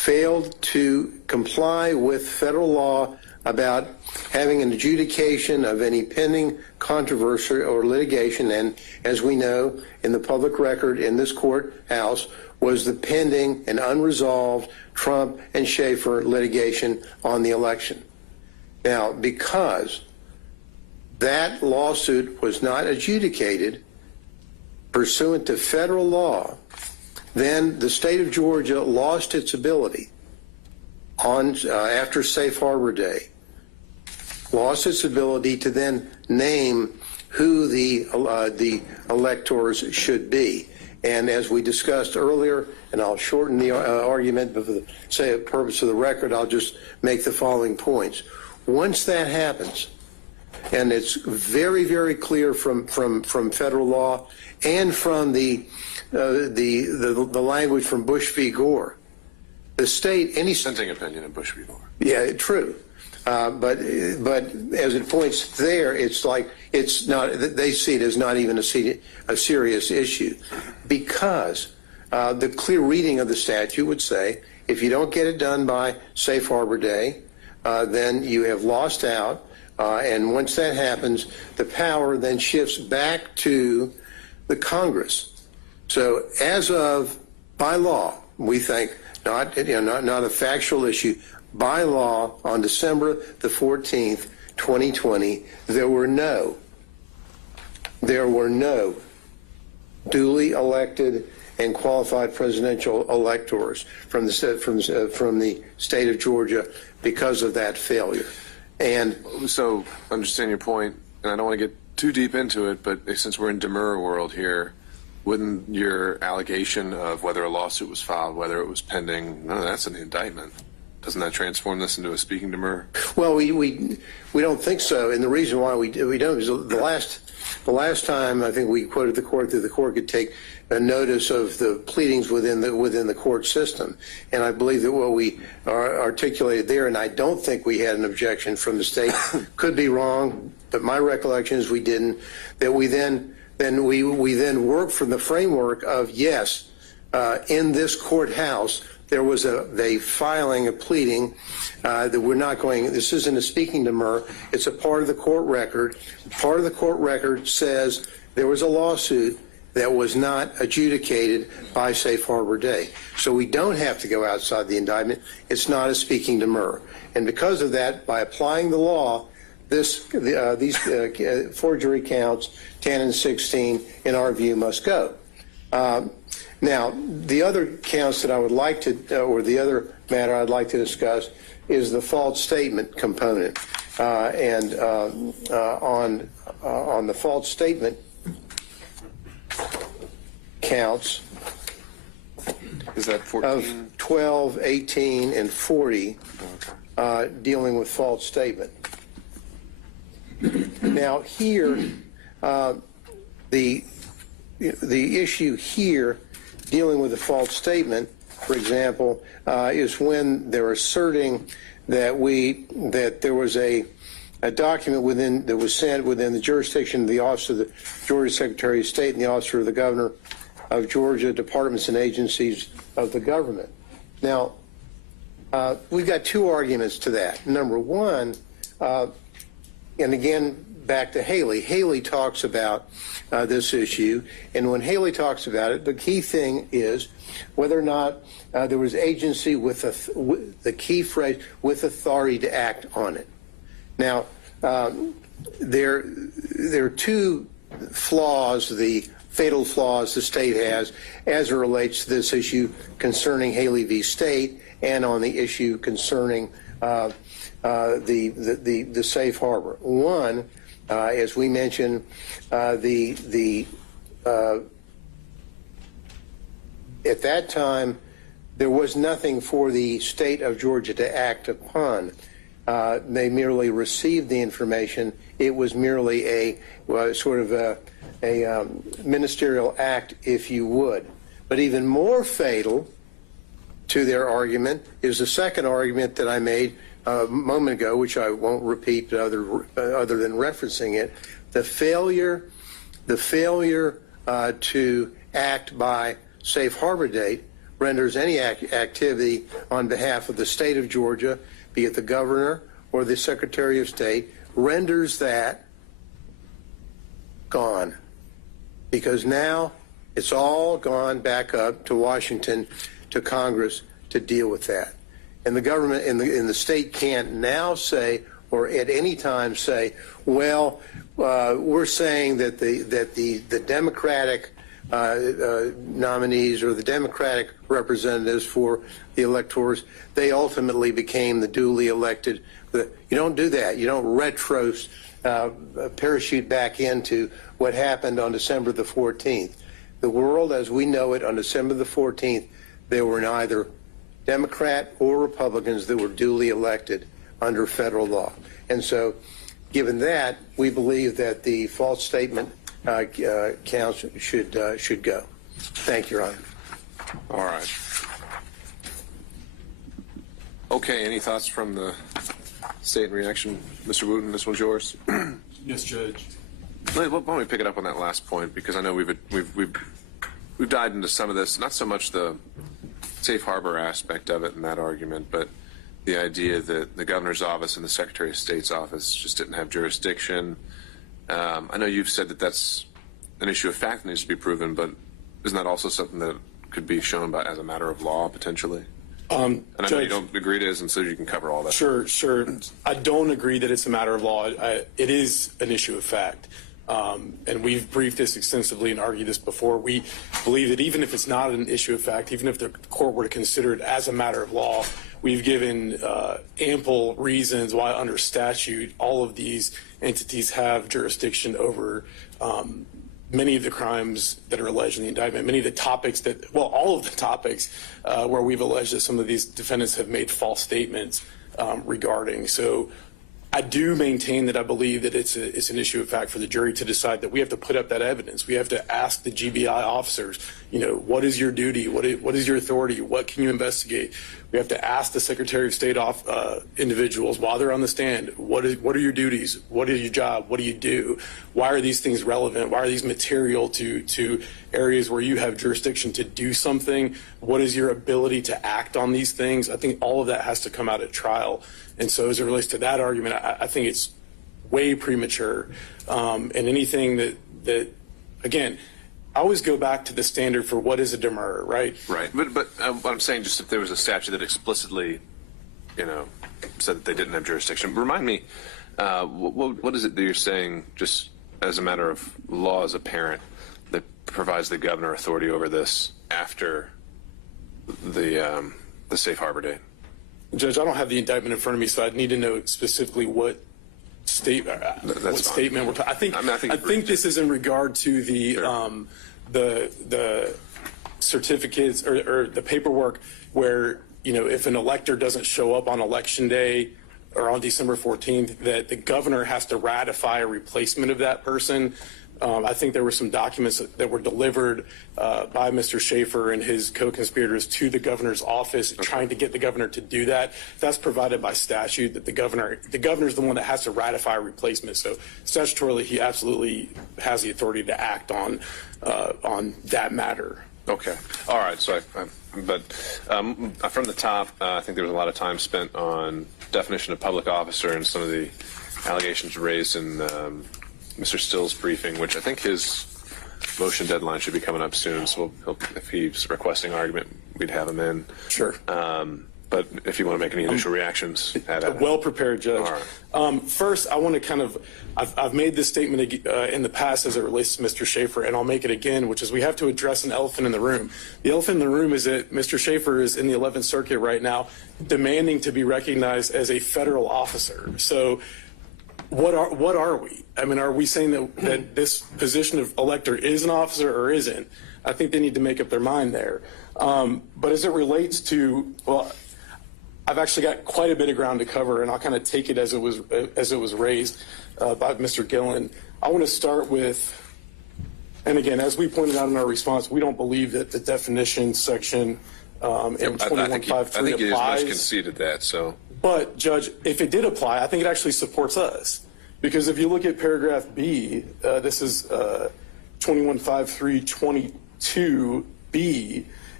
failed to comply with federal law about having an adjudication of any pending controversy or litigation, and as we know, in the public record in this courthouse was the pending and unresolved Trump and Schaefer litigation on the election. Now, because that lawsuit was not adjudicated pursuant to federal law, then the state of Georgia lost its ability on after Safe Harbor Day, lost its ability to then name who the electors should be. And as we discussed earlier, and I'll shorten the argument, but for the purpose of the record, I'll just make the following points. Once that happens, and it's very, very clear from federal law and from the language from Bush v. Gore, the state, any Dissenting opinion in Bush v. Gore. yeah, true. But as it points there, it's like it's not. They see it as not even a serious issue, because the clear reading of the statute would say if you don't get it done by Safe Harbor Day, then you have lost out. And once that happens, the power then shifts back to the Congress. So as of by law, we think not a factual issue. By law, on December the 14th, 2020, there were no duly elected and qualified presidential electors from the state of Georgia because of that failure. And so, understand your point, and I don't want to get too deep into it, but since we're in demurrer world here, wouldn't your allegation of whether a lawsuit was filed, whether it was pending, none of that's in the indictment? Doesn't that transform this into a speaking demurrer? Well, we don't think so, and the reason why we don't is the last time I think we quoted the court that the court could take a notice of the pleadings within the court system, and I believe that what we articulated there, and I don't think we had an objection from the state, could be wrong, but my recollection is we didn't. That we then worked from the framework of yes, in this courthouse. There was a filing, a pleading that we're not going, this isn't a speaking demurrer, it's a part of the court record. Part of the court record says there was a lawsuit that was not adjudicated by Safe Harbor Day. So we don't have to go outside the indictment. It's not a speaking demurrer. And because of that, by applying the law, these forgery counts, 10 and 16, in our view, must go. Now, the other counts that I would like to, or the other matter I'd like to discuss is the false statement component. And on the false statement counts is that 14? Of 12, 18, and 40 dealing with false statement. Now, here, the issue here dealing with a false statement, for example, is when they're asserting that there was a document that was sent within the jurisdiction of the Office of the Georgia Secretary of State and the Office of the Governor of Georgia, departments and agencies of the government. Now, we've got two arguments to that. Number one, and again, back to Haley. Haley talks about this issue, and when Haley talks about it, the key thing is whether or not there was agency with the key phrase, with authority to act on it. Now, there are two flaws, the fatal flaws the state has as it relates to this issue concerning Haley v. State and on the issue concerning the safe harbor. One, as we mentioned, at that time, there was nothing for the state of Georgia to act upon. They merely received the information. It was merely a sort of a ministerial act, if you would. But even more fatal to their argument is the second argument that I made a moment ago, which I won't repeat other than referencing it, the failure to act by safe harbor date renders any activity on behalf of the state of Georgia, be it the governor or the Secretary of State, renders that gone. Because now it's all gone back up to Washington, to Congress to deal with that. And the government in the state can't now say, or at any time say, well, we're saying that the Democratic nominees or the Democratic representatives for the electors, they ultimately became the duly elected. You don't do that. You don't parachute back into what happened on December the 14th. The world as we know it on December the 14th, there were neither Democrat or Republicans that were duly elected under federal law. And so, given that, we believe that the false statement counts should go. Thank you, Your Honor. All right. Okay, any thoughts from the state in reaction? Mr. Wooten, this one's yours. Yes, Judge. Why don't we pick it up on that last point, because I know we've dived into some of this, not so much the safe harbor aspect of it in that argument, but the idea that the governor's office and the Secretary of State's office just didn't have jurisdiction. I know you've said that that's an issue of fact that needs to be proven, but isn't that also something that could be shown by as a matter of law potentially? And I know you don't agree it is, and so you can cover all that. Sure. I don't agree that it's a matter of law. It is an issue of fact. And we've briefed this extensively and argued this before. We believe that even if it's not an issue of fact, even if the court were to consider it as a matter of law, we've given ample reasons why under statute all of these entities have jurisdiction over many of the crimes that are alleged in the indictment, many of the topics that, well, all of the topics where we've alleged that some of these defendants have made false statements regarding. So I do maintain that I believe that it's an issue of fact for the jury to decide that we have to put up that evidence. We have to ask the GBI officers, what is your duty? What is your authority? What can you investigate? We have to ask the Secretary of State individuals while they're on the stand, what are your duties? What is your job? What do you do? Why are these things relevant? Why are these material to areas where you have jurisdiction to do something? What is your ability to act on these things? I think all of that has to come out at trial. And so as it relates to that argument, I think it's way premature. And anything that again, I always go back to the standard for what is a demurrer, right? Right. But what I'm saying, just if there was a statute that explicitly, said that they didn't have jurisdiction, remind me, what is it that you're saying, just as a matter of law as a parent, that provides the governor authority over this after the safe harbor date? Judge, I don't have the indictment in front of me, so I'd need to know specifically what statement we're talking. I think this is in regard to the certificates or the paperwork where if an elector doesn't show up on election day or on December 14th, that the governor has to ratify a replacement of that person. I think there were some documents that were delivered by Mr. Schaefer and his co-conspirators to the governor's office, trying to get the governor to do that. That's provided by statute, that the governor's the one that has to ratify a replacement. So statutorily, he absolutely has the authority to act on that matter. Okay. All right. So, from the top, I think there was a lot of time spent on definition of public officer and some of the allegations raised in Mr. Still's briefing, which I think his motion deadline should be coming up soon. So if he's requesting argument, we'd have him in. Sure. But if you want to make any initial reactions, well prepared, Judge. All right. First, I want to I've made this statement in the past as it relates to Mr. Schaefer, and I'll make it again, which is we have to address an elephant in the room. The elephant in the room is that Mr. Schaefer is in the 11th Circuit right now, demanding to be recognized as a federal officer. So what are we? I mean, are we saying that this position of elector is an officer or isn't? I think they need to make up their mind there. But as it relates to, well, I've actually got quite a bit of ground to cover, and I'll kind of take it as it was raised by Mr. Gillen. I want to start with, and again, as we pointed out in our response, we don't believe that the definition section in 2153 applies. I think you just conceded that. So, but Judge, if it did apply, I think it actually supports us, because if you look at paragraph B, this is 215322B.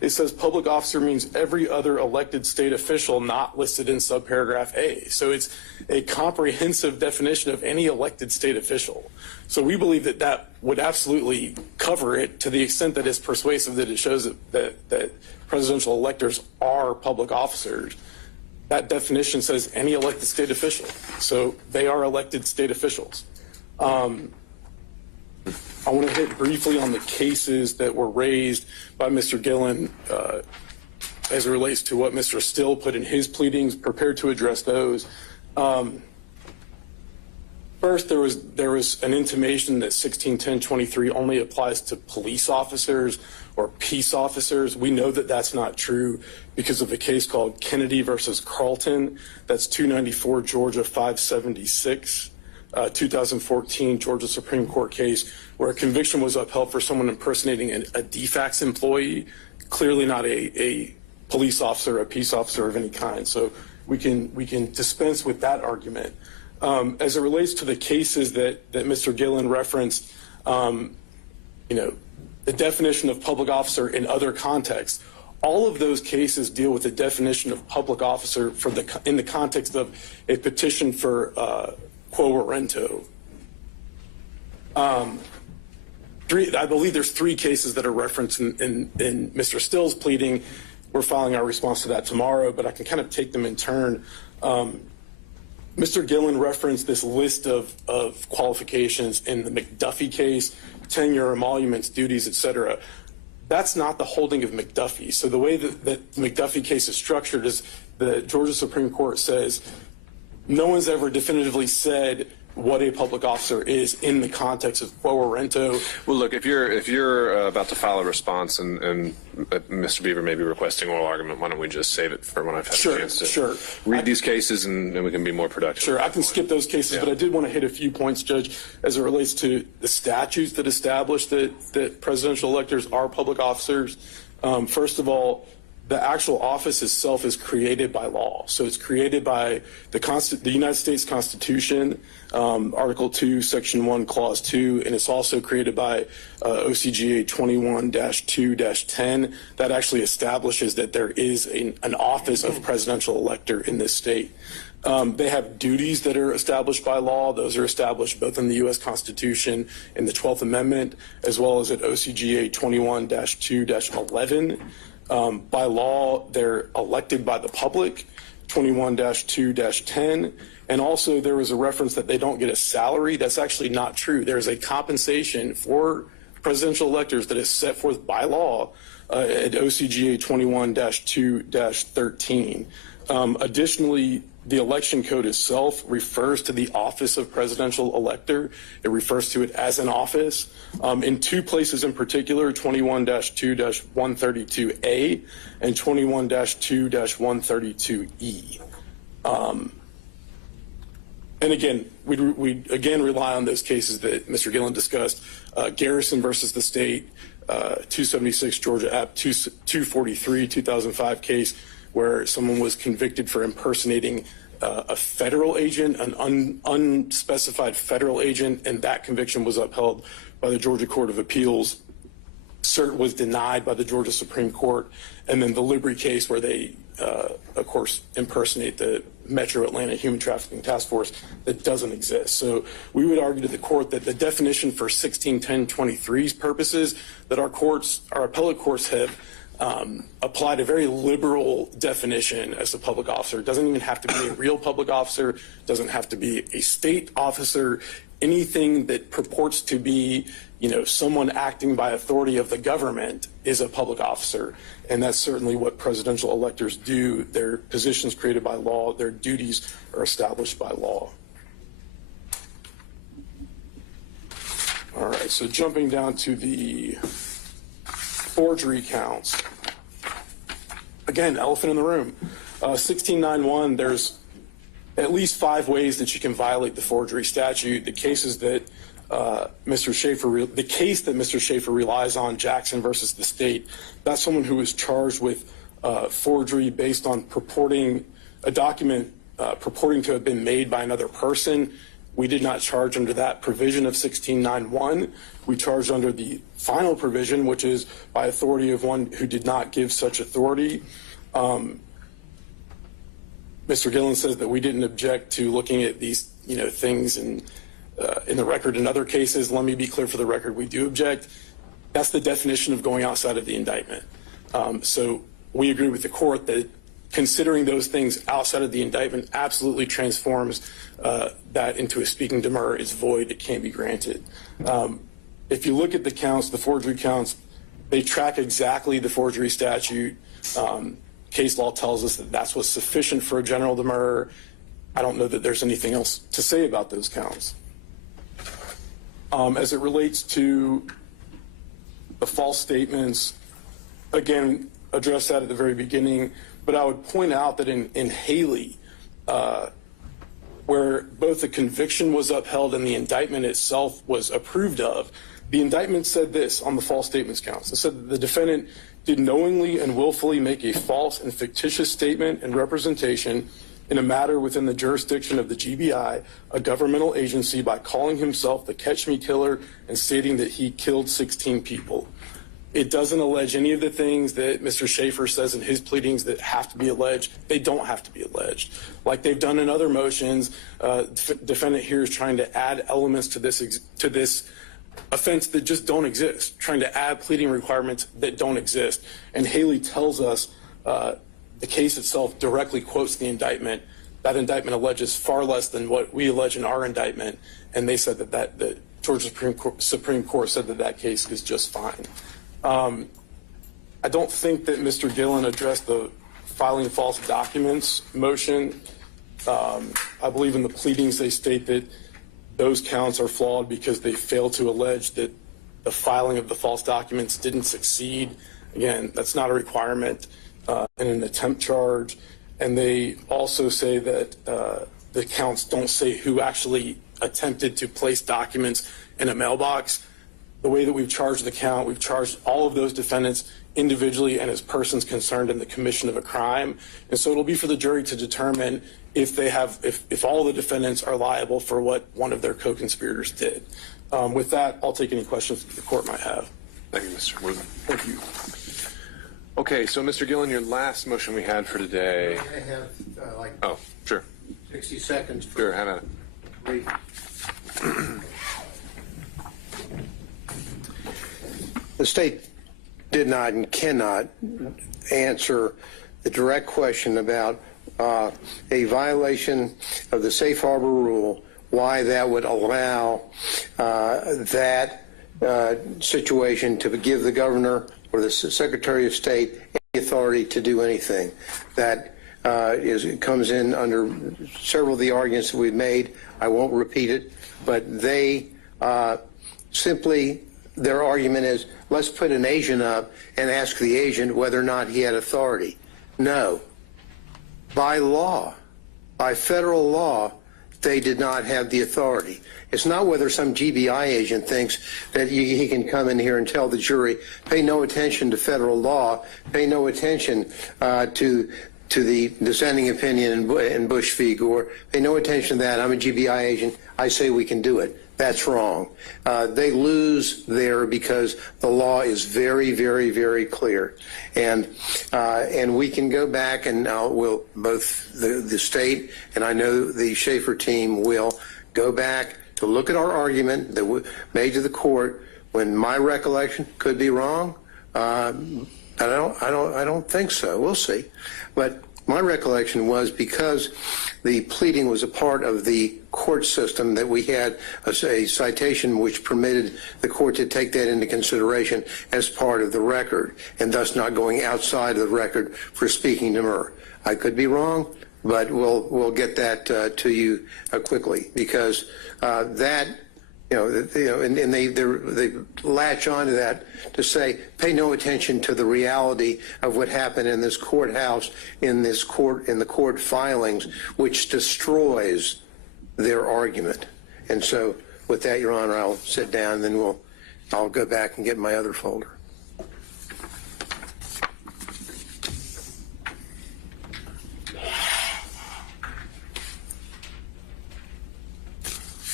it says public officer means every other elected state official not listed in subparagraph A. So it's a comprehensive definition of any elected state official. So we believe that that would absolutely cover it to the extent that it's persuasive that it shows that presidential electors are public officers. That definition says any elected state official. So they are elected state officials. I want to hit briefly on the cases that were raised by Mr. Gillen as it relates to what Mr. Still put in his pleadings, prepared to address those. First, there was an intimation that 161023 only applies to police officers or peace officers. We know that that's not true because of a case called Kennedy versus Carlton. That's 294 Georgia 576. 2014 Georgia Supreme Court case where a conviction was upheld for someone impersonating a DFAX employee, clearly not a police officer, a peace officer of any kind. So we can dispense with that argument. As it relates to the cases that Mr. Gillen referenced, the definition of public officer in other contexts, all of those cases deal with the definition of public officer in the context of a petition for quo warranto. I believe there's 3 cases that are referenced in Mr. Still's pleading. We're filing our response to that tomorrow, but I can kind of take them in turn. Mr. Gillen referenced this list of qualifications in the McDuffie case, tenure, emoluments, duties, etc. That's not the holding of McDuffie. So the way that the McDuffie case is structured is the Georgia Supreme Court says no one's ever definitively said what a public officer is in the context of quo warranto. Well, look, if you're about to file a response and Mr. Beaver may be requesting oral argument, why don't we just save it for when I've had a chance to read these cases and we can be more productive. Sure, I can skip those cases, but I did want to hit a few points, Judge, as it relates to the statutes that establish that presidential electors are public officers. First of all, the actual office itself is created by law. So it's created by the United States Constitution, Article 2, Section 1, Clause 2, and it's also created by OCGA 21-2-10 that actually establishes that there is an office of presidential elector in this state. They have duties that are established by law. Those are established both in the U.S. Constitution and the 12th Amendment, as well as at OCGA 21-2-11. By law, they're elected by the public, 21-2-10. And also there was a reference that they don't get a salary. That's actually not true. There's a compensation for presidential electors that is set forth by law at OCGA 21-2-13. Additionally, the election code itself refers to the office of presidential elector. It refers to it as an office. In 2 places in particular, 21-2-132A and 21-2-132E. And again, we again rely on those cases that Mr. Gillen discussed. Garrison versus the state, 276 Georgia App 243, 2005 case, where someone was convicted for impersonating a federal agent, an unspecified federal agent, and that conviction was upheld by the Georgia Court of Appeals. Cert was denied by the Georgia Supreme Court. And then the Liberty case where they, of course, impersonate the Metro Atlanta Human Trafficking Task Force that doesn't exist. So we would argue to the court that the definition for 161023's purposes that our appellate courts have applied a very liberal definition as a public officer. It doesn't even have to be a real public officer, doesn't have to be a state officer. Anything that purports to be, someone acting by authority of the government is a public officer. And that's certainly what presidential electors do. Their positions created by law, their duties are established by law. All right, so jumping down to the forgery counts. Again, elephant in the room. 1691, there's at least 5 ways that you can violate the forgery statute. The cases that the case that Mr. Schaefer relies on, Jackson versus the state, that's someone who was charged with forgery based on purporting a document purporting to have been made by another person We did not charge under that provision of 1691. We charged under the final provision, which is by authority of one who did not give such authority. Mr. Gillen says that we didn't object to looking at these, things in the record in other cases. Let me be clear for the record, we do object. That's the definition of going outside of the indictment. So we agree with the court that considering those things outside of the indictment absolutely transforms that into a speaking demurrer. Is void, it can't be granted. If you look at the counts, the forgery counts, they track exactly the forgery statute. Case law tells us that that's what's sufficient for a general demurrer. I don't know that there's anything else to say about those counts. As it relates to the false statements, again, addressed that at the very beginning, but I would point out that in Haley, where both the conviction was upheld and the indictment itself was approved of, the indictment said this on the false statements counts. It said that the defendant did knowingly and willfully make a false and fictitious statement and representation in a matter within the jurisdiction of the GBI, a governmental agency, by calling himself the Catch Me Killer and stating that he killed 16 people. It doesn't allege any of the things that Mr. Schaefer says in his pleadings that have to be alleged. They don't have to be alleged. Like they've done in other motions, defendant here is trying to add elements to this offense that just don't exist, trying to add pleading requirements that don't exist. And Haley tells us the case itself directly quotes the indictment. That indictment alleges far less than what we allege in our indictment, and they said that the Georgia Supreme Court said that case is just fine. I don't think that Mr. Gillen addressed the filing false documents motion. I believe in the pleadings they state that those counts are flawed because they fail to allege that the filing of the false documents didn't succeed. Again, that's not a requirement in an attempt charge. And they also say that the counts don't say who actually attempted to place documents in a mailbox. The way that we've charged the count, we've charged all of those defendants individually and as persons concerned in the commission of a crime. And so it'll be for the jury to determine if all the defendants are liable for what one of their co-conspirators did. With that, I'll take any questions that the court might have. Thank you, Mr. Worthing. Thank you. Okay, so Mr. Gillen, your last motion we had for today. I have Oh, sure. 60 seconds. Sure, have at it. The state did not and cannot answer the direct question about a violation of the safe harbor rule, why that would allow that situation to give the governor or the Secretary of State any authority to do anything. That comes in under several of the arguments that we've made. I won't repeat it, but they simply, their argument is, let's put an agent up and ask the agent whether or not he had authority. No. By law, by federal law, they did not have the authority. It's not whether some GBI agent thinks that he can come in here and tell the jury, pay no attention to federal law, pay no attention to the dissenting opinion in Bush v. Gore, pay no attention to that. I'm a GBI agent. I say we can do it. That's wrong. They lose there because the law is very, very, very clear. And we can go back and we'll, both the state and I know the Schaefer team will go back to look at our argument that we made to the court when my recollection could be wrong. I don't think so. We'll see. But my recollection was because the pleading was a part of the court system that we had a citation which permitted the court to take that into consideration as part of the record and thus not going outside of the record for speaking demurrer. I could be wrong, but we'll get that to you quickly because that. And they latch on to that to say, pay no attention to the reality of what happened in this courthouse, in the court filings, which destroys their argument. And so with that, Your Honor, I'll sit down and then I'll go back and get my other folder.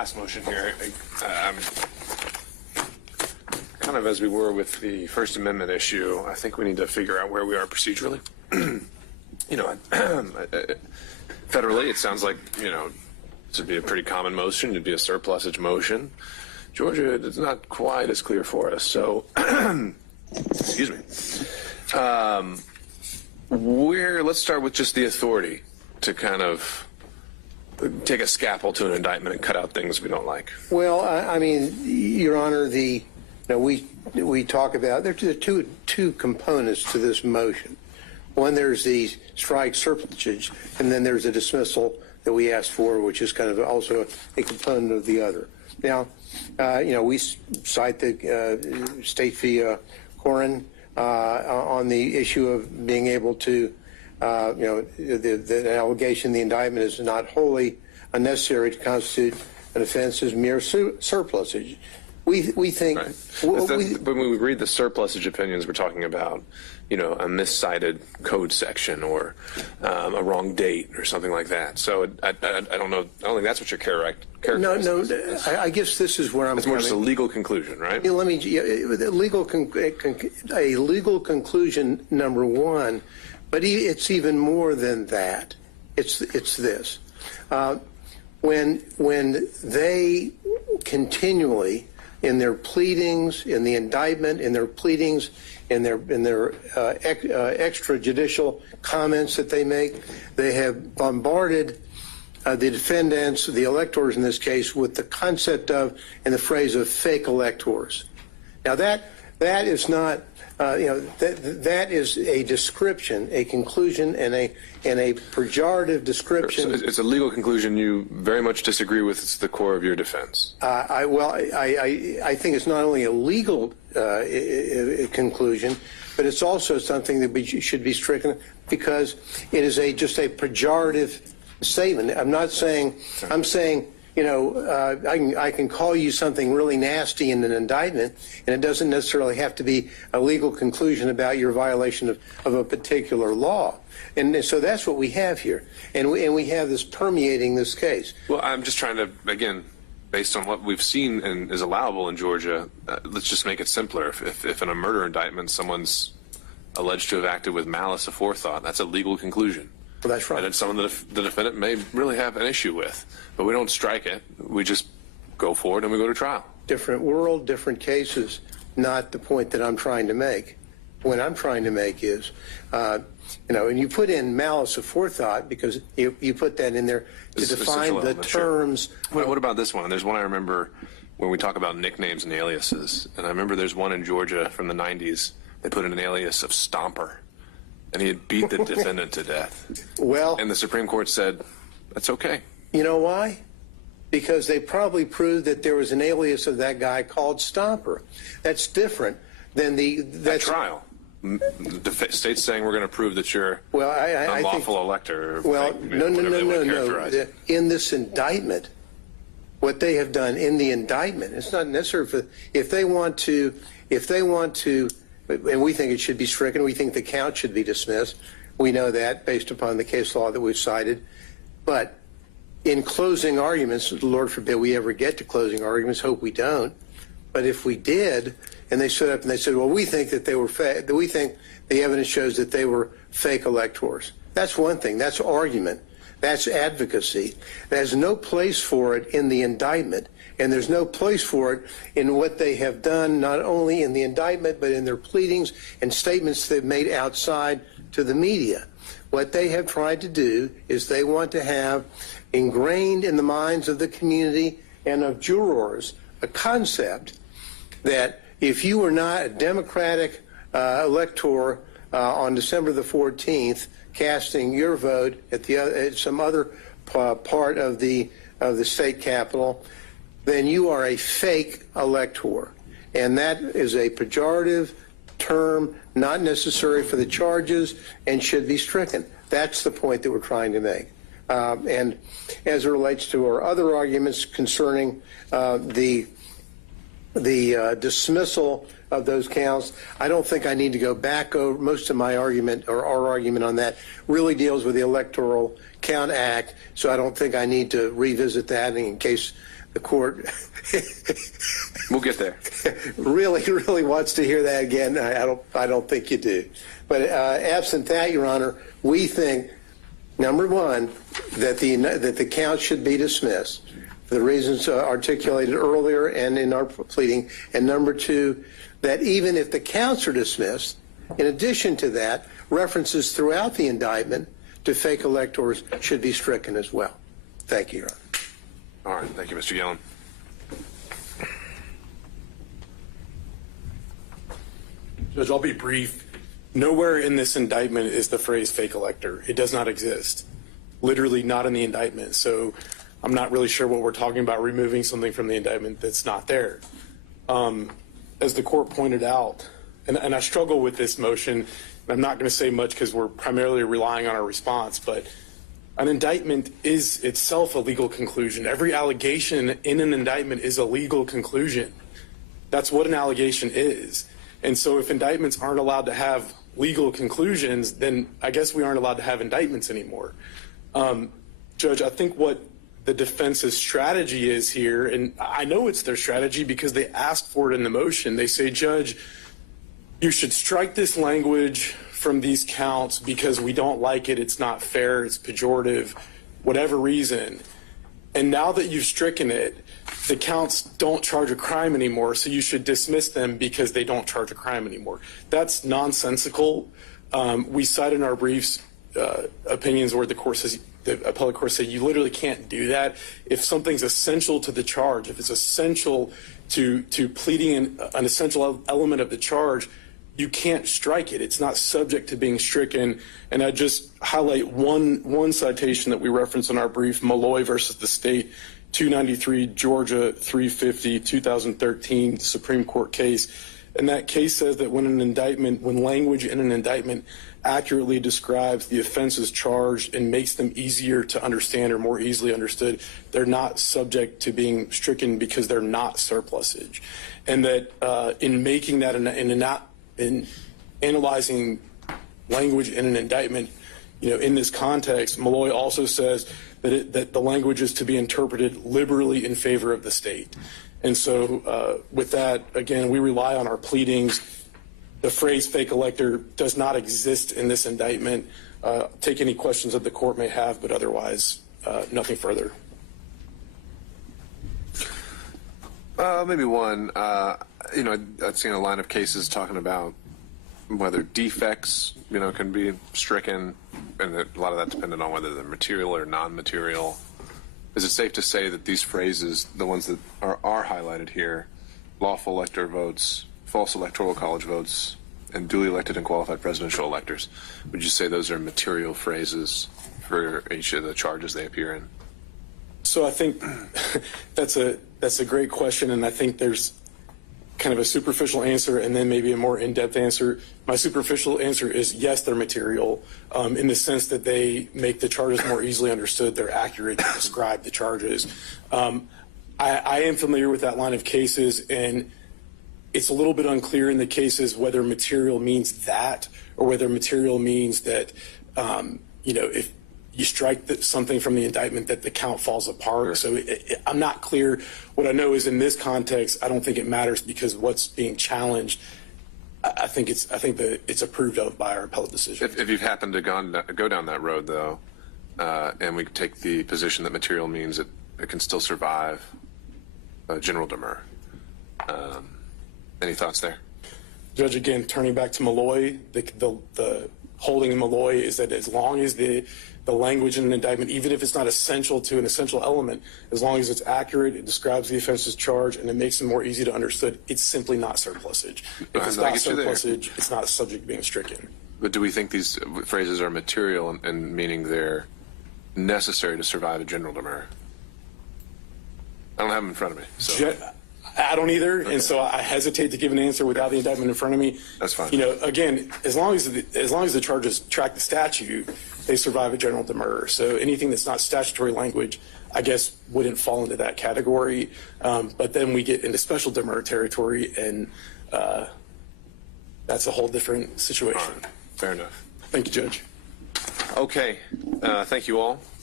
last motion here, kind of as we were with the First Amendment issue, I think we need to figure out where we are procedurally. You know, federally, it sounds like, you know, this would be a pretty common motion. It'd be a surplusage motion. Georgia, it's not quite as clear for us. So, excuse me. Let's start with just the authority to kind of take a scalpel to an indictment and cut out things we don't like. Well, I mean, Your Honor, we talk about there are two components to this motion. One, there's the strike surplusage, and then there's a dismissal that we asked for, which is kind of also a component of the other. Now, you know, we cite the State v. Corin on the issue of being able to, you know, the allegation, the indictment is not wholly unnecessary to constitute an offense as mere surplusage. We think. Right. But when we read the surplusage opinions, we're talking about, you know, a miscited code section or a wrong date or something like that. So I don't know. I don't think that's what you're characterizing. No. I guess this is where I'm. It's more just a legal conclusion, right? Let me. A legal conclusion, number one, but it's even more than that. It's this. When they continually, in their pleadings, in the indictment, in their pleadings, in their extrajudicial comments that they make, they have bombarded the defendants, the electors in this case, with the concept of and the phrase of fake electors. Now that is not, you know, that is a description, a conclusion, and a pejorative description. So it's a legal conclusion you very much disagree with. It's the core of your defense. I think it's not only a legal conclusion, but it's also something that should be stricken because it is just a pejorative statement. I'm not saying. I'm saying. You know, I can call you something really nasty in an indictment, and it doesn't necessarily have to be a legal conclusion about your violation of a particular law. And so that's what we have here. And we have this permeating this case. Well, I'm just trying to, again, based on what we've seen and is allowable in Georgia, let's just make it simpler. If in a murder indictment someone's alleged to have acted with malice aforethought, that's a legal conclusion. Well, that's right. And it's something that the defendant may really have an issue with. But we don't strike it. We just go forward and we go to trial. Different world, different cases, not the point that I'm trying to make. What I'm trying to make is, you know, and you put in malice aforethought because you put that in there to define the terms. Sure. What about this one? There's one I remember when we talk about nicknames and aliases. And I remember there's one in Georgia from the 90s. They put in an alias of Stomper. And he had beat the defendant to death. Well, and the Supreme Court said, that's okay. You know why? Because they probably proved that there was an alias of that guy called Stomper. That's different than the trial. The state's saying we're going to prove that you're an unlawful elector. Well, no. In this indictment, what they have done in the indictment, it's not necessary for if they want to. And we think it should be stricken. We think the count should be dismissed. We know that based upon the case law that we've cited. But in closing arguments, Lord forbid we ever get to closing arguments, hope we don't. But if we did, and they stood up and they said, well, we think that they were we think the evidence shows that they were fake electors. That's one thing. That's argument. That's advocacy. There's no place for it in the indictment. And there's no place for it in what they have done, not only in the indictment, but in their pleadings and statements they've made outside to the media. What they have tried to do is they want to have ingrained in the minds of the community and of jurors a concept that if you were not a Democratic elector on December the 14th, casting your vote at some other part of the state capitol, then you are a fake elector. And that is a pejorative term, not necessary for the charges, and should be stricken. That's the point that we're trying to make. And as it relates to our other arguments concerning the dismissal of those counts, I don't think I need to go back over most of my argument, or our argument on that really deals with the Electoral Count Act, so I don't think I need to revisit that in case the court We'll get there. really wants to hear that again. I don't think you do. But absent that, Your Honor, we think, number one, that the count should be dismissed for the reasons articulated earlier and in our pleading. And number two, that even if the counts are dismissed, in addition to that, references throughout the indictment to fake electors should be stricken as well. Thank you, Your Honor. All right. Thank you, Mr. Yellen. Judge, I'll be brief. Nowhere in this indictment is the phrase fake elector. It does not exist. Literally not in the indictment. So I'm not really sure what we're talking about, removing something from the indictment that's not there. As the court pointed out, and I struggle with this motion, and I'm not going to say much because we're primarily relying on our response, but an indictment is itself a legal conclusion. Every allegation in an indictment is a legal conclusion. That's what an allegation is. And so if indictments aren't allowed to have legal conclusions, then I guess we aren't allowed to have indictments anymore. Judge, I think what the defense's strategy is here, and I know it's their strategy because they asked for it in the motion. They say, Judge, you should strike this language from these counts because we don't like it, it's not fair, it's pejorative, whatever reason. And now that you've stricken it, the counts don't charge a crime anymore, so you should dismiss them because they don't charge a crime anymore. That's nonsensical. We cite in our briefs opinions where the appellate court said you literally can't do that. If something's essential to the charge, if it's essential to pleading an essential element of the charge, you can't strike it. It's not subject to being stricken. And I just highlight one citation that we reference in our brief, Malloy versus the state, 293 Georgia 350 2013 Supreme Court case. And that case says that when language in an indictment accurately describes the offenses charged and makes them easier to understand or more easily understood, they're not subject to being stricken because they're not surplusage. And that in making that in analyzing language in an indictment, in this context, Malloy also says that the language is to be interpreted liberally in favor of the state. And so with that, again, we rely on our pleadings. The phrase fake elector does not exist in this indictment. Take any questions that the court may have, but otherwise, nothing further. Maybe one. I've seen a line of cases talking about whether defects, can be stricken, and a lot of that depended on whether they're material or non-material. Is it safe to say that these phrases, the ones that are highlighted here, lawful elector votes, false electoral college votes, and duly elected and qualified presidential electors, would you say those are material phrases for each of the charges they appear in? So I think that's a great question, and I think there's kind of a superficial answer and then maybe a more in-depth answer. My superficial answer is yes, they're material in the sense that they make the charges more easily understood. They're accurate to describe the charges. I am familiar with that line of cases, and it's a little bit unclear in the cases whether material means that or whether material means that, if you strike something from the indictment that the count falls apart. So I'm not clear. What I know is in this context, I don't think it matters because what's being challenged, I think that it's approved of by our appellate decision. If you've happened to go down that road, though, and we take the position that material means it can still survive a general demur. Any thoughts there? Judge, again, turning back to Malloy, the holding in Malloy is that as long as the language in an indictment, even if it's not essential to an essential element, as long as it's accurate, it describes the offense's charge, and it makes it more easy to understood, it's simply not surplusage. If it's not surplusage, it's not subject to being stricken. But do we think these phrases are material and meaning they're necessary to survive a general demur? I don't have them in front of me. So. I don't either, and so I hesitate to give an answer without the indictment in front of me. That's fine. Again, as long as the charges track the statute, they survive a general demurrer. So anything that's not statutory language, I guess, wouldn't fall into that category. But then we get into special demurrer territory, and that's a whole different situation. Right. Fair enough. Thank you, Judge. Okay. Thank you all.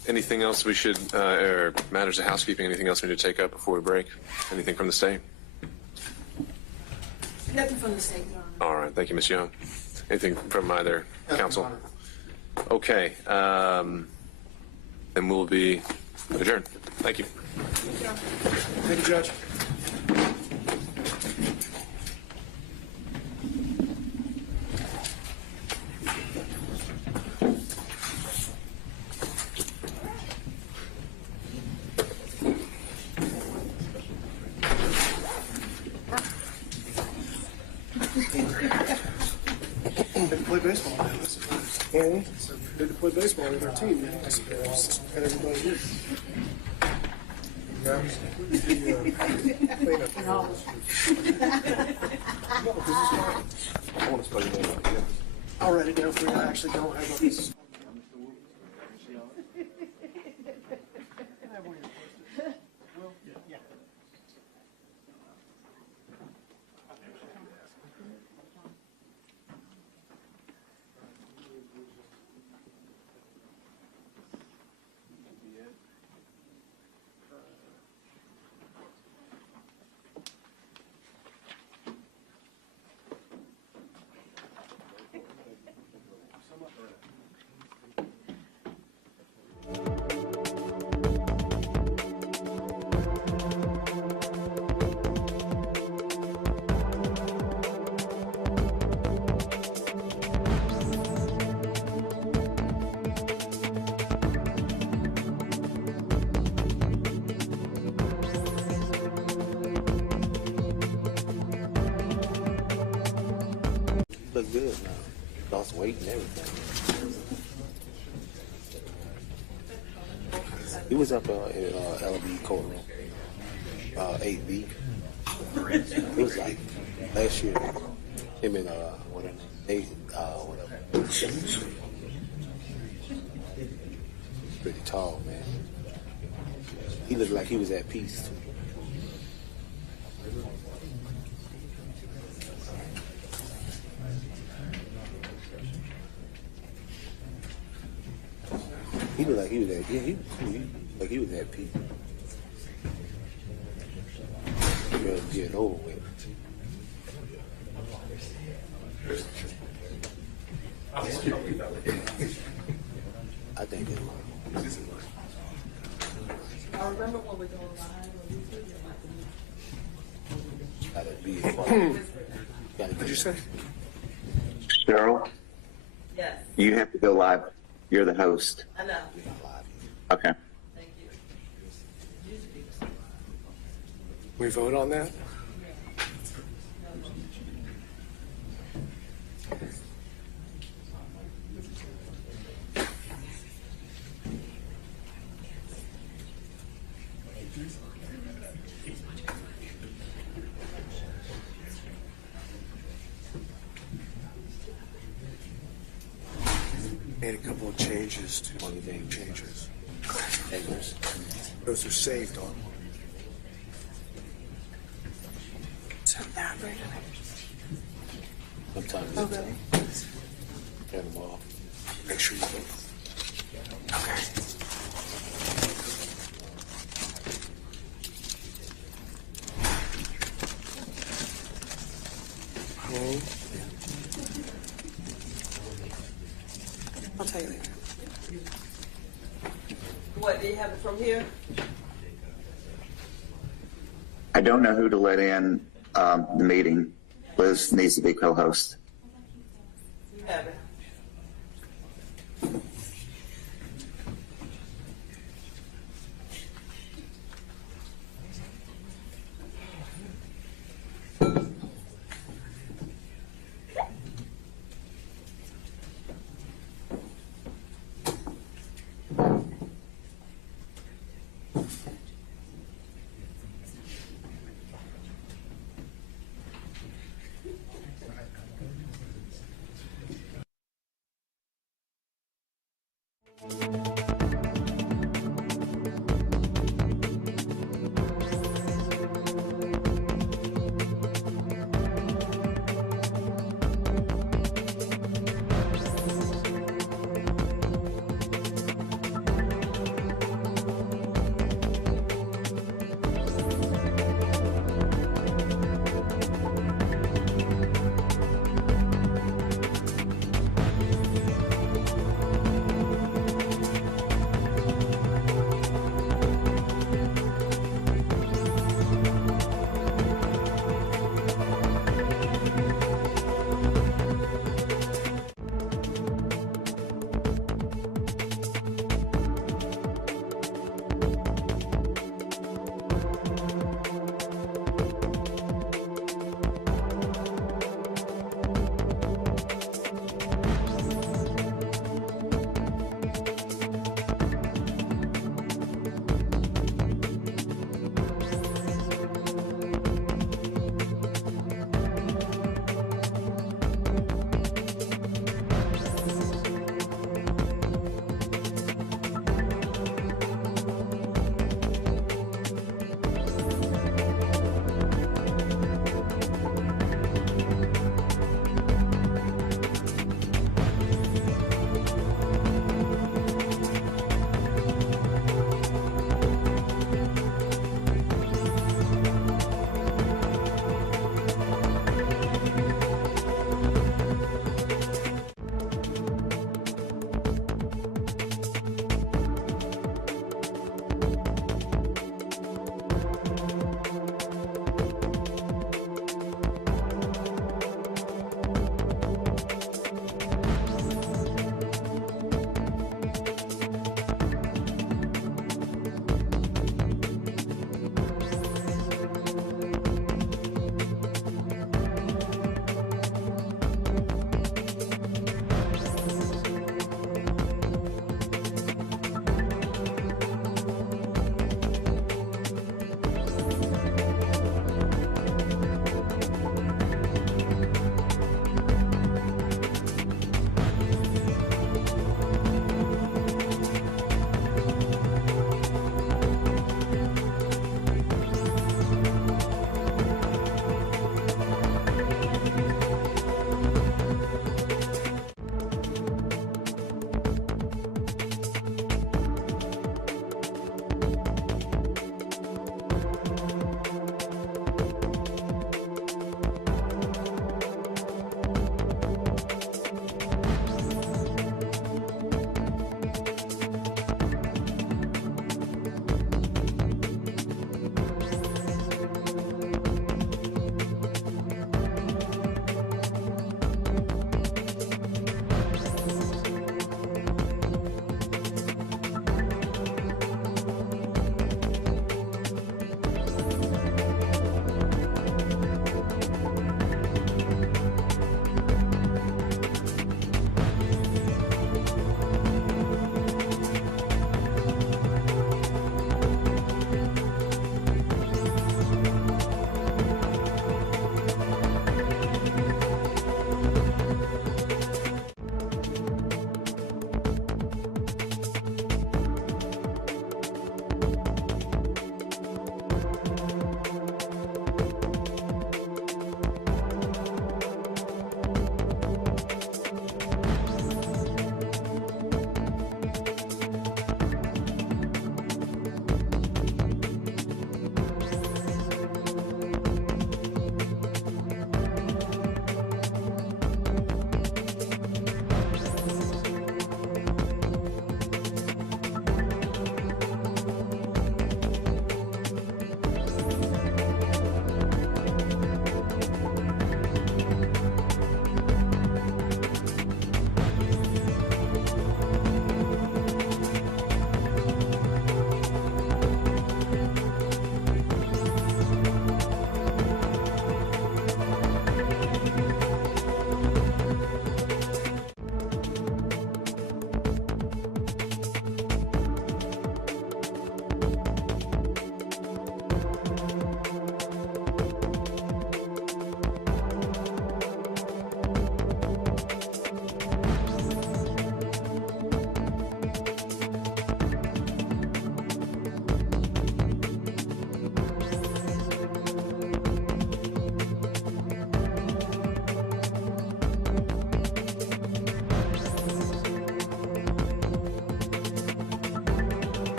Anything else we should, or matters of housekeeping, anything else we need to take up before we break? Anything from the state? Nothing from the state, Your Honor. All right, thank you, Ms. Young. Anything from either counsel? Okay, then we'll be adjourned. Thank you. Thank you, Judge. They can play baseball now. So they can play baseball with their team now. I suppose. And everybody is. I'll write it down for you. I actually don't have this. Look good now. Lost weight and everything. He was up in LB courtroom, 8B. It was like last year. Him and whatever. Pretty tall, man. He looked like he was at peace. He looked like he was at, yeah, he like he was at peace. He ready to get over with. I think it was. I remember when we were going live. Gotta be. What'd you say? Cheryl, Yes, you have to go live. You're the host. I know. Okay. Thank you. We vote on that? Made a couple of changes to the name changes. Those are saved on. Sometimes it's turn them off. Make sure you vote. Okay. I'll tell you later. What, they have it from here? I don't know who to let in the meeting. Liz needs to be co-host. You have it.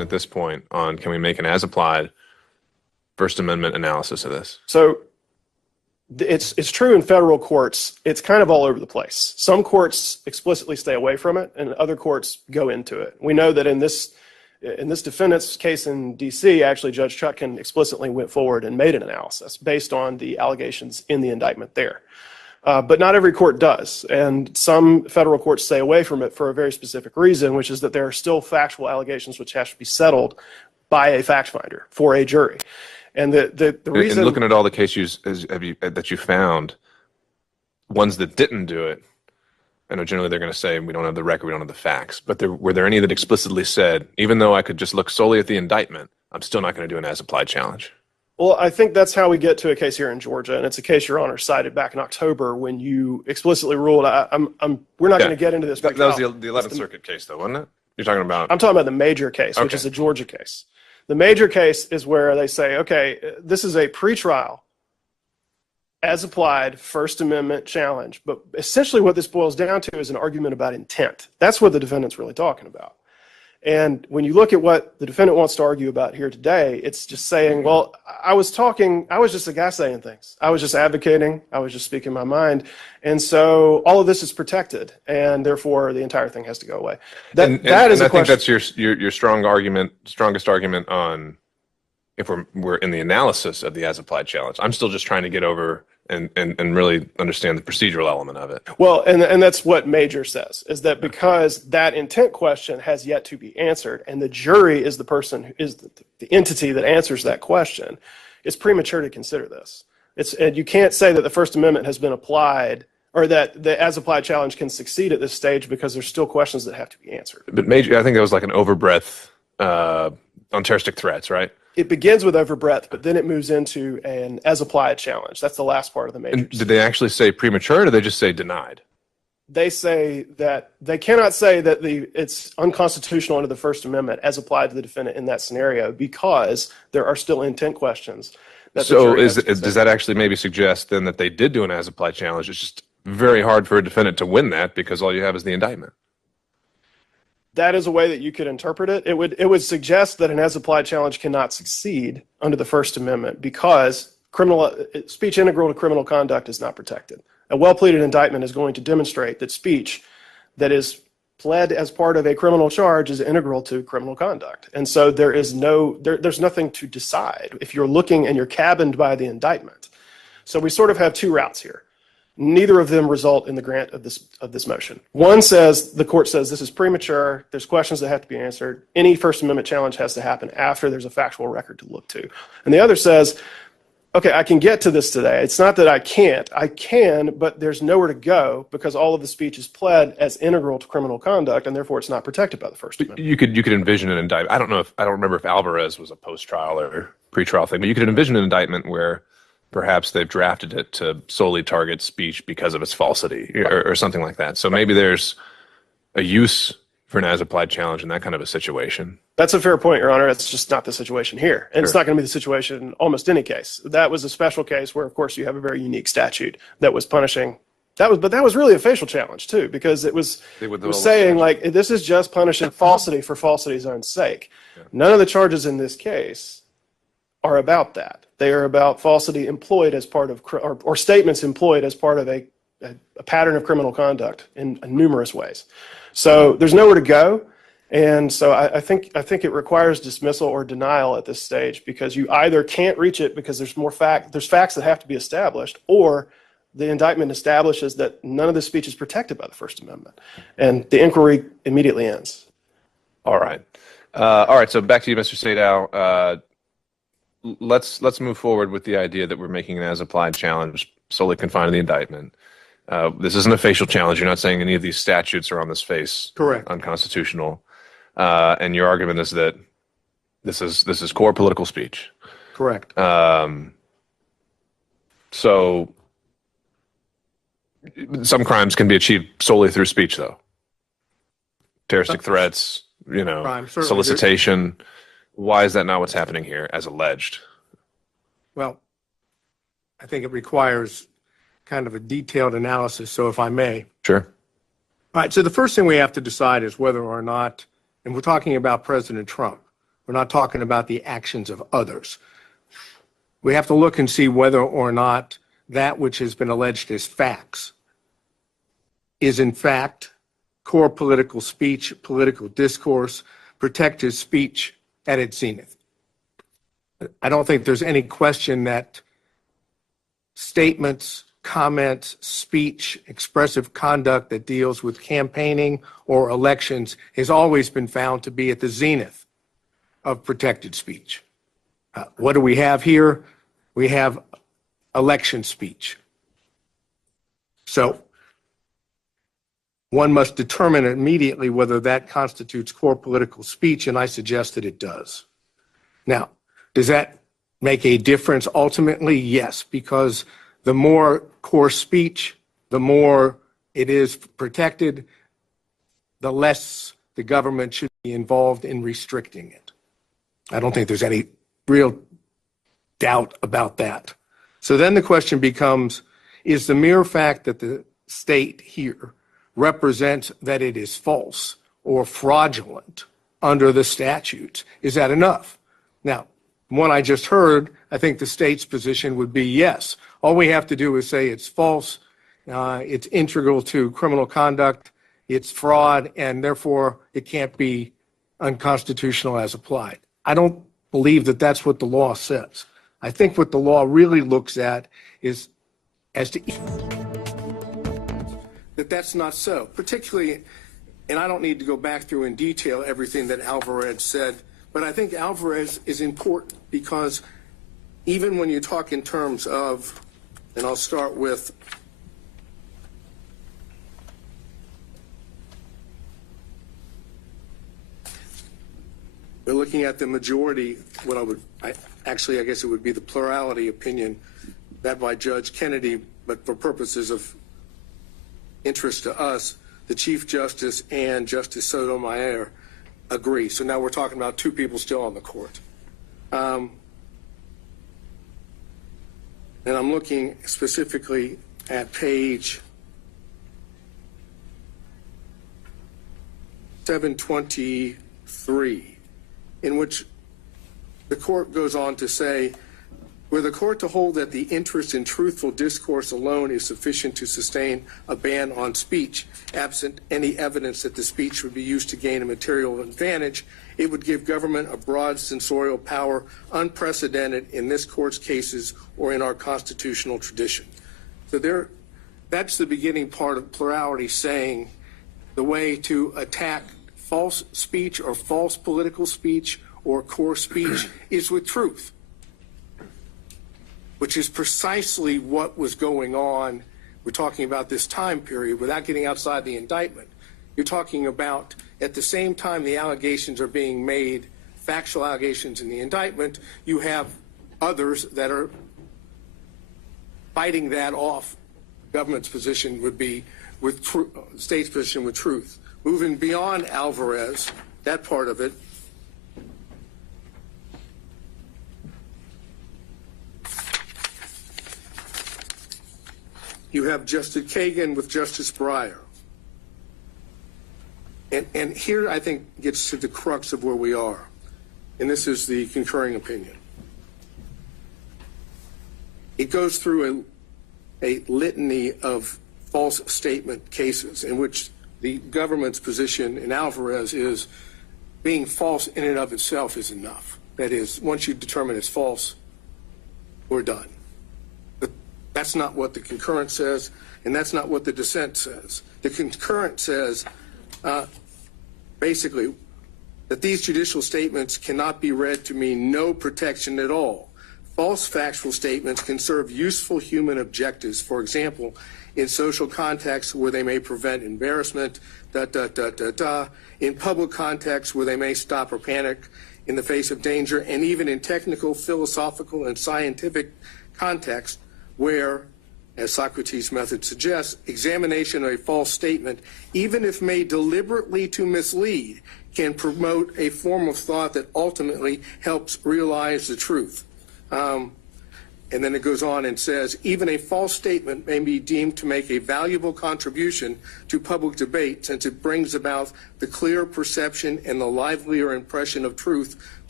at this point on can we make an as-applied First Amendment analysis of this? So it's true in federal courts. It's kind of all over the place. Some courts explicitly stay away from it, and other courts go into it. We know that in this defendant's case in D.C., actually Judge Chutkan explicitly went forward and made an analysis based on the allegations in the indictment there. But not every court does, and some federal courts stay away from it for a very specific reason, which is that there are still factual allegations which have to be settled by a fact finder for a jury. And the reason, and looking at all the cases that you found, ones that didn't do it, I know generally they're going to say we don't have the record, we don't have the facts. But were there any that explicitly said, even though I could just look solely at the indictment, I'm still not going to do an as-applied challenge? Well, I think that's how we get to a case here in Georgia, and it's a case Your Honor cited back in October when you explicitly ruled. We're not going to get into this. That was the 11th Circuit case, though, wasn't it? You're talking about? I'm talking about the major case, which is a Georgia case. The major case is where they say, okay, this is a pretrial, as applied First Amendment challenge. But essentially what this boils down to is an argument about intent. That's what the defendant's really talking about. And when you look at what the defendant wants to argue about here today, it's just saying, well, I was just a guy saying things. I was just advocating. I was just speaking my mind. And so all of this is protected, and therefore the entire thing has to go away. I think that's your strongest argument on if we're in the analysis of the as-applied challenge. I'm still just trying to get over and really understand the procedural element of it. Well, and that's what Major says, is that because that intent question has yet to be answered, and the jury is the person who is the entity that answers that question, it's premature to consider this. And you can't say that the First Amendment has been applied or that the as-applied challenge can succeed at this stage because there's still questions that have to be answered. But Major, I think that was like an overbreadth on terroristic threats, right? It begins with overbreadth, but then it moves into an as-applied challenge. That's the last part of the major. And did they actually say premature, or did they just say denied? They say that they cannot say that it's unconstitutional under the First Amendment as applied to the defendant in that scenario because there are still intent questions. So does that actually maybe suggest then that they did do an as-applied challenge? It's just very hard for a defendant to win that because all you have is the indictment. That is a way that you could interpret it. It would suggest that an as-applied challenge cannot succeed under the First Amendment because speech integral to criminal conduct is not protected. A well-pleaded indictment is going to demonstrate that speech that is pled as part of a criminal charge is integral to criminal conduct. And so there's nothing to decide if you're looking and you're cabined by the indictment. So we sort of have two routes here. Neither of them result in the grant of this motion. One says, the court says this is premature, there's questions that have to be answered, any First Amendment challenge has to happen after there's a factual record to look to. And the other says, okay, I can get to this today. It's not that I can't. I can, but there's nowhere to go because all of the speech is pled as integral to criminal conduct, and therefore it's not protected by the First Amendment. You could envision an indictment. I don't remember if Alvarez was a post-trial or pre-trial thing, but you could envision an indictment where perhaps they've drafted it to solely target speech because of its falsity or something like that. So maybe there's a use for an as-applied challenge in that kind of a situation. That's a fair point, Your Honor. It's just not the situation here. And It's not going to be the situation in almost any case. That was a special case where, of course, you have a very unique statute that was punishing. But that was really a facial challenge, too, because it was saying, like, this is just punishing falsity for falsity's own sake. Yeah. None of the charges in this case are about that. They are about falsity employed as part of, or statements employed as part of a pattern of criminal conduct in numerous ways. So there's nowhere to go. And so I think it requires dismissal or denial at this stage because you either can't reach it because there's facts that have to be established, or the indictment establishes that none of the speech is protected by the First Amendment. And the inquiry immediately ends. All right. So back to you, Mr. Sadow. Let's move forward with the idea that we're making an as-applied challenge solely confined to the indictment. This isn't a facial challenge. You're not saying any of these statutes are on this face unconstitutional. And your argument is that this is core political speech. Correct. So some crimes can be achieved solely through speech, though. Terroristic threats, solicitation. Why is that not what's happening here, as alleged? Well, I think it requires kind of a detailed analysis, so if I may. Sure. All right, so the first thing we have to decide is whether or not, and we're talking about President Trump, We're not talking about the actions of others. We have to look and see whether or not that which has been alleged as facts is in fact core political speech, political discourse, protected speech at its zenith. I don't think there's any question that statements, comments, speech, expressive conduct that deals with campaigning or elections has always been found to be at the zenith of protected speech. What do we have here? We have election speech. So one must determine immediately whether that constitutes core political speech, and I suggest that it does. Now, does that make a difference ultimately? Yes, because the more core speech, the more it is protected, the less the government should be involved in restricting it. I don't think there's any real doubt about that. So then the question becomes, is the mere fact that the state here represents that it is false or fraudulent under the statutes, is that enough? Now, from what I just heard, I think the state's position would be yes. All we have to do is say it's false, it's integral to criminal conduct, it's fraud, and therefore it can't be unconstitutional as applied. I don't believe that that's what the law says. I think what the law really looks at is as to that that's not so, particularly, and I don't need to go back through in detail everything that Alvarez said, but I think Alvarez is important because even when you talk in terms of, and I'll start with we're looking at the majority, I guess it would be the plurality opinion that by Judge Kennedy, but for purposes of interest to us, the Chief Justice and Justice Sotomayor agree. So now we're talking about two people still on the court. And I'm looking specifically at page 723, in which the court goes on to say, were the court to hold that the interest in truthful discourse alone is sufficient to sustain a ban on speech, absent any evidence that the speech would be used to gain a material advantage, it would give government a broad censorial power unprecedented in this court's cases or in our constitutional tradition. So that's the beginning part of plurality, saying the way to attack false speech or false political speech or core speech is with truth, which is precisely what was going on. We're talking about this time period without getting outside the indictment. You're talking about at the same time the allegations are being made, factual allegations in the indictment, you have others that are fighting that off. Government's position would be with state's position with truth. Moving beyond Alvarez, that part of it, you have Justice Kagan with Justice Breyer. And here I think gets to the crux of where we are. And this is the concurring opinion. It goes through a litany of false statement cases in which the government's position in Alvarez is being false in and of itself is enough. That is, once you determine it's false, we're done. That's not what the concurrent says, and that's not what the dissent says. The concurrent says, basically, that these judicial statements cannot be read to mean no protection at all. False factual statements can serve useful human objectives, for example, in social contexts where they may prevent embarrassment, in public contexts where they may stop or panic in the face of danger, and even in technical, philosophical, and scientific contexts where, as Socrates' method suggests, examination of a false statement, even if made deliberately to mislead, can promote a form of thought that ultimately helps realize the truth. And then it goes on and says, even a false statement may be deemed to make a valuable contribution to public debate since it brings about the clear perception and the livelier impression of truth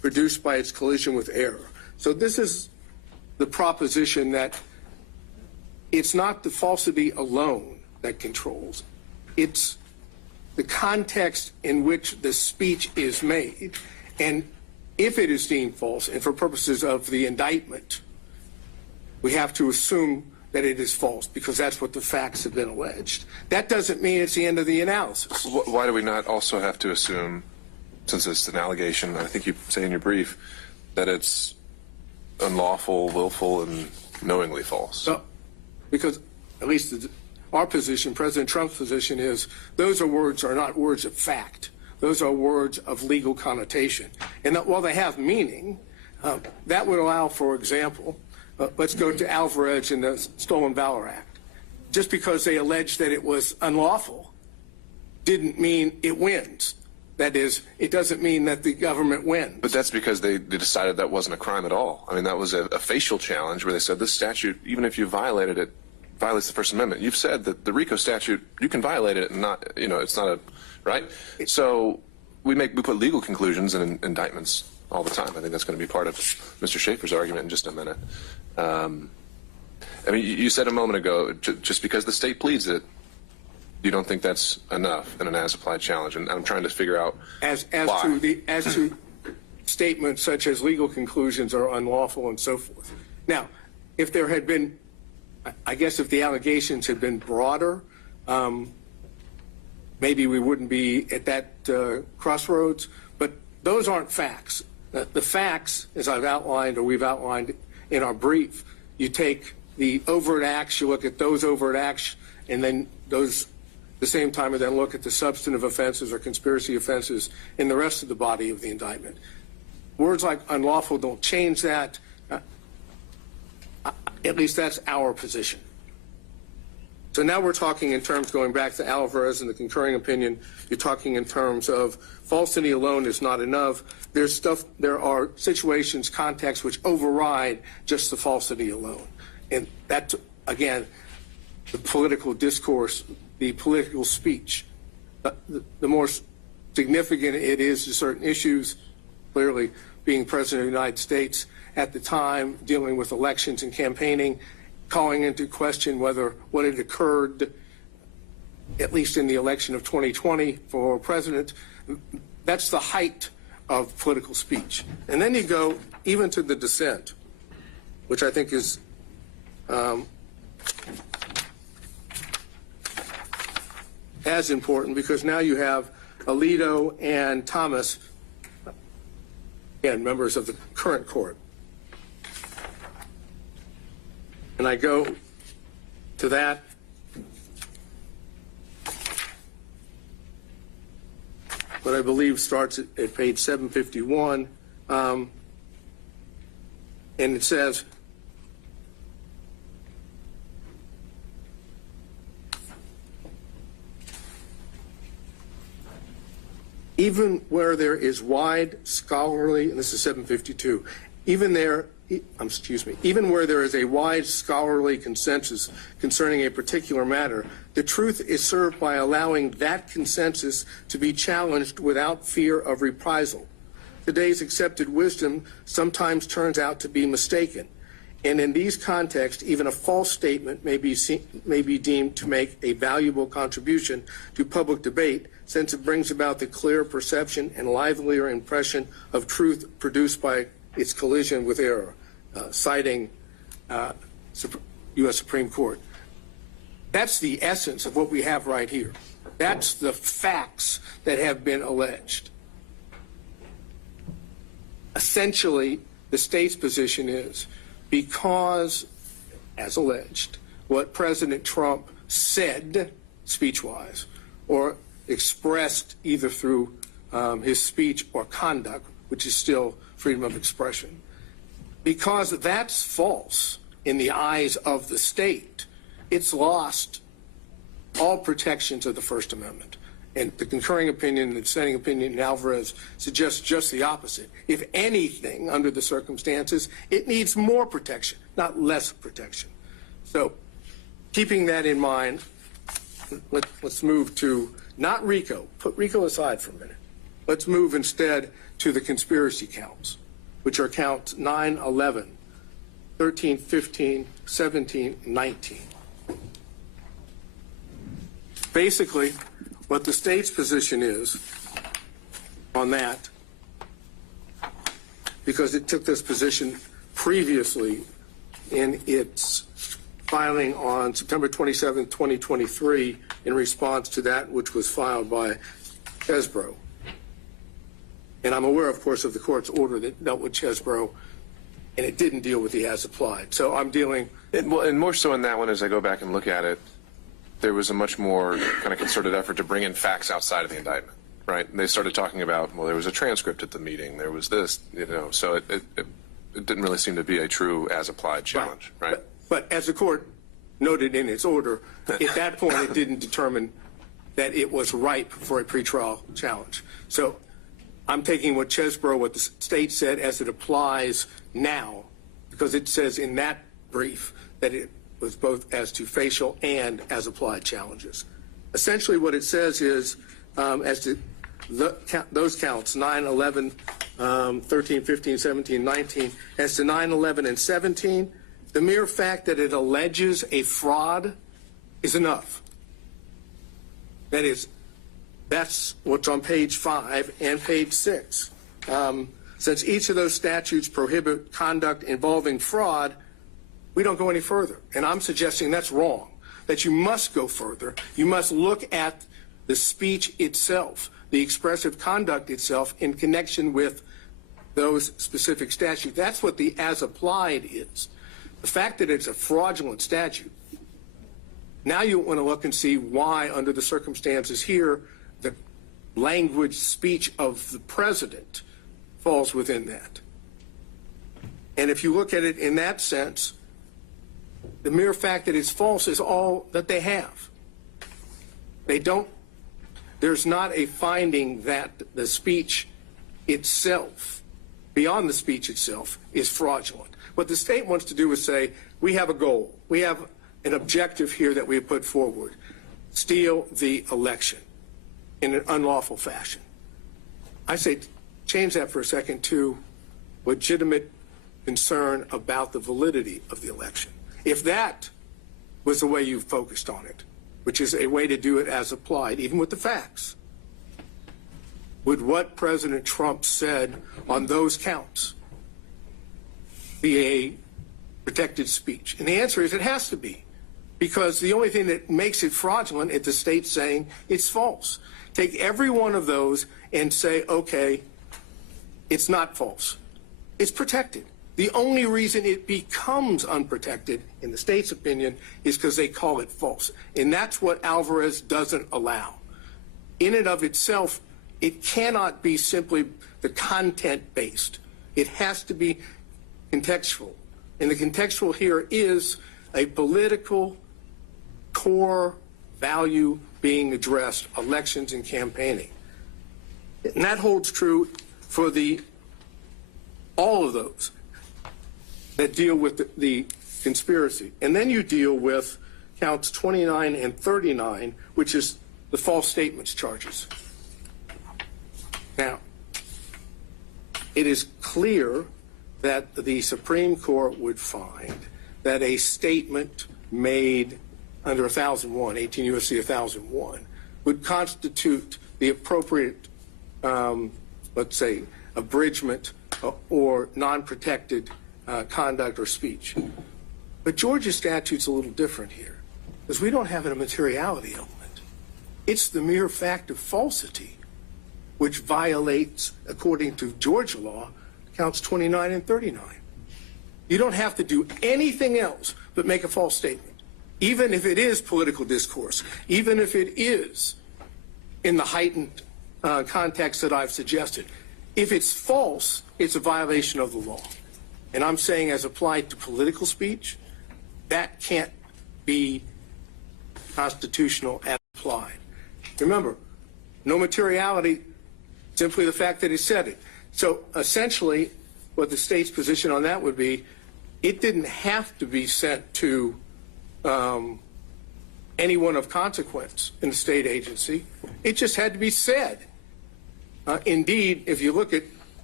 produced by its collision with error. So this is the proposition that it's not the falsity alone that controls. It's the context in which the speech is made. And if it is deemed false, and for purposes of the indictment, we have to assume that it is false because that's what the facts have been alleged. That doesn't mean it's the end of the analysis. Why do we not also have to assume, since it's an allegation, I think you say in your brief, that it's unlawful, willful, and knowingly false? Because at least our position, President Trump's position is those are not words of fact. Those are words of legal connotation. And that while they have meaning, that would allow, for example, let's go to Alvarez in the Stolen Valor Act. Just because they alleged that it was unlawful didn't mean it wins. That is, it doesn't mean that the government wins. But that's because they decided that wasn't a crime at all. I mean, that was a facial challenge where they said this statute, even if you violated it, violates the First Amendment. You've said that the RICO statute, you can violate it and not, it's not a, right? So we put legal conclusions in indictments all the time. I think that's going to be part of Mr. Schaefer's argument in just a minute. I mean, you said a moment ago, just because the state pleads it, you don't think that's enough in an as-applied challenge, and I'm trying to figure out as why. to statements such as legal conclusions are unlawful and so forth. Now, if there had been, I guess, if the allegations had been broader, maybe we wouldn't be at that crossroads. But those aren't facts. The facts, as I've outlined or we've outlined in our brief, you take the overt acts, you look at those overt acts, and then those. The same time, and then look at the substantive offenses or conspiracy offenses in the rest of the body of the indictment. Words like unlawful don't change that. At least that's our position. So now we're talking in terms, going back to Alvarez and the concurring opinion, you're talking in terms of falsity alone is not enough. There are situations, contexts which override just the falsity alone. And that, again, the political discourse, the political speech. The more significant it is to certain issues, clearly being President of the United States at the time, dealing with elections and campaigning, calling into question whether what had occurred, at least in the election of 2020 for president, that's the height of political speech. And then you go even to the dissent, which I think is as important, because now you have Alito and Thomas, again, members of the current court. And I go to that. What I believe starts at page 751, and it says, even where there is wide scholarly, and this is 752, even where there is a wide scholarly consensus concerning a particular matter, the truth is served by allowing that consensus to be challenged without fear of reprisal. Today's accepted wisdom sometimes turns out to be mistaken, and in these contexts, even a false statement may be deemed to make a valuable contribution to public debate, since it brings about the clear perception and livelier impression of truth produced by its collision with error, citing U.S. Supreme Court. That's the essence of what we have right here. That's the facts that have been alleged. Essentially, the state's position is, because, as alleged, what President Trump said speech-wise or expressed either through his speech or conduct, which is still freedom of expression, because that's false in the eyes of the state, it's lost all protections of the First Amendment. And the concurring opinion and the dissenting opinion in Alvarez suggests just the opposite. If anything, under the circumstances, it needs more protection, not less protection. So keeping that in mind, let's move to not RICO. Put RICO aside for a minute. Let's move instead to the conspiracy counts, which are counts 9, 11, 13, 15, 17, 19. Basically, what the state's position is on that, because it took this position previously in its filing on September 27, 2023, in response to that which was filed by Chesbrough. And I'm aware, of course, of the court's order that dealt with Chesbrough, and it didn't deal with the as applied. So I'm dealing. And more so in that one, as I go back and look at it, there was a much more kind of concerted effort to bring in facts outside of the indictment, right? And they started talking about, well, there was a transcript at the meeting, there was this, so it didn't really seem to be a true as applied challenge, right? But as the court noted in its order, at that point it didn't determine that it was ripe for a pretrial challenge. So I'm taking what Chesbrough, what the state said, as it applies now, because it says in that brief that it was both as to facial and as applied challenges. Essentially what it says is, as to those counts, 9, 11, 13, 15, 17, 19, as to 9, 11, and 17, the mere fact that it alleges a fraud is enough. That is, that's what's on page 5 and page 6. Since each of those statutes prohibit conduct involving fraud, we don't go any further. And I'm suggesting that's wrong, that you must go further. You must look at the speech itself, the expressive conduct itself in connection with those specific statutes. That's what the as applied is. The fact that it's a fraudulent statute, now you want to look and see why, under the circumstances here, the language speech of the president falls within that. And if you look at it in that sense, the mere fact that it's false is all that they have. There's not a finding that the speech itself, beyond the speech itself, is fraudulent. What the state wants to do is say, we have a goal. We have an objective here that we have put forward. Steal the election in an unlawful fashion. I say change that for a second to legitimate concern about the validity of the election. If that was the way you focused on it, which is a way to do it as applied, even with the facts, would what President Trump said on those counts be a protected speech? And the answer is it has to be, because the only thing that makes it fraudulent is the state saying it's false. Take every one of those and say, okay, it's not false. It's protected. The only reason it becomes unprotected, in the state's opinion, is because they call it false. And that's what Alvarez doesn't allow. In and of itself, it cannot be simply the content-based. It has to be contextual. And the contextual here is a political core value being addressed, elections and campaigning. And that holds true for all of those that deal with the conspiracy. And then you deal with counts 29 and 39, which is the false statements charges. Now, it is clear that the Supreme Court would find that a statement made under 1001, 18 U.S.C. 1001, would constitute the appropriate, let's say, abridgment or non-protected conduct or speech. But Georgia's statute's a little different here, because we don't have a materiality element. It's the mere fact of falsity, which violates, according to Georgia law, counts 29 and 39. You don't have to do anything else but make a false statement, even if it is political discourse, even if it is in the heightened context that I've suggested. If it's false, it's a violation of the law. And I'm saying, as applied to political speech, that can't be constitutional as applied. Remember, no materiality, simply the fact that it said it. So essentially, what the state's position on that would be, it didn't have to be sent to anyone of consequence in the state agency. It just had to be said. Indeed, if you look at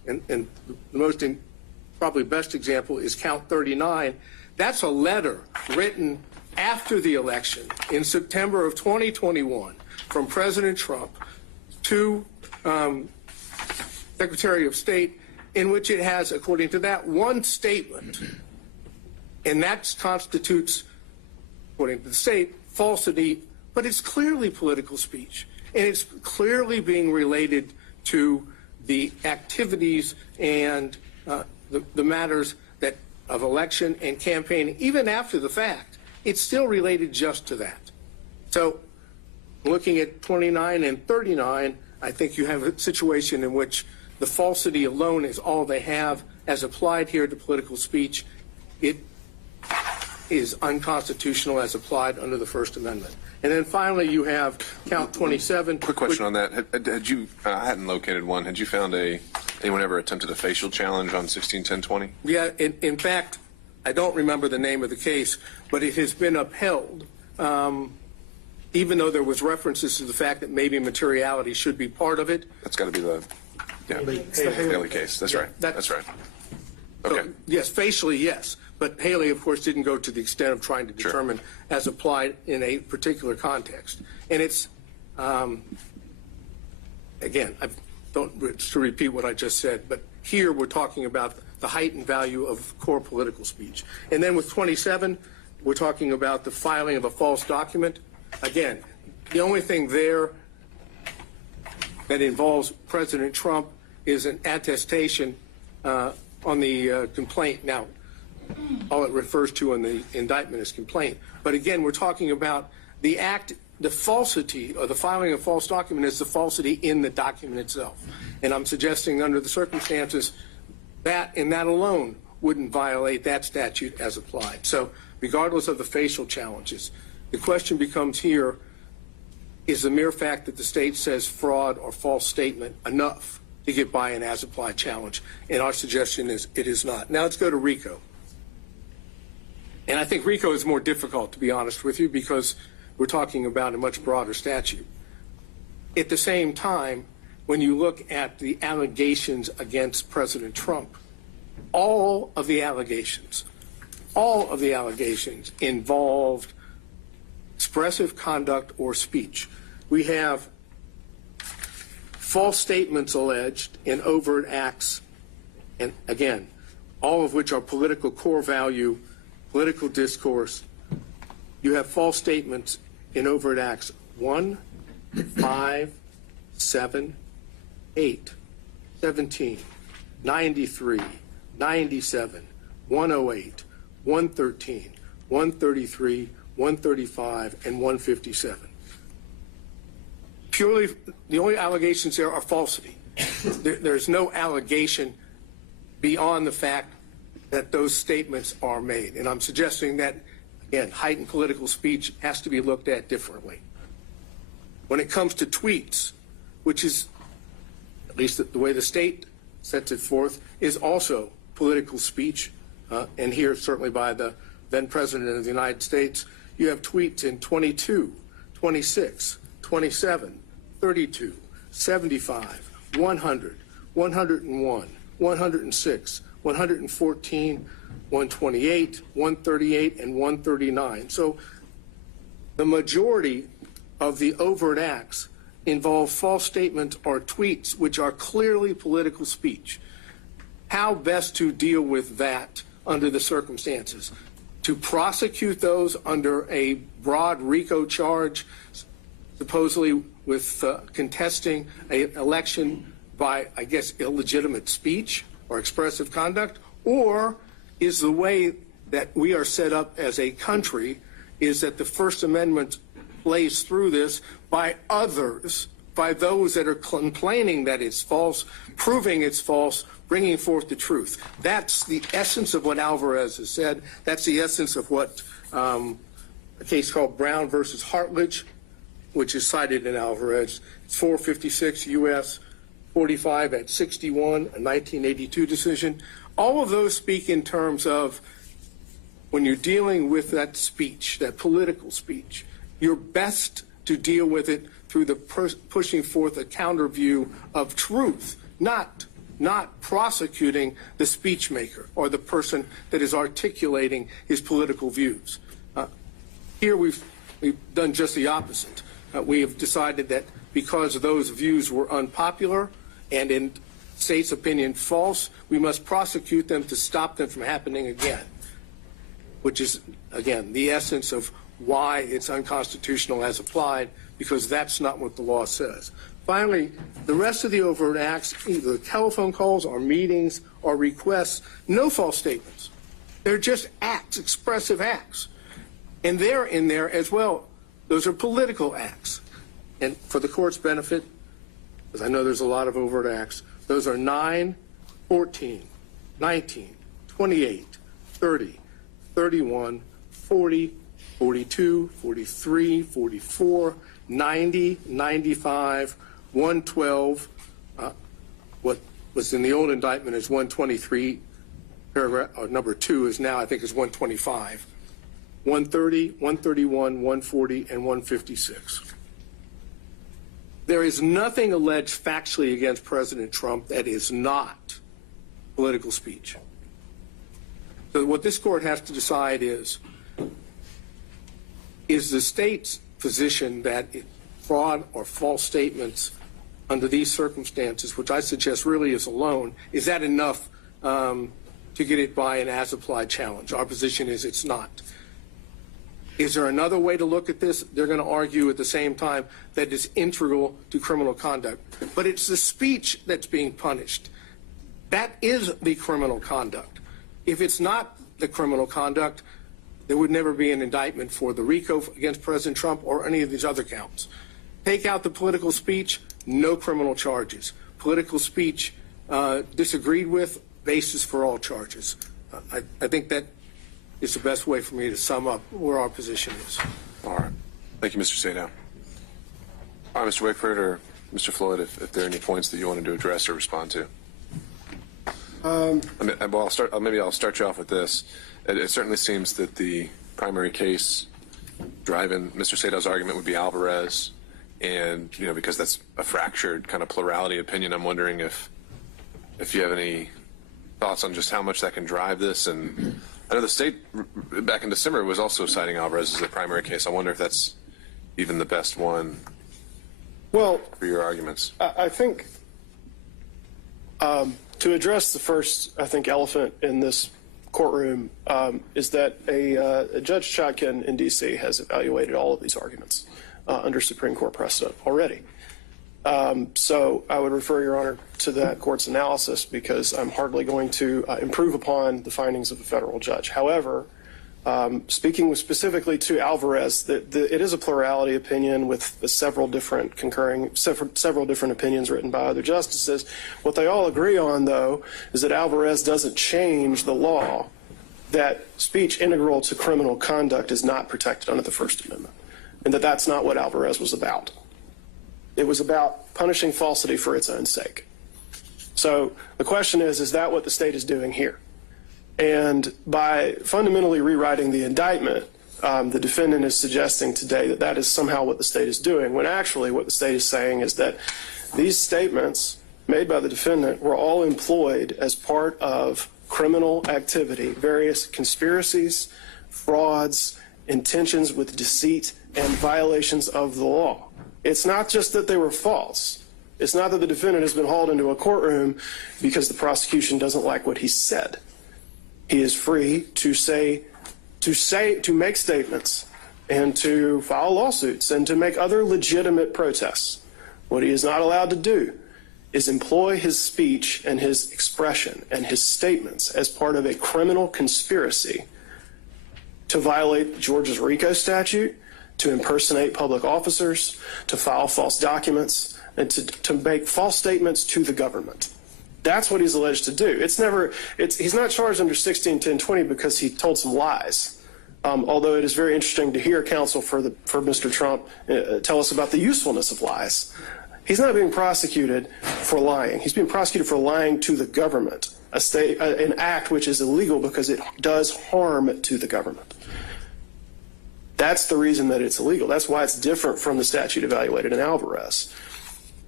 and the most probably best example is count 39. That's a letter written after the election in September of 2021 from President Trump to Secretary of State, in which it has, according to that, one statement, and that constitutes, according to the state, falsity, but it's clearly political speech, and it's clearly being related to the activities and the matters that of election and campaigning, even after the fact. It's still related just to that. So looking at 29 and 39, I think you have a situation in which the falsity alone is all they have as applied here to political speech. It is unconstitutional as applied under the First Amendment. And then finally, you have count 27. Quick question on that. Had you, I hadn't located one. Had you found anyone ever attempted a facial challenge on 161020? Yeah, in fact, I don't remember the name of the case, but it has been upheld, even though there was references to the fact that maybe materiality should be part of it. That's got to be the Haley case. That's right. That's right. Okay. So, yes, facially, yes. But Haley, of course, didn't go to the extent of trying to determine as applied in a particular context. And it's, again, I don't to repeat what I just said, but here we're talking about the heightened value of core political speech. And then with 27, we're talking about the filing of a false document. Again, the only thing there that involves President Trump is an attestation on the complaint. Now, all it refers to in the indictment is complaint. But again, we're talking about the act, the falsity, or the filing of false document is the falsity in the document itself. And I'm suggesting under the circumstances, that and that alone wouldn't violate that statute as applied. So regardless of the facial challenges, the question becomes here, is the mere fact that the state says fraud or false statement enough to get by an as applied challenge? And our suggestion is it is not. Now let's go to RICO. And I think RICO is more difficult, to be honest with you, because we're talking about a much broader statute. At the same time, when you look at the allegations against President Trump, all of the allegations involved expressive conduct or speech. We have false statements alleged in overt acts, and again, all of which are political core value, political discourse. You have false statements in overt acts 1, 5, 7, 8, 17, 93, 97, 108, 113, 133, 135, and 157. Purely, the only allegations there are falsity. There's no allegation beyond the fact that those statements are made. And I'm suggesting that, again, heightened political speech has to be looked at differently. When it comes to tweets, which is, at least the way the state sets it forth, is also political speech, and here certainly by the then President of the United States, you have tweets in 22, 26, 27, 32, 75, 100, 101, 106, 114, 128, 138, and 139. So the majority of the overt acts involve false statements or tweets which are clearly political speech. How best to deal with that under the circumstances? To prosecute those under a broad RICO charge, supposedly with contesting an election by, I guess, illegitimate speech or expressive conduct? Or is the way that we are set up as a country is that the First Amendment plays through this by others, by those that are complaining that it's false, proving it's false, bringing forth the truth? That's the essence of what Alvarez has said. That's the essence of what a case called Brown versus Hartledge, which is cited in Alvarez. It's 456 U.S. 45 at 61, a 1982 decision. All of those speak in terms of when you're dealing with that speech, that political speech, you're best to deal with it through the pushing forth a counter view of truth, not not prosecuting the speech maker or the person that is articulating his political views. Here we've done just the opposite. We have decided that because those views were unpopular and in state's opinion false, we must prosecute them to stop them from happening again, which is, again, the essence of why it's unconstitutional as applied, because that's not what the law says. Finally, the rest of the overt acts, either telephone calls or meetings or requests, no false statements. They're just acts, expressive acts. And they're in there as well. Those are political acts. And for the court's benefit, because I know there's a lot of overt acts, those are 9, 14, 19, 28, 30, 31, 40, 42, 43, 44, 90, 95, 112. What was in the old indictment is 123, paragraph, or number 2 is now, I think, is 125. 130, 131, 140, and 156. There is nothing alleged factually against President Trump that is not political speech. So what this court has to decide is the state's position that fraud or false statements under these circumstances, which I suggest really is alone, is that enough to get it by an as-applied challenge? Our position is it's not. Is there another way to look at this? They're going to argue at the same time that it's integral to criminal conduct. But it's the speech that's being punished. That is the criminal conduct. If it's not the criminal conduct, there would never be an indictment for the RICO against President Trump or any of these other counts. Take out the political speech, no criminal charges. Political speech disagreed with, basis for all charges. I think that is the best way for me to sum up where our position is. All right. Thank you, Mr. Sadow. All right, Mr. Wickford or Mr. Floyd, if there are any points that you wanted to address or respond to. Maybe I'll start you off with this. It certainly seems that the primary case driving Mr. Sadow's argument would be Alvarez. And, because that's a fractured kind of plurality opinion, I'm wondering if you have any thoughts on just how much that can drive this. And I know the state back in December was also citing Alvarez as the primary case. I wonder if that's even the best one for your arguments. I think to address the first, elephant in this courtroom is that a Judge Chotkin in D.C. has evaluated all of these arguments under Supreme Court precedent already. So I would refer Your Honor to that court's analysis because I'm hardly going to improve upon the findings of a federal judge. However, speaking specifically to Alvarez, it is a plurality opinion with several different opinions written by other justices. What they all agree on, though, is that Alvarez doesn't change the law that speech integral to criminal conduct is not protected under the First Amendment, and that that's not what Alvarez was about. It was about punishing falsity for its own sake. So the question is that what the state is doing here? And by fundamentally rewriting the indictment, the defendant is suggesting today that that is somehow what the state is doing, when actually what the state is saying is that these statements made by the defendant were all employed as part of criminal activity, various conspiracies, frauds, intentions with deceit, and violations of the law. It's not just that they were false. It's not that the defendant has been hauled into a courtroom because the prosecution doesn't like what he said. He is free to make statements and to file lawsuits and to make other legitimate protests. What he is not allowed to do is employ his speech and his expression and his statements as part of a criminal conspiracy to violate Georgia's RICO statute, to impersonate public officers, to file false documents, and to make false statements to the government. That's what he's alleged to do. He's not charged under 161020 because he told some lies. Although it is very interesting to hear counsel for Mr. Trump tell us about the usefulness of lies. He's not being prosecuted for lying. He's being prosecuted for lying to the government, an act which is illegal because it does harm to the government. That's the reason that it's illegal. That's why it's different from the statute evaluated in Alvarez.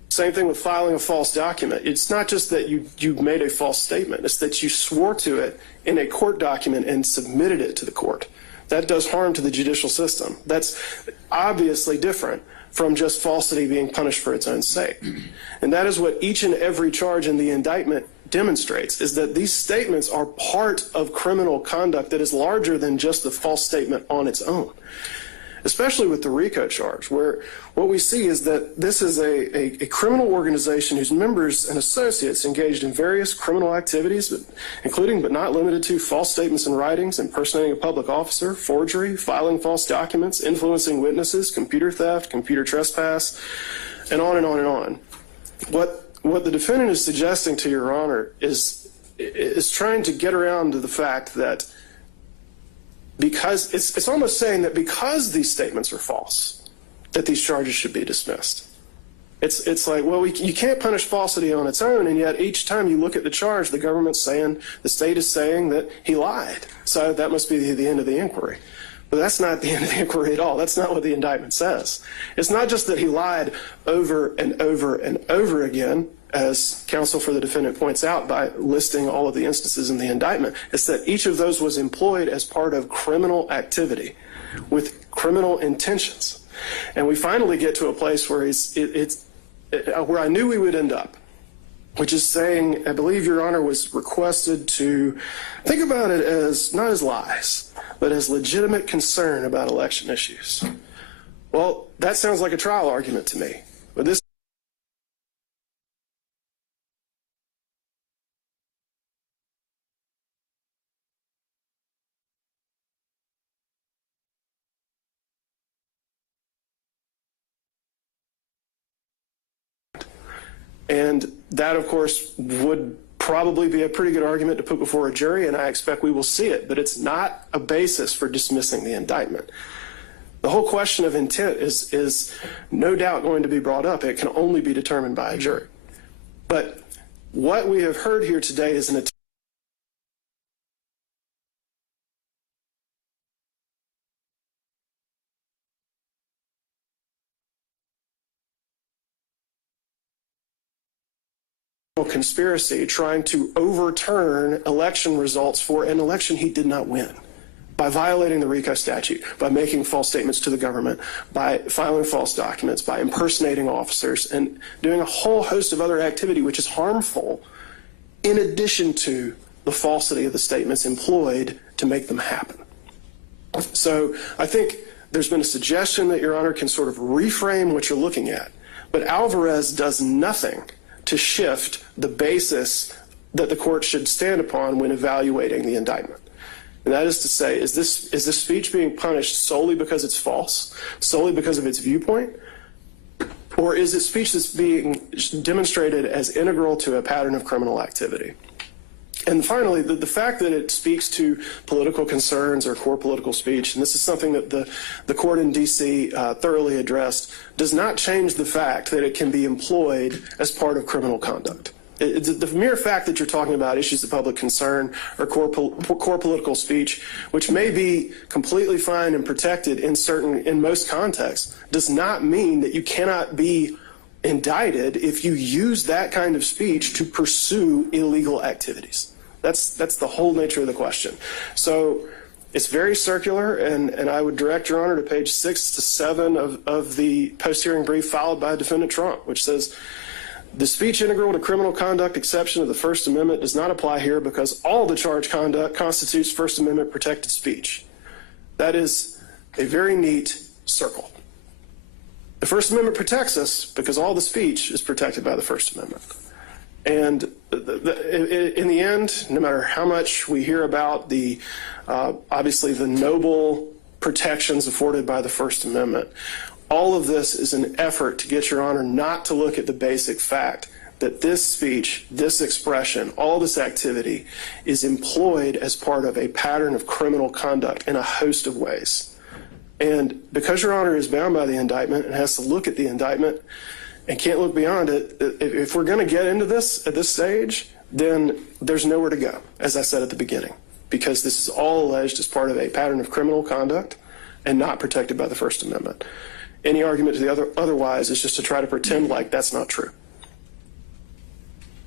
Same thing with filing a false document. It's not just that you made a false statement. It's that you swore to it in a court document and submitted it to the court. That does harm to the judicial system. That's obviously different from just falsity being punished for its own sake. And that is what each and every charge in the indictment demonstrates, is that these statements are part of criminal conduct that is larger than just the false statement on its own. Especially with the RICO charge, where what we see is that this is a criminal organization whose members and associates engaged in various criminal activities, including but not limited to false statements and writings, impersonating a public officer, forgery, filing false documents, influencing witnesses, computer theft, computer trespass, and on and on and on. What the defendant is suggesting to Your Honor is trying to get around to the fact that because it's almost saying that because these statements are false, that these charges should be dismissed. It's like, well, you can't punish falsity on its own, and yet each time you look at the charge, the government's saying, the state is saying that he lied. So that must be the end of the inquiry. But that's not the end of the inquiry at all. That's not what the indictment says. It's not just that he lied over and over and over again, as counsel for the defendant points out by listing all of the instances in the indictment. It's that each of those was employed as part of criminal activity with criminal intentions. And we finally get to a place where where I knew we would end up, which is saying, I believe Your Honor was requested to think about it as not as lies, but as legitimate concern about election issues. Well, that sounds like a trial argument to me. But this and that, of course, would probably be a pretty good argument to put before a jury, and I expect we will see it, but it's not a basis for dismissing the indictment. The whole question of intent is no doubt going to be brought up. It can only be determined by a jury. But what we have heard here today is an attempt conspiracy trying to overturn election results for an election he did not win by violating the RICO statute, by making false statements to the government, by filing false documents, by impersonating officers, and doing a whole host of other activity which is harmful in addition to the falsity of the statements employed to make them happen. So I think there's been a suggestion that Your Honor can sort of reframe what you're looking at, but Alvarez does nothing to shift the basis that the court should stand upon when evaluating the indictment. And that is to say, is this speech being punished solely because it's false, solely because of its viewpoint, or is it speech that's being demonstrated as integral to a pattern of criminal activity? And finally, the fact that it speaks to political concerns or core political speech, and this is something that the court in D.C. Thoroughly addressed, does not change the fact that it can be employed as part of criminal conduct. The mere fact that you're talking about issues of public concern or core political speech, which may be completely fine and protected in most contexts, does not mean that you cannot be indicted if you use that kind of speech to pursue illegal activities. That's the whole nature of the question. So it's very circular, and I would direct Your Honor to page 6 to 7 of the post-hearing brief filed by Defendant Trump, which says, the speech integral to criminal conduct exception of the First Amendment does not apply here because all the charged conduct constitutes First Amendment protected speech. That is a very neat circle. The First Amendment protects us because all the speech is protected by the First Amendment. And in the end, no matter how much we hear about obviously the noble protections afforded by the First Amendment, all of this is an effort to get Your Honor not to look at the basic fact that this speech, this expression, all this activity is employed as part of a pattern of criminal conduct in a host of ways. And because Your Honor is bound by the indictment and has to look at the indictment and can't look beyond it, if we're going to get into this at this stage, then there's nowhere to go, as I said at the beginning, because this is all alleged as part of a pattern of criminal conduct and not protected by the First Amendment. Any argument to the otherwise is just to try to pretend like that's not true.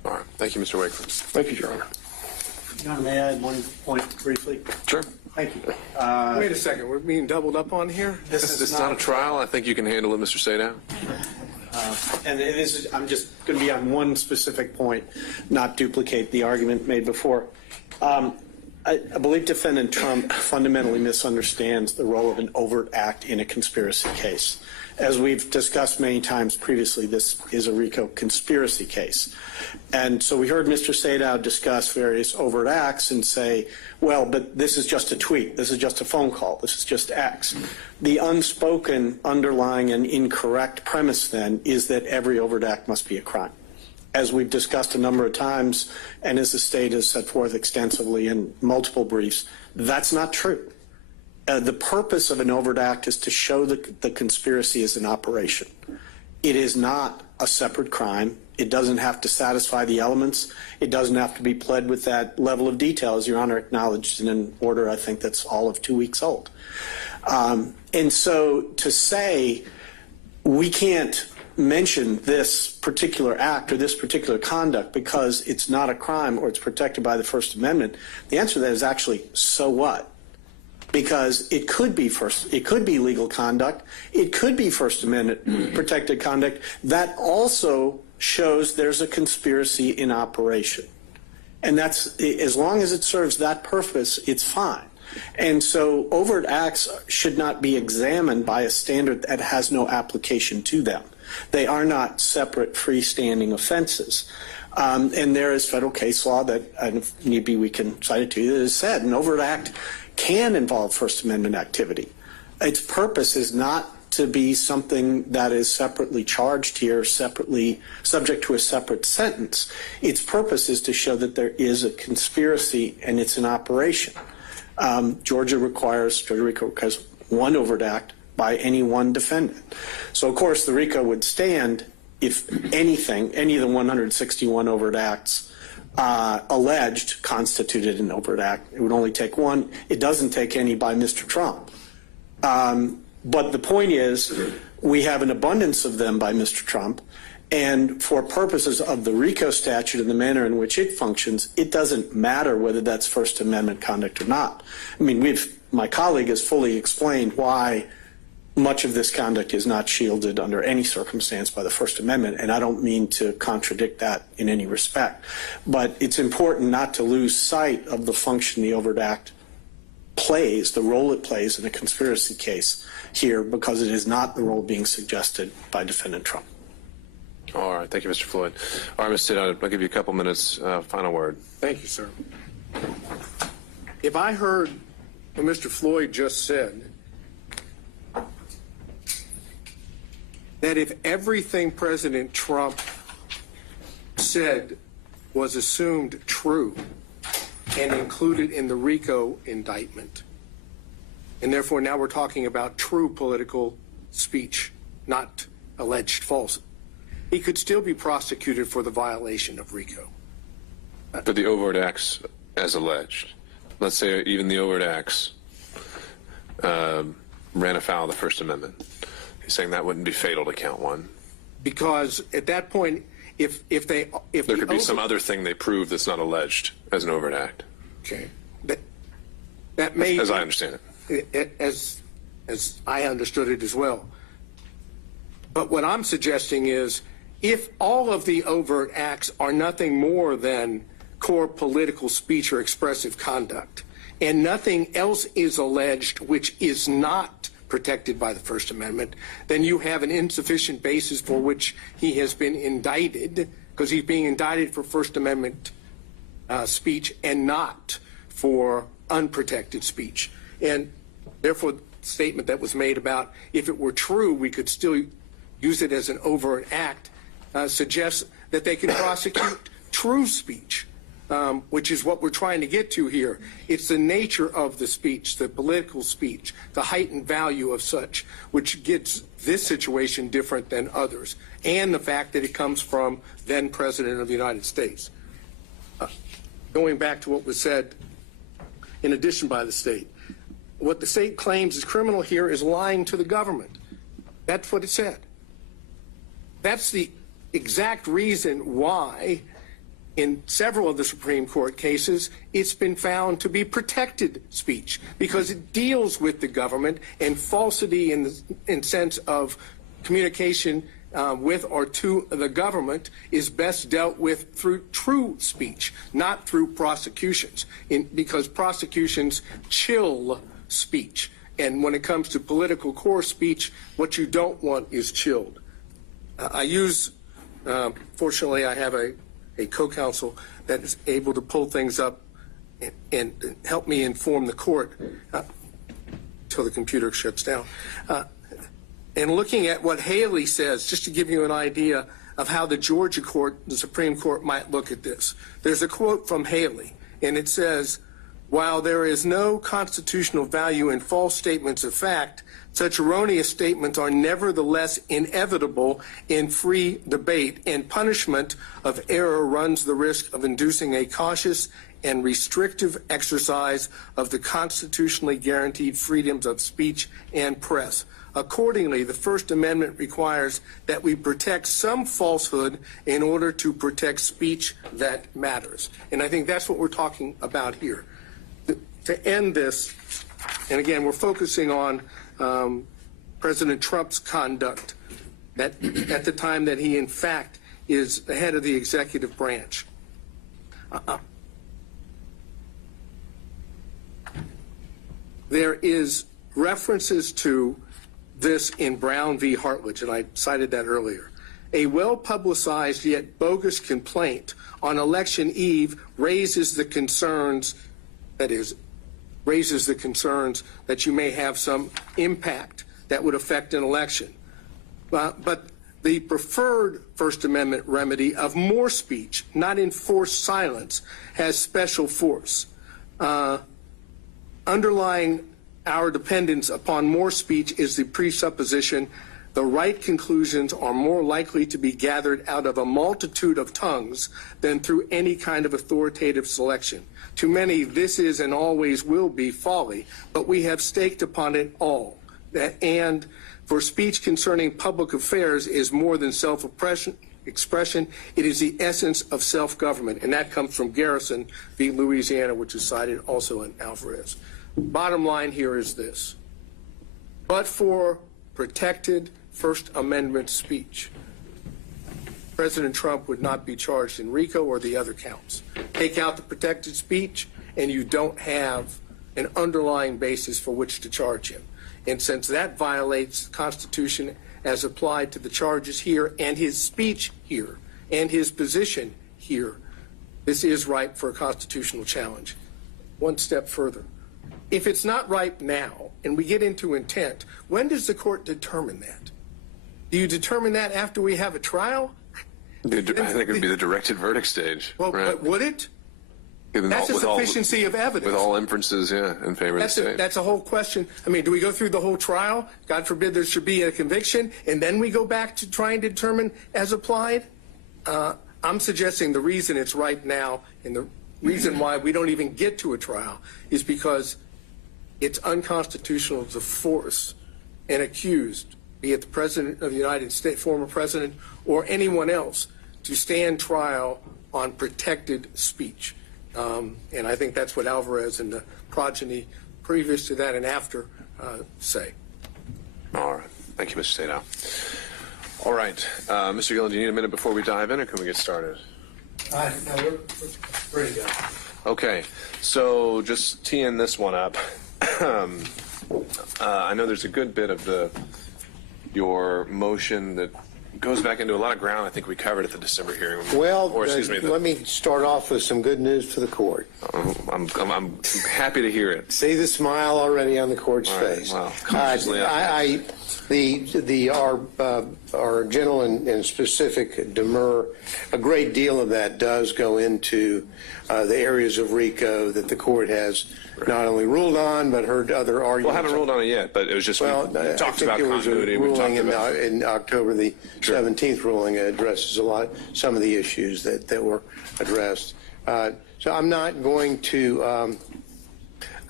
All right. Thank you, Mr. Wakefield. Thank you, Your Honor. Your Honor, may I add one point briefly? Sure. Thank you. Wait a second, we're being doubled up on here? This is not a trial. I think you can handle it, Mr. Sadow. And this is, I'm just going to be on one specific point, not duplicate the argument made before. I believe Defendant Trump fundamentally misunderstands the role of an overt act in a conspiracy case. As we've discussed many times previously, this is a RICO conspiracy case. And so we heard Mr. Sadow discuss various overt acts and say, well, but this is just a tweet, this is just a phone call, this is just X. The unspoken underlying and incorrect premise then is that every overt act must be a crime. As we've discussed a number of times, and as the state has set forth extensively in multiple briefs, that's not true. The purpose of an overt act is to show that the conspiracy is an operation. It is not a separate crime. It doesn't have to satisfy the elements. It doesn't have to be pled with that level of detail, as Your Honor acknowledged in an order I think that's all of 2 weeks old. And so to say we can't mention this particular act or this particular conduct because it's not a crime or it's protected by the First Amendment, the answer to that is actually, so what? Because it could be legal conduct, it could be First Amendment protected conduct. That also shows there's a conspiracy in operation. And that's, as long as it serves that purpose, it's fine. And so overt acts should not be examined by a standard that has no application to them. They are not separate freestanding offenses. And there is federal case law that, and if need be, we can cite it to you, that has said an overt act can involve First Amendment activity. Its purpose is not to be something that is separately charged here, separately subject to a separate sentence. Its purpose is to show that there is a conspiracy and it's an operation. Georgia RICO requires one overt act by any one defendant. So, of course, the RICO would stand if anything, any of the 161 overt acts alleged constituted an overt act. It would only take one. It doesn't take any by Mr. Trump. But the point is, we have an abundance of them by Mr. Trump, and for purposes of the RICO statute and the manner in which it functions, it doesn't matter whether that's First Amendment conduct or not. I mean, my colleague has fully explained why much of this conduct is not shielded under any circumstance by the First Amendment, and I don't mean to contradict that in any respect. But it's important not to lose sight of the function the overt act plays, the role it plays in a conspiracy case here, because it is not the role being suggested by Defendant Trump. All right. Thank you, Mr. Floyd. All right, Mr. Sadow, I'll give you a couple minutes. Final word. Thank you, sir. If I heard what Mr. Floyd just said, that if everything President Trump said was assumed true and included in the RICO indictment, and therefore now we're talking about true political speech, not alleged false, he could still be prosecuted for the violation of RICO. For the overt acts as alleged. Let's say even the overt acts ran afoul of the First Amendment. He's saying that wouldn't be fatal to count one. Because at that point, if there could be some other thing they prove that's not alleged as an overt act. Okay. That may, as I understand it. As I understood it as well. But what I'm suggesting is, if all of the overt acts are nothing more than core political speech or expressive conduct, and nothing else is alleged which is not protected by the First Amendment, then you have an insufficient basis for which he has been indicted, because he's being indicted for First Amendment speech and not for unprotected speech. And therefore, the statement that was made about if it were true, we could still use it as an overt act, suggests that they can prosecute true speech, which is what we're trying to get to here. It's the nature of the speech, the political speech, the heightened value of such, which gets this situation different than others, and the fact that it comes from then President of the United States. Going back to what was said in addition by the state, what the state claims is criminal here is lying to the government. That's what it said. That's the exact reason why in several of the Supreme Court cases, it's been found to be protected speech because it deals with the government, and falsity in sense of communication with or to the government is best dealt with through true speech, not through prosecutions, because prosecutions chill speech. And when it comes to political core speech, what you don't want is chilled. Fortunately, I have a co-counsel that is able to pull things up and help me inform the court until the computer shuts down. And looking at what Haley says, just to give you an idea of how the Georgia court, the Supreme Court, might look at this. There's a quote from Haley, and it says, "While there is no constitutional value in false statements of fact, such erroneous statements are nevertheless inevitable in free debate, and punishment of error runs the risk of inducing a cautious and restrictive exercise of the constitutionally guaranteed freedoms of speech and press. Accordingly, the First Amendment requires that we protect some falsehood in order to protect speech that matters." And I think that's what we're talking about here. To end this, and again, we're focusing on President Trump's conduct at the time that he, in fact, is the head of the executive branch. There is references to this in Brown v. Hartledge, and I cited that earlier. A well-publicized yet bogus complaint on election eve raises the concerns that you may have some impact that would affect an election. But the preferred First Amendment remedy of more speech, not enforced silence, has special force. Underlying our dependence upon more speech is the presupposition the right conclusions are more likely to be gathered out of a multitude of tongues than through any kind of authoritative selection. To many, this is and always will be folly, but we have staked upon it all. And for speech concerning public affairs is more than self-expression, it is the essence of self-government. And that comes from Garrison v. Louisiana, which is cited also in Alvarez. Bottom line here is this. But for protected First Amendment speech, President Trump would not be charged in RICO or the other counts. Take out the protected speech, and you don't have an underlying basis for which to charge him. And since that violates the Constitution as applied to the charges here and his speech here and his position here, this is ripe for a constitutional challenge. One step further. If it's not ripe now, and we get into intent, when does the court determine that? Do you determine that after we have a trial? I think it would be the directed verdict stage. Well, right? But would it? That's a sufficiency of evidence. With all inferences, in favor of the state. That's a whole question. I mean, do we go through the whole trial? God forbid there should be a conviction, and then we go back to try and determine as applied? I'm suggesting the reason it's ripe now, and the reason why we don't even get to a trial, is because it's unconstitutional to force an accused, be it the President of the United States, former President, or anyone else, to stand trial on protected speech. And I think that's what Alvarez and the progeny previous to that and after say. All right. Thank you, Mr. Sadow. All right. Mr. Gillen, do you need a minute before we dive in, or can we get started? No, we're ready to go. Okay. So just teeing this one up. I know there's a good bit of your motion that goes back into a lot of ground I think we covered at the December hearing. Well, let me start off with some good news for the court. I'm happy to hear it. See the smile already on the court's face. Wow. Our general and specific demur, a great deal of that does go into the areas of RICO that the court has not only ruled on, but heard other arguments. Well, I haven't ruled on it yet, but it was just, we talked about continuity. We talked about in October, the 17th ruling addresses some of the issues that were addressed. So I'm not going to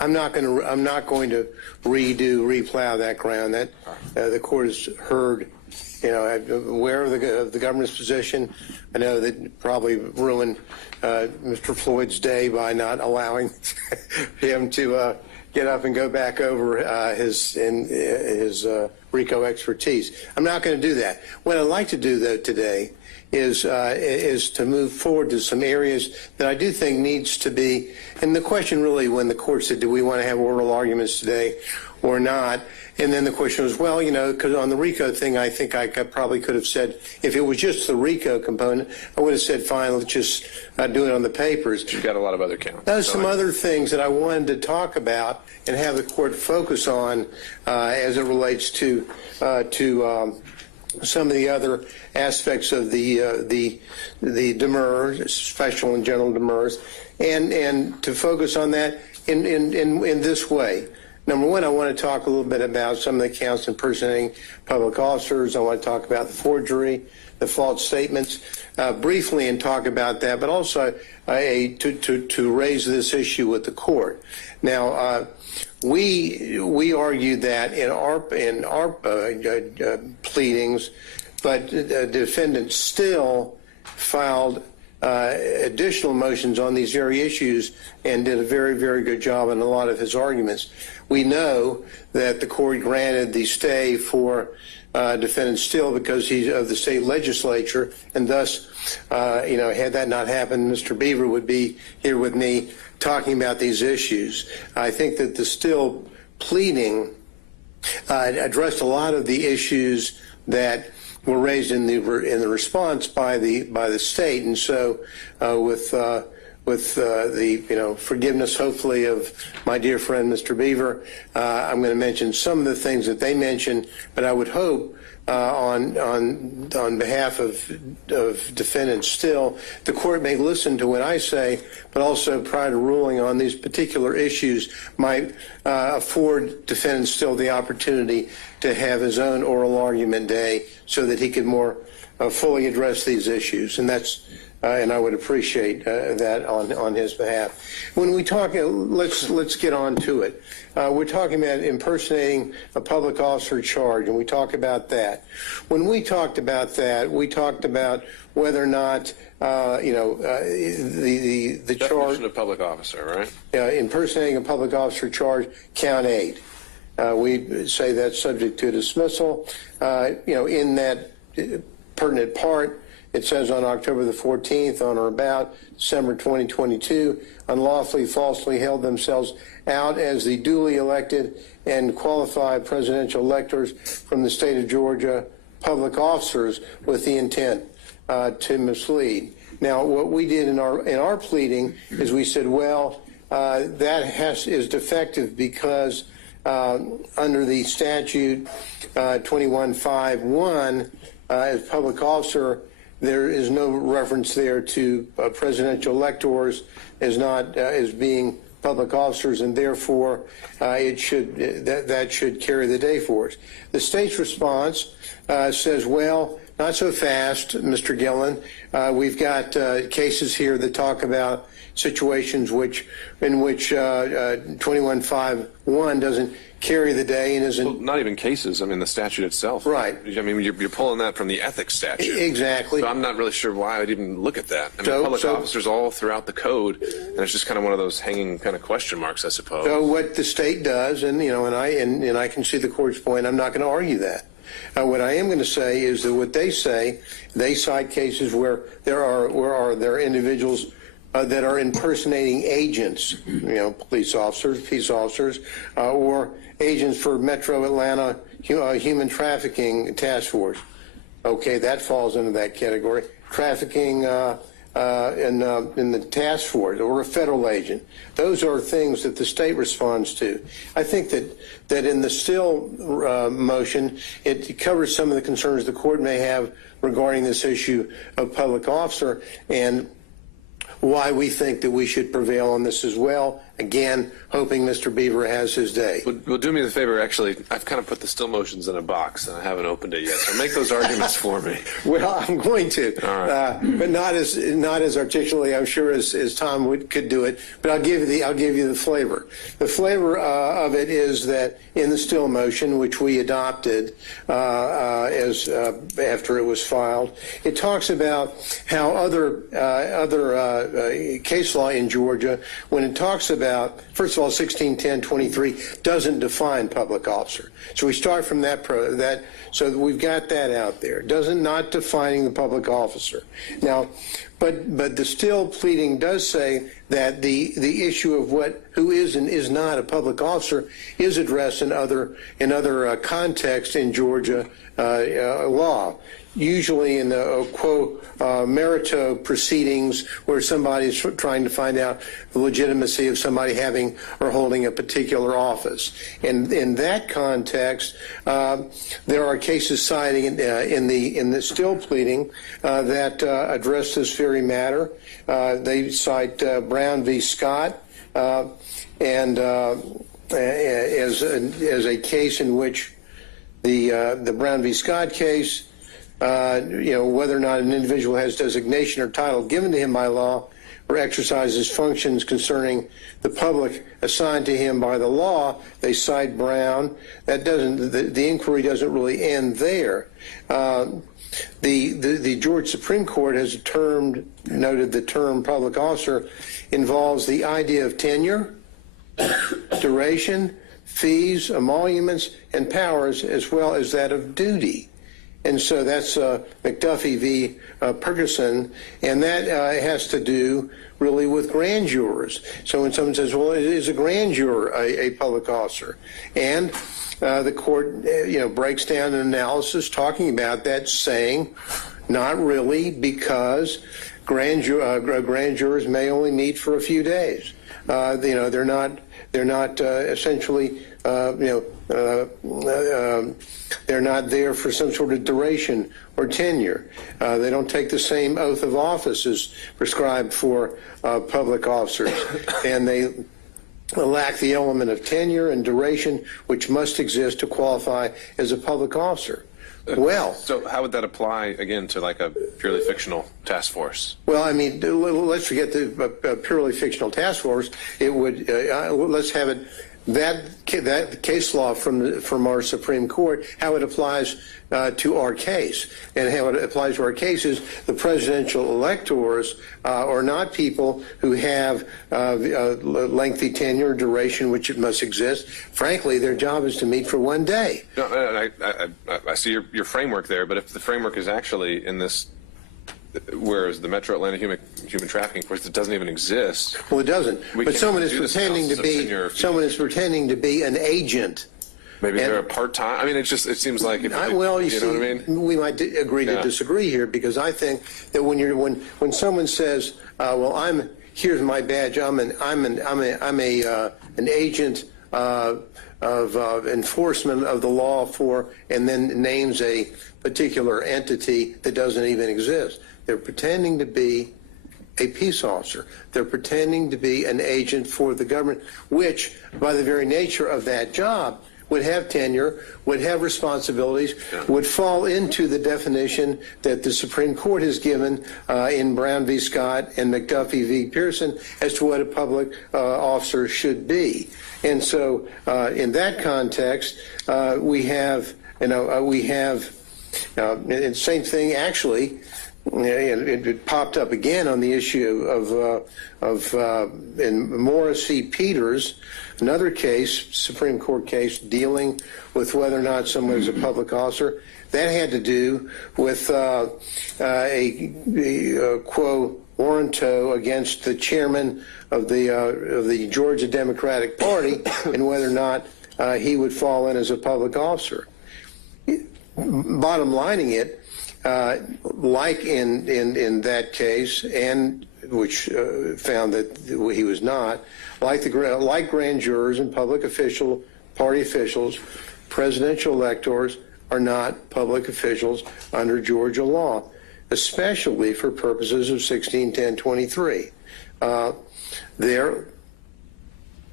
I'm not going to replow that ground. That the court has heard. I'm aware of the government's position. I know that probably ruined Mr. Floyd's day by not allowing him to get up and go back over his RICO expertise. I'm not going to do that. What I'd like to do, though, today is to move forward to some areas that I do think needs to be. And the question really, when the court said, do we want to have oral arguments today or not? And then the question was, well, because on the RICO thing, I think I probably could have said, if it was just the RICO component, I would have said, fine, let's just do it on the papers. You've got a lot of other counts. There's some other things that I wanted to talk about and have the court focus on as it relates to some of the other aspects of the demurrers, special and general demurrers, and to focus on that in this way. Number one, I want to talk a little bit about some of the counts impersonating public officers. I want to talk about the forgery, the false statements, briefly, and talk about that, but also to raise this issue with the court. Now, we argued that in our pleadings, but the defendant still filed additional motions on these very issues and did a very, very good job in a lot of his arguments. We know that the court granted the stay for defendant Still because he's of the state legislature, and thus, had that not happened, Mr. Beaver would be here with me talking about these issues. I think that the Still pleading addressed a lot of the issues that were raised in the response by the state, and so with the forgiveness, hopefully, of my dear friend Mr. Beaver, I'm going to mention some of the things that they mentioned, but I would hope on behalf of defendants Still, the court may listen to what I say, but also prior to ruling on these particular issues might afford defendant Still the opportunity to have his own oral argument day so that he could more fully address these issues, and that's. And I would appreciate that on his behalf. When we talk, let's get on to it. We're talking about impersonating a public officer charge, and we talk about that. When we talked about that, we talked about whether or not the Definition charge of public officer, right? Impersonating a public officer charge, count 8. We say that's subject to dismissal. In that pertinent part. It says on October the 14th, on or about December 2022, unlawfully, falsely held themselves out as the duly elected and qualified presidential electors from the state of Georgia, public officers with the intent to mislead. Now, what we did in our pleading is we said, well, that is defective because under the statute 2151, as public officer, there is no reference there to presidential electors as being public officers, and therefore that should carry the day for us. The state's response says, well, not so fast, Mr. Gillen. We've got cases here that talk about situations in which 2151 doesn't carry the day and isn't. Well, not even cases. I mean, the statute itself. Right. I mean, you're pulling that from the ethics statute. Exactly. So I'm not really sure why I'd even look at that. I mean, public officers all throughout the code, and it's just kind of one of those hanging kind of question marks, I suppose. So what the state does, and I can see the court's point. I'm not going to argue that. What I am going to say is that what they say, they cite cases where there are individuals that are impersonating agents, police officers, peace officers, or agents for Metro Atlanta Human Trafficking Task Force. Okay, that falls into that category. Trafficking in the task force or a federal agent. Those are things that the state responds to. I think that in the Still motion, it covers some of the concerns the court may have regarding this issue of public officer and why we think that we should prevail on this as well Again, hoping Mr. Beaver has his day. Well, do me the favor, actually, I've kind of put the still motions in a box and I haven't opened it yet, so make those arguments for me. Well, I'm going to, but not as articulately, I'm sure, as Tom could do it. But I'll give you the flavor. The flavor of it is that in the still motion, which we adopted as after it was filed, it talks about how other case law in Georgia, when it talks about, first of all, 1610-23 doesn't define public officer. So we start from that, so we've got that out there. Not defining the public officer. Now, but the still pleading does say that the issue of who is and is not a public officer is addressed in other contexts in Georgia law. Usually in the quo merito proceedings where somebody is trying to find out the legitimacy of somebody having or holding a particular office. And in that context, there are cases citing in the still pleading that address this very matter. They cite Brown v. Scott and as a case in which the Brown v. Scott case, whether or not an individual has designation or title given to him by law or exercises functions concerning the public assigned to him by the law, they cite Brown. That doesn't, the inquiry doesn't really end there. The Georgia Supreme Court has noted the term public officer involves the idea of tenure, duration, fees, emoluments, and powers, as well as that of duty. And so that's McAfee v. Ferguson, and that has to do really with grand jurors. So when someone says, well, is a grand juror a public officer? And the court breaks down an analysis talking about that, saying not really, because grand jurors may only meet for a few days. They're not essentially they're not there for some sort of duration or tenure. They don't take the same oath of office as prescribed for public officers, and they lack the element of tenure and duration which must exist to qualify as a public officer. Well, so how would that apply again to like a purely fictional task force? Well, I mean, let's forget the purely fictional task force. It would let's have it that case law from our Supreme Court, how it applies to our case, and how it applies to our case is the presidential electors are not people who have lengthy tenure, duration, which it must exist. Frankly, their job is to meet for one day. No, I see your framework there, but if the framework is actually in this, whereas the Metro Atlanta Human Trafficking Force, it doesn't even exist. Well, it doesn't. But someone is pretending to be an agent. Maybe they're a part-time. I mean, it seems like. You know what I mean? We might agree to disagree here, because I think that when someone says, "Well, here's my badge. I'm an agent of enforcement of the law for," and then names a particular entity that doesn't even exist. They're pretending to be a peace officer. They're pretending to be an agent for the government, which, by the very nature of that job, would have tenure, would have responsibilities, would fall into the definition that the Supreme Court has given in Brown v. Scott and McAfee v. Pearson as to what a public officer should be. And so in that context, we have, and same thing actually, it popped up again on the issue in Morris v. Peters, another case, Supreme Court case, dealing with whether or not someone is a public officer. That had to do with a quo warranto against the chairman of the Georgia Democratic Party and whether or not he would fall in as a public officer. Bottom lining it, like in that case, and which found that he was not, like grand jurors and public party officials, presidential electors are not public officials under Georgia law, especially for purposes of 1610-23.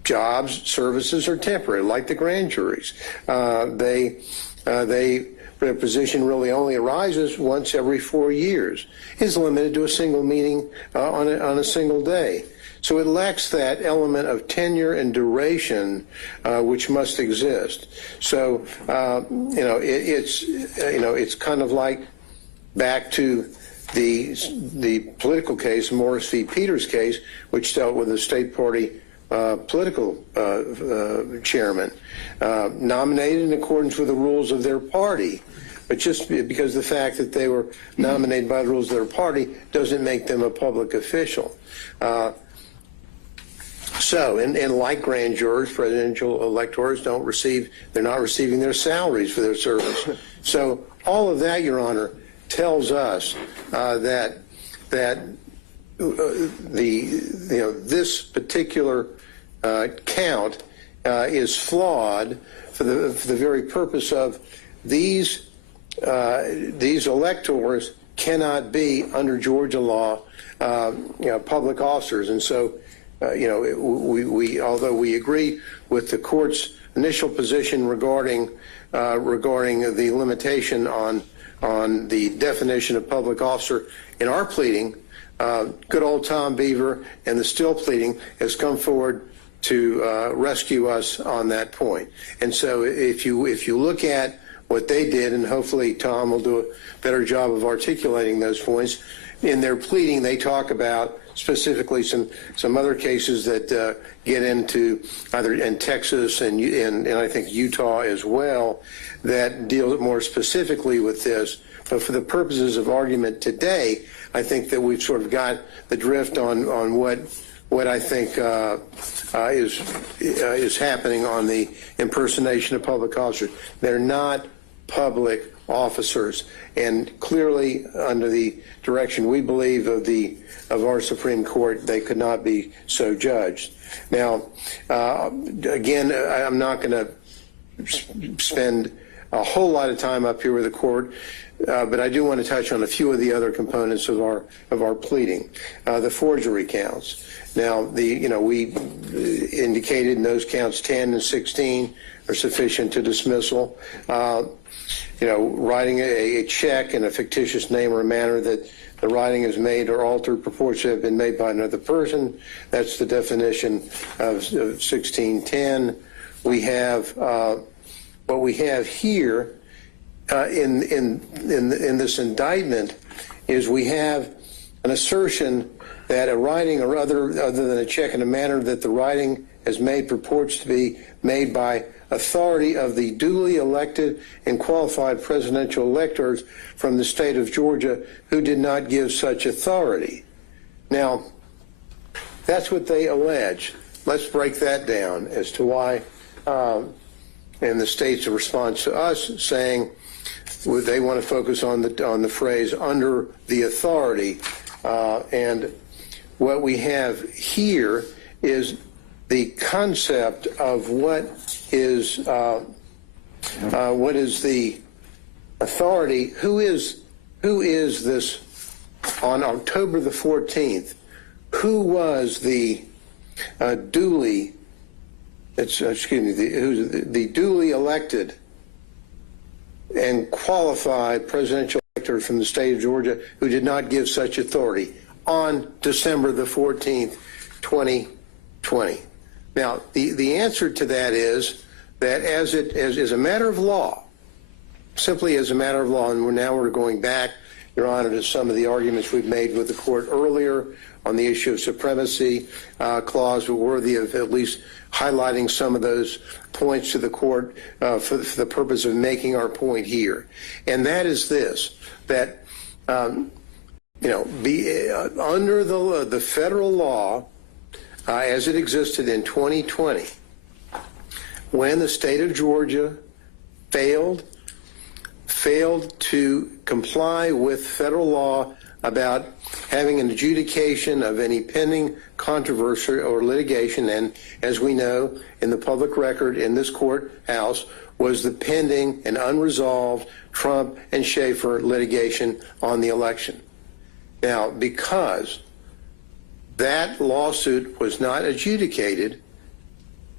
jobs, services are temporary, like the grand juries. Their position really only arises once every 4 years. Is limited to a single meeting on a single day. So it lacks that element of tenure and duration which must exist. So it's kind of like back to the political case, Morris v. Peters case, which dealt with a state party political chairman nominated in accordance with the rules of their party. But just because the fact that they were nominated by the rules of their party doesn't make them a public official. And like grand jurors, presidential electors they're not receiving their salaries for their service. So all of that, Your Honor, tells us that this particular count is flawed for the very purpose of these electors cannot be, under Georgia law, public officers. And so, although we agree with the court's initial position regarding the limitation on the definition of public officer in our pleading, good old Tom Beaver and the Still pleading has come forward to rescue us on that point. And so if you look at what they did, and hopefully Tom will do a better job of articulating those points, in their pleading they talk about specifically some other cases that get into either in Texas and I think Utah as well that deal more specifically with this. But for the purposes of argument today, I think that we've sort of got the drift on what I think is happening on the impersonation of public officers. They're not public officers, and clearly under the direction we believe of our Supreme Court, they could not be so judged. Now, again, I'm not going to spend a whole lot of time up here with the court, but I do want to touch on a few of the other components of our pleading. The forgery counts. Now, we indicated in those counts 10 and 16 are sufficient to dismissal. Writing a check in a fictitious name or a manner that the writing is made or altered purports to have been made by another person. That's the definition of 1610. We have what we have here in this indictment is we have an assertion that a writing or other than a check in a manner that the writing has made purports to be made by authority of the duly elected and qualified presidential electors from the state of Georgia who did not give such authority. Now, that's what they allege. Let's break that down as to why, and the state's response to us saying they want to focus on the phrase under the authority, and what we have here is the concept of what is the authority. Who is this on October the 14th? Who was the duly duly elected and qualified presidential elector from the state of Georgia who did not give such authority on December the 14th, 2020? Now, the answer to that is that as a matter of law, simply as a matter of law, and we're going back, Your Honor, to some of the arguments we've made with the court earlier on the issue of supremacy clause, but worthy of at least highlighting some of those points to the court for the purpose of making our point here. And that is this, that, under the federal law, as it existed in 2020, when the state of Georgia failed to comply with federal law about having an adjudication of any pending controversy or litigation, and as we know, in the public record in this courthouse was the pending and unresolved Trump and Schaefer litigation on the election. Now, because that lawsuit was not adjudicated,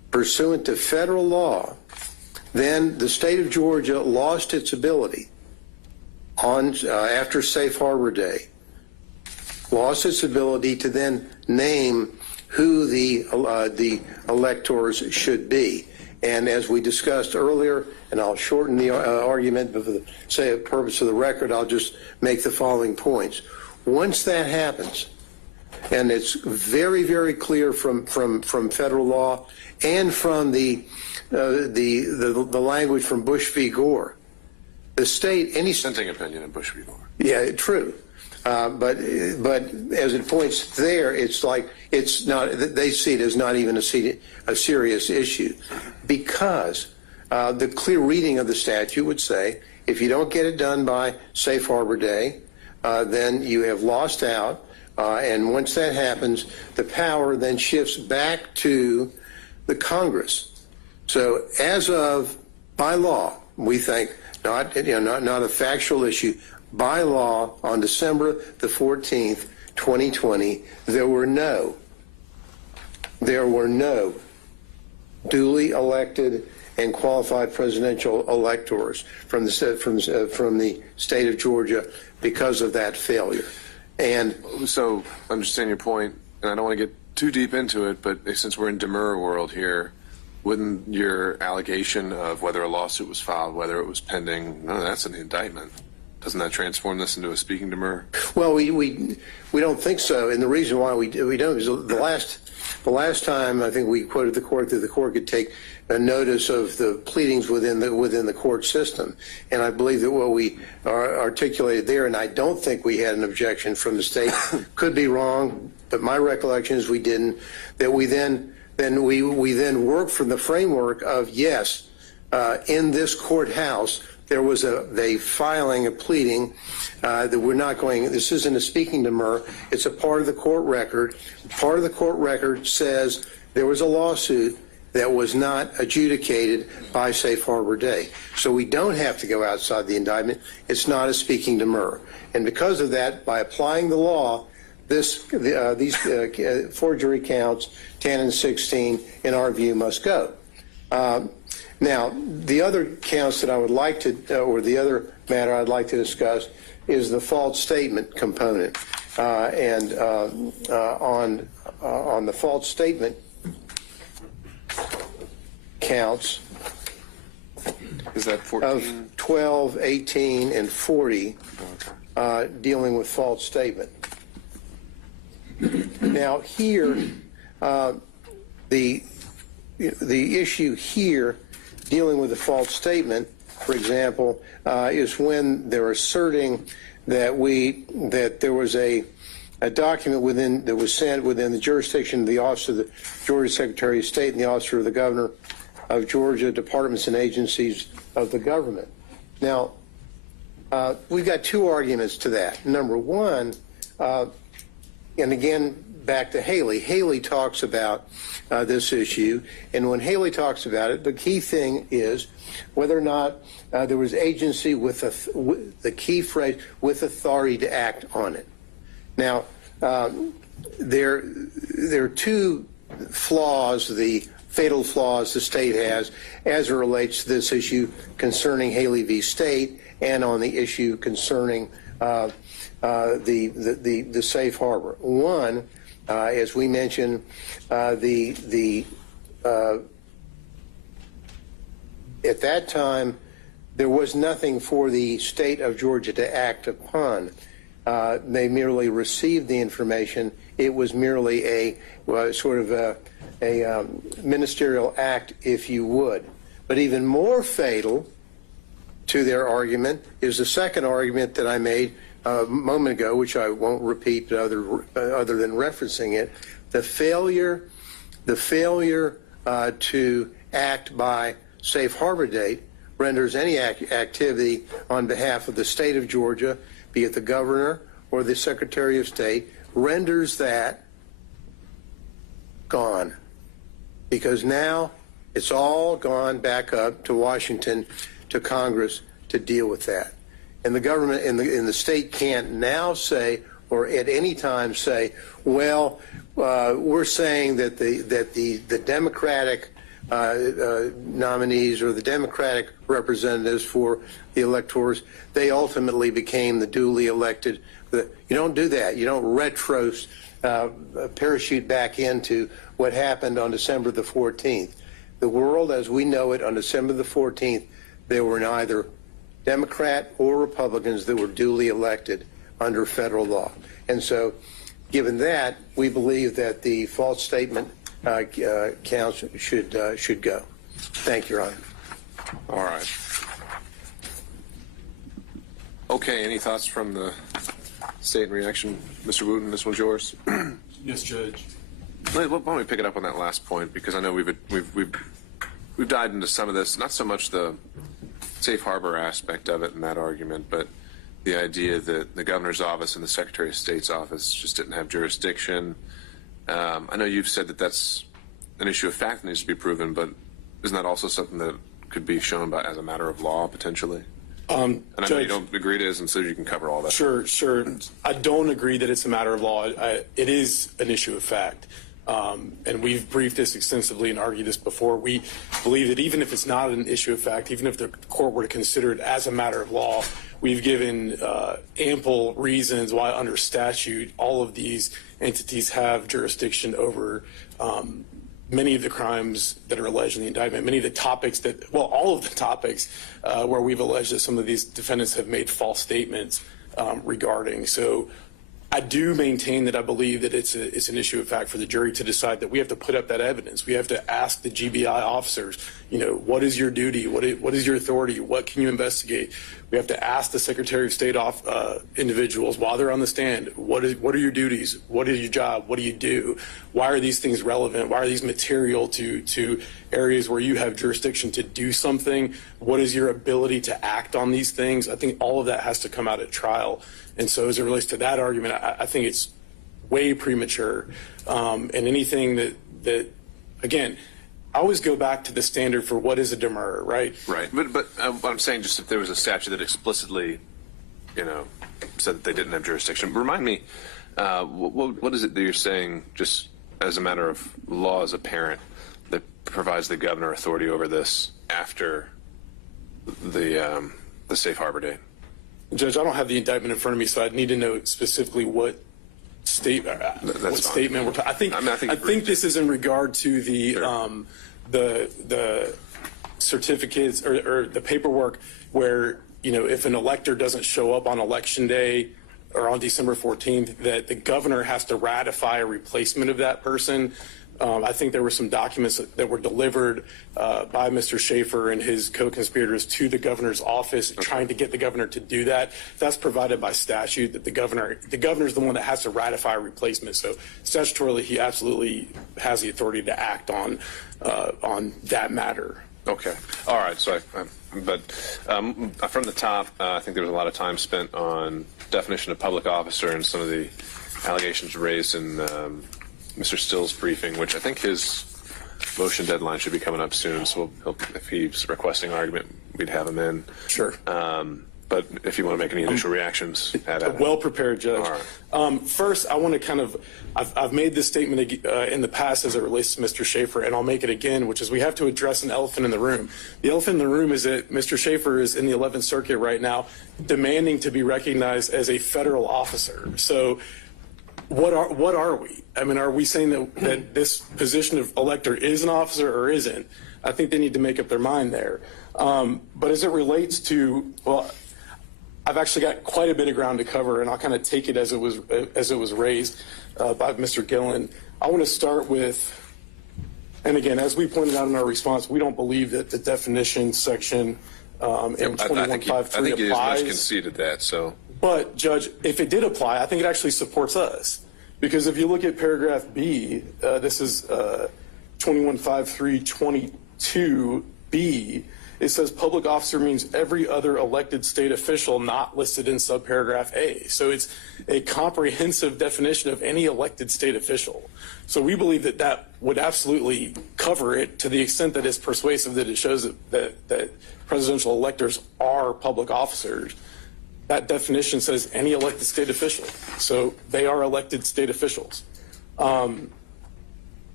pursuant to federal law, then the state of Georgia lost its ability on after Safe Harbor Day, lost its ability to then name who the electors should be. And as we discussed earlier, and I'll shorten the argument, but for the purpose of the record, I'll just make the following points. Once that happens, and it's very, very clear from federal law and from the language from Bush v. Gore, the state, any Dissenting opinion in Bush v. Gore. yeah, true. But as it points there, it's like it's not. They see it as not even a serious issue, because the clear reading of the statute would say if you don't get it done by Safe Harbor Day, then you have lost out. And once that happens, the power then shifts back to the Congress. So as of by law, we think not a factual issue. By law, on December the 14th, 2020, there were no duly elected and qualified presidential electors from the state of Georgia because of that failure. And so, understand your point, and I don't want to get too deep into it, but since we're in demurrer world here, wouldn't your allegation of whether a lawsuit was filed, whether it was pending, no, that's an indictment. Doesn't that transform this into a speaking demurrer? Well, we don't think so, and the reason why we don't is the last time I think we quoted the court that the court could take a notice of the pleadings within the court system, and I believe that what we articulated there, and I don't think we had an objection from the state, could be wrong, but my recollection is we didn't. That we then worked from the framework of yes, in this courthouse. There was a filing, a pleading that we're not going, this isn't a speaking demurrer, it's a part of the court record. Part of the court record says there was a lawsuit that was not adjudicated by Safe Harbor Day. So we don't have to go outside the indictment. It's not a speaking demurrer. And because of that, by applying the law, these forgery counts, 10 and 16, in our view, must go. Now, the other counts that I would like to, or the other matter I'd like to discuss is the false statement component. And on the false statement counts is that 14? Of 12, 18, and 40 dealing with false statement. Now, here, the issue here dealing with the false statement, for example, is when they're asserting that there was a document that was sent within the jurisdiction of the Office of the Georgia Secretary of State and the Office of the Governor of Georgia, departments and agencies of the government. Now, we've got two arguments to that. Number one, and again, back to Haley. Haley talks about this issue, and when Haley talks about it, the key thing is whether or not there was agency with the key phrase, with authority to act on it. Now, there are two flaws, the fatal flaws the state has as it relates to this issue concerning Haley v. State and on the issue concerning the safe harbor. One, as we mentioned, at that time, there was nothing for the state of Georgia to act upon. They merely received the information. It was merely a ministerial act, if you would. But even more fatal to their argument is the second argument that I made a moment ago, which I won't repeat other than referencing it, the failure to act by safe harbor date renders any activity on behalf of the state of Georgia, be it the governor or the Secretary of State, renders that gone. Because now it's all gone back up to Washington, to Congress to deal with that. And the government and the state can't now say, or at any time say, well, we're saying that the Democratic nominees or the Democratic representatives for the electors, they ultimately became the duly elected. You don't do that. You don't parachute back into what happened on December the 14th. The world as we know it on December the 14th, there were neither Democrat or Republicans that were duly elected under federal law. And so, given that, we believe that the false statement counts should go. Thank you, Your Honor. All right. Okay, any thoughts from the state in reaction? Mr. Wooten, this one's yours. Yes, Judge. Why don't we pick it up on that last point, because I know we've dived into some of this, not so much the safe harbor aspect of it in that argument, but the idea that the governor's office and the Secretary of State's office just didn't have jurisdiction. I know you've said that that's an issue of fact that needs to be proven, but isn't that also something that could be shown by as a matter of law potentially? And I know you don't agree it is, and so you can cover all that. Sure. I don't agree that it's a matter of law. It is an issue of fact. And we've briefed this extensively and argued this before. We believe that even if it's not an issue of fact, even if the court were to consider it as a matter of law, we've given ample reasons why under statute all of these entities have jurisdiction over many of the crimes that are alleged in the indictment, many of the topics all of the topics where we've alleged that some of these defendants have made false statements regarding. So I do maintain that I believe that it's an issue of fact for the jury to decide that we have to put up that evidence. We have to ask the GBI officers, what is your duty? What is your authority? What can you investigate? We have to ask the Secretary of State individuals while they're on the stand, what are your duties? What is your job? What do you do? Why are these things relevant? Why are these material to areas where you have jurisdiction to do something? What is your ability to act on these things? I think all of that has to come out at trial. And so as it relates to that argument, I think it's way premature. And anything that again, I always go back to the standard for what is a demurrer, right? Right. But what I'm saying, just if there was a statute that explicitly, said that they didn't have jurisdiction, remind me, what is it that you're saying, just as a matter of law as a parent, that provides the governor authority over this after the safe harbor date? Judge, I don't have the indictment in front of me, so I'd need to know specifically what statement we're talking. I think this is in regard to the certificates or the paperwork where if an elector doesn't show up on election day or on December 14th, that the governor has to ratify a replacement of that person. I think there were some documents that were delivered by Mr. Schaefer and his co-conspirators to the governor's office, trying to get the governor to do that. That's provided by statute, that the governor's the one that has to ratify a replacement. So statutorily, he absolutely has the authority to act on that matter. Okay. All right. So, but from the top, I think there was a lot of time spent on definition of public officer and some of the allegations raised in Mr. Still's briefing, which I think his motion deadline should be coming up soon. So if he's requesting argument, we'd have him in. Sure. But if you want to make any initial reactions, well prepared, Judge. All right. First, I want to I've made this statement in the past as it relates to Mr. Schaefer, and I'll make it again, which is we have to address an elephant in the room. The elephant in the room is that Mr. Schaefer is in the 11th Circuit right now, demanding to be recognized as a federal officer. So what are we? I mean, are we saying that this position of elector is an officer or isn't? I think they need to make up their mind there. But as it relates to, I've actually got quite a bit of ground to cover, and I'll kind of take it as it was raised by Mr. Gillen. I want to start with, and again, as we pointed out in our response, we don't believe that the definition section in 2153 applies. I think he as much conceded that. So. But, Judge, if it did apply, I think it actually supports us. Because if you look at paragraph B, this is 215322B, it says public officer means every other elected state official not listed in subparagraph A. So it's a comprehensive definition of any elected state official. So we believe that that would absolutely cover it to the extent that it's persuasive that it shows that presidential electors are public officers. That definition says any elected state official. So they are elected state officials.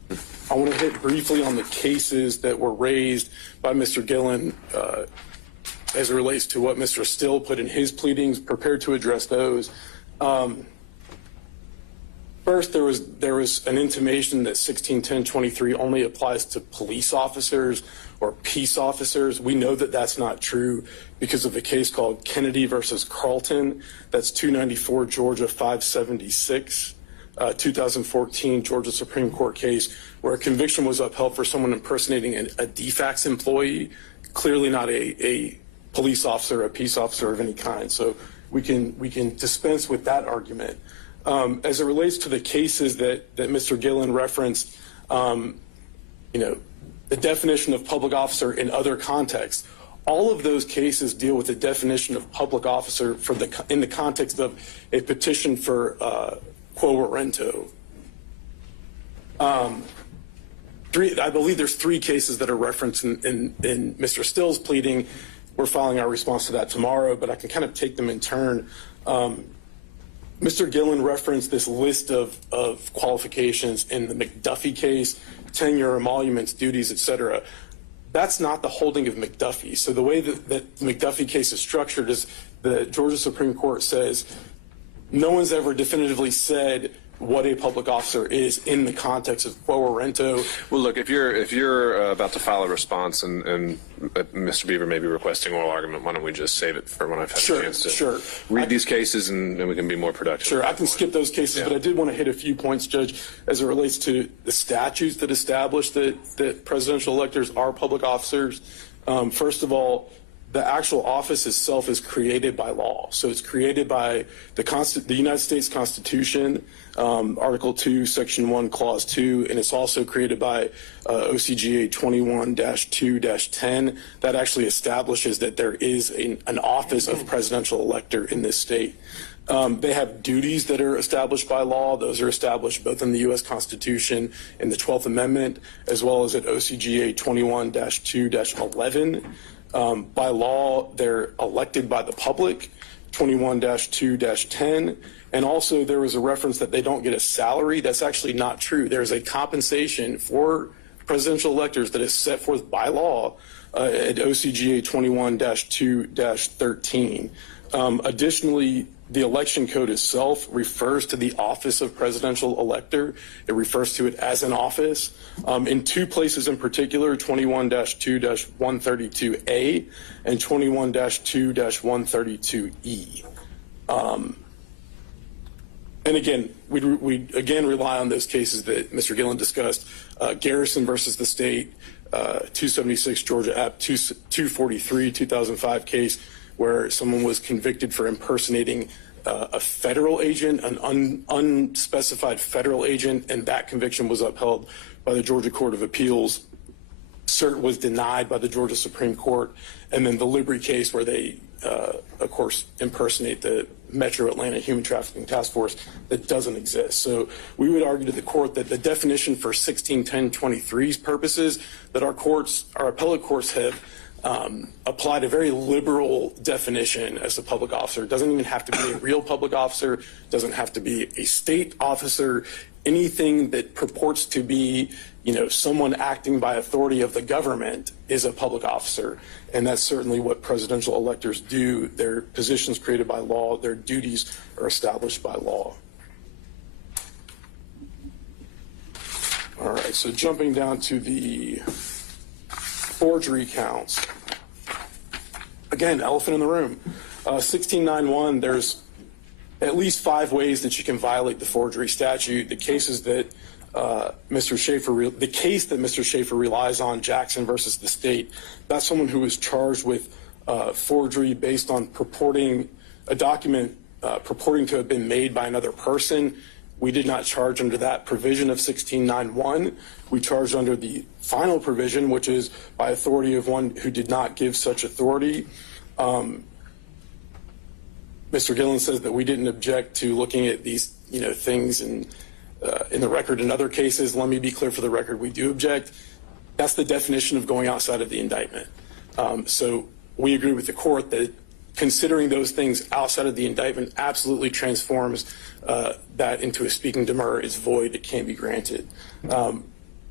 I want to hit briefly on the cases that were raised by Mr. Gillen as it relates to what Mr. Still put in his pleadings, prepared to address those. First, there was an intimation that 161023 only applies to police officers or peace officers. We know that that's not true because of a case called Kennedy versus Carlton. That's 294 Georgia 576, 2014 Georgia Supreme Court case where a conviction was upheld for someone impersonating a DFACS employee, clearly not a police officer, a peace officer of any kind. So we can dispense with that argument. As it relates to the cases that Mr. Gillen referenced, the definition of public officer in other contexts, all of those cases deal with the definition of public officer in the context of a petition for quo warranto. I believe there's 3 cases that are referenced in Mr. Still's pleading. We're filing our response to that tomorrow, but I can kind of take them in turn. Mr. Gillen referenced this list of qualifications in the McDuffie case, tenure, emoluments, duties, etc. That's not the holding of McDuffie. So the way that the McDuffie case is structured is the Georgia Supreme Court says no one's ever definitively said what a public officer is in the context of quo warranto. Well, look, if you're about to file a response and Mr. Beaver may be requesting oral argument, why don't we just save it for when I've had a chance to read these cases and we can be more productive. Sure, I can skip those cases, but I did want to hit a few points, Judge, as it relates to the statutes that establish that presidential electors are public officers. First of all, the actual office itself is created by law. So it's created by the United States Constitution, Article 2, Section 1, Clause 2, and it's also created by OCGA 21-2-10. That actually establishes that there is an office of presidential elector in this state. They have duties that are established by law. Those are established both in the U.S. Constitution in the 12th Amendment, as well as at OCGA 21-2-11. By law, they're elected by the public, 21-2-10. And also there was a reference that they don't get a salary. That's actually not true. There's a compensation for presidential electors that is set forth by law at OCGA 21-2-13. Additionally, the election code itself refers to the office of presidential elector. It refers to it as an office. In 2 places in particular, 21-2-132A and 21-2-132E. And again, we again rely on those cases that Mr. Gillen discussed. Garrison versus the state, 276 Georgia App 243, 2005 case where someone was convicted for impersonating a federal agent, an unspecified federal agent, and that conviction was upheld by the Georgia Court of Appeals. Cert was denied by the Georgia Supreme Court. And then the Liberty case where they, of course, impersonate the Metro Atlanta Human Trafficking Task Force that doesn't exist. So we would argue to the court that the definition for 161023's purposes that our appellate courts have applied a very liberal definition as a public officer. It doesn't even have to be a real public officer, doesn't have to be a state officer, anything that purports to be, someone acting by authority of the government is a public officer. And that's certainly what presidential electors do. Their positions created by law, their duties are established by law. All right, so jumping down to the forgery counts. Again, elephant in the room. 1691, there's at least 5 ways that you can violate the forgery statute. The cases that Mr. Schaefer relies on, Jackson versus the state, that's someone who was charged with forgery based on purporting a document purporting to have been made by another person. We did not charge under that provision of 1691. We charged under the final provision, which is by authority of one who did not give such authority. Mr. Gillen says that we didn't object to looking at these, things in the record in other cases. Let me be clear for the record, we do object. That's the definition of going outside of the indictment. So we agree with the court that considering those things outside of the indictment absolutely transforms that into a speaking demurrer. It's void, it can't be granted.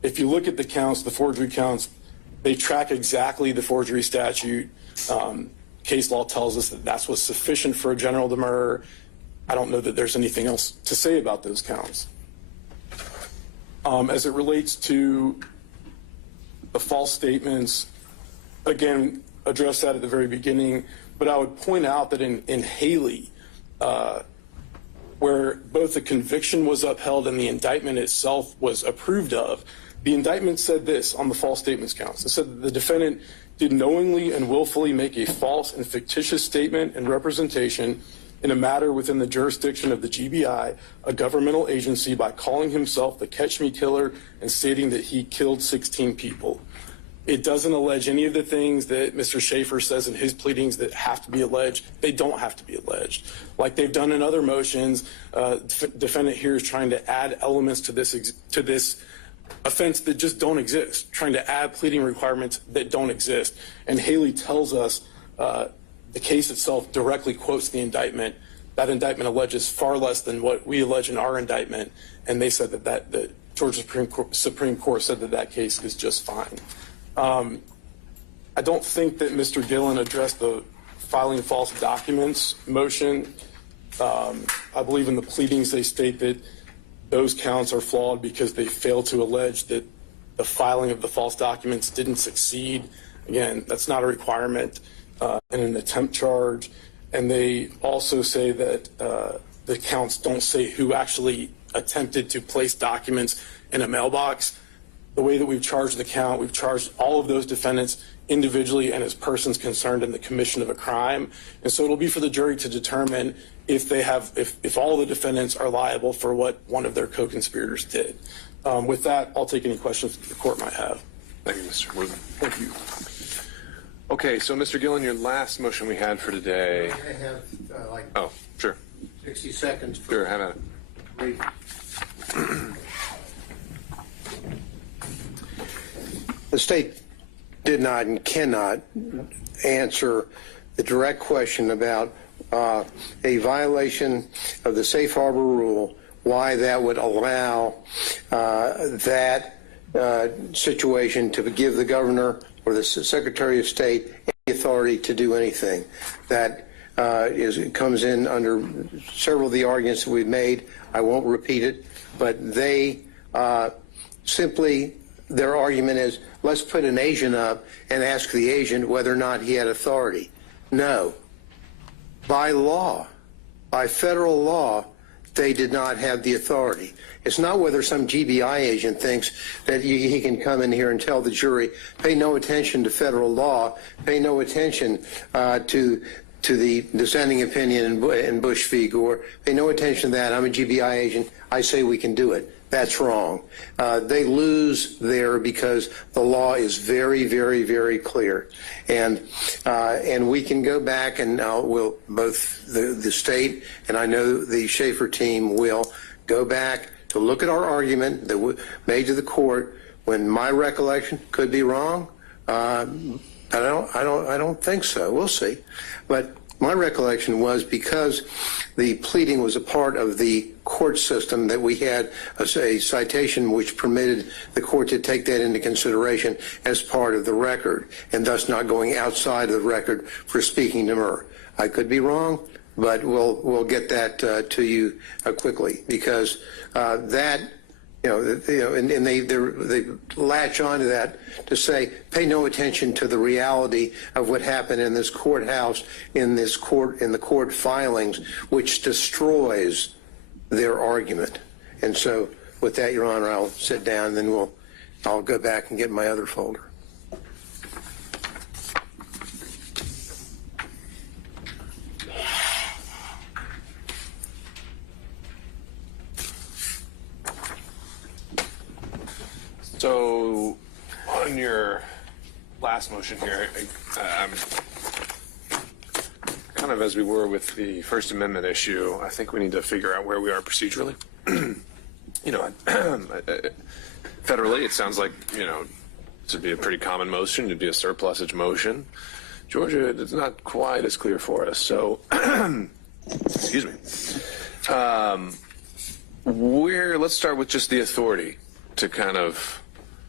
if you look at the counts, the forgery counts, they track exactly the forgery statute. Case law tells us that that's what's sufficient for a general demurrer. I don't know that there's anything else to say about those counts. As it relates to the false statements, again, addressed that at the very beginning, but I would point out that in Haley, where both the conviction was upheld and the indictment itself was approved of, the indictment said this on the false statements counts. It said that the defendant did knowingly and willfully make a false and fictitious statement and representation in a matter within the jurisdiction of the GBI, a governmental agency, by calling himself the Catch Me Killer and stating that he killed 16 people. It doesn't allege any of the things that Mr. Schaefer says in his pleadings that have to be alleged. They don't have to be alleged. Like they've done in other motions, defendant here is trying to add elements to this offense that just don't exist, trying to add pleading requirements that don't exist. And Haley tells us the case itself directly quotes the indictment. That indictment alleges far less than what we allege in our indictment, and they said that the Georgia Supreme Court said that that case is just fine. I don't think that Mr. Gillen addressed the filing false documents motion. I believe in the pleadings they state that those counts are flawed because they fail to allege that the filing of the false documents didn't succeed. Again, that's not a requirement in an attempt charge. And they also say that the counts don't say who actually attempted to place documents in a mailbox. The way that we've charged the count, we've charged all of those defendants individually and as persons concerned in the commission of a crime. And so it'll be for the jury to determine if they have, if all the defendants are liable for what one of their co-conspirators did. With that, I'll take any questions that the court might have. Thank you, Mr. Wood. Thank you. Okay, so Mr. Gillen, your last motion we had for today. I have like Oh, sure. 60 seconds. Sure, have at it. Brief. The state did not and cannot answer the direct question about a violation of the safe harbor rule, why that would allow that situation to give the governor or the Secretary of State any authority to do anything. That comes in under several of the arguments that we've made. I won't repeat it, but they simply, their argument is, let's put an agent up and ask the agent whether or not he had authority. No. By law, by federal law, they did not have the authority. It's not whether some GBI agent thinks that he can come in here and tell the jury, pay no attention to federal law, pay no attention to the dissenting opinion in Bush v. Gore, pay no attention to that. I'm a GBI agent. I say we can do it. That's wrong. They lose there because the law is very, very, very clear. And we can go back and we'll, both the state and I know the Schaefer team will go back to look at our argument that we made to the court when my recollection could be wrong. I don't think so. We'll see. But my recollection was because the pleading was a part of the court system that we had a citation which permitted the court to take that into consideration as part of the record and thus not going outside of the record for speaking demurrer. I could be wrong, but we'll get that to you quickly because that. And they latch onto that to say, pay no attention to the reality of what happened in this courthouse, in the court filings, which destroys their argument. And so, with that, Your Honor, I'll sit down, and then I'll go back and get my other folder. So, on your last motion here, I'm kind of as we were with the First Amendment issue, I think we need to figure out where we are procedurally. Federally, it sounds like, this would be a pretty common motion. It'd be a surplusage motion. Georgia, it's not quite as clear for us. So, excuse me. Let's start with just the authority to kind of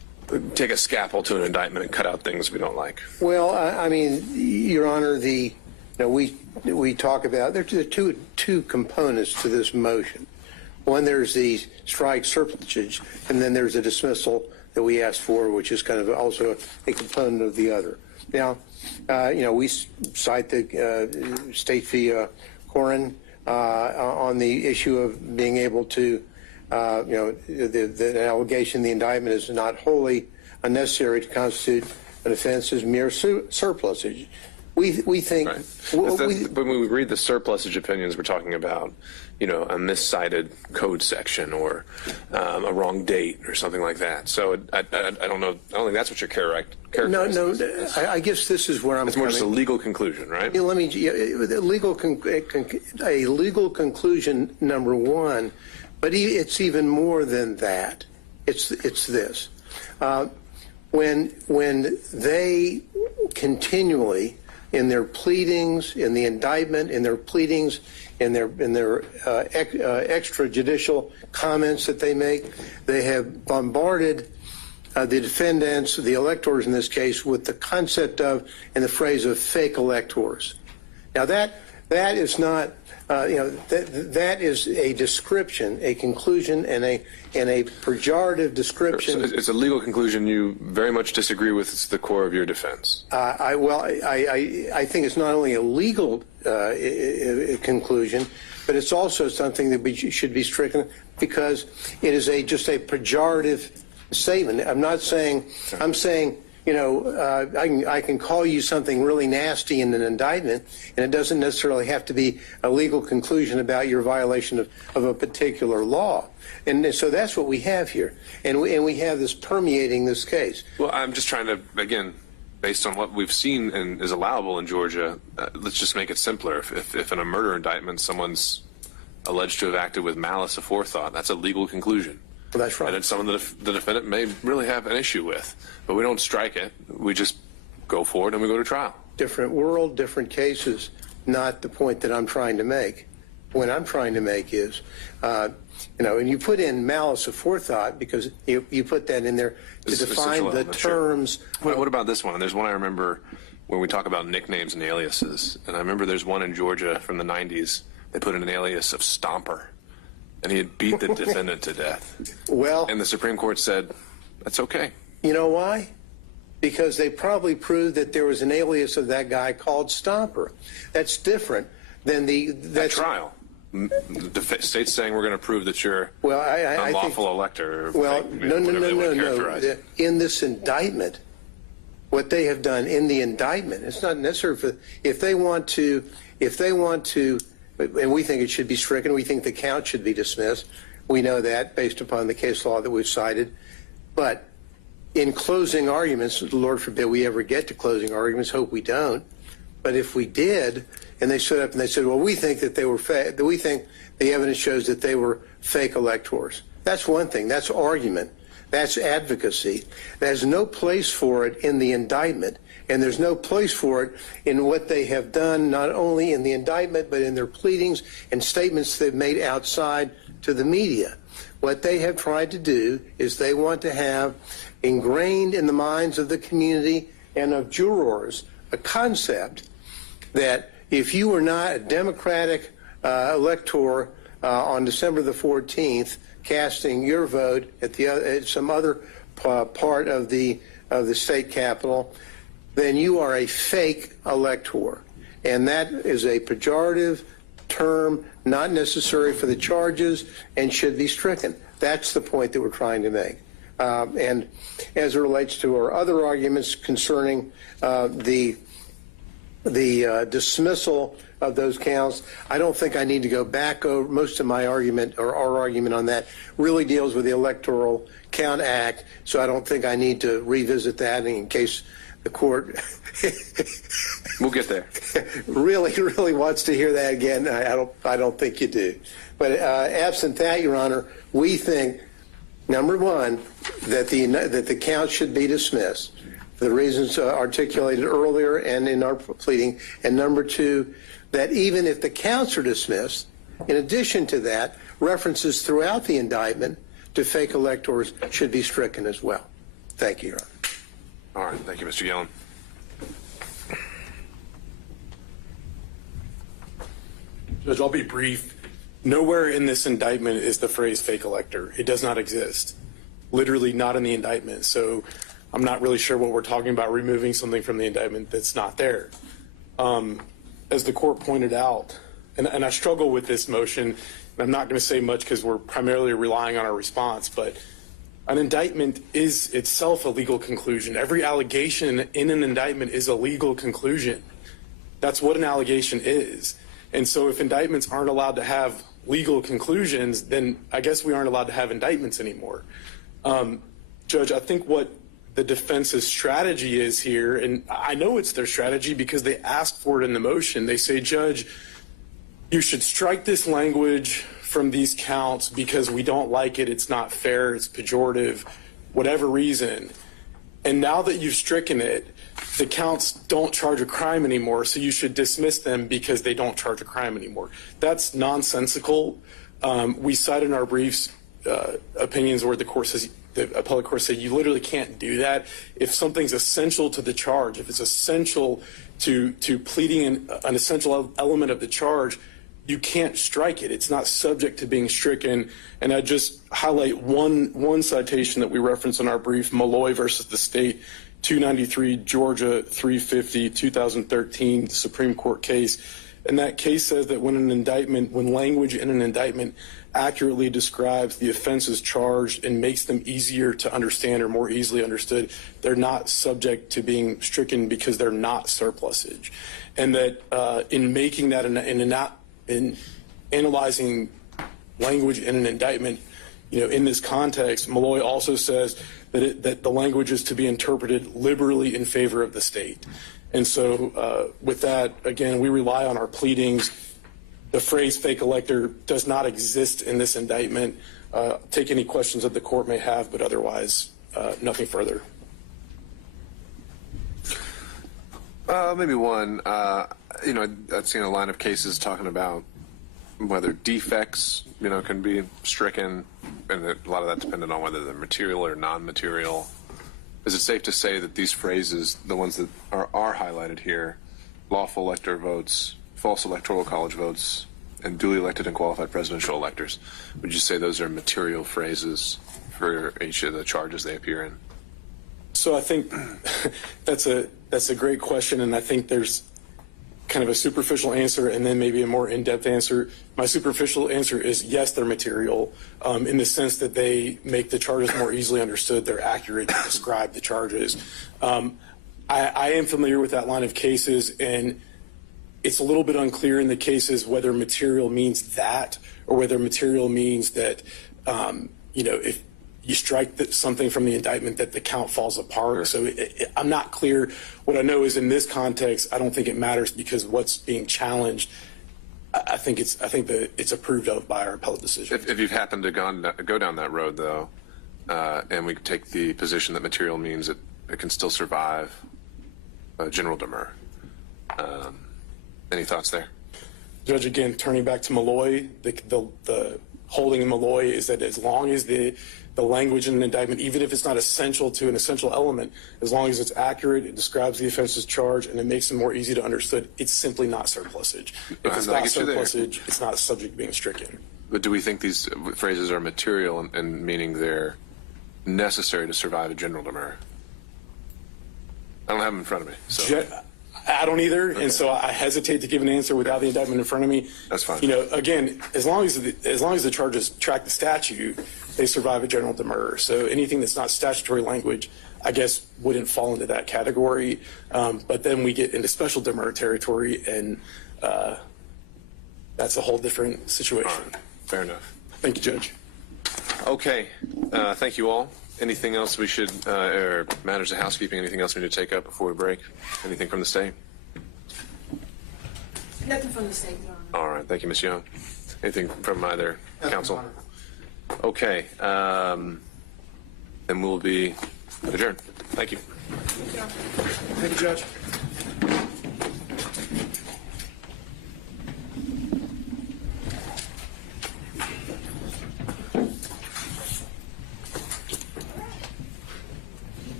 take a scalpel to an indictment and cut out things we don't like. Well, I mean, Your Honor, we talk about there are two components to this motion. One, there's the strike surplusage, and then there's a dismissal that we asked for, which is kind of also a component of the other. Now, we cite the State v. Corin on the issue of being able to, the allegation, the indictment is not wholly unnecessary to constitute an offense as mere surplusage. We think. Right. When we read the surplusage opinions, we're talking about, a miscited code section or a wrong date or something like that. So I don't know. I don't think that's what you're characterizing. No. I guess this is where I'm. It's more just a legal conclusion, right? Let me. A legal conclusion, number one, but it's even more than that. It's this. When they continually, in their pleadings, in the indictment, in their pleadings, in their extrajudicial comments that they make, they have bombarded the defendants, the electors in this case, with the concept of and the phrase of fake electors. Now that is not, that is a description, a conclusion, and a pejorative description. So it's a legal conclusion you very much disagree with. It's the core of your defense. I think it's not only a legal conclusion, but it's also something that should be stricken because it is just a pejorative statement. I'm not saying. I'm saying. I can call you something really nasty in an indictment, and it doesn't necessarily have to be a legal conclusion about your violation of a particular law. And so that's what we have here. And we have this permeating this case. Well, I'm just trying to, again, based on what we've seen and is allowable in Georgia, let's just make it simpler. If in a murder indictment someone's alleged to have acted with malice aforethought, that's a legal conclusion. Well, that's right. And it's someone that the defendant may really have an issue with. But we don't strike it. We just go forward and we go to trial. Different world, different cases, not the point that I'm trying to make. What I'm trying to make is, and you put in malice aforethought because you put that in there to define the terms. Sure. What about this one? There's one I remember when we talk about nicknames and aliases. And I remember there's one in Georgia from the 90s. They put in an alias of Stomper. And he had beat the defendant to death. Well, and the Supreme Court said, that's okay. You know why? Because they probably proved that there was an alias of that guy called Stomper. That's different than that trial. The state's saying we're going to prove that you're an unlawful elector. Well, no. In this indictment, what they have done in the indictment, it's not necessary if they want to, and we think it should be stricken. We think the count should be dismissed. We know that based upon the case law that we've cited. But in closing arguments, Lord forbid we ever get to closing arguments, hope we don't. But if we did, and they stood up and they said, well, we think that they were fake, we think the evidence shows that they were fake electors. That's one thing. That's argument. That's advocacy. There's no place for it in the indictment. And there's no place for it in what they have done, not only in the indictment, but in their pleadings and statements they've made outside to the media. What they have tried to do is they want to have ingrained in the minds of the community and of jurors a concept that if you were not a Democratic elector on December the 14th, casting your vote at some other part of the state capitol, then you are a fake elector. And that is a pejorative term, not necessary for the charges, and should be stricken. That's the point that we're trying to make. And as it relates to our other arguments concerning the dismissal of those counts, I don't think I need to go back over most of my argument, or our argument on that really deals with the Electoral Count Act, so I don't think I need to revisit that in case the court we'll get there. really wants to hear that again. I don't think you do. But absent that, Your Honor, we think, number one, that the count should be dismissed for the reasons articulated earlier and in our pleading, and number two, that even if the counts are dismissed, in addition to that, references throughout the indictment to fake electors should be stricken as well. Thank you, Your Honor. All right. Thank you, Mr. Yellen. Judge, I'll be brief. Nowhere in this indictment is the phrase fake elector. It does not exist. Literally not in the indictment. So I'm not really sure what we're talking about, removing something from the indictment that's not there. As the court pointed out, and I struggle with this motion, and I'm not going to say much because we're primarily relying on our response, but an indictment is itself a legal conclusion. Every allegation in an indictment is a legal conclusion. That's what an allegation is. And so if indictments aren't allowed to have legal conclusions, then I guess we aren't allowed to have indictments anymore. Judge, I think what the defense's strategy is here, and I know it's their strategy because they asked for it in the motion. They say, Judge, you should strike this language from these counts because we don't like it, it's not fair, it's pejorative, whatever reason. And now that you've stricken it, the counts don't charge a crime anymore, so you should dismiss them because they don't charge a crime anymore. That's nonsensical. We cite in our briefs opinions where the court says, the appellate court said, you literally can't do that. If something's essential to the charge, if it's essential to pleading an essential element of the charge, you can't strike it. It's not subject to being stricken. And I just highlight one citation that we reference in our brief, Malloy versus the state, 293 Georgia 350 2013 Supreme Court case. And that case says that when language in an indictment accurately describes the offenses charged and makes them easier to understand or more easily understood, they're not subject to being stricken because they're not surplusage. And that in making that in analyzing language in an indictment, in this context, Malloy also says that the language is to be interpreted liberally in favor of the state. And so with that, again, we rely on our pleadings. The phrase fake elector does not exist in this indictment. Take any questions that the court may have, but otherwise, nothing further. Maybe one. I've seen a line of cases talking about whether defects, can be stricken, and a lot of that depended on whether they're material or non-material. Is it safe to say that these phrases, the ones that are highlighted here, lawful elector votes, false electoral college votes, and duly elected and qualified presidential electors, would you say those are material phrases for each of the charges they appear in? So I think that's a great question, and I think there's kind of a superficial answer and then maybe a more in-depth answer. My superficial answer is yes, they're material in the sense that they make the charges more easily understood. They're accurate to describe the charges. I am familiar with that line of cases, and it's a little bit unclear in the cases whether material means that or whether material means that, if you strike something from the indictment that the count falls apart. So I'm not clear. What I know is in this context, I don't think it matters because what's being challenged, I think that it's approved of by our appellate decision. If you've happened to go down that road, though, and we take the position that material means it can still survive general demur. Any thoughts there? Judge, again, turning back to Malloy, the holding in Malloy is that as long as the language in an indictment, even if it's not essential to an essential element, as long as it's accurate, it describes the offense's charge, and it makes it more easy to understand, it's simply not surplusage. If it's not surplusage, it's not subject to being stricken. But do we think these phrases are material and meaning they're necessary to survive a general demur? I don't have them in front of me. So. I don't either, okay. And so I hesitate to give an answer without the indictment in front of me. That's fine. Again, as long as the charges track the statute, they survive a general demur. So anything that's not statutory language, I guess, wouldn't fall into that category. But then we get into special demur territory, and that's a whole different situation. All right. Fair enough. Thank you, Judge. Okay. Thank you all. Anything else we should, or matters of housekeeping, anything else we need to take up before we break? Anything from the state? Nothing from the state, Your Honor. All right. Thank you, Ms. Young. Anything from either counsel? Okay. Then we'll be adjourned. Thank you. Thank you, Judge.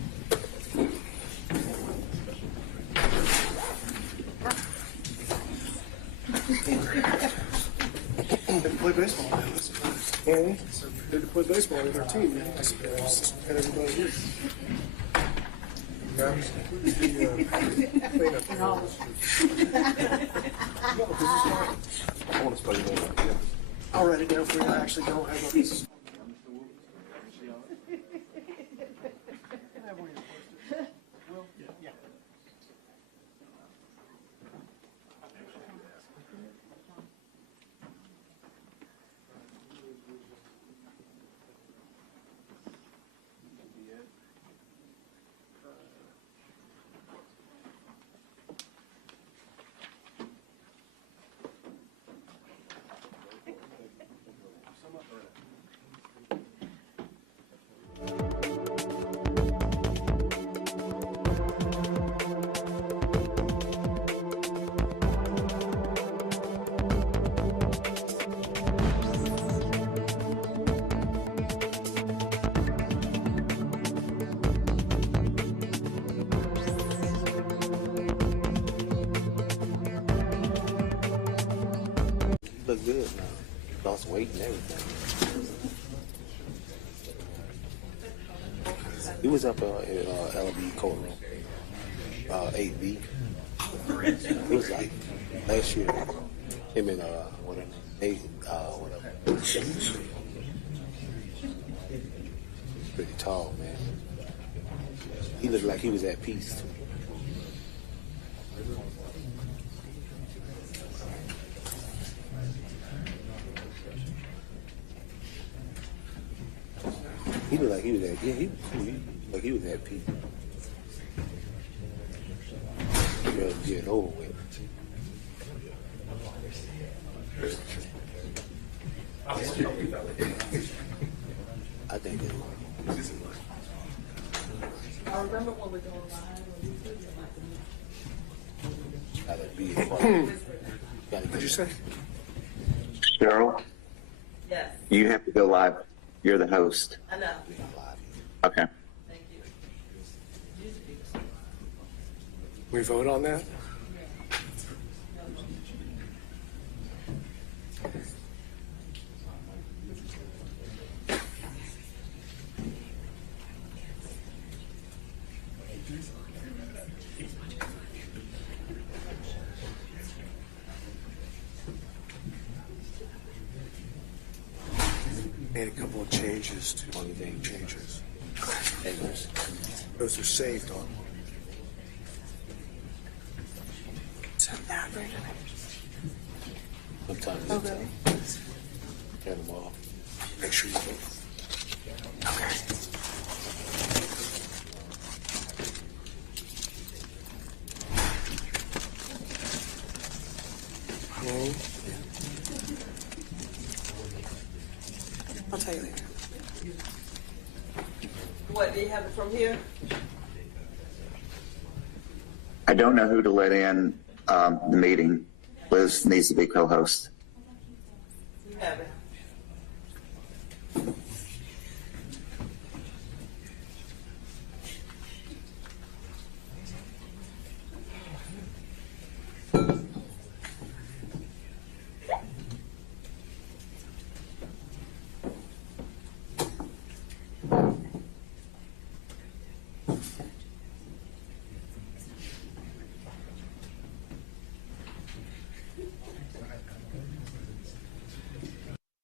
They play baseball now. They play baseball with their team. Man. I just had everybody here. I'll write it down for you. I actually don't have a piece. Look good now. Lost weight and everything. He was up in LB courtroom, 8B. It was like last year. Him and whatever, whatever. Pretty tall, man. He looked like he was at peace. He looked like he was at, yeah, he was cool. Like he was at peace. Just get over with. I think it was. I remember when we were going live. Gotta be gotta What'd you say? Cheryl, Yes, you have to go live. You're the host. I know. Okay. Thank you. We vote on that? Made a couple of changes to Only thing changes. English. Those are saved on. Sometimes it's turn them off. Make sure you vote. Okay. I'll tell you later. What, do you have it from here? I don't know who to let in the meeting. Liz needs to be co-host. You have it.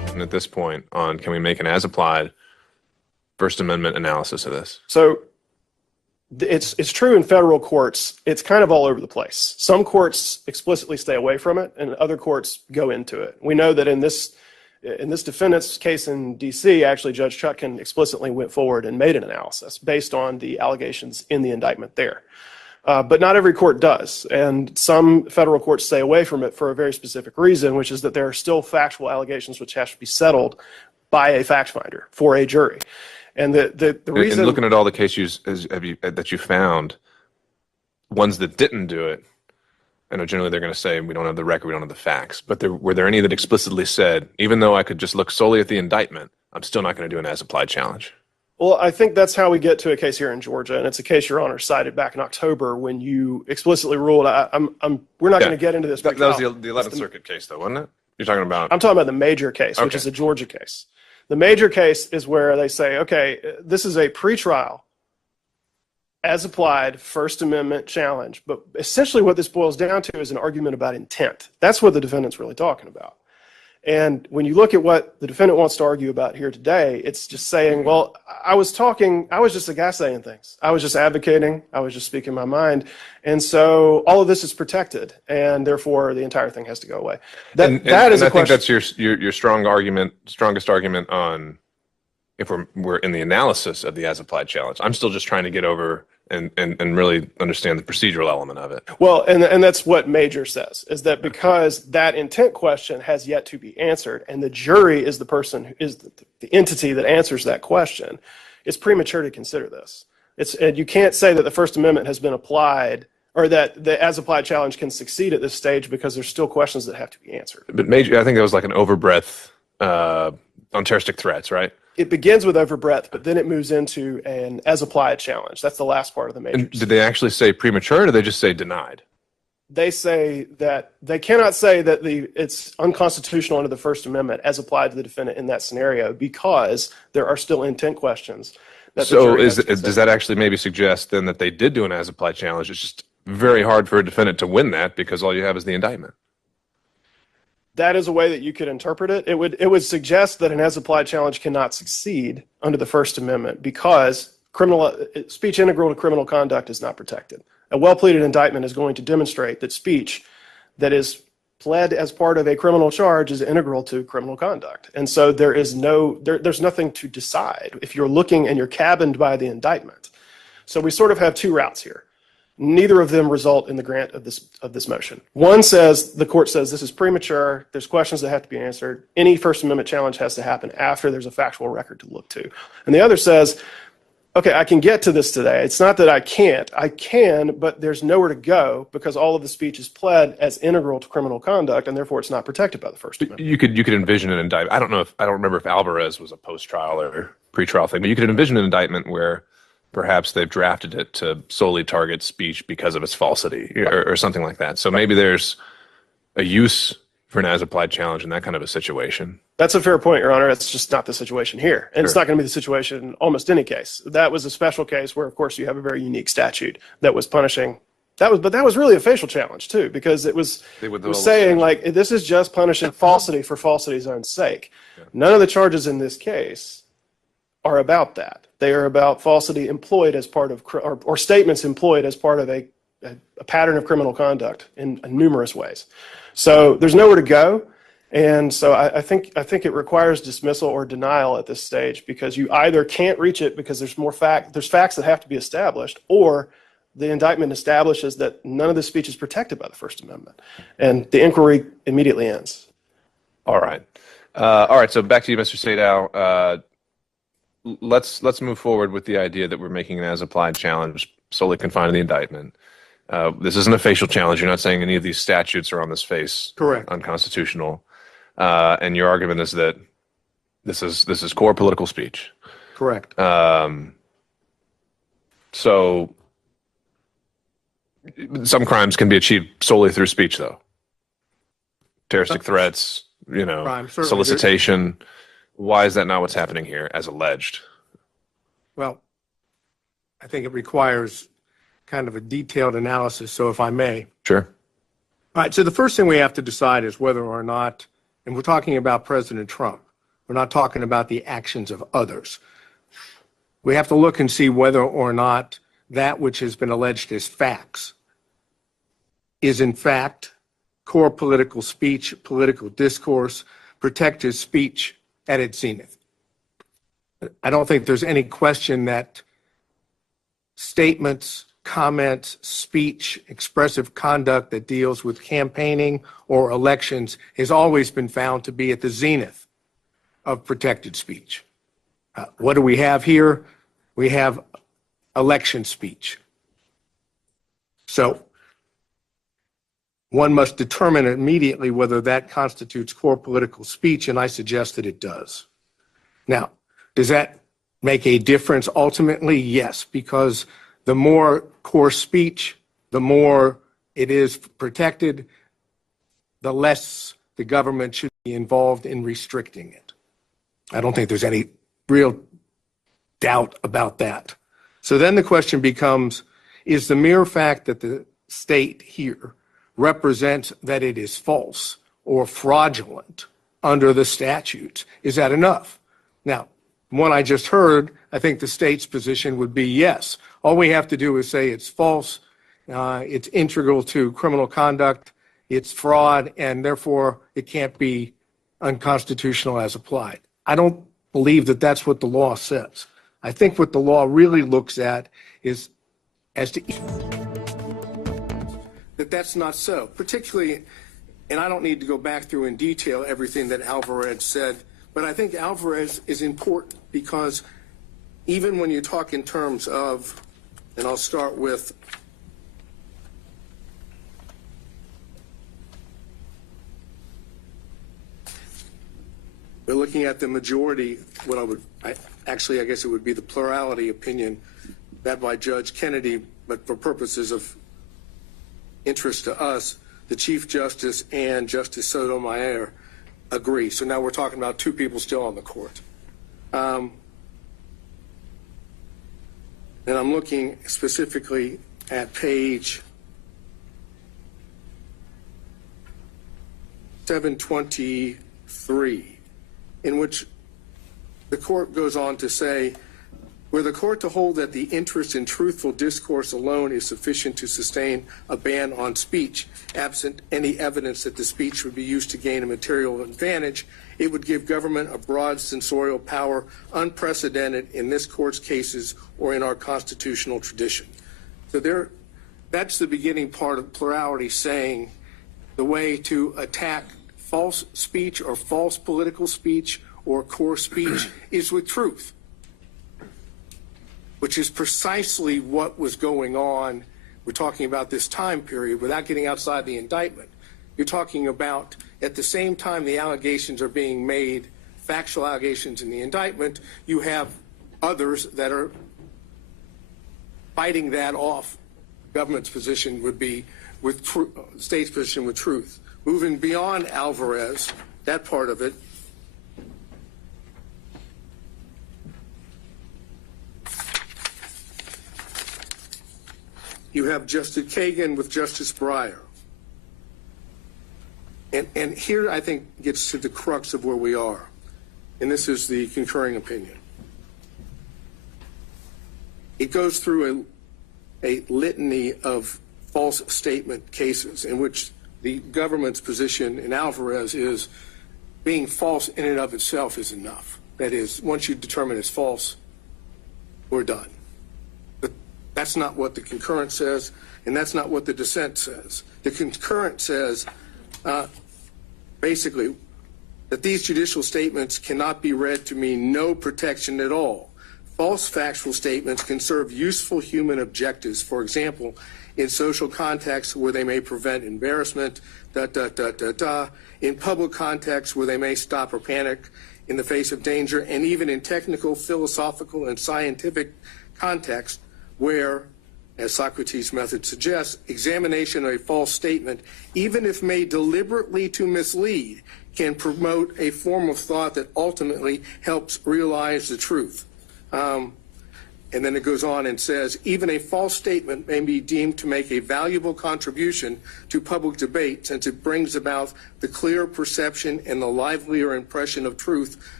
position at this point on can we make an as-applied First Amendment analysis of this? So it's true in federal courts. It's kind of all over the place. Some courts explicitly stay away from it, and other courts go into it. We know that in this defendant's case in D.C., actually Judge Chutkan explicitly went forward and made an analysis based on the allegations in the indictment there. But not every court does, and some federal courts stay away from it for a very specific reason, which is that there are still factual allegations which have to be settled by a fact finder for a jury. And the reason, and looking at all the cases that you found, ones that didn't do it, I know generally they're going to say we don't have the record, we don't have the facts. But were there any that explicitly said, even though I could just look solely at the indictment, I'm still not going to do an as-applied challenge? Well, I think that's how we get to a case here in Georgia, and it's a case Your Honor cited back in October when you explicitly ruled. We're not going to get into this. That was the 11th Circuit case, though, wasn't it? You're talking about? I'm talking about the major case, which is a Georgia case. The major case is where they say, okay, this is a pretrial, as applied First Amendment challenge. But essentially what this boils down to is an argument about intent. That's what the defendant's really talking about. And when you look at what the defendant wants to argue about here today, it's just saying, well, I was just a guy saying things. I was just advocating. I was just speaking my mind. And so all of this is protected, and therefore the entire thing has to go away. That is a question. I think that's your strongest argument on if we're in the analysis of the as-applied challenge. I'm still just trying to get over and really understand the procedural element of it. Well, and that's what Major says, is that because that intent question has yet to be answered, and the jury is the person who is the entity that answers that question, it's premature to consider this. And you can't say that the First Amendment has been applied, or that the as-applied challenge can succeed at this stage because there's still questions that have to be answered. But Major, I think that was like an overbreadth on terroristic threats, right? It begins with overbreadth, but then it moves into an as-applied challenge. That's the last part of the Major. And did they actually say premature, or did they just say denied? They say that they cannot say that it's unconstitutional under the First Amendment as applied to the defendant in that scenario because there are still intent questions. So does that actually maybe suggest then that they did do an as-applied challenge? It's just very hard for a defendant to win that because all you have is the indictment. That is a way that you could interpret it. It would suggest that an as-applied challenge cannot succeed under the First Amendment because speech integral to criminal conduct is not protected. A well-pleaded indictment is going to demonstrate that speech that is pled as part of a criminal charge is integral to criminal conduct. And so there's nothing to decide if you're looking and you're cabined by the indictment. So we sort of have two routes here. Neither of them result in the grant of this motion. One says, the court says this is premature, there's questions that have to be answered, any First Amendment challenge has to happen after there's a factual record to look to. And the other says, okay, I can get to this today. It's not that I can't. I can, but there's nowhere to go because all of the speech is pled as integral to criminal conduct, and therefore it's not protected by the First Amendment. You could envision an indictment. I don't remember if Alvarez was a post-trial or pre-trial thing, but you could envision an indictment where perhaps they've drafted it to solely target speech because of its falsity or something like that. So maybe there's a use for an as-applied challenge in that kind of a situation. That's a fair point, Your Honor. That's just not the situation here. And It's not going to be the situation in almost any case. That was a special case where, of course, you have a very unique statute that was punishing. But that was really a facial challenge, too, because it was saying, like, this is just punishing falsity for falsity's own sake. Yeah. None of the charges in this case are about that. They are about falsity employed as part of, or statements employed as part of a pattern of criminal conduct in numerous ways. So there's nowhere to go. And so I think it requires dismissal or denial at this stage because you either can't reach it because there's facts that have to be established, or the indictment establishes that none of the speech is protected by the First Amendment. And the inquiry immediately ends. All right. So back to you, Mr. Sadow. Let's move forward with the idea that we're making an as-applied challenge solely confined to the indictment. This isn't a facial challenge. You're not saying any of these statutes are on this face unconstitutional. And your argument is that this is core political speech. Correct. So some crimes can be achieved solely through speech, though. Terroristic threats, solicitation. Why is that not what's happening here, as alleged? Well, I think it requires kind of a detailed analysis, so if I may. Sure. All right, so the first thing we have to decide is whether or not, and we're talking about President Trump, We're not talking about the actions of others. We have to look and see whether or not that which has been alleged as facts is in fact core political speech, political discourse, protected speech at its zenith. I don't think there's any question that statements, comments, speech, expressive conduct that deals with campaigning or elections has always been found to be at the zenith of protected speech. What do we have here? We have election speech. So one must determine immediately whether that constitutes core political speech, and I suggest that it does. Now, does that make a difference ultimately? Yes, because the more core speech, the more it is protected, the less the government should be involved in restricting it. I don't think there's any real doubt about that. So then the question becomes, is the mere fact that the state here represents that it is false or fraudulent under the statutes, is that enough? Now, from what I just heard, I think the state's position would be yes. All we have to do is say it's false, it's integral to criminal conduct, it's fraud, and therefore it can't be unconstitutional as applied. I don't believe that that's what the law says. I think what the law really looks at is as to that that's not so, particularly, and I don't need to go back through in detail everything that Alvarez said, but I think Alvarez is important because even when you talk in terms of, and I'll start with we're looking at the majority, what I guess it would be the plurality opinion that by Judge Kennedy, but for purposes of interest to us, the Chief Justice and Justice Sotomayor agree. So now we're talking about two people still on the court. And I'm looking specifically at page 723, in which the court goes on to say, were the court to hold that the interest in truthful discourse alone is sufficient to sustain a ban on speech, absent any evidence that the speech would be used to gain a material advantage, it would give government a broad censorial power unprecedented in this court's cases or in our constitutional tradition. So that's the beginning part of plurality, saying the way to attack false speech or false political speech or core speech is with truth, which is precisely what was going on. We're talking about this time period without getting outside the indictment. You're talking about at the same time the allegations are being made, factual allegations in the indictment, you have others that are fighting that off. Government's position would be with state's position with truth. Moving beyond Alvarez, that part of it, you have Justice Kagan with Justice Breyer. And here I think gets to the crux of where we are. And this is the concurring opinion. It goes through a litany of false statement cases in which the government's position in Alvarez is being false in and of itself is enough. That is, once you determine it's false, we're done. But that's not what the concurrent says, and that's not what the dissent says. The concurrent says, basically, that these judicial statements cannot be read to mean no protection at all. False factual statements can serve useful human objectives, for example, in social contexts where they may prevent embarrassment, in public contexts where they may stop or panic in the face of danger, and even in technical, philosophical, and scientific contexts where, as Socrates' method suggests, examination of a false statement, even if made deliberately to mislead, can promote a form of thought that ultimately helps realize the truth. And then it goes on and says, even a false statement may be deemed to make a valuable contribution to public debate since it brings about the clear perception and the livelier impression of truth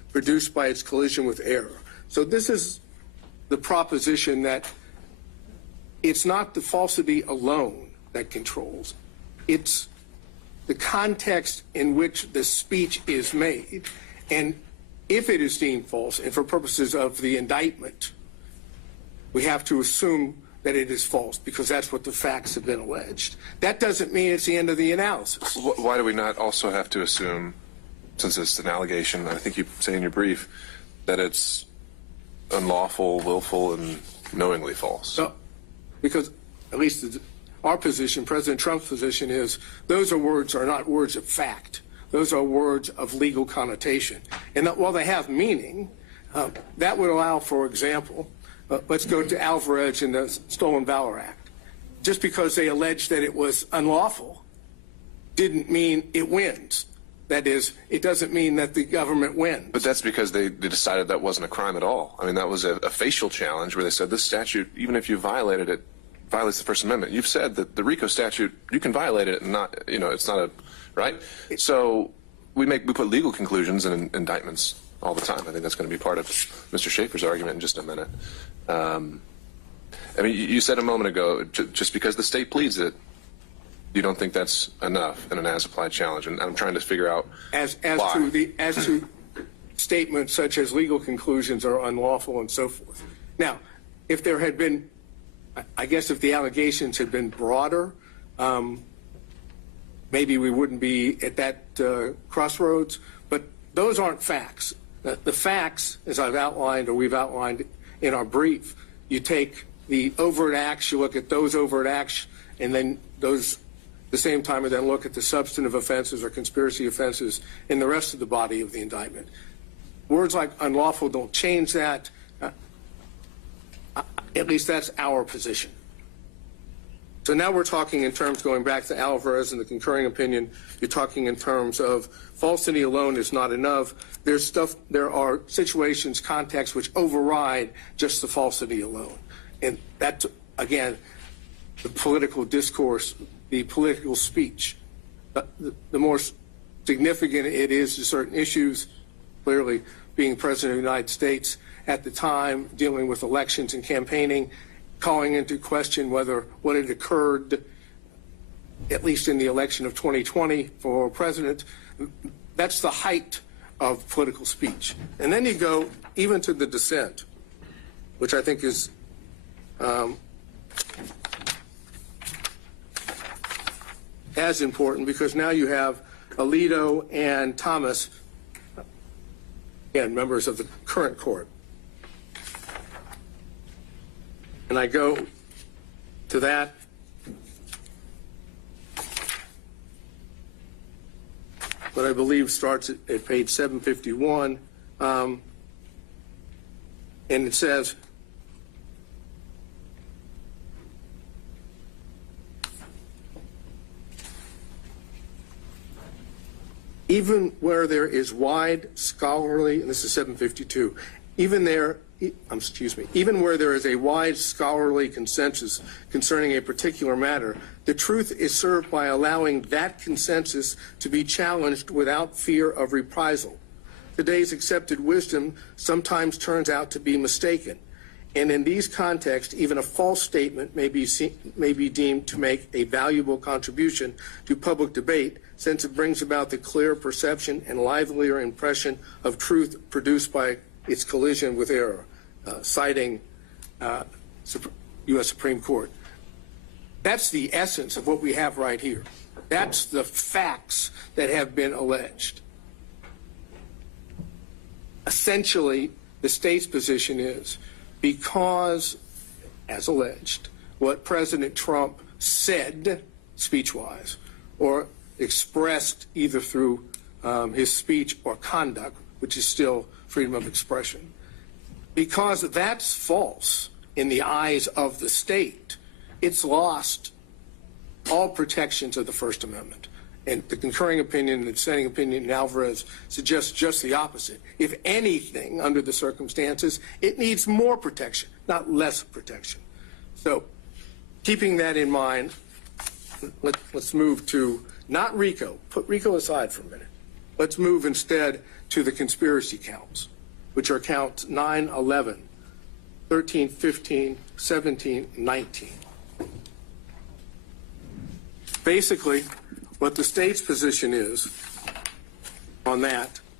produced by its collision with error. So this is the proposition that it's not the falsity alone that controls. It's the context in which the speech is made. And if it is deemed false, and for purposes of the indictment, we have to assume that it is false because that's what the facts have been alleged. That doesn't mean it's the end of the analysis. Why do we not also have to assume, since it's an allegation, I think you say in your brief, that it's unlawful, willful, and knowingly false? So, because at least our position, President Trump's position is those are not words of fact. Those are words of legal connotation. And that while they have meaning, that would allow, for example, let's go to Alvarez in the Stolen Valor Act. Just because they alleged that it was unlawful didn't mean it wins. That is, it doesn't mean that the government wins. But that's because they decided that wasn't a crime at all. I mean, that was a facial challenge where they said this statute, even if you violated it, violates the First Amendment. You've said that the RICO statute, you can violate it and not, it's not a, right? So we put legal conclusions in indictments all the time. I think that's going to be part of Mr. Schaefer's argument in just a minute. I mean, you said a moment ago, just because the state pleads it, you don't think that's enough in an as-applied challenge, and I'm trying to figure out as why. to statements such as legal conclusions are unlawful and so forth. Now, if there had been, I guess, if the allegations had been broader, maybe we wouldn't be at that crossroads. But those aren't facts. The facts, as I've outlined or we've outlined in our brief, you take the overt acts, you look at those overt acts, and then those. The same time, and then look at the substantive offenses or conspiracy offenses in the rest of the body of the indictment. Words like unlawful don't change that. At least that's our position. So now we're talking in terms, going back to Alvarez and the concurring opinion, you're talking in terms of falsity alone is not enough. There are situations, contexts which override just the falsity alone. And that, again, the political discourse, the political speech. The more significant it is to certain issues, clearly being President of the United States at the time, dealing with elections and campaigning, calling into question whether what had occurred, at least in the election of 2020 for president, that's the height of political speech. And then you go even to the dissent, which I think is as important, because now you have Alito and Thomas, again, members of the current court. And I go to that. What I believe starts at page 751. And it says, even where there is wide scholarly, and this is 752, even where there is a wide scholarly consensus concerning a particular matter, the truth is served by allowing that consensus to be challenged without fear of reprisal. Today's accepted wisdom sometimes turns out to be mistaken, and in these contexts, even a false statement may be deemed to make a valuable contribution to public debate, since it brings about the clear perception and livelier impression of truth produced by its collision with error, citing U.S. Supreme Court. That's the essence of what we have right here. That's the facts that have been alleged. Essentially, the state's position is because, as alleged, what President Trump said speech-wise or expressed either through his speech or conduct, which is still freedom of expression, because that's false in the eyes of the state, it's lost all protections of the First Amendment. And the concurring opinion and the dissenting opinion in Alvarez suggests just the opposite. If anything, under the circumstances, it needs more protection, not less protection. So keeping that in mind, let's move to not RICO. Put RICO aside for a minute. Let's move instead to the conspiracy counts, which are counts 9, 11, 13, 15, 17, 19. Basically, what the state's position is on that